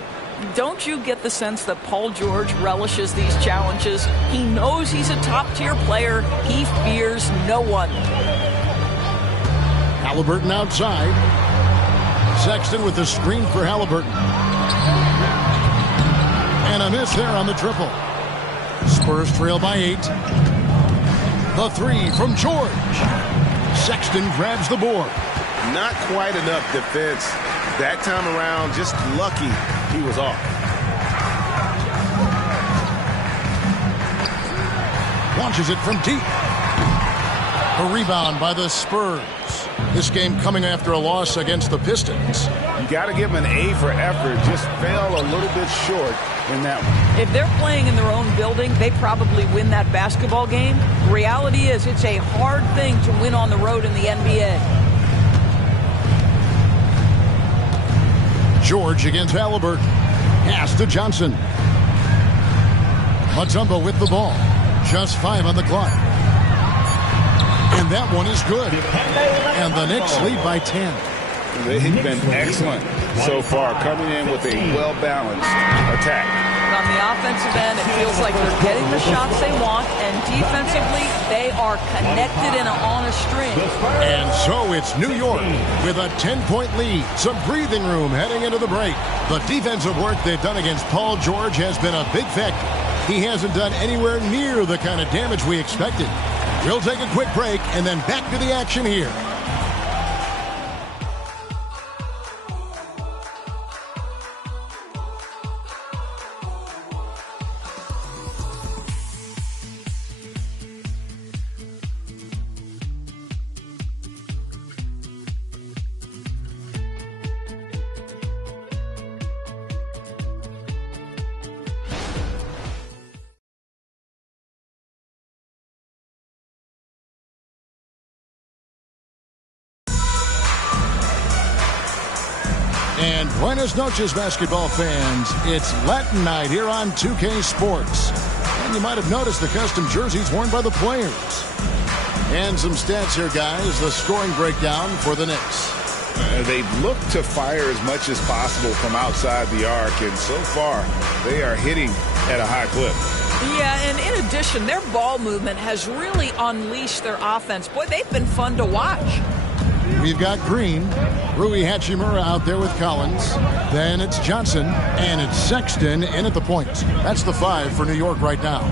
Don't you get the sense that Paul George relishes these challenges? He knows he's a top-tier player. He fears no one. Halliburton outside. Sexton with the screen for Halliburton. And a miss there on the triple. Spurs trail by 8. The 3 from George. Sexton grabs the board. Not quite enough defense that time around. Just lucky he was off. Launches it from deep. A rebound by the Spurs. This game coming after a loss against the Pistons. You got to give them an A for effort. Just fell a little bit short in that one. If they're playing in their own building, they probably win that basketball game. Reality is it's a hard thing to win on the road in the NBA. George against Halliburton. Pass to Johnson. Mutombo with the ball. Just 5 on the clock. And that one is good. And the Knicks lead by 10. They've been excellent so far, coming in with a well-balanced attack. On the offensive end, it feels like they're getting the shots they want, and defensively, they are connected and on a string. And so it's New York with a 10-point lead. Some breathing room heading into the break. The defensive work they've done against Paul George has been a big factor. He hasn't done anywhere near the kind of damage we expected. We'll take a quick break and then back to the action here. And buenas noches, basketball fans. It's Latin night here on 2K Sports. And you might have noticed the custom jerseys worn by the players. And some stats here, guys. The scoring breakdown for the Knicks. They've looked to fire as much as possible from outside the arc, and so far they are hitting at a high clip. Yeah, and in addition, their ball movement has really unleashed their offense. Boy, they've been fun to watch. We've got Green, Rui Hachimura out there with Collins. Then it's Johnson, and it's Sexton in at the point. That's the 5 for New York right now.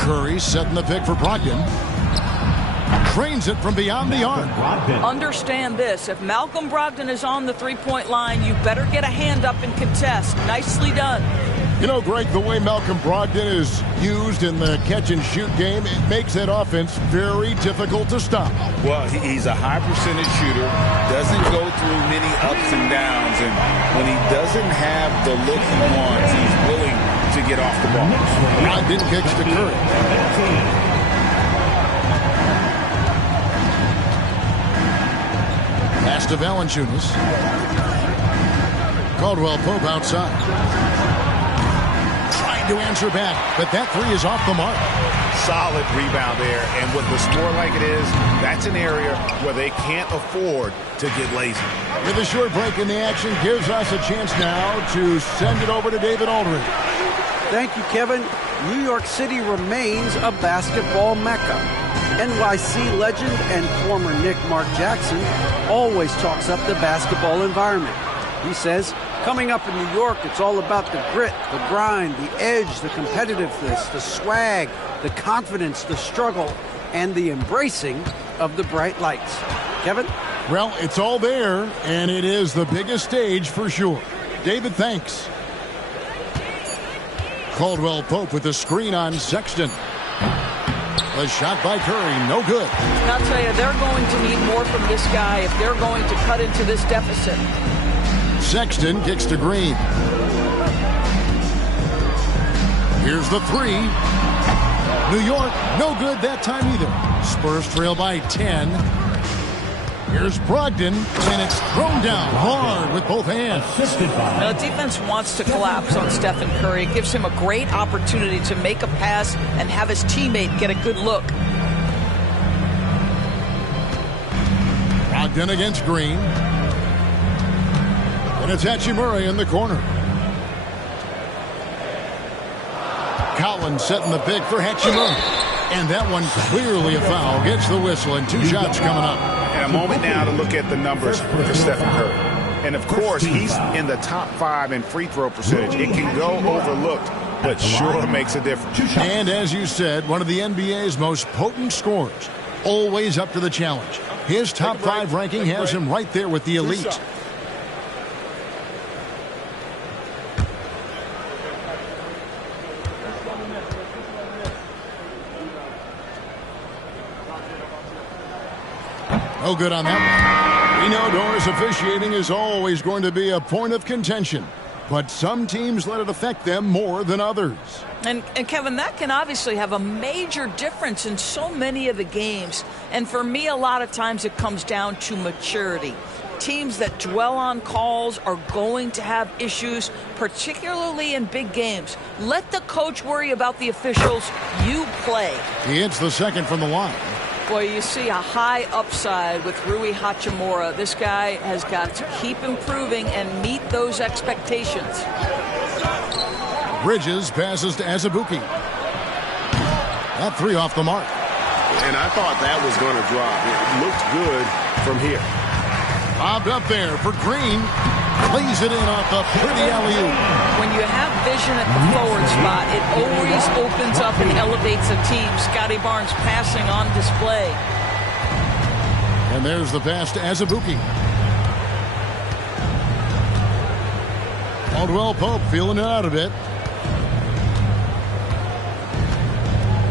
Curry setting the pick for Brogdon. Trains it from beyond the arc. Understand this. If Malcolm Brogdon is on the three-point line, you better get a hand up and contest. Nicely done. You know, Greg, the way Malcolm Brogdon is used in the catch-and-shoot game, it makes that offense very difficult to stop. Well, he's a high-percentage shooter, doesn't go through many ups and downs, and when he doesn't have the look he wants, he's willing to get off the ball. Brogdon kicks to Curry. Pass to Valanciunas. Caldwell Pope outside. To answer back, but that 3 is off the mark. Solid rebound there, and with the score like it is, that's an area where they can't afford to get lazy. With a short break in the action, gives us a chance now to send it over to David Aldridge. Thank you, Kevin. New York City remains a basketball mecca. NYC legend and former Knick Mark Jackson always talks up the basketball environment. He says, coming up in New York, it's all about the grit, the grind, the edge, the competitiveness, the swag, the confidence, the struggle, and the embracing of the bright lights. Kevin? Well, it's all there, and it is the biggest stage for sure. David, thanks. Caldwell Pope with the screen on Sexton. The shot by Curry, no good. I'll tell you, they're going to need more from this guy if they're going to cut into this deficit. Sexton kicks to Green. Here's the 3. New York, no good that time either. Spurs trail by 10. Here's Brogdon, and it's thrown down hard with both hands. Now, the defense wants to collapse on Stephen Curry. It gives him a great opportunity to make a pass and have his teammate get a good look. Brogdon against Green. And it's Hachimura in the corner. Collins setting the pick for Hachimura. And that one clearly a foul. Gets the whistle, and 2 shots coming up. And a moment now to look at the numbers for Stephen Curry. And, of course, he's in the top 5 in free throw percentage. It can go overlooked, but sure makes a difference. And as you said, one of the NBA's most potent scorers. Always up to the challenge. His top 5 ranking has him right there with the elite. No good on that one. We know Doris officiating is always going to be a point of contention, but some teams let it affect them more than others. And Kevin, that can obviously have a major difference in so many of the games. And for me, a lot of times it comes down to maturity. Teams that dwell on calls are going to have issues, particularly in big games. Let the coach worry about the officials. You play. He hits the second from the line. Boy, you see a high upside with Rui Hachimura. This guy has got to keep improving and meet those expectations. Bridges passes to Azubuike. That 3 off the mark. And I thought that was going to drop. It looked good from here. Bobbed up there for Green. Plays it in off the pretty alley-oop. When you have vision at the forward spot, it always opens up and elevates a team. Scotty Barnes passing on display. And there's the pass to Azubuike. Caldwell Pope feeling it out a bit.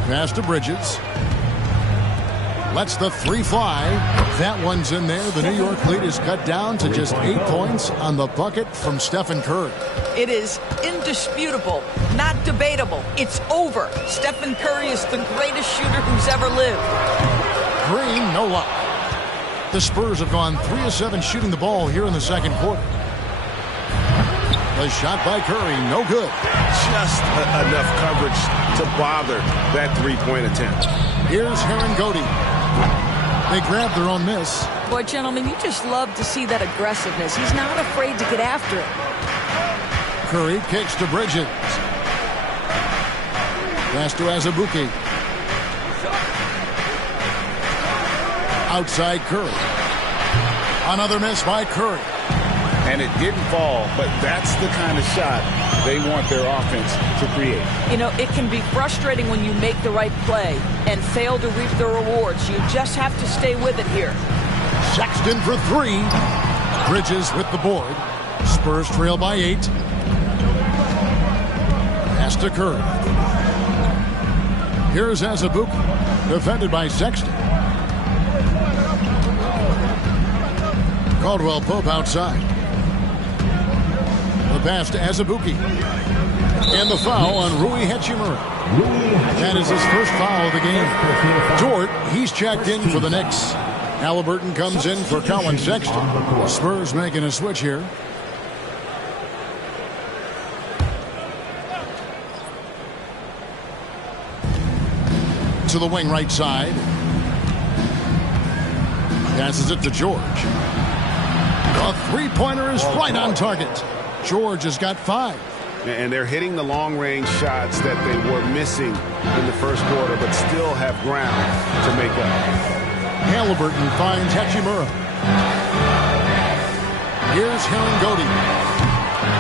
Pass to Bridges. Lets the 3 fly. That one's in there. The New York lead is cut down to just 8 points on the bucket from Stephen Curry. It is indisputable, not debatable. It's over. Stephen Curry is the greatest shooter who's ever lived. Green, no luck. The Spurs have gone 3 of 7 shooting the ball here in the second quarter. The shot by Curry, no good. Just enough coverage to bother that three-point attempt. Here's Herangodi. They grab their own miss. Boy, gentlemen, you just love to see that aggressiveness. He's not afraid to get after it. Curry kicks to Bridges. Pass to Azubuike. Outside Curry. Another miss by Curry. And it didn't fall, but that's the kind of shot they want their offense to create. You know, it can be frustrating when you make the right play and fail to reap the rewards. You just have to stay with it here. Sexton for 3. Bridges with the board. Spurs trail by 8. Pass to Curry. Here's Azubuike. Defended by Sexton. Caldwell Pope outside. The pass to Azubuike. And the foul on Rui Hachimura. That is his first foul of the game. Dort, he's checked in for the Knicks. Halliburton comes in for Colin Sexton. Spurs making a switch here. To the wing right side. Passes it to George. A three-pointer is right on target. George has got 5. And they're hitting the long-range shots that they were missing in the first quarter, but still have ground to make up. Halliburton finds Hachimura. Here's Herangodi.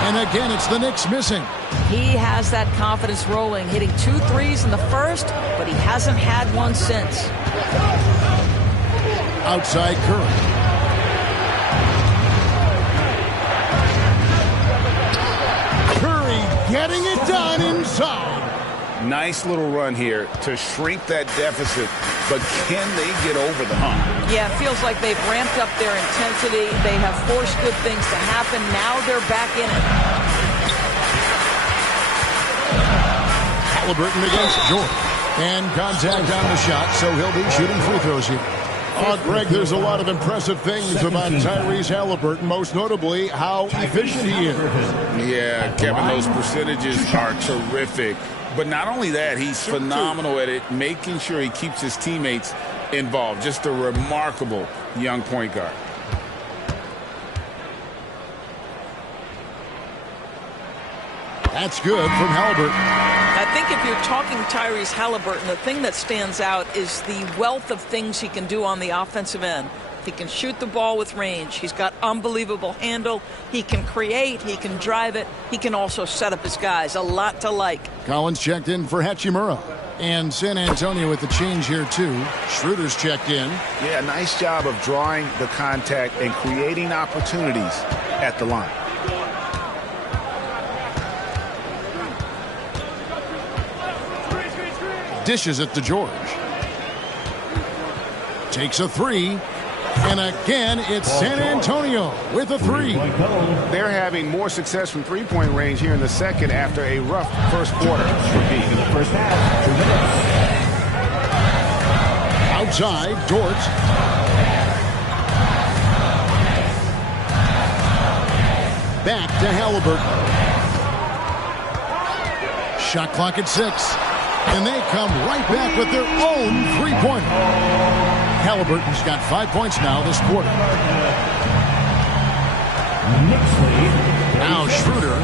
And again, it's the Knicks missing. He has that confidence rolling, hitting 2 threes in the first, but he hasn't had one since. Outside Curry. Getting it done inside. Nice little run here to shrink that deficit, but can they get over the hump? Yeah, it feels like they've ramped up their intensity. They have forced good things to happen. Now they're back in it. Halliburton against George. And contact on the shot, so he'll be shooting free throws here. Greg, there's a lot of impressive things about Tyrese Halliburton, most notably how efficient he is. Yeah, Kevin, those percentages are terrific. But not only that, he's phenomenal at it, making sure he keeps his teammates involved. Just a remarkable young point guard. That's good from Halliburton. I think if you're talking Tyrese Halliburton, the thing that stands out is the wealth of things he can do on the offensive end. He can shoot the ball with range. He's got unbelievable handle. He can create. He can drive it. He can also set up his guys. A lot to like. Collins checked in for Hachimura. And San Antonio with the change here, too. Schroeder's checked in. Yeah, nice job of drawing the contact and creating opportunities at the line. Dishes it to George. Takes a 3. And again, it's San Antonio with a 3. They're having more success from three-point range here in the second after a rough first quarter for Pete. In the first half, 2 minutes. Outside, Dort. Back to Halliburton. Shot clock at 6. And they come right back with their own three-pointer. Halliburton's got 5 points now this quarter. Now Schroeder,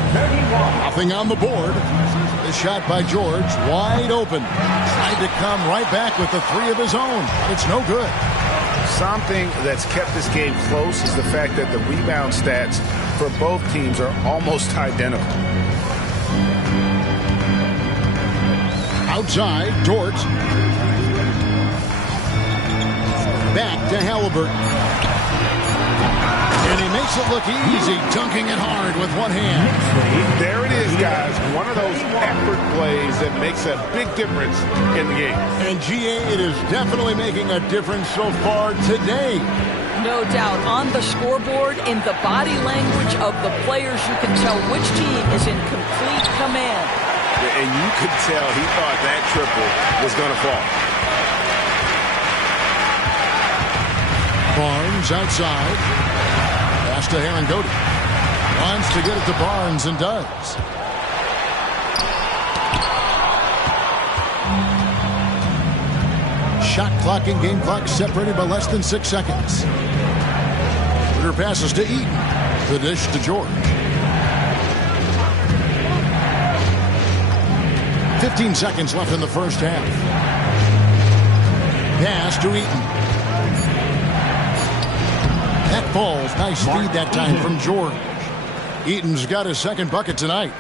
nothing on the board. The shot by George, wide open. Tried to come right back with the 3 of his own. It's no good. Something that's kept this game close is the fact that the rebound stats for both teams are almost identical. Outside, Dort. Back to Halliburton. And he makes it look easy, dunking it hard with one hand. There it is, guys. One of those effort plays that makes a big difference in the game. And GA, it is definitely making a difference so far today. No doubt. On the scoreboard, in the body language of the players, you can tell which team is in complete command. And you could tell he thought that triple was going to fall. Barnes outside. Pass to Herangodi. Wants to get it to Barnes and does. Shot clock and game clock separated by less than 6 seconds. Ritter passes to Eaton. The dish to George. 15 seconds left in the first half. Pass to Eaton. That falls. Nice feed that time from George. Eaton's got his second bucket tonight.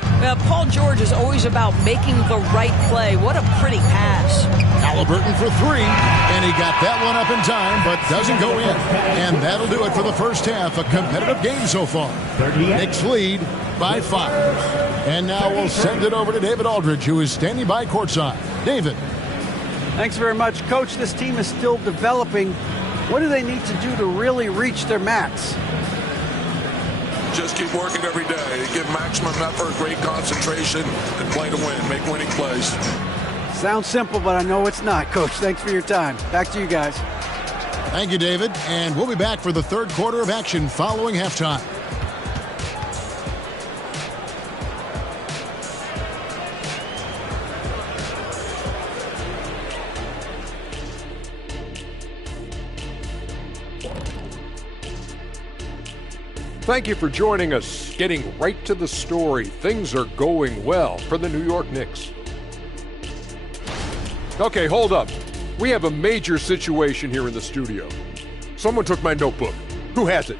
Paul George is always about making the right play. What a pretty pass. Halliburton for three, and he got that one up in time, but doesn't go in. And that'll do it for the first half. A competitive game so far. Knicks lead by 5. And now we'll send it over to David Aldridge, who is standing by courtside. David. Thanks very much, Coach. This team is still developing. What do they need to do to really reach their max? Just keep working every day. Give maximum effort, great concentration, and play to win. Make winning plays. Sounds simple, but I know it's not, Coach. Thanks for your time. Back to you guys. Thank you, David. And we'll be back for the third quarter of action following halftime. Thank you for joining us. Getting right to the story. Things are going well for the New York Knicks. Okay, hold up. We have a major situation here in the studio. Someone took my notebook. Who has it?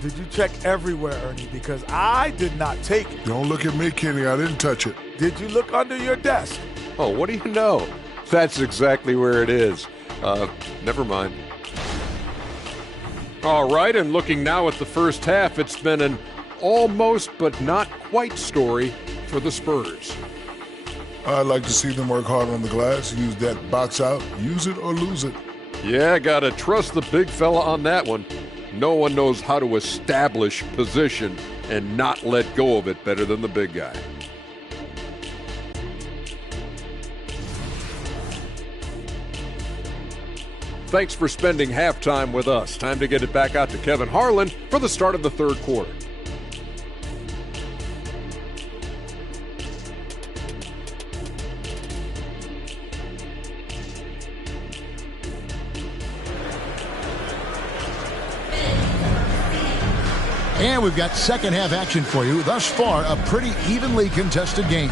Did you check everywhere, Ernie? Because I did not take it. Don't look at me, Kenny. I didn't touch it. Did you look under your desk? Oh, what do you know? That's exactly where it is. Never mind. All right, and looking now at the first half, it's been an almost but not quite story for the Spurs. I'd like to see them work hard on the glass, use that box out, use it or lose it. Yeah, gotta trust the big fella on that one. No one knows how to establish position and not let go of it better than the big guy. Thanks for spending halftime with us. Time to get it back out to Kevin Harlan for the start of the third quarter. And we've got second half action for you. Thus far, a pretty evenly contested game.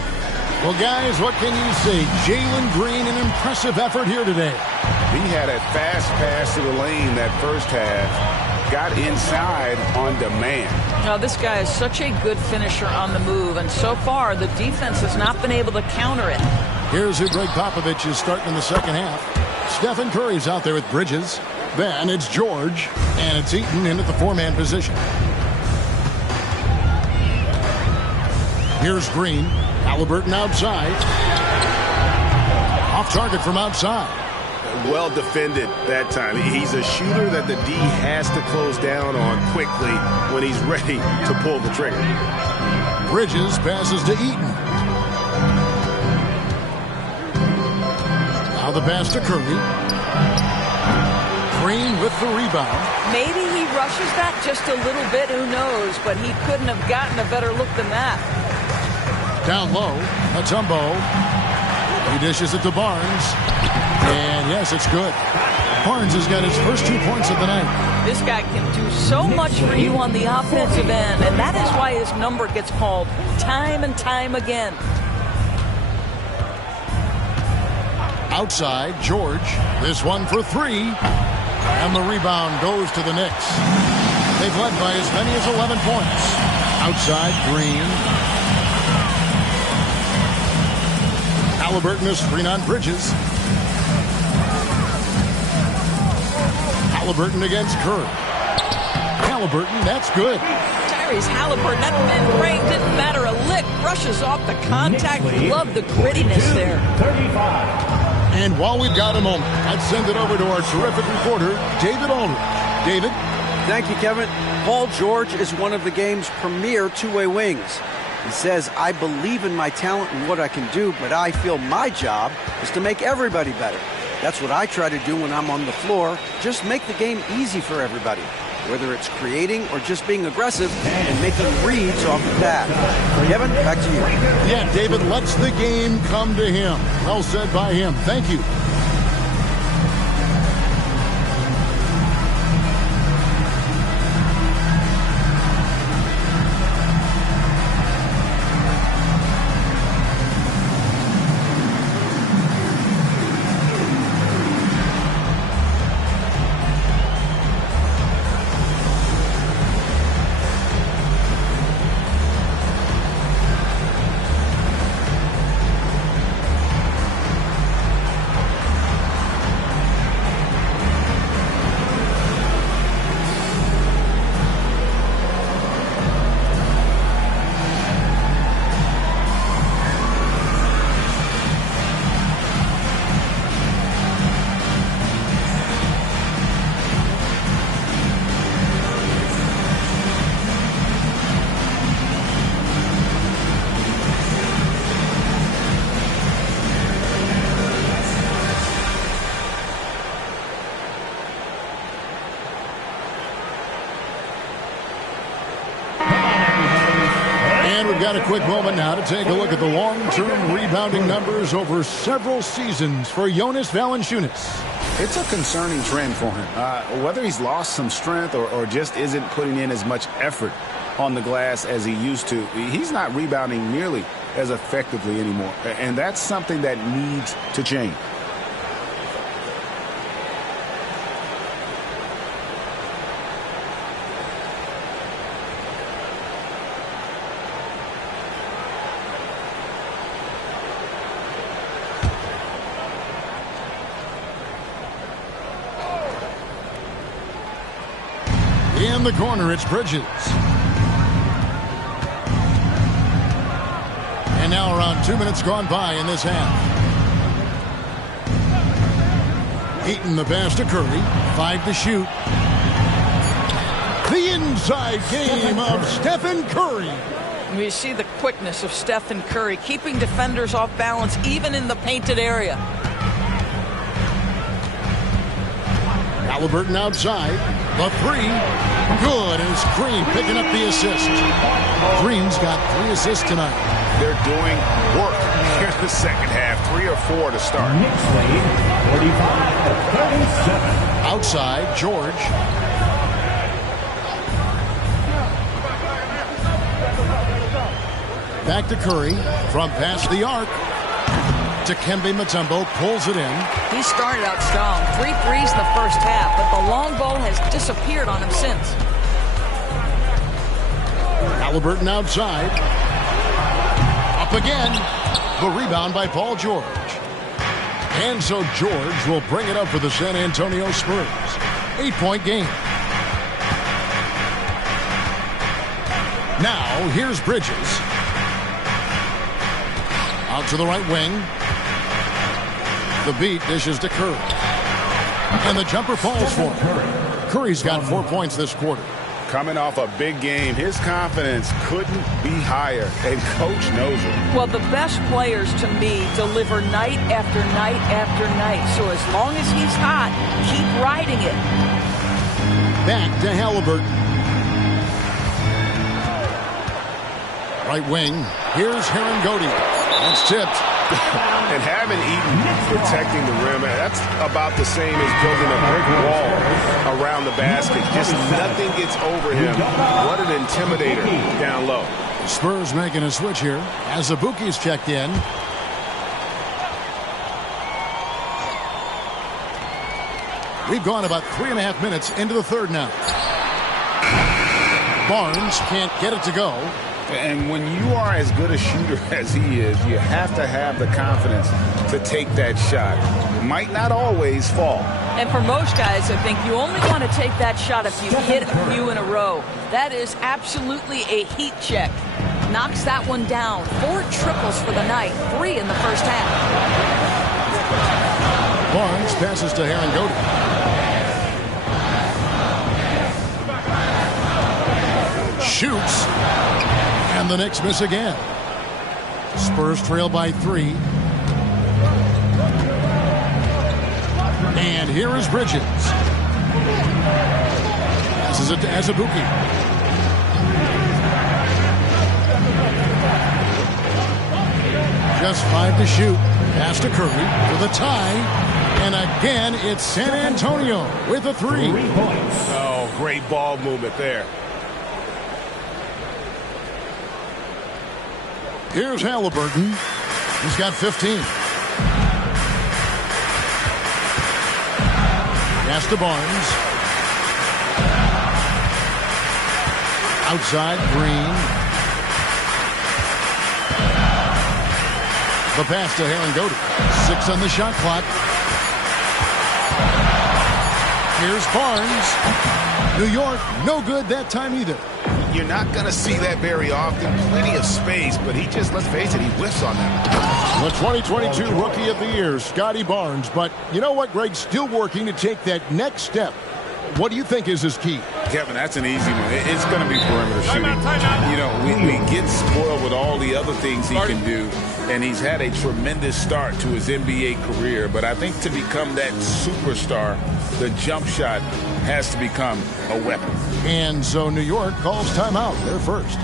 Well, guys, what can you say? Jalen Green, an impressive effort here today. He had a fast pass to the lane that first half. Got inside on demand. Now, this guy is such a good finisher on the move, and so far the defense has not been able to counter it. Here's who Greg Popovich is starting in the second half. Stephen Curry's out there with Bridges. Then it's George, and it's Eaton in at the four-man position. Here's Green. Halliburton outside. Off target from outside. Well defended that time. He's a shooter that the D has to close down on quickly when he's ready to pull the trigger. Bridges passes to Eaton. Now the pass to Curry. Green with the rebound. Maybe he rushes that just a little bit, who knows, but he couldn't have gotten a better look than that. Down low, Mutombo. He dishes it to Barnes. And yes, it's good. Barnes has got his first 2 points of the night. This guy can do so much for you on the offensive end, and that is why his number gets called time and time again. Outside, George. This one for three. And the rebound goes to the Knicks. They've led by as many as 11 points. Outside, Green. Halliburton is screen on Bridges. Halliburton against Curry. Halliburton, that's good. Tyrese Halliburton, that mid-range didn't matter a lick. Rushes off the contact. Love the grittiness there. 35. And while we've got a moment, let's send it over to our terrific reporter, David Aldridge. David? Thank you, Kevin. Paul George is one of the game's premier two-way wings. He says, I believe in my talent and what I can do, but I feel my job is to make everybody better. That's what I try to do when I'm on the floor. Just make the game easy for everybody, whether it's creating or just being aggressive and making reads off the bat. Kevin, back to you. Yeah, David lets the game come to him. Well said by him. Thank you. Got a quick moment now to take a look at the long-term rebounding numbers over several seasons for Jonas Valanciunas. It's a concerning trend for him. Whether he's lost some strength or just isn't putting in as much effort on the glass as he used to, he's not rebounding nearly as effectively anymore. And that's something that needs to change. In the corner, it's Bridges. And now around 2 minutes gone by in this half. Eaton the pass to Curry. 5 to shoot. The inside game of Stephen Curry. We see the quickness of Stephen Curry, keeping defenders off balance even in the painted area. Halliburton outside. The three. Good. And it's Green picking up the assist. Green's got 3 assists tonight. They're doing work here in the second half. 3 or 4 to start. 45-37. Outside, George. Back to Curry. From past the arc. Dikembe Mutombo pulls it in. He started out strong. 3 threes in the first half, but the long ball has disappeared on him since. Halliburton outside. Up again. The rebound by Paul George. And so George will bring it up for the San Antonio Spurs. 8-point game. Now, here's Bridges. Out to the right wing. The beat dishes to Curry. And the jumper falls for him. Curry's got 4 points this quarter. Coming off a big game, his confidence couldn't be higher, and Coach knows it. Well, the best players, to me, deliver night after night after night. So as long as he's hot, keep riding it. Back to Halliburton. Right wing. Here's Herangodi. That's tipped. And having Eaton protecting the rim, that's about the same as building a brick wall around the basket. Just nothing gets over him. What an intimidator down low. Spurs making a switch here as Abuki's checked in. We've gone about 3.5 minutes into the third now. Barnes can't get it to go. And when you are as good a shooter as he is, you have to have the confidence to take that shot. Might not always fall. And for most guys, I think you only want to take that shot if you hit a few in a row. That is absolutely a heat check. Knocks that one down. 4 triples for the night. 3 in the first half. Barnes passes to Herangodi. Shoots. And the Knicks miss again. Spurs trail by 3. And here is Bridges. Passes it to Azubuike. Just 5 to shoot. Pass to Curry for the tie. And again, it's San Antonio with a 3. 3 points. Oh, great ball movement there. Here's Halliburton. He's got 15. Pass to Barnes. Outside, Green. The pass to Herringody. 6 on the shot clock. Here's Barnes. New York, no good that time either. You're not going to see that very often. Plenty of space, but he just, let's face it, he whiffs on that. The 2022 Rookie of the Year, Scotty Barnes. But you know what, Greg? Still working to take that next step. What do you think is his key? Kevin, that's an easy one. It's going to be perimeter shooting. You know, we get spoiled with all the other things he can do, and he's had a tremendous start to his NBA career. But I think to become that superstar, the jump shot has to become a weapon. And so New York calls timeout. They're first.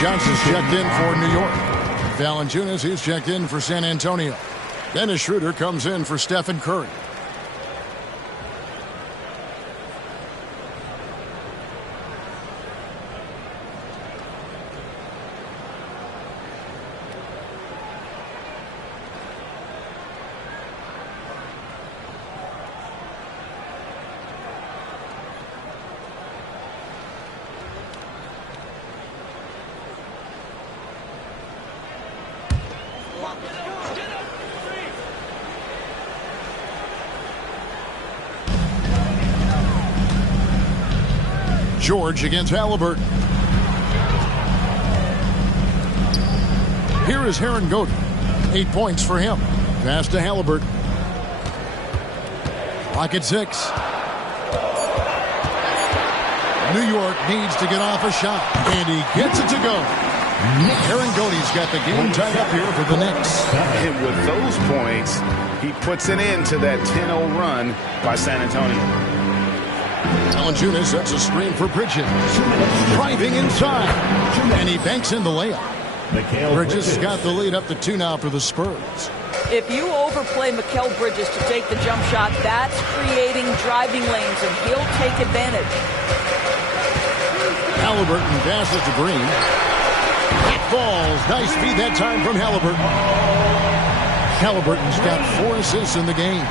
Johnson's checked in for New York. Valanciunas, he's checked in for San Antonio. Dennis Schroeder comes in for Stephen Curry. George against Halliburton. Here is Herringody. 8 points for him. Pass to Halliburton. Clock at 6. New York needs to get off a shot, and he gets it to go. Herringody's got the game tied up here for the Knicks. And with those points, he puts an end to that 10-0 run by San Antonio. Valanciunas sets a screen for Bridges. Driving inside. And he banks in the layup. Bridges has got the lead up to 2 now for the Spurs. If you overplay Mikal Bridges to take the jump shot, that's creating driving lanes, and he'll take advantage. Halliburton passes to Green. It falls. Nice feed that time from Halliburton. Halliburton's got 4 assists in the game.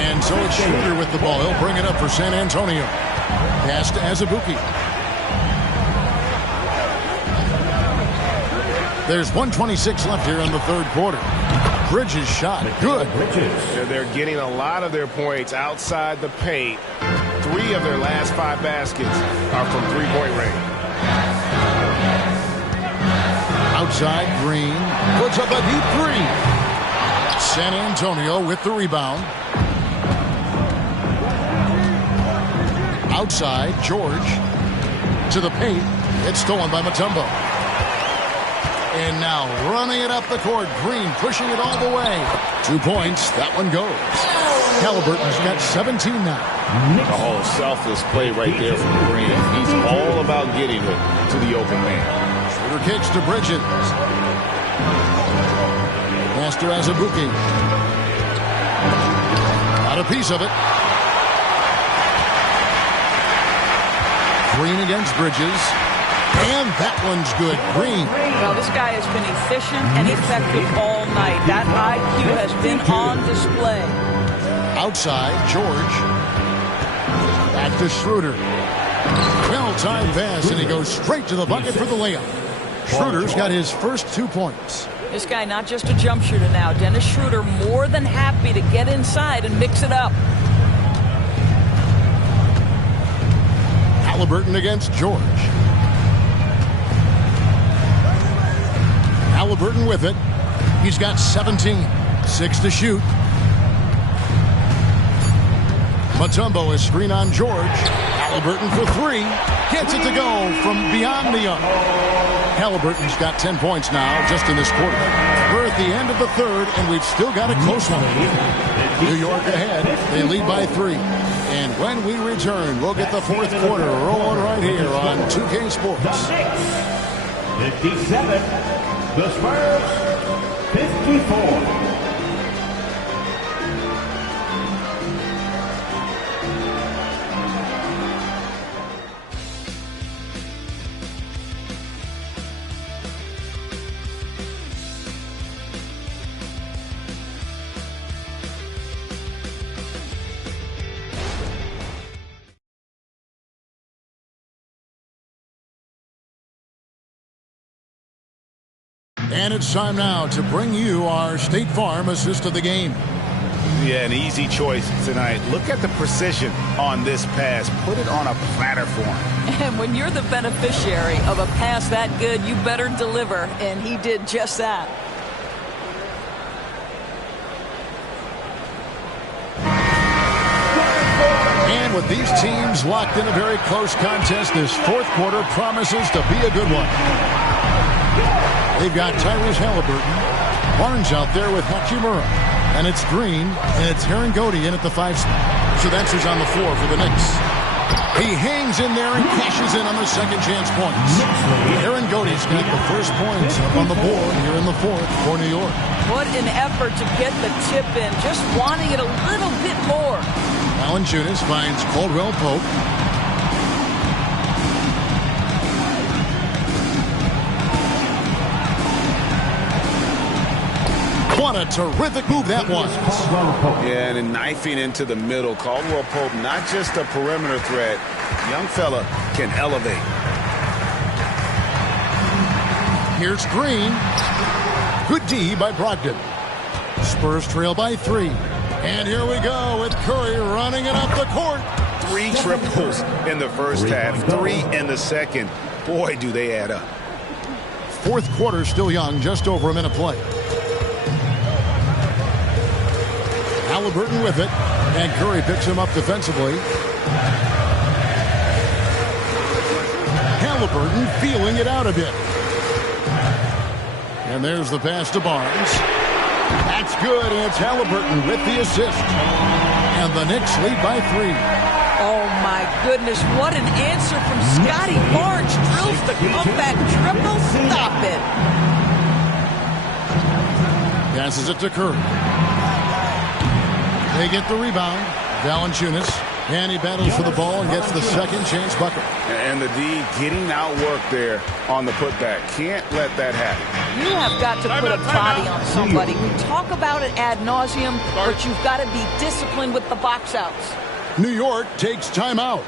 And so it's Schroeder with the ball. He'll bring it up for San Antonio. Pass to Azubuike. There's 1:26 left here in the third quarter. Bridges shot. Good. They're getting a lot of their points outside the paint. 3 of their last 5 baskets are from three-point range. Outside, Green puts up a deep 3. San Antonio with the rebound. Outside, George to the paint. It's stolen by Mutombo. And now running it up the court. Green pushing it all the way. 2 points. That one goes. Halliburton's got 17 now. Oh, selfless play right there from Green. He's all about getting it to the open man. Schroeder kicks to Bridges. Master Azubuike. Got a piece of it. Green against Bridges. And that one's good. Green. Well, this guy has been efficient and effective all night. That IQ has been on display. Outside, George. Back to Schroeder. Well-timed pass, and he goes straight to the bucket for the layup. Schroeder's got his first 2 points. This guy not just a jump shooter now. Dennis Schroeder more than happy to get inside and mix it up. Halliburton against George. Halliburton with it. He's got 17. 6 to shoot. Mutombo is screen on George. Halliburton for 3. Gets it to go from beyond the arc. Halliburton's got 10 points now just in this quarter. We're at the end of the third, and we've still got a close one. New York ahead. They lead by 3. And when we return, we'll get the fourth quarter rolling right here on 2K Sports. 57. The Spurs, 54. And it's time now to bring you our State Farm assist of the game. Yeah, an easy choice tonight. Look at the precision on this pass. Put it on a platter for him. And when you're the beneficiary of a pass that good, you better deliver. And he did just that. And with these teams locked in a very close contest, this fourth quarter promises to be a good one. They've got Tyrese Halliburton. Barnes out there with Hachimura. And it's Green, and it's Herangodi in at the 5 spot. So that's who's on the floor for the Knicks. He hangs in there and cashes in on the second chance points. Herangodi's got the first points up on the board here in the fourth for New York. What an effort to get the tip in, just wanting it a little bit more. Valanciunas finds Caldwell Pope. What a terrific move that was. Yeah, and knifing into the middle. Caldwell Pope, not just a perimeter threat. Young fella can elevate. Here's Green. Good D by Brogdon. Spurs trail by 3. And here we go with Curry running it up the court. 3 triples in the first half, 3 in the second. Boy, do they add up. Fourth quarter still young, just over a minute play. Halliburton with it, and Curry picks him up defensively. Halliburton feeling it out a bit. And there's the pass to Barnes. That's good, and it's Halliburton with the assist. And the Knicks lead by 3. Oh, my goodness, what an answer from Scotty Barnes. Drills the comeback triple. Stop it. Passes it to Curry. They get the rebound. Valanciunas. And he battles for the ball and gets the second chance bucket. And the D getting outworked there on the putback. Can't let that happen. You have got to put a body on somebody. We talk about it ad nauseum, but you've got to be disciplined with the box outs. New York takes timeout.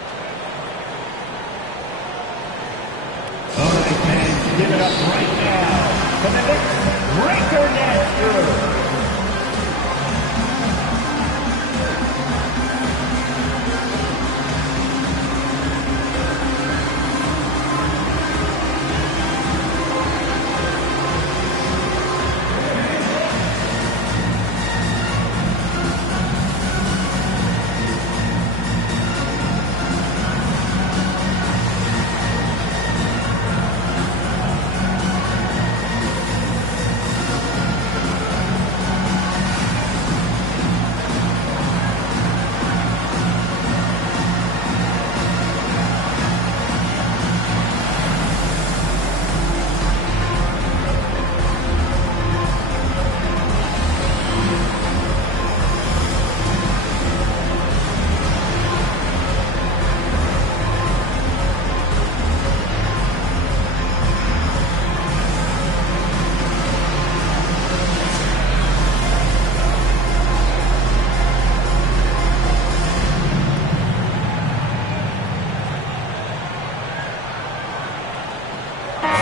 All right, fans, give it up right now for the Knicks Breaker Nashville.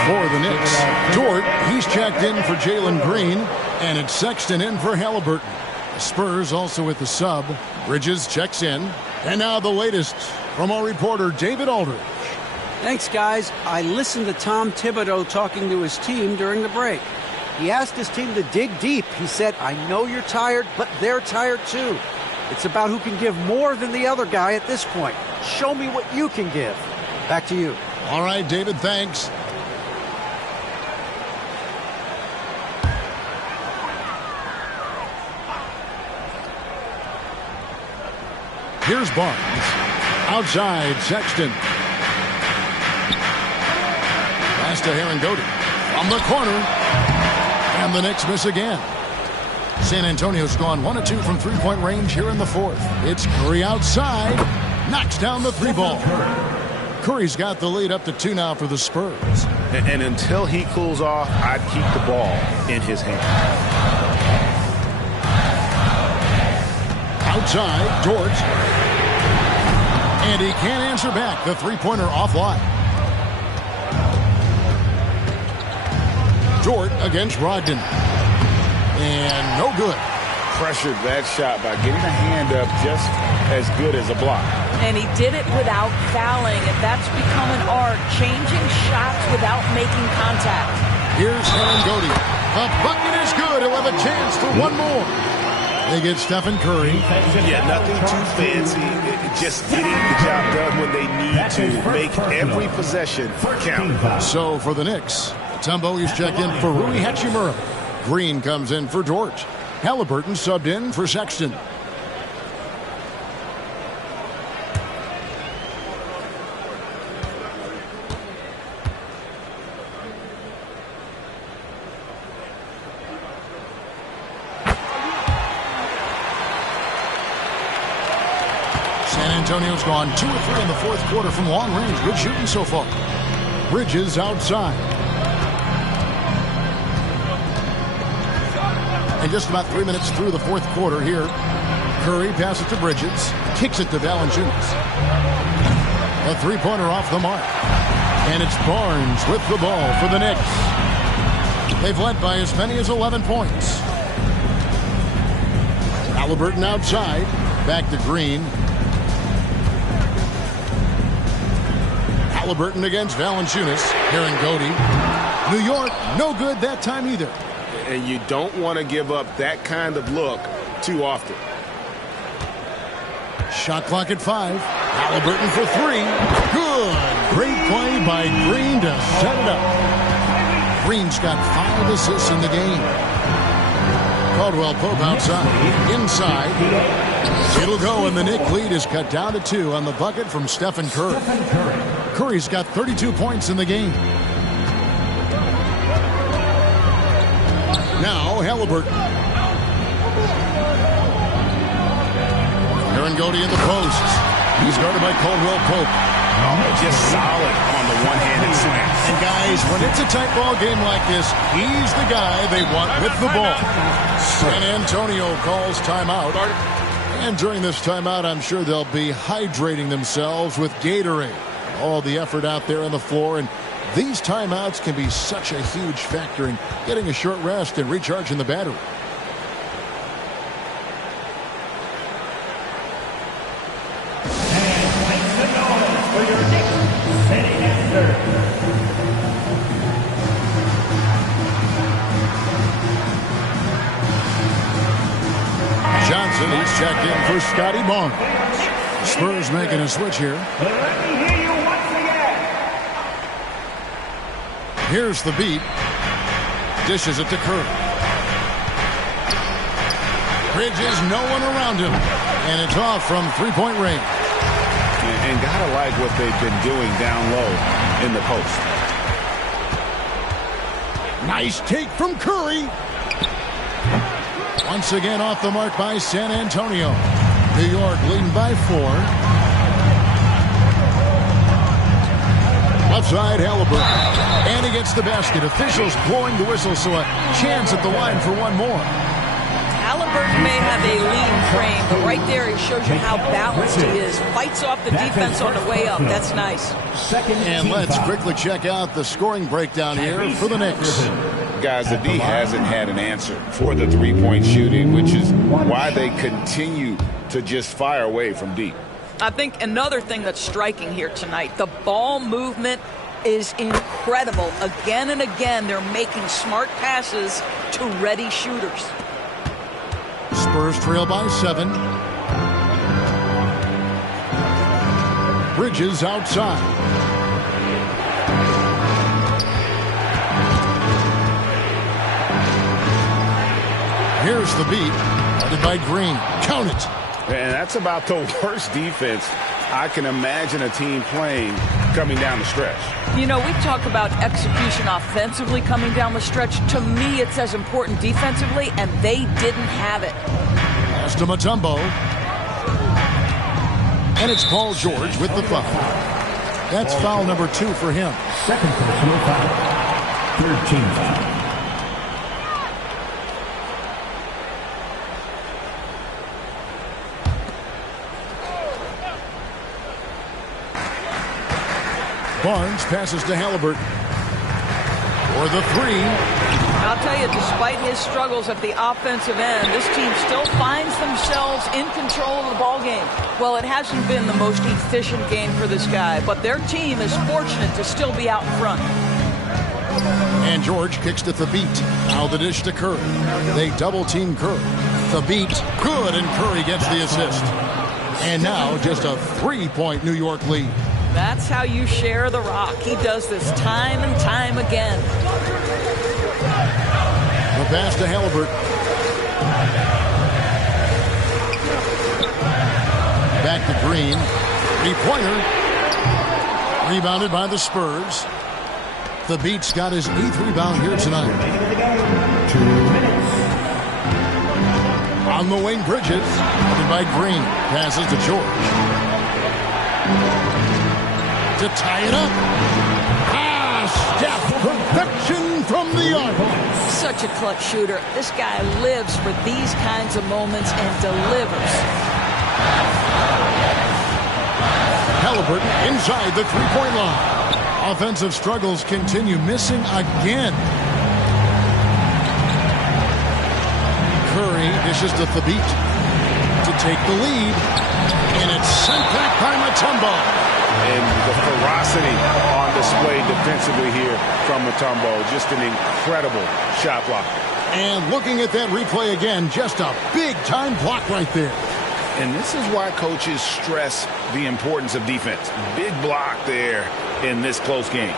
For the Knicks, Dort, he's checked in for Jalen Green, and it's Sexton in for Halliburton. The Spurs also with the sub. Bridges checks in. And now the latest from our reporter, David Aldridge. Thanks, guys. I listened to Tom Thibodeau talking to his team during the break. He asked his team to dig deep. He said, I know you're tired, but they're tired too. It's about who can give more than the other guy at this point. Show me what you can give. Back to you. All right, David, thanks. Here's Barnes. Outside, Sexton. Pass to Herringody. From the corner. And the Knicks miss again. San Antonio's gone 1 of 2 from three-point range here in the fourth. It's Curry outside. Knocks down the three ball. Curry's got the lead up to 2 now for the Spurs. And until he cools off, I'd keep the ball in his hand. Outside, Dort. And he can't answer back. The three-pointer offline. Dort against Brogdon. And no good. Pressured that shot by getting a hand up just as good as a block. And he did it without fouling, and that's become an art, changing shots without making contact. Here's Herringody. The bucket is good. He'll have a chance for one more. They get Stephen Curry. Yeah, nothing too fancy. Just getting the job done when they need to. Make every possession count. So for the Knicks, Tumbo is checked in for Rui Hachimura. Green comes in for Dort. Halliburton subbed in for Sexton. San Antonio's gone 2 of 3 in the fourth quarter from long range. Good shooting so far. Bridges outside. And just about 3 minutes through the fourth quarter here. Curry passes to Bridges. Kicks it to Valanciunas. A three-pointer off the mark. And it's Barnes with the ball for the Knicks. They've led by as many as 11 points. Halliburton outside. Back to Green. Halliburton against Valanciunas. Herringody. New York, no good that time either. And you don't want to give up that kind of look too often. Shot clock at 5. Halliburton for 3. Good. Great play by Green to set it up. Green's got 5 assists in the game. Caldwell Pope outside. Inside. It'll go, and the Knicks lead is cut down to 2 on the bucket from Stephen Curry. Curry's got 32 points in the game. Now Halliburton. Herringody in the post. He's guarded by Caldwell Pope. Just solid on the one-handed slam. And guys, when it's a tight ball game like this, he's the guy they want with the ball. San Antonio calls timeout. And during this timeout, I'm sure they'll be hydrating themselves with Gatorade. All the effort out there on the floor, and these timeouts can be such a huge factor in getting a short rest and recharging the battery. Johnson, he's checked in for Scotty Barnes. Spurs making a switch here. Here's the beat. Dishes it to Curry. Bridges, no one around him. And it's off from three-point range. And gotta like what they've been doing down low in the post. Nice take from Curry. Once again off the mark by San Antonio. New York leading by 4. Left side, Halliburton. And he gets the basket. Officials blowing the whistle, so a chance at the line for one more. Halliburton may have a lean frame, but right there he shows you how balanced he is. Fights off the defense on the way up. That's nice. And let's quickly check out the scoring breakdown here for the Knicks. Guys, the D hasn't had an answer for the three-point shooting, which is why they continue to just fire away from deep. I think another thing that's striking here tonight, the ball movement is incredible. Again and again, they're making smart passes to ready shooters. Spurs trail by 7. Bridges outside. Here's the beat. Guarded by Green. Count it. And that's about the worst defense I can imagine a team playing coming down the stretch. You know, we talk about execution offensively coming down the stretch. To me, it's as important defensively, and they didn't have it. Pass to Mutombo. And it's Paul George with the foul. That's foul number 2 for him. Second personal foul. 13 foul. Barnes passes to Halliburton. For the 3. I'll tell you, despite his struggles at the offensive end, this team still finds themselves in control of the ball game. Well, it hasn't been the most efficient game for this guy, but their team is fortunate to still be out in front. And George kicks to Thabit. Now the dish to Curry. They double-team Curry. Thabit, good, and Curry gets the assist. And now just a 3-point New York lead. That's how you share the rock. He does this time and time again. The pass to Halliburton. Back to Green. 3-pointer. Rebounded by the Spurs. The Beats got his 8th rebound here tonight. 2 minutes. On the wing, Bridges. Guarded by Green. Passes to George. To tie it up. Steph, perfection from the arc. Such a clutch shooter. This guy lives for these kinds of moments and delivers. Halliburton inside the 3-point line. Offensive struggles continue, missing again. Curry dishes to Thabit to take the lead. And it's sent back by Mutombo. And the ferocity on display defensively here from Mutombo. Just an incredible shot block. And looking at that replay again, just a big-time block right there. And this is why coaches stress the importance of defense. Big block there in this close game.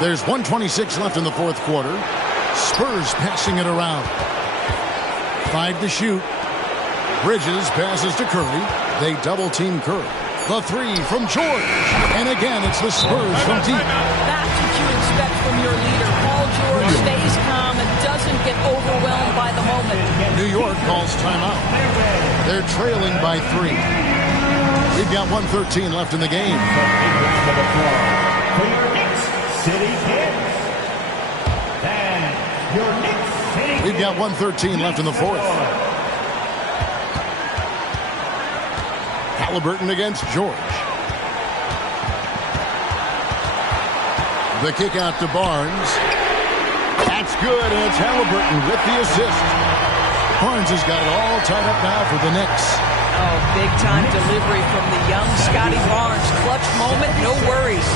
There's 1:26 left in the fourth quarter. Spurs passing it around. 5 to shoot. Bridges passes to Curry. They double-team Curry. The 3 from George. And again, it's the Spurs from deep. That's what you expect from your leader. Paul George stays calm and doesn't get overwhelmed by the moment. New York calls timeout. They're trailing by 3. We've got 1:13 left in the game. For your Knicks City Kids. And your Knicks City We've got 1:13 left in the fourth. Halliburton against George. The kick out to Barnes. That's good, and it's Halliburton with the assist. Barnes has got it all tied up now for the Knicks. Oh, big-time delivery from the young Scotty Barnes. Clutch moment, no worries.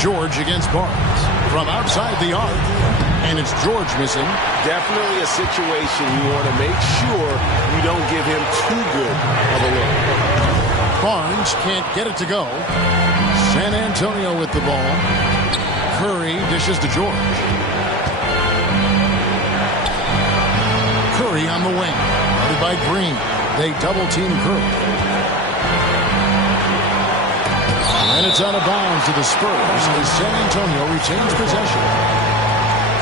George against Barnes from outside the arc. And it's George missing. Definitely a situation you want to make sure you don't give him too good of a look. Barnes can't get it to go. San Antonio with the ball. Curry dishes to George. Curry on the wing. Guarded by Green. They double-team Curry. And it's out of bounds to the Spurs as San Antonio retains possession.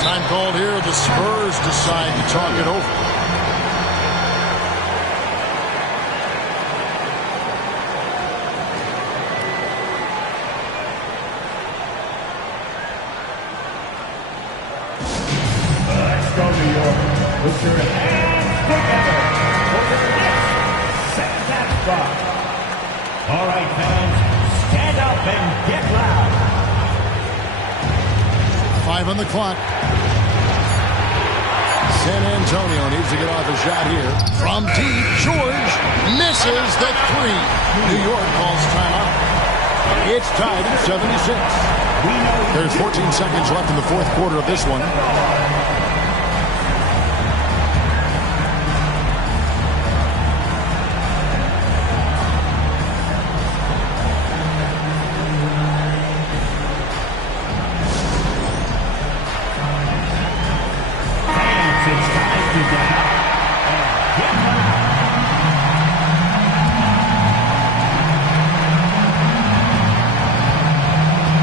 Time called here. The Spurs decide to talk it over. Put your hands together for your next set basketball. All right, fans, stand up and get loud. 5 on the clock. San Antonio needs to get off a shot here. From deep, George misses the 3. New York calls timeout. It's tied at 76. There's 14 seconds left in the fourth quarter of this one.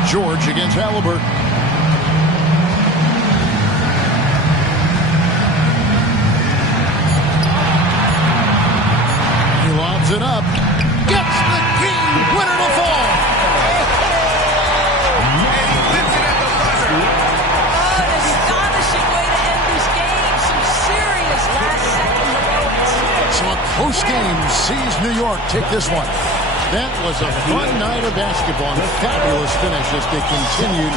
George against Halliburton. He lobs it up. Gets the game winner to fall. An astonishing way to end this game. Some serious last-second heroics. So a close game sees New York take this one. That was a fun night of basketball and a fabulous finish as they continued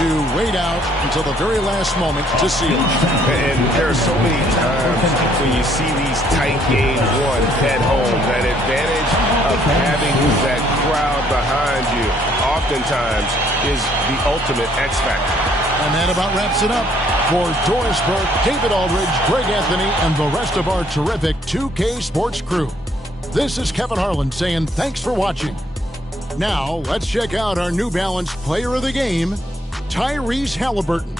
to wait out until the very last moment to seal it. And there are so many times when you see these tight games won at home, that advantage of having that crowd behind you oftentimes is the ultimate X factor. And that about wraps it up. For Doris Burke, David Aldridge, Greg Anthony, and the rest of our terrific 2K Sports crew, this is Kevin Harlan saying thanks for watching. Now, let's check out our New Balance player of the game, Tyrese Halliburton.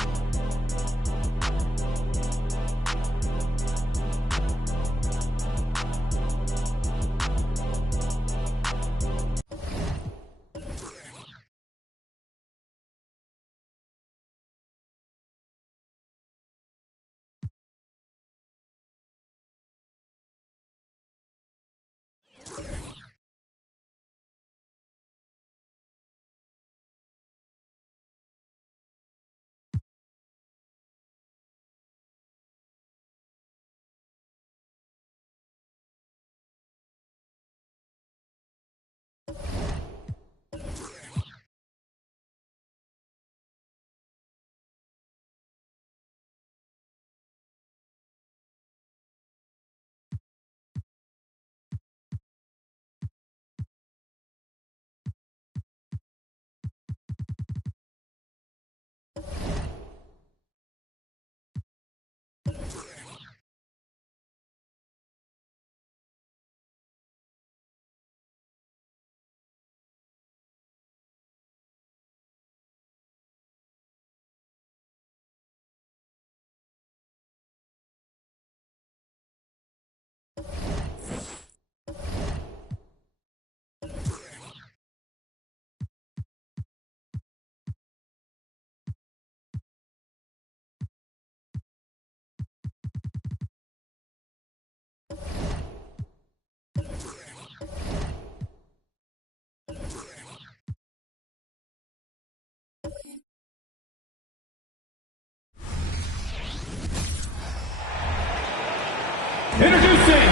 Introducing.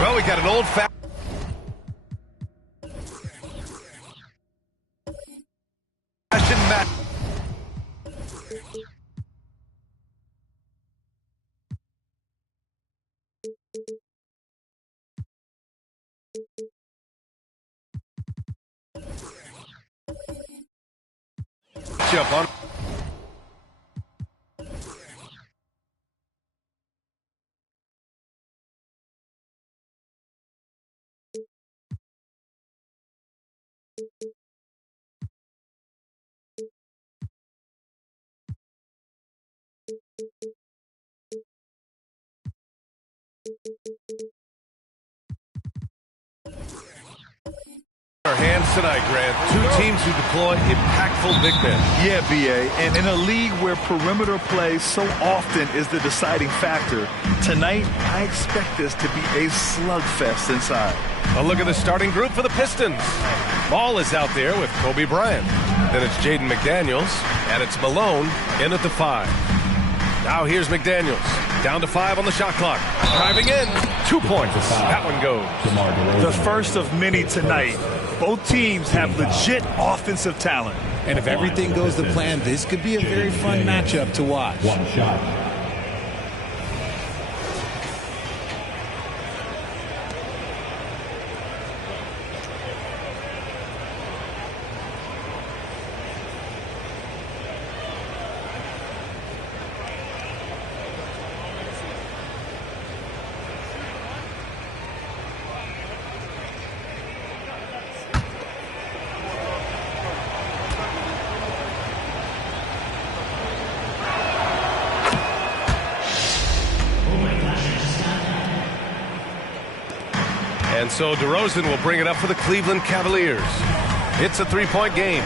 Well, we got an old-fashioned match. Jump on. Our hands tonight, Grant. Two teams who deploy impactful big men. Yeah, B.A., and in a league where perimeter play so often is the deciding factor, tonight I expect this to be a slugfest inside. A look at the starting group for the Pistons. Ball is out there with Kobe Bryant. Then it's Jaden McDaniels, and it's Malone in at the 5. Now here's McDaniels. Down to 5 on the shot clock. Driving in. 2 points. That one goes. The first of many tonight. Both teams have legit offensive talent. And if everything goes to plan, this could be a very fun matchup to watch. One shot. And so DeRozan will bring it up for the Cleveland Cavaliers. It's a 3-point game.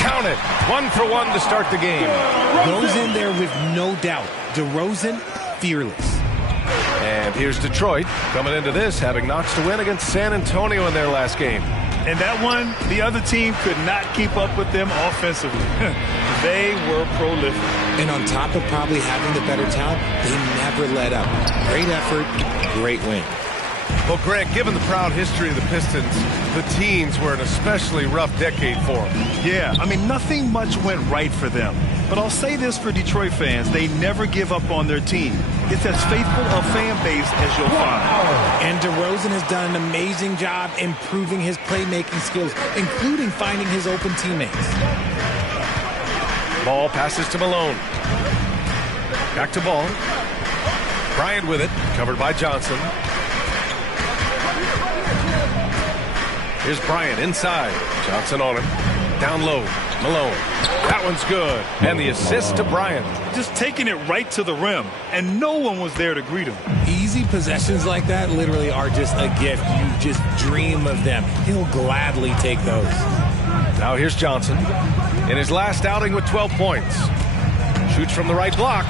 Count it. 1 for 1 to start the game. Goes in there with no doubt. DeRozan, fearless. And here's Detroit coming into this, having notched a win against San Antonio in their last game. And that one, the other team could not keep up with them offensively. They were prolific. And on top of probably having the better talent, they never let up. Great effort, great win. Well, Grant, given the proud history of the Pistons, the teens were an especially rough decade for them. Yeah, I mean, nothing much went right for them. But I'll say this for Detroit fans, they never give up on their team. It's as faithful a fan base as you'll find. And DeRozan has done an amazing job improving his playmaking skills, including finding his open teammates. Ball passes to Malone. Back to Ball. Bryant with it, covered by Johnson. Here's Bryant inside. Johnson on him. Down low. Malone. That one's good. And the assist to Bryant. Just taking it right to the rim, and no one was there to greet him. Easy possessions like that literally are just a gift. You just dream of them. He'll gladly take those. Now here's Johnson. In his last outing with 12 points. Shoots from the right block.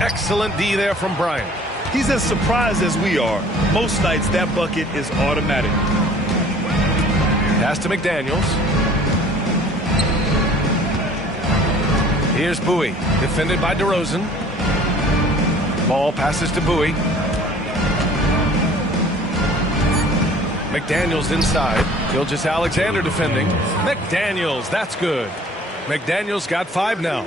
Excellent D there from Bryant. He's as surprised as we are. Most nights that bucket is automatic. Pass to McDaniels. Here's Bowie, defended by DeRozan. Ball passes to Bowie. McDaniels inside. Gilgeous-Alexander defending. McDaniels, that's good. McDaniels got 5 now.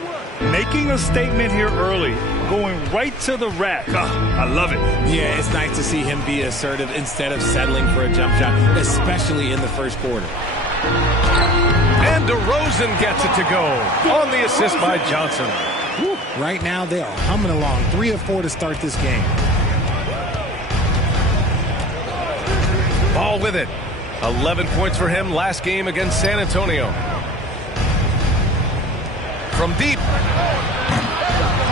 Making a statement here early. Going right to the rack. Oh, I love it. Yeah, it's nice to see him be assertive instead of settling for a jump shot, especially in the first quarter. And DeRozan gets it to go on the assist by Johnson. Woo. Right now, they are humming along. 3 of 4 to start this game. Ball with it. 11 points for him last game against San Antonio. From deep.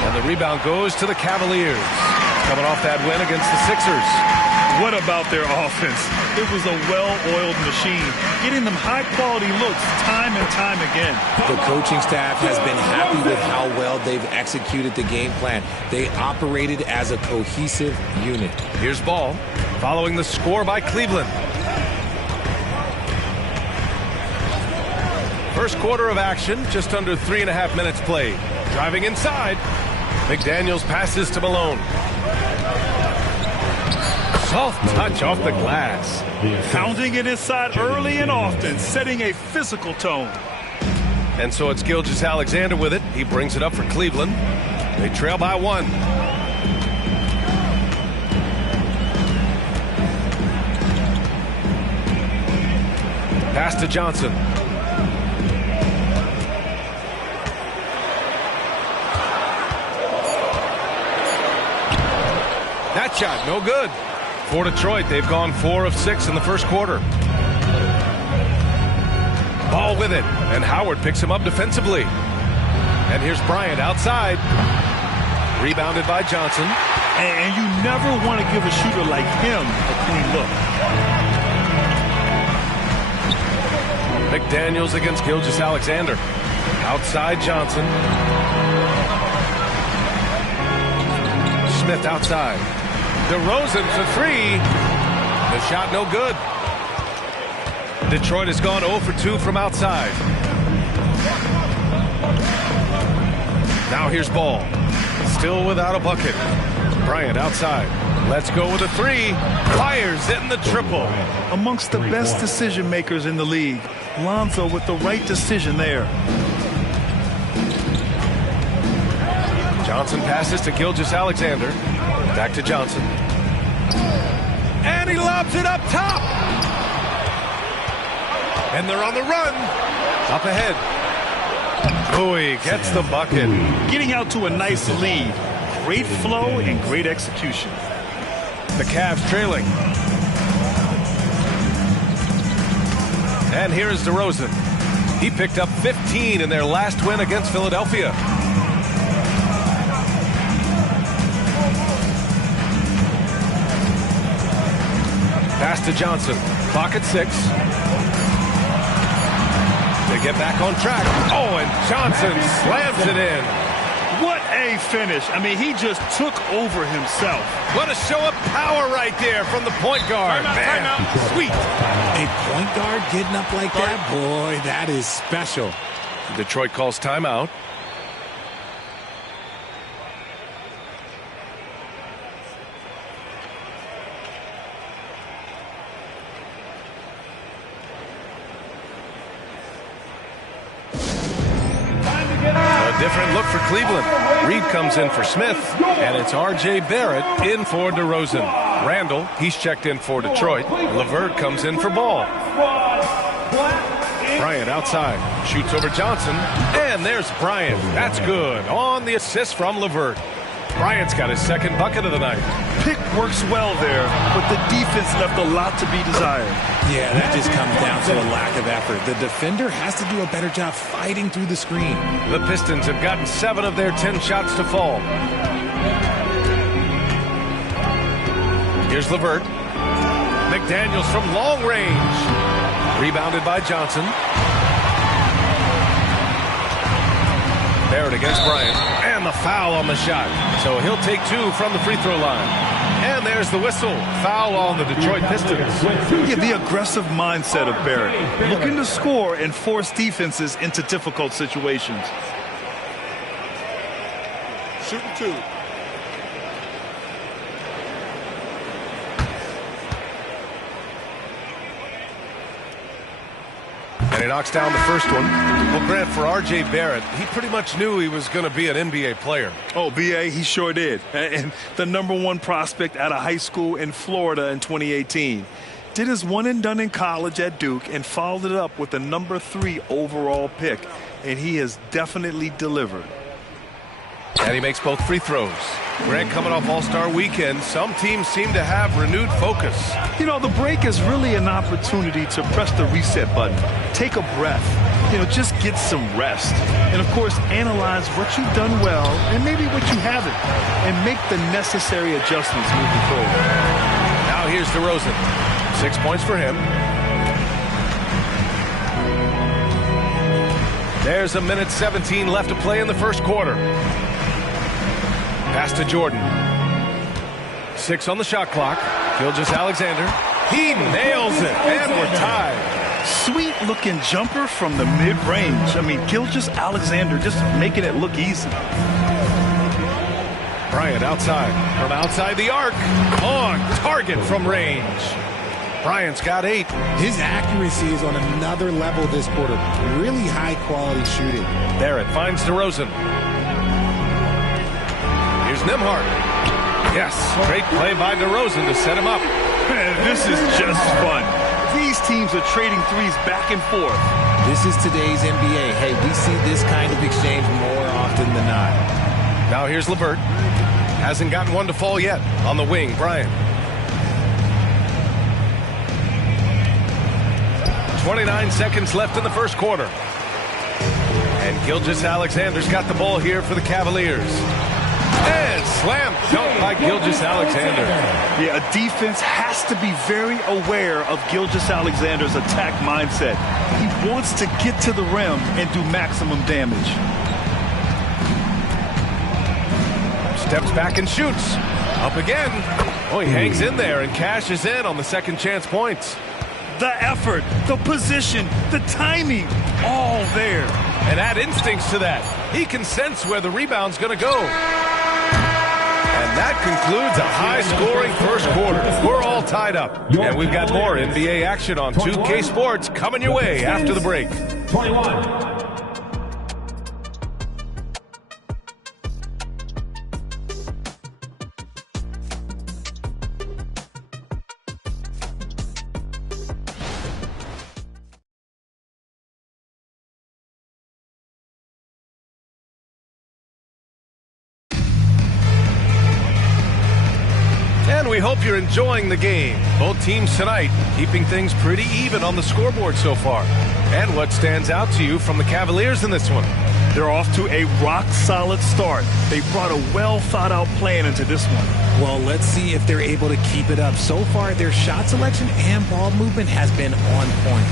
And the rebound goes to the Cavaliers. Coming off that win against the Sixers. What about their offense? It was a well-oiled machine, getting them high-quality looks time and time again. The coaching staff has been happy with how well they've executed the game plan. They operated as a cohesive unit. Here's Ball, following the score by Cleveland. First quarter of action, just under 3.5 minutes played. Driving inside, McDaniels passes to Malone. Soft touch off the glass. Pounding it inside early and often, setting a physical tone. And so it's Gilgeous-Alexander with it. He brings it up for Cleveland. They trail by 1. Pass to Johnson. That shot, no good. For Detroit, they've gone 4 of 6 in the first quarter. Ball with it, and Howard picks him up defensively. And here's Bryant outside. Rebounded by Johnson. And you never want to give a shooter like him a clean look. McDaniels against Gilgeous-Alexander. Outside Johnson. Smith outside. DeRozan for 3. The shot no good. Detroit has gone 0 for 2 from outside. Now here's Ball. Still without a bucket. Bryant outside. Let's go with a three. Fires in the triple. Amongst the best decision makers in the league. Lonzo with the right decision there. Johnson passes to Gilgeous-Alexander. Back to Johnson. And he lobs it up top. And they're on the run. Up ahead. Bowie gets the bucket. Getting out to a nice lead. Great flow and great execution. The Cavs trailing. And here is DeRozan. He picked up 15 in their last win against Philadelphia. Pass to Johnson. Clock at 6. They get back on track. Oh, and Johnson slams it in. What a finish. I mean, he just took over himself. What a show of power right there from the point guard. Man, sweet. A point guard getting up like that? Boy, that is special. Detroit calls timeout. Different look for Cleveland. Reed comes in for Smith, and it's R.J. Barrett in for DeRozan. Randall, he's checked in for Detroit. LeVert comes in for Ball. Bryant outside, shoots over Johnson, and there's Bryant. That's good on the assist from LeVert. Bryant's got his second bucket of the night. Pick works well there, but the defense left a lot to be desired. Yeah, that just comes down to a lack of effort. The defender has to do a better job fighting through the screen. The Pistons have gotten 7 of their 10 shots to fall. Here's LeVert. McDaniels from long range. Rebounded by Johnson. Barrett against Bryant. And the foul on the shot. So he'll take 2 from the free throw line. And there's the whistle. Foul on the Detroit Pistons. Yeah, the aggressive mindset of Barrett. Looking to score and force defenses into difficult situations. Shooting 2. And he knocks down the first one. Well, Grant, for R.J. Barrett, he pretty much knew he was going to be an NBA player. Oh, B.A., he sure did. And the #1 prospect out of high school in Florida in 2018. Did his one and done in college at Duke and followed it up with the #3 overall pick. And he has definitely delivered. And he makes both free throws. Grant, coming off All-Star Weekend, some teams seem to have renewed focus. You know, the break is really an opportunity to press the reset button. Take a breath. You know, just get some rest. And, of course, analyze what you've done well and maybe what you haven't. And make the necessary adjustments moving forward. Now here's DeRozan. 6 points for him. There's 1:17 left to play in the first quarter. Pass to Jordan. 6 on the shot clock. Gilgeous-Alexander. He nails it, and we're tied. Sweet-looking jumper from the mid-range. I mean, Gilgeous-Alexander just making it look easy. Bryant outside. From outside the arc. On target from range. Bryant's got 8. His accuracy is on another level this quarter. Really high-quality shooting. Barrett finds DeRozan. Here's Nembhard. Yes, great play by DeRozan to set him up. This is just fun. These teams are trading threes back and forth. This is today's NBA. Hey, we see this kind of exchange more often than not. Now here's LeVert. Hasn't gotten one to fall yet. On the wing, Bryant. 29 seconds left in the first quarter. And Gilgeous-Alexander's got the ball here for the Cavaliers. And slam dunk by Gilgeous-Alexander. Yeah, a defense has to be very aware of Gilgeous-Alexander's attack mindset. He wants to get to the rim and do maximum damage. Steps back and shoots. Up again. Oh, he hangs in there and cashes in on the second chance points. The effort, the position, the timing, all there. And add instincts to that. He can sense where the rebound's going to go. And that concludes a high-scoring first quarter. We're all tied up. And we've got more NBA action on 2K Sports coming your way after the break. 21. And we hope you're enjoying the game. Both teams tonight keeping things pretty even on the scoreboard so far. And what stands out to you from the Cavaliers in this one? They're off to a rock-solid start. They brought a well-thought-out plan into this one. Well, let's see if they're able to keep it up. So far, their shot selection and ball movement has been on point.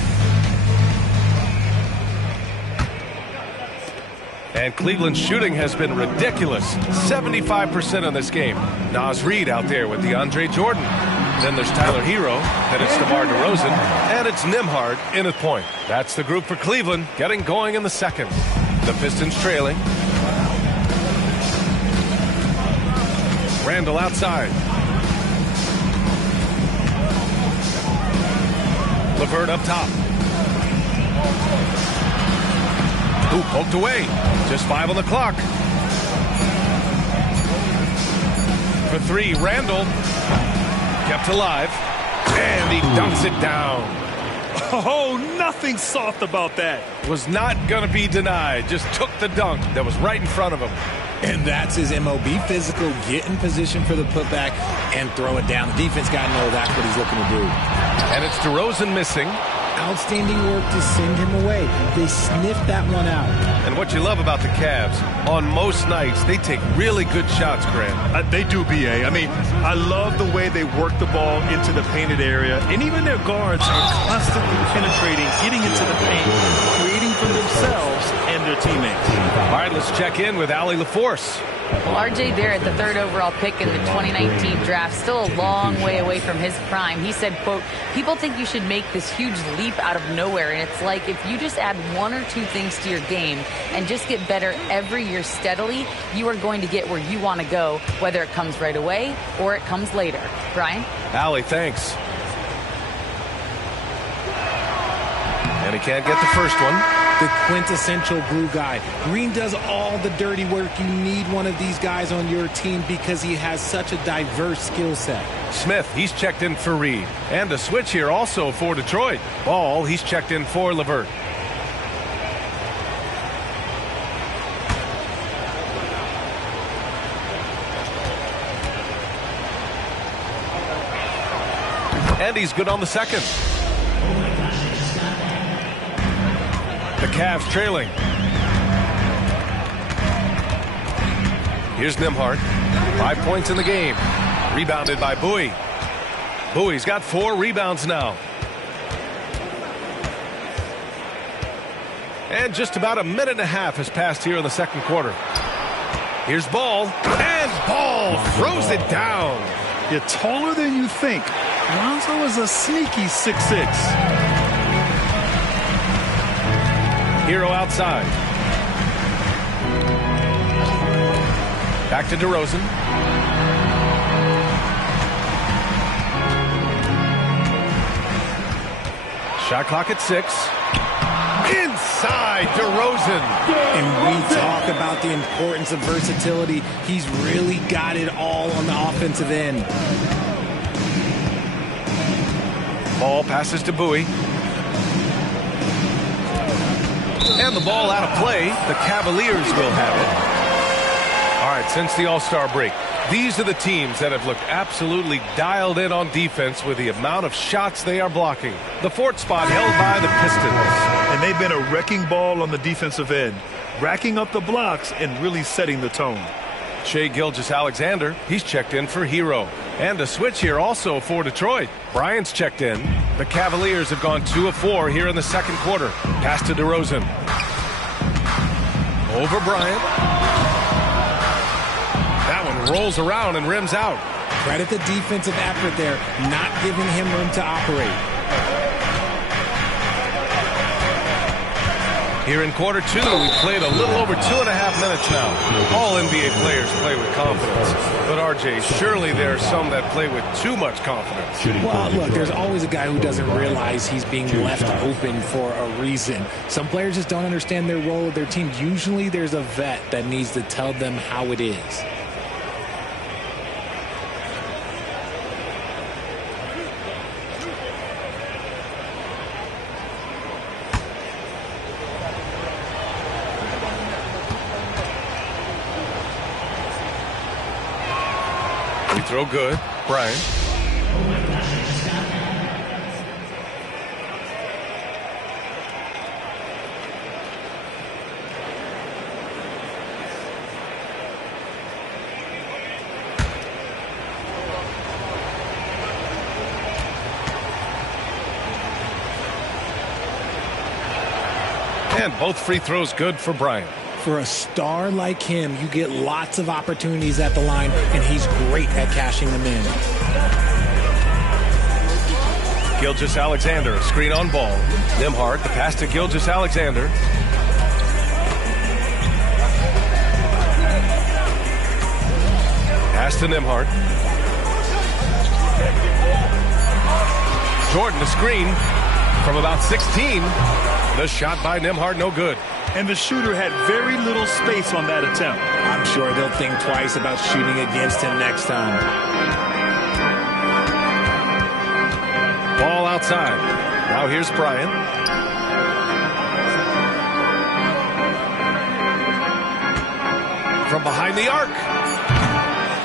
And Cleveland's shooting has been ridiculous. 75% in this game. Naz Reid out there with DeAndre Jordan. Then there's Tyler Hero. Then it's DeMar DeRozan. And it's Nembhard in at point. That's the group for Cleveland getting going in the second. The Pistons trailing. Randall outside. LeVert up top. Ooh, poked away. Just 5 on the clock. For 3, Randall. Kept alive. And he dunks it down. Oh, nothing soft about that. Was not going to be denied. Just took the dunk that was right in front of him. And that's his MO. Be physical, get in position for the putback, and throw it down. The defense got to know that's what he's looking to do. And it's DeRozan missing. Outstanding work to send him away. They sniffed that one out. And what you love about the Cavs, on most nights, they take really good shots, Grant. They do, B.A. I mean, I love the way they work the ball into the painted area. And even their guards are constantly penetrating, getting into the paint, creating for themselves and their teammates. All right, let's check in with Allie LaForce. Well, R.J. Barrett, the 3rd overall pick in the 2019 draft, still a long way away from his prime. He said, quote, people think you should make this huge leap out of nowhere. And it's like if you just add 1 or 2 things to your game and just get better every year steadily, you are going to get where you want to go, whether it comes right away or it comes later. Brian? Allie, thanks. And he can't get the first one. The quintessential glue guy. Green does all the dirty work. You need one of these guys on your team because he has such a diverse skill set. Smith, he's checked in for Reed. And a switch here also for Detroit. Ball, he's checked in for LeVert. And he's good on the second. The Cavs trailing. Here's Nembhard. 5 points in the game. Rebounded by Bowie. Bowie's got 4 rebounds now. And just about a minute and a half has passed here in the second quarter. Here's Ball. And Ball throws it down. You're taller than you think. Lonzo is a sneaky 6'6". Hero outside. Back to DeRozan. Shot clock at 6. Inside DeRozan. And we talk about the importance of versatility. He's really got it all on the offensive end. Ball passes to Bowie. And the ball out of play. The Cavaliers will have it. All right, since the All-Star break, these are the teams that have looked absolutely dialed in on defense with the amount of shots they are blocking. The 4th spot held by the Pistons. And they've been a wrecking ball on the defensive end, racking up the blocks and really setting the tone. Shai Gilgeous-Alexander, he's checked in for Hero. And a switch here also for Detroit. Bryant's checked in. The Cavaliers have gone 2 of 4 here in the second quarter. Pass to DeRozan. Over Bryant. That one rolls around and rims out. Credit the defensive effort there, not giving him room to operate. Here in quarter two, we've played a little over 2.5 minutes now. All NBA players play with confidence. But, RJ, surely there are some that play with too much confidence. Well, look, there's always a guy who doesn't realize he's being left open for a reason. Some players just don't understand their role of their team. Usually there's a vet that needs to tell them how it is. Throw good. Bryant. And both free throws good for Bryant. For a star like him, you get lots of opportunities at the line, and he's great at cashing them in. Gilgeous-Alexander, a screen on ball. Nembhard, the pass to Gilgeous-Alexander. Pass to Nembhard. Jordan, the screen from about 16. The shot by Nembhard, no good. And the shooter had very little space on that attempt. I'm sure they'll think twice about shooting against him next time. Ball outside. Now here's Bryant. From behind the arc.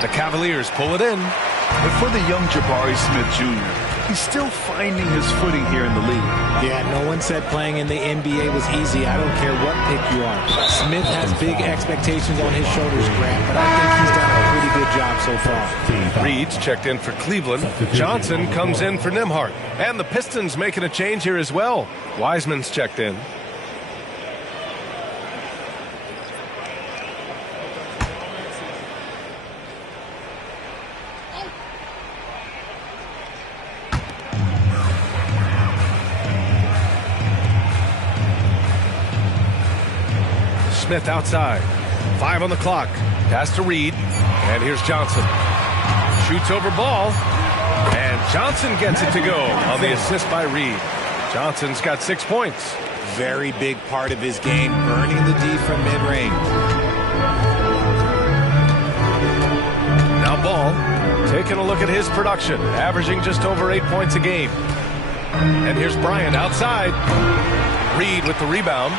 The Cavaliers pull it in. But for the young Jabari Smith Jr., he's still finding his footing here in the league. Yeah, no one said playing in the NBA was easy. I don't care what pick you are. Smith has big expectations on his shoulders, Grant, but I think he's done a pretty good job so far. Reed's checked in for Cleveland. Johnson comes in for Nembhard. And the Pistons making a change here as well. Wiseman's checked in. Smith outside. 5 on the clock. Pass to Reed. And here's Johnson. Shoots over ball. And Johnson gets it to go on the assist by Reed. Johnson's got 6 points. Very big part of his game, earning the D from mid-range. Now Ball, taking a look at his production, averaging just over 8 points a game. And here's Bryant outside. Reed with the rebound.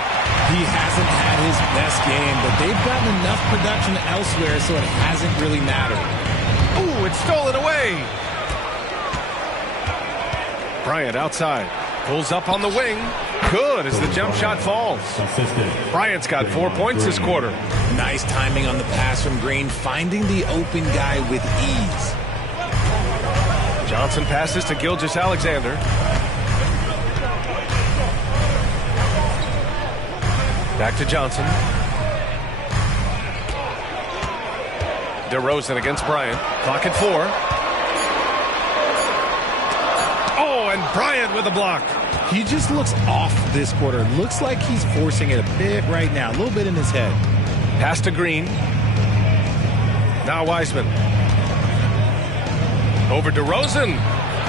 He hasn't had his best game, but they've gotten enough production elsewhere, so it hasn't really mattered. Ooh, it's stolen away. Bryant outside. Pulls up on the wing. Good as the jump shot falls. Bryant's got 4 points this quarter. Nice timing on the pass from Green, finding the open guy with ease. Johnson passes to Gilgeous-Alexander. Back to Johnson. DeRozan against Bryant. Clock at 4. Oh, and Bryant with a block. He just looks off this quarter. Looks like he's forcing it a bit right now. A little bit in his head. Pass to Green. Now Wiseman. Over DeRozan.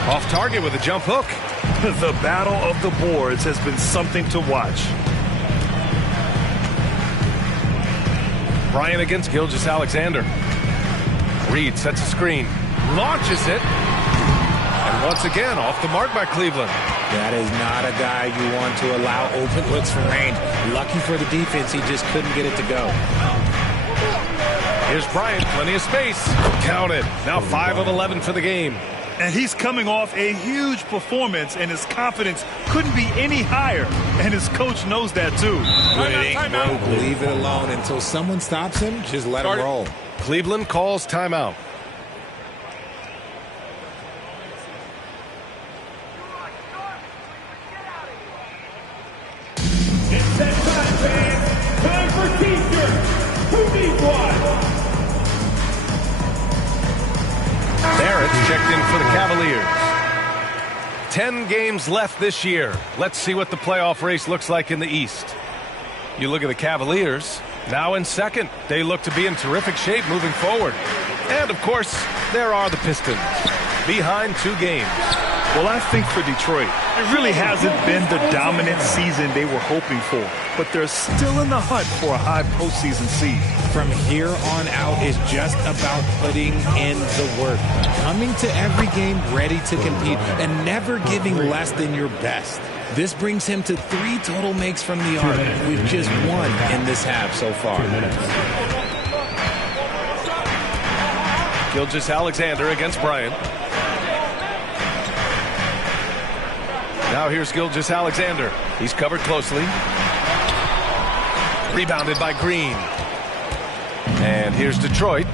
Off target with a jump hook. The battle of the boards has been something to watch. Bryant against Gilgeous-Alexander. Reed sets a screen. Launches it. And once again, off the mark by Cleveland. That is not a guy you want to allow open looks from range. Lucky for the defense, he just couldn't get it to go. Here's Bryant, plenty of space. Counted. Now 5 of 11 for the game. And he's coming off a huge performance, and his confidence couldn't be any higher. And his coach knows that, too. When it ain't broke, leave it alone. Until someone stops him, just let him roll. Cleveland calls timeout. It's that time, fans. Time for T-shirts. Who needs one? There checked in for the Cavaliers. 10 games left this year. Let's see what the playoff race looks like in the East. You look at the Cavaliers, now in second. They look to be in terrific shape moving forward. And, of course, there are the Pistons, behind 2 games. Well, I think for Detroit, it really hasn't been the dominant season they were hoping for. But they're still in the hunt for a high postseason seed. From here on out is just about putting in the work. Coming to every game ready to compete and never giving less than your best. This brings him to 3 total makes from the arc, with just 1 in this half so far. Gilgeous-Alexander against Bryant. Now here's Gilgeous-Alexander. He's covered closely. Rebounded by Green. And here's Detroit.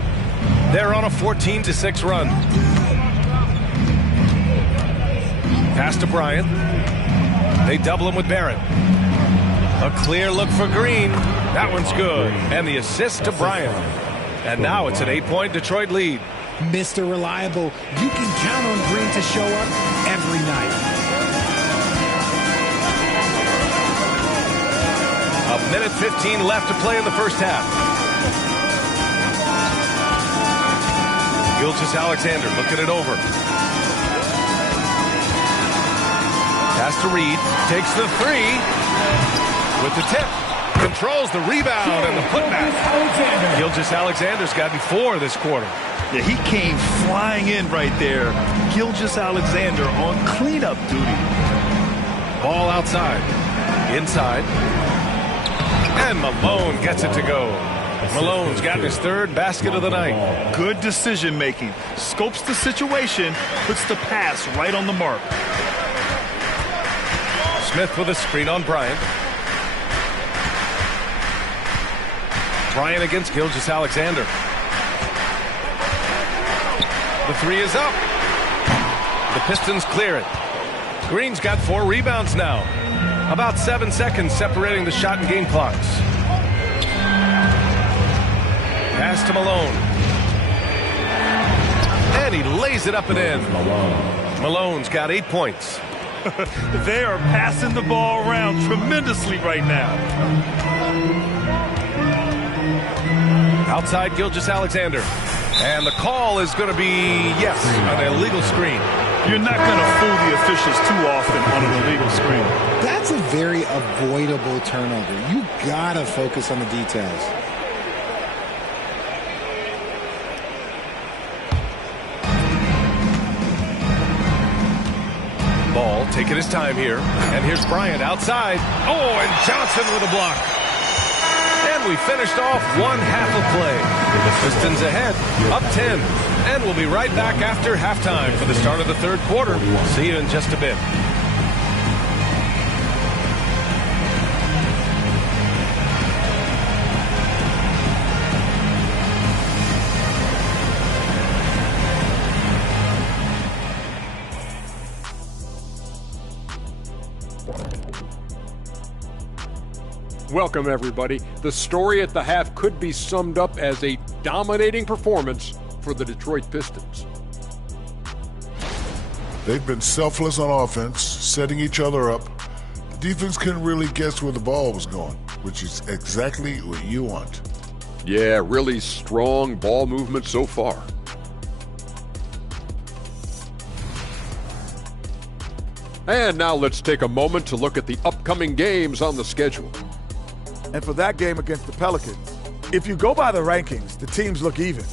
They're on a 14-6 run. Pass to Bryant. They double him with Barrett. A clear look for Green. That one's good. And the assist to Bryant. And now it's an 8-point Detroit lead. Mr. Reliable, you can count on Green to show up every night. A minute 15 left to play in the first half. Gilgeous-Alexander looking it over. Pass to Reed. Takes the 3. With the tip. Controls the rebound and the putback. Gilgeous-Alexander's gotten 4 this quarter. Yeah, he came flying in right there. Gilgeous-Alexander on cleanup duty. Ball outside. Inside. And Malone gets it to go. Malone's gotten his 3rd basket of the night. Good decision making. Scopes the situation, puts the pass right on the mark. Smith with a screen on Bryant. Bryant against Gilgeous-Alexander. The 3 is up. The Pistons clear it. Green's got 4 rebounds now. About 7 seconds separating the shot and game clocks. Pass to Malone. And he lays it up and in. Malone's got 8 points. They are passing the ball around tremendously right now. Outside Gilgeous-Alexander. And the call is going to be, yes, an illegal screen. You're not going to fool the officials too often on an illegal screen. That's a very avoidable turnover. You gotta focus on the details. Ball taking his time here. And here's Bryant outside. Oh, and Johnson with a block. And we finished off 1 half of play. The Pistons ahead, up 10. And we'll be right back after halftime for the start of the 3rd quarter. See you in just a bit. Welcome, everybody. The story at the half could be summed up as a dominating performance for the Detroit Pistons. They've been selfless on offense, setting each other up. The defense couldn't really guess where the ball was going, which is exactly what you want. Yeah, really strong ball movement so far. And now let's take a moment to look at the upcoming games on the schedule. And for that game against the Pelicans, if you go by the rankings, the teams look even.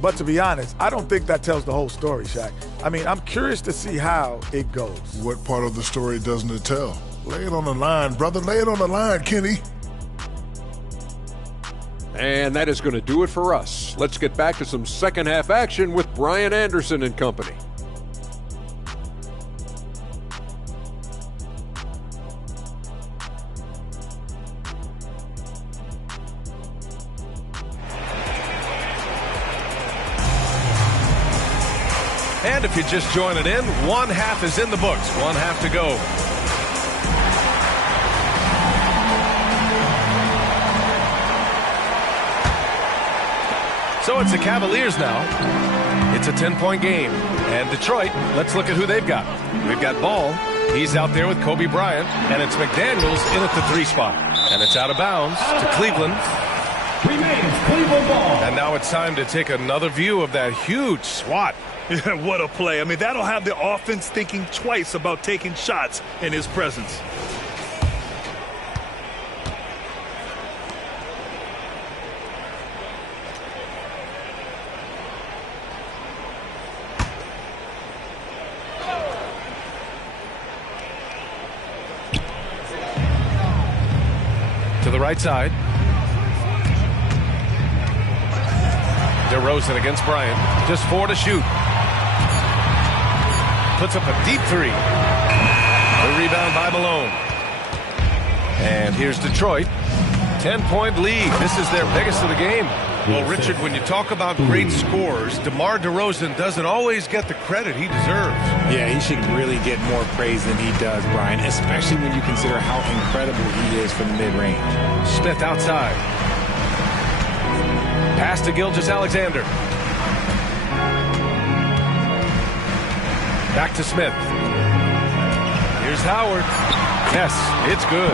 But to be honest, I don't think that tells the whole story, Shaq. I mean, I'm curious to see how it goes. What part of the story doesn't it tell? Lay it on the line, brother. Lay it on the line, Kenny. And that is going to do it for us. Let's get back to some second half action with Brian Anderson and company. And if you're just joining in, 1 half is in the books. 1 half to go. So it's the Cavaliers now. It's a 10-point game. And Detroit, let's look at who they've got. We've got Ball. He's out there with Kobe Bryant. And it's McDaniels in at the 3 spot. And it's out of bounds to Cleveland. Cleveland ball. And now it's time to take another view of that huge swat. What a play. I mean, that'll have the offense thinking twice about taking shots in his presence. To the right side. DeRozan against Bryant. Just 4 to shoot. Puts up a deep 3. The rebound by Malone. And here's Detroit. 10-point lead. This is their biggest of the game. Well, Richard, when you talk about great scores, DeMar DeRozan doesn't always get the credit he deserves. Yeah, he should really get more praise than he does, Brian, especially when you consider how incredible he is from the mid-range. Smith outside. Pass to Gilgeous-Alexander. Back to Smith. Here's Howard. Yes, it's good.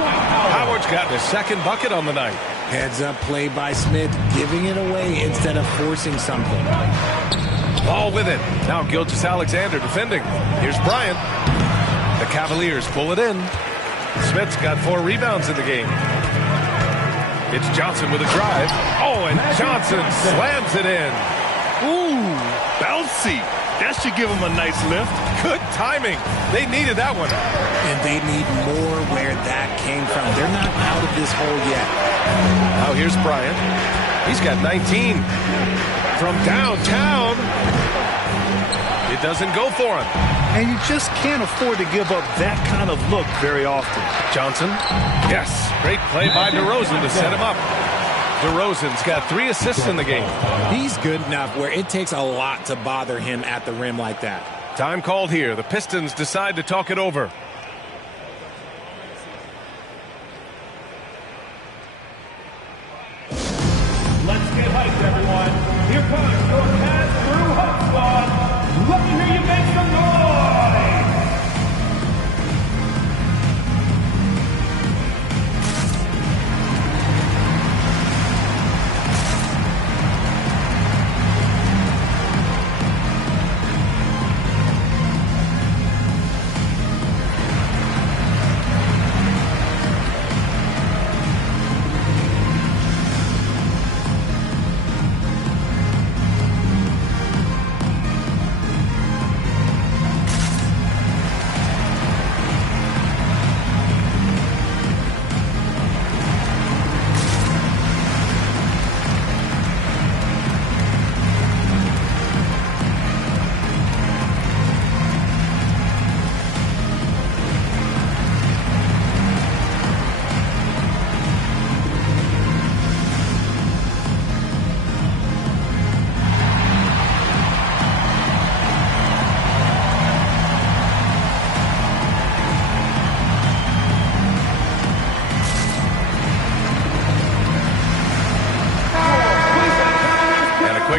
Howard's gotten his second bucket on the night. Heads up play by Smith, giving it away instead of forcing something. Ball with it. Now Gilgeous-Alexander defending. Here's Bryant. The Cavaliers pull it in. Smith's got 4 rebounds in the game. It's Johnson with a drive. Oh, and Johnson slams it in. Ooh, bouncy. That should give him a nice lift. Good timing. They needed that one. And they need more where that came from. They're not out of this hole yet. Now here's Bryant. He's got 19. From downtown. It doesn't go for him. And you just can't afford to give up that kind of look very often. Johnson. Yes. Great play by DeRozan to set him up. DeRozan's got 3 assists in the game. He's good enough where it takes a lot to bother him at the rim like that. Time called here. The Pistons decide to talk it over. Let's get hyped, everyone. Here comes your pass-through hub squad. Let me hear you make some noise.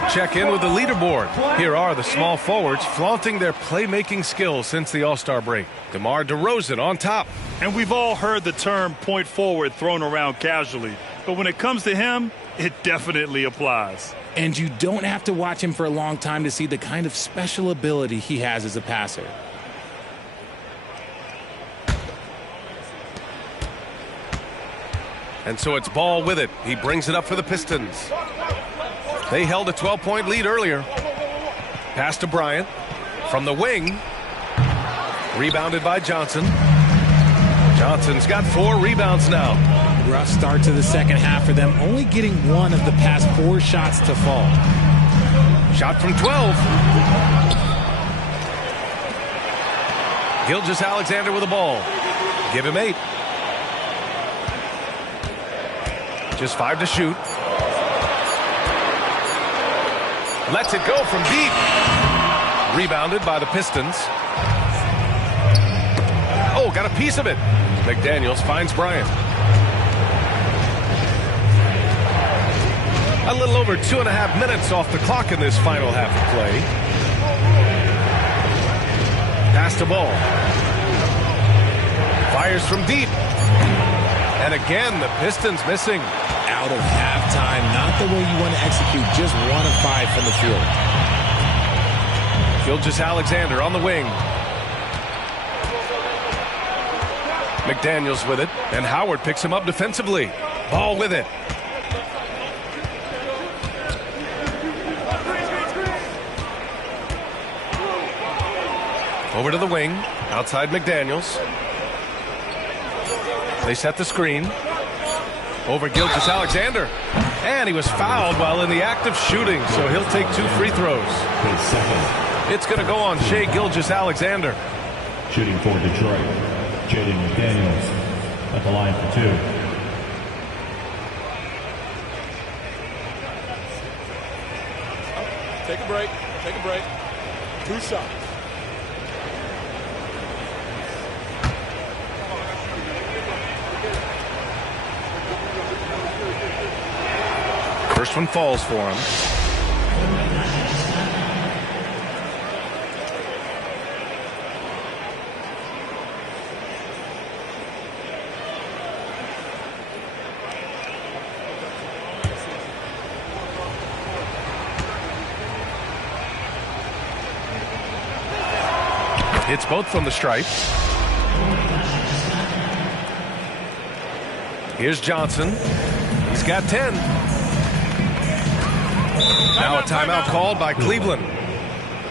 Check in with the leaderboard. Here are the small forwards flaunting their playmaking skills since the All-Star break. DeMar DeRozan on top. And we've all heard the term point forward thrown around casually. But when it comes to him, it definitely applies. And you don't have to watch him for a long time to see the kind of special ability he has as a passer. And so it's Ball with it. He brings it up for the Pistons. They held a 12-point lead earlier. Pass to Bryant. From the wing. Rebounded by Johnson. Johnson's got 4 rebounds now. Rough start to the second half for them, only getting 1 of the past 4 shots to fall. Shot from 12. Gilgeous-Alexander with the ball. Give him 8. Just 5 to shoot. Lets it go from deep. Rebounded by the Pistons. Oh, got a piece of it. McDaniels finds Bryant. A little over 2.5 minutes off the clock in this final half of play. Pass the ball. Fires from deep. And again, the Pistons missing. Out of halftime, not the way you want to execute, just 1 of 5 from the field. Gilgeous-Alexander on the wing. McDaniels with it, and Howard picks him up defensively. Ball with it. Over to the wing, outside McDaniels. They set the screen. Over Gilgeous-Alexander. And he was fouled while in the act of shooting, so he'll take 2 free throws. It's going to go on Shai Gilgeous-Alexander. Shooting for Detroit, Jaden McDaniels at the line for 2. Take a break. Take a break. 2 shots. First one falls for him. Hits both from the stripe. Here's Johnson. He's got 10. Now a timeout called by Cleveland.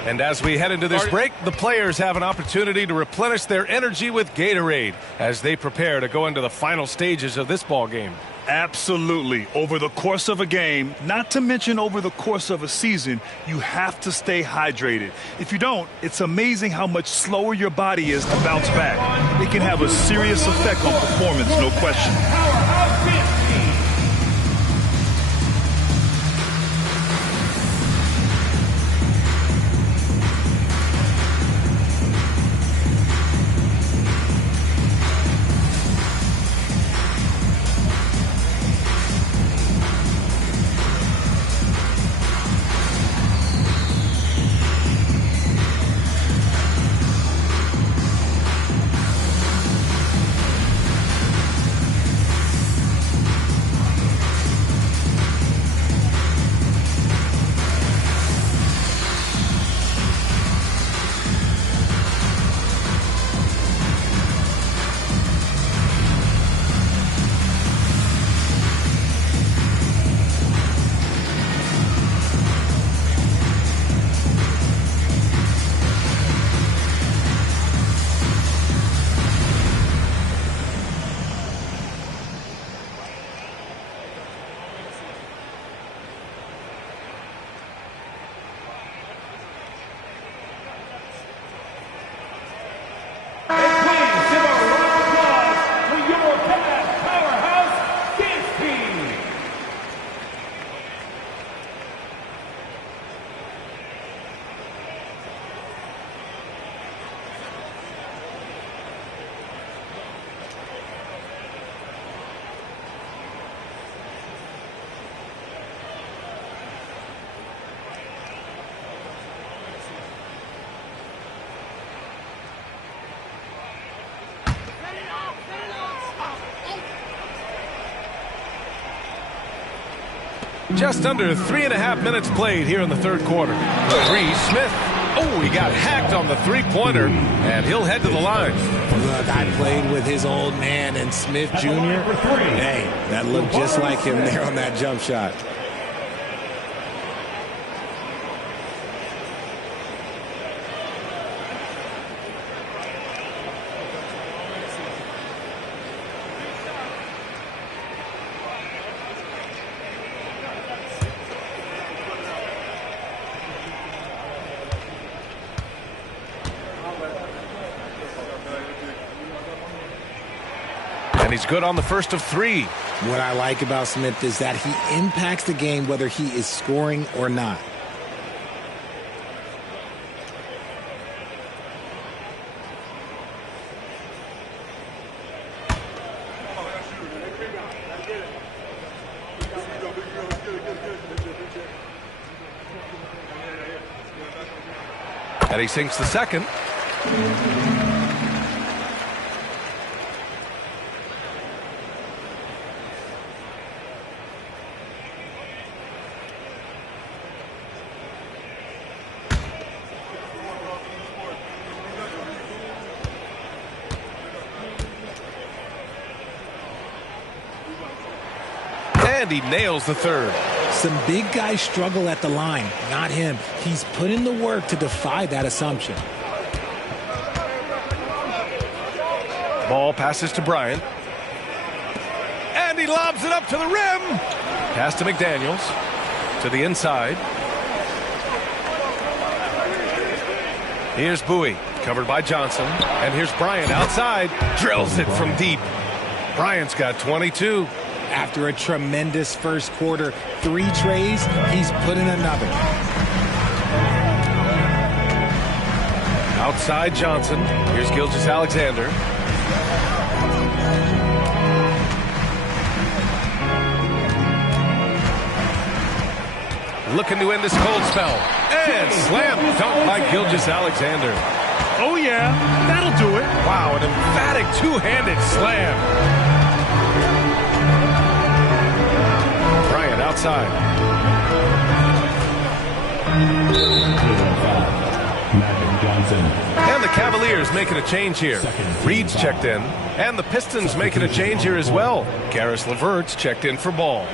And as we head into this break, the players have an opportunity to replenish their energy with Gatorade as they prepare to go into the final stages of this ball game. Absolutely. Over the course of a game, not to mention over the course of a season, you have to stay hydrated. If you don't, it's amazing how much slower your body is to bounce back. It can have a serious effect on performance, no question. Just under 3.5 minutes played here in the third quarter. Three, Smith. Oh, he got hacked on the three-pointer, and he'll head to the line. Look, I played with his old man and Smith Jr. Hey, that looked just like him there on that jump shot. He's good on the first of three. What I like about Smith is that he impacts the game whether he is scoring or not. And he sinks the second. And he nails the third. Some big guys struggle at the line, not him. He's put in the work to defy that assumption. Ball passes to Bryant. And he lobs it up to the rim. Pass to McDaniels. To the inside. Here's Bowie, covered by Johnson. And here's Bryant outside. Drills it from deep. Bryant's got 22. After a tremendous first quarter, 3 trays, he's put in another. Outside Johnson. Here's Gilgeous-Alexander. Looking to end this cold spell. And slam dunk by Gilgeous-Alexander. Oh, yeah, that'll do it. Wow, an emphatic two-handed slam. Bryant outside. And the Cavaliers making a change here. Reed's checked in. And the Pistons making a change here as well. Karis LeVert's checked in for Ball.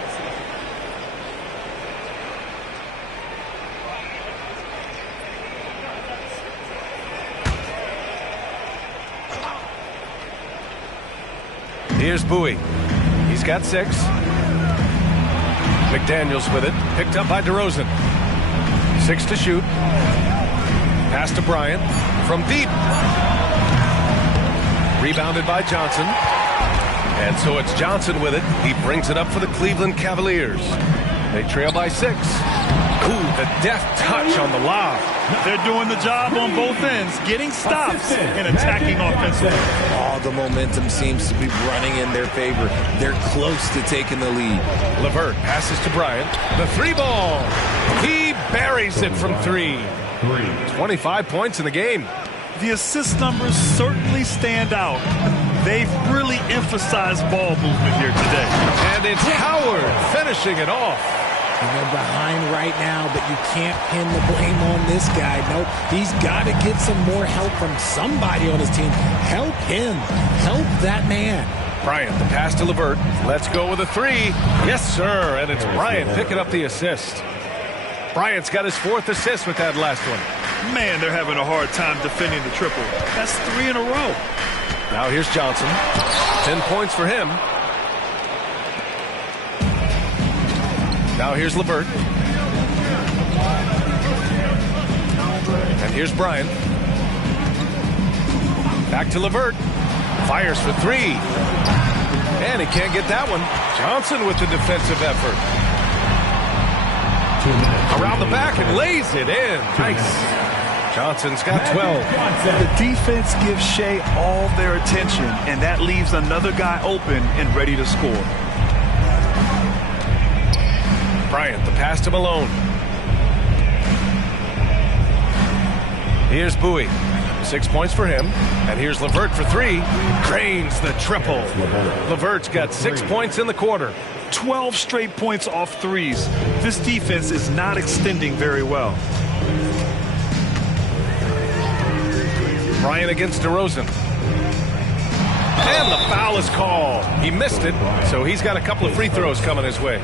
Here's Bowie. He's got 6. McDaniels with it. Picked up by DeRozan. 6 to shoot. Pass to Bryant. From deep. Rebounded by Johnson. And so it's Johnson with it. He brings it up for the Cleveland Cavaliers. They trail by 6. Ooh, the deft touch on the lob. They're doing the job on both ends, getting stops and attacking offensively. All the momentum seems to be running in their favor. They're close to taking the lead. LeVert passes to Bryant. The 3-ball. He buries it from 3. 25 points in the game. The assist numbers certainly stand out. They've really emphasized ball movement here today. And it's Howard finishing it off. And they're behind right now, but you can't pin the blame on this guy. Nope, he's got to get some more help from somebody on his team. Help him. Help that man. Bryant, the pass to LeVert. Let's go with a 3. Yes, sir. And it's Bryant picking up the assist. Bryant's got his 4th assist with that last one. Man, they're having a hard time defending the triple. That's 3 in a row. Now here's Johnson. 10 points for him. Now here's LeVert. And here's Bryant. Back to LeVert. Fires for 3. And he can't get that one. Johnson with the defensive effort. Around the back and lays it in. Nice. Johnson's got 12. The defense gives Shea all their attention, and that leaves another guy open and ready to score. Bryant, the pass to Malone. Here's Bowie. 6 points for him. And here's LeVert for 3. Drains the triple. LeVert's got 6 points in the quarter. 12 straight points off threes. This defense is not extending very well. Bryant against DeRozan. And the foul is called. He missed it, so he's got a couple of free throws coming his way.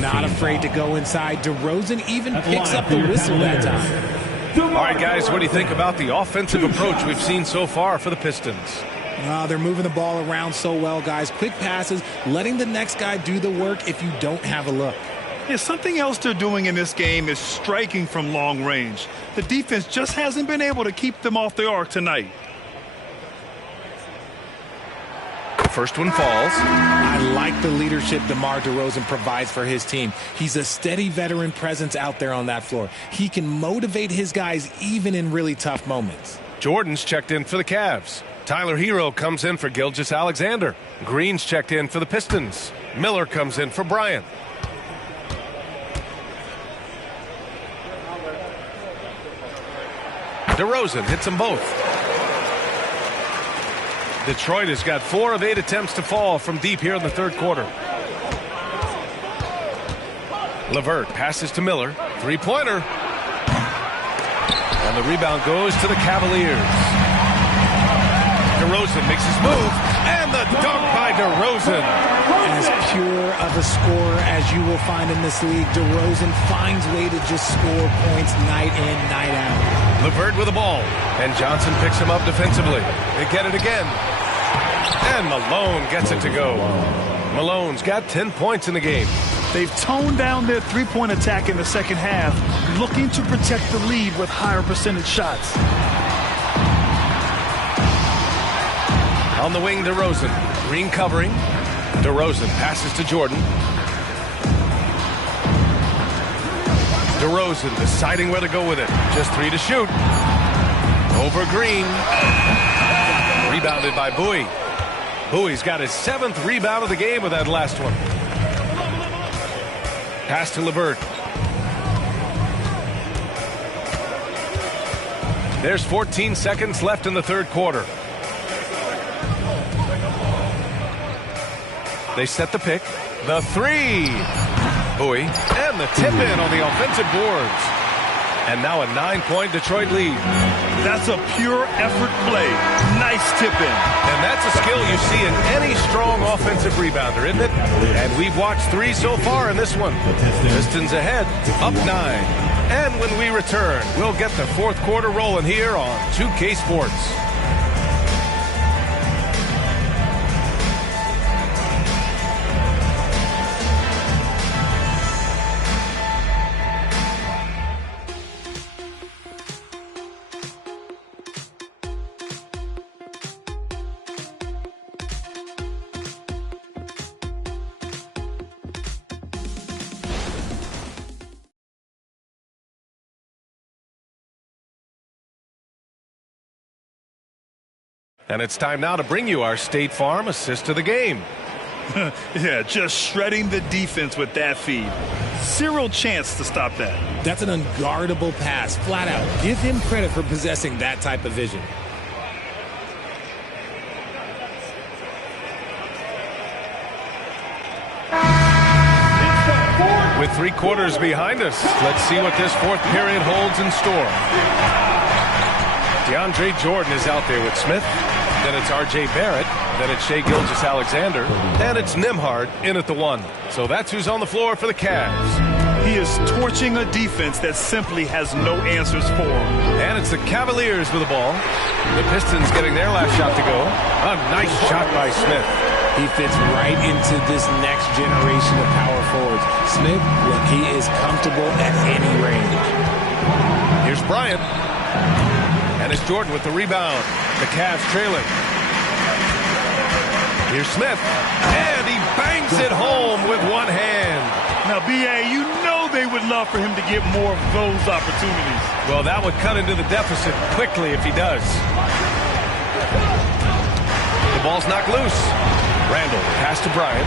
Not afraid to go inside. DeRozan even picks up the whistle that time. All right, guys, what do you think about the offensive approach we've seen so far for the Pistons? They're moving the ball around so well, guys. Quick passes, letting the next guy do the work if you don't have a look. Yeah, something else they're doing in this game is striking from long range. The defense just hasn't been able to keep them off the arc tonight. First one falls. I like the leadership DeMar DeRozan provides for his team. He's a steady veteran presence out there on that floor. He can motivate his guys even in really tough moments. Jordan's checked in for the Cavs. Tyler Hero comes in for Gilgeous-Alexander. Green's checked in for the Pistons. Miller comes in for Bryant. DeRozan hits them both. Detroit has got 4 of 8 attempts to fall from deep here in the third quarter. LeVert passes to Miller. 3-pointer. And the rebound goes to the Cavaliers. DeRozan makes his move. And the dunk by DeRozan. As pure of a scorer as you will find in this league, DeRozan finds way to just score points night in, night out. LeVert with the ball. And Johnson picks him up defensively. They get it again. And Malone gets it to go. Malone's got 10 points in the game. They've toned down their three-point attack in the second half, looking to protect the lead with higher percentage shots. On the wing, DeRozan. Green covering. DeRozan passes to Jordan. DeRozan deciding where to go with it. Just 3 to shoot. Over Green. Rebounded by Bowie. Bowie's got his 7th rebound of the game with that last one. Pass to LeVert. There's 14 seconds left in the third quarter. They set the pick. The 3. Bowie. And the tip in on the offensive boards. And now a 9-point Detroit lead. That's a pure effort play. Nice tip in. And that's a skill you see in any strong offensive rebounder, isn't it? And we've watched 3 so far in this one. Pistons ahead, up 9. And when we return, we'll get the fourth quarter rolling here on 2K Sports. And it's time now to bring you our State Farm assist of the game. Yeah, just shredding the defense with that feed. Zero chance to stop that. That's an unguardable pass, flat out. Give him credit for possessing that type of vision. With 3 quarters behind us, let's see what this fourth period holds in store. DeAndre Jordan is out there with Smith. Then it's R.J. Barrett. Then it's Shai Gilgeous-Alexander. And it's Nembhard in at the 1. So that's who's on the floor for the Cavs. He is torching a defense that simply has no answers for him. And it's the Cavaliers with the ball. The Pistons getting their last shot to go. A nice shot by Smith. He fits right into this next generation of power forwards. Smith, look, he is comfortable at any range. Here's Bryant. And it's Jordan with the rebound. The Cavs trailing. Here's Smith. And he bangs it home with one hand. Now, B.A., you know they would love for him to get more of those opportunities. Well, that would cut into the deficit quickly if he does. The ball's knocked loose. Randall pass to Bryant.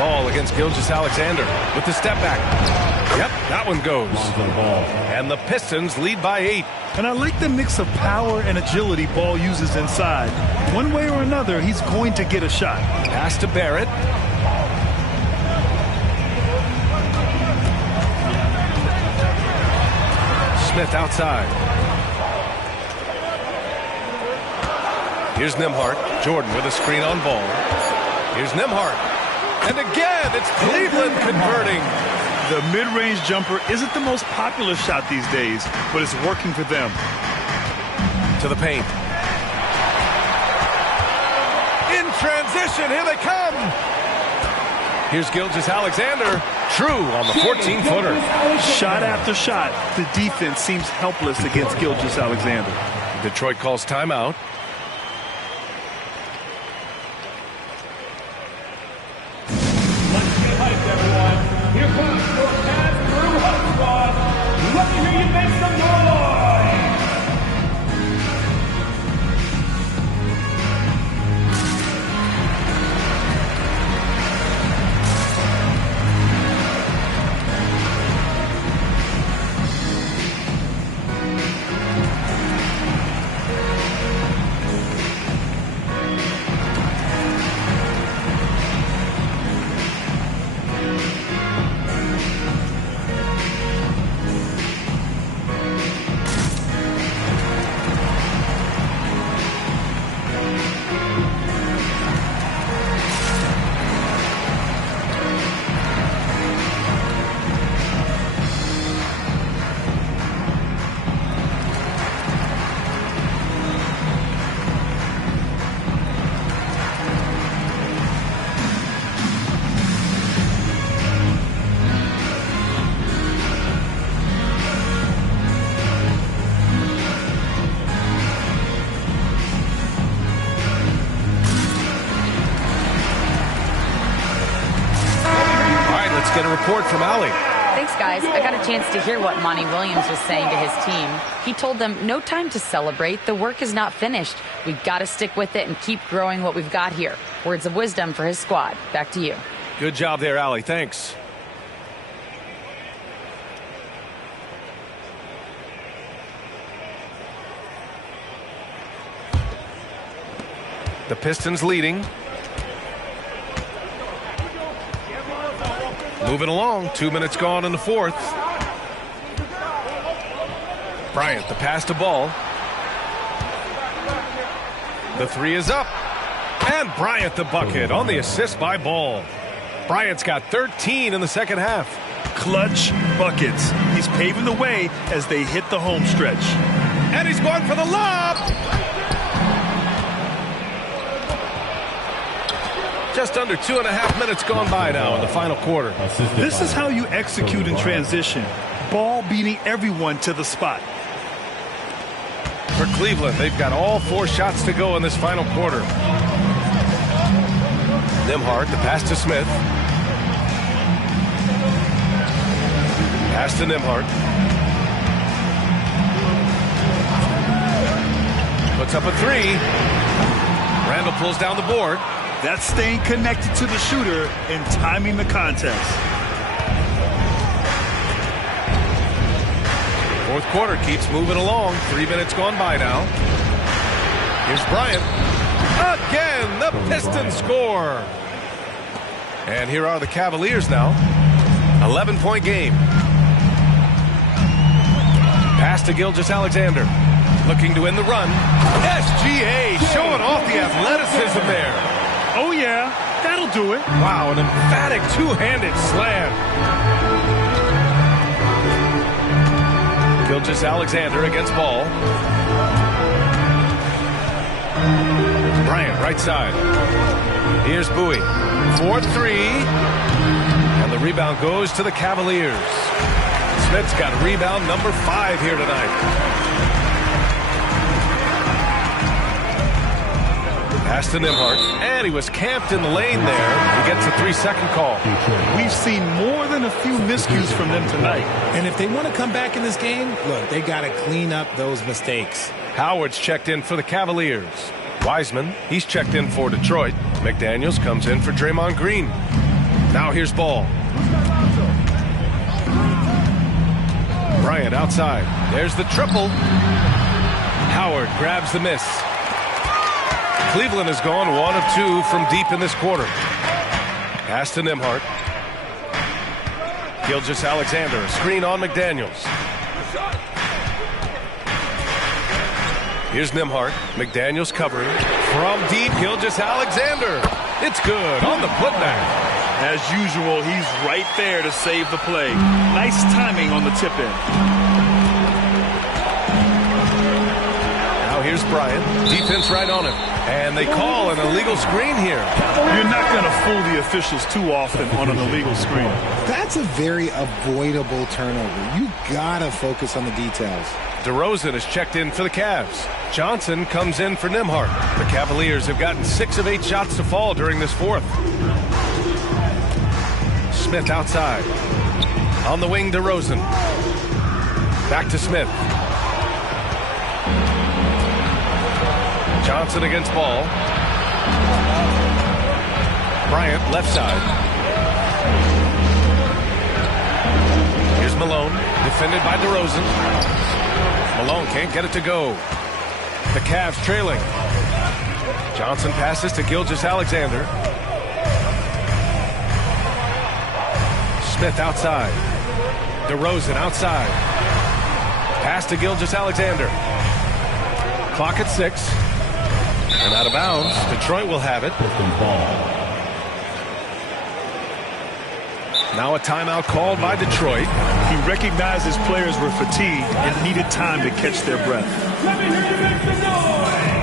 Ball against Gilgeous-Alexander with the step back. Yep, that one goes. And the Pistons lead by 8. And I like the mix of power and agility Ball uses inside. One way or another, he's going to get a shot. Pass to Barrett. Smith outside. Here's Nembhard. Jordan with a screen on Ball. Here's Nembhard. And again, it's Cleveland converting. The mid-range jumper isn't the most popular shot these days, but it's working for them. To the paint. In transition, here they come. Here's Gilgeous-Alexander. True on the 14-footer. Shot after shot, the defense seems helpless against Gilgeous-Alexander. Detroit calls timeout. Here comes your Cavs Crew Hot Squad. Let me hear you make some noise. report from Allie. Thanks, guys. I got a chance to hear what Monty Williams was saying to his team. He told them, no time to celebrate. The work is not finished. We've got to stick with it and keep growing what we've got here. Words of wisdom for his squad. Back to you. Good job there, Allie. Thanks. The Pistons leading. Moving along. 2 minutes gone in the fourth. Bryant, the pass to Ball. The three is up. And Bryant the bucket on the assist by Ball. Bryant's got 13 in the second half. Clutch buckets. He's paving the way as they hit the home stretch. And he's going for the lob. Just under 2.5 minutes gone by now in the final quarter. This is how you execute in transition. Ball beating everyone to the spot. For Cleveland, they've got all 4 shots to go in this final quarter. Nembhard, the pass to Smith. Pass to Nembhard. Puts up a 3. Randall pulls down the board. That's staying connected to the shooter and timing the contest. Fourth quarter keeps moving along. 3 minutes gone by now. Here's Bryant. Again, the Pistons score. And here are the Cavaliers now. 11-point game. Pass to Gilgeous-Alexander. Looking to win the run. SGA showing off the athleticism there. Oh, yeah. That'll do it. Wow, an emphatic two-handed slam. Gilgeous-Alexander against Ball. Bryant, right side. Here's Bowie. 4-3. And the rebound goes to the Cavaliers. Smith's got rebound number 5 here tonight. Pass to Nembhard, and he was camped in the lane there. He gets a 3-second call. We've seen more than a few miscues from them tonight. And if they want to come back in this game, look, they got to clean up those mistakes. Howard's checked in for the Cavaliers. Wiseman, he's checked in for Detroit. McDaniels comes in for Draymond Green. Now here's Ball. Bryant outside. There's the triple. Howard grabs the miss. Cleveland has gone 1 of 2 from deep in this quarter. Pass to Nembhard. Gilgeous-Alexander, a screen on McDaniels. Here's Nembhard. McDaniels covering. From deep, Gilgeous-Alexander. It's good on the putback. As usual, he's right there to save the play. Nice timing on the tip-in. Now here's Bryant. Defense right on him. And they call an illegal screen here. You're not going to fool the officials too often on an illegal screen. That's a very avoidable turnover. You got to focus on the details. DeRozan is checked in for the Cavs. Johnson comes in for Nembhard. The Cavaliers have gotten 6 of 8 shots to fall during this fourth. Smith outside. On the wing, DeRozan. Back to Smith. Johnson against Ball. Bryant, left side. Here's Malone, defended by DeRozan. Malone can't get it to go. The Cavs trailing. Johnson passes to Gilgeous-Alexander. Smith outside. DeRozan outside. Pass to Gilgeous-Alexander. Clock at 6. And out of bounds. Detroit will have it. Now a timeout called by Detroit. He recognized his players were fatigued and needed time to catch their breath. Let me hear you make some noise!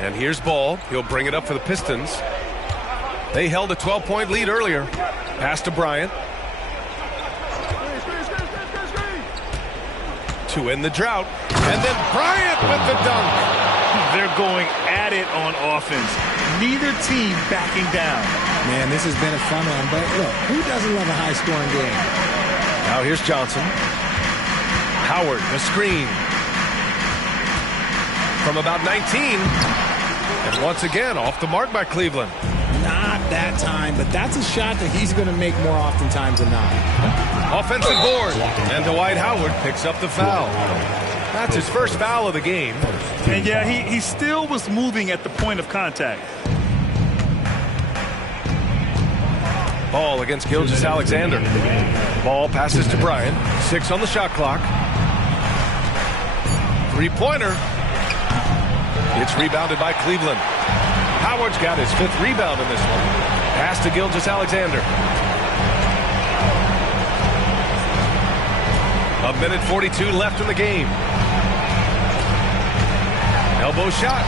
And here's Ball. He'll bring it up for the Pistons. They held a 12-point lead earlier. Pass to Bryant. To end the drought. And then Bryant with the dunk. They're going at it on offense. Neither team backing down. Man, this has been a fun one. But look, who doesn't love a high-scoring game? Now here's Johnson. Howard, the screen. From about 19. And once again, off the mark by Cleveland. Not that time, but that's a shot that he's going to make more oftentimes than not. Offensive board. And Dwight Howard picks up the foul. That's his first foul of the game. And yeah, he still was moving at the point of contact. Ball against Gilgeous-Alexander. Ball passes to Bryant. 6 on the shot clock. Three-pointer. It's rebounded by Cleveland. Howard's got his 5th rebound in this one. Pass to Gilgeous-Alexander. A minute 42 left in the game. Elbow shot.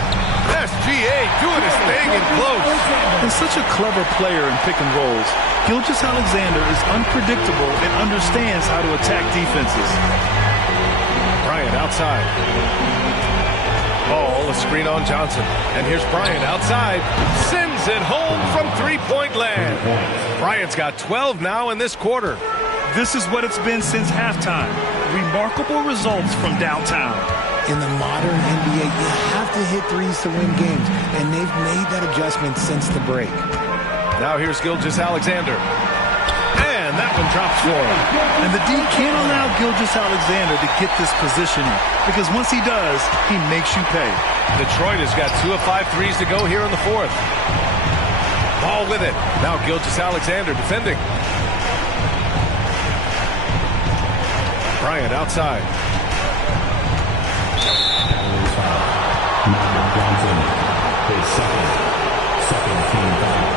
SGA doing his thing in close. And such a clever player in pick and rolls. Gilgeous-Alexander is unpredictable and understands how to attack defenses. Bryant outside. Ball, a screen on Johnson. And here's Bryant outside. Sends it home from three-point land. Bryant's got 12 now in this quarter. This is what it's been since halftime. Remarkable results from downtown. In the modern NBA, you have to hit threes to win games, and they've made that adjustment since the break. Now here's Gilgeous-Alexander. And that one drops for him. And the D can't allow Gilgeous-Alexander to get this positioning, because once he does, he makes you pay. Detroit has got 2 of 5 threes to go here in the 4th. Ball with it. Now Gilgeous-Alexander defending. Bryant outside. Johnson, his second team foul.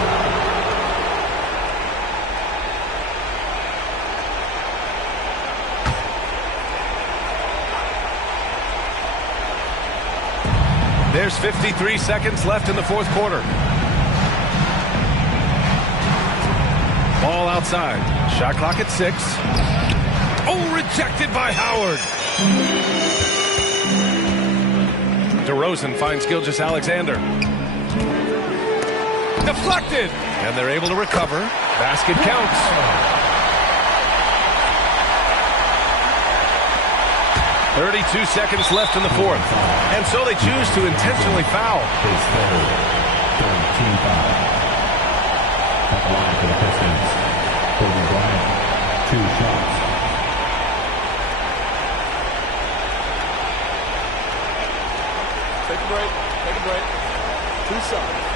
There's 53 seconds left in the 4th quarter. Ball outside. Shot clock at 6. Oh, rejected by Howard. DeRozan finds Gilgeous-Alexander. Deflected. And they're able to recover. Basket counts. .32 seconds left in the 4th. And so they choose to intentionally foul. His third team foul. At the line for the Pistons. Kobe Bryant, 2 shots. Take a break. Take a break. 2 shots.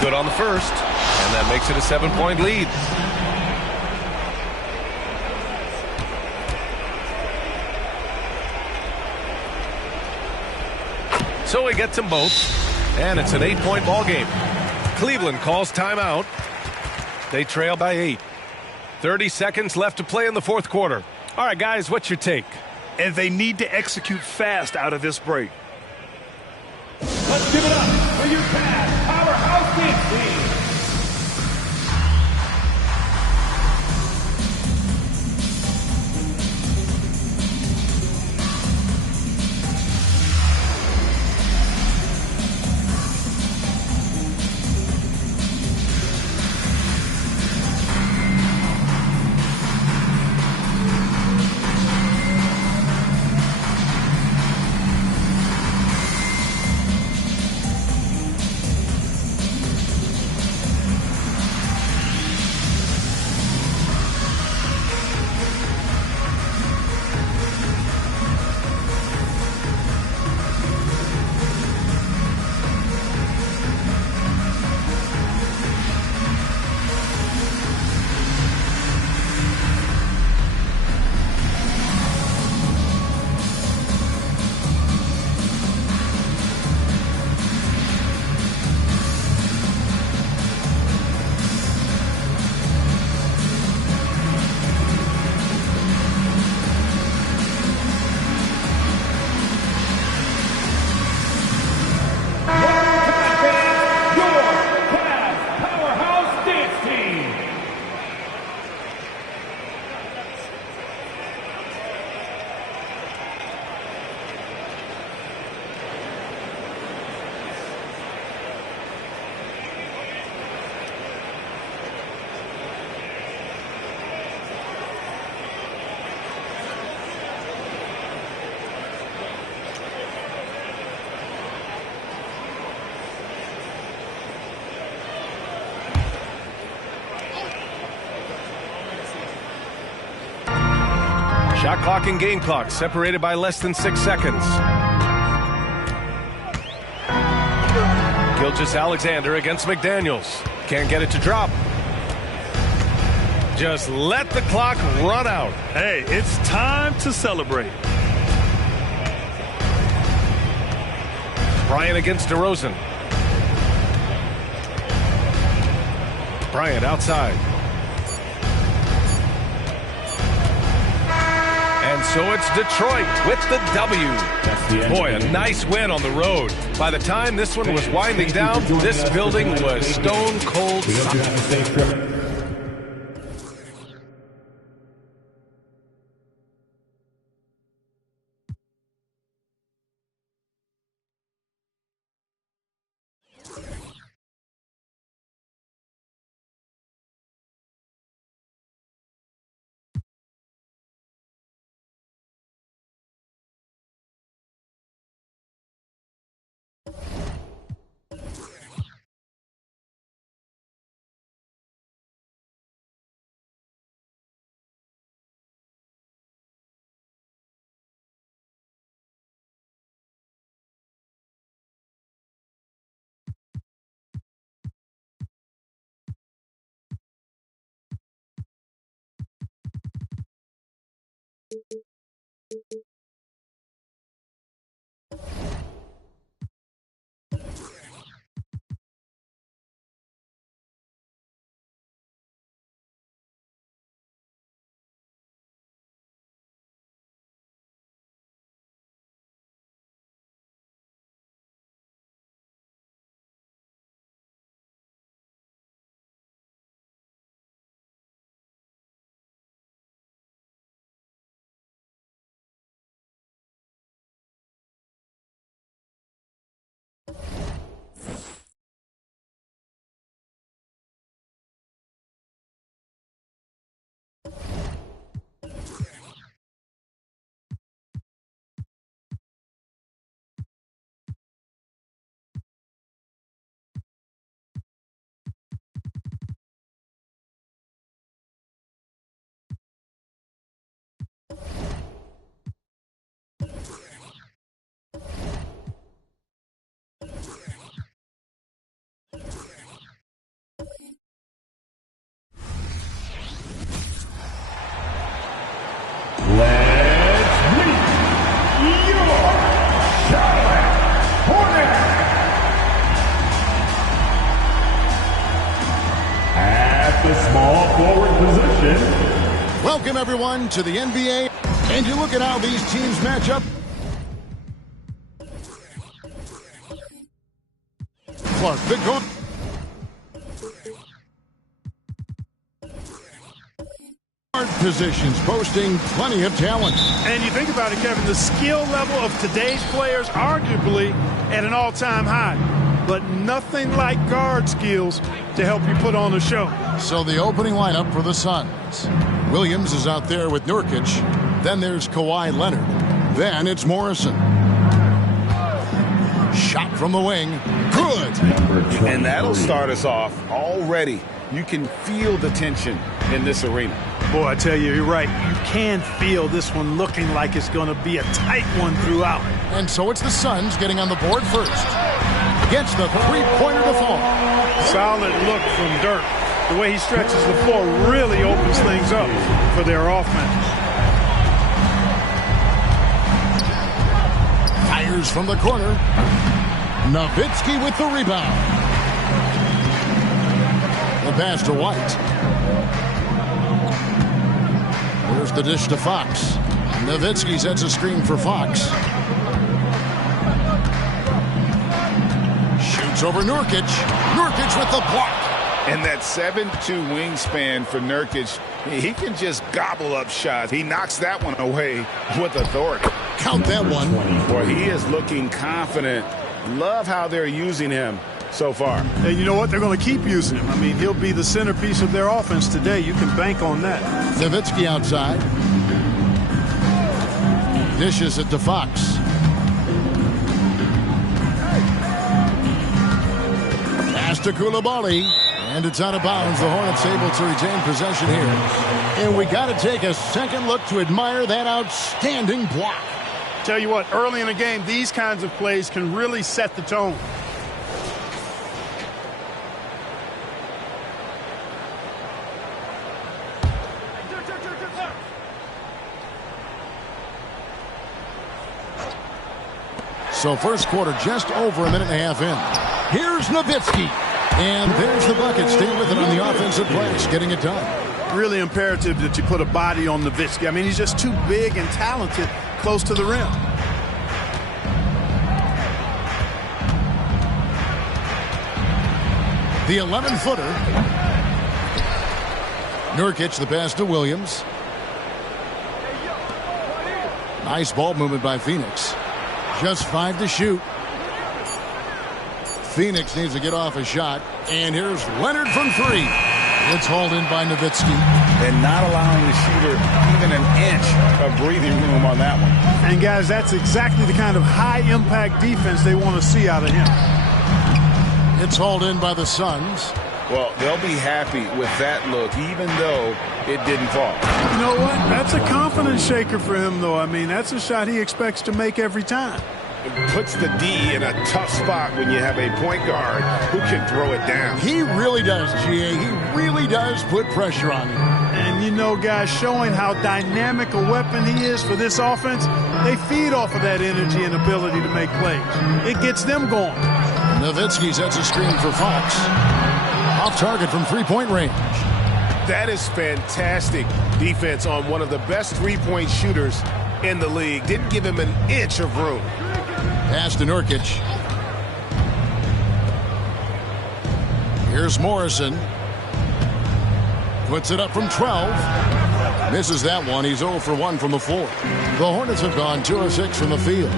Good on the first, and that makes it a 7-point lead. So he gets them both, and it's an 8-point ball game. Cleveland calls timeout. They trail by 8. 30 seconds left to play in the 4th quarter. All right, guys, what's your take? And they need to execute fast out of this break. Let's give it up for your Cavs powerhouse team. Shot clock and game clock separated by less than 6 seconds. Gilgeous-Alexander against McDaniels. Can't get it to drop. Just let the clock run out. Hey, it's time to celebrate. Bryant against DeRozan. Bryant outside. And so it's Detroit with the W. Boy, a nice win on the road. By the time this one was winding down, this building was stone cold solid. Welcome, everyone, to the NBA. And you look at how these teams match up. Clark, big goal. Positions boasting plenty of talent. And you think about it, Kevin, the skill level of today's players arguably at an all-time high. But nothing like guard skills to help you put on a show. So the opening lineup for the Suns. Williams is out there with Nurkic. Then there's Kawhi Leonard. Then it's Morrison. Shot from the wing. Good. And that'll start us off already. You can feel the tension in this arena. Boy, I tell you, you're right. You can feel this one looking like it's going to be a tight one throughout. And so it's the Suns getting on the board first. Gets the three-pointer to fall. Solid look from Dirk. The way he stretches the floor really opens things up for their offense. Fires from the corner. Nowitzki with the rebound. The pass to White. There's the dish to Fox. Nowitzki sets a screen for Fox. Shoots over Nurkic. Nurkic with the block. And that 7'2" wingspan for Nurkic, he can just gobble up shots. He knocks that one away with authority. Count that one. Boy, he is looking confident. Love how they're using him so far. And you know what? They're going to keep using him. I mean, he'll be the centerpiece of their offense today. You can bank on that. Nowitzki outside. Dishes it to Fox. Pass to Koulibaly. And it's out of bounds. The Hornets able to retain possession here. And we got to take a second look to admire that outstanding block. Tell you what, early in the game, these kinds of plays can really set the tone. So first quarter just over a minute and a half in. Here's Nowitzki. And there's the bucket. Stay with it on the offensive plays, getting it done. Really imperative that you put a body on Nowitzki. I mean, he's just too big and talented close to the rim. The 11-footer. Nurkic, the pass to Williams. Nice ball movement by Phoenix. Just 5 to shoot. Phoenix needs to get off a shot. And here's Leonard from 3. It's hauled in by Nowitzki. And not allowing the shooter even an inch of breathing room on that one. And, guys, that's exactly the kind of high-impact defense they want to see out of him. It's hauled in by the Suns. Well, they'll be happy with that look, even though it didn't fall. You know what? That's a confidence shaker for him, though. I mean, that's a shot he expects to make every time. It puts the D in a tough spot when you have a point guard who can throw it down. He really does, GA. He really does put pressure on you. And, you know, guys, showing how dynamic a weapon he is for this offense, they feed off of that energy and ability to make plays. It gets them going. Nowitzki sets a screen for Fox. Off target from three-point range. That is fantastic defense on one of the best three-point shooters in the league. Didn't give him an inch of room. Pass to Nurkic. Here's Morrison. Puts it up from 12. Misses that one. He's 0 for 1 from the floor. The Hornets have gone 2 of 6 from the field.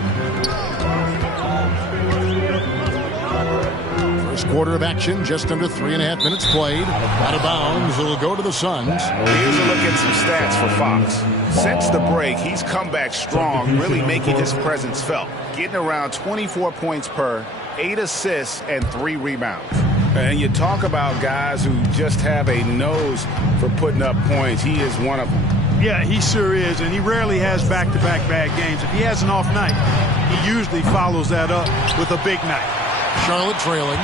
First quarter of action, just under 3.5 minutes played. Out of bounds, it'll go to the Suns. Here's a look at some stats for Fox. Since the break, he's come back strong, really making his presence felt. Getting around 24 points per, 8 assists, and 3 rebounds. And you talk about guys who just have a nose for putting up points. He is one of them. Yeah, he sure is, and he rarely has back-to-back bad games. If he has an off night, he usually follows that up with a big night. Charlotte trailing.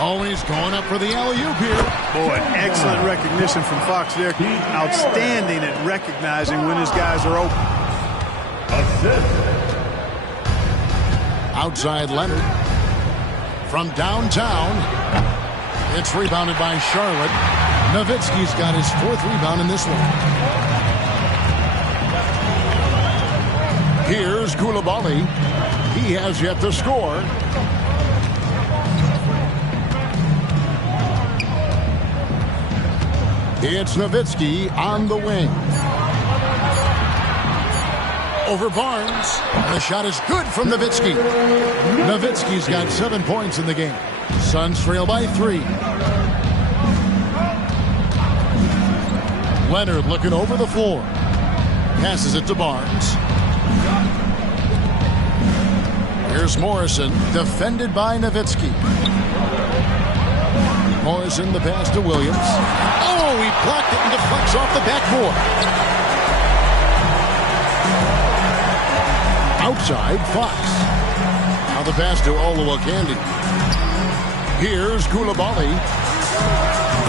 Always going up for the alley-oop here. Boy, excellent recognition from Fox there. Outstanding at recognizing when his guys are open. Outside Leonard. From downtown. It's rebounded by Charlotte. Nowitzki's got his 4th rebound in this one. Here's Koulibaly. He has yet to score. It's Nowitzki on the wing. Over Barnes. And the shot is good from Nowitzki. Nowitzki's got 7 points in the game. Suns trail by 3. Leonard looking over the floor. Passes it to Barnes. Here's Morrison, defended by Nowitzki. Morrison, the pass to Williams. Oh, he blocked it and deflects off the backboard. Outside, Fox. Now the pass to Olowokandi. Here's Koulibaly.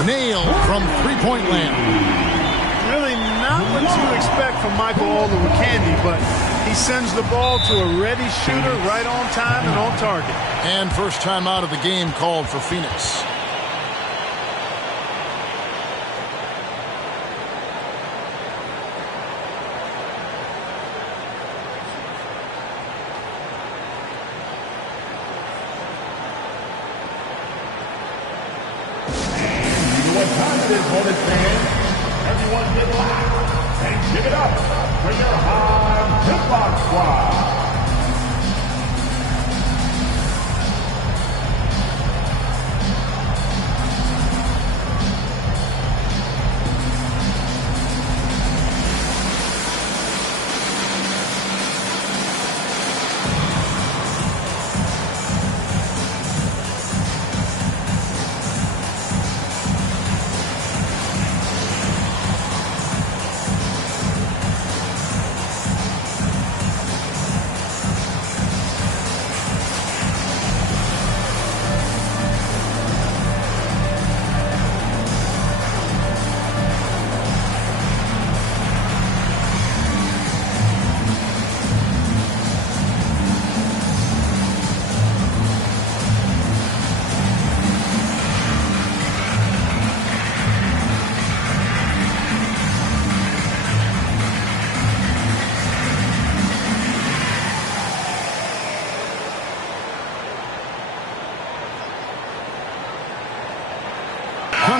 Nail from three-point land. Really not what you expect from Michael Olowokandi, but he sends the ball to a ready shooter right on time and on target. And first time out of the game called for Phoenix. Everyone get loud and give it up for your hard hip hop squad.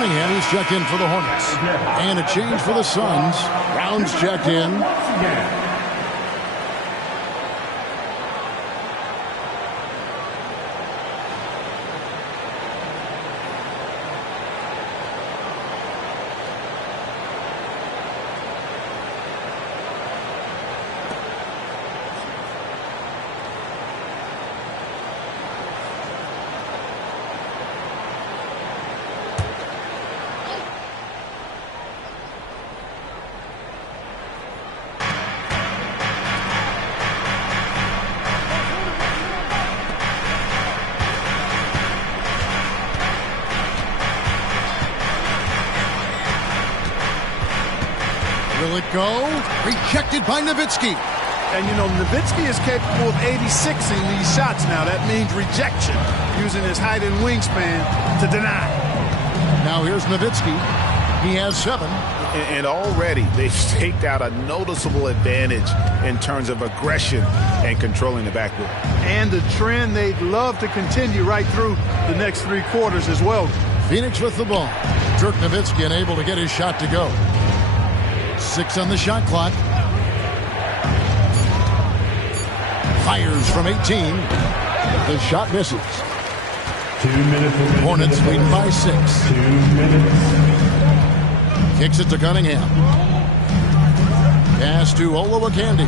Cunningham, he's checked in for the Hornets. And a change for the Suns. Brown's checked in. Will it go? Rejected by Nowitzki. And, you know, Nowitzki is capable of 86ing these shots now. That means rejection, using his height and wingspan to deny. Now here's Nowitzki. He has 7. And already they've staked out a noticeable advantage in terms of aggression and controlling the backboard. And the trend they'd love to continue right through the next 3 quarters as well. Phoenix with the ball. Dirk Nowitzki unable to get his shot to go. 6 on the shot clock. Fires from 18. The shot misses. 2 minutes. Hornets lead by 6. 2 minutes. Kicks it to Cunningham. Pass to Olowokandi.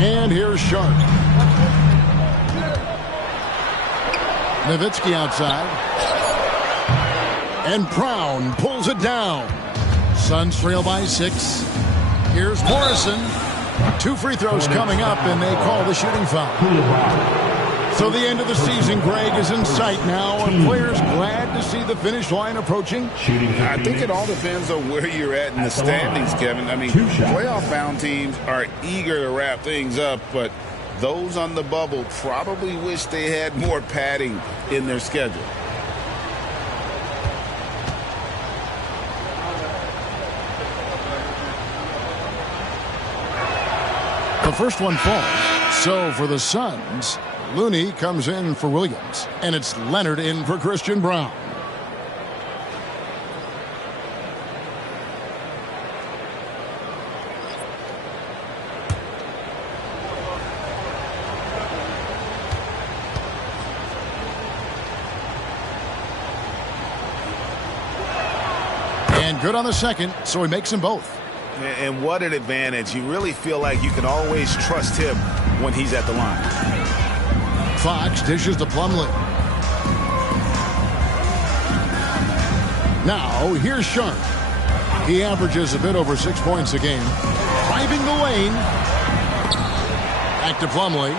And here's Sharp. Nowitzki outside. And Brown pulls it down. Suns trail by 6. Here's Morrison. 2 free throws coming up, and they call the shooting foul. So the end of the season, Greg, is in sight now. Are players glad to see the finish line approaching? I think it all depends on where you're at in the standings, Kevin. I mean, playoff-bound teams are eager to wrap things up, but those on the bubble probably wish they had more padding in their schedule. The first one falls. So for the Suns, Looney comes in for Williams, and it's Leonard in for Christian Brown. And good on the second, so he makes them both. And what an advantage. You really feel like you can always trust him when he's at the line. Fox dishes to Plumlee. Now, here's Sharp. He averages a bit over 6 points a game. Driving the lane. Back to Plumlee.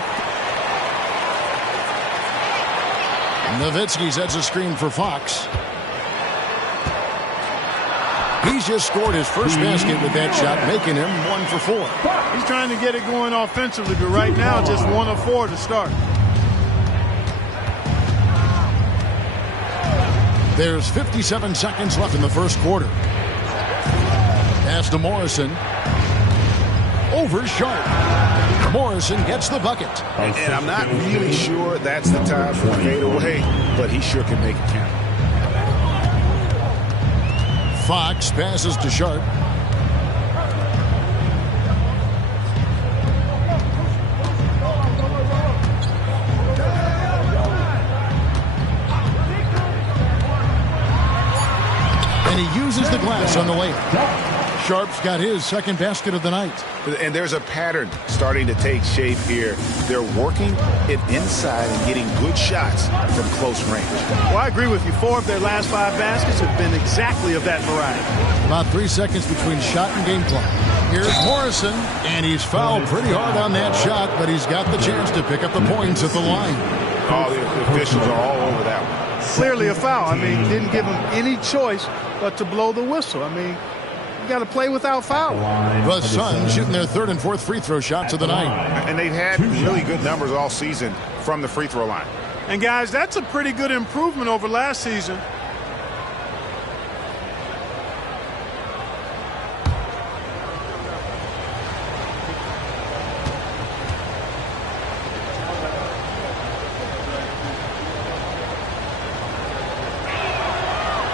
Nowitzki sets a screen for Fox. He's just scored his first basket with that shot, making him 1 for 4. He's trying to get it going offensively, but right now just 1 of 4 to start. There's 57 seconds left in the first quarter. Pass to Morrison. Over Sharp. Morrison gets the bucket. And I'm not really sure that's the time for a fadeaway, but he sure can make it count. Fox passes to Sharp. And he uses the glass on the layup. Sharp's got his second basket of the night. And there's a pattern starting to take shape here. They're working it inside and getting good shots from close range. Well, I agree with you. 4 of their last 5 baskets have been exactly of that variety. About 3 seconds between shot and game clock. Here's Morrison, and he's fouled pretty hard on that shot, but he's got the chance to pick up the points at the line. Oh, the officials are all over that one. Clearly a foul. I mean, didn't give him any choice but to blow the whistle. I mean, you got to play without foul. The Suns shooting their 3rd and 4th free throw shots of the night. And they've had really good numbers all season from the free throw line. And guys, that's a pretty good improvement over last season.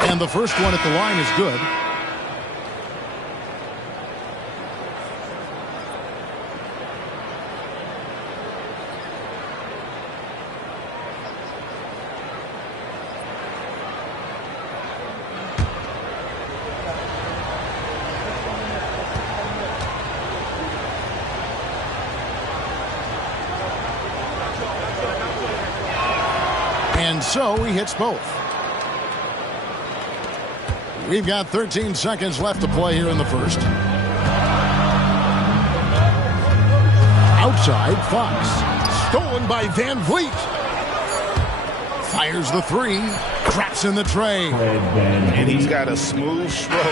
And the first one at the line is good. And so he hits both. We've got 13 seconds left to play here in the first. Outside, Fox. Stolen by Van Vliet. Fires the three. Traps in the tray. And he's got a smooth stroke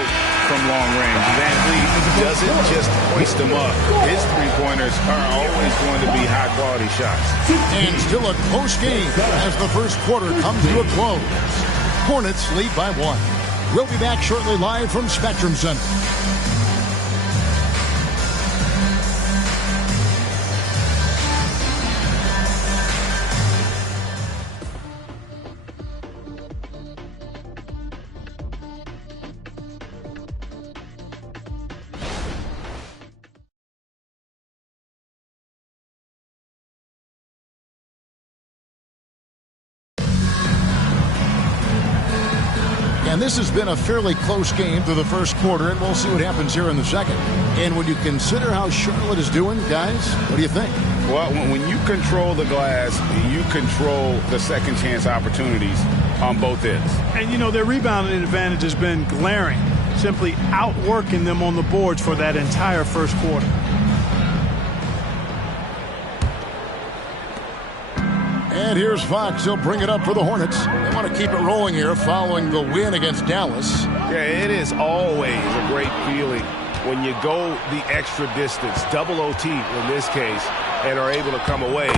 from long range. Van Vliet doesn't just hoist them up. His three-pointers are always going to be high-quality shots. And still a close game as the first quarter comes to a close. Hornets lead by 1. We'll be back shortly live from Spectrum Center. And this has been a fairly close game through the first quarter, and we'll see what happens here in the second. And when you consider how Charlotte is doing, guys, what do you think? Well, when you control the glass, you control the second chance opportunities on both ends. And, you know, their rebounding advantage has been glaring, simply outworking them on the boards for that entire first quarter. And here's Fox. He'll bring it up for the Hornets. They want to keep it rolling here following the win against Dallas. Yeah, it is always a great feeling when you go the extra distance, double OT in this case, and are able to come away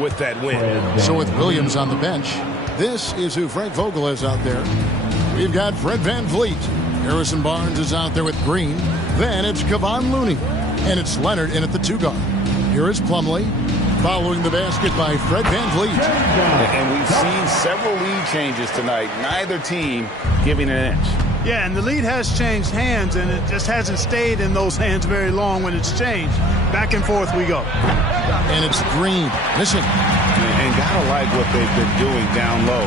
with that win. So with Williams on the bench, this is who Frank Vogel is out there. We've got Fred Van Vliet. Harrison Barnes is out there with Green. Then it's Kevon Looney. And it's Leonard in at the 2-guard. Here is Plumlee. Following the basket by Fred Van Vliet. And we've seen several lead changes tonight. Neither team giving an inch. Yeah, and the lead has changed hands, and it just hasn't stayed in those hands very long when it's changed. Back and forth we go. And it's Green missing. And gotta like what they've been doing down low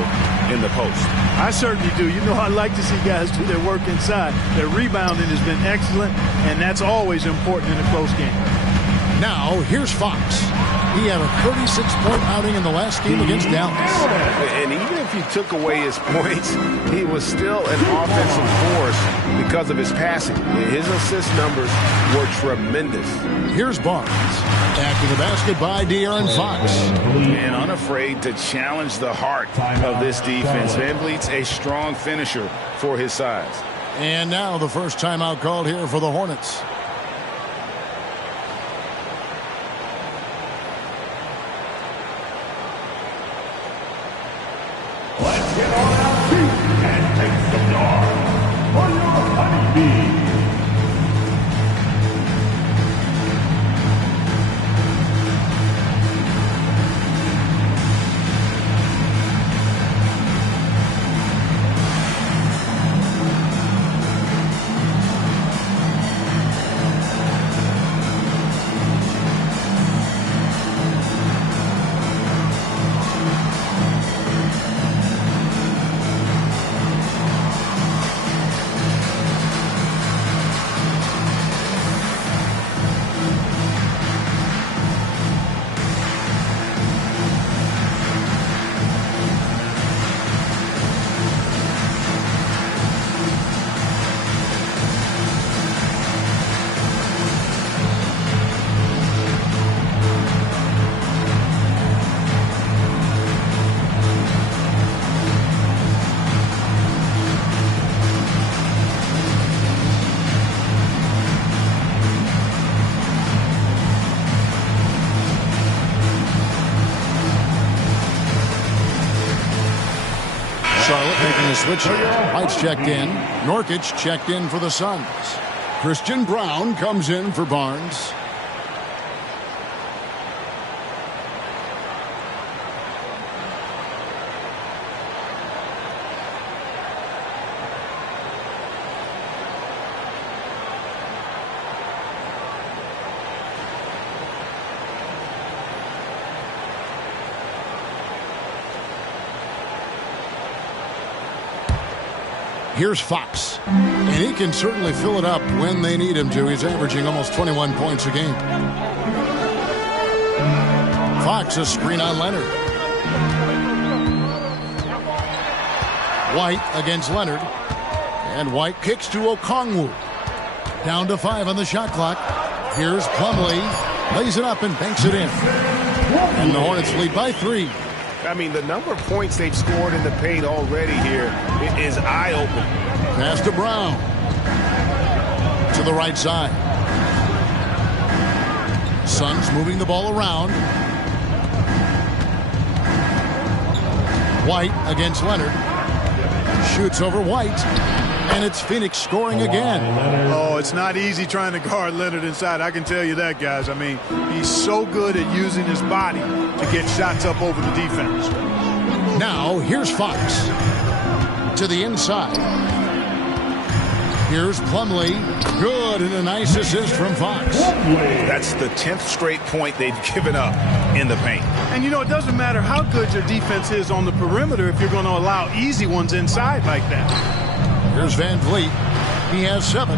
in the post. I certainly do. You know, I like to see guys do their work inside. Their rebounding has been excellent, and that's always important in a close game. Now, here's Fox. He had a 36-point outing in the last game against Dallas. And even if you took away his points, he was still an offensive force because of his passing. His assist numbers were tremendous. Here's Barnes. After the basket by De'Aaron Fox. And unafraid to challenge the heart of this defense. Van Vliet's a strong finisher for his size. And now the first timeout called here for the Hornets. Let's get on our feet and take some yards for your honeybee. Charlotte making a switch here. White's checked in. Nurkic checked in for the Suns. Christian Brown comes in for Barnes. Here's Fox. And he can certainly fill it up when they need him to. He's averaging almost 21 points a game. Fox, a screen on Leonard. White against Leonard. And White kicks to Okongwu. Down to 5 on the shot clock. Here's Plumlee. Lays it up and banks it in. And the Hornets lead by 3. I mean, the number of points they've scored in the paint already here is eye-opening. Pass to Brown. To the right side. Suns moving the ball around. White against Leonard. Shoots over White. And it's Phoenix scoring again. Oh, it's not easy trying to guard Leonard inside. I can tell you that, guys. I mean, he's so good at using his body to get shots up over the defense. Now, here's Fox. To the inside. Here's Plumlee. Good, and a nice assist from Fox. That's the 10th straight point they've given up in the paint. And, you know, it doesn't matter how good your defense is on the perimeter if you're going to allow easy ones inside like that. Here's Van Vliet. He has 7.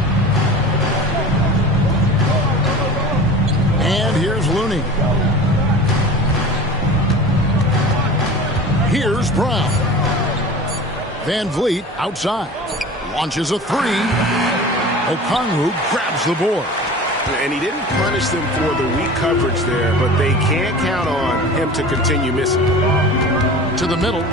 And here's Looney. Here's Brown. Van Vliet outside. Launches a 3. Okongwu grabs the board. And he didn't punish them for the weak coverage there, but they can't count on him to continue missing. To the middle.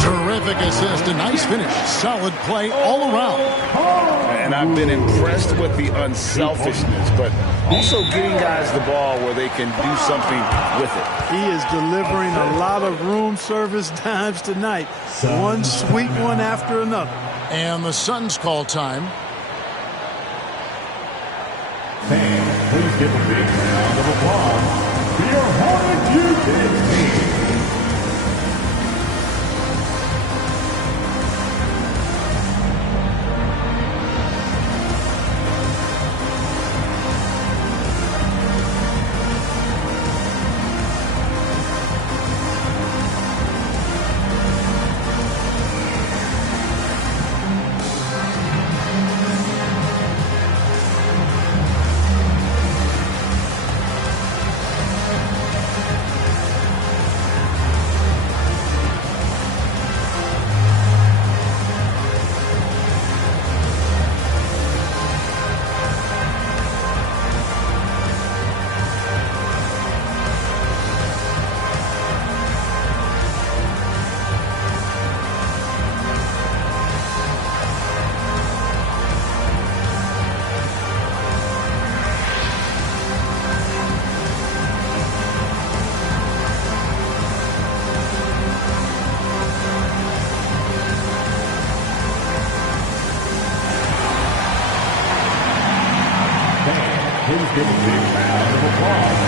Terrific assist, a nice finish. Solid play all around. And I've been impressed with the unselfishness, but also getting guys the ball where they can do something with it. He is delivering a lot of room service dimes tonight. One sweet one after another. And the Suns call time. Fans, please give a big round of applause for your Hornets Houston team. Please give a big round of applause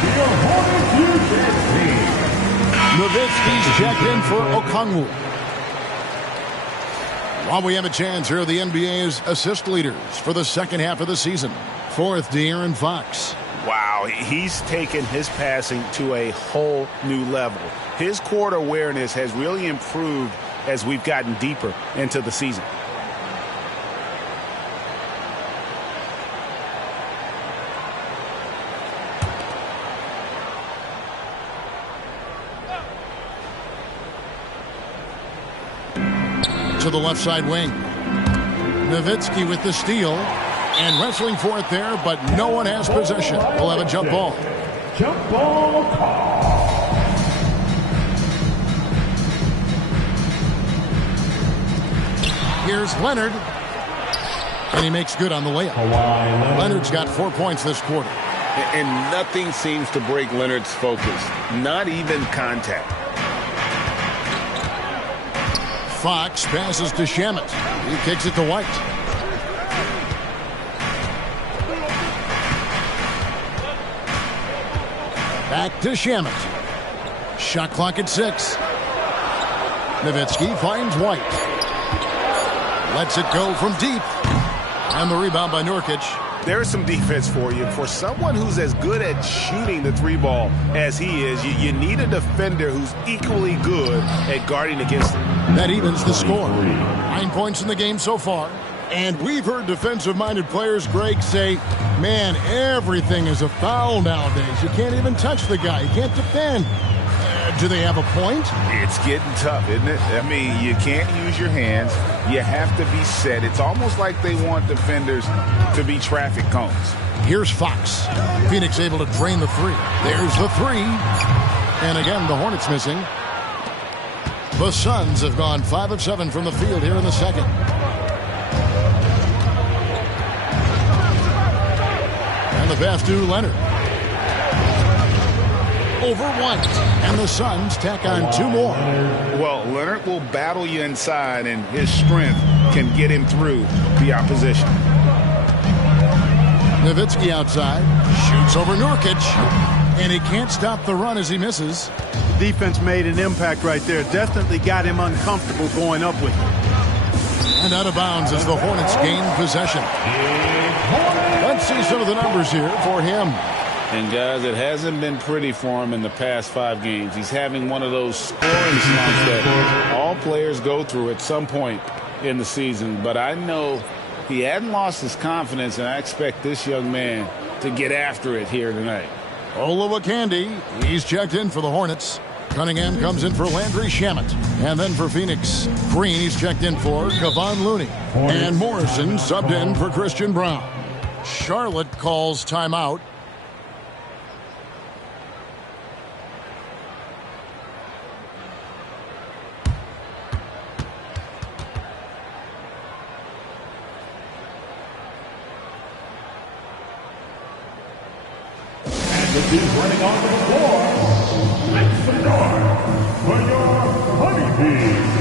to your Hornets Houston team. Nowitzki's checked in for Okongwu. While we have a chance, here are the NBA's assist leaders for the second half of the season. 4th, De'Aaron Fox. Wow, he's taken his passing to a whole new level. His court awareness has really improved as we've gotten deeper into the season. To the left side wing. Nowitzki with the steal. And wrestling for it there, but no one has possession. We'll have a jump ball. Jump ball call. Here's Leonard. And he makes good on the layup. Leonard's got 4 points this quarter. And nothing seems to break Leonard's focus. Not even contact. Fox passes to Shamet. He kicks it to White. Back to Shamet. Shot clock at 6. Nowitzki finds White. Lets it go from deep. And the rebound by Nurkic. there's some defense for you. For someone who's as good at shooting the three ball as he is, you need a defender who's equally good at guarding against him. That evens the score. 9 points in the game so far. And we've heard defensive-minded players, Greg, say, man, everything is a foul nowadays. You can't even touch the guy. You can't defend. Do they have a point? It's getting tough, isn't it? I mean, you can't use your hands. You have to be set. It's almost like they want defenders to be traffic cones. Here's Fox. Phoenix able to drain the three. There's the three. And again, the Hornets missing. The Suns have gone 5 of 7 from the field here in the second. And the pass to Leonard. Over White. And the Suns tack on 2 more. Well, Leonard will battle you inside, and his strength can get him through the opposition. Nowitzki outside. Shoots over Nurkic. And he can't stop the run as he misses. The defense made an impact right there. Definitely got him uncomfortable going up with it. And out of bounds as the Hornets gain possession. Let's see some of the numbers here for him. And, guys, it hasn't been pretty for him in the past 5 games. He's having one of those scoring slumps that all players go through at some point in the season. But I know he hadn't lost his confidence, and I expect this young man to get after it here tonight. Olowokandi, he's checked in for the Hornets. Cunningham comes in for Landry Shamet. And then for Phoenix, Green, he's checked in for Kevon Looney. And Morrison subbed in for Christian Brown. Charlotte calls timeout. This is running onto the floor. Let's start for your Honeybees.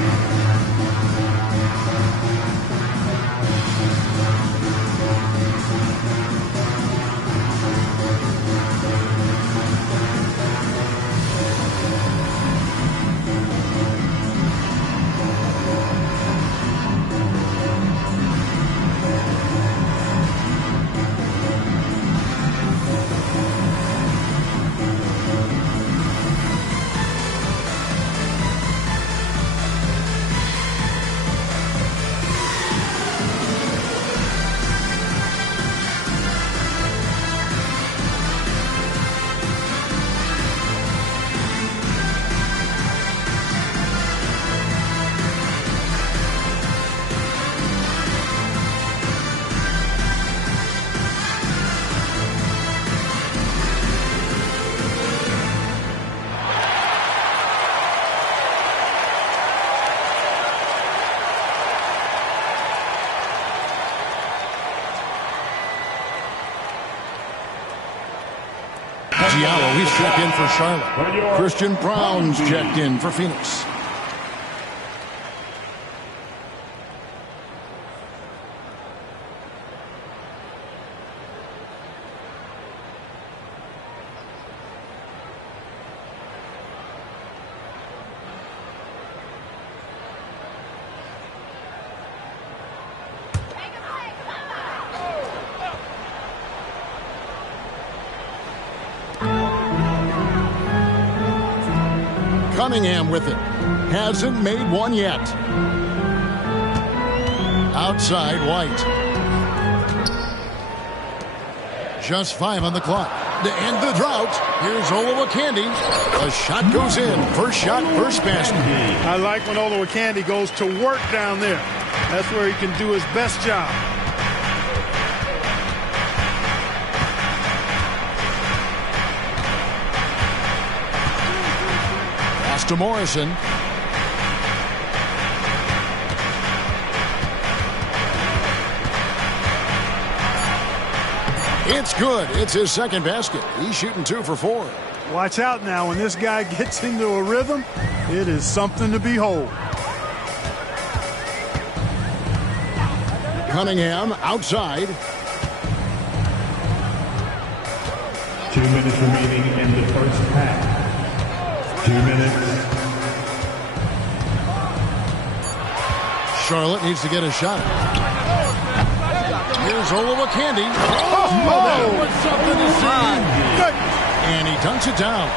Diallo, he's checked in for Charlotte. Christian Brown's checked in for Phoenix. Cunningham with it. Hasn't made one yet. Outside White. Just 5 on the clock. To end the drought, here's Olowokandi. A shot goes in. First shot, first basket. I like when Olowokandi goes to work down there. That's where he can do his best job. To Morrison. It's good. It's his second basket. He's shooting 2 for 4. Watch out now. When this guy gets into a rhythm, it is something to behold. Cunningham outside. 2 minutes remaining in the first half. 2 minutes. Charlotte needs to get a shot. Here's Olowokandi. That was something to see. Good. And he dunks it down.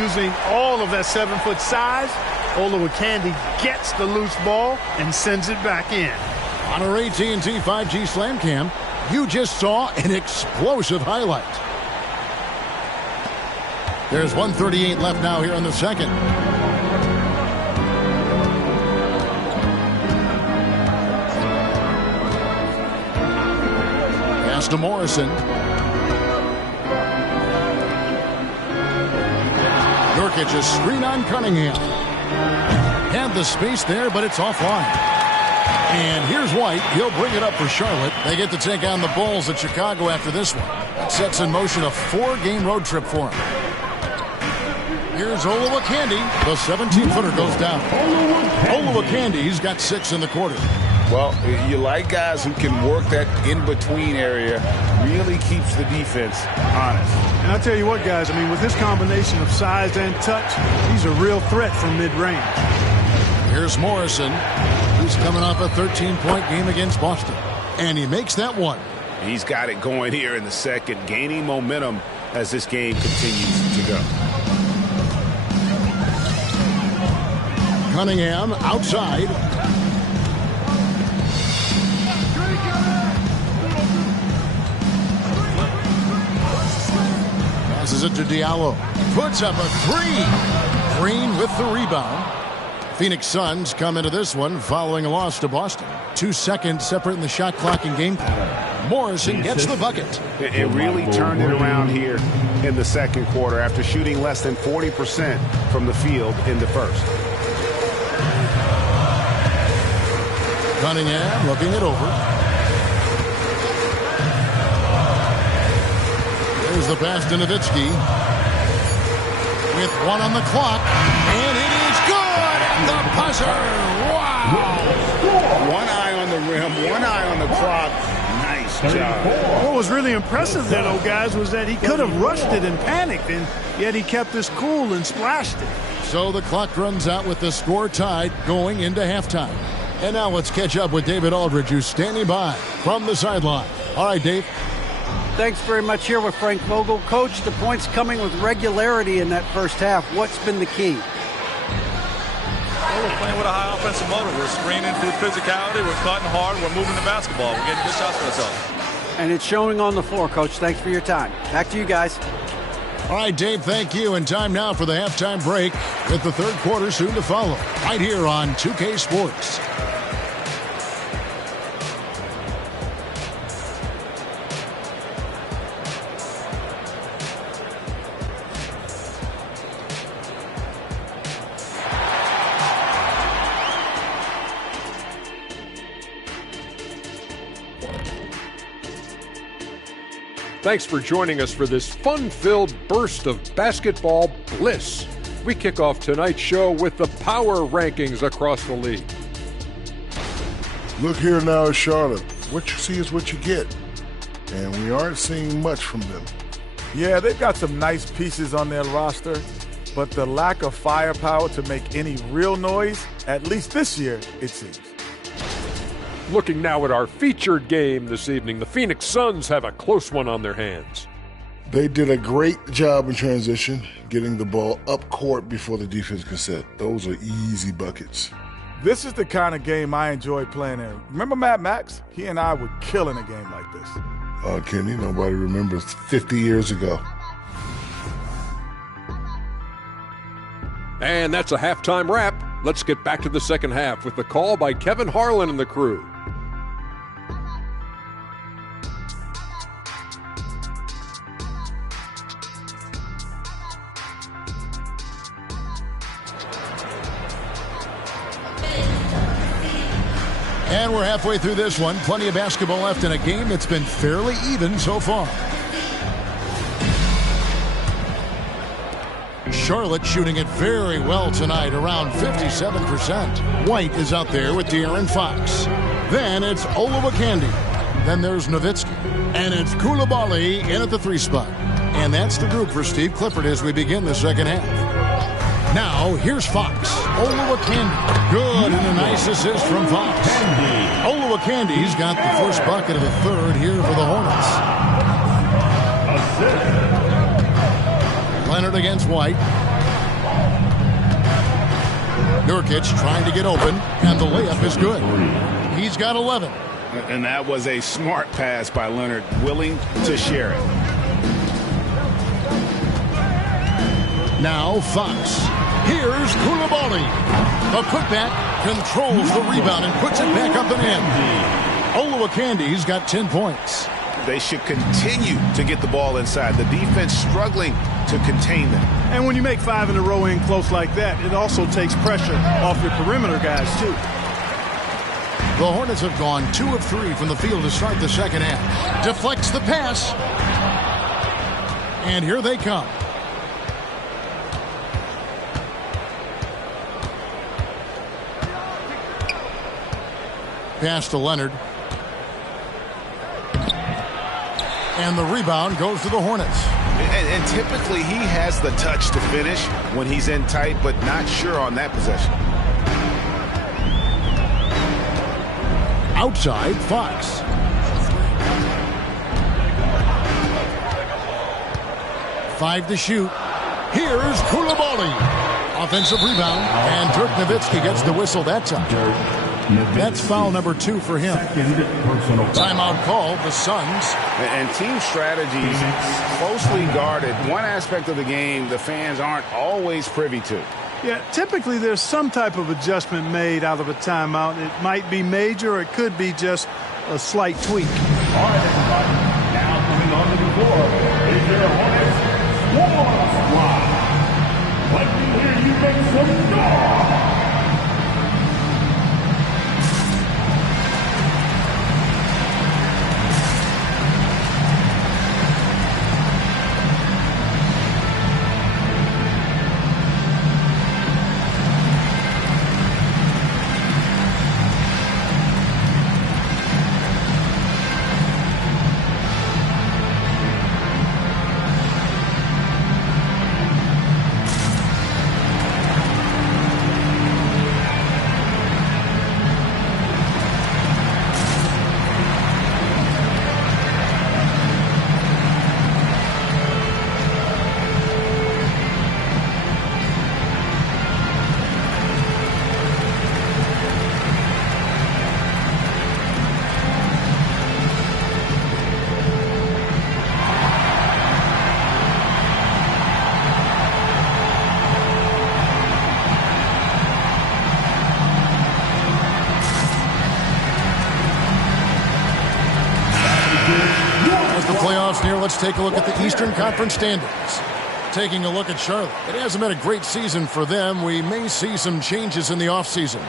Using all of that 7-foot size, Olowokandi gets the loose ball and sends it back in. On our AT&T 5G Slam Cam, you just saw an explosive highlight. There's 1:38 left now here in the second. Pass to Morrison. Nurkic a screen on Cunningham. Had the space there, but it's offline. And here's White. He'll bring it up for Charlotte. They get to take on the Bulls at Chicago after this one. That sets in motion a 4-game road trip for him. Here's Olowokandi. The 17-footer goes down. Olowokandi's got 6 in the quarter. Well, you like guys who can work that in-between area. Really keeps the defense honest. And I'll tell you what, guys, I mean, with this combination of size and touch, he's a real threat from mid-range. Here's Morrison, who's coming off a 13-point game against Boston. And he makes that one. He's got it going here in the second, gaining momentum as this game continues to go. Cunningham outside. Passes it to Diallo. Puts up a 3. Green with the rebound. Phoenix Suns come into this one following a loss to Boston. 2 seconds separating the shot clock and game clock. Morrison gets the bucket. It really turned it around here in the second quarter after shooting less than 40% from the field in the first. Cunningham looking it over. There's the pass to Nowitzki. With 1 on the clock. And it is good at the buzzer. Wow. 1 eye on the rim, 1 eye on the clock. Nice job. What was really impressive there, though, guys, was that he could have rushed it and panicked, and yet he kept his cool and splashed it. So the clock runs out with the score tied going into halftime. And now let's catch up with David Aldridge, who's standing by from the sideline. All right, Dave. Thanks very much. Here with Frank Vogel. Coach, the points coming with regularity in that first half. What's been the key? Well, we're playing with a high offensive motor. We're screening through physicality. We're cutting hard. We're moving the basketball. We're getting good shots for ourselves. And it's showing on the floor, Coach. Thanks for your time. Back to you guys. All right, Dave, thank you. And time now for the halftime break with the third quarter soon to follow. Right here on 2K Sports. Thanks for joining us for this fun-filled burst of basketball bliss. We kick off tonight's show with the power rankings across the league. Look here now at Charlotte. What you see is what you get. And we aren't seeing much from them. Yeah, they've got some nice pieces on their roster, but the lack of firepower to make any real noise, at least this year, it seems. Looking now at our featured game this evening, the Phoenix Suns have a close one on their hands. They did a great job in transition, getting the ball up court before the defense could set. Those are easy buckets. This is the kind of game I enjoy playing in. Remember Mad Max? He and I would kill in a game like this. Kenny, nobody remembers 50 years ago. And that's a halftime wrap. Let's get back to the second half with the call by Kevin Harlan and the crew. And we're halfway through this one. Plenty of basketball left in a game that's been fairly even so far. Charlotte shooting it very well tonight, around 57%. White is out there with De'Aaron Fox. Then it's Olowokandi. Then there's Nowitzki. And it's Coulibaly in at the 3 spot. And that's the group for Steve Clifford as we begin the second half. Now, here's Fox. Oluwakandi. Good, and a nice assist from Fox. Oluwakandi's got the first bucket of the third here for the Hornets. Leonard against White. Nurkic trying to get open, and the layup is good. He's got 11. And that was a smart pass by Leonard, willing to share it. Now Fox. Here's Koulibaly. The putback controls the rebound and puts it back up and in. Oluwakandi's got 10 points. They should continue to get the ball inside. The defense struggling to contain them. And when you make 5 in a row in close like that, it also takes pressure off your perimeter guys, too. The Hornets have gone 2 of 3 from the field to start the second half. Deflects the pass. And here they come. Pass to Leonard. And the rebound goes to the Hornets. And typically he has the touch to finish when he's in tight, but not sure on that possession. Outside, Fox. Five to shoot. Here's Koulibaly. Offensive rebound, and Dirk Nowitzki gets the whistle that time. That's foul number 2 for him. Timeout call, the Suns. And team strategies closely guarded. One aspect of the game the fans aren't always privy to. Yeah, typically there's some type of adjustment made out of a timeout. It might be major, or it could be just a slight tweak. All right, everybody. Now coming onto the floor is your Hornets Squad. Let me hear you make some noise. Let's take a look at the Eastern Conference standings. Taking a look at Charlotte. It hasn't been a great season for them. We may see some changes in the offseason.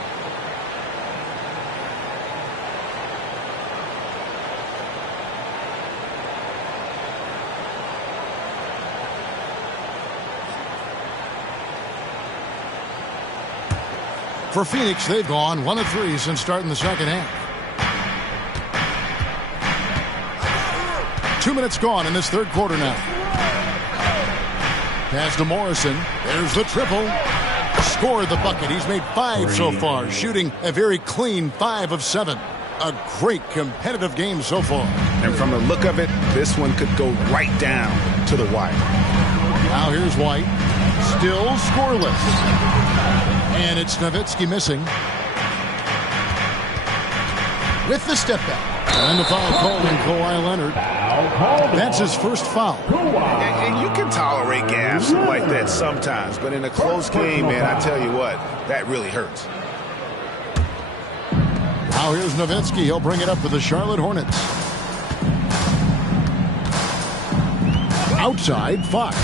For Phoenix, they've gone 1 of 3 since starting the second half. 2 minutes gone in this third quarter now. Pass to Morrison. There's the triple. Scored the bucket. He's made 5 so far, shooting a very clean 5 of 7. A great competitive game so far. And from the look of it, this one could go right down to the wire. Now here's White. Still scoreless. And it's Nowitzki missing. With the step back. And the foul called on Kawhi Leonard. That's his first foul. And you can tolerate gaffes like that sometimes, but in a close game, man, I tell you what, that really hurts. Now here's Nowitzki. He'll bring it up for the Charlotte Hornets. Outside, Fox.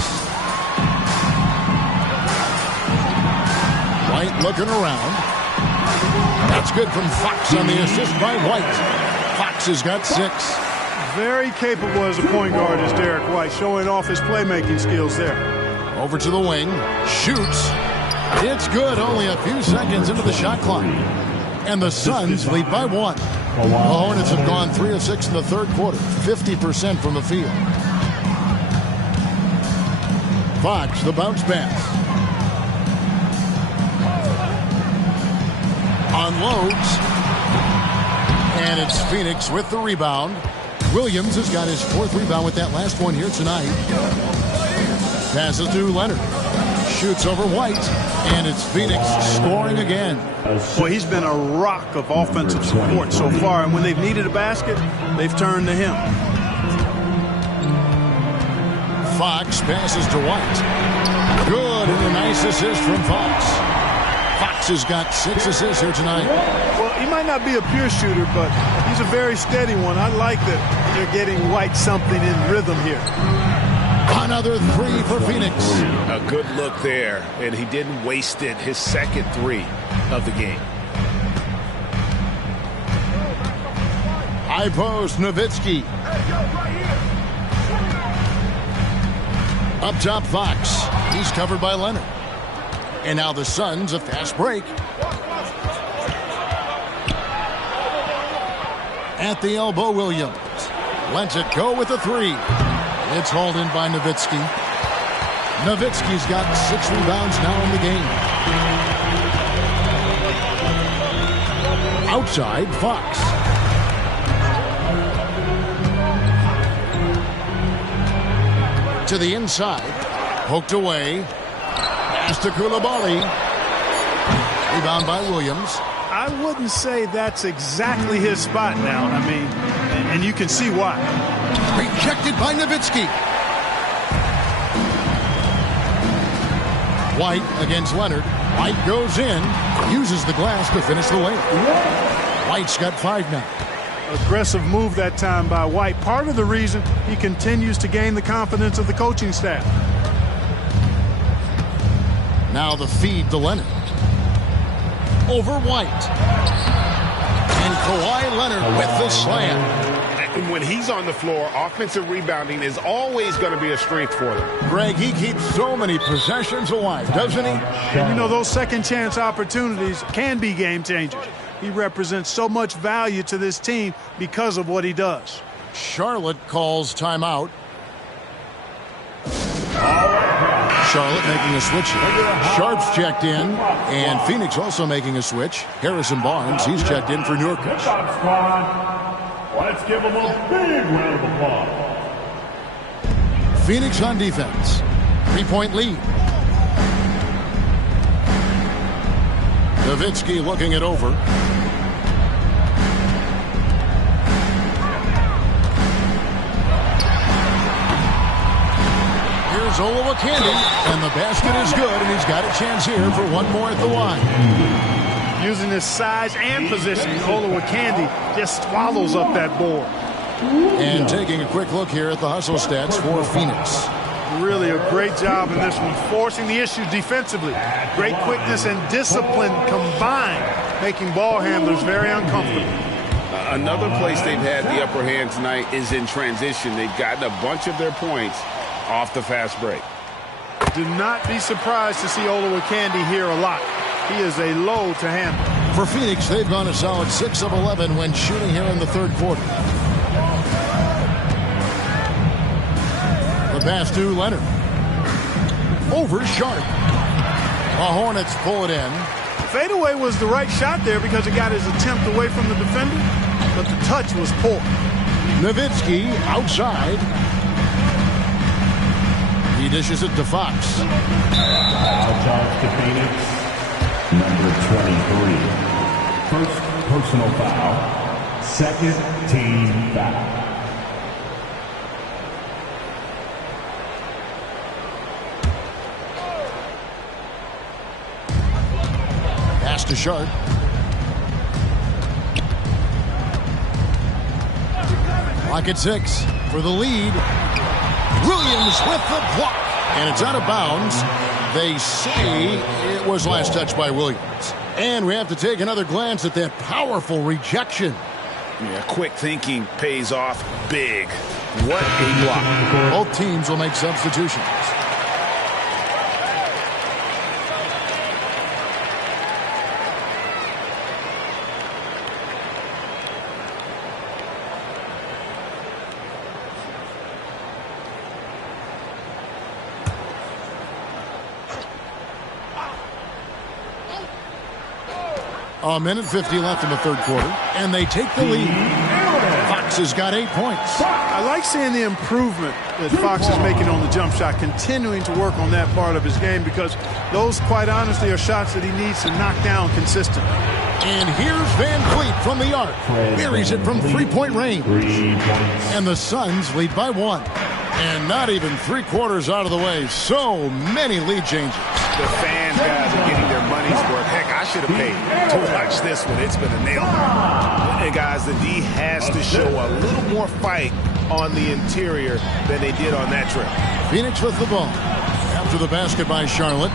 White looking around. That's good from Fox on the assist by White. Fox has got 6. Very capable as a point guard is Derek White, showing off his playmaking skills there. Over to the wing. Shoots. It's good. Only a few seconds into the shot clock. And the Suns lead by 1. The Hornets have gone 3 of 6 in the third quarter. 50% from the field. Fox, the bounce pass. Unloads. And it's Phoenix with the rebound. Williams has got his 4th rebound with that last one here tonight. Passes to Leonard. Shoots over White. And it's Phoenix scoring again. Boy, he's been a rock of offensive support so far. And when they've needed a basket, they've turned to him. Fox passes to White. Good, and a nice assist from Fox. Fox has got 6 assists here tonight. Well, he might not be a pure shooter, but he's a very steady one. I like that they're getting White something in rhythm here. Another 3 for Phoenix. A good look there, and he didn't waste it. His second 3 of the game. High post, Nowitzki. Up top, Fox. He's covered by Leonard. And now the Suns, a fast break. At the elbow, Williams. Lets it go with a 3. It's hauled in by Nowitzki. Nowitzki's got 6 rebounds now in the game. Outside, Fox. To the inside. Poked away. Pass to Coulibaly. Rebound by Williams. I wouldn't say that's exactly his spot now. I mean, and you can see why. Rejected by Nowitzki. White against Leonard. White goes in. Uses the glass to finish the layup. White's got 5 now. Aggressive move that time by White. Part of the reason he continues to gain the confidence of the coaching staff. Now the feed to Leonard. Over White. And Kawhi Leonard with the slam. And when he's on the floor, offensive rebounding is always going to be a strength for them. Greg, he keeps so many possessions alive, doesn't he? And you know, those second chance opportunities can be game changers. He represents so much value to this team because of what he does. Charlotte calls timeout. Charlotte making a switch here. Sharp's checked in, and Phoenix also making a switch. Harrison Barnes, he's checked in for Nurkic. Let's give them a big round of applause. Phoenix on defense. 3-point lead. Nowitzki looking it over. Here's Olowokandi, and the basket is good, and he's got a chance here for one more at the line. Using his size and positioning, Olowokandi just swallows up that board. And taking a quick look here at the hustle stats for Phoenix. Really a great job in this one, forcing the issues defensively. Great quickness and discipline combined, making ball handlers very uncomfortable. Another place they've had the upper hand tonight is in transition. They've gotten a bunch of their points off the fast break. Do not be surprised to see Olowokandi here a lot. He is a load to handle. For Phoenix, they've gone a solid 6 of 11 when shooting here in the third quarter. The pass to Leonard. Over Sharp. The Hornets pull it in. Fadeaway was the right shot there because it got his attempt away from the defender, but the touch was poor. Nowitzki outside. He dishes it to Fox. Foul charge to Phoenix. Number 23. First personal foul. Second team foul. Pass to Sharp. Clock at 6 for the lead. Williams with the block. And it's out of bounds. They say it was last touched by Williams. And we have to take another glance at that powerful rejection. Yeah, quick thinking pays off big. What a block. Both teams will make substitutions. 1:50 left in the third quarter, and they take the lead. Fox has got 8 points. I like seeing the improvement that Fox is making on the jump shot, continuing to work on that part of his game, because those, quite honestly, are shots that he needs to knock down consistently. And here's Van Fleet from the arc. Buries it from three-point range. And the Suns lead by 1. And not even 3/4 out of the way. So many lead changes. The fan guys are getting their money's worth. Heck, I should have paid to watch this one. It's been a nail-biter. And guys, the D has to show a little more fight on the interior than they did on that trip. Phoenix with the ball. After the basket by Charlotte,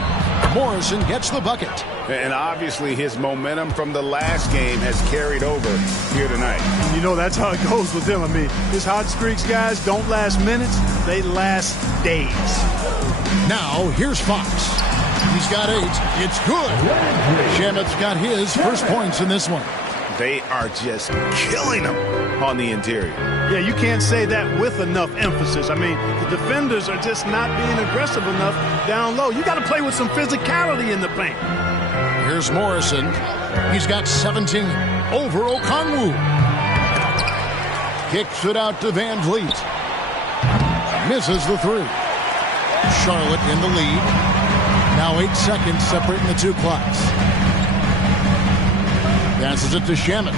Morrison gets the bucket. And obviously his momentum from the last game has carried over here tonight. You know, that's how it goes with him. I mean, his hot streaks, guys, don't last minutes. They last days. Now, here's Fox. He's got 8. It's good. Shamet's got his first points in this one. They are just killing them on the interior. Yeah, you can't say that with enough emphasis. I mean, the defenders are just not being aggressive enough down low. You got to play with some physicality in the paint. Here's Morrison. He's got 17 over Okongwu. Kicks it out to Van Vliet. Misses the 3. Charlotte in the lead. Now 8 seconds separating the two clocks. Passes it to Shamet.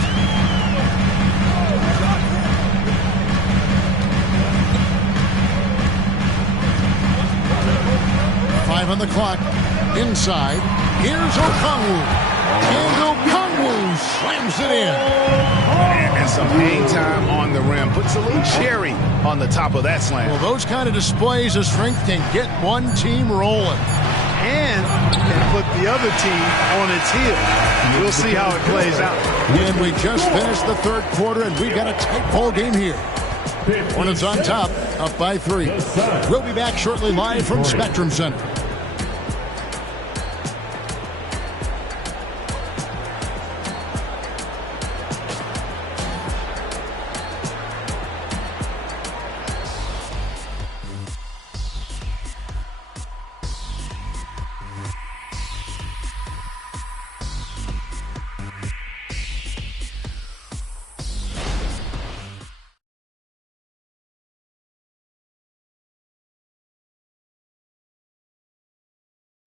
Five on the clock. Inside. Here's Okongwu. And Okongwu slams it in. And some hang time on the rim. Puts a little cherry on the top of that slam. Well, those kind of displays of strength can get one team rolling. And can put the other team on its heel. We'll see how it plays out. And we just finished the third quarter, and we've got a tight ball game here. Hornets on top, up by 3. We'll be back shortly live from Spectrum Center.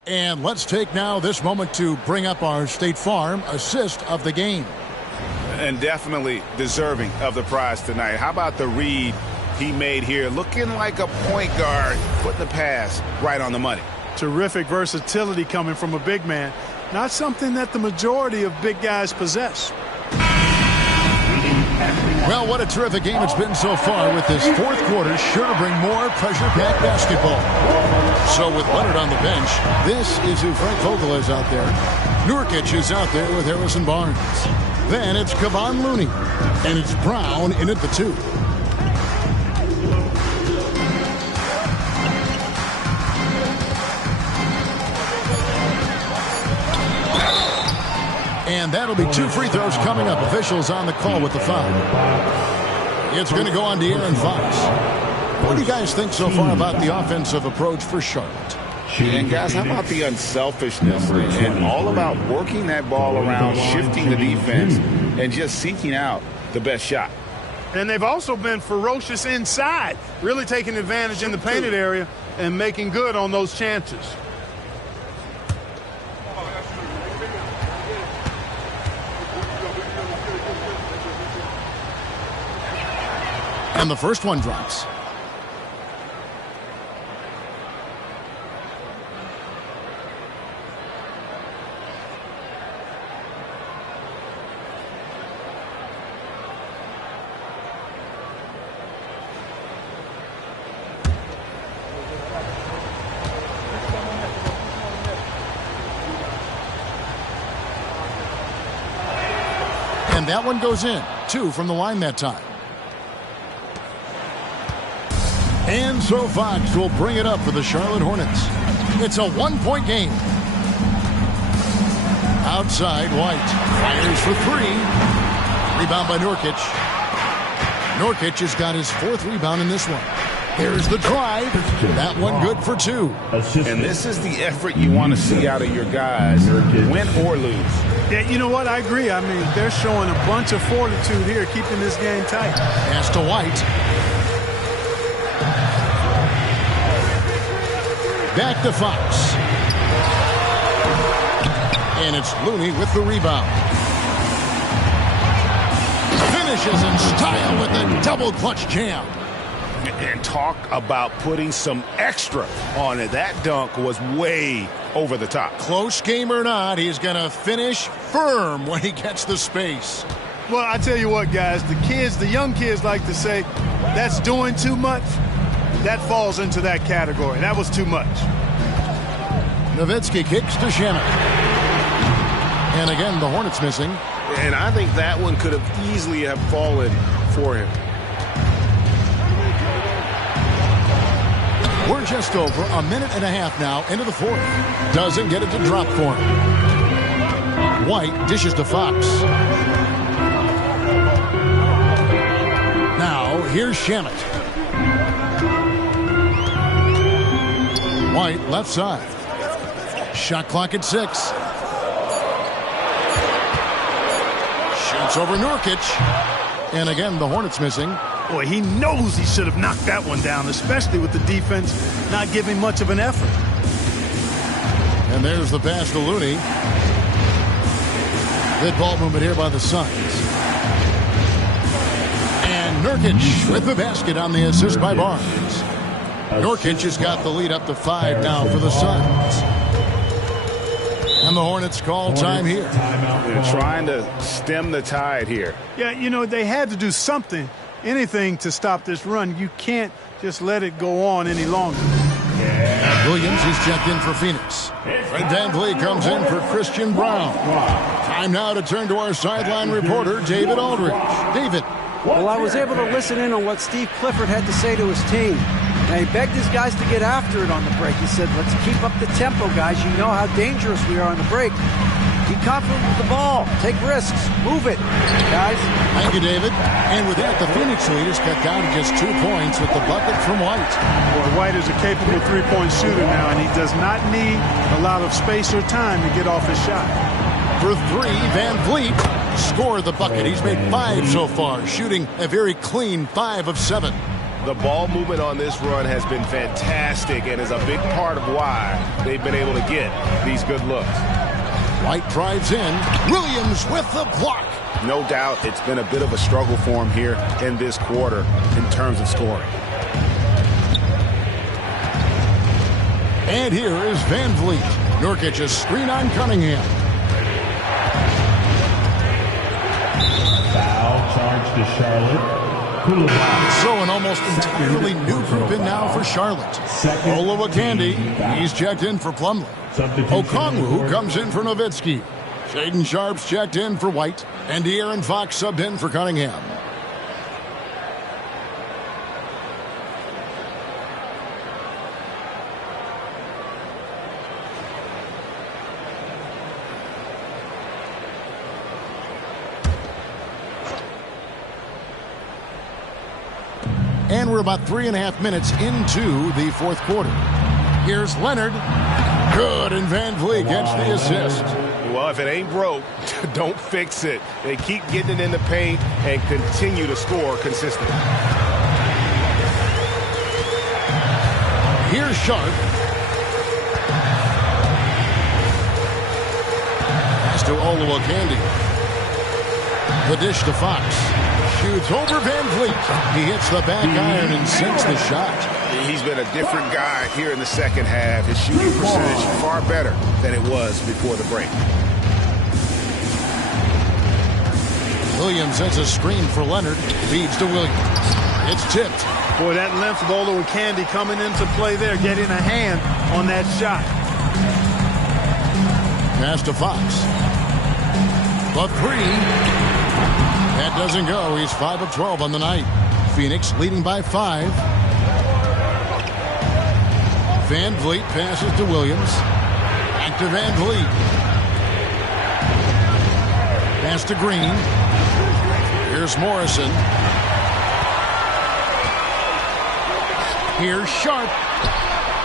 And let's take now this moment to bring up our State Farm assist of the game. And definitely deserving of the prize tonight. How about the read he made here? Looking like a point guard, putting the pass right on the money. Terrific versatility coming from a big man. Not something that the majority of big guys possess. Well, what a terrific game it's been so far, with this fourth quarter sure to bring more pressure-packed basketball. So with Leonard on the bench, this is who Frank Vogel is out there. Nurkic is out there with Harrison Barnes. Then it's Kevon Looney, and it's Brown in at the 2. And that'll be 2 free throws coming up. Officials on the call with the foul. It's going to go on to Aaron Fox. What do you guys think so far about the offensive approach for Charlotte? And guys, how about the unselfishness and all about working that ball around, shifting the defense, and just seeking out the best shot. And they've also been ferocious inside, really taking advantage in the painted area and making good on those chances. And the first one drops. And that one goes in. 2 from the line that time. And so Fox will bring it up for the Charlotte Hornets. It's a 1-point game. Outside, White fires for 3. Rebound by Nurkic. Nurkic has got his 4th rebound in this one. Here's the drive. That one good for 2. And this is the effort you want to see out of your guys, win or lose. Yeah, you know what? I agree. I mean, they're showing a bunch of fortitude here, keeping this game tight. Pass to White. Back to Fox. And it's Looney with the rebound. Finishes in style with the double clutch jam. And talk about putting some extra on it. That dunk was way over the top. Close game or not, he's going to finish firm when he gets the space. Well, I tell you what, guys, the young kids like to say, that's doing too much. That falls into that category. That was too much. Nowitzki kicks to Shemet. And again, the Hornets missing. And I think that one could have easily have fallen for him. We're just over a minute and a half now into the fourth. Doesn't get it to drop for him. White dishes to Fox. Now, here's Shemet. White, left side. Shot clock at 6. Shoots over Nurkic. And again, the Hornets missing. Boy, he knows he should have knocked that one down, especially with the defense not giving much of an effort. And there's the pass to Looney. Good ball movement here by the Suns. And Nurkic with the basket on the assist by Barnes. Nurkic has got the lead up to 5 now for the Suns. And the Hornets call time here. They're trying to stem the tide here. Yeah, you know, they had to do something, anything to stop this run. You can't just let it go on any longer. Williams, he's checked in for Phoenix. Fred VanVleet comes in for Christian Brown. Time now to turn to our sideline reporter, David Aldridge. David. Well, I was able to listen in on what Steve Clifford had to say to his team. Now, he begged his guys to get after it on the break. He said, let's keep up the tempo, guys. You know how dangerous we are on the break. Be confident with the ball. Take risks. Move it, guys. Thank you, David. And with that, the Phoenix lead is cut down to just 2 points with the bucket from White. Boy, White is a capable three-point shooter now, and he does not need a lot of space or time to get off his shot. For 3, VanVleet scored the bucket. He's made 5 so far, shooting a very clean 5 of 7. The ball movement on this run has been fantastic and is a big part of why they've been able to get these good looks. White drives in. Williams with the block. No doubt it's been a bit of a struggle for him here in this quarter in terms of scoring. And here is VanVleet. Nurkic a screen on Cunningham. Foul charge to Charlotte. So an almost entirely new group in now for Charlotte. Olowokandi, he's checked in for Plumlee. Okongwu comes in for Nowitzki. Shaden Sharp's checked in for White. And De'Aaron Fox subbed in for Cunningham. And we're about 3.5 minutes into the fourth quarter. Here's Leonard. Good, and VanVleet gets the assist. Well, if it ain't broke, don't fix it. They keep getting it in the paint and continue to score consistently. Here's Sharp. Pass to Olowokandi. The dish to Fox. Shoots over VanVleet. He hits the back iron and sinks the shot. He's been a different guy here in the second half. His shooting percentage far better than it was before the break. Williams sets a screen for Leonard. Feeds to Williams. It's tipped. Boy, that length of Olowokandi coming into play there, getting a hand on that shot. Pass to Fox. The 3. That doesn't go. He's 5 of 12 on the night. Phoenix leading by 5. VanVleet passes to Williams. Back to VanVleet. Pass to Green. Here's Morrison. Here's Sharp.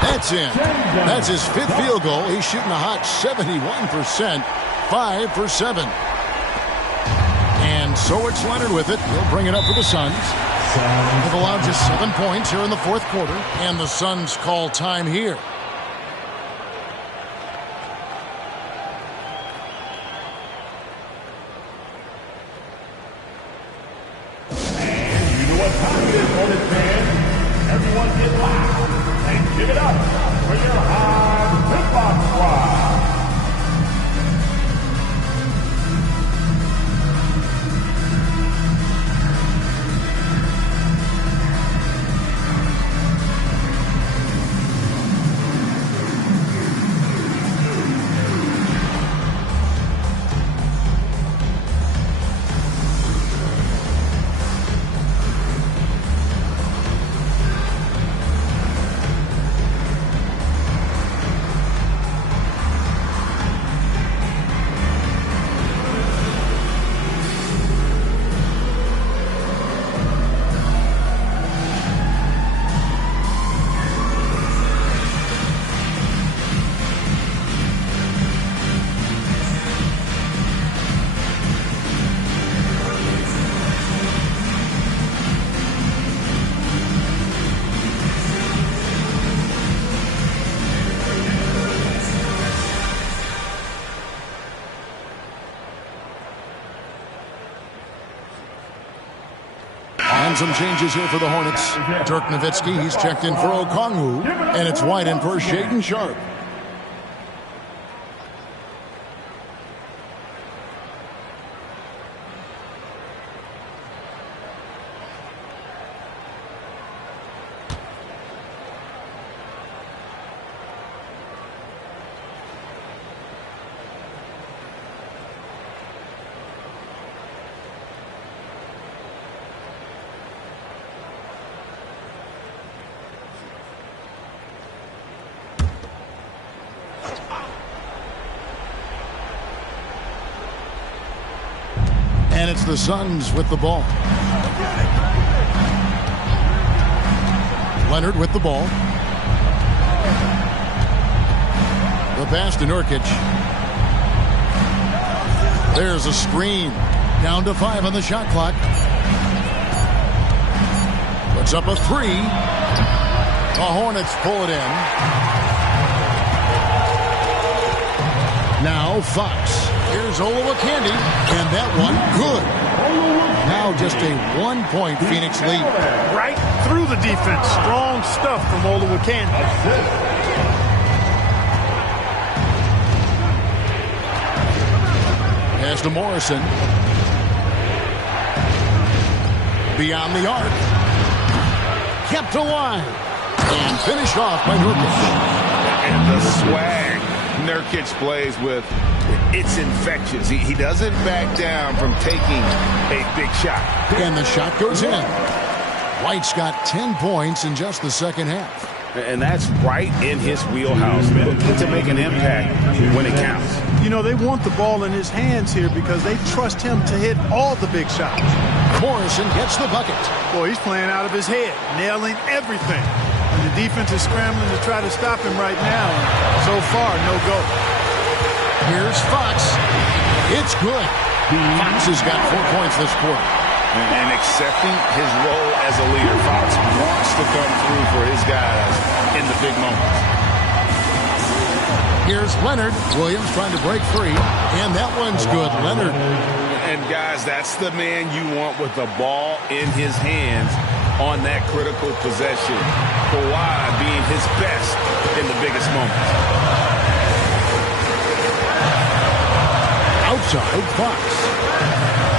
That's in. That's his 5th field goal. He's shooting a hot 71%. 5 for 7. And so it's Leonard with it. He'll bring it up for the Suns. They've allowed just 7 points here in the fourth quarter, and the Suns call time here. And you know what time it is, Hornets fans. Everyone get loud and give it up for your hard tip-off squad. And some changes here for the Hornets. Dirk Nowitzki, he's checked in for Okongwu. And it's White in for Shaedon Sharpe. And it's the Suns with the ball. Leonard with the ball. The pass to Nurkic. There's a screen. Down to 5 on the shot clock. Puts up a 3. The Hornets pull it in. Now Fox. Here's Olowokandi, and that one good. Now just a 1-point Phoenix lead. Right through the defense. Strong stuff from Olowokandi. Pass to Morrison. Beyond the arc. Kept alive. And finished off by Nurkic. And the swag Nurkic plays with, it's infectious. He doesn't back down from taking a big shot. And the shot goes in. White's got 10 points in just the second half. And that's right in his wheelhouse. Looking to make an impact when it counts. You know, they want the ball in his hands here because they trust him to hit all the big shots. Morrison gets the bucket. Boy, he's playing out of his head, nailing everything. And the defense is scrambling to try to stop him right now. And so far, no go. Here's Fox. It's good. Fox has got 4 points this quarter. And accepting his role as a leader. Fox wants to come through for his guys in the big moments. Here's Leonard. Williams trying to break free. And that one's good. Leonard. And guys, that's the man you want with the ball in his hands on that critical possession. Kawhi being his best in the biggest moments. Outside, Fox.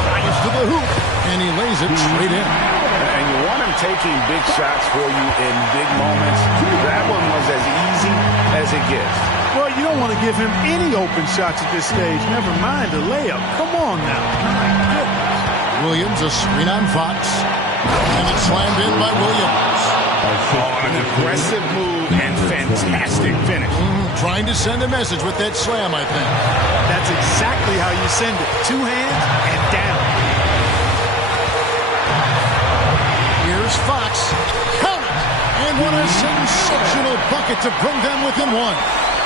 Fires to the hoop, and he lays it straight in. And you want him taking big shots for you in big moments. That one was as easy as it gets. Well, you don't want to give him any open shots at this stage. Never mind a layup. Come on now. My goodness. Williams, a screen on Fox. And it's slammed in by Williams. Oh, an aggressive move and fantastic finish. Trying to send a message with that slam, I think. That's exactly how you send it. 2 hands and down. Here's Fox. Count it! And what a sensational bucket to bring them within 1.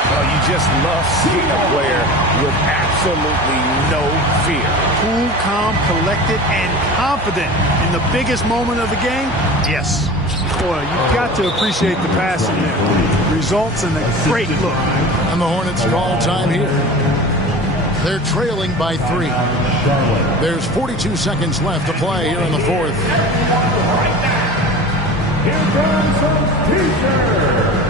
Oh, you just love seeing a player with absolutely no fear. Cool, calm, collected, and confident in the biggest moment of the game. Yes. Boy, you've got to appreciate the passing there. Results in a great look. And the Hornets call time here. They're trailing by 3. There's 42 seconds left to play here in the fourth. Here comes some teacher.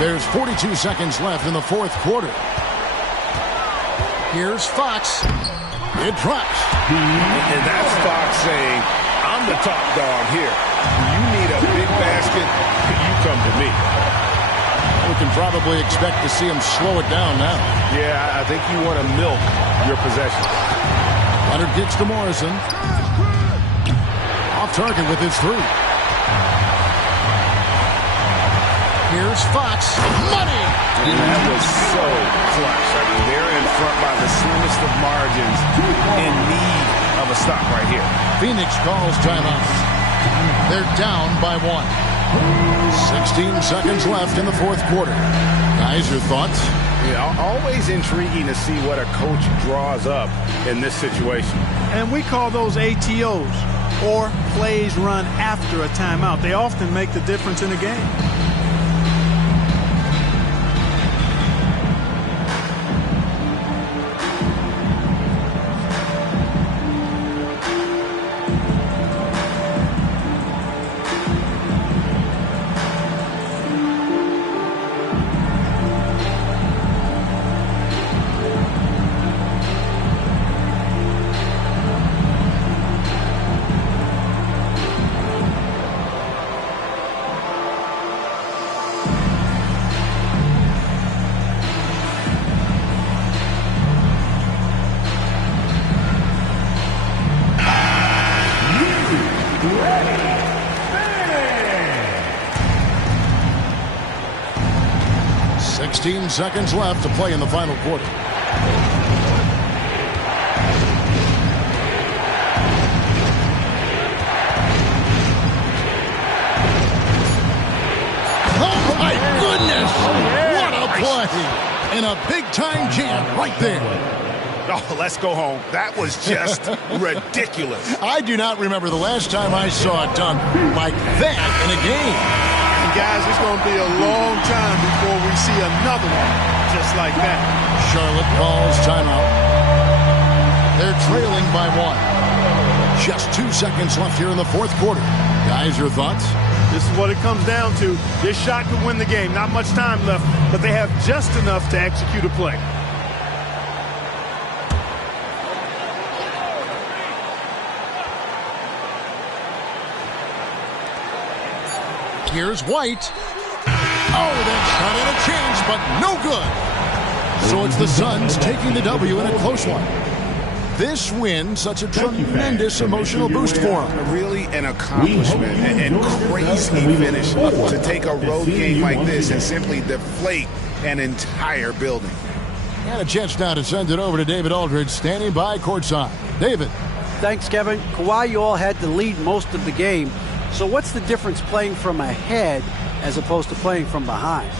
There's 42 seconds left in the fourth quarter. Here's Fox. It drops. And that's Fox saying, I'm the top dog here. You need a big basket, you come to me. We can probably expect to see him slow it down now. Yeah, I think you want to milk your possession. Leonard gets to Morrison. Off target with his 3. Here's Fox. Money! And that was so clutch. I mean, they're in front by the slimmest of margins, in need of a stop right here. Phoenix calls timeout. They're down by 1. 16 seconds left in the fourth quarter. Guys, your thoughts? Yeah, always intriguing to see what a coach draws up in this situation. And we call those ATOs, or plays run after a timeout. They often make the difference in a game. Seconds left to play in the final quarter. Oh my goodness! What a play! And a big-time jam right there. Oh, let's go home. That was just ridiculous. I do not remember the last time I saw it done like that in a game. And guys, it's going to be a long time before we see another one just like that. Charlotte calls timeout. They're trailing by 1. Just 2 seconds left here in the fourth quarter. Guys, your thoughts? This is what it comes down to. This shot could win the game. Not much time left, but they have just enough to execute a play. Here's White. Oh, that shot had a chance, but no good. So it's the Suns taking the W in a close one. This win, such a tremendous emotional boost for them. Really an accomplishment and crazy finish to take a road game like this and simply deflate an entire building. And a chance now to send it over to David Aldridge, standing by courtside. David. Thanks, Kevin. Kawhi, you all had to lead most of the game. So what's the difference playing from ahead as opposed to playing from behind?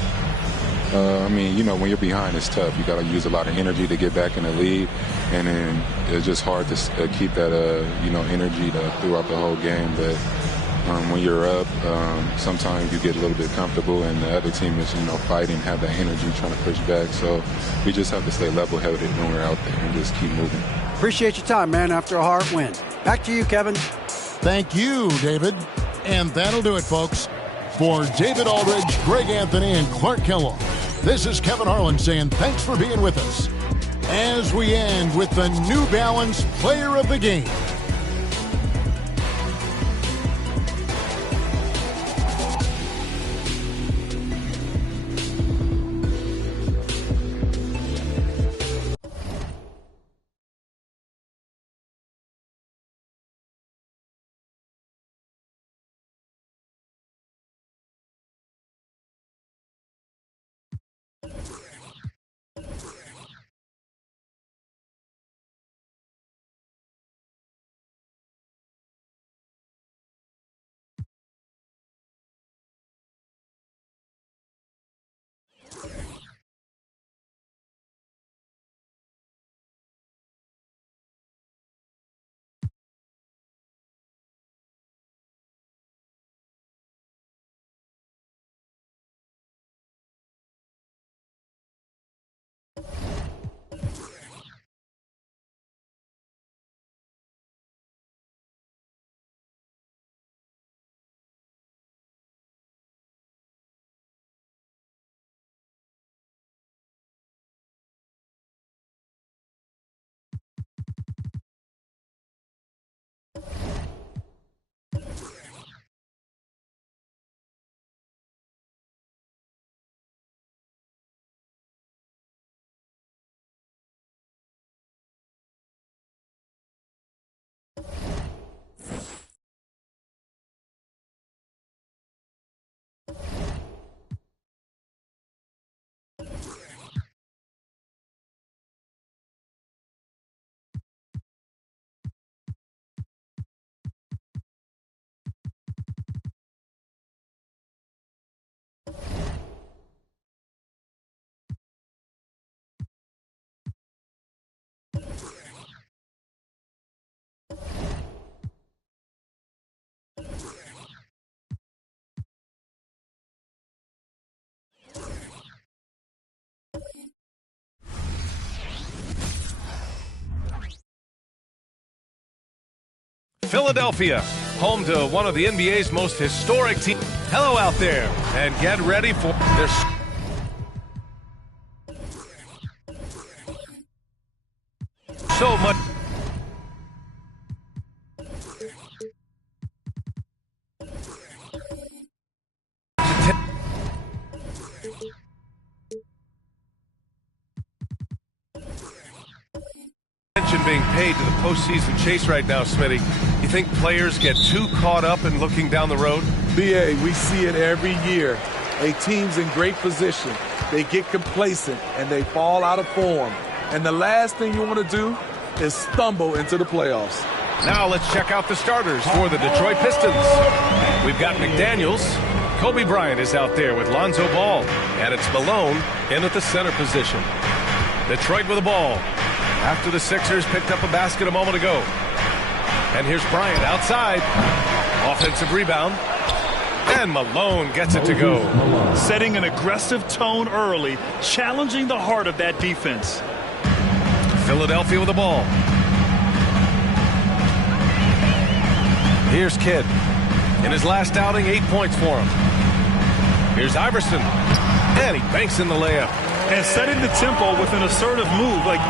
I mean, you know, when you're behind, it's tough. You got to use a lot of energy to get back in the lead, and then it's just hard to keep that, energy throughout the whole game. But when you're up, sometimes you get a little bit comfortable, and the other team is, fighting, have that energy, trying to push back. So we just have to stay level-headed when we're out there and just keep moving. Appreciate your time, man, after a hard win. Back to you, Kevin. Thank you, David. And that'll do it, folks. For David Aldridge, Greg Anthony, and Clark Kellogg, this is Kevin Harlan saying thanks for being with us as we end with the New Balance Player of the Game. Philadelphia, home to one of the NBA's most historic teams. Hello out there, and get ready for their so much. Attention being paid to the postseason chase right now, Smitty. You think players get too caught up in looking down the road? BA, we see it every year. A team's in great position. They get complacent and they fall out of form. And the last thing you want to do is stumble into the playoffs. Now let's check out the starters for the Detroit Pistons. We've got McDaniels. Kobe Bryant is out there with Lonzo Ball. And it's Malone in at the center position. Detroit with the ball. After the Sixers picked up a basket a moment ago. And here's Bryant outside. Offensive rebound. And Malone gets it to go. Setting an aggressive tone early, challenging the heart of that defense. Philadelphia with the ball. Here's Kidd. In his last outing, 8 points for him. Here's Iverson. And he banks in the layup. And setting the tempo with an assertive move. Like,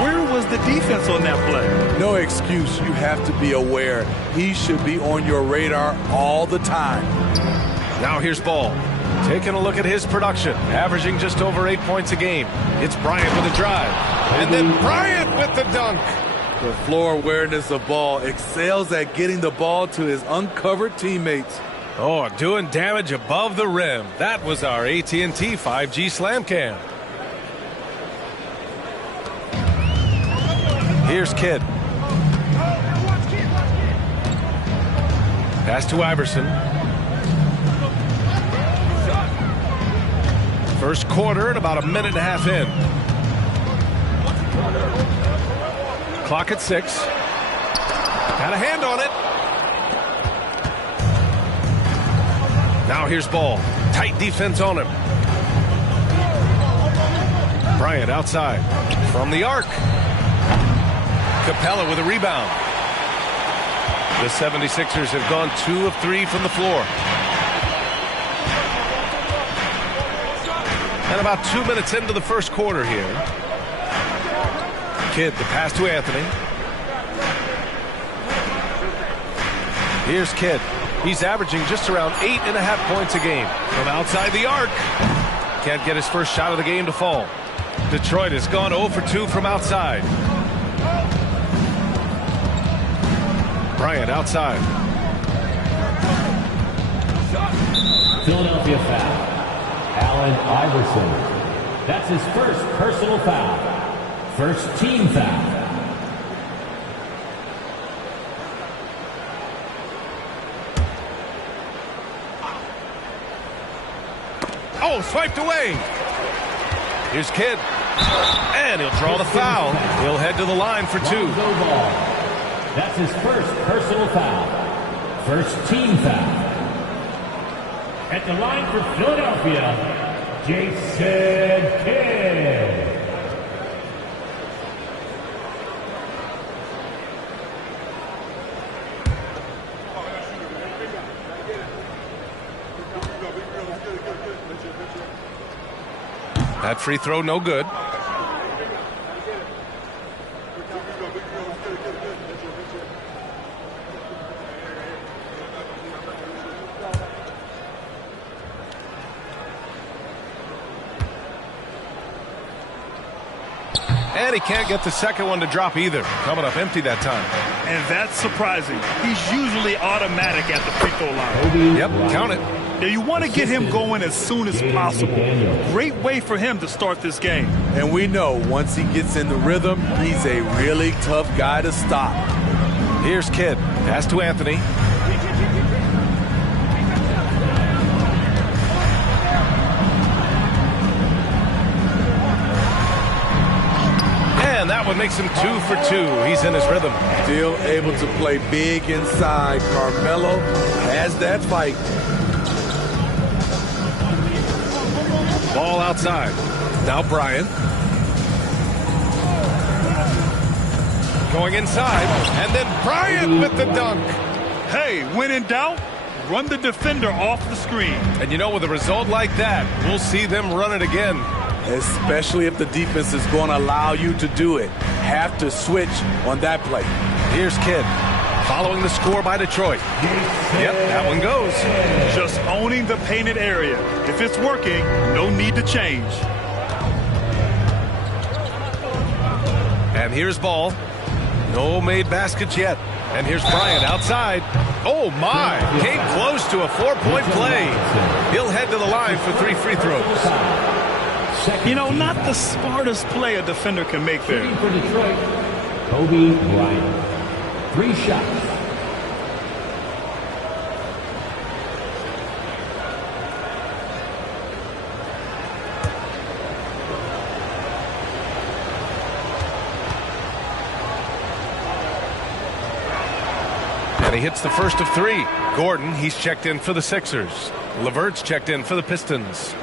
where was the defense on that play? No excuse. You have to be aware. He should be on your radar all the time. Now here's Ball. Taking a look at his production. Averaging just over 8 points a game. It's Bryant with a drive. And then Bryant with the dunk. The floor awareness of Ball excels at getting the ball to his uncovered teammates. Oh, doing damage above the rim. That was our AT&T 5G Slam Cam. Here's Kidd. Pass to Iverson. First quarter and about a minute and a half in. Clock at 6. Got a hand on it. Now here's Ball. Tight defense on him. Bryant outside. From the arc. Capella with a rebound. The 76ers have gone 2 of 3 from the floor. And about 2 minutes into the first quarter here. Kidd, the pass to Anthony. Here's Kidd. He's averaging just around 8.5 points a game. From outside the arc. Can't get his first shot of the game to fall. Detroit has gone 0 for 2 from outside. Bryant outside. Philadelphia foul. Allen Iverson. That's his first personal foul. First team foul. Oh, swiped away. Here's Kidd. And he'll draw the foul. He'll head to the line for 2. That's his first personal foul. First team foul. At the line for Philadelphia, Jason Kidd. That free throw no good. And he can't get the second one to drop either. Coming up empty that time. And that's surprising. He's usually automatic at the free throw line. Yep, count it. Now you want to get him going as soon as possible. Great way for him to start this game. And we know once he gets in the rhythm, he's a really tough guy to stop. Here's Kidd. Pass to Anthony. And that one makes him 2 for 2. He's in his rhythm. Still able to play big inside. Carmelo has that fight. Ball outside. Now Bryant. Going inside, and then Bryant with the dunk. Hey, when in doubt, run the defender off the screen. And you know, with a result like that, we'll see them run it again. Especially if the defense is going to allow you to do it. Have to switch on that play. Here's Kidd, following the score by Detroit. Yep, that one goes. Just owning the painted area. If it's working, no need to change. And here's Ball. No made baskets yet. And here's Bryant outside. Oh, my. Came close to a 4-point play. He'll head to the line for 3 free throws. You know, not the smartest play a defender can make there. For Detroit, Kobe Bryant. 3 shots. And he hits the first of 3. Gordon, he's checked in for the Sixers. LeVert's checked in for the Pistons.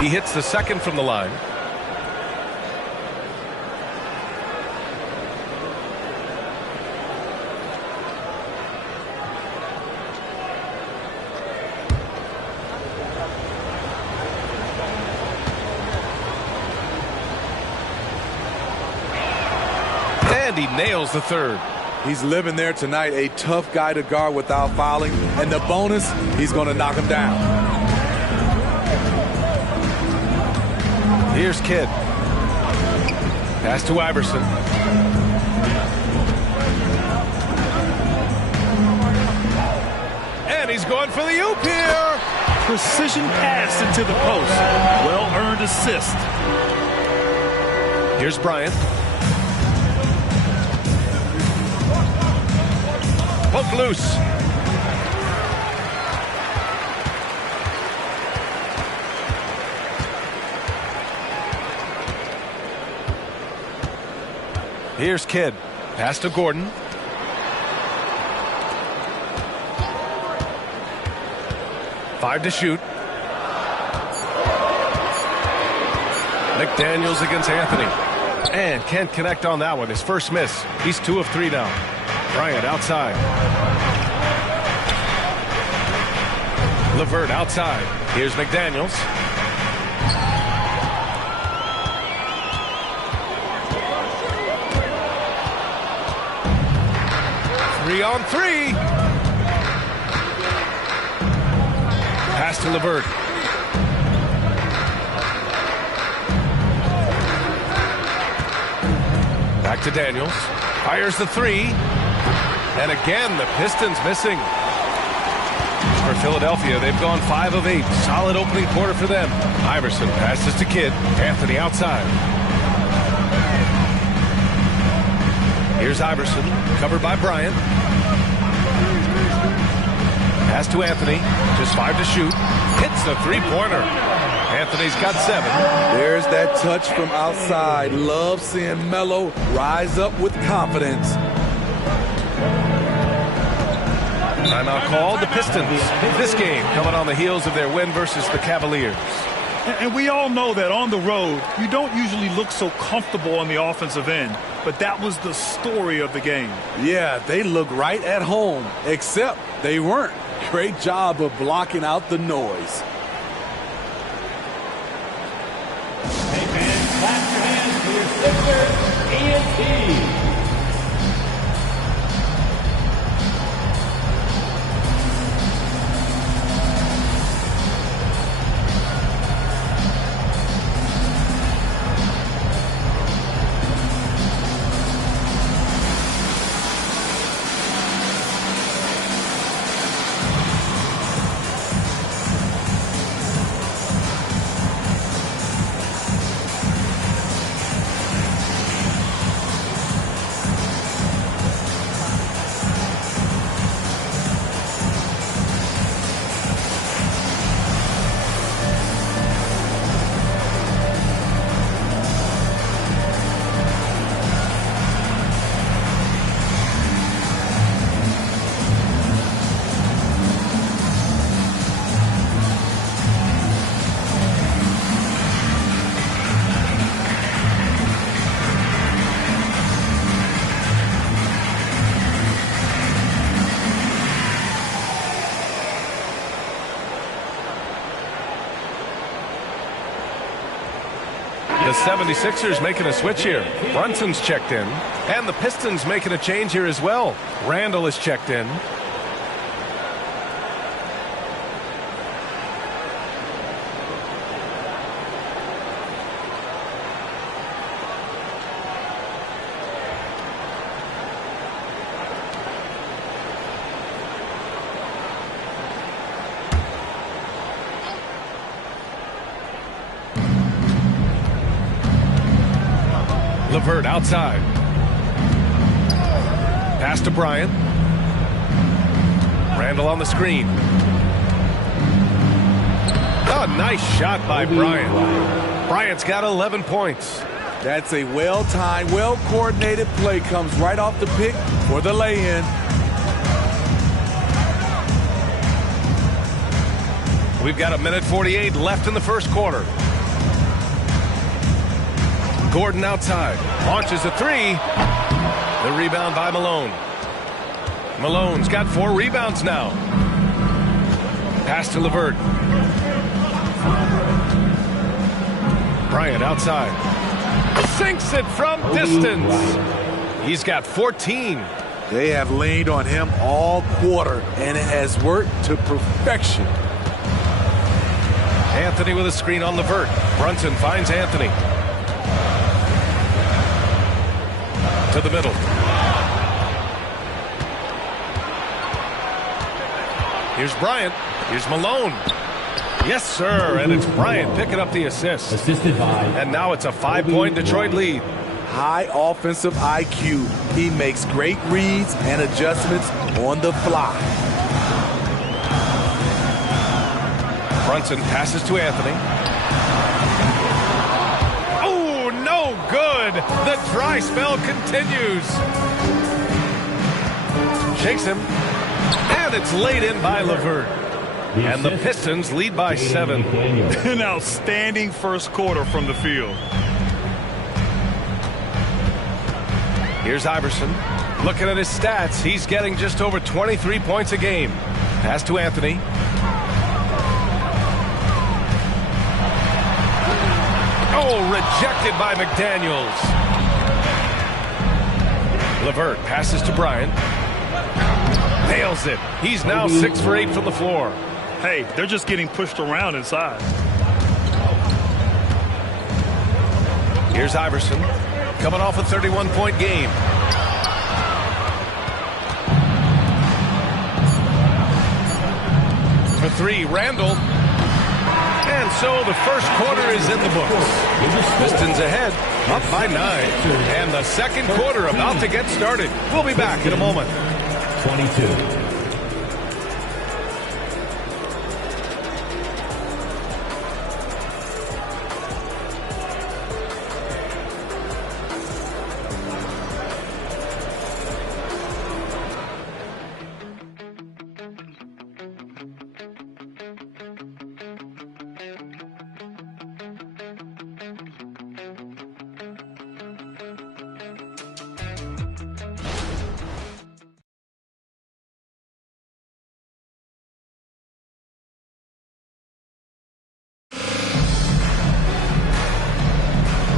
He hits the second from the line. And he nails the third. He's living there tonight, a tough guy to guard without fouling. And the bonus, he's going to knock him down. Here's Kidd. Pass to Iverson. And he's going for the oop here. Precision pass into the post. Well-earned assist. Here's Bryant. Poke loose. Here's Kidd. Pass to Gordon. Five to shoot. McDaniels against Anthony. And can't connect on that one. His first miss. He's 2 of 3 now. Bryant outside. LeVert outside. Here's McDaniels. Three on 3. Pass to LeVert. Back to Daniels. Fires the 3. And again, the Pistons missing. For Philadelphia, they've gone 5 of 8. Solid opening quarter for them. Iverson passes to Kidd. Anthony outside. Here's Iverson, covered by Bryant. Pass to Anthony. Just 5 to shoot. Hits the 3-pointer. Anthony's got 7. There's that touch from outside. Love seeing Melo rise up with confidence. Timeout called. The Pistons. This game coming on the heels of their win versus the Cavaliers. And we all know that on the road, you don't usually look so comfortable on the offensive end. But that was the story of the game. Yeah, they look right at home, except they weren't. Great job of blocking out the noise. Hey, fans, clap your hands for your Sixers, ENT. The 76ers making a switch here. Brunson's checked in. And the Pistons making a change here as well. Randall is checked in. LeVert outside. Pass to Bryant. Randall on the screen. Oh, nice shot by Bryant. Bryant's got 11 points. That's a well-timed, well-coordinated play. Comes right off the pick for the lay-in. We've got 1:48 left in the first quarter. Gordon outside. Launches a three. The rebound by Malone. Malone's got 4 rebounds now. Pass to LeVert. Bryant outside. Sinks it from distance. He's got 14. They have leaned on him all quarter, and it has worked to perfection. Anthony with a screen on LeVert. Brunson finds Anthony. To the middle. Here's Bryant. Here's Malone. Yes, sir. And it's Bryant picking up the assist. Assisted by. And now it's a 5-point Detroit lead. High offensive IQ. He makes great reads and adjustments on the fly. Brunson passes to Anthony. Oh, no good. The dry spell continues. Shakes him. And it's laid in by LeVert. And the Pistons lead by 7. An outstanding first quarter from the field. Here's Iverson. Looking at his stats, he's getting just over 23 points a game. Pass to Anthony. Oh, rejected by McDaniels. LeVert passes to Bryant. Nails it. He's now 6 for 8 from the floor. Hey, they're just getting pushed around inside. Here's Iverson. Coming off a 31-point game. For 3, Randall. And so the first quarter is in the books. Pistons ahead, up by 9. And the second quarter about to get started. We'll be back in a moment. 22.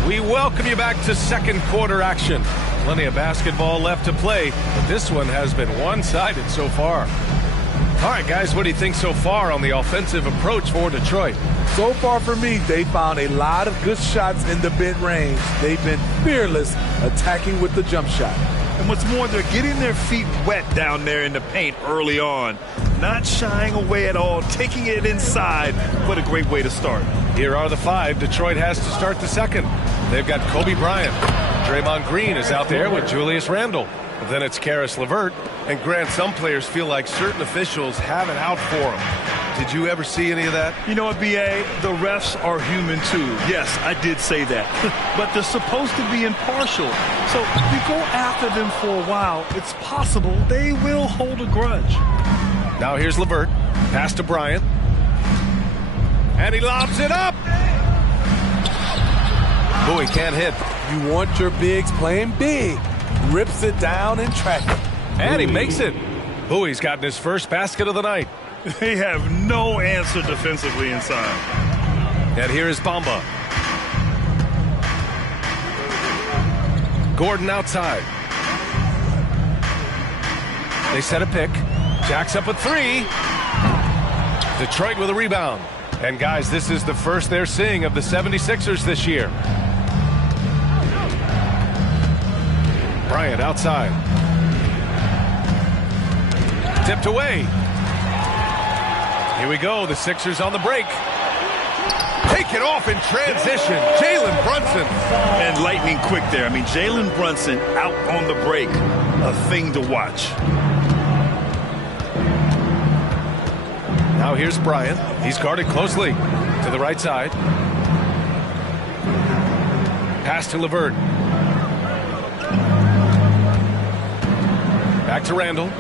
We welcome you back to second quarter action. Plenty of basketball left to play, but this one has been one-sided so far. All right, guys, what do you think so far on the offensive approach for Detroit? So far for me, they found a lot of good shots in the mid-range. They've been fearless attacking with the jump shot. And what's more, they're getting their feet wet down there in the paint early on. Not shying away at all, taking it inside. What a great way to start. Here are the 5 Detroit has to start the second. They've got Kobe Bryant. Draymond Green is out there with Julius Randle. Then it's Karis LeVert. And Grant, some players feel like certain officials have it out for them. Did you ever see any of that? You know what, B.A.? The refs are human, too. Yes, I did say that. But they're supposed to be impartial. So if you go after them for a while, it's possible they will hold a grudge. Now here's LeVert. Pass to Bryant. And he lobs it up. Bowie can't hit. You want your bigs playing big. Rips it down in traffic. And he makes it. Bowie's gotten his first basket of the night. They have no answer defensively inside. And here is Bamba. Gordon outside. They set a pick. Jacks up a three. Detroit with a rebound. And guys, this is the first they're seeing of the 76ers this year. Bryant outside. Tipped away. Here we go. The Sixers on the break. Take it off in transition. Jalen Brunson. And lightning quick there. I mean, Jalen Brunson out on the break. A thing to watch. Now here's Bryant. He's guarded closely to the right side. Pass to LeVert. Back to Randall.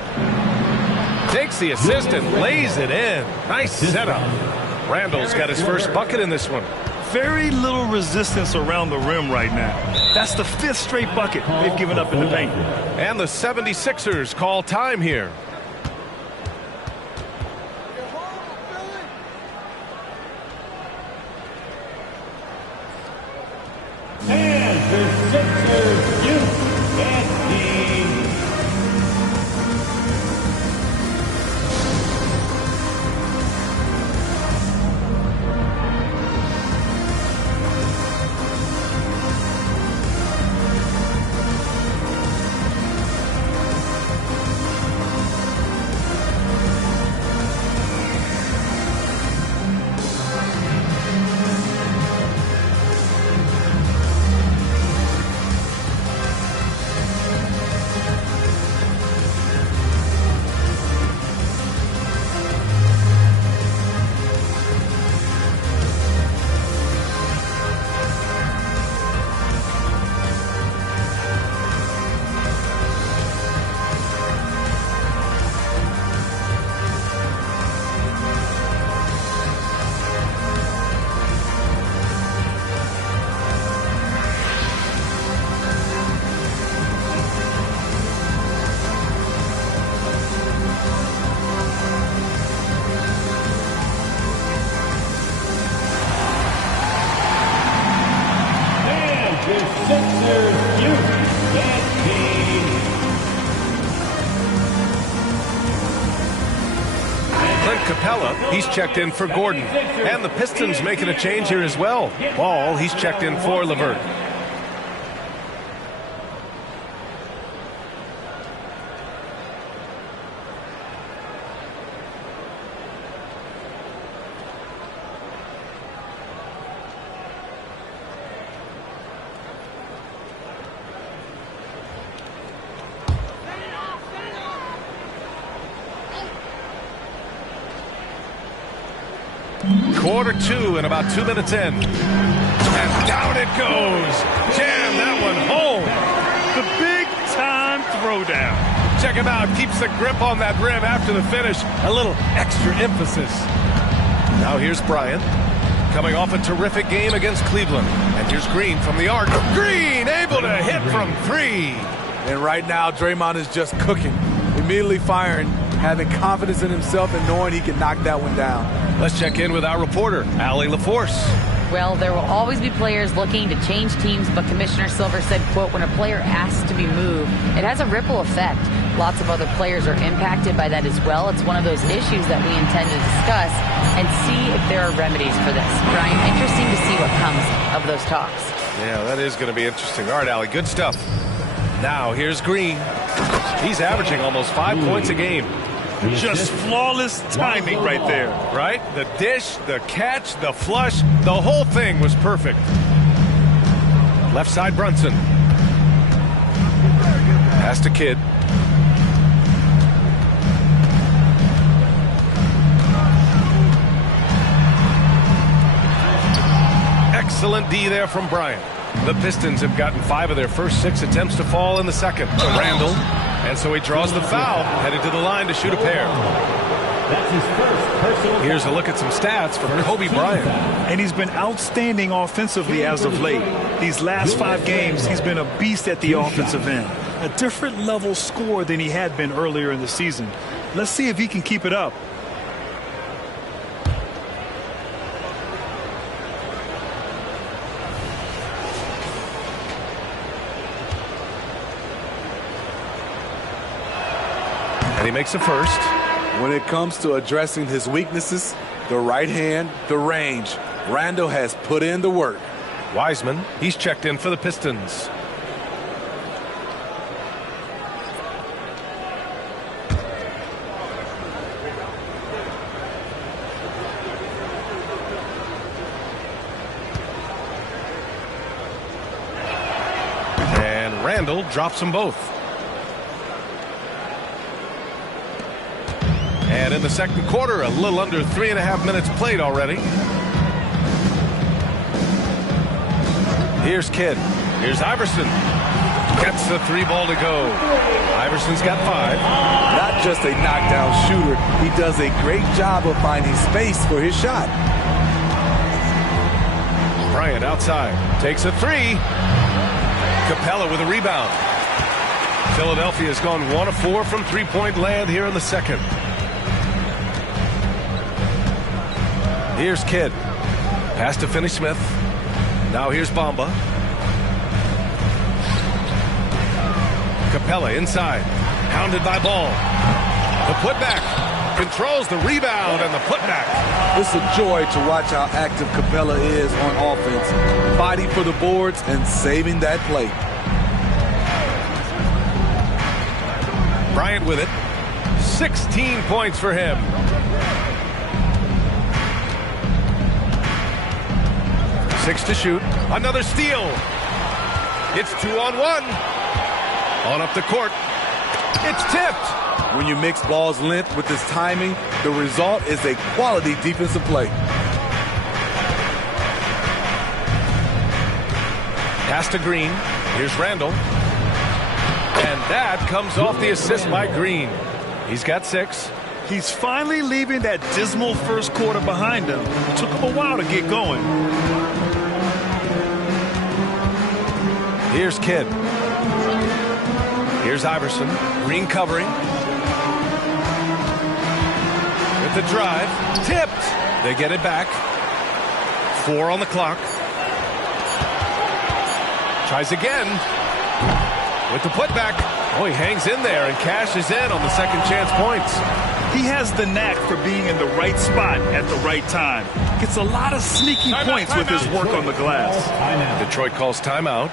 Takes the assist and lays it in. Nice setup. Randall's got his first bucket in this one. Very little resistance around the rim right now. That's the 5th straight bucket they've given up in the paint. And the 76ers call time here. And the Sixers youth and team. He's checked in for Gordon. And the Pistons making a change here as well. Ball, he's checked in for LeVert. Quarter 2 and about 2 minutes in. And down it goes. Jam that one home. The big time throwdown. Check him out. Keeps the grip on that rim after the finish. A little extra emphasis. Now here's Bryant. Coming off a terrific game against Cleveland. And here's Green from the arc. Green able to hit from 3. And right now, Draymond is just cooking. Immediately firing, having confidence in himself and knowing he can knock that one down. Let's check in with our reporter, Allie LaForce. Well, there will always be players looking to change teams, but Commissioner Silver said, quote, when a player asks to be moved, it has a ripple effect. Lots of other players are impacted by that as well. It's one of those issues that we intend to discuss and see if there are remedies for this. Brian, interesting to see what comes of those talks. Yeah, that is going to be interesting. All right, Allie, good stuff. Now, here's Green. He's averaging almost 5 points a game. Just flawless timing right there. Right? The dish, the catch, the flush, the whole thing was perfect. Left side, Brunson. Pass to Kidd. Excellent D there from Bryant. The Pistons have gotten 5 of their first 6 attempts to fall in the second. To Randall. And so he draws the foul, headed to the line to shoot a pair. That's his first personal. Here's a look at some stats from Kobe Bryant. And he's been outstanding offensively as of late. These last 5 games, he's been a beast at the offensive end. A different level score than he had been earlier in the season. Let's see if he can keep it up. And he makes the first. When it comes to addressing his weaknesses, the right hand, the range, Randall has put in the work. Wiseman, he's checked in for the Pistons. And Randall drops them both. And in the second quarter, a little under 3.5 minutes played already. Here's Kidd. Here's Iverson. Gets the 3-ball to go. Iverson's got 5. Not just a knockdown shooter, he does a great job of finding space for his shot. Bryant outside. Takes a 3. Capella with a rebound. Philadelphia has gone 1 of 4 from three-point land here in the second. Here's Kidd. Pass to Finney-Smith. Now here's Bamba. Capella inside. Hounded by Ball. The putback. Controls the rebound and the putback. It's a joy to watch how active Capella is on offense. Fighting for the boards and saving that play. Bryant with it. 16 points for him. Six to shoot. Another steal. It's 2-on-1. On up the court. It's tipped. When you mix Ball's length with his timing, the result is a quality defensive play. Pass to Green. Here's Randall. And that comes off the assist by Green. He's got 6. He's finally leaving that dismal first quarter behind him. It took him a while to get going. Here's Kidd. Here's Iverson. Green covering. With the drive. Tipped. They get it back. 4 on the clock. Tries again. With the putback. Oh, he hangs in there and cashes in on the second chance points. He has the knack for being in the right spot at the right time. Gets a lot of sneaky points with his work on the glass. Detroit calls timeout.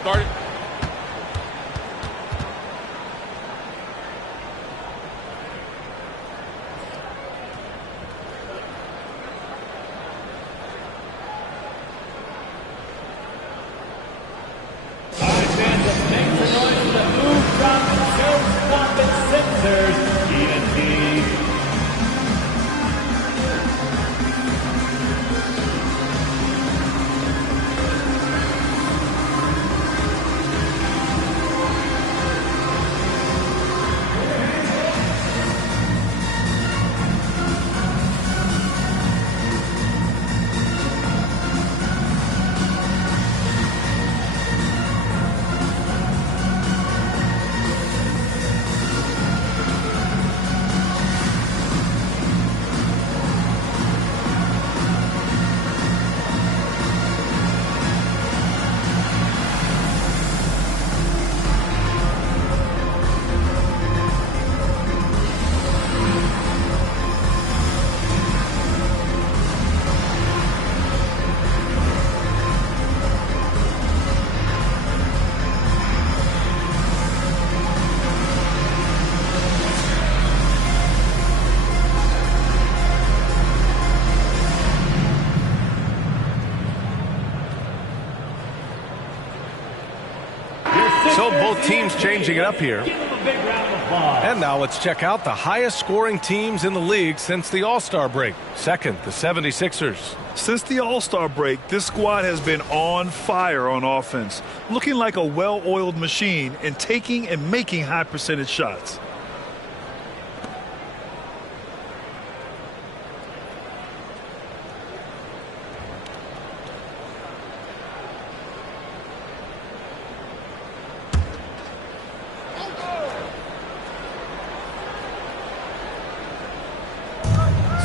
So both teams changing it up here. And now let's check out the highest scoring teams in the league since the All-Star break. Second, the 76ers. Since the All-Star break, this squad has been on fire on offense, looking like a well-oiled machine and taking and making high percentage shots.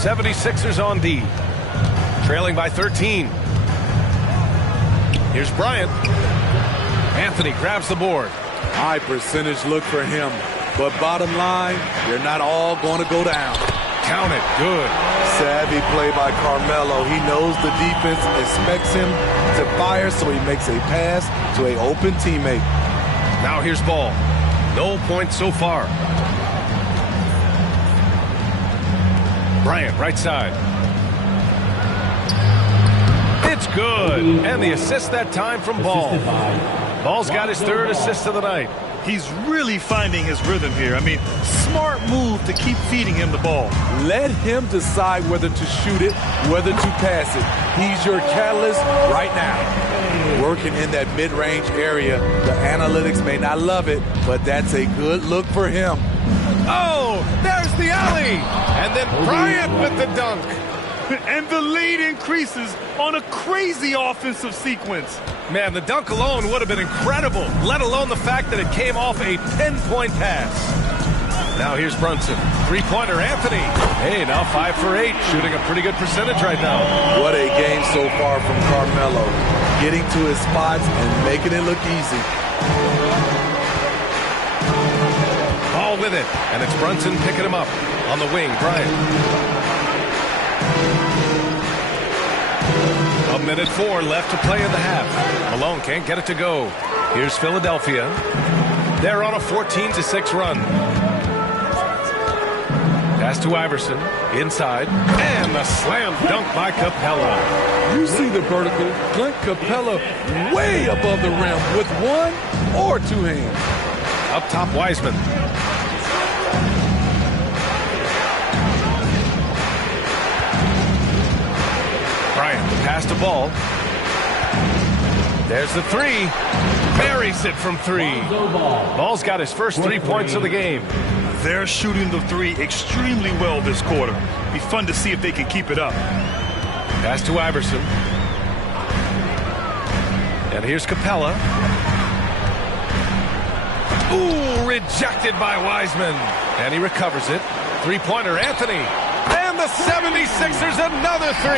'76ers on D, trailing by 13. Here's Bryant. Anthony grabs the board. High percentage look for him. But bottom line, they're not all going to go down. Count it. Good. Savvy play by Carmelo. He knows the defense expects him to fire, so he makes a pass to an open teammate. Now here's ball. No points so far. Bryant, right side. It's good. And the assist that time from Ball. Ball's got his third assist of the night. He's really finding his rhythm here. I mean, smart move to keep feeding him the ball. Let him decide whether to shoot it, whether to pass it. He's your catalyst right now. Working in that mid-range area. The analytics may not love it, but that's a good look for him. Oh, there's the alley. And then Bryant with the dunk. And the lead increases on a crazy offensive sequence. Man, the dunk alone would have been incredible, let alone the fact that it came off a 10-point pass. Now here's Brunson. Three-pointer, Anthony. Hey, now 5 for 8, shooting a pretty good percentage right now. What a game so far from Carmelo. Getting to his spots and making it look easy. Ball with it, and it's Brunson picking him up. On the wing, Bryant. A minute 4 left to play in the half. Malone can't get it to go. Here's Philadelphia. They're on a 14-6 run. Pass to Iverson. Inside. And the slam dunk by Capella. You see the vertical. Clint Capella way above the rim with one or two hands. Up top, Wiseman. Bryant, the pass to Ball. There's the three. Buries it from 3. Ball's got his first 3 points of the game. They're shooting the 3 extremely well this quarter. Be fun to see if they can keep it up. Pass to Iverson. And here's Capella. Ooh, rejected by Wiseman. And he recovers it. Three-pointer, Anthony. And the 76ers another 3.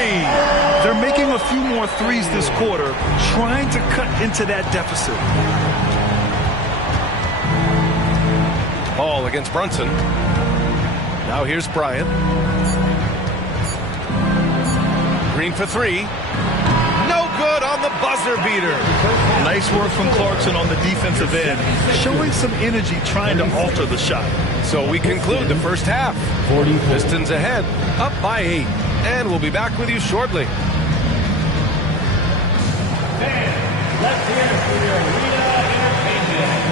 They're making a few more threes this quarter, trying to cut into that deficit. Ball against Brunson. Now here's Bryant. Green for 3. No good on the buzzer beater. Nice work from Clarkson on the defensive end, showing some energy trying to alter the shot. So we conclude the first half. Pistons ahead, up by 8. And we'll be back with you shortly. Fans, let's hear it for your Arena Entertainment.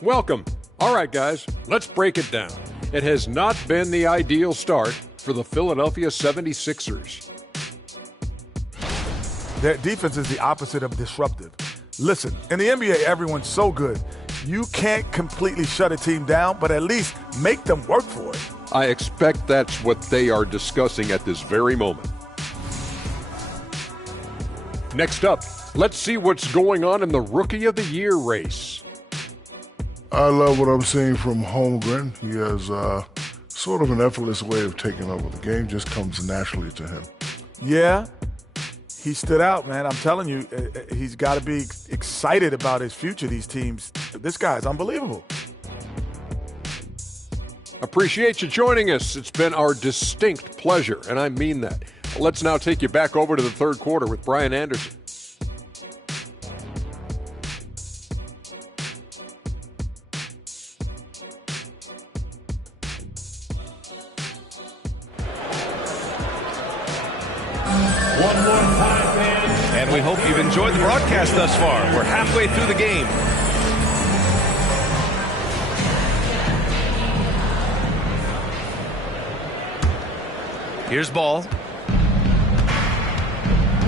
Welcome. All right, guys, let's break it down. It has not been the ideal start for the Philadelphia 76ers. Their defense is the opposite of disruptive. Listen, in the NBA, everyone's so good, You can't completely shut a team down, but at least make them work for it. I expect that's what they are discussing at this very moment. Next up, let's see what's going on in the Rookie of the Year race. I love what I'm seeing from Holmgren. He has sort of an effortless way of taking over. The game just comes naturally to him. Yeah, he stood out, man. I'm telling you, he's got to be excited about his future, these teams. This guy's unbelievable. Appreciate you joining us. It's been our distinct pleasure, and I mean that. Let's now take you back over to the third quarter with Brian Anderson. One more time, man. And we hope you've enjoyed the broadcast thus far. We're halfway through the game. Here's ball.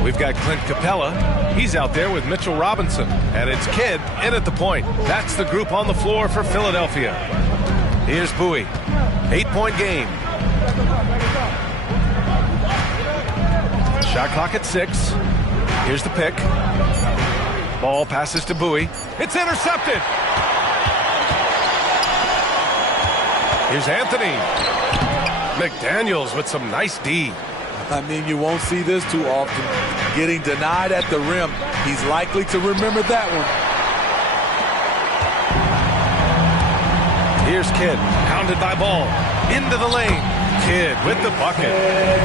We've got Clint Capella. He's out there with Mitchell Robinson. And it's Kidd in at the point. That's the group on the floor for Philadelphia. Here's Bowie. 8-point game. Shot clock at 6. Here's the pick. Ball passes to Bowie. It's intercepted. Here's Anthony. McDaniels with some nice D. I mean, you won't see this too often. Getting denied at the rim. He's likely to remember that one. Here's Kidd, pounded by Ball. Into the lane. Kidd with the bucket.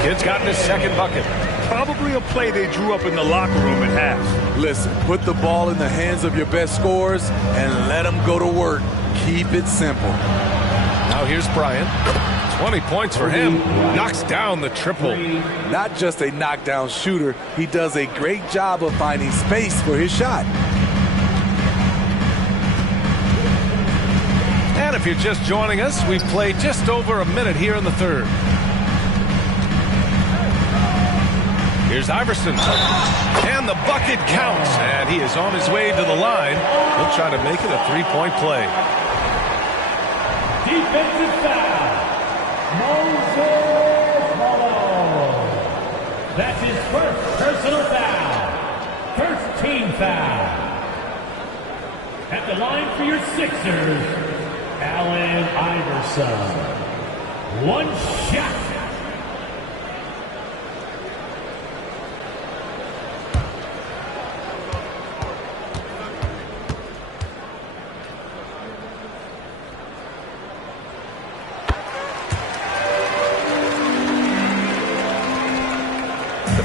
Kidd's gotten his second bucket. Probably a play they drew up in the locker room at half. Listen, put the ball in the hands of your best scorers and let them go to work. Keep it simple. Now here's Bryant. 20 points for him. Knocks down the triple. Not just a knockdown shooter, he does a great job of finding space for his shot. And if you're just joining us, we've played just over a minute here in the third. Here's Iverson. And the bucket counts. And he is on his way to the line. He'll try to make it a three-point play. Defensive foul. Moses Malone. That's his first personal foul. First team foul. At the line for your Sixers, Allen Iverson. One shot.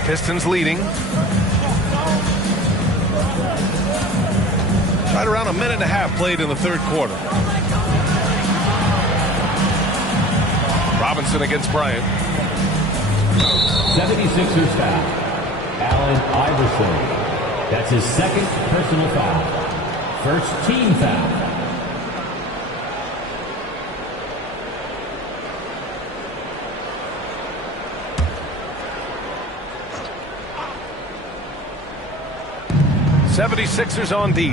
Pistons leading. Right around a minute and a half played in the third quarter. Robinson against Bryant. 76ers foul. Allen Iverson. That's his second personal foul. First team foul. '76ers on D.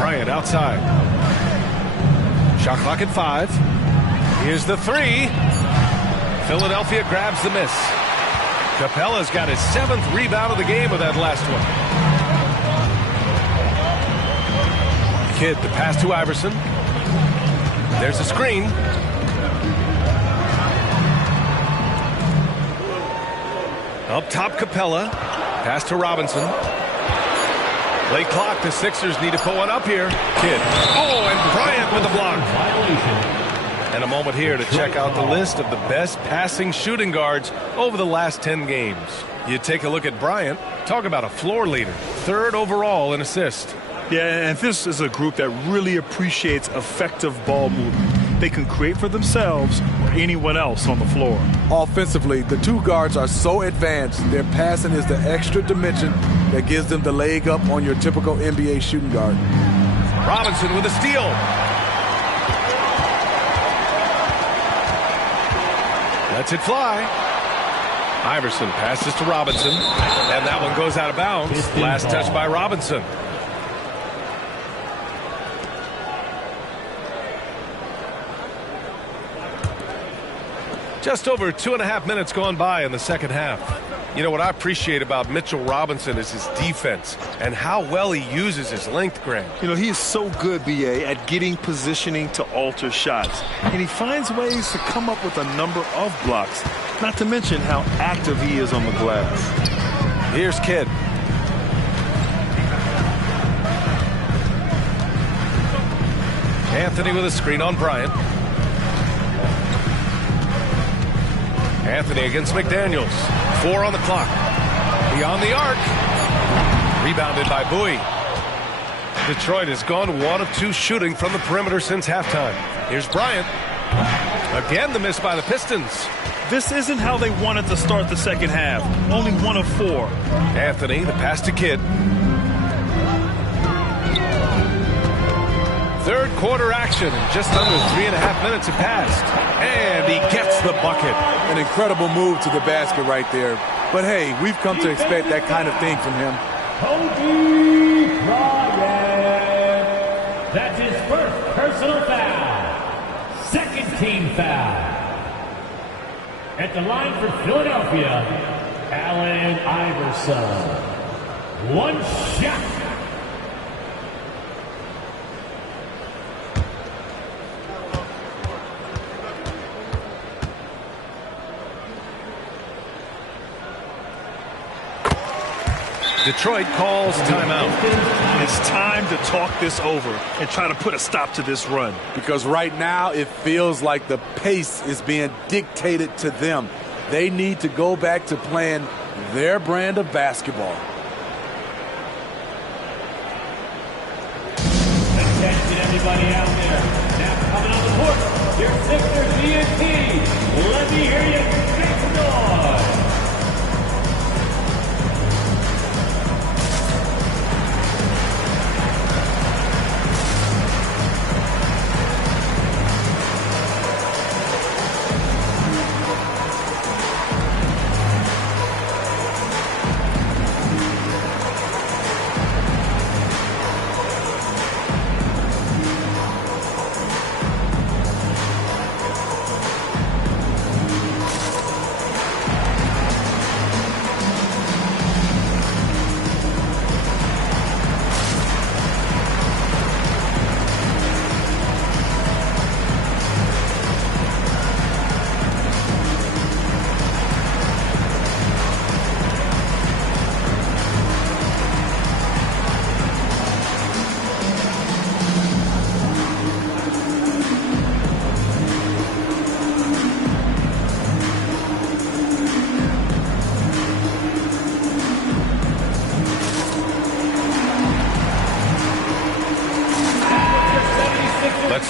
Bryant outside. Shot clock at 5. Here's the 3. Philadelphia grabs the miss. Capella's got his 7th rebound of the game with that last one. Kidd to pass to Iverson. There's a screen. Up top, Capella. Pass to Robinson. Late clock. The Sixers need to put one up here. Kidd. Oh, and Bryant with the block. And a moment here to check out the list of the best passing shooting guards over the last 10 games. You take a look at Bryant. Talk about a floor leader. 3rd overall in assists. Yeah, and this is a group that really appreciates effective ball movement. They can create for themselves or anyone else on the floor. Offensively, the two guards are so advanced, their passing is the extra dimension that gives them the leg up on your typical NBA shooting guard. Robinson with a steal. Lets it fly. Iverson passes to Robinson, and that one goes out of bounds. Last touch by Robinson. Just over 2.5 minutes gone by in the second half. You know, what I appreciate about Mitchell Robinson is his defense and how well he uses his length, Grant. You know, he is so good, B.A., at getting positioning to alter shots. And he finds ways to come up with a number of blocks, not to mention how active he is on the glass. Here's Kidd. Anthony with a screen on Bryant. Anthony against McDaniels. 4 on the clock. Beyond the arc. Rebounded by Bowie. Detroit has gone 1 of 2 shooting from the perimeter since halftime. Here's Bryant. Again, the miss by the Pistons. This isn't how they wanted to start the second half. Only 1 of 4. Anthony, the pass to Kidd. Third quarter action. Just under 3.5 minutes have passed. And he gets the bucket. An incredible move to the basket right there. But hey, we've come to expect that kind of thing from him. Kobe Bryant. That's his first personal foul. Second team foul. At the line for Philadelphia, Allen Iverson. 1 shot. Detroit calls timeout. It's time to talk this over and try to put a stop to this run. Because right now it feels like the pace is being dictated to them. They need to go back to playing their brand of basketball. Attention everybody out there. Now coming on the court, your Sixers DNT. Let me hear you make noise.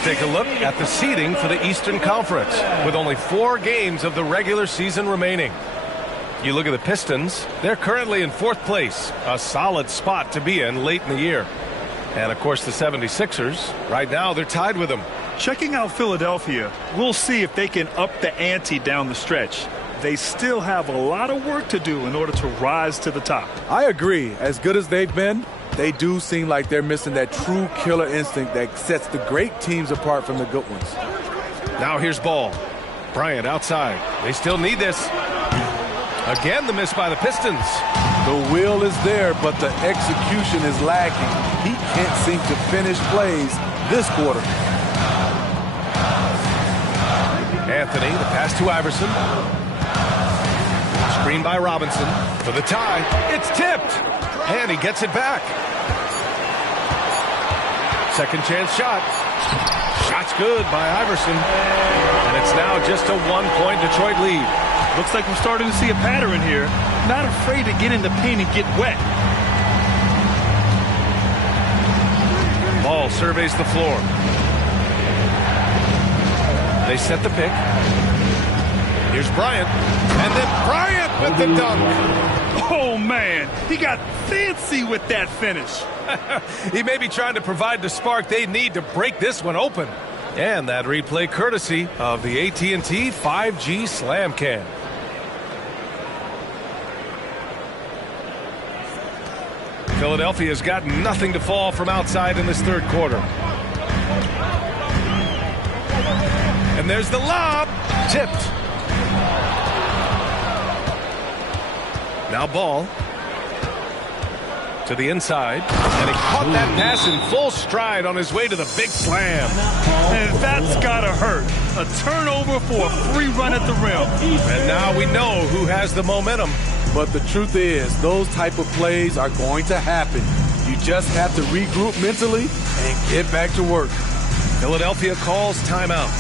Take a look at the seeding for the Eastern Conference with only 4 games of the regular season remaining. You look at the Pistons, they're currently in 4th place, a solid spot to be in late in the year. And of course the 76ers, right now they're tied with them. Checking out Philadelphia, we'll see if they can up the ante down the stretch. They still have a lot of work to do in order to rise to the top. I agree. As good as they've been, they do seem like they're missing that true killer instinct that sets the great teams apart from the good ones. Now here's Ball. Bryant outside. They still need this. Again, the miss by the Pistons. The will is there, but the execution is lacking. He can't seem to finish plays this quarter. Anthony, the pass to Iverson. Screen by Robinson for the tie. It's tipped. And he gets it back. Second chance shot. Shot's good by Iverson. And it's now just a 1-point Detroit lead. Looks like we're starting to see a pattern here. Not afraid to get in the paint and get wet. Ball surveys the floor. They set the pick. Here's Bryant. And then Bryant with the dunk. Oh, man. He got fancy with that finish. He may be trying to provide the spark they need to break this one open. And that replay courtesy of the AT&T 5G Slam Cam. Philadelphia's got nothing to fall from outside in this third quarter. And there's the lob. Tipped. Now ball to the inside, and he caught that pass in full stride on his way to the big slam. And that's gotta hurt. A turnover for a free run at the rim. And now we know who has the momentum. But the truth is, those type of plays are going to happen. You just have to regroup mentally and get back to work. Philadelphia calls timeout.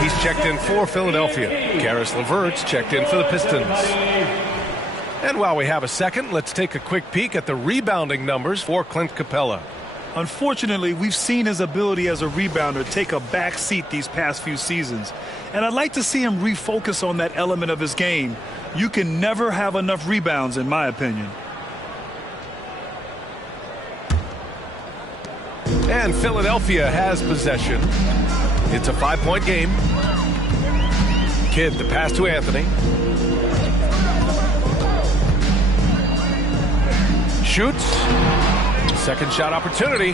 He's checked in for Philadelphia. Karis LeVert's checked in for the Pistons. And while we have a second, let's take a quick peek at the rebounding numbers for Clint Capella. Unfortunately, we've seen his ability as a rebounder take a back seat these past few seasons. And I'd like to see him refocus on that element of his game. You can never have enough rebounds, in my opinion. And Philadelphia has possession. It's a 5-point game. Kidd, the pass to Anthony. Shoots. Second shot opportunity.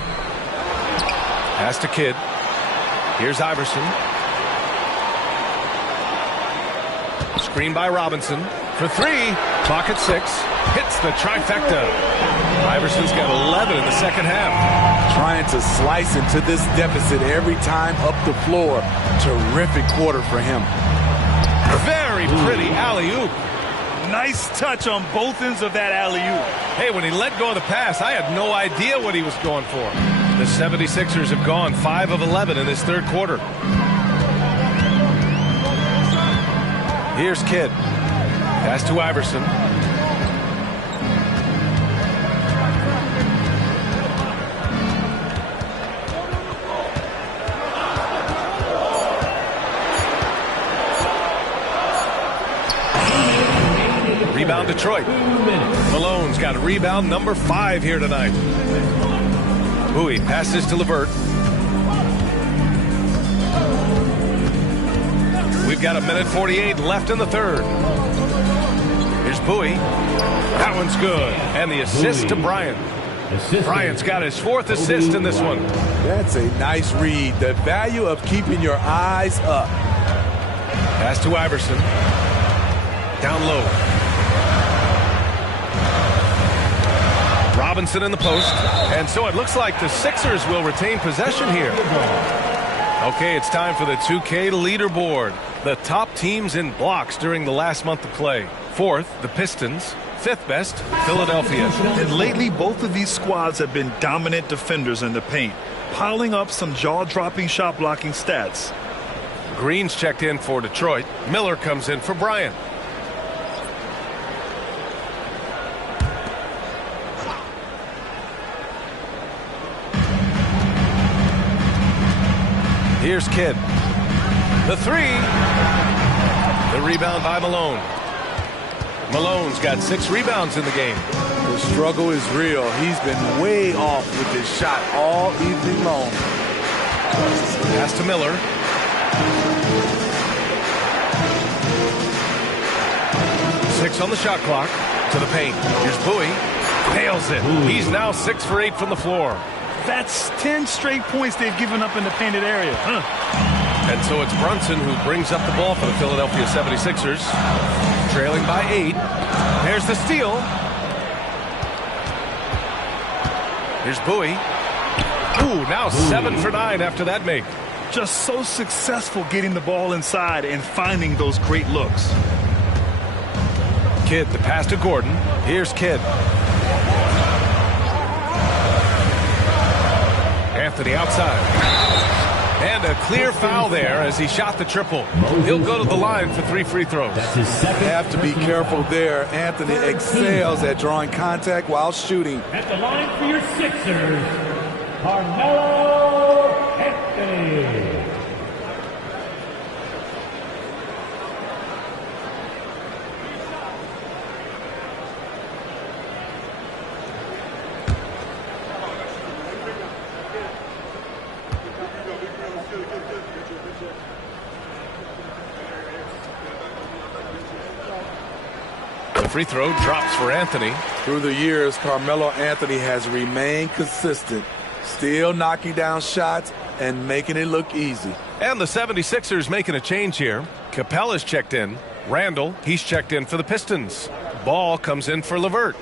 Pass to Kidd. Here's Iverson. Screen by Robinson for three. Clock at 6. Hits the trifecta. Iverson's got 11 in the second half. Trying to slice into this deficit every time up the floor. Terrific quarter for him. Very pretty alley-oop. Nice touch on both ends of that alley-oop. Hey, when he let go of the pass, I had no idea what he was going for. The 76ers have gone 5 of 11 in this third quarter. Here's Kidd. Pass to Iverson. Rebound Detroit. Malone's got rebound number 5 here tonight. Bowie passes to LeVert. We've got 1:48 left in the third. Here's Bowie. That one's good. And the assist to Bryant. Bryant's got his 4th assist in this one. That's a nice read. The value of keeping your eyes up. Pass to Iverson. Down low. Robinson in the post. And so it looks like the Sixers will retain possession here. Okay, it's time for the 2K leaderboard. The top teams in blocks during the last month of play. 4th, the Pistons. 5th best, Philadelphia. And lately, both of these squads have been dominant defenders in the paint, piling up some jaw-dropping shot blocking stats. Green's checked in for Detroit. Miller comes in for Bryant. Here's Kidd. The 3. The rebound by Malone. Malone's got 6 rebounds in the game. The struggle is real. He's been way off with his shot all evening long. Pass to Miller. Six on the shot clock. To the paint. Here's Bowie. Nails it. He's now 6 for 8 from the floor. That's 10 straight points they've given up in the painted area. And so it's Brunson who brings up the ball for the Philadelphia 76ers. Trailing by 8. There's the steal. Here's Bowie. Ooh, now 7 for 9 after that make. Just so successful getting the ball inside and finding those great looks. Kidd the pass to Gordon. Here's Kidd. Anthony outside. And a clear foul there as he shot the triple. He'll go to the line for 3 free throws. Have to be careful there. Anthony excels at drawing contact while shooting. At the line for your Sixers, Carmelo Anthony. The free throw drops for Anthony. Through the years, Carmelo Anthony has remained consistent, still knocking down shots and making it look easy. And the 76ers making a change here. Capella's checked in. Randall, he's checked in for the Pistons. Ball comes in for LeVert.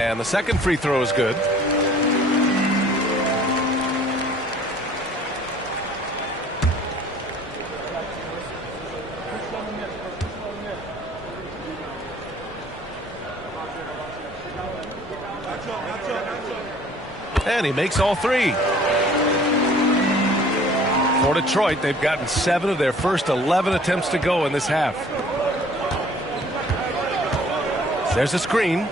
And the second free throw is good. And he makes all 3. For Detroit, they've gotten 7 of their first 11 attempts to go in this half. There's a screen.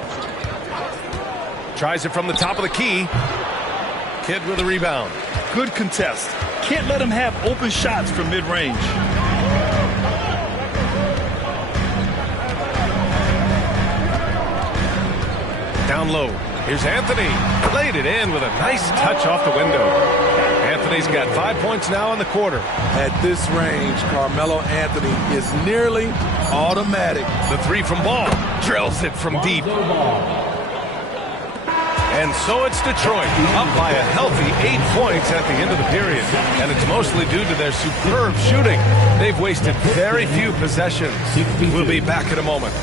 Tries it from the top of the key. Kidd with a rebound. Good contest. Can't let him have open shots from mid-range. Down low. Here's Anthony. Laid it in with a nice touch off the window. Anthony's got 5 points now in the quarter. At this range, Carmelo Anthony is nearly automatic. The 3 from Ball. Drills it from deep. And so it's Detroit, up by a healthy 8 points at the end of the period. And it's mostly due to their superb shooting. They've wasted very few possessions. We'll be back in a moment.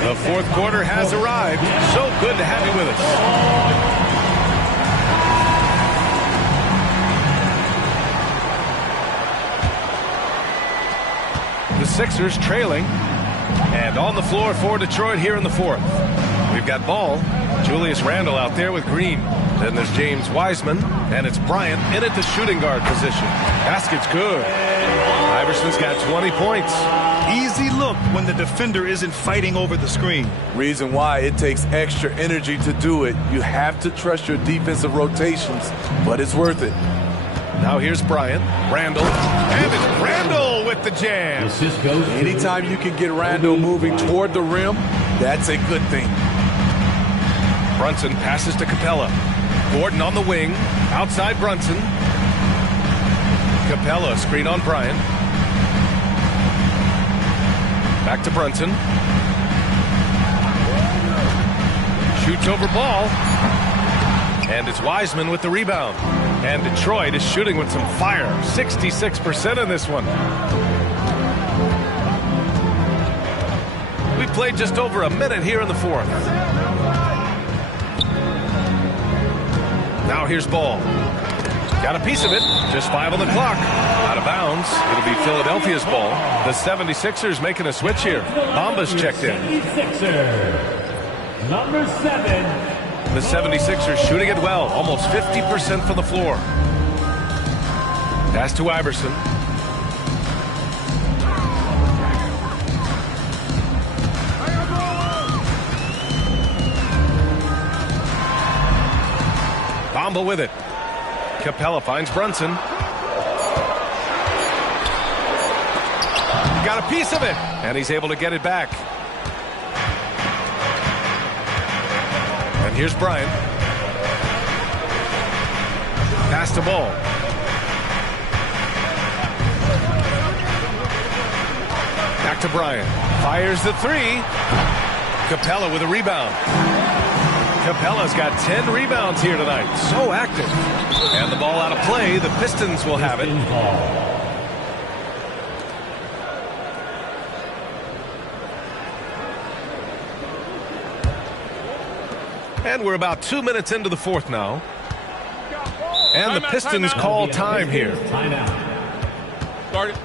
The fourth quarter has arrived. So good to have you with us. The Sixers trailing. And on the floor for Detroit here in the fourth. We've got Ball. Julius Randle out there with Green. Then there's James Wiseman. And it's Bryant in at the shooting guard position. Basket's good. Iverson's got 20 points. Easy look when the defender isn't fighting over the screen. Reason why it takes extra energy to do it. You have to trust your defensive rotations, but it's worth it. Now here's Bryant. Randall. And it's Randall with the jam. Anytime you can get Randall moving toward the rim, that's a good thing. Brunson passes to Capella. Gordon on the wing. Outside Brunson. Capella screen on Bryant. Back to Brunson. Shoots over Ball. And it's Wiseman with the rebound. And Detroit is shooting with some fire. 66% in this one. We played just over a minute here in the fourth. Now here's Ball. Got a piece of it. Just 5 on the clock. Out of bounds. It'll be Philadelphia's ball. The 76ers making a switch here. Bamba's checked in. Number 7. The 76ers shooting it well. Almost 50% from the floor. Pass to Iverson. Bamba with it. Capella finds Brunson. Got a piece of it, and he's able to get it back. And here's Bryant. Pass the ball. Back to Bryant. Fires the three. Capella with a rebound. Capella's got 10 rebounds here tonight. So active. And the ball out of play. The Pistons will have it. And we're about 2 minutes into the fourth now. And the Pistons call time here. Start it.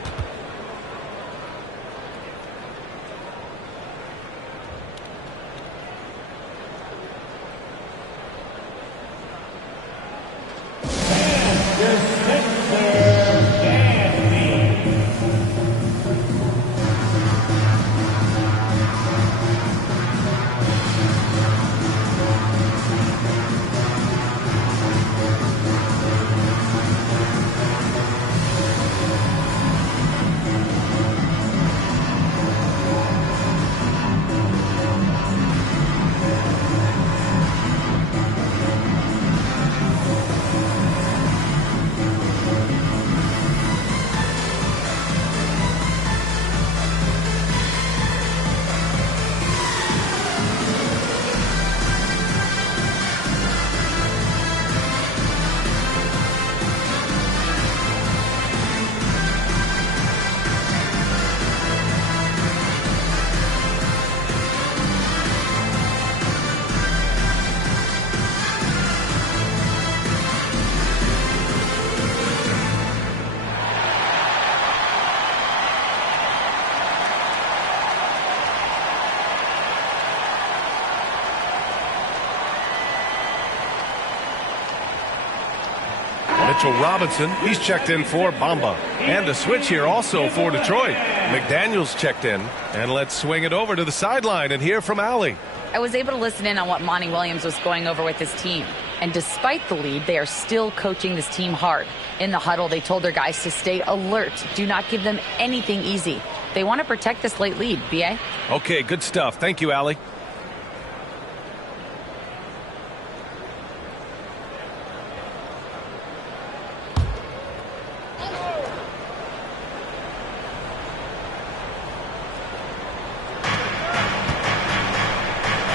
Mitchell Robinson, he's checked in for Bamba. And a switch here also for Detroit. McDaniels checked in. And let's swing it over to the sideline and hear from Allie. I was able to listen in on what Monty Williams was going over with his team. And despite the lead, they are still coaching this team hard. In the huddle, they told their guys to stay alert. Do not give them anything easy. They want to protect this late lead, B.A. Okay, good stuff. Thank you, Allie.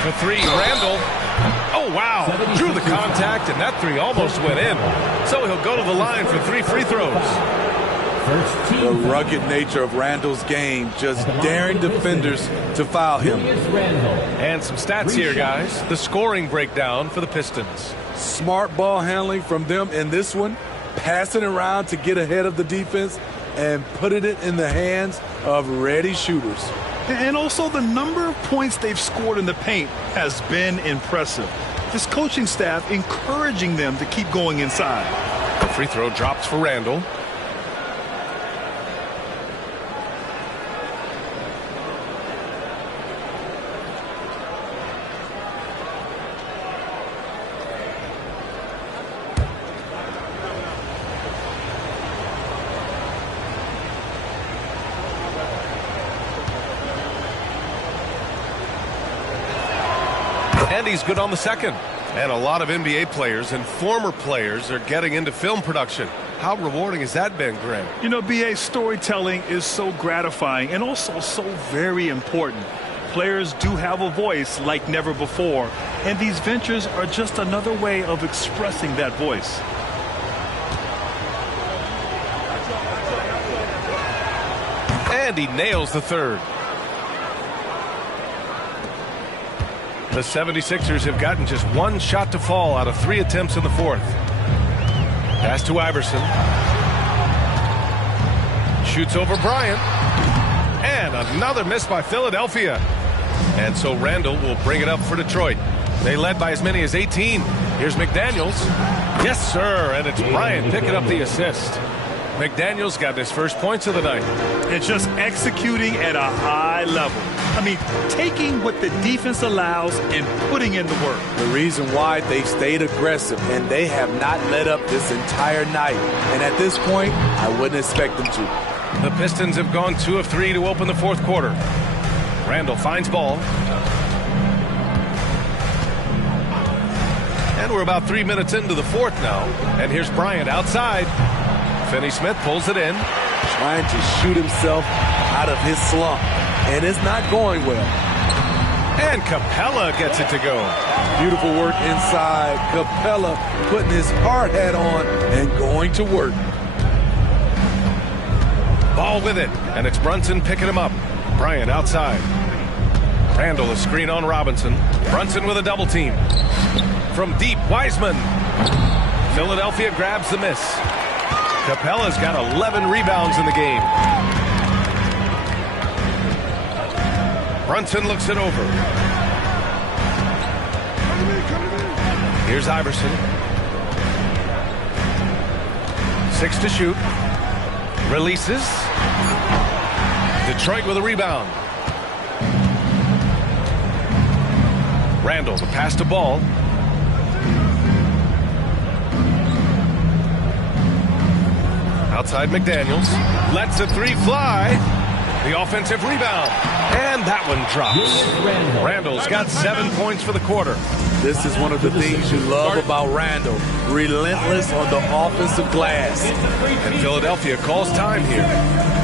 For three, Randall. Oh, wow. Drew the contact, and that three almost went in. So he'll go to the line for 3 free throws. The rugged nature of Randall's game, just daring defenders to foul him. And some stats here, guys. The scoring breakdown for the Pistons. Smart ball handling from them in this one, passing around to get ahead of the defense and putting it in the hands of ready shooters. And also the number of points they've scored in the paint has been impressive. This coaching staff encouraging them to keep going inside. The free throw drops for Randall. And he's good on the second. And a lot of NBA players and former players are getting into film production. How rewarding has that been, Greg? You know, BA, storytelling is so gratifying and also so very important. Players do have a voice like never before, and these ventures are just another way of expressing that voice. And he nails the third. The 76ers have gotten just one shot to fall out of 3 attempts in the fourth. Pass to Iverson. Shoots over Bryant. And another miss by Philadelphia. And so Randall will bring it up for Detroit. They led by as many as 18. Here's McDaniels. Yes, sir. And it's Bryant picking up the assist. McDaniels got his first points of the night. And just executing at a high level. I mean, taking what the defense allows and putting in the work. The reason why they stayed aggressive, and they have not let up this entire night. And at this point, I wouldn't expect them to. The Pistons have gone 2 of 3 to open the fourth quarter. Randall finds ball. And we're about 3 minutes into the fourth now. And here's Bryant outside. Finney-Smith pulls it in. Trying to shoot himself out of his slump. And it's not going well. And Capella gets it to go. Beautiful work inside. Capella putting his hard hat on and going to work. Ball with it. And it's Brunson picking him up. Bryant outside. Randall a screen on Robinson. Brunson with a double team. From deep, Wiseman. Philadelphia grabs the miss. Capella's got 11 rebounds in the game. Brunson looks it over. Here's Iverson. 6 to shoot. Releases. Detroit with a rebound. Randall, the pass to Ball. Outside McDaniels. Lets the three fly. The offensive rebound. And that one drops. Randall's got 7 points for the quarter. This is one of the things you love about Randall. Relentless on the offensive glass. And Philadelphia calls time here.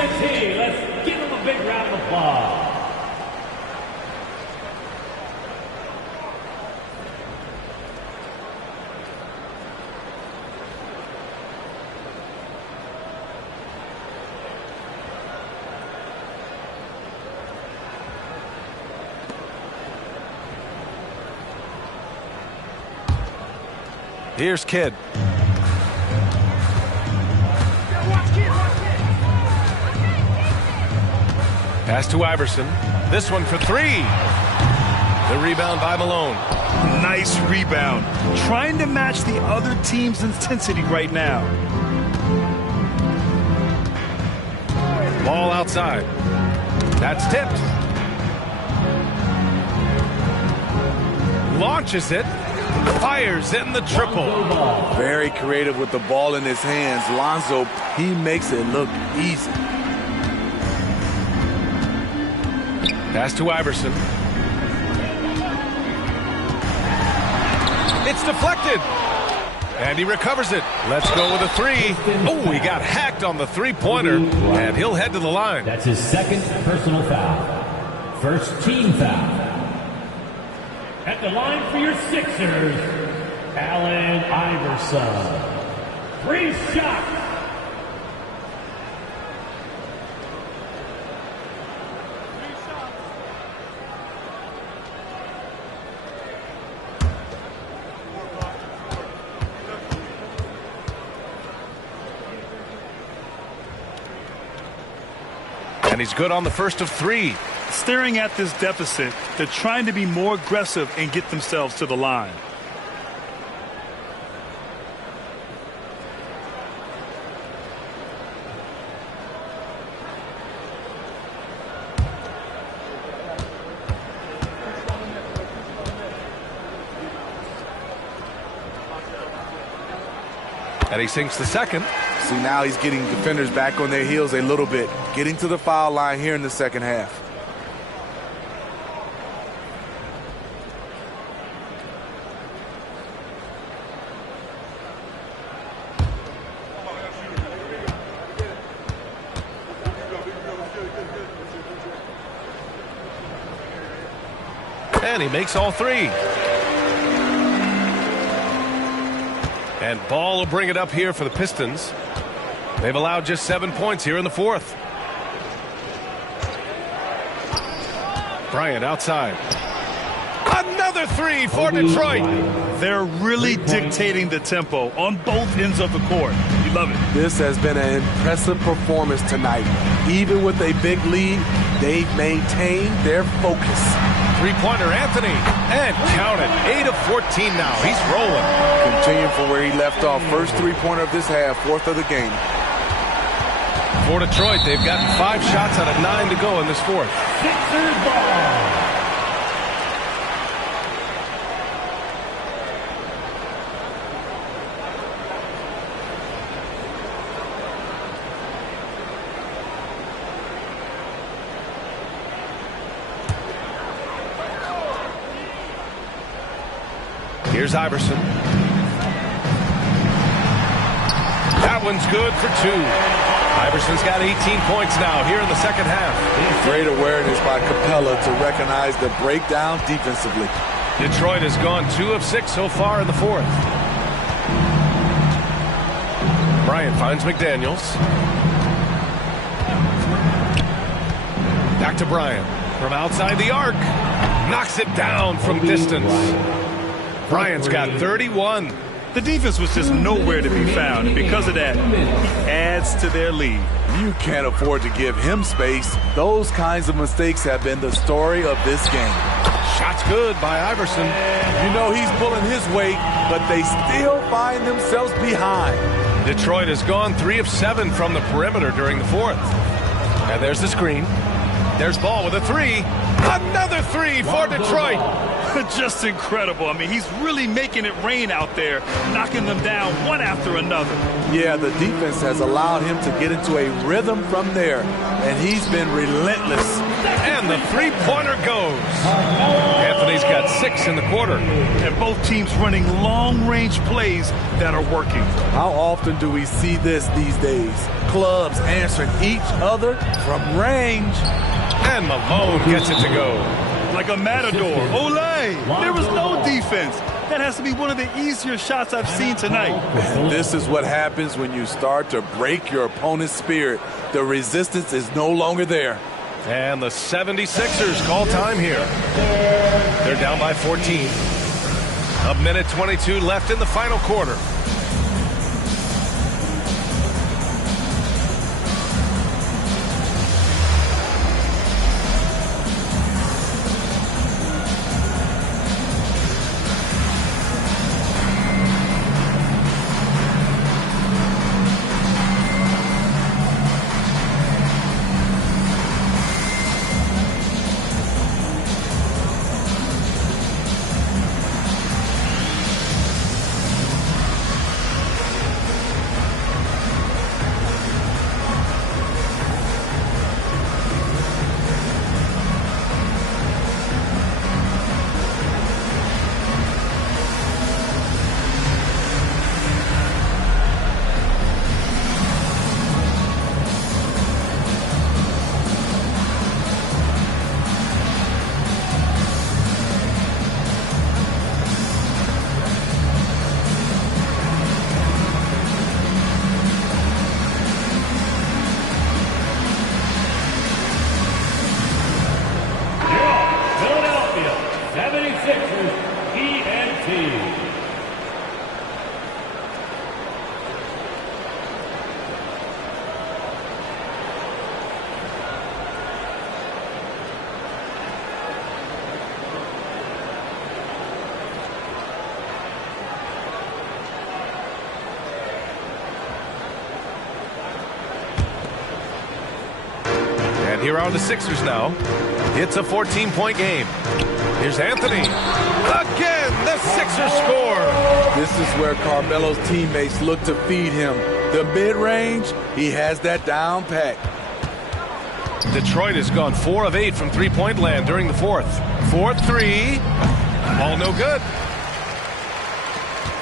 Let's give him a big round of applause. Here's Kidd. Pass to Iverson. This one for three. The rebound by Malone. Nice rebound. Trying to match the other team's intensity right now. Ball outside. That's tipped. Launches it. Fires in the triple. Very creative with the ball in his hands. Lonzo, he makes it look easy. Pass to Iverson. It's deflected. And he recovers it. Let's go with a three. Oh, he got hacked on the three-pointer. And he'll head to the line. That's his second personal foul. First team foul. At the line for your Sixers, Allen Iverson. Free shot. And And he's good on the first of 3. Staring at this deficit, they're trying to be more aggressive and get themselves to the line. And he sinks the second. See, now he's getting defenders back on their heels a little bit, getting to the foul line here in the second half. And he makes all 3. And Ball will bring it up here for the Pistons. They've allowed just 7 points here in the 4th. Bryant outside. Another 3 for Detroit. They're really dictating the tempo on both ends of the court. You love it. This has been an impressive performance tonight. Even with a big lead, they've maintained their focus. Three-pointer Anthony, and count it. 8 of 14 now. He's rolling. Continuing from where he left off. First three-pointer of this half, 4th of the game. For Detroit, they've gotten 5 shots out of 9 to go in this 4th. Sixers ball. Here's Iverson. That one's good for 2. Iverson's got 18 points now here in the second half. Great awareness by Capella to recognize the breakdown defensively. Detroit has gone 2 of 6 so far in the 4th. Bryant finds McDaniels. Back to Bryant. From outside the arc. Knocks it down from distance. Bryant's got 31. The defense was just nowhere to be found, and because of that, he adds to their lead. You can't afford to give him space. Those kinds of mistakes have been the story of this game. Shot's good by Iverson. You know he's pulling his weight, but they still find themselves behind. Detroit has gone 3 of 7 from the perimeter during the 4th. And there's the screen. There's Ball with a 3. Another 3 for Detroit. Just incredible. I mean, he's really making it rain out there, knocking them down one after another. Yeah, the defense has allowed him to get into a rhythm from there, and he's been relentless. And the three-pointer goes. Anthony's got 6 in the quarter. And both teams running long-range plays that are working. How often do we see this these days? Clubs answering each other from range. And Malone gets it to go. Like a matador. Olé! There was no defense. That has to be one of the easier shots I've seen tonight. This is what happens when you start to break your opponent's spirit. The resistance is no longer there. And the 76ers call time here. They're down by 14. 1:22 left in the final quarter. Here are the Sixers now. It's a 14-point game. Here's Anthony. Again, the Sixers score. This is where Carmelo's teammates look to feed him. The mid-range, he has that down pat. Detroit has gone 4 of 8 from three-point land during the fourth. 4-3. Ball no good.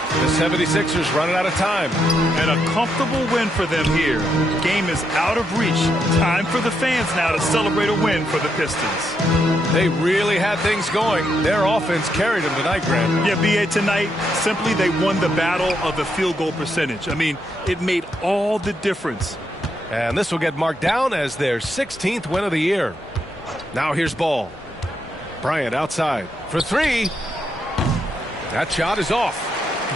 The 76ers running out of time. And a comfortable win for them here. Game is out of reach. Time for the fans now to celebrate a win for the Pistons. They really had things going. Their offense carried them tonight, Grant. Yeah, B.A., tonight, simply they won the battle of the field goal percentage. I mean, it made all the difference. And this will get marked down as their 16th win of the year. Now here's Ball. Bryant outside for 3. That shot is off.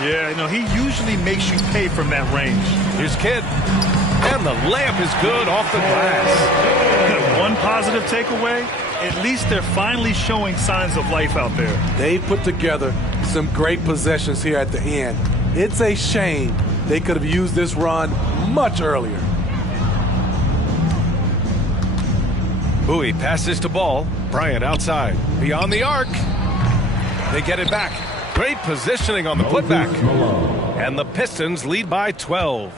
Yeah, you know, he usually makes you pay from that range. Here's Kidd. And the layup is good off the glass. One positive takeaway, at least they're finally showing signs of life out there. They put together some great possessions here at the end. It's a shame they could have used this run much earlier. Bowie passes to Ball. Bryant outside. Beyond the arc. They get it back. Great positioning on the putback. And the Pistons lead by 12.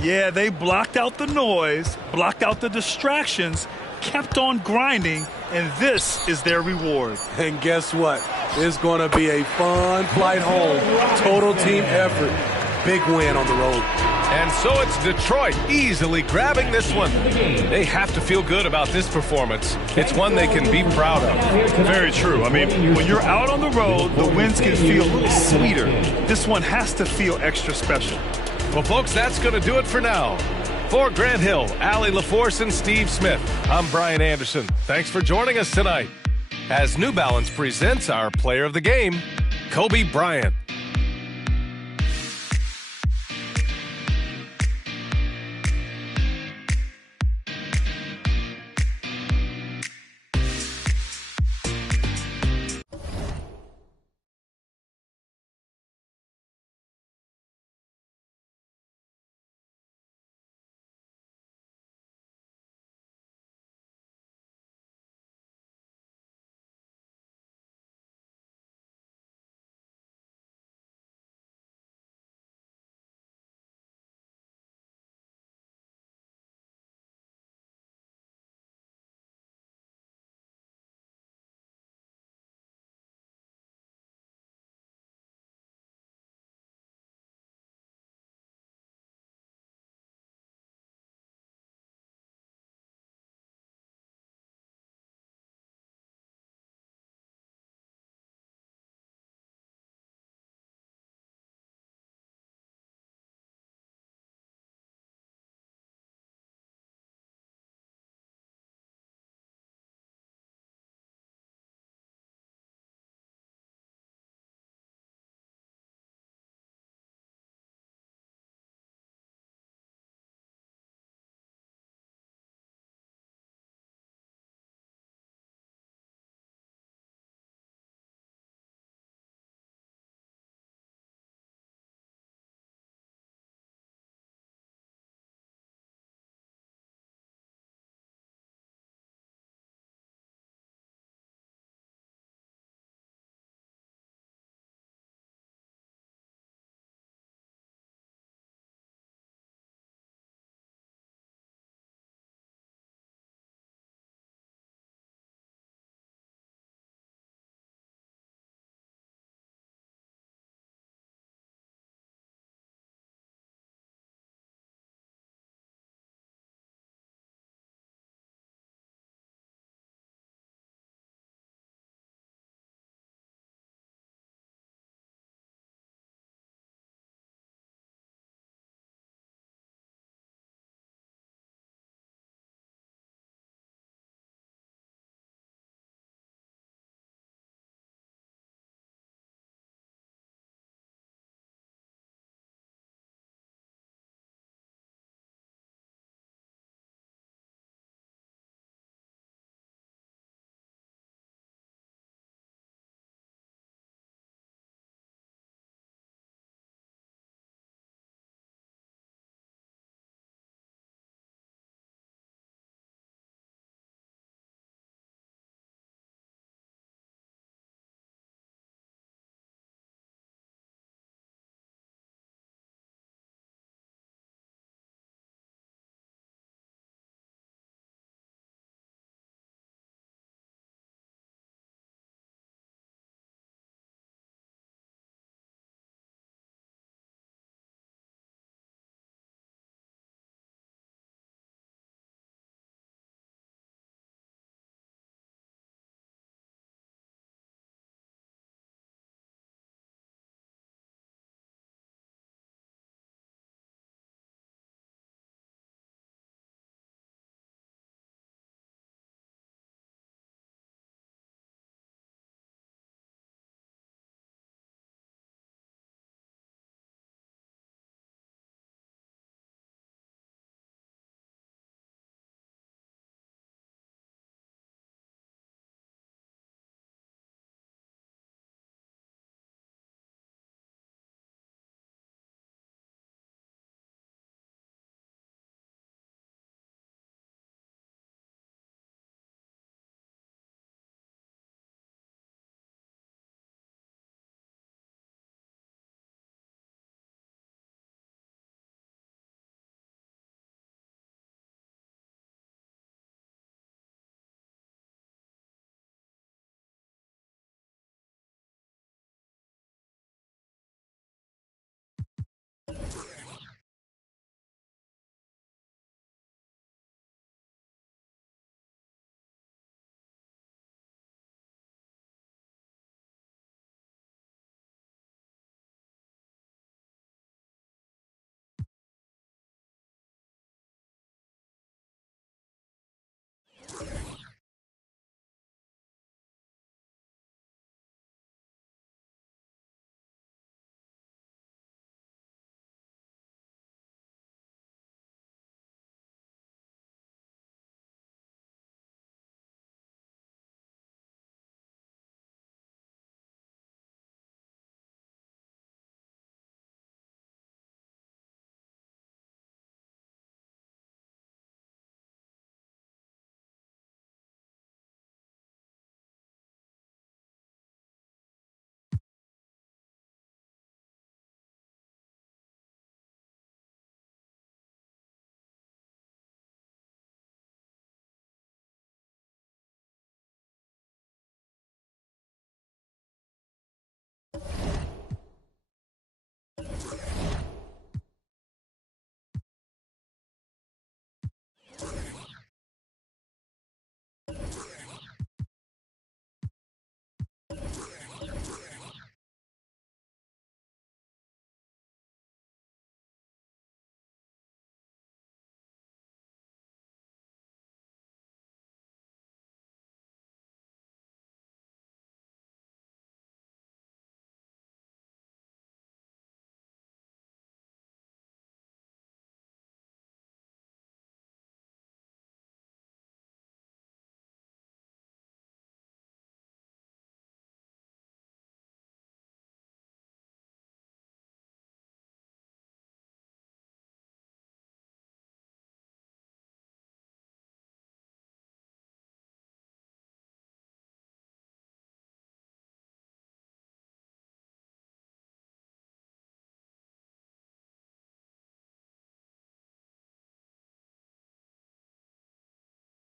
Yeah, they blocked out the noise, blocked out the distractions, kept on grinding, and this is their reward. And guess what? It's going to be a fun flight home. Total team effort. Big win on the road. And so it's Detroit easily grabbing this one. They have to feel good about this performance. It's one they can be proud of. Very true. I mean, when you're out on the road, the wins can feel a little sweeter. This one has to feel extra special. Well, folks, that's going to do it for now. For Grant Hill, Allie LaForce, and Steve Smith, I'm Brian Anderson. Thanks for joining us tonight as New Balance presents our player of the game, Kobe Bryant.